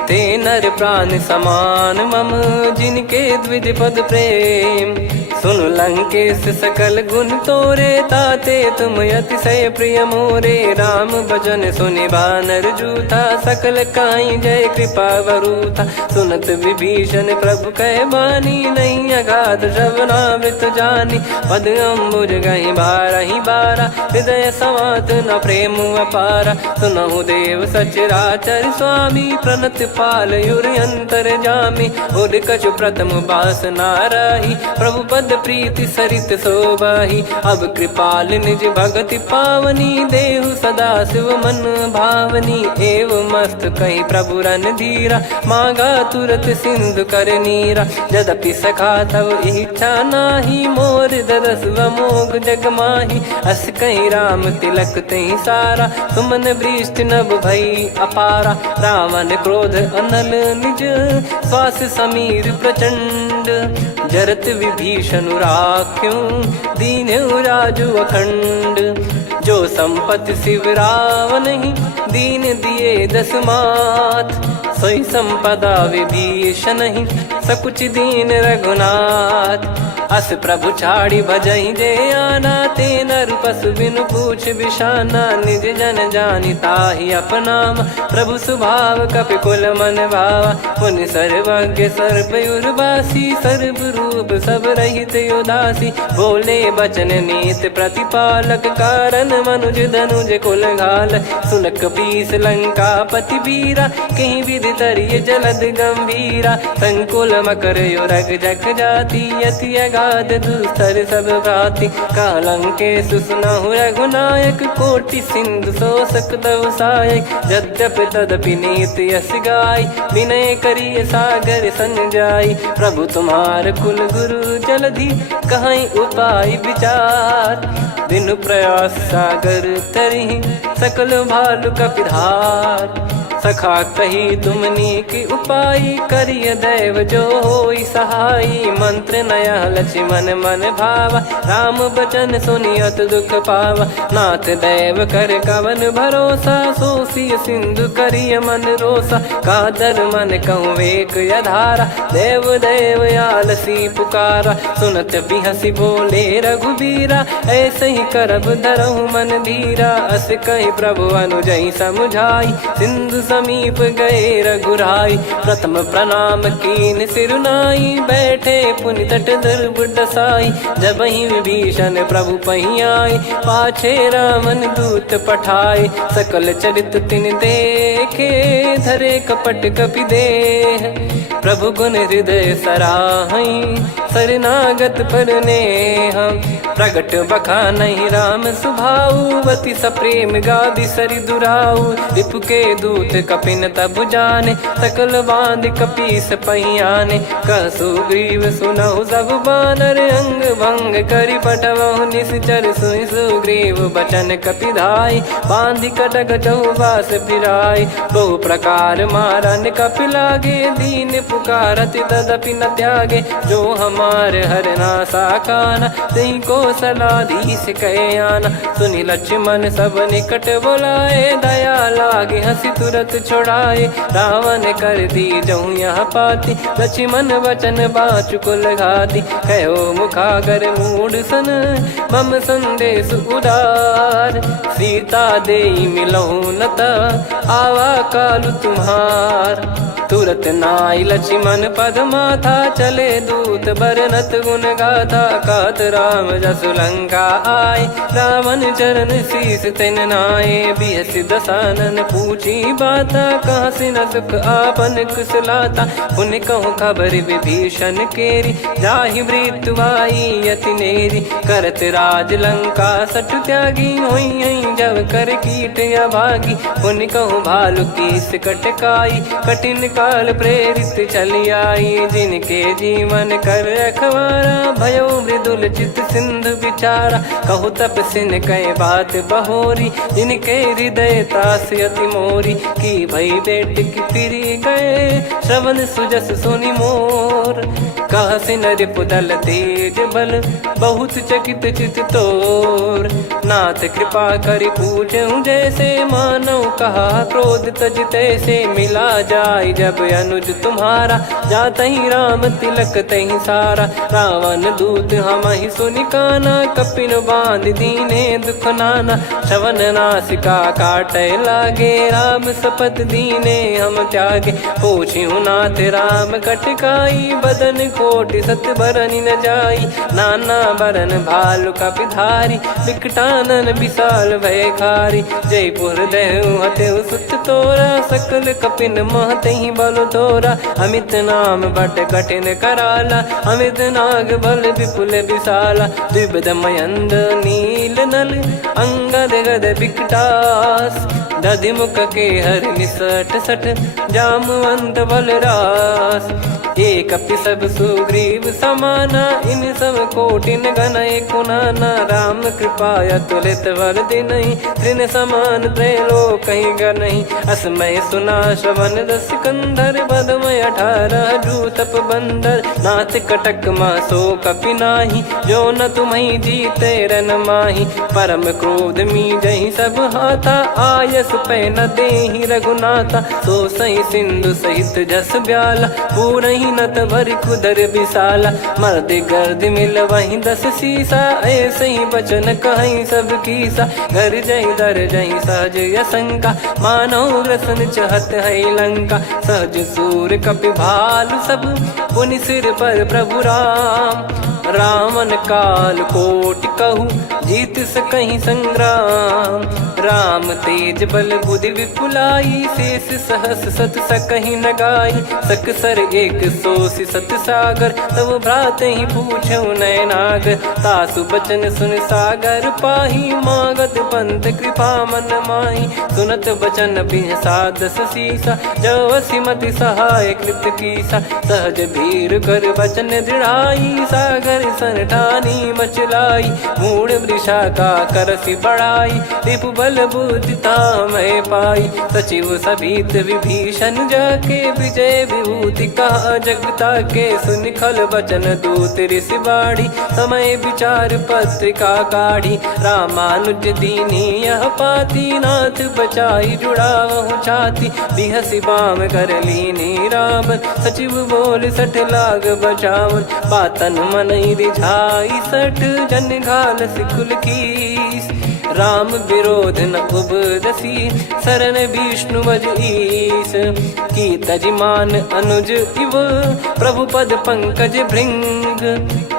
ते नर प्राण समान मम, जिनके द्विज पद प्रेम। सुन लंकेश सकल गुण तोरे, ताते तुम अतिशय प्रिय मोरे। राम भजन सुनि बानर जूथा, सकल काई जय कृपा वरूथा। सुनत विभीषण प्रभु कह बानी, नहीं अगाध श्रवणामृत जानी। पद अम्बुज गहि बारहि बारा, हृदय समात न प्रेम अपारा। सुनहु देव सचराचर स्वामी, प्रणत पाल युर अंतर जामी। उर कछु प्रथम बास नाराही, प्रभु पद प्रीति सरित शोभाही। अब कृपाल निज भगति पावनी, देहु सदा शिव मन भावनी। एव मस्त कही प्रभु रन धीरा, मांगा तुरत सिंधु कर नीरा। यद्यपि सखा तब इच्छा नाही, मोर दरस मोग जग माही। अस कहीं राम तिलक तही सारा, सुमन वृष्टि नभ भई अपारा। रावण क्रोध अनल निज, श्वास समीर प्रचंड। जरत विभीषण राख्यों, दीन्हु राजु अखंड। जो संपत्ति शिव रावण ही, दीन दिए दस मात। सोई संपदा विभीषण ही, सकुच दीन रघुनाथ। अस प्रभु छाड़ी भजई जे आना, ते नर पशु बिनु पूछ बिशाना। निज जन जानि ताहि अपनाम, प्रभु स्वभाव कपि कुल मन भावा। मुनि सर्वज्ञ सर्वयुर्वासी, सर्व रूप सब रहित उदासी। बोले बचन नीत प्रतिपालक, कारण मनुज धनुज कुल घाल। सुन कपीस लंका पति वीरा, कहीं विधि तरिय जलद गंभीरा। संकुल मकर युरग जग जाति, यति अगाध दुस्तर सब भाति। कालंकेश सुनहु रघुनायक, कोटि सिंधु शोषक तव सहायक। यद्यपि तदपि नीत यस गाय, विनय करिय सागर सन जाय। प्रभु तुम्हार कुल गुरु जलधि, कहीं उपाय विचार। बिनु प्रयास सागर तरिहि, सकल भालु कपिधार। सखा कही तुमनी की उपाय, करिय दैव जो होई सहाई। मंत्र नया लक्ष्मण मन भावा, राम बचन सुनियत दुख पावा। नाथ दैव कर कवन भरोसा, सोसिय सिंधु करिय मन रोसा। कादर मन कहूँ एक यधारा, देव देव आलसी पुकारा। सुनत बिहसी बोले रघुबीरा, ऐसे ही करब धरहु मन धीरा। अस कही प्रभु अनुजई समुझाई, सिंधु समीप गए रघुराई। प्रथम प्रणाम कीन सिरुनाई, बैठे पुनि तट दर्भ डसाई। जब ही विभीषण प्रभु पही आए, पाछे रामन दूत पठाए। सकल चरित तिन देखे, धरे कपट कपि देह। प्रभु गुण हृदय सराहई, शरणागत पर नेह प्रगट बखा नहीं राम सुभाऊवती सप्रेम गादि सरि दुराऊ रिपु के दूत कपिन तब जाने सकल बांध कपीस पहियाने कह सुग्रीव सुनहु सब बानर अंग भंग करि पटवहु निश्चर सुनि सुग्रीव बचन कपिधाई बांधि कटक चहुबास फिराई बहु प्रकार मारन कपि लागे दीन पुकारत तदपि न त्यागे जो हमार हरना साकाना तई को सलाधीश कहे आना सुनि लक्ष्मण सब निकट बोलाए दया लागे हंसी तुरत छोड़ाए रावण कर दी जऊँ यहाँ पाती लक्ष्मण वचन बाचु को लगा दी कहो मुखागर मूड सन मम संदेश उदार सीता दे मिलहु नता आवा कालु तुम्हार तुरत नाई लक्ष्मण पद माथा चले दूत बरनत गुण गाथा कात राम जसु लंका आए रावण चरण शीस तिन नाये बिहसि दसानन पूछी बाता कहाँ से न सुख आपन कुशलाता पुन कहूँ खबर विभीषण केरी जाहि मृत्यु आई यति नेरी करत राज लंका सट त्यागी होई जब कर कीट अभागी पुन कहूँ भालु कीस कटकाई कठिन काल प्रेरित चली आई जिनके जीवन कर रखवारा भयो मृदुल चित सिंधु विचारा कहु तपसिन कई बात बहोरी जिनके हृदय तास अति मोरी की भई बेट की फिरी गए श्रवण सुजस सुनि मोर कह सिन रिपुदल तेज बल बहुत चकित चित तोर नाथ कृपा करि पूछऊं जैसे मानव कहा क्रोध तज तैसे मिला जाय जब अनुज तुम्हारा जात ही राम तिलक तही सारा रावण दूत हम ही सुनि काना कपिन बांध दीने दुख नाना श्रवण नासिका काटे लागे राम सपत दीने हम त्यागे पूछ्यू नाथ राम कटकाई बदन कोटि सत बरन न जाई नाना बरन भालु कपिधारी विकटानन विशाल भय खारी जयपुर देहु हतेउ सुत तोरा सकल कपिन महतहि बल तोरा अमित नाम बट कठिन कराला अमित नाग बल विपुल विशाला द्विविध मयंद नील नल अंगद गद विकटास दधिमुख के हर निसट सठ जामवंत बलरास एक अपि सब सुग्रीव समाना इन सब कोटिन गण कुनाना राम कृपा अतुलित वर दिनहि तृण समान त्रैलोक कहीं गनहि असमय सुना श्रवण दस कंधर बदमय 18 जूतप बंदर नाथ कटक मासो कपि नाही जो न तुम्हि जीते रन माही परम क्रोध मी जहि सब हाथा आयस पै न देहि रघुनाथा सो सही सिंधु सहित जस ब्याला पूरहि नत भर कुदर विशाला मर्द गर्द मिल वहीं 10 सीसा ऐसे ही बचन कहीं सब कीसा घर जय दर जय सहज यसंका मानो रसन चहत है लंका सहज सूर कपि भालु सब पुनि सिर पर प्रभु राम रामन काल कोटि कहु जीत सकहि संग्राम राम तेज बल बुद्धि विपुलाई शेष सहस सत सकहि न गाई सकसर एक सोसि सत सागर तब भ्रात ही पूछौ नयनाग तासु बचन सुन सागर पाही मागत पंथ कृपा मन माही सुनत बचन बिहसा 10 सीसा जवसि मति सहाय कृत कीसा सहज भीर कर बचन दृढ़ाई सागर सन ठानी मचलाई मूड वृषा का करसि बढ़ाई रिपु बल बुद्धिता मैं पाई सचिव सभीत विभीषण जाके विजय विभूति कहा जगता के सुन खल बचन दूत ऋषि बाड़ी समय विचार पत्रिका काढ़ी रामानुज दीनी यह पाती नाथ बचाई जुड़ावहु छाती बिहसी बाम कर लीनी राम सचिव बोल 60 लाग बचावन बातन मन रिझाई 60 जन घाल सिकुल कीस राम विरोध न उपदसी शरण विष्णु भज ईस की तजिमान अनुज इव प्रभु पद पंकज भृंग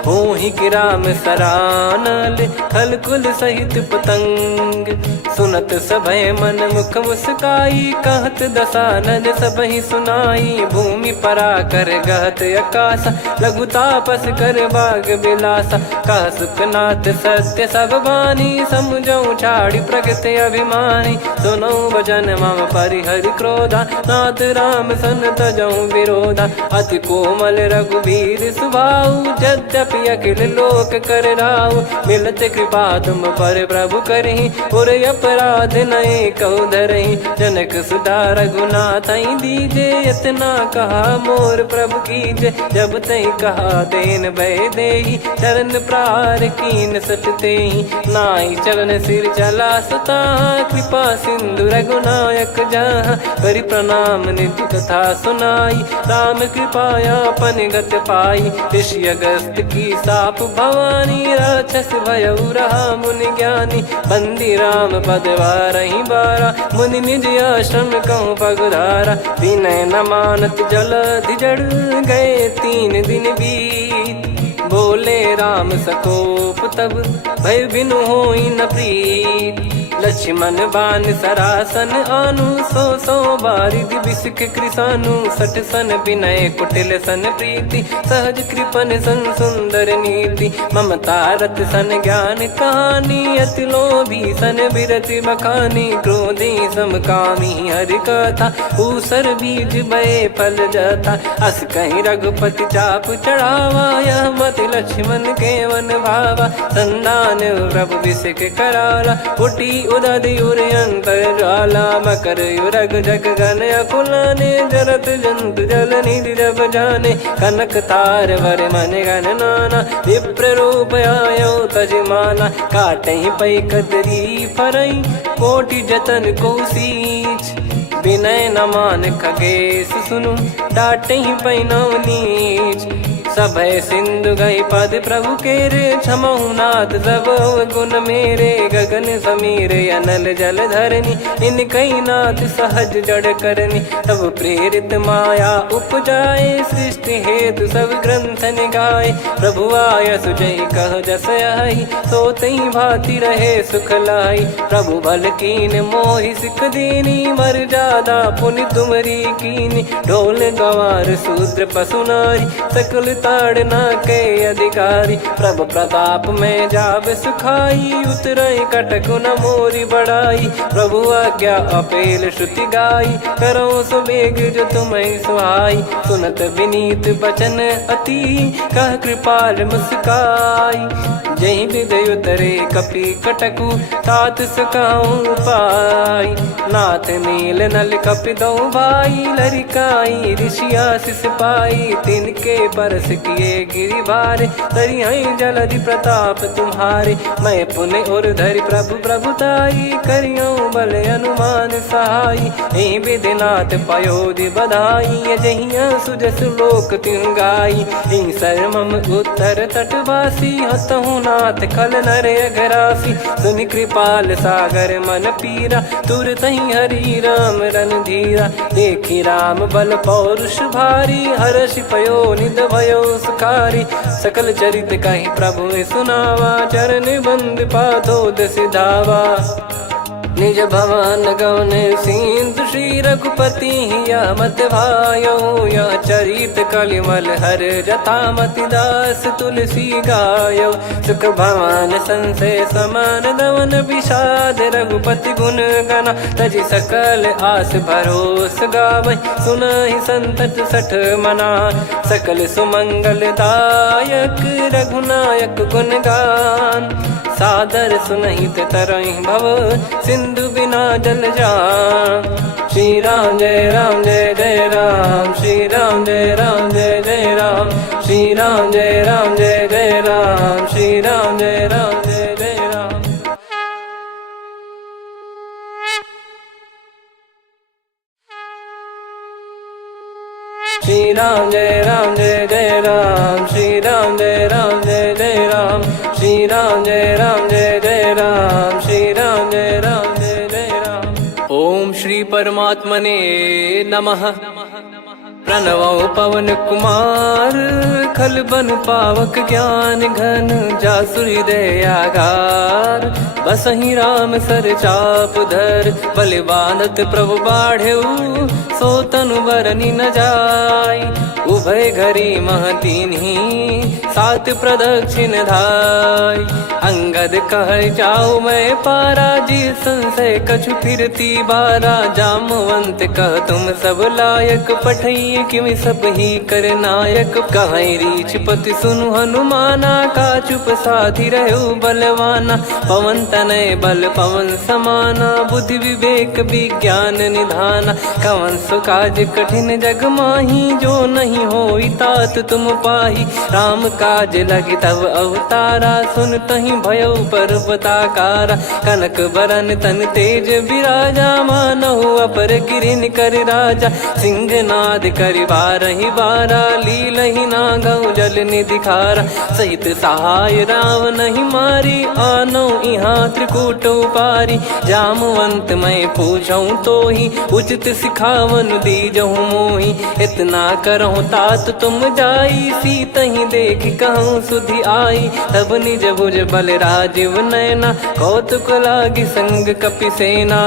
होहि कि राम सरानल खलकुल सहित पतंग। सुनत सभय मन मुख मुस्काई कहत दसानन सबहि सुनाई। भूमि परा कर गहत आकाश लघु तापस कर बाग बिलासा। कह सुखनाथ सत्य सब बानी समझऊ छाड़ी प्रकृति अभिमानी। सुनो भजन मम परिहरि क्रोधा नाथ राम सन तजऊ विरोधा। अति कोमल रघुवीर सुभाऊ यद्यपि अखिल लोक कर राऊ। मिलत कृपा तुम पर प्रभु करहि और अपराध नये कौ धरहि। जनक सुधा रघुनाथ दीजे इतना कहा मोर प्रभु कीजे। जब तई कहा देन भय देहि चरण प्रार कीन सटतेहि। नाई चरण सिर चला सता कृपा सिंधु रघुनायक जहाँ। करि प्रणाम निज कथा सुनाई राम कृपाया अपन गत पाई। ऋषि अगस्त की साप भवानी राक्षस भयउ रहा मुनि ज्ञानी। बंदी राम पद वारहि बारा मुनि निज आश्रम कहूँ पगुधारा। विनय न मानत जलधि जड़ गए 3 दिन बीत। बोले राम सकोप तब भय बिनु होई न प्रीत। लक्ष्मण बान सरासन आनु 100 बारिधि बिसिख कृसानु। 60 सन विनय कुटिल सन प्रीति सहज कृपन सन सुंदर नीति। ममता रत सन ज्ञान कहानी अति लोभी सन बिरति बखानी। क्रोधी समकामी हरि कथा ऊसर बीज बये फल जथा। अस कहीं रघुपति चाप चढ़ावा यह मत लक्ष्मण के वन भावा। संदान प्रभु बिसिख कराला उठी उदधि उर अंतर ज्वाला। मकर युरग जग गन अकुलाने जरत जंतु जल निधि जब जाने। कनक तार वर मन गण नाना विप्र रूप आयो तजमाना। काटहि पै कदरी फरई कोटि जतन को सींच। विनय न मान खगेश सुनु डाटहि पै नव नीच। सभय सिंधु गई पद प्रभु केरे क्षमहु नाथ सब गुण मेरे। गगन समीरे अनल जल धरनी इन कई नाथ सहज जड़ करनी। तब प्रेरित माया उपजाए सृष्टि हेतु सब ग्रंथ निगाए। प्रभु आय सुजय कह जस आई सो तई भांति रहे सुख लाई। प्रभु बल कीन मोहि सिख दीनी मर जादा पुनि तुमरी कीनी। ढोल गवार शूद्र पशु नारी सकल ताड़ना के अधिकारी। प्रभु प्रताप में जाब सुखाई उतरई कटक न मोरी बढ़ाई। प्रभु आज्ञा अपेल श्रुति गाई करो सुबेग जो तुम्हें सुहाई। सुनत विनीत बचन अति कह कृपाल मुस्काई। जही विदय उतरे कपि कटकु तात सकाऊं पाई। नाथ नील नल कपि दो भाई लरिकाई ऋषि आशीष पाई। तिनके परस किए गिरि भारे तरिहै जलधि प्रताप तुम्हारे। मैं पुण्य और धरि प्रभु प्रभुताई करियऊं बल अनुमान सहाई। एहि विधिनाथ पयोधि बधाई जहिया सुजस लोक तिहुँ गाई। हिंसर मम उत्तर तटवासी हतहु नाथ खल नर अघरासी। सुनि कृपाल सागर मन पीरा तुरत ही हरि राम रन धीरा। देखी राम बल पौरुष भारी हर्षि पयो निध भयो सुखारी। सकल चरित कहीं प्रभु सुनावा चरण बंद पादोद सिधावा। निज भवन गौन सिंधु श्री रघुपति हिया मत भायो। यह चरित कलिमल हर जथा मति दास तुलसी गायो। सुख भवन संशय समान दवन विषाद रघुपति गुण गना। तजि सकल आस भरोस गावै सुनहि संतत सठ मना। सकल सुमंगल दायक रघुनायक गुण गान। सादर सुनहित तरहि भव सिंधु बिना जल जान। श्री राम जय जय राम। श्री राम जय जय राम। श्री राम जय जय राम। श्री राम जय जय राम। श्री राम जय जय राम। श्री राम जय जय राम। श्री राम जय जय राम। श्री राम जय जय राम। ओम श्री परमात्मने नमः। प्रणवो पवन कुमार खल बन पावक ज्ञान घन जासु हृदय आगार बसहि राम सर चाप धर बलि बांधत प्रभु बाढ़ेऊ सो तनु बरनि न जाय उभय घरी महतीन्ही सात प्रदक्षिण धाय अंगद कह जाऊ मैं पारा जी संशय कछु फिरती बारा जामवंत कह तुम सब लायक पठई किमि सब ही कर नायक कहीं रीछ पति सुनु हनुमाना का चुप साधि रहु बलवाना पवन तनय बल पवन समाना बुद्धि विवेक विज्ञान निधाना कवन सो काज कठिन जग माही जो नहीं होई तात तुम पाही राम काज लगी तब अवतारा सुन तहि भयउ पर्वताकारा कनक बरन तन तेज विराजा मानहु अपर गिरिन कर राजा सिंहनाद करि बारहि बारा लीलहि नागौ जल निधि खारा सहित सहाय राम नहीं मारी आनो इहाँ त्रिकूट उपारी जामवंत मैं पूछऊँ तो ही उचित सिखावन दीजहु मोहि इतना करहु तात तुम जाई सीतहि देख कहूँ सुधि आई तब निज भुज बल राजीव नैना कौतुक लागी संग कपिसेना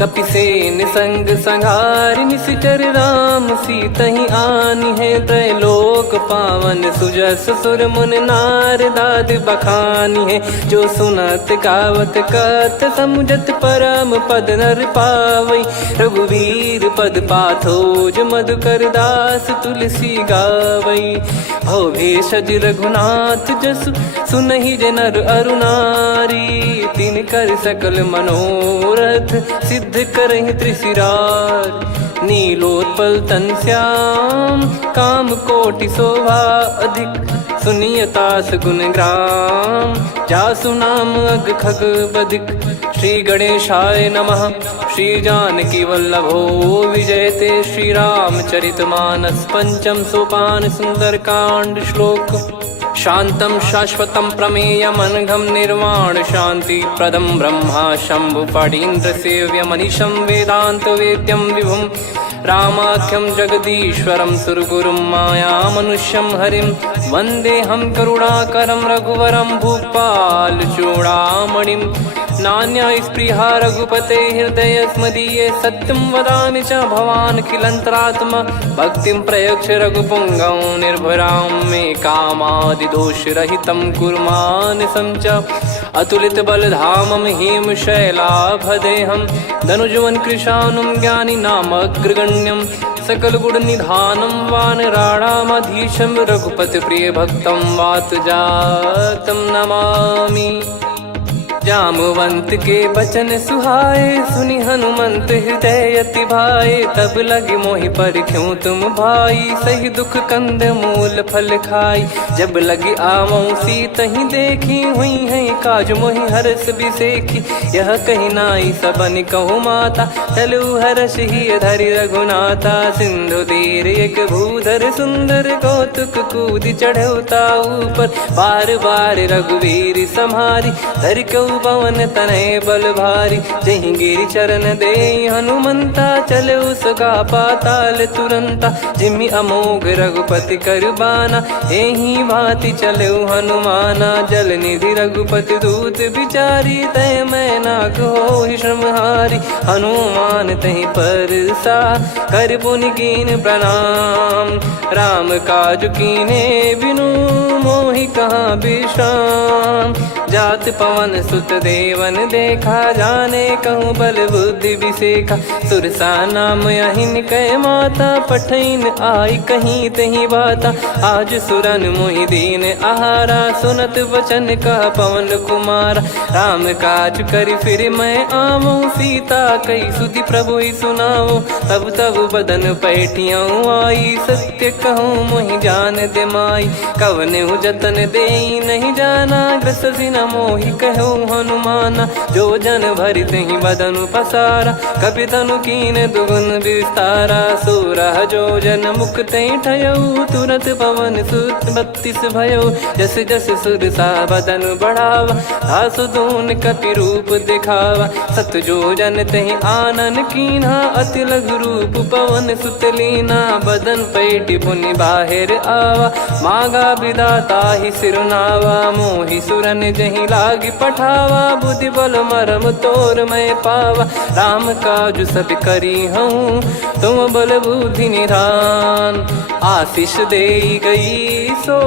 कपिसेन संग संहारि निशिचर राम सीतहि आनि है त्रैलोक पावन सुजस सुर मुन नार दाद बखानी है जो सुनत गावत कथ समुझत परम पद नर पावई रघुवीर पद पाथोज मधुकर दास तुलसी गावई भव भेषज रघुनाथ जसु सुनहि जे नर अरुनारी तिन कर सकल मनोरथ सिद्ध करहि त्रिशिरार नीलोत्पल तन श्याम काम कोटि शोभा अधिक सुनियतास गुण ग्राम जासु नाम अग खग बधिक श्री गणेशाय नमः श्री जानकी वल्लभो विजयते श्री रामचरित मानस पंचम सोपान सुंदर कांड श्लोक शांतं शाश्वतं प्रमेयमनघं निर्वाण शांति प्रदं ब्रह्मा शंभु फणीन्द्र सेव्य मनीषं वेदांत वेद्यं विभुं रामाख्यं जगदीश्वरं सुरगुरुं माया मनुष्यं हरिं वन्देऽहं करुणाकरं रघुवरं भूपाल चूडामणिं नान्या स्पृहा रघुपते हृदय स्मदीये सत्यं वदामि च भवान् किलन्तरात्मा भक्तिं प्रयच्छ रघुपुङ्गं निर्भरां मे कामादिदोषरहितं कुर्मानसं च अतुलित बलधामं हेमशैलाभदेहं धनुजवन कृशानुं ज्ञानिनामग्रगण्यं सकल गुण निधानं वानराणामधीशं रघुपति प्रिय भक्तं वातजातं नमामि जामवंत के बचन सुहाए सुनि हनुमंत हृदय अति भाए तब लगे मोहि पर क्यों तुम भाई सही दुख कंद मूल फल खाई जब लगी आवऊं सीतहि देखी हुई है काज मोहि हरस बिसेखी यह कही नाई सबन कहु माता चलु हरष ही धरि रघुनाथा सिंधु तीर एक भूधर सुंदर कौतुक कूद चढ़ौता ऊपर बार बार रघुवीर सम्हारी धरि कऊ पवन तनय बल भारी जहि गिरि चरण दे हनुमंता चले उसका पाताल तुरंता जिमि अमोघ रघुपति करबाना एहि भांति चले हनुमाना जल निधि रघुपति दूत बिचारी तय मैं नाक होहि श्रमहारी हनुमान तहि परसा कर पुनि कीन प्रणाम राम काज कीने बिनु मोहि कहाँ विश्राम जात पवन सुत देवन देखा जाने कहूँ बल बुद्धि विसेखा सुरसा नाम अहिन कह माता पठैन आई कहीं तही बाता आज सुरन मोहि दीन आहारा सुनत वचन कह पवन कुमार राम काज करि फिर मैं आवऊं सीता कई सुधि प्रभु ही सुनाओ तब तब बदन पैठियाँ आई सत्य कहूँ मोहि जान दे माई कवने जतन दे नहीं जाना ग्रसि न मोहि कहो हनुमाना। जो जन भरि तेहि बदनु पसारा, कपि तनु कीन दुगुन विस्तारा। सोरह जो जन मुख तेहि ठयऊ, तुरत पवन सुत 32 भयऊ। जस जस सुर सा बदन बढ़ावा, आसु दून कपि रूप दिखावा। सत जो जन तेहि आनन कीन्हा, अति लघु रूप पवन सुत लीना। बदन पैटि पुनि बाहिर आवा, मागा विधाता ही सिरुनावा। मोहि सुरन जहि लागी पठावा, बुद्धि बल मरम तोर मैं पावा। राम काजु सब करी हूँ, तुम बल बुद्धि निधान। आशीष देई गई सो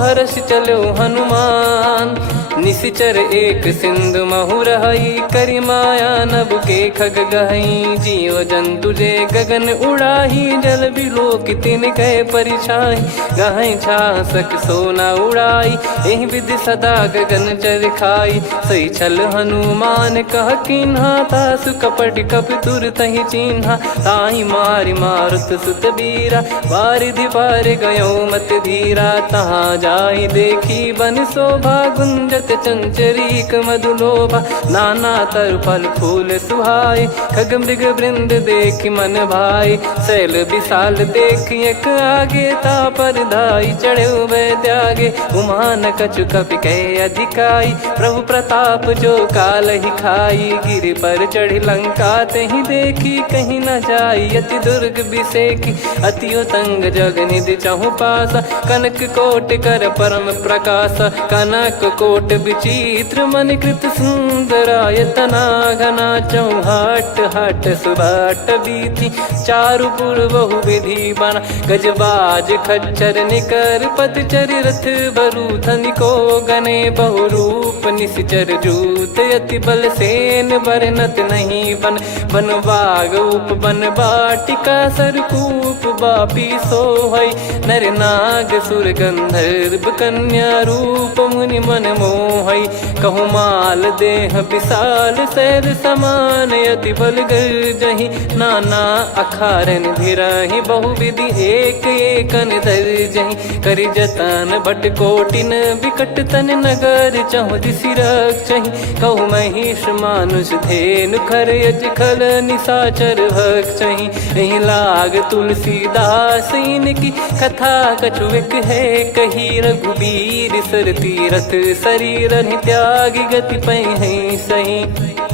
हर्ष चलो हनुमान। निशिचर एक सिंधु महु रहई, करि माया नभ के खग गहई। जीव जंतु जे गगन उड़ाही, जल बिलोक तिन गए परिछाई। गहई छासक सोना उड़ाई, एहि विधि सदा गगन चर खाई। सही छल हनुमान कह कीन्हा, तासु कपट कपि तुर तहि चिन्हा। ताहि मारि मारुत सुत बीरा, वारिधि पार गयो मत धीरा। तहाँ जाई देखी बन शोभा, गुंजत चंचरीक मधुलोभा। नाना तरु फल फूल सुहाए, खग मृग वृंद देखि मन भाई। शैल विशाल देखि एक आगे, तापर धाई चढ़े वै त्यागे। उमा न कछु कपि कहे अधिकाई, प्रभु प्रताप जो काल ही खाई। गिरि पर चढ़ी लंका तेहि देखी, कहीं न जाई अति दुर्ग बिसेकी। अति उतंग जग निधि चहु पासा, कनक कोट कर परम प्रकाशा। कनक कोट विचित्र मन कृत सुंदरायतना। घना चौहाट हाट सुबाट बीथी, चारु पुर बहु विधि बना। गजबाज खच्चर निकर पतचर, रथ बरु धनिको गने। बहु रूप निशिचर जूत, अति बल सेन बरनत नहीं बन। बन बाग उप बन बाटिका, सरकूप बापी सोहई। नर नाग सुर गंधर्व कन्या, रूप मुनि मन मोहई। कहु माल देह विशाल, शैल समान अति बल गर्जहि। नाना अखारन भिरहि, बहु विधि एक एकन धरजहि। करि जतन भट कोटिन, विकट तन नगर चहु दिसि रक्षहि। कहु महिष मानुष धेनु, खर यज खल निशाचर भक्षहि। एहि लाग तुलसीदास इनकी, कथा कछु एक है कही। रघुबीर सर तीरथ शरीर, त्यागी गति पै सही।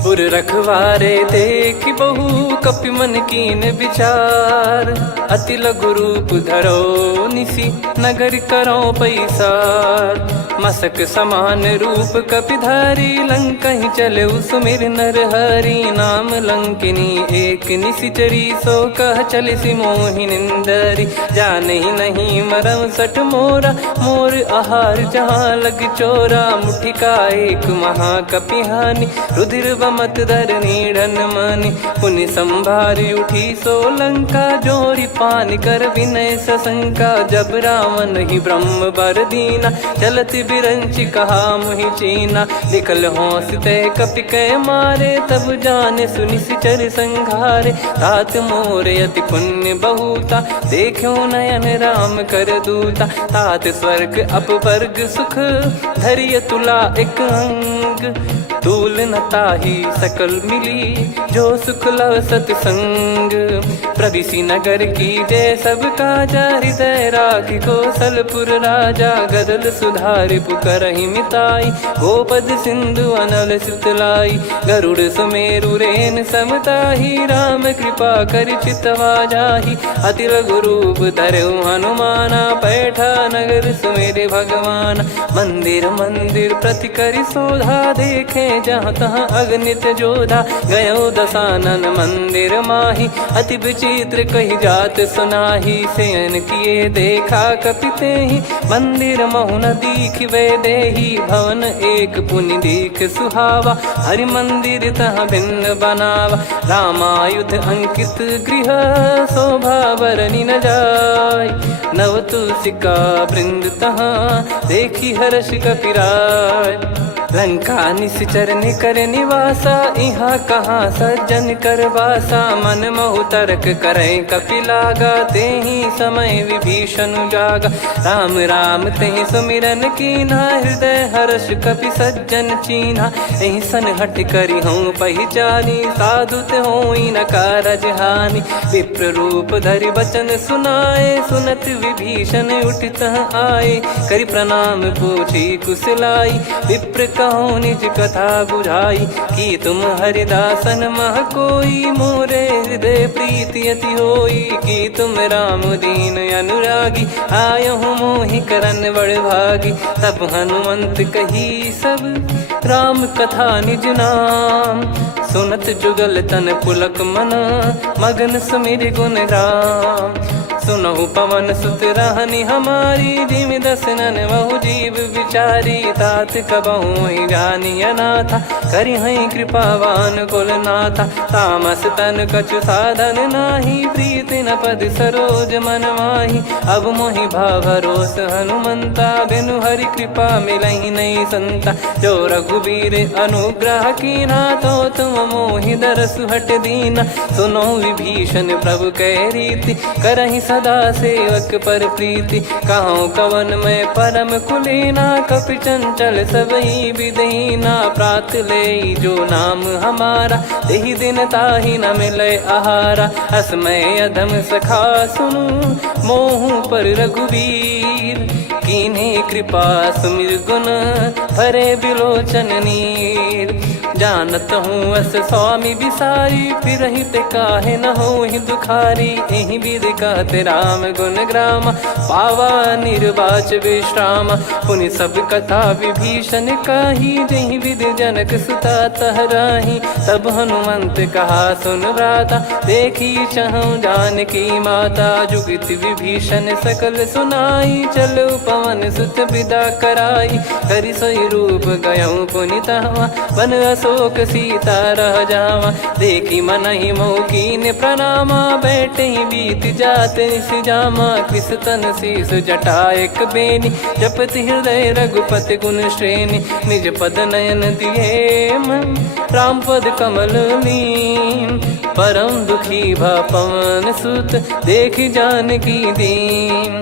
पुर रखवारे देख बहु, कपि मन कीन विचार। अति लघु रूप धरो निसी, नगर करो पैसार। मसक समान रूप कपि धारी, लंकहि चले सुमिर नर हरि। नाम लंकिनी एक निशिचरी, सो कह चलिसि मोहि निंदरी। जानहि नहीं मरम सठ मोरा, मोर आहार जहाँ लग चोरा। मुठिका एक महाकपिहानि, रुधिर बमत धरनी ढन मानि। पुनि संभारी उठी सो लंका, जोरी पान कर विनय सशंका। जब रावण ही ब्रह्म बर दीना, चलति बिरंचि कहा मुहि चीना। निकल होंस तय कपि कै मारे, तब जाने सुनि सिचर संघारे। तात मोरे अति पुण्य बहुता, देखो नयन राम कर दूता। तात स्वर्ग अपवर्ग सुख, धरिय तुला एक अंग। तूल न ताहि सकल मिली, जो सुख लव सतसंग। प्रदिशि नगर की जय सब काजा, हृदय राखि कौशलपुर राजा। गदल सुधारि पुकरहि मिताई, गोपद सिंधु अनल सितलाई। गरुड़ सुमेरु रेन समताहि, राम कृपा करि चितवा जाहि। अति लघु रूप धरऊ हनुमाना, पैठा नगर सुमेरे भगवान। मंदिर मंदिर प्रति करि शोधा, देखे जहाँ तहाँ अगणित जोधा। गयो दशानन मंदिर माही, अति विचित्र कही जात सुनाही। शयन किए देखा कपि तेहि, मंदिर महु न दीख वे देही। भवन एक पुनि दीख सुहावा, हरि मंदिर तहाँ भिन्न बनावा। रामायुध अंकित गृह, शोभा बरनि न जाय। नव तुलसी का वृंद तहाँ, देखी हर्ष कपि राय। लंका निश्चर निकर निवासा, इहा कहाँ सज्जन कर वासा। मन महु तर्क करें कपिलागा, तेहि समय विभीषण जागा। राम राम तेहि सुमिरन कीन्हा, हृदय हर्ष कपि सज्जन चीन्हा। एहि सन हट करि हूँ पहिचानी, साधु ते होई न कारज हानि। विप्र रूप धरि बचन सुनाए, सुनत विभीषण उठित आए। करि प्रणाम पूछी कुशलाई, विप्र कहो निज कथा बुझाई। कि तुम हरिदासन मह कोई, मोरे हृदय प्रीति अति होई। कि तुम राम दीन अनुरागी, आयहु मोहि करन बड़ भागी। तब हनुमंत कही सब राम कथा निज नाम, सुनत जुगल तन पुलक मना, मगन सुमिर गुण राम। सुनहु पवन सुत रहनी हमारी, जिमि दसनन बहु जीव विचारी। तात कबहु ही जानी अनाथा, करि हई कृपावान कुल नाथा। तामस तन कछु साधन नाही, प्रीति न पद सरोज मन माही। अब मोहि भाव भरोस हनुमंता, बिनु हरि कृपा मिलहि नहीं संता। जो रघुबीर अनुग्रह कीन्हा, तो तुम मोहि दरसु हट दीना। सुनो विभीषण प्रभु कह रीति, करहि सदा सेवक पर प्रीति। कहूँ कवन में परम कुलीना, कपि चंचल सबही विदहीना। प्रात ले जो नाम हमारा, तेहि दिन ताहि न मिले आहारा। असमय अधम सखा सुनु, मोहु पर रघुवीर। कीन्ही कृपा सुमिर गुण, भरे बिलोचन नीर। जानत हूँ अस स्वामी बिसारी, फिर ही ते काहे न हो ही दुखारी। एहि विधि कहते राम गुण ग्राम, पावा निर्वाच विश्राम। पुनि सब कथा विभीषण कही, जहि विधि जनक सुता तहराही। तब हनुमंत कहा सुन भ्राता, देखी चहु जानकी माता। जुगित विभीषण सकल सुनाई, चलो पवन सुत विदा कराई। करि सोई रूप गयऊँ पुनि तहवा, बन अशोक सीता रह जावा। देखी मनहि मौकीन प्रणामा, बैठे ही बीत जात निस जामा। कृस तन शीस जटा एक बेनी, जपति हृदय रघुपति गुण श्रेणी। निज पद नयन दिए मन, राम पद कमल लीन। परम दुखी भा पवन सुत, देखि जानकी दीन।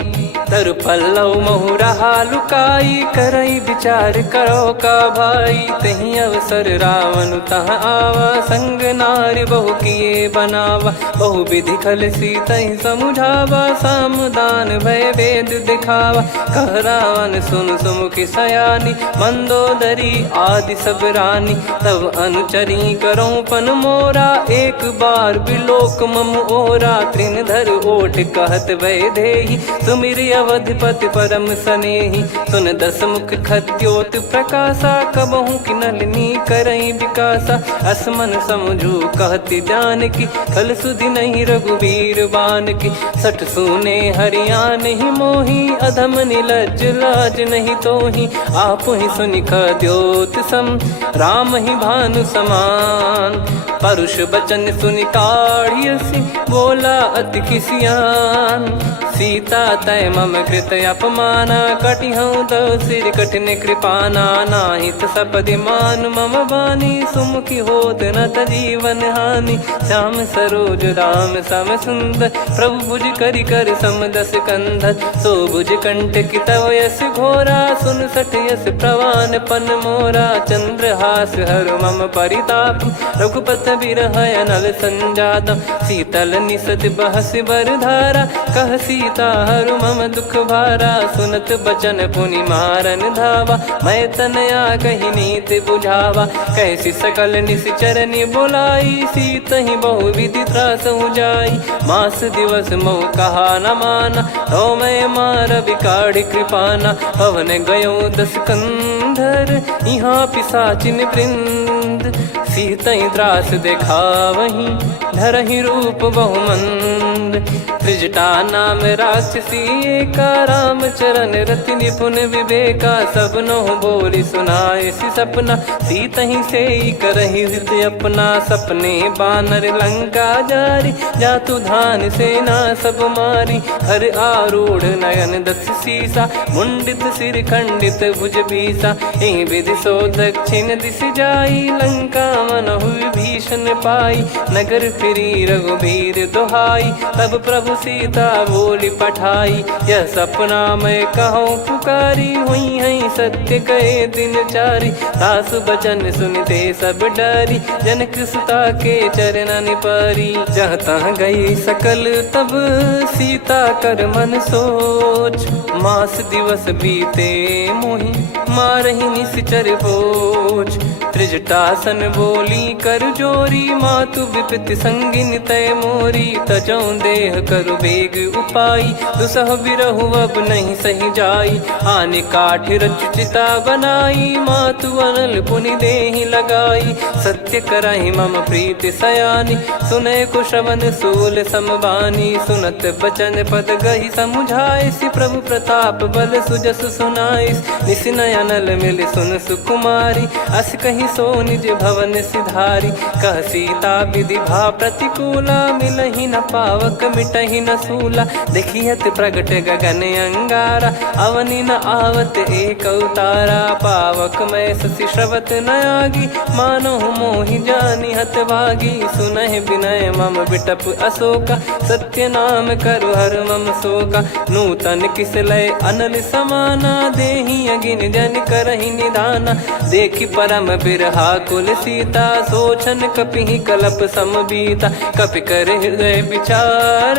तरु पल्लव महु रहा लुकाई, करई विचार करो का भाई। तही अवसर रावण तह आवा, संग नारी बहु किए बनावा। बहु विधि खल सीतहि समुझावा, सामदान भय वेद दिखावा। कह रावण सुन सुमुखी सयानी, मंदोदरी आदि सब रानी। तब अनुचरी करो पन मोरा, एक बार बिलोक मम ओरा। तृण धर ओठ कहत भय देहि, सुमिर अवधिपति परम सनेहि। सुन दस मुख खद्योत प्रकाशा, कबहु कि नलिनी करई विकासा। असमन समझू कहति जानकी, खल सुधि नहीं रघुवीर बान की। सठ सुने हरियाण ही मोही, अधम निलज लाज नहीं तोही। आप ही सुनि खद्योत सम, राम ही भानु समान। परुष बचन सुनि काढ़ियसि, बोला अति किसियान। सीता तय मम कृत अपमाना, कटिहऊँ तो सिर कठिन कृपाना। नाहित सपदि मान मम बानी, सुमुखी होत न तजीवन हानि। श्याम सरोज राम सम सुंदर, प्रभु भुज करि कर सम दस कंधर। सो भुज कंठ की तव यस घोरा, सुन सठ यस प्रवान पन मोरा। चंद्रहास हर मम परिताप, रघुपत बिरह अनल संजातम। शीतल निसत बहस बर धारा, कह सीता हरु मम दुख भारा। सुनत बचन पुनि मारन धावा, मैं तनया कही नीति बुझावा। कैसी सकल निश्चरनि बोलाई, सीत ही बहु विधि त्रास जाई। मास दिवस मोह कहा न माना, तो मैं मार बिकाढ़ कृपाना। पवन गयो दस कंधर, यहाँ पिशाचिन वृंद। सीतई त्रास देखावहीं धरहि रूप बहुमंद। त्रिजटा नाम राक्षसी एका राम चरण रति निपुण विवेका। सब नहुँ बोली सुनाए सि सपना सीतहि से करहि हृद अपना। सपने बानर लंका जारी जातु धान सेना सब मारी। हर आरूढ़ नयन दस सीसा मुंडित सिर खंडित भुज बीसा। एहि विधि सो दक्षिण दिश जाई लंका मनहु भीषण पाई। नगर फिरी रघुबीर दुहाई तब प्रभु सीता बोली पठाई। यह सपना मैं कहूँ पुकारी हुई है सत्य कहे दिन चारी। सासु बचन सुनते सब डरी जनक सुता के चरण परी। जहाँ तहाँ गई सकल तब सीता कर मन सोच। मास दिवस बीते मोहि मारहि निश्चर बोझ। त्रिजटासन बोली कर जोरी मातु विपति संगिन तय मोरी। तजौ देह करु बेग उपाई दुसह बिरहु अब नहीं सही जाई। आने काठ रचु चिता बनाई मातु अनल पुनि देहि लगाई। सत्य करहि मम प्रीति सयानी सुनय कुशवन सूल समबानी। सुनत बचन पद गहि समुझाए सि प्रभु प्रताप बल सुजस सुनाइस। निस नयनल मिल सुन सुकुमारी अस कहि सो निज भवन सिधारी। कह सीता विधि भा प्रतिकूला मिलहि न पावक मिटहि न सूला। देखियत प्रगट गगन अंगारा अवनि न आवत एक उतारा। पावक मैं ससि श्रवत न आगी मानो मोहि जानि हत भागी। सुनहि विनय मम बिटप अशोका सत्य नाम करु हर मम शोका। नूतन किस लय अनल समाना देहि अगिन जन करहि निधाना। देखि परम बिरहा कुल सीता सोचन कपिहि कलप समबीता। कपि कर हृदय विचार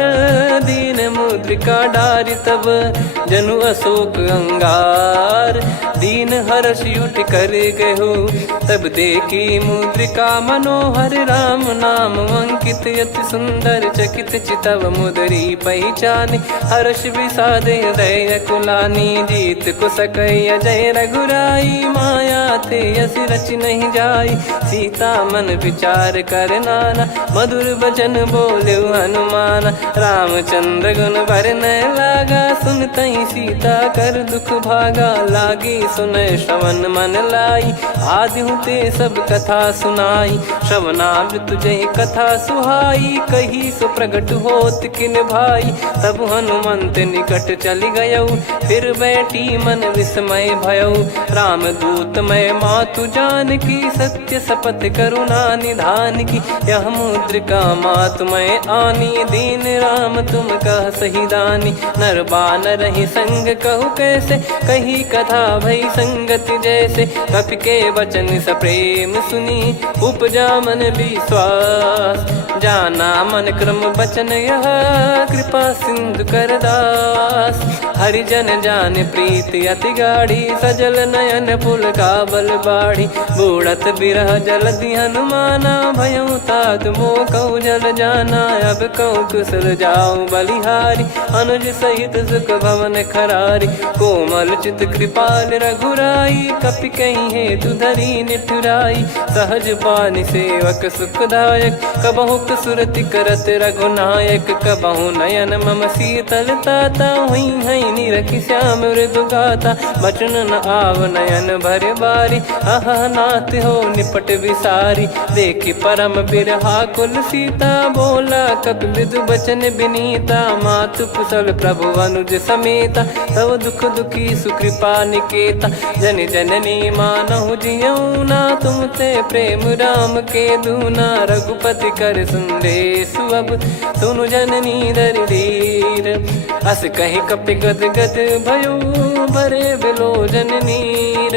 दीन मुद्रिका डारि तब जनु अशोक अंगार। दीन हर्ष उठ कर गहु तब देखी मुद्रिका मनोहर। राम नाम अंकित अति सुंदर चकित चितव मुदरी पहचान। हर्ष विषाद हृदय कुलानी जीत को सकई अजय रघुराई। माया थे यस रच नहीं जाई सीता मन विचार कर नाना। मधुर बचन बोले हनुमान रामचंद्र गुण बरन लागा। सुनतहि सीता कर दुख भागा लागी सुनय श्रवण मन लाई। आदि ते सब कथा सुनाई श्रवणामृत जय कथा सुहाई। कही सो प्रगट होत किन भाई तब हनुमंत निकट चली गयौ। फिर बैठी मन विस्मय भयौ राम दूत मैं मातु जान की। सत्य शपथ करुणा निधान की यह मुद्रिका मातु मैं आनी। दीन राम तुम कह सही दानी नर बानर ही संग कहु कैसे। कही कथा भई संगति जैसे कपि के वचन सप्रेम सुनी। उपजा मन विश्वास जाना मन क्रम बचन यह कृपा सिंधु कर दास। हरिजन जान प्रीति अति गाढ़ी सजल नयन पुल का बल बाढ़ी। बूढ़त बिरह जल दी हनुमाना भयउ तात मोह कहु जल जाना। अब कहु कुशल जाऊं बलिहारी अनुज सहित सुख भवन खरारी। कोमल चित कृपाल रघुराई कपि कहीं हेतु धरी निठुराई। सहज पानि सेवक सुखदायक कबहु सुरति करत रघुनायक। कबहु नयन मम शीतल ताता हुई है निरखि श्याम मृदु गाता। बचन न आव नयन भर बारी अह नाथ हो निपट विसारी। देखि परम बिरहा कुल सीता बोला कपि मृदु बचन बिनीता। मातु कुशल प्रभु अनुज समेता तव दुख दुखी सुकृपा निकेता। जन जननी मानहु जियऊ ना तुम ते प्रेम राम के दूना। रघुपति कर सुंदेशु अब सुनु जननी दर धीर। अस कहि कपि गद गद भयो भरे बिलोचन नीर।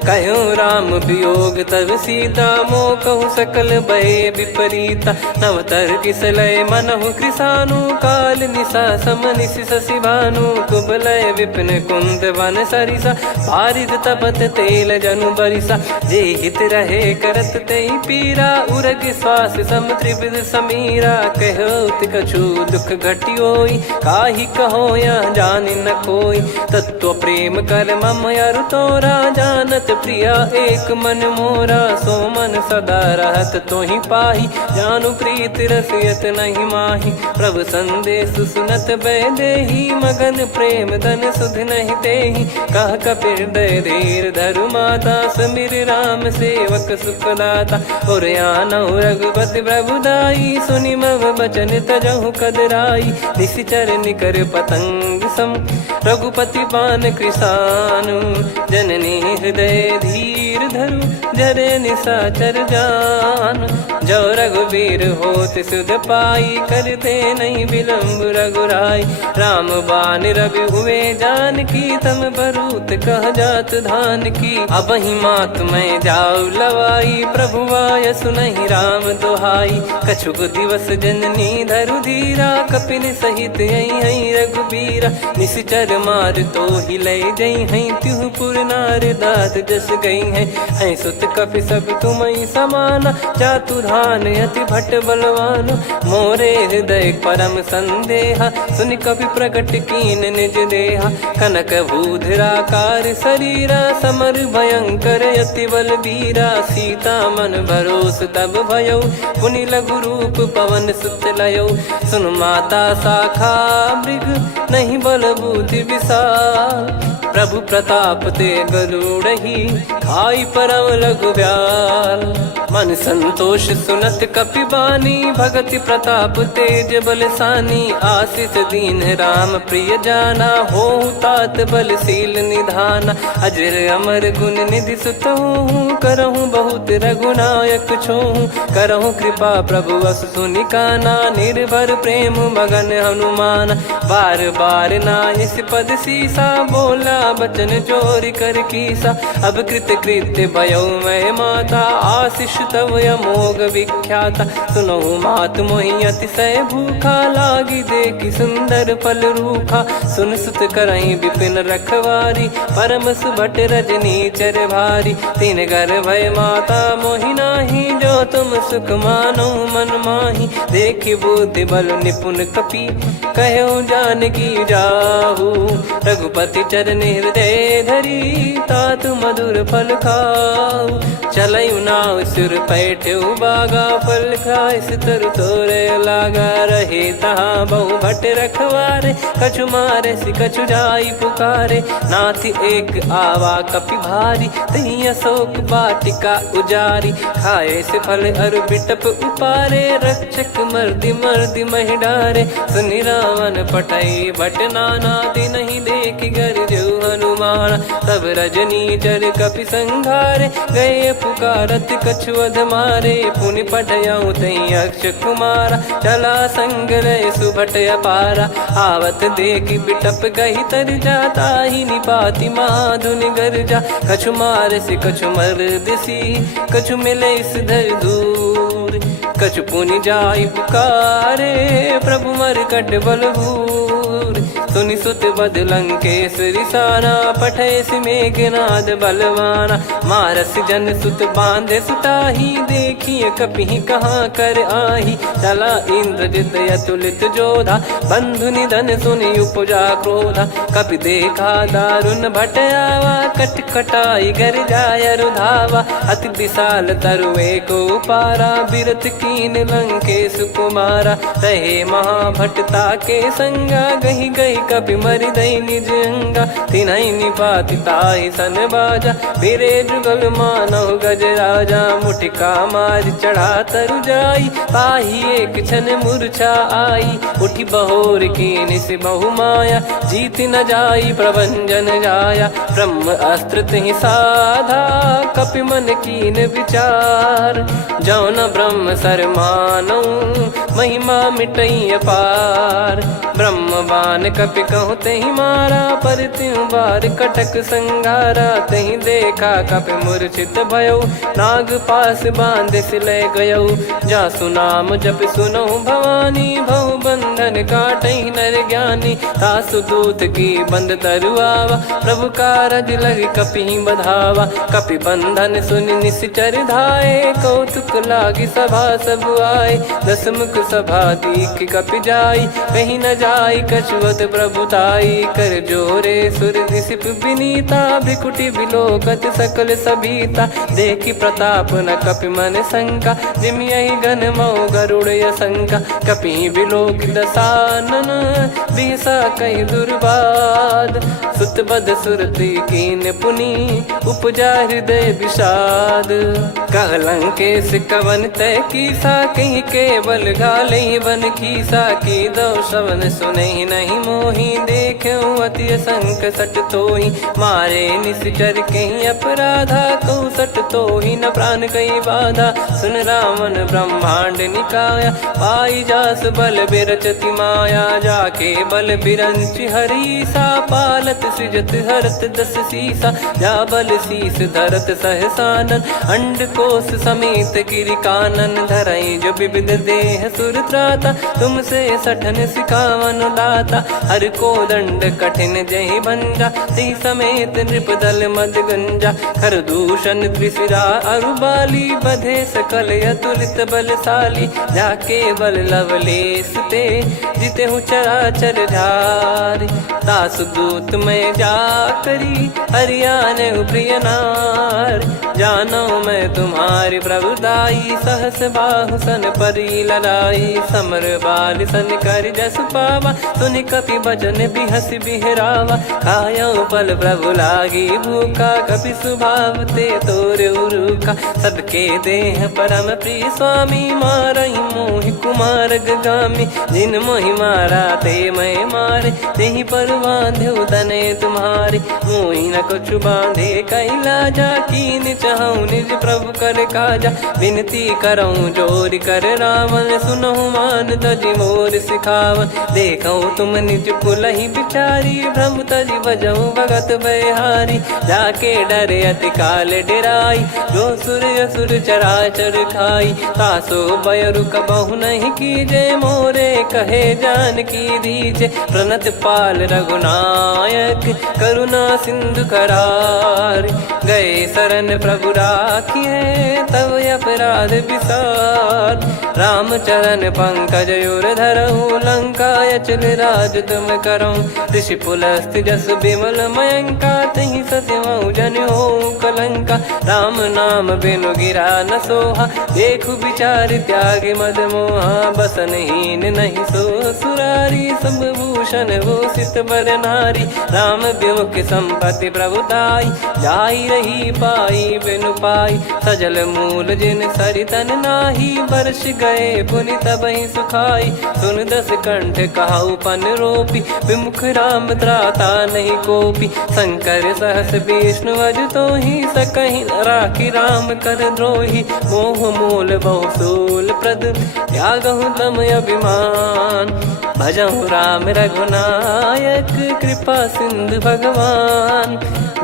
कहूँ राम वियोग तब सीता मोह कहूँ सकल भय विपरीता। नवतर किसलय मनहु कृसानु काल निशा समनिश शशि भानु। कुबलय विपिन कुंद वन सरिसा पारिद तपत तेल जनु बरिसा। जे हित रहे करत ते पीरा उरग श्वास सम त्रिविध समीरा। कहत कछु दुख घटियोई काहि कहो या जानि न कोई। तत्व प्रेम कर मम अरु तोरा जानत प्रिया एक मन मोरा, सो मन सदा रहत तो ही पाही। जानु प्रीत रसियत नहीं माही, प्रभु संदेश सुनत बैदेही। मगन प्रेम धन सुध नहीं तेही, कह कपिर दय धीर धरु माता। समीर राम सेवक सुखदाता, और आनौ रघुपति प्रभु दाई। सुनि मग बचन तजहु कदराई, निशिचर निकर पतंग सम। रघुपति पान कृसानु, जननी हृदय धीर धरु। जरे निशाचर जान, जो रघुवीर होत सुध पाई। करते नहीं विलम्ब रघुराई, राम बान रवि हुए जानकी। तम बरूत कह जात धान की, अब ही मात मैं जाऊ लवाई। प्रभु आय सुनहि राम दोहाई, कछुक दिवस जननी धरु धीरा। कपिन सहित यही रघुबीरा, निशिचर मार तो ही ले जई हैं। त्युह पुर नार दात जस गई हैं, सुत कपि सब तुमहि समाना। चातुधान अति भट्ट बलवान, मोरे हृदय परम संदेहा। सुनि कपि प्रकट कीन निज देहा, कनक भूधराकार शरीरा। समर भयंकर अति बलबीरा, सीता मन भरोस तब भयौ। पुनि लघु रूप पवन सुत लयौ, सुन माता शाखा मृग नहीं बल बुद्धि विशाल। प्रभु प्रताप ते गरुड़हि, खाई परम लघु ब्याल। मन संतोष सुनत कपि बानी, भगति प्रताप तेज बलसानी। आशीष दीन राम प्रिय जाना, होहु तात बलशील निधाना। अजर अमर गुण निधि सुतहु, करहु बहुत रघुनायक छोहु। करहु कृपा प्रभु अस सुनि काना, निर्भर प्रेम मगन हनुमान। बार बार नायस पद सीसा, बोला बचन चोरी कर कीसा। अब कृत कृत्य भयो मैं माता, आशीष तव अमोघ विख्याता। सुनहु मात मोहि अतिशय भूखा, लागी देखी सुंदर फल रूखा। सुन सुत करहि विपिन रखवारी, परम सुभट रजनी चर भारी। तीन घर भय माता मोहि नाही, जो तुम सुख मानो मन माही। देखी बुद्धि बल निपुण कपि, कहो जानकी जाहू। रघुपति चरण हृदय धरी, तात मधुर फल खाऊ। चलऊ नाव सिर पैठऊ बागा, फल खाइस तरु तोरे लागा। रहे तहाँ बहु भट रखवारे, कछु मारे सि कछु जाई पुकारे। नाथ एक आवा कपि भारी, तही अशोक वाटिका उजारी। खाए से फल अरु बिटप उपारे, रक्षक मर्दि मर्दि महि डारे। सुनि रावण पटई भट नाना, तिनहि देख गरजु हनुमान। तब रजनी चर कपि संघारे, गए पुकारत कछुअध मारे। पुनि पटयऊ तई अक्ष कुमारा, चला संग रहे सुभट अपारा। आवत देखि बिटप गही तर जाता, ही निपाति माधुनि गर्जा। कछु मारे से कछु मर दिसी, कछु मिले इस धर दूर। कछु पुनि जाई पुकारे, प्रभु मरकट बलभूर। सुनि सुत बद लंकेश रिसाना, पठेस मेघनाद बलवाना। मारस जन सुत बांधे सुताही, देखिए कपि कहाँ कर आही। चला इंद्रजित अतुलित जोधा, बंधु निधन सुनि उपजा क्रोधा। कपि देखा दारुण भट आवा, कट कटाई घर जाय रुधावा। अति विशाल तरुए को पारा, बिरत कीन लंकेश कुमारा। रहे महाभटता के संगा, गही गही कपि मरि दई निज अंगा। तिन्हि निपाति ताहि सन बाजा, फिरे जुगल मानव गज राजा। मुटिका मार चढ़ा तरु जाई, पाही एक क्षण मूर्छा आई। उठी बहोर कीन से बहु माया, जीत न जाई प्रभंजन जाया। ब्रह्म अस्त्र तिहि साधा, कपि मन कीन विचार। जौ न ब्रह्म सर मानौ, महिमा मिटई अपार। ब्रह्म बान कपि कहु तहि मारा, पर त्यों बार कटक संगारा। तहि देखा कपि मूर्छित भयौ, नाग पास बांध सिले गयौ। जा सुनाम जप सुनौ भवानी, बहु बंधन तन काटहि नर ज्ञानी। तासु दूत की बंद तरुआवा, प्रभु कारज लग कपि बधावा। कपि बंधन सुनि निश्चर धाये, कौतुक लागी सभा सब आए। दस मुख सभा दीख कपि जाई, कहीं न जाई कछुवत प्रभुताई। कर जोरे सुर दिसिप विनीता, भ्रिकुटि बिलोकत सकल सबीता। देखी प्रताप न कपि मन शंका, जिमियहि गन मौ गरुड़ असंका। कपि बिलोक दसानन, बिहसा कहि दुर्बाद। सुत बद सुरति कीन पुनि, उपजा हृदय विषाद। कहलंकेश कवन तय कीसा, कहीं केवल घाले बन खीसा। की दो श्रवण सुनहि नहीं मोहि, देखऊँ अति संक सट तोहि। मारे निश्चर कहीं अपराधा, कहूँ सट तोहि न प्राण कहीं बाधा। सुन रावण ब्रह्मांड निकाया, पाई जास बल बिरचति माया। जाके बल बिरंच हरीसा, पालत सृजत हरत दस सीसा। जा बल शीस धरत सहसानन, अंड कोश समेत गिरि कानन। धरई जो विविध देह सुर त्राता, तुमसे सठन सिखावन दाता। हर को दंड कठिन जहि भंजा, ती समेत नृप दल मद गंजा। खर दूषण त्रिशिरा अरुबाली, बधे सकल अतुलित बलशाली। जाके बल लवलेस ते, जितेहु चराचर झारि। तासु दूत में जा करी, हरियाने प्रिय नार। जानो मैं तुम्हारी प्रभुदाई, सहस बाहु सन परी लड़ाई। समर बाल सन कर जस पावा, सुनि कपि बचन बिहस बिहरावा। खायो बल प्रभु लागी भूखा, कपि स्वभाव ते तोर उरुका। सबके देह परम प्रिय स्वामी, मारहि मोहि कुमार गामी। जिन मोहि मारा ते मैं मारे, तेहि पर बांधो तने तुम्हारे। मोहि न कछु बांधे कैलाजा, कीन चाहूँ निज प्रभु कर काजा। विनती करऊँ जोर कर रावण, सुनहु मान तजि मोर सिखावन। देखऊँ तुम निज पुलहि बिचारी, भ्रम तजि बजऊँ भगत बयहारी। जाके डरे अति काल डेराई, जो सुर असुर चराचर खाई। तासो बयरु कबहु नहीं कीजे, मोरे कहे जानकी दीजे। प्रणत पाल रघुनायक, करुणा सिंधु करार। गए शरण प्रभु राखिए, तब अपराध विसार। राम चरण पंकज उर धरऊँ, लंका अचल राज तुम करऊँ। ऋषि पुलस्त जस विमल मयंका, तहि सत्यमऊ जन होऊँ कलंका। राम नाम बिनु गिरा न सोहा, देखु विचार त्याग मद मोहा। बसनहीन नहीं सो सुरारी, सब भूषण भूषित बर नारी। राम विमुख संपत्ति प्रभुताई, जाई रही पाई बिनु पाई। सजल मूल जिन सरितन नाही, वर्ष गए पुनि तबहि सुखाई। सुन दस कंठ कहाऊ पन रोपी, विमुख राम त्राता नहीं कोपी। शंकर सहस विष्णु अज तोहि, सकहि न राखी राम कर द्रोही। मोह मूल बहु सूल प्रद, त्यागहु तम अभिमान। भजहु राम रघुनायक, कृपा सिंधु भगवान।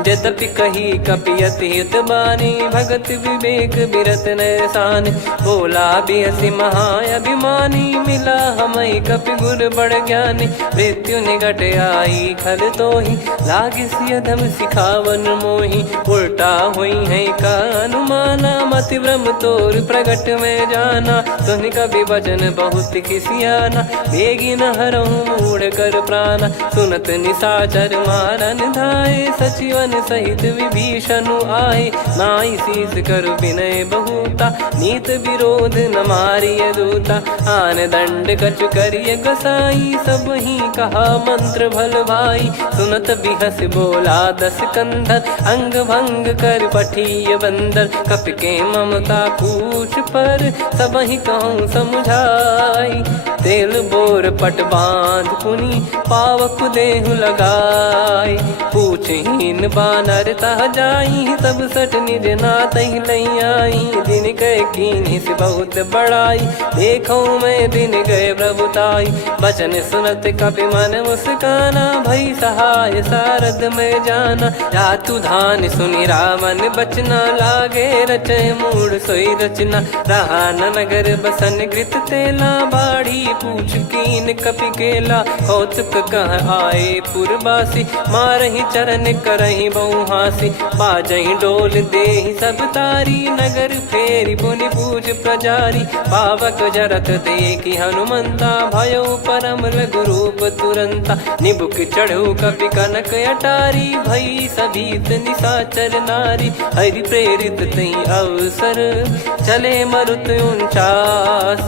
यद्यपि कही कपि अति हित बानी, भगत विवेक बिरत नैसान। बोला बिहसि महाअभिमानी, मिला हमई कपि गुर बड़ ज्ञानी। मृत्यु निकट आई खल तोहि, लागिसि अधम सिखावन मोहि। उल्टा हुई है का अनुमाना, मति भ्रम तोर प्रगट में जाना। सुनि कपि वचन बहुत खिसियाना, बेगी न हरहु मूढ़ कर प्राणा। सुनत निशाचर मारन धाये, सचिवन सहित विभीषण आए। नाई शीस कर विनय बहुता, नीत विरोध न मारिय दूता। आन दंड कछु करिय गोसाई, सब ही कहा मंत्र भल भाई। सुनत बिहस बोला दस कंधर, अंग भंग कर पठिय बंदर। कपि के ममता पूछ पर, सब ही कहूँ समझाई। तेल बोर पट बांध पुनि, पावक देहु लगाई। पूछहीन बानर तह जाई, सब सट निज नाथ ही लई आई। दिन गए कीन्ही से बहुत बड़ाई, देखो मैं दिन गए प्रभुताई। बचन सुनत कपि मन मुस्काना, भई सहाय सारद में जाना। जातु धान सुनि रावण बचना, लागे रचे मूड सोई रचना। रहा न नगर बसन घृत तेला, बाढ़ी पूछ कीन कपि केला। कौतुक कह आए पुरबासी, मारहि चरण करहि बहु हासी। बाजहि डोल देहि सब तारी, नगर फेरी पुनि पूछ प्रजारी। पावक जरत देखि हनुमंता, भयो परम रघुरूप तुरंता। निबुक चढ़ऊ कपि कनक अटारी, भई सभीत निशाचर नारी। हरि प्रेरित तई अवसर, चले मरुत 49।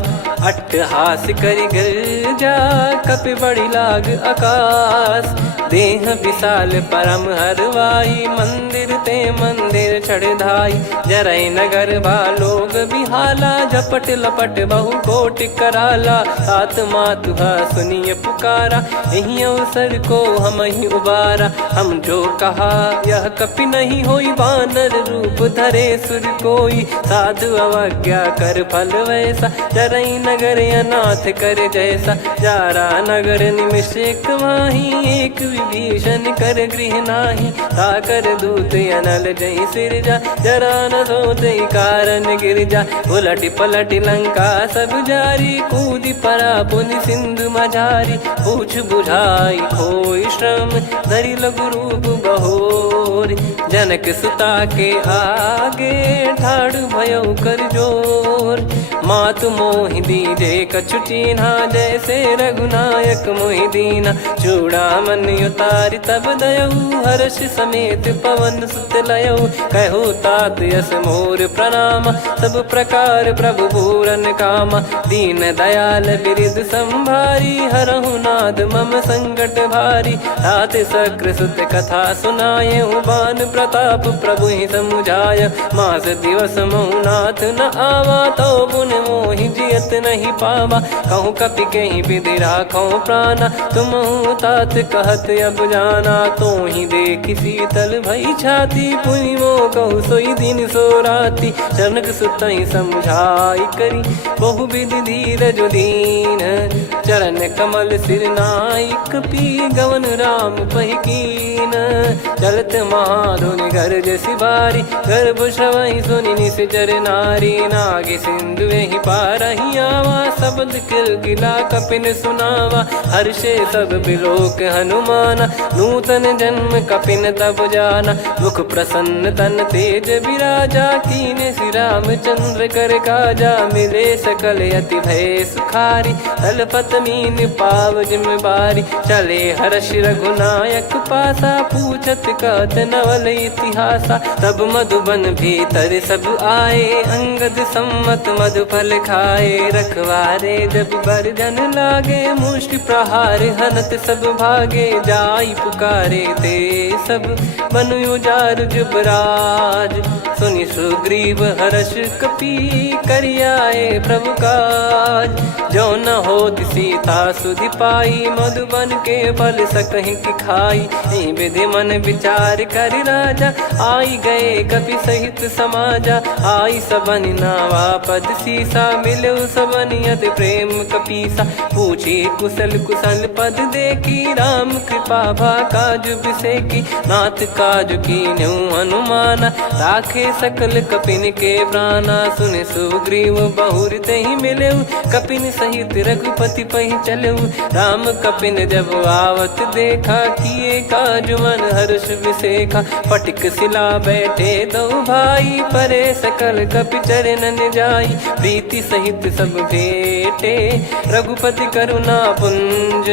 अट्टहास करि गिरजा, कपि बड़ी लाग आकाश। देह विशाल परम हरवाई, मंदिर ते मंदिर चढ़ धाई। जरई नगर बालोग बिहाला, झपट लपट बहु कोट कराला। तात मातुहा सुनिय पुकारा, यही अवसर को हम ही उबारा। हम जो कहा यह कपि नहीं होई, बानर रूप धरे सुर कोई। साधु अवज्ञा कर फल वैसा, जरई नगर अनाथ कर जैसा। जारा नगर निमिष एक माही, एक विभीषण कर गृह नाही। ताकर दूत अनल जय सिरजा, जरा न सोते कारण गिरजा। उलट पलट लंका सब जारी, कूदी परा पुनि सिंधु मझारी। पूछ बुझाई खोई श्रम, धरि लघु रूप बहोर। जनक सुता के आगे, ठाड़ भयो कर जोर। मातु मोहि दीजे कछु चीन्हा, जैसे रघुनायक मोहि दीना। चूड़ामन उतारि तब दयऊ, हर्ष समेत पवन सुत लयऊ। कहु तात यस मोर प्रणाम, सब प्रकार प्रभु पूरन कामा। दीन दयाल बिरिद संभारी, हरहु नाद मम संकट भारी। तात सक्र सुत कथा सुनाये, बान प्रताप प्रभु ही समुझाय। मास दिवस महु नाथ न आवा, तो पुन मोहि जियत नहीं पावा। कहूँ कपि कहीं विधि राखो प्राणा, तुम तात कहत अब जाना। तो ही देख शीतल भई छाती, पुनि मो कहु सोई दिन सो राती। जनक सुतहि समझाई करी, बहु विधि धीरज दीन। चरण कमल सिर नाई, कपि गवन राम पहि कीन। चलत महाधुनि गर्ज सिबारी, गर्भ श्रवहि सुनि निश्चर नारी। नागे सिंधु ही पारहि आवा, शब्द किलकिला कपिन सुनावा। हर्षे सब बिलोक हनुमाना, नूतन जन्म कपिन तब जाना। मुख प्रसन्न तन तेज विराजा, कीने श्री रामचंद्र कर काजा। मिले सकल अति भय सुखारी, तलपत मीन पाव जिम्मेवारी। चले हर्ष रघुनायक पासा, पूछत कहत नवल इतिहासा। तब मधुबन भीतर सब आए, अंगद सम्मत मधुफल खाए। रखवारे जब बरजन लागे, मुष्टि प्रहार हनत सब भागे। जाई पुकारे ते सब, बन उजार जुबराज। सुनि सुग्रीव हर्ष कपि, करियाए प्रभु काज। जो न होत सीता सुधि पाई, मधुबन के फल सकहि की खाई। विधि मन विचार कर राजा, आई गए कपि सहित समाजा। आई सबन नावा पद सीसा, मिलो सबन यद प्रेम कपीसा। पूछी कुशल कुशल पद देखी, राम कृपा भा काज बिसेकी। नाथ काज कीन्हु हनुमाना, राखे सकल कपिन के प्राणा। सुने सुग्रीव बहुर तेहि मिलेऊ, कपिन सहित रघुपति पहि चलेऊ। राम कपिन जब आवत देखा, किए काज मन हर्ष विसेखा। पटिक सिला बैठे दो भाई, परे सकल कपि चरणन जाई। प्रीति सहित सब भेटे, रघुपति करुणा पुंज।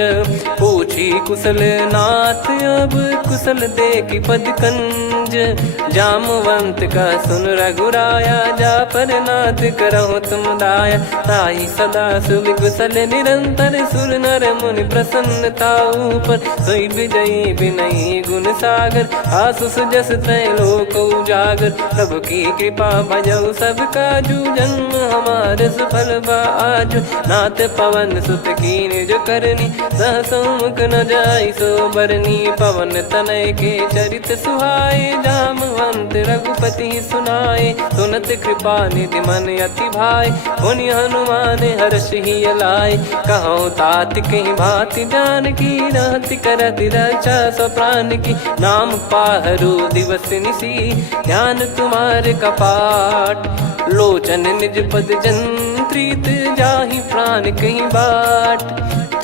पूछी कुशल नाथ अब, कुशल देखि पद कंज। कुंज। जामवंत का सुन रघुराया, जा पर नाथ करहु तुम दाया। ताहि सदा सुविकुशल निरंतर, सुर नर मुनि प्रसन्नता ऊपर। सोई विजयी विनयी गुण सागर, आसु सुजस त्रैलोक उजागर। प्रभु की कृपा भजऊ सब काजू, जन्म हमार सफल बा आजु। नाथ पवन सुत की निज करनी, सहसो मुख न जाई सो बरनी। पवन तनय के चरित सुहाए, जामवंत रघुपति सुनाए। सुनत कृपा निधि मन अति भाई, पुनि हनुमान हर्ष ही लाए। कहूँ तात कहीं भांति जानकी, रहति करति रक्षा सो प्राण की। नाम पाहरु दिवस निसी, ध्यान तुम्हारे कपाट। लोचन निज पद जंत्रित, जाहि प्राण कहीं बाट।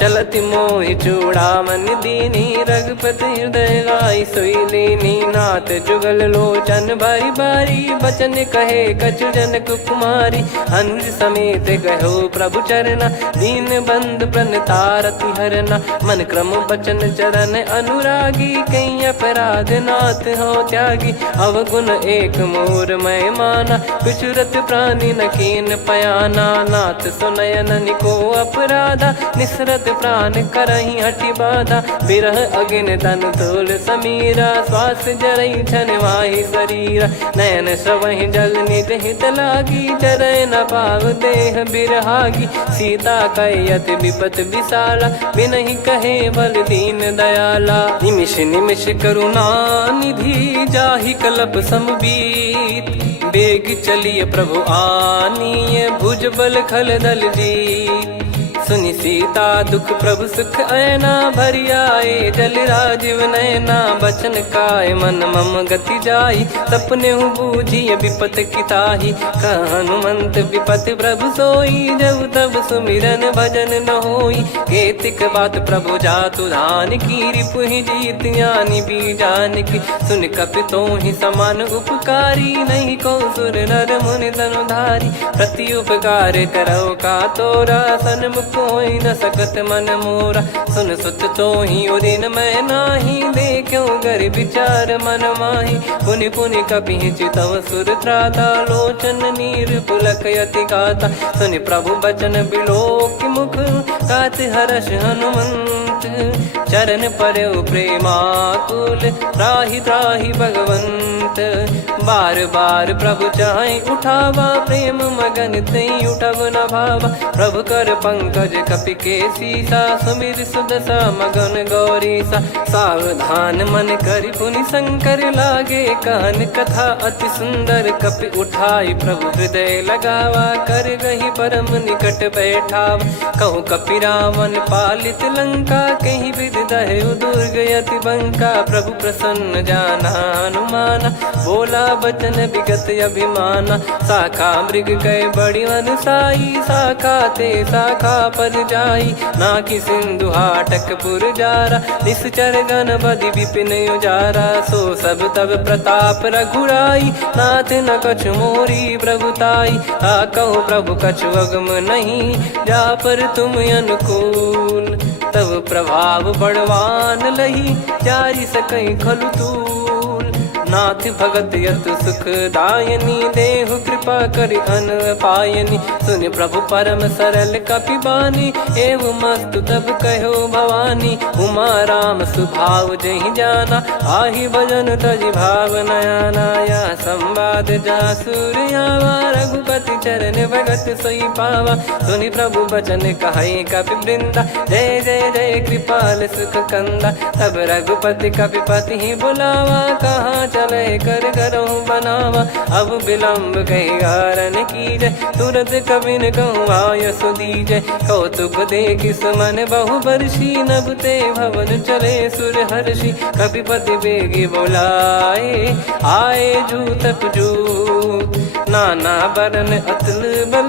चलति मोहि चूड़ामन दीनी, रघुपति हृदय लाई सोई लीनी। नाथ जुगल लोचन बारी बारी, बचन कहे कछु जनक कुमारी। हंस समेत गयो प्रभु चरना, दीन बंधु प्रणतारति हरना। मन क्रम बचन चरण अनुरागी, कहीं अपराध नाथ हो त्यागी। अवगुण एक मोर मैं माना, कुछुरत प्राणी न कीन पयाना। नाथ सुनयन निको अपराधा, निसरत प्राण करही हटि बाधा। बिरह अगिन तन तोल समीरा, श्वास जरई छन माही शरीरा। नयन श्रवहि जल नित हित लागी, चरय न पाव देह बिरहागी। सीता कयत विपत विशाला, बिनहि कहे बल दीन दयाला। निमिष निमिष करुणा निधि, जाहि कल्प समबीत। बेग चलिए प्रभु आनीय, भुज बल खल दल जीत। सुनि सीता दुख प्रभु सुख ऐना, भरि आए जल राजीव नैना। बचन काय मन मम गति जाई, सपने बूझी विपत किताही। हनुमंत विपत प्रभु सोई, जब तब सुमिरन भजन न होई। केतिक बात प्रभु जातु धान की, रिपुहि जीत ज्ञानी बीजान की। सुन कपि तोहि समान उपकारी, नहीं को सुर नर मुनि तनुधारी। प्रति उपकार करौ का तोरा, सन्मुख होई न सकत मन मोरा। सुन सुत तोहि उदिन मैं नाही, देखो गर विचार मन माही। पुनि पुनि कपि चितव सुर त्राता, लोचन नीर पुलक यति गाता। सुनि प्रभु बचन बिलोक मुख, कात हर्ष हनुमंत। चरण परौ प्रेमाकुल, त्राहि त्राहि भगवंत। बार बार प्रभु चाहि उठावा, प्रेम मगन तई उठब न भावा। प्रभु कर पंकज कपि के सीसा, सुमिर सुदशा मगन गौरीसा। सावधान मन करि पुनि शंकर, लागे कहन कथा अति सुंदर। कपि उठाई प्रभु हृदय लगावा, कर गही परम निकट बैठावा। कहूँ कपि रावण पालित लंका, कहीं विधि दहु दुर्ग यति बंका। प्रभु प्रसन्न जाना हनुमाना, बोला बचन विगत अभिमाना। शाखा मृग गए बड़ी अनुसाई, शाखा ते शाखा पर जाई। ना कि सिंधु हाटक पुर जारा, निश्चर गण बधि विपिन उजारा। सो सब तब प्रताप रघुराई, नाथ न कछु मोरी प्रभुताई। कहो प्रभु कछु अगम नहीं, जा पर तुम अनुकूल। तब प्रभाव बड़वान लही, जारी सकई खलु तूल। नाथ भगत यत सुख दायनी, देहु कृपा करि अन पायनी। सुन प्रभु परम सरल कपि बानी, एव मस्तु तब कहो भवानी। उमा राम सुभाव जहि जाना, आहि भजन तजि भाव नयाना। या संवाद जासुर आवा, रघुपति चरण भगत सोई पावा। सुनि प्रभु बचन कहै कपि वृंदा, जय जय जय कृपाल सुख कंदा। तब रघुपति कपि पति बुलावा, कहाँ चले कर करहु बनावा। अब विलम्ब कही कारण कीजय, तुरत कबिन कहूँ आय सुदीजय। कौतुक देखि सुमन बहु बरसी, नभ ते भवन चले सुर हर्षि। कपिपति बेगी बोलाए, आए जूतप जूत। नाना बरन अतुल बल,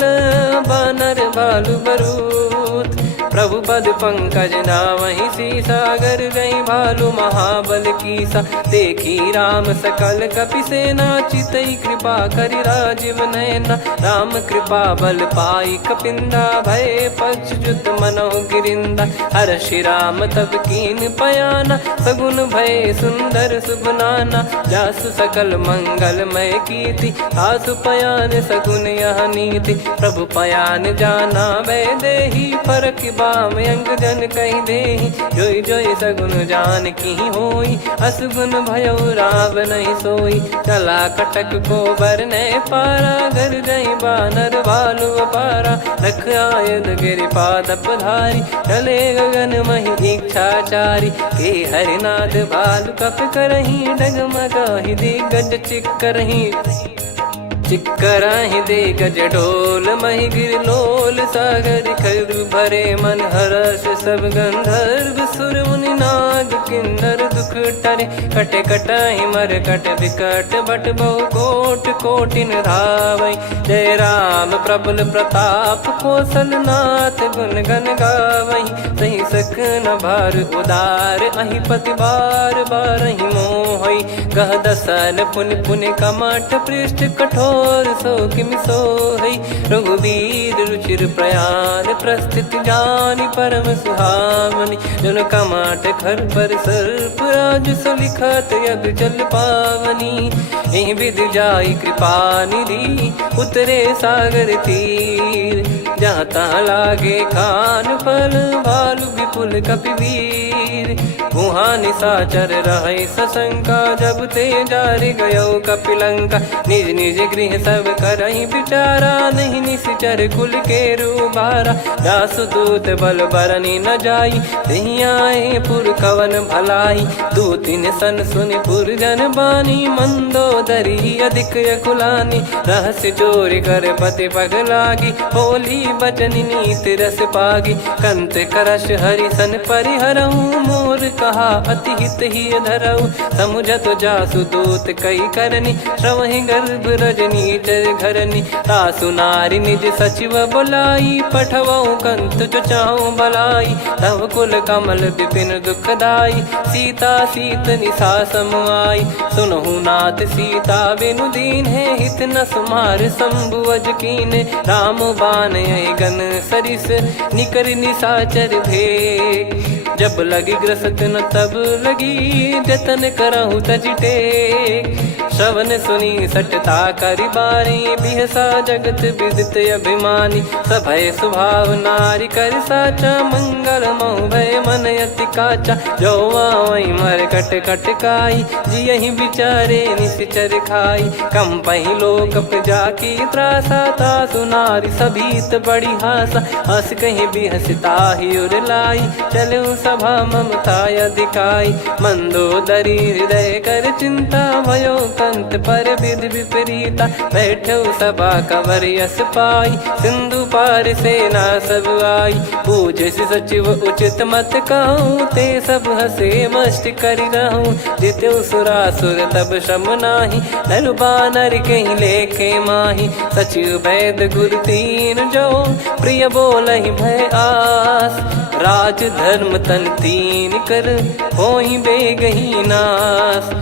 बानर भालु बरूत। प्रभु पद पंकज नावहि सीसा, गर गई भालु महाबल कीसा। देखी राम सकल कपि सेना, चितई कृपा करि राजीव नयना। राम कृपा बल पाई कपिंदा, भय पक्ष जुत मनो गिरिंदा। हर्षि राम तब कीन पयाना, सगुन भय सुंदर शुभ नाना। जासु सकल मंगलमय कीर्ति, आसु पयान सगुन यह नीति। प्रभु पयान जाना वै देहि, फरक बाम अंग जन कहि देहि। जोई जोई सगुन जान की होई, असगुन भयो राव नहीं सोई। चला कटक को बरने पारा, घर जई बानर भालु अपारा। रख आयद गिरिपाद पधारी, चले गगन महि इच्छाचारी। के हरिनाथ भालु कप करही, डगमगाहि दिग्गज चिक्करही। चिक्कराहि दिग्गज ढोल, महि गिर लोल। सागर खर भरे मन हर्ष, सब गंधर्व सुर मुनि नाग किन्नर दुख टरे। कट कटाहि मर कट विकट, बट बहु कोट कोटिन धावै। जय राम प्रबल प्रताप, कौशल नाथ गुण गण गावै। सही सकन भार उदार, अहि पति बार बारहि मोहै। गह दसन पुन पुन कमठ, पृष्ठ कठोर सो किमि सोहै। रघुवीर रुचिर प्रयाण, प्रस्थित जानि परम सुहावनी। जन कमाट खर पर सर्प, राज सलिखत अब जल पावनी। एहि विधि जाई कृपा निधि, उतरे सागर तीर। जहाँ तहाँ लागे खान फल, भालु विपुल कपिवीर। वहाँ निशाचर रहै सशंका, जब ते जारि गयो कपिलंका। निज निज गृह सब करहि विचारा, नहीं निश्चर कुल के रूबारा। दासदूत बल बरनि न जाई, तेहि आए पुर कवन भलाई। दूतिन सन सुनि पुर जन बानी, मंदोदरी अधिक अकुलानी। रहस्य चोरी कर पति पग लागी, बोली बचन नीत रस पागी। कंत करश हरि सन परिहरऊँ, मोर कहा अति हित ही धरऊ। समुझत जासु दूत कई करनी, श्रवहि गर्भ रजनी चर घरनी। तासु नारी निज सचिव बुलाई, पठवऊ कंत जो चाहूं भलाई। तव कुल कमल विपिन दुखदाई, सीता सीत निशा समुआई। सुनहु नाथ सीता बिनु दीन है, हित न सुमार शंभु अज कीने। राम बान गन सरिस, निकर निशाचर भेग। जब लगी ग्रसत न तब लगी, जतन करहु तज टेक। श्रवण सुनी सटता करि बारी, बिहसा जगत विदित अभिमानी। सभय स्वभाव नारी कर साचा, मंगल महु भय मन अति काचा। जो आवै मर कट कट काई, जियहि विचारे निश्चर खाई। कम पहि लोक जाकी त्रासा, तासु नारी सभीत बड़ी हासा। हस कहीं बिहसता ही उर लाई, चलऊ सभा ममता अधिकाई। मंदोदरी हृदय कर चिंता, भयो कंत पर विधि विपरीता। बैठऊ सभा कवर यस पाई, सिंधु पार सेना सब आई। पूज सचिव उचित मत कहूँ, ते सब हसे मस्त करि रहूँ। जित्यु सुरासुर तब श्रम नाही, नर बानर कहीं लेखे माही। सचिव वैद गुरु तीन जो, प्रिय बोलहि भय आस। राज धर्म तन तीन कर, होहि बेगहि नास।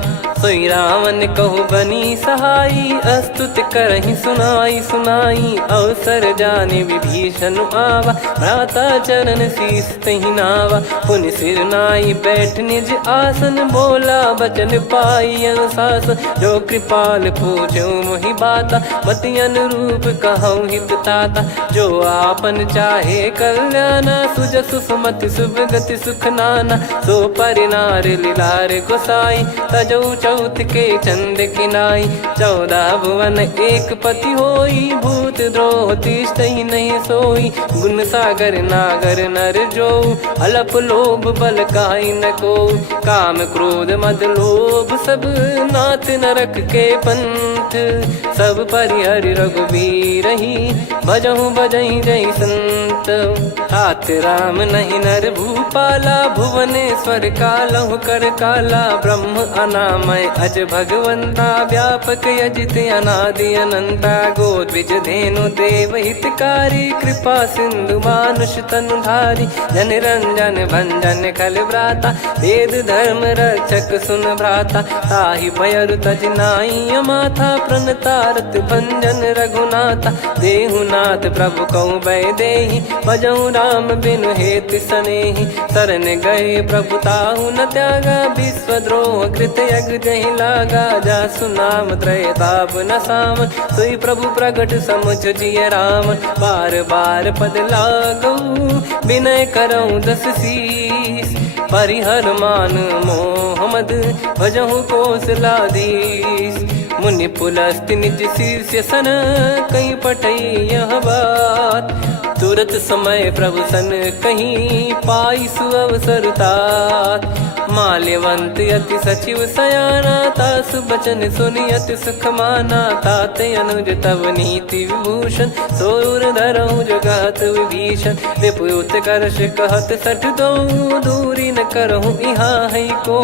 सोई रावण कहु बनी सहाई, अस्तुत करहि सुनाई सुनाई। अवसर जाने विभीषण आवा, भ्राता चरण शीस तहि नावा। पुनि सिर नाई बैठ निज आसन, बोला बचन पाई अनुशासन। जो कृपाल पूछो मोहि बाता, मति अनुरूप कहूँ हित ताता। जो आपन चाहे कल्याणा, सुजसु सुमति शुभ गति सुख नाना। सो परिनार लीलार गोसाई, तजौ चौथ के चंद किनाई। 14 भुवन एक पति होई, भूत द्रोह तिष्ठहि नहीं सोई। गुण सागर नागर नर जो, अलप लोभ बल काई न को। काम क्रोध मद लोभ सब, नाथ नरक के पंथ। सब परिहरि रघुवीर ही, भजहु भजहि जय संत। हाथ राम नहीं नर भूपाला, भुवनेश्वर कालहु कर काला। ब्रह्म अनामय अज भगवंत, जगदंता व्यापक यजित अनादि अनंता गोद्विज धेनु देव हितकारी कृपा सिंधु मानुष तनुधारी जन रंजन भंजन खल भ्राता वेद धर्म रक्षक सुन भ्राता ताहि भयरु तज नाई माथा प्रणतारत भंजन रघुनाथा देहुनाथ प्रभु कहु भय देहि भजऊ राम बिनु हेत सनेहि शरण गए प्रभु ताहु न त्यागा विश्वद्रोह कृत यज्ञ जहि लागा जासु नाम त्रय ताप न साम सोई प्रभु प्रगट समुझ जिय राम बार बार पद लागऊ विनय करऊँ दस शीस परिहर मान मोह मद भजहु कौशलाधीश मुनि पुलस्ति निज शीर्ष सन कहीं पटई यह बात तुरत समय प्रभु सन कहीं पाई सुअवसर तात माल्यवंत अति सचिव सयाना तास बचन सुनि अति सुख माना तात अनुज तव नीति विभूषण सोर धरऊ जगत विभीषण विपुत करश कहत सठ दो दूरी न करहु यहाँ है को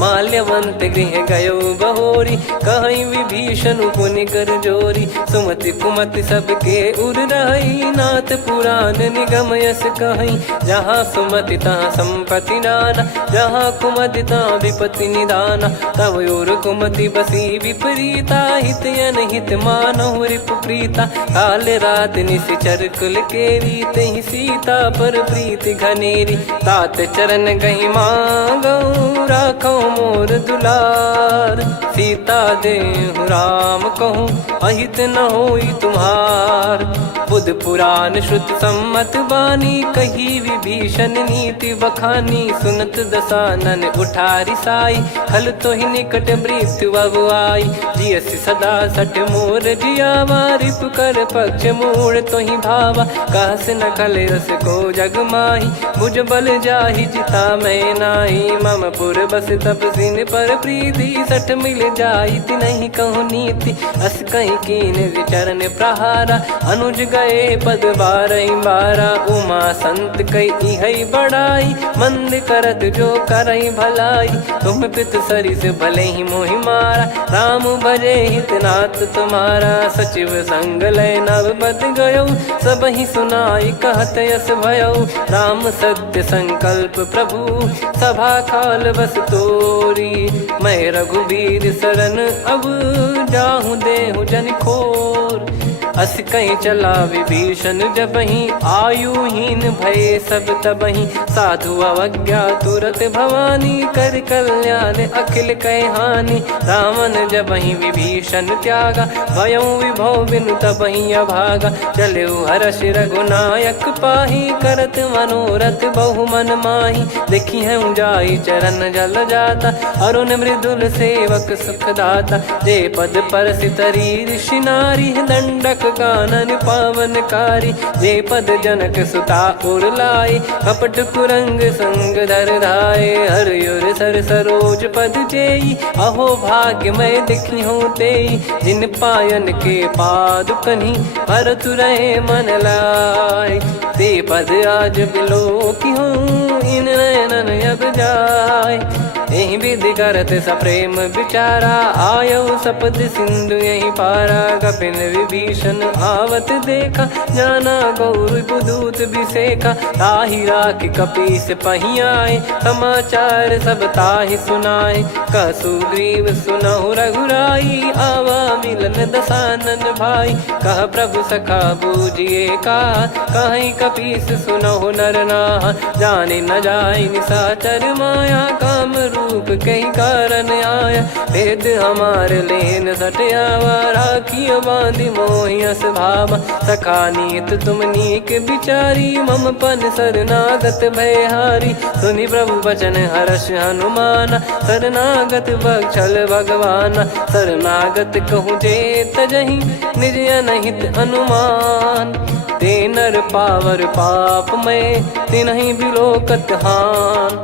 माल्यवंत गृह गयो बहोरी कहीं विभीषण पुनि कर जोरी सुमति कुमति सबके उर रही नाथ पुराण निगम यस कहीं जहाँ सुमति तहाँ संपत्ति नाना जहाँ कुमति तहाँ विपत्ति निदाना तव और कुमति बसी विपरीता हित अनहित मानहु रिपु प्रीता काल रात निशिचर कुल केरी तहि सीता पर प्रीति घनेरी तात चरण गही मांगऊ राखो मोर दुलार सीता देहु राम कहूँ अहित न होई तुम्हार बुध पुराण श्रुत सम्मत बानी कही विभीषण नीति बखानी सुनत दसानन उठारी साई खल तो ही निकट मृत्यु अब आई जियसि सदा सठ मोर जियावा रिप कर पक्ष मूड़ तो ही भावा कहस न खल रस को जग माही भुज बल जाहि जिता मैं नाही मम पुर बस तपसिन पर प्रीति सठ मिल जाई ति नहीं कहूँ नीति अस कहीं कीन चरण प्रहारा अनुज गए पद बारही बारा उमा संत कई है बड़ाई मंद करत जो करई भलाई तुम पित सरिस भले ही मोहि मारा राम भजे हितनाथ तुम्हारा सचिव संग लय नव बद गयो सब ही सुनाई कहत यस भयो राम सत्य संकल्प प्रभु सभा काल बस तोरी मैं रघुबीर शरण अब जाहूँ देहु जन खोर अस कहीं चला विभीषण जबहि आयुहीन भय सब तबहि साधु अवज्ञा तुरत भवानी कर कल्याण अखिल कह हानि रावण जबहि विभीषण त्यागा भयउ विभव बिनु तबहि अभागा चलऊ हर्ष रघुनायक पाही करत मनोरथ बहु मन माही देखी है जाई चरण जल जाता अरुण मृदुल सेवक सुखदाता जे पद पर सितरी ऋषि नारी दंडक कानन पावनकारी जे पद जनक सुता उर लाई कपट कुरंग संग धर धाये हरियुर सर सरोज पद जेई अहो भाग्य मैं दिखी हूँ तेई जिन पायन के पाद कन्ही भरत रहे मन लाई ते पद आज बिलो की हूँ इन नयनन अब जाय यही विधि करत सप्रेम विचारा आयो सपद सिंधु यही पारा कपिन विभीषण आवत देखा जाना गौर बुदूत बिसेखा ताहि राख कपीस पही आए समाचार सब ताहि सुनाए कसु ग्रीव सुनहु रघुराई आवा मिलन दसानन भाई कह प्रभु सखा बूझिए का कहीं कपीस सुनहु नर नाहा जाने न जाय निशाचर माया काम रूप कई कारण आया भेद हमार लेन सटयावा राखिय बांधि मोहियस भावा सखा नीत तुम नीक बिचारी मम पन शरणागत भयहारी सुनि प्रभु वचन हर्ष हनुमाना शरणागत बक्षल भगवाना शरणागत कहूँ जे तजहि निज अनहित अनुमान ते नर पावर पाप में तिनहि बिलोकत हान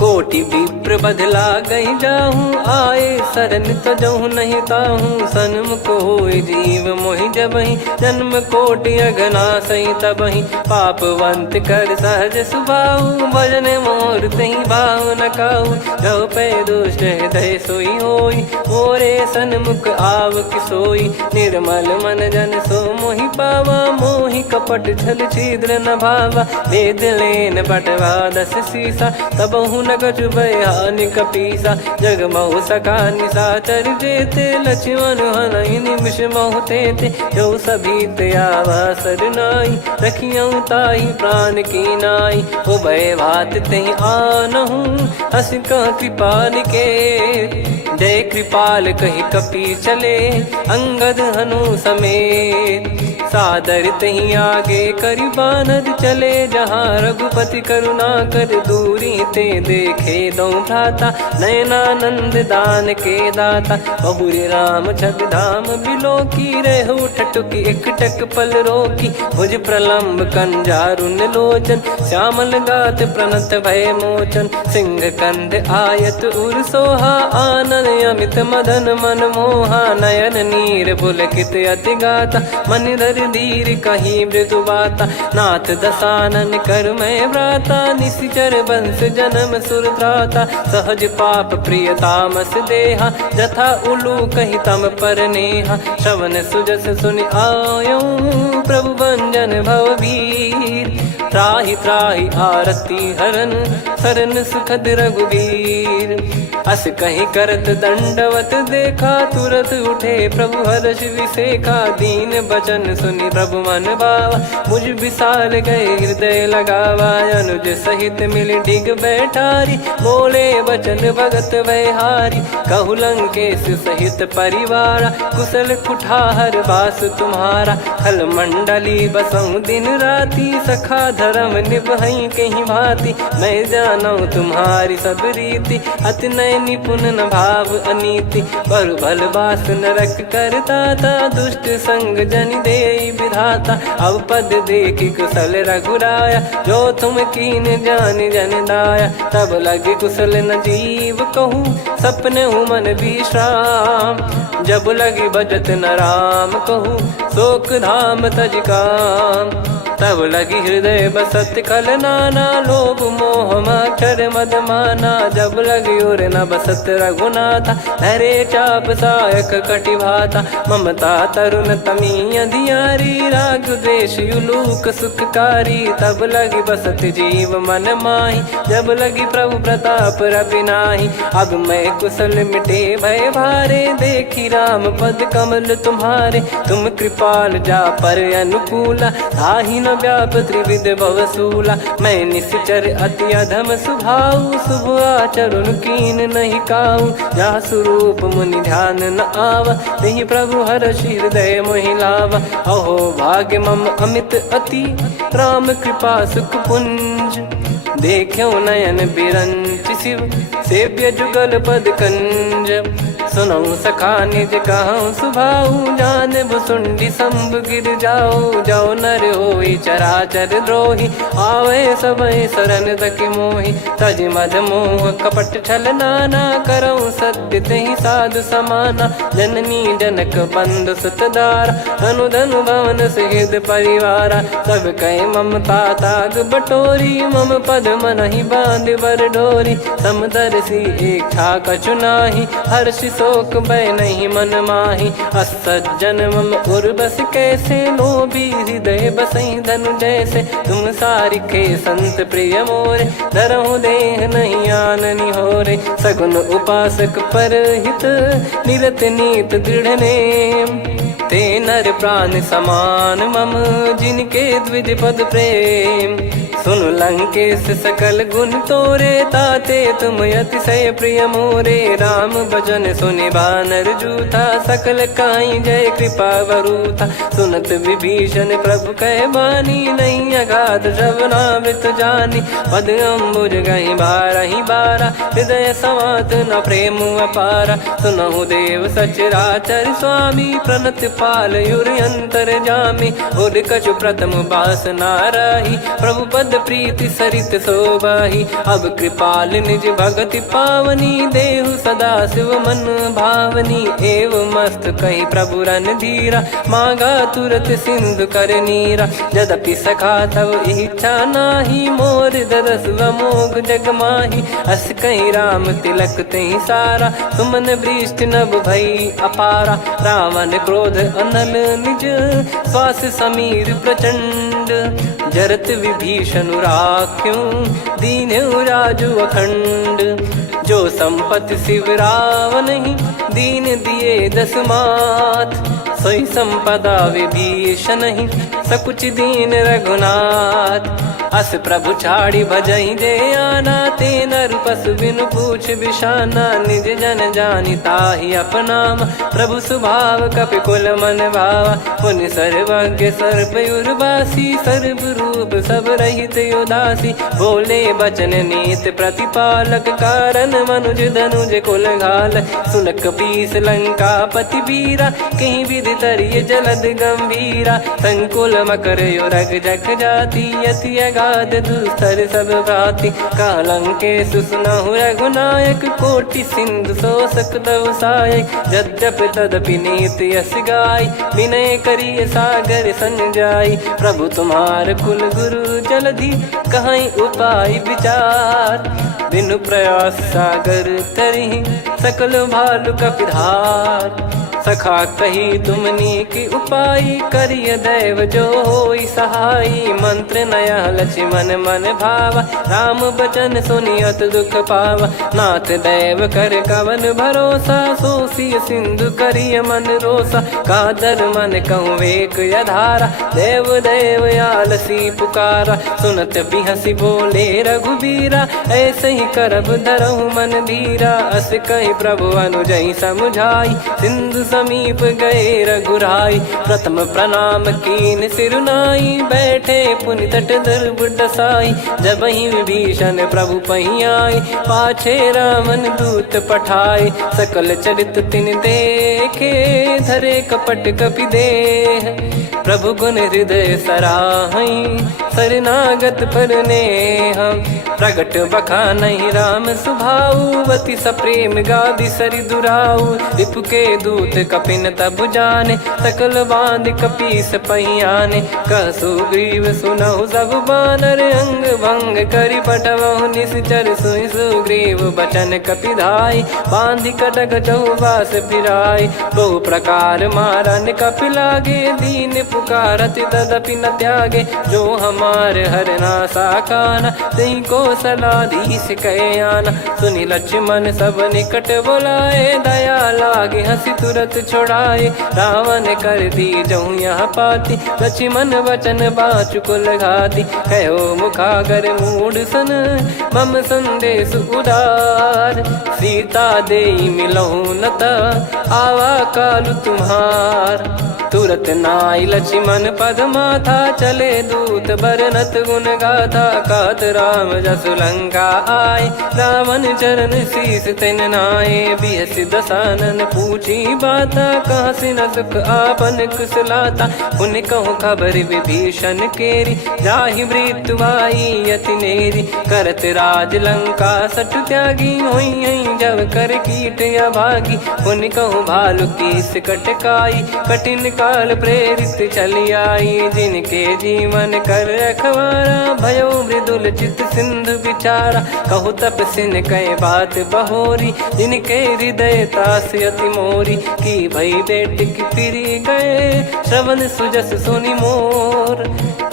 कोटि विप्र बदला गई जाहूँ, आए शरण तजहु नहीं ताहूँ। सन्मुख होए जीव मोहि जबहि, जन्म कोटि अगना सही तबहि। पापवंत कर सहज सुभाऊ, भजन मोर तहि भाव न काऊ। जो पै दुष्ट हृदय सोई होई, मोरे सन्मुख आव किसोई। निर्मल मन जन सो मोहि पावा, मोहि कपट छल छिद्र न भावा। वेद लेन बटवा 10 सीसा, तबहु न कछु बयान कपीसा। जग महु सका निशाचर जेते, लक्ष्मण हनहि निमिष महु तेते। जो सभी त्यावा सरनाई, रखियऊ ताई प्राण की नाई। उभय भात तेहि आनहु, हस कह कृपाल के। जय कृपाल कहि कपी चले, अंगद हनु समेत। सादर तही आगे करि बानर चले, जहाँ रघुपति करुणा कर दूरी ते देखे दो भ्राता। नयनानंद दान के दाता, बहुरी राम छग धाम बिलो की। रहु ठटुकी एकटक पल रोकी, भुज प्रलम्ब कंजारुन लोचन। श्यामल गात प्रणत भय मोचन, सिंह कंध आयत उर सोहा। आनन अमित मदन मन मोहा, नयन नीर पुलकित अति गाता। मन धर धीर कहीं मृदु बाता, नाथ दसानन कर मैं व्राता। निशिचर बंस जन्म सुरत्राता, सहज पाप प्रिय तामस देहा। जथा उलू कही तम पर नेहा, श्रवण सुजस सुनि आयो। प्रभु भंजन भवभीर, त्राहि त्राहि आरती हरन। शरण सुखद रघुवीर, अस कहीं करत दंडवत देखा। तुरत उठे प्रभु हर्ष विसेखा, दीन बचन सुनि प्रभु मन भावा। मुझ विशाल गए हृदय लगावा, अनुज सहित मिल डिग बैठारी। बोले बचन भगत वैहारी, कहु लंकेश सहित परिवारा। कुशल कुठार बास तुम्हारा, खल मंडली बसऊं दिन राती। सखा धर्म निभई कहीं भांति, मैं जानू तुम्हारी सब रीति। अति नय निपुण न भाव अनीति, पर भल बास नरक करता था। दुष्ट संग जन दे विधाता, अब पद देखी कुशल रघुराया। जो तुम कीन जान जन दाया, तब लगे कुशल न जीव कहूँ। सपने मन विश्राम, जब लगी बजत न राम कहूँ। शोक धाम तज काम, तब लगी हृदय बसत खल नाना। लोभ मोह मक्षर मद माना, जब लगी उर न बसत रघुनाथा। धरे चाप सायक कटि भाता, ममता तरुण तमी अधियारी। राग द्वेष युलूक सुखकारी, तब लगी बसत जीव मन माही। जब लगी प्रभु प्रताप रवि नाही, अब मैं कुशल मिटे भय भारे। देखी राम पद कमल तुम्हारे, तुम कृपाल जा पर अनुकूला। ताहि न व्याप त्रिविध भवसूला, मैं निश्चर अति अधम सुभाऊ। शुभ आचरण कीन नहीं काऊ, जा स्वरूप मुनि ध्यान न आवा। तेहि प्रभु हर्ष हृदय मोहि लावा। अहो भाग्य मम अमित अति, राम कृपा सुख पुंज। देख्यो नयन बिरंच शिव, सेव्य जुगल पद कंज। सुनऊ सखा निज कहूँ सुभाऊ, जान भुसुंडी शंभ गिर जाओ। जाओ नर होई चराचर द्रोही, आवे सबय शरण तक मोहि। तज मद मोह कपट छल नाना, करऊँ सत्य तेहि साधु समाना। जननी जनक बंधु सुतदारा, धनु धनु भवन सहित परिवारा। सब कहे ममता ताग बटोरी, मम पद मनहि बांध बर डोरी। समदर्शी इच्छा कछु नाही, हर्ष शोक भय नहीं मन माही। असज्जन मम उर्वश कैसे, लोभी हृदय बसई धनु जैसे। तुम सारिखे संत प्रिय मोरे, धरहु देह नहीं आननि होरे। सगुन उपासक पर हित, निरत नीत दृढ़ नेम। ते नर प्राण समान मम, जिनके द्विज पद प्रेम। सुन लंकेश सकल गुण तोरे, ताते तुम अतिशय प्रिय मोरे। राम भजन सुनि बानर जूथा, सकल काई जय कृपा वरूथा। सुनत विभीषण प्रभु कह बानी, नहीं अगाध श्रवणामृत जानी। पद अम्बुज गहि बारहि बारा, हृदय समात न प्रेम अपारा। सुनहु देव सचराचर स्वामी, प्रणत पाल युर अंतर जामी। उर कछु प्रथम बास नाराही, प्रभु पद प्रीति सरित सोबाही। अब कृपाल निज भगति पावनी, देहु सदा शिव मन भावनी। एव मस्त कहीं प्रभु रन धीरा, मांगा तुरत सिंधु कर नीरा। यद्यपि सखा तब इच्छा नाही, मोर दरस अमोघ जग माही। अस कहीं राम तिलक तहीं सारा, सुमन वृष्टि नभ भई अपारा। रावण क्रोध अनल निज, श्वास समीर प्रचंड। जरत विभीषण राख्यों, दीन्यु राजु अखंड। जो संपत्ति शिव रावण ही, दीन दिए दस मात। सोई संपदा विभीषण ही, सकुच दीन रघुनाथ। अस प्रभु छाड़ी भजई जे आना, ते नर पशु बिनु पूछ बिशाना। निज जन जानि ताहि अपनाम, प्रभु स्वभाव कपि कुल मन भावा। पुनि सर्वज्ञ सर्वयुर्वासी, सर्व रूप सब रहित उदासी। बोले बचन नीत प्रतिपालक, कारण मनुज धनुज कुल घाल। सुन कपीस लंका पति वीरा, कहीं विधि तरिय जलद गंभीरा। संकुल मकर युरग जग जाति, यति अगाध दुस्तर सब भांति। कालंकेश सुनहु रघुनायक, कोटि सिंधु शोषक तव सहायक। यद्यप तदपि नीति यस गाय, विनय करिय सागर सन जाई। प्रभु तुम्हार कुल गुरु जलधि, कहीं उपाय विचार। बिनु प्रयास सागर तरहि, सकल भालु कपिधार। सखा कही तुमनी की उपाय, करिय दैव जो होई सहाई। मंत्र नया लक्ष्मण मन भावा, राम बचन सुनियत दुख पावा। नाथ दैव कर कवन भरोसा, सोसिय सिंधु करिय मन रोसा। कादर मन कहूँ वेक यधारा, देव देव आलसी पुकारा। सुनत बिहसी बोले रघुबीरा, ऐसे ही करब धरहु मन धीरा। अस कही प्रभु अनुजई समुझाई, सिंधु समीप गए रघुराई। प्रथम प्रणाम कीन सिरुनाई, बैठे पुनि तट दर्भ डसाई। जब ही विभीषण प्रभु पही आए, पाछे रामन दूत पठाए। सकल चरित तिन देखे, धरे कपट कपि देह। प्रभु गुण हृदय सराहई, शरणागत पर नेह। प्रगट बखानहि राम सुभाऊ, अति सप्रेम गादि सरि दुराऊ। रिपु के दूत कपिन तब जाने, सकल बांध कपीस पहियाने। कह सुग्रीव सुनहु सब बानर, अंग भंग करि पठवहु निश्चर। सुनि सुग्रीव बचन कपिधाई, बांधि कटक चौबास फिराई। बहु प्रकार मारन कपि लागे, दीन पुकारत तदपि न त्यागे। जो हमार हरना साकाना, तई को सलाधीश कहे आना। सुनि लक्ष्मण सब निकट बुलाए, दया लागे हंसी तुरत छुड़ाए। रावण कर दी जऊँ यहाँ पाती, लक्ष्मण वचन बाचु कुल घाती। कहो मुखागर मूढ़ सन, मम संदेश उदार। सीता देई मिलहु नता, आवा कालु तुम्हार। तुरत नाई लक्ष्मण पद माथा, चले दूत बरनत गुण गाथा। कहत राम जसु लंका आए, रावण चरण शीस तिन नाये। बिहस दसानन पूछी बाता, कहाँ से न सुख आपन कुशलाता। उन कहूँ खबर विभीषण केरी, जाहि मृत्यु आई अति नेरी। करत राज लंका सठ त्यागी, होई जब कर कीट अभागी। उन कहूँ भालु कीस कटकाई, कठिन काल प्रेरित चली आई। जिनके जीवन कर रखवारा, भयो मृदुल चित सिंधु विचारा। कहु तपसिन कह बात बहोरी, जिनके हृदय तास अति मोरी। की भई बेट की फिरी गए, श्रवण सुजस सुनि मोर।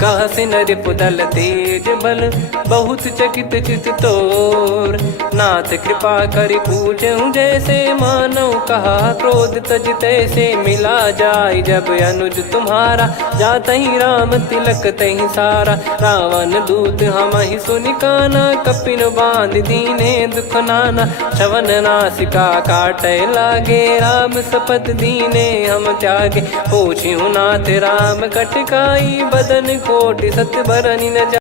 कह सिन रिपुदल तेज बल, बहुत चकित चित तोर। नाथ कृपा करि पूछऊँ जैसे, मानव कहा क्रोध तज तैसे। मिला जाय जब अनुज तुम्हारा, जातहि राम तिलक तहि सारा। रावण दूत हमहि सुनि काना, कपिन बांध दीने दुख नाना। श्रवण नासिका काटय लागे, राम शपथ दीने हम त्यागे। पूछिहु नाथ राम कटकाई, बदन कोटि सत बरनि न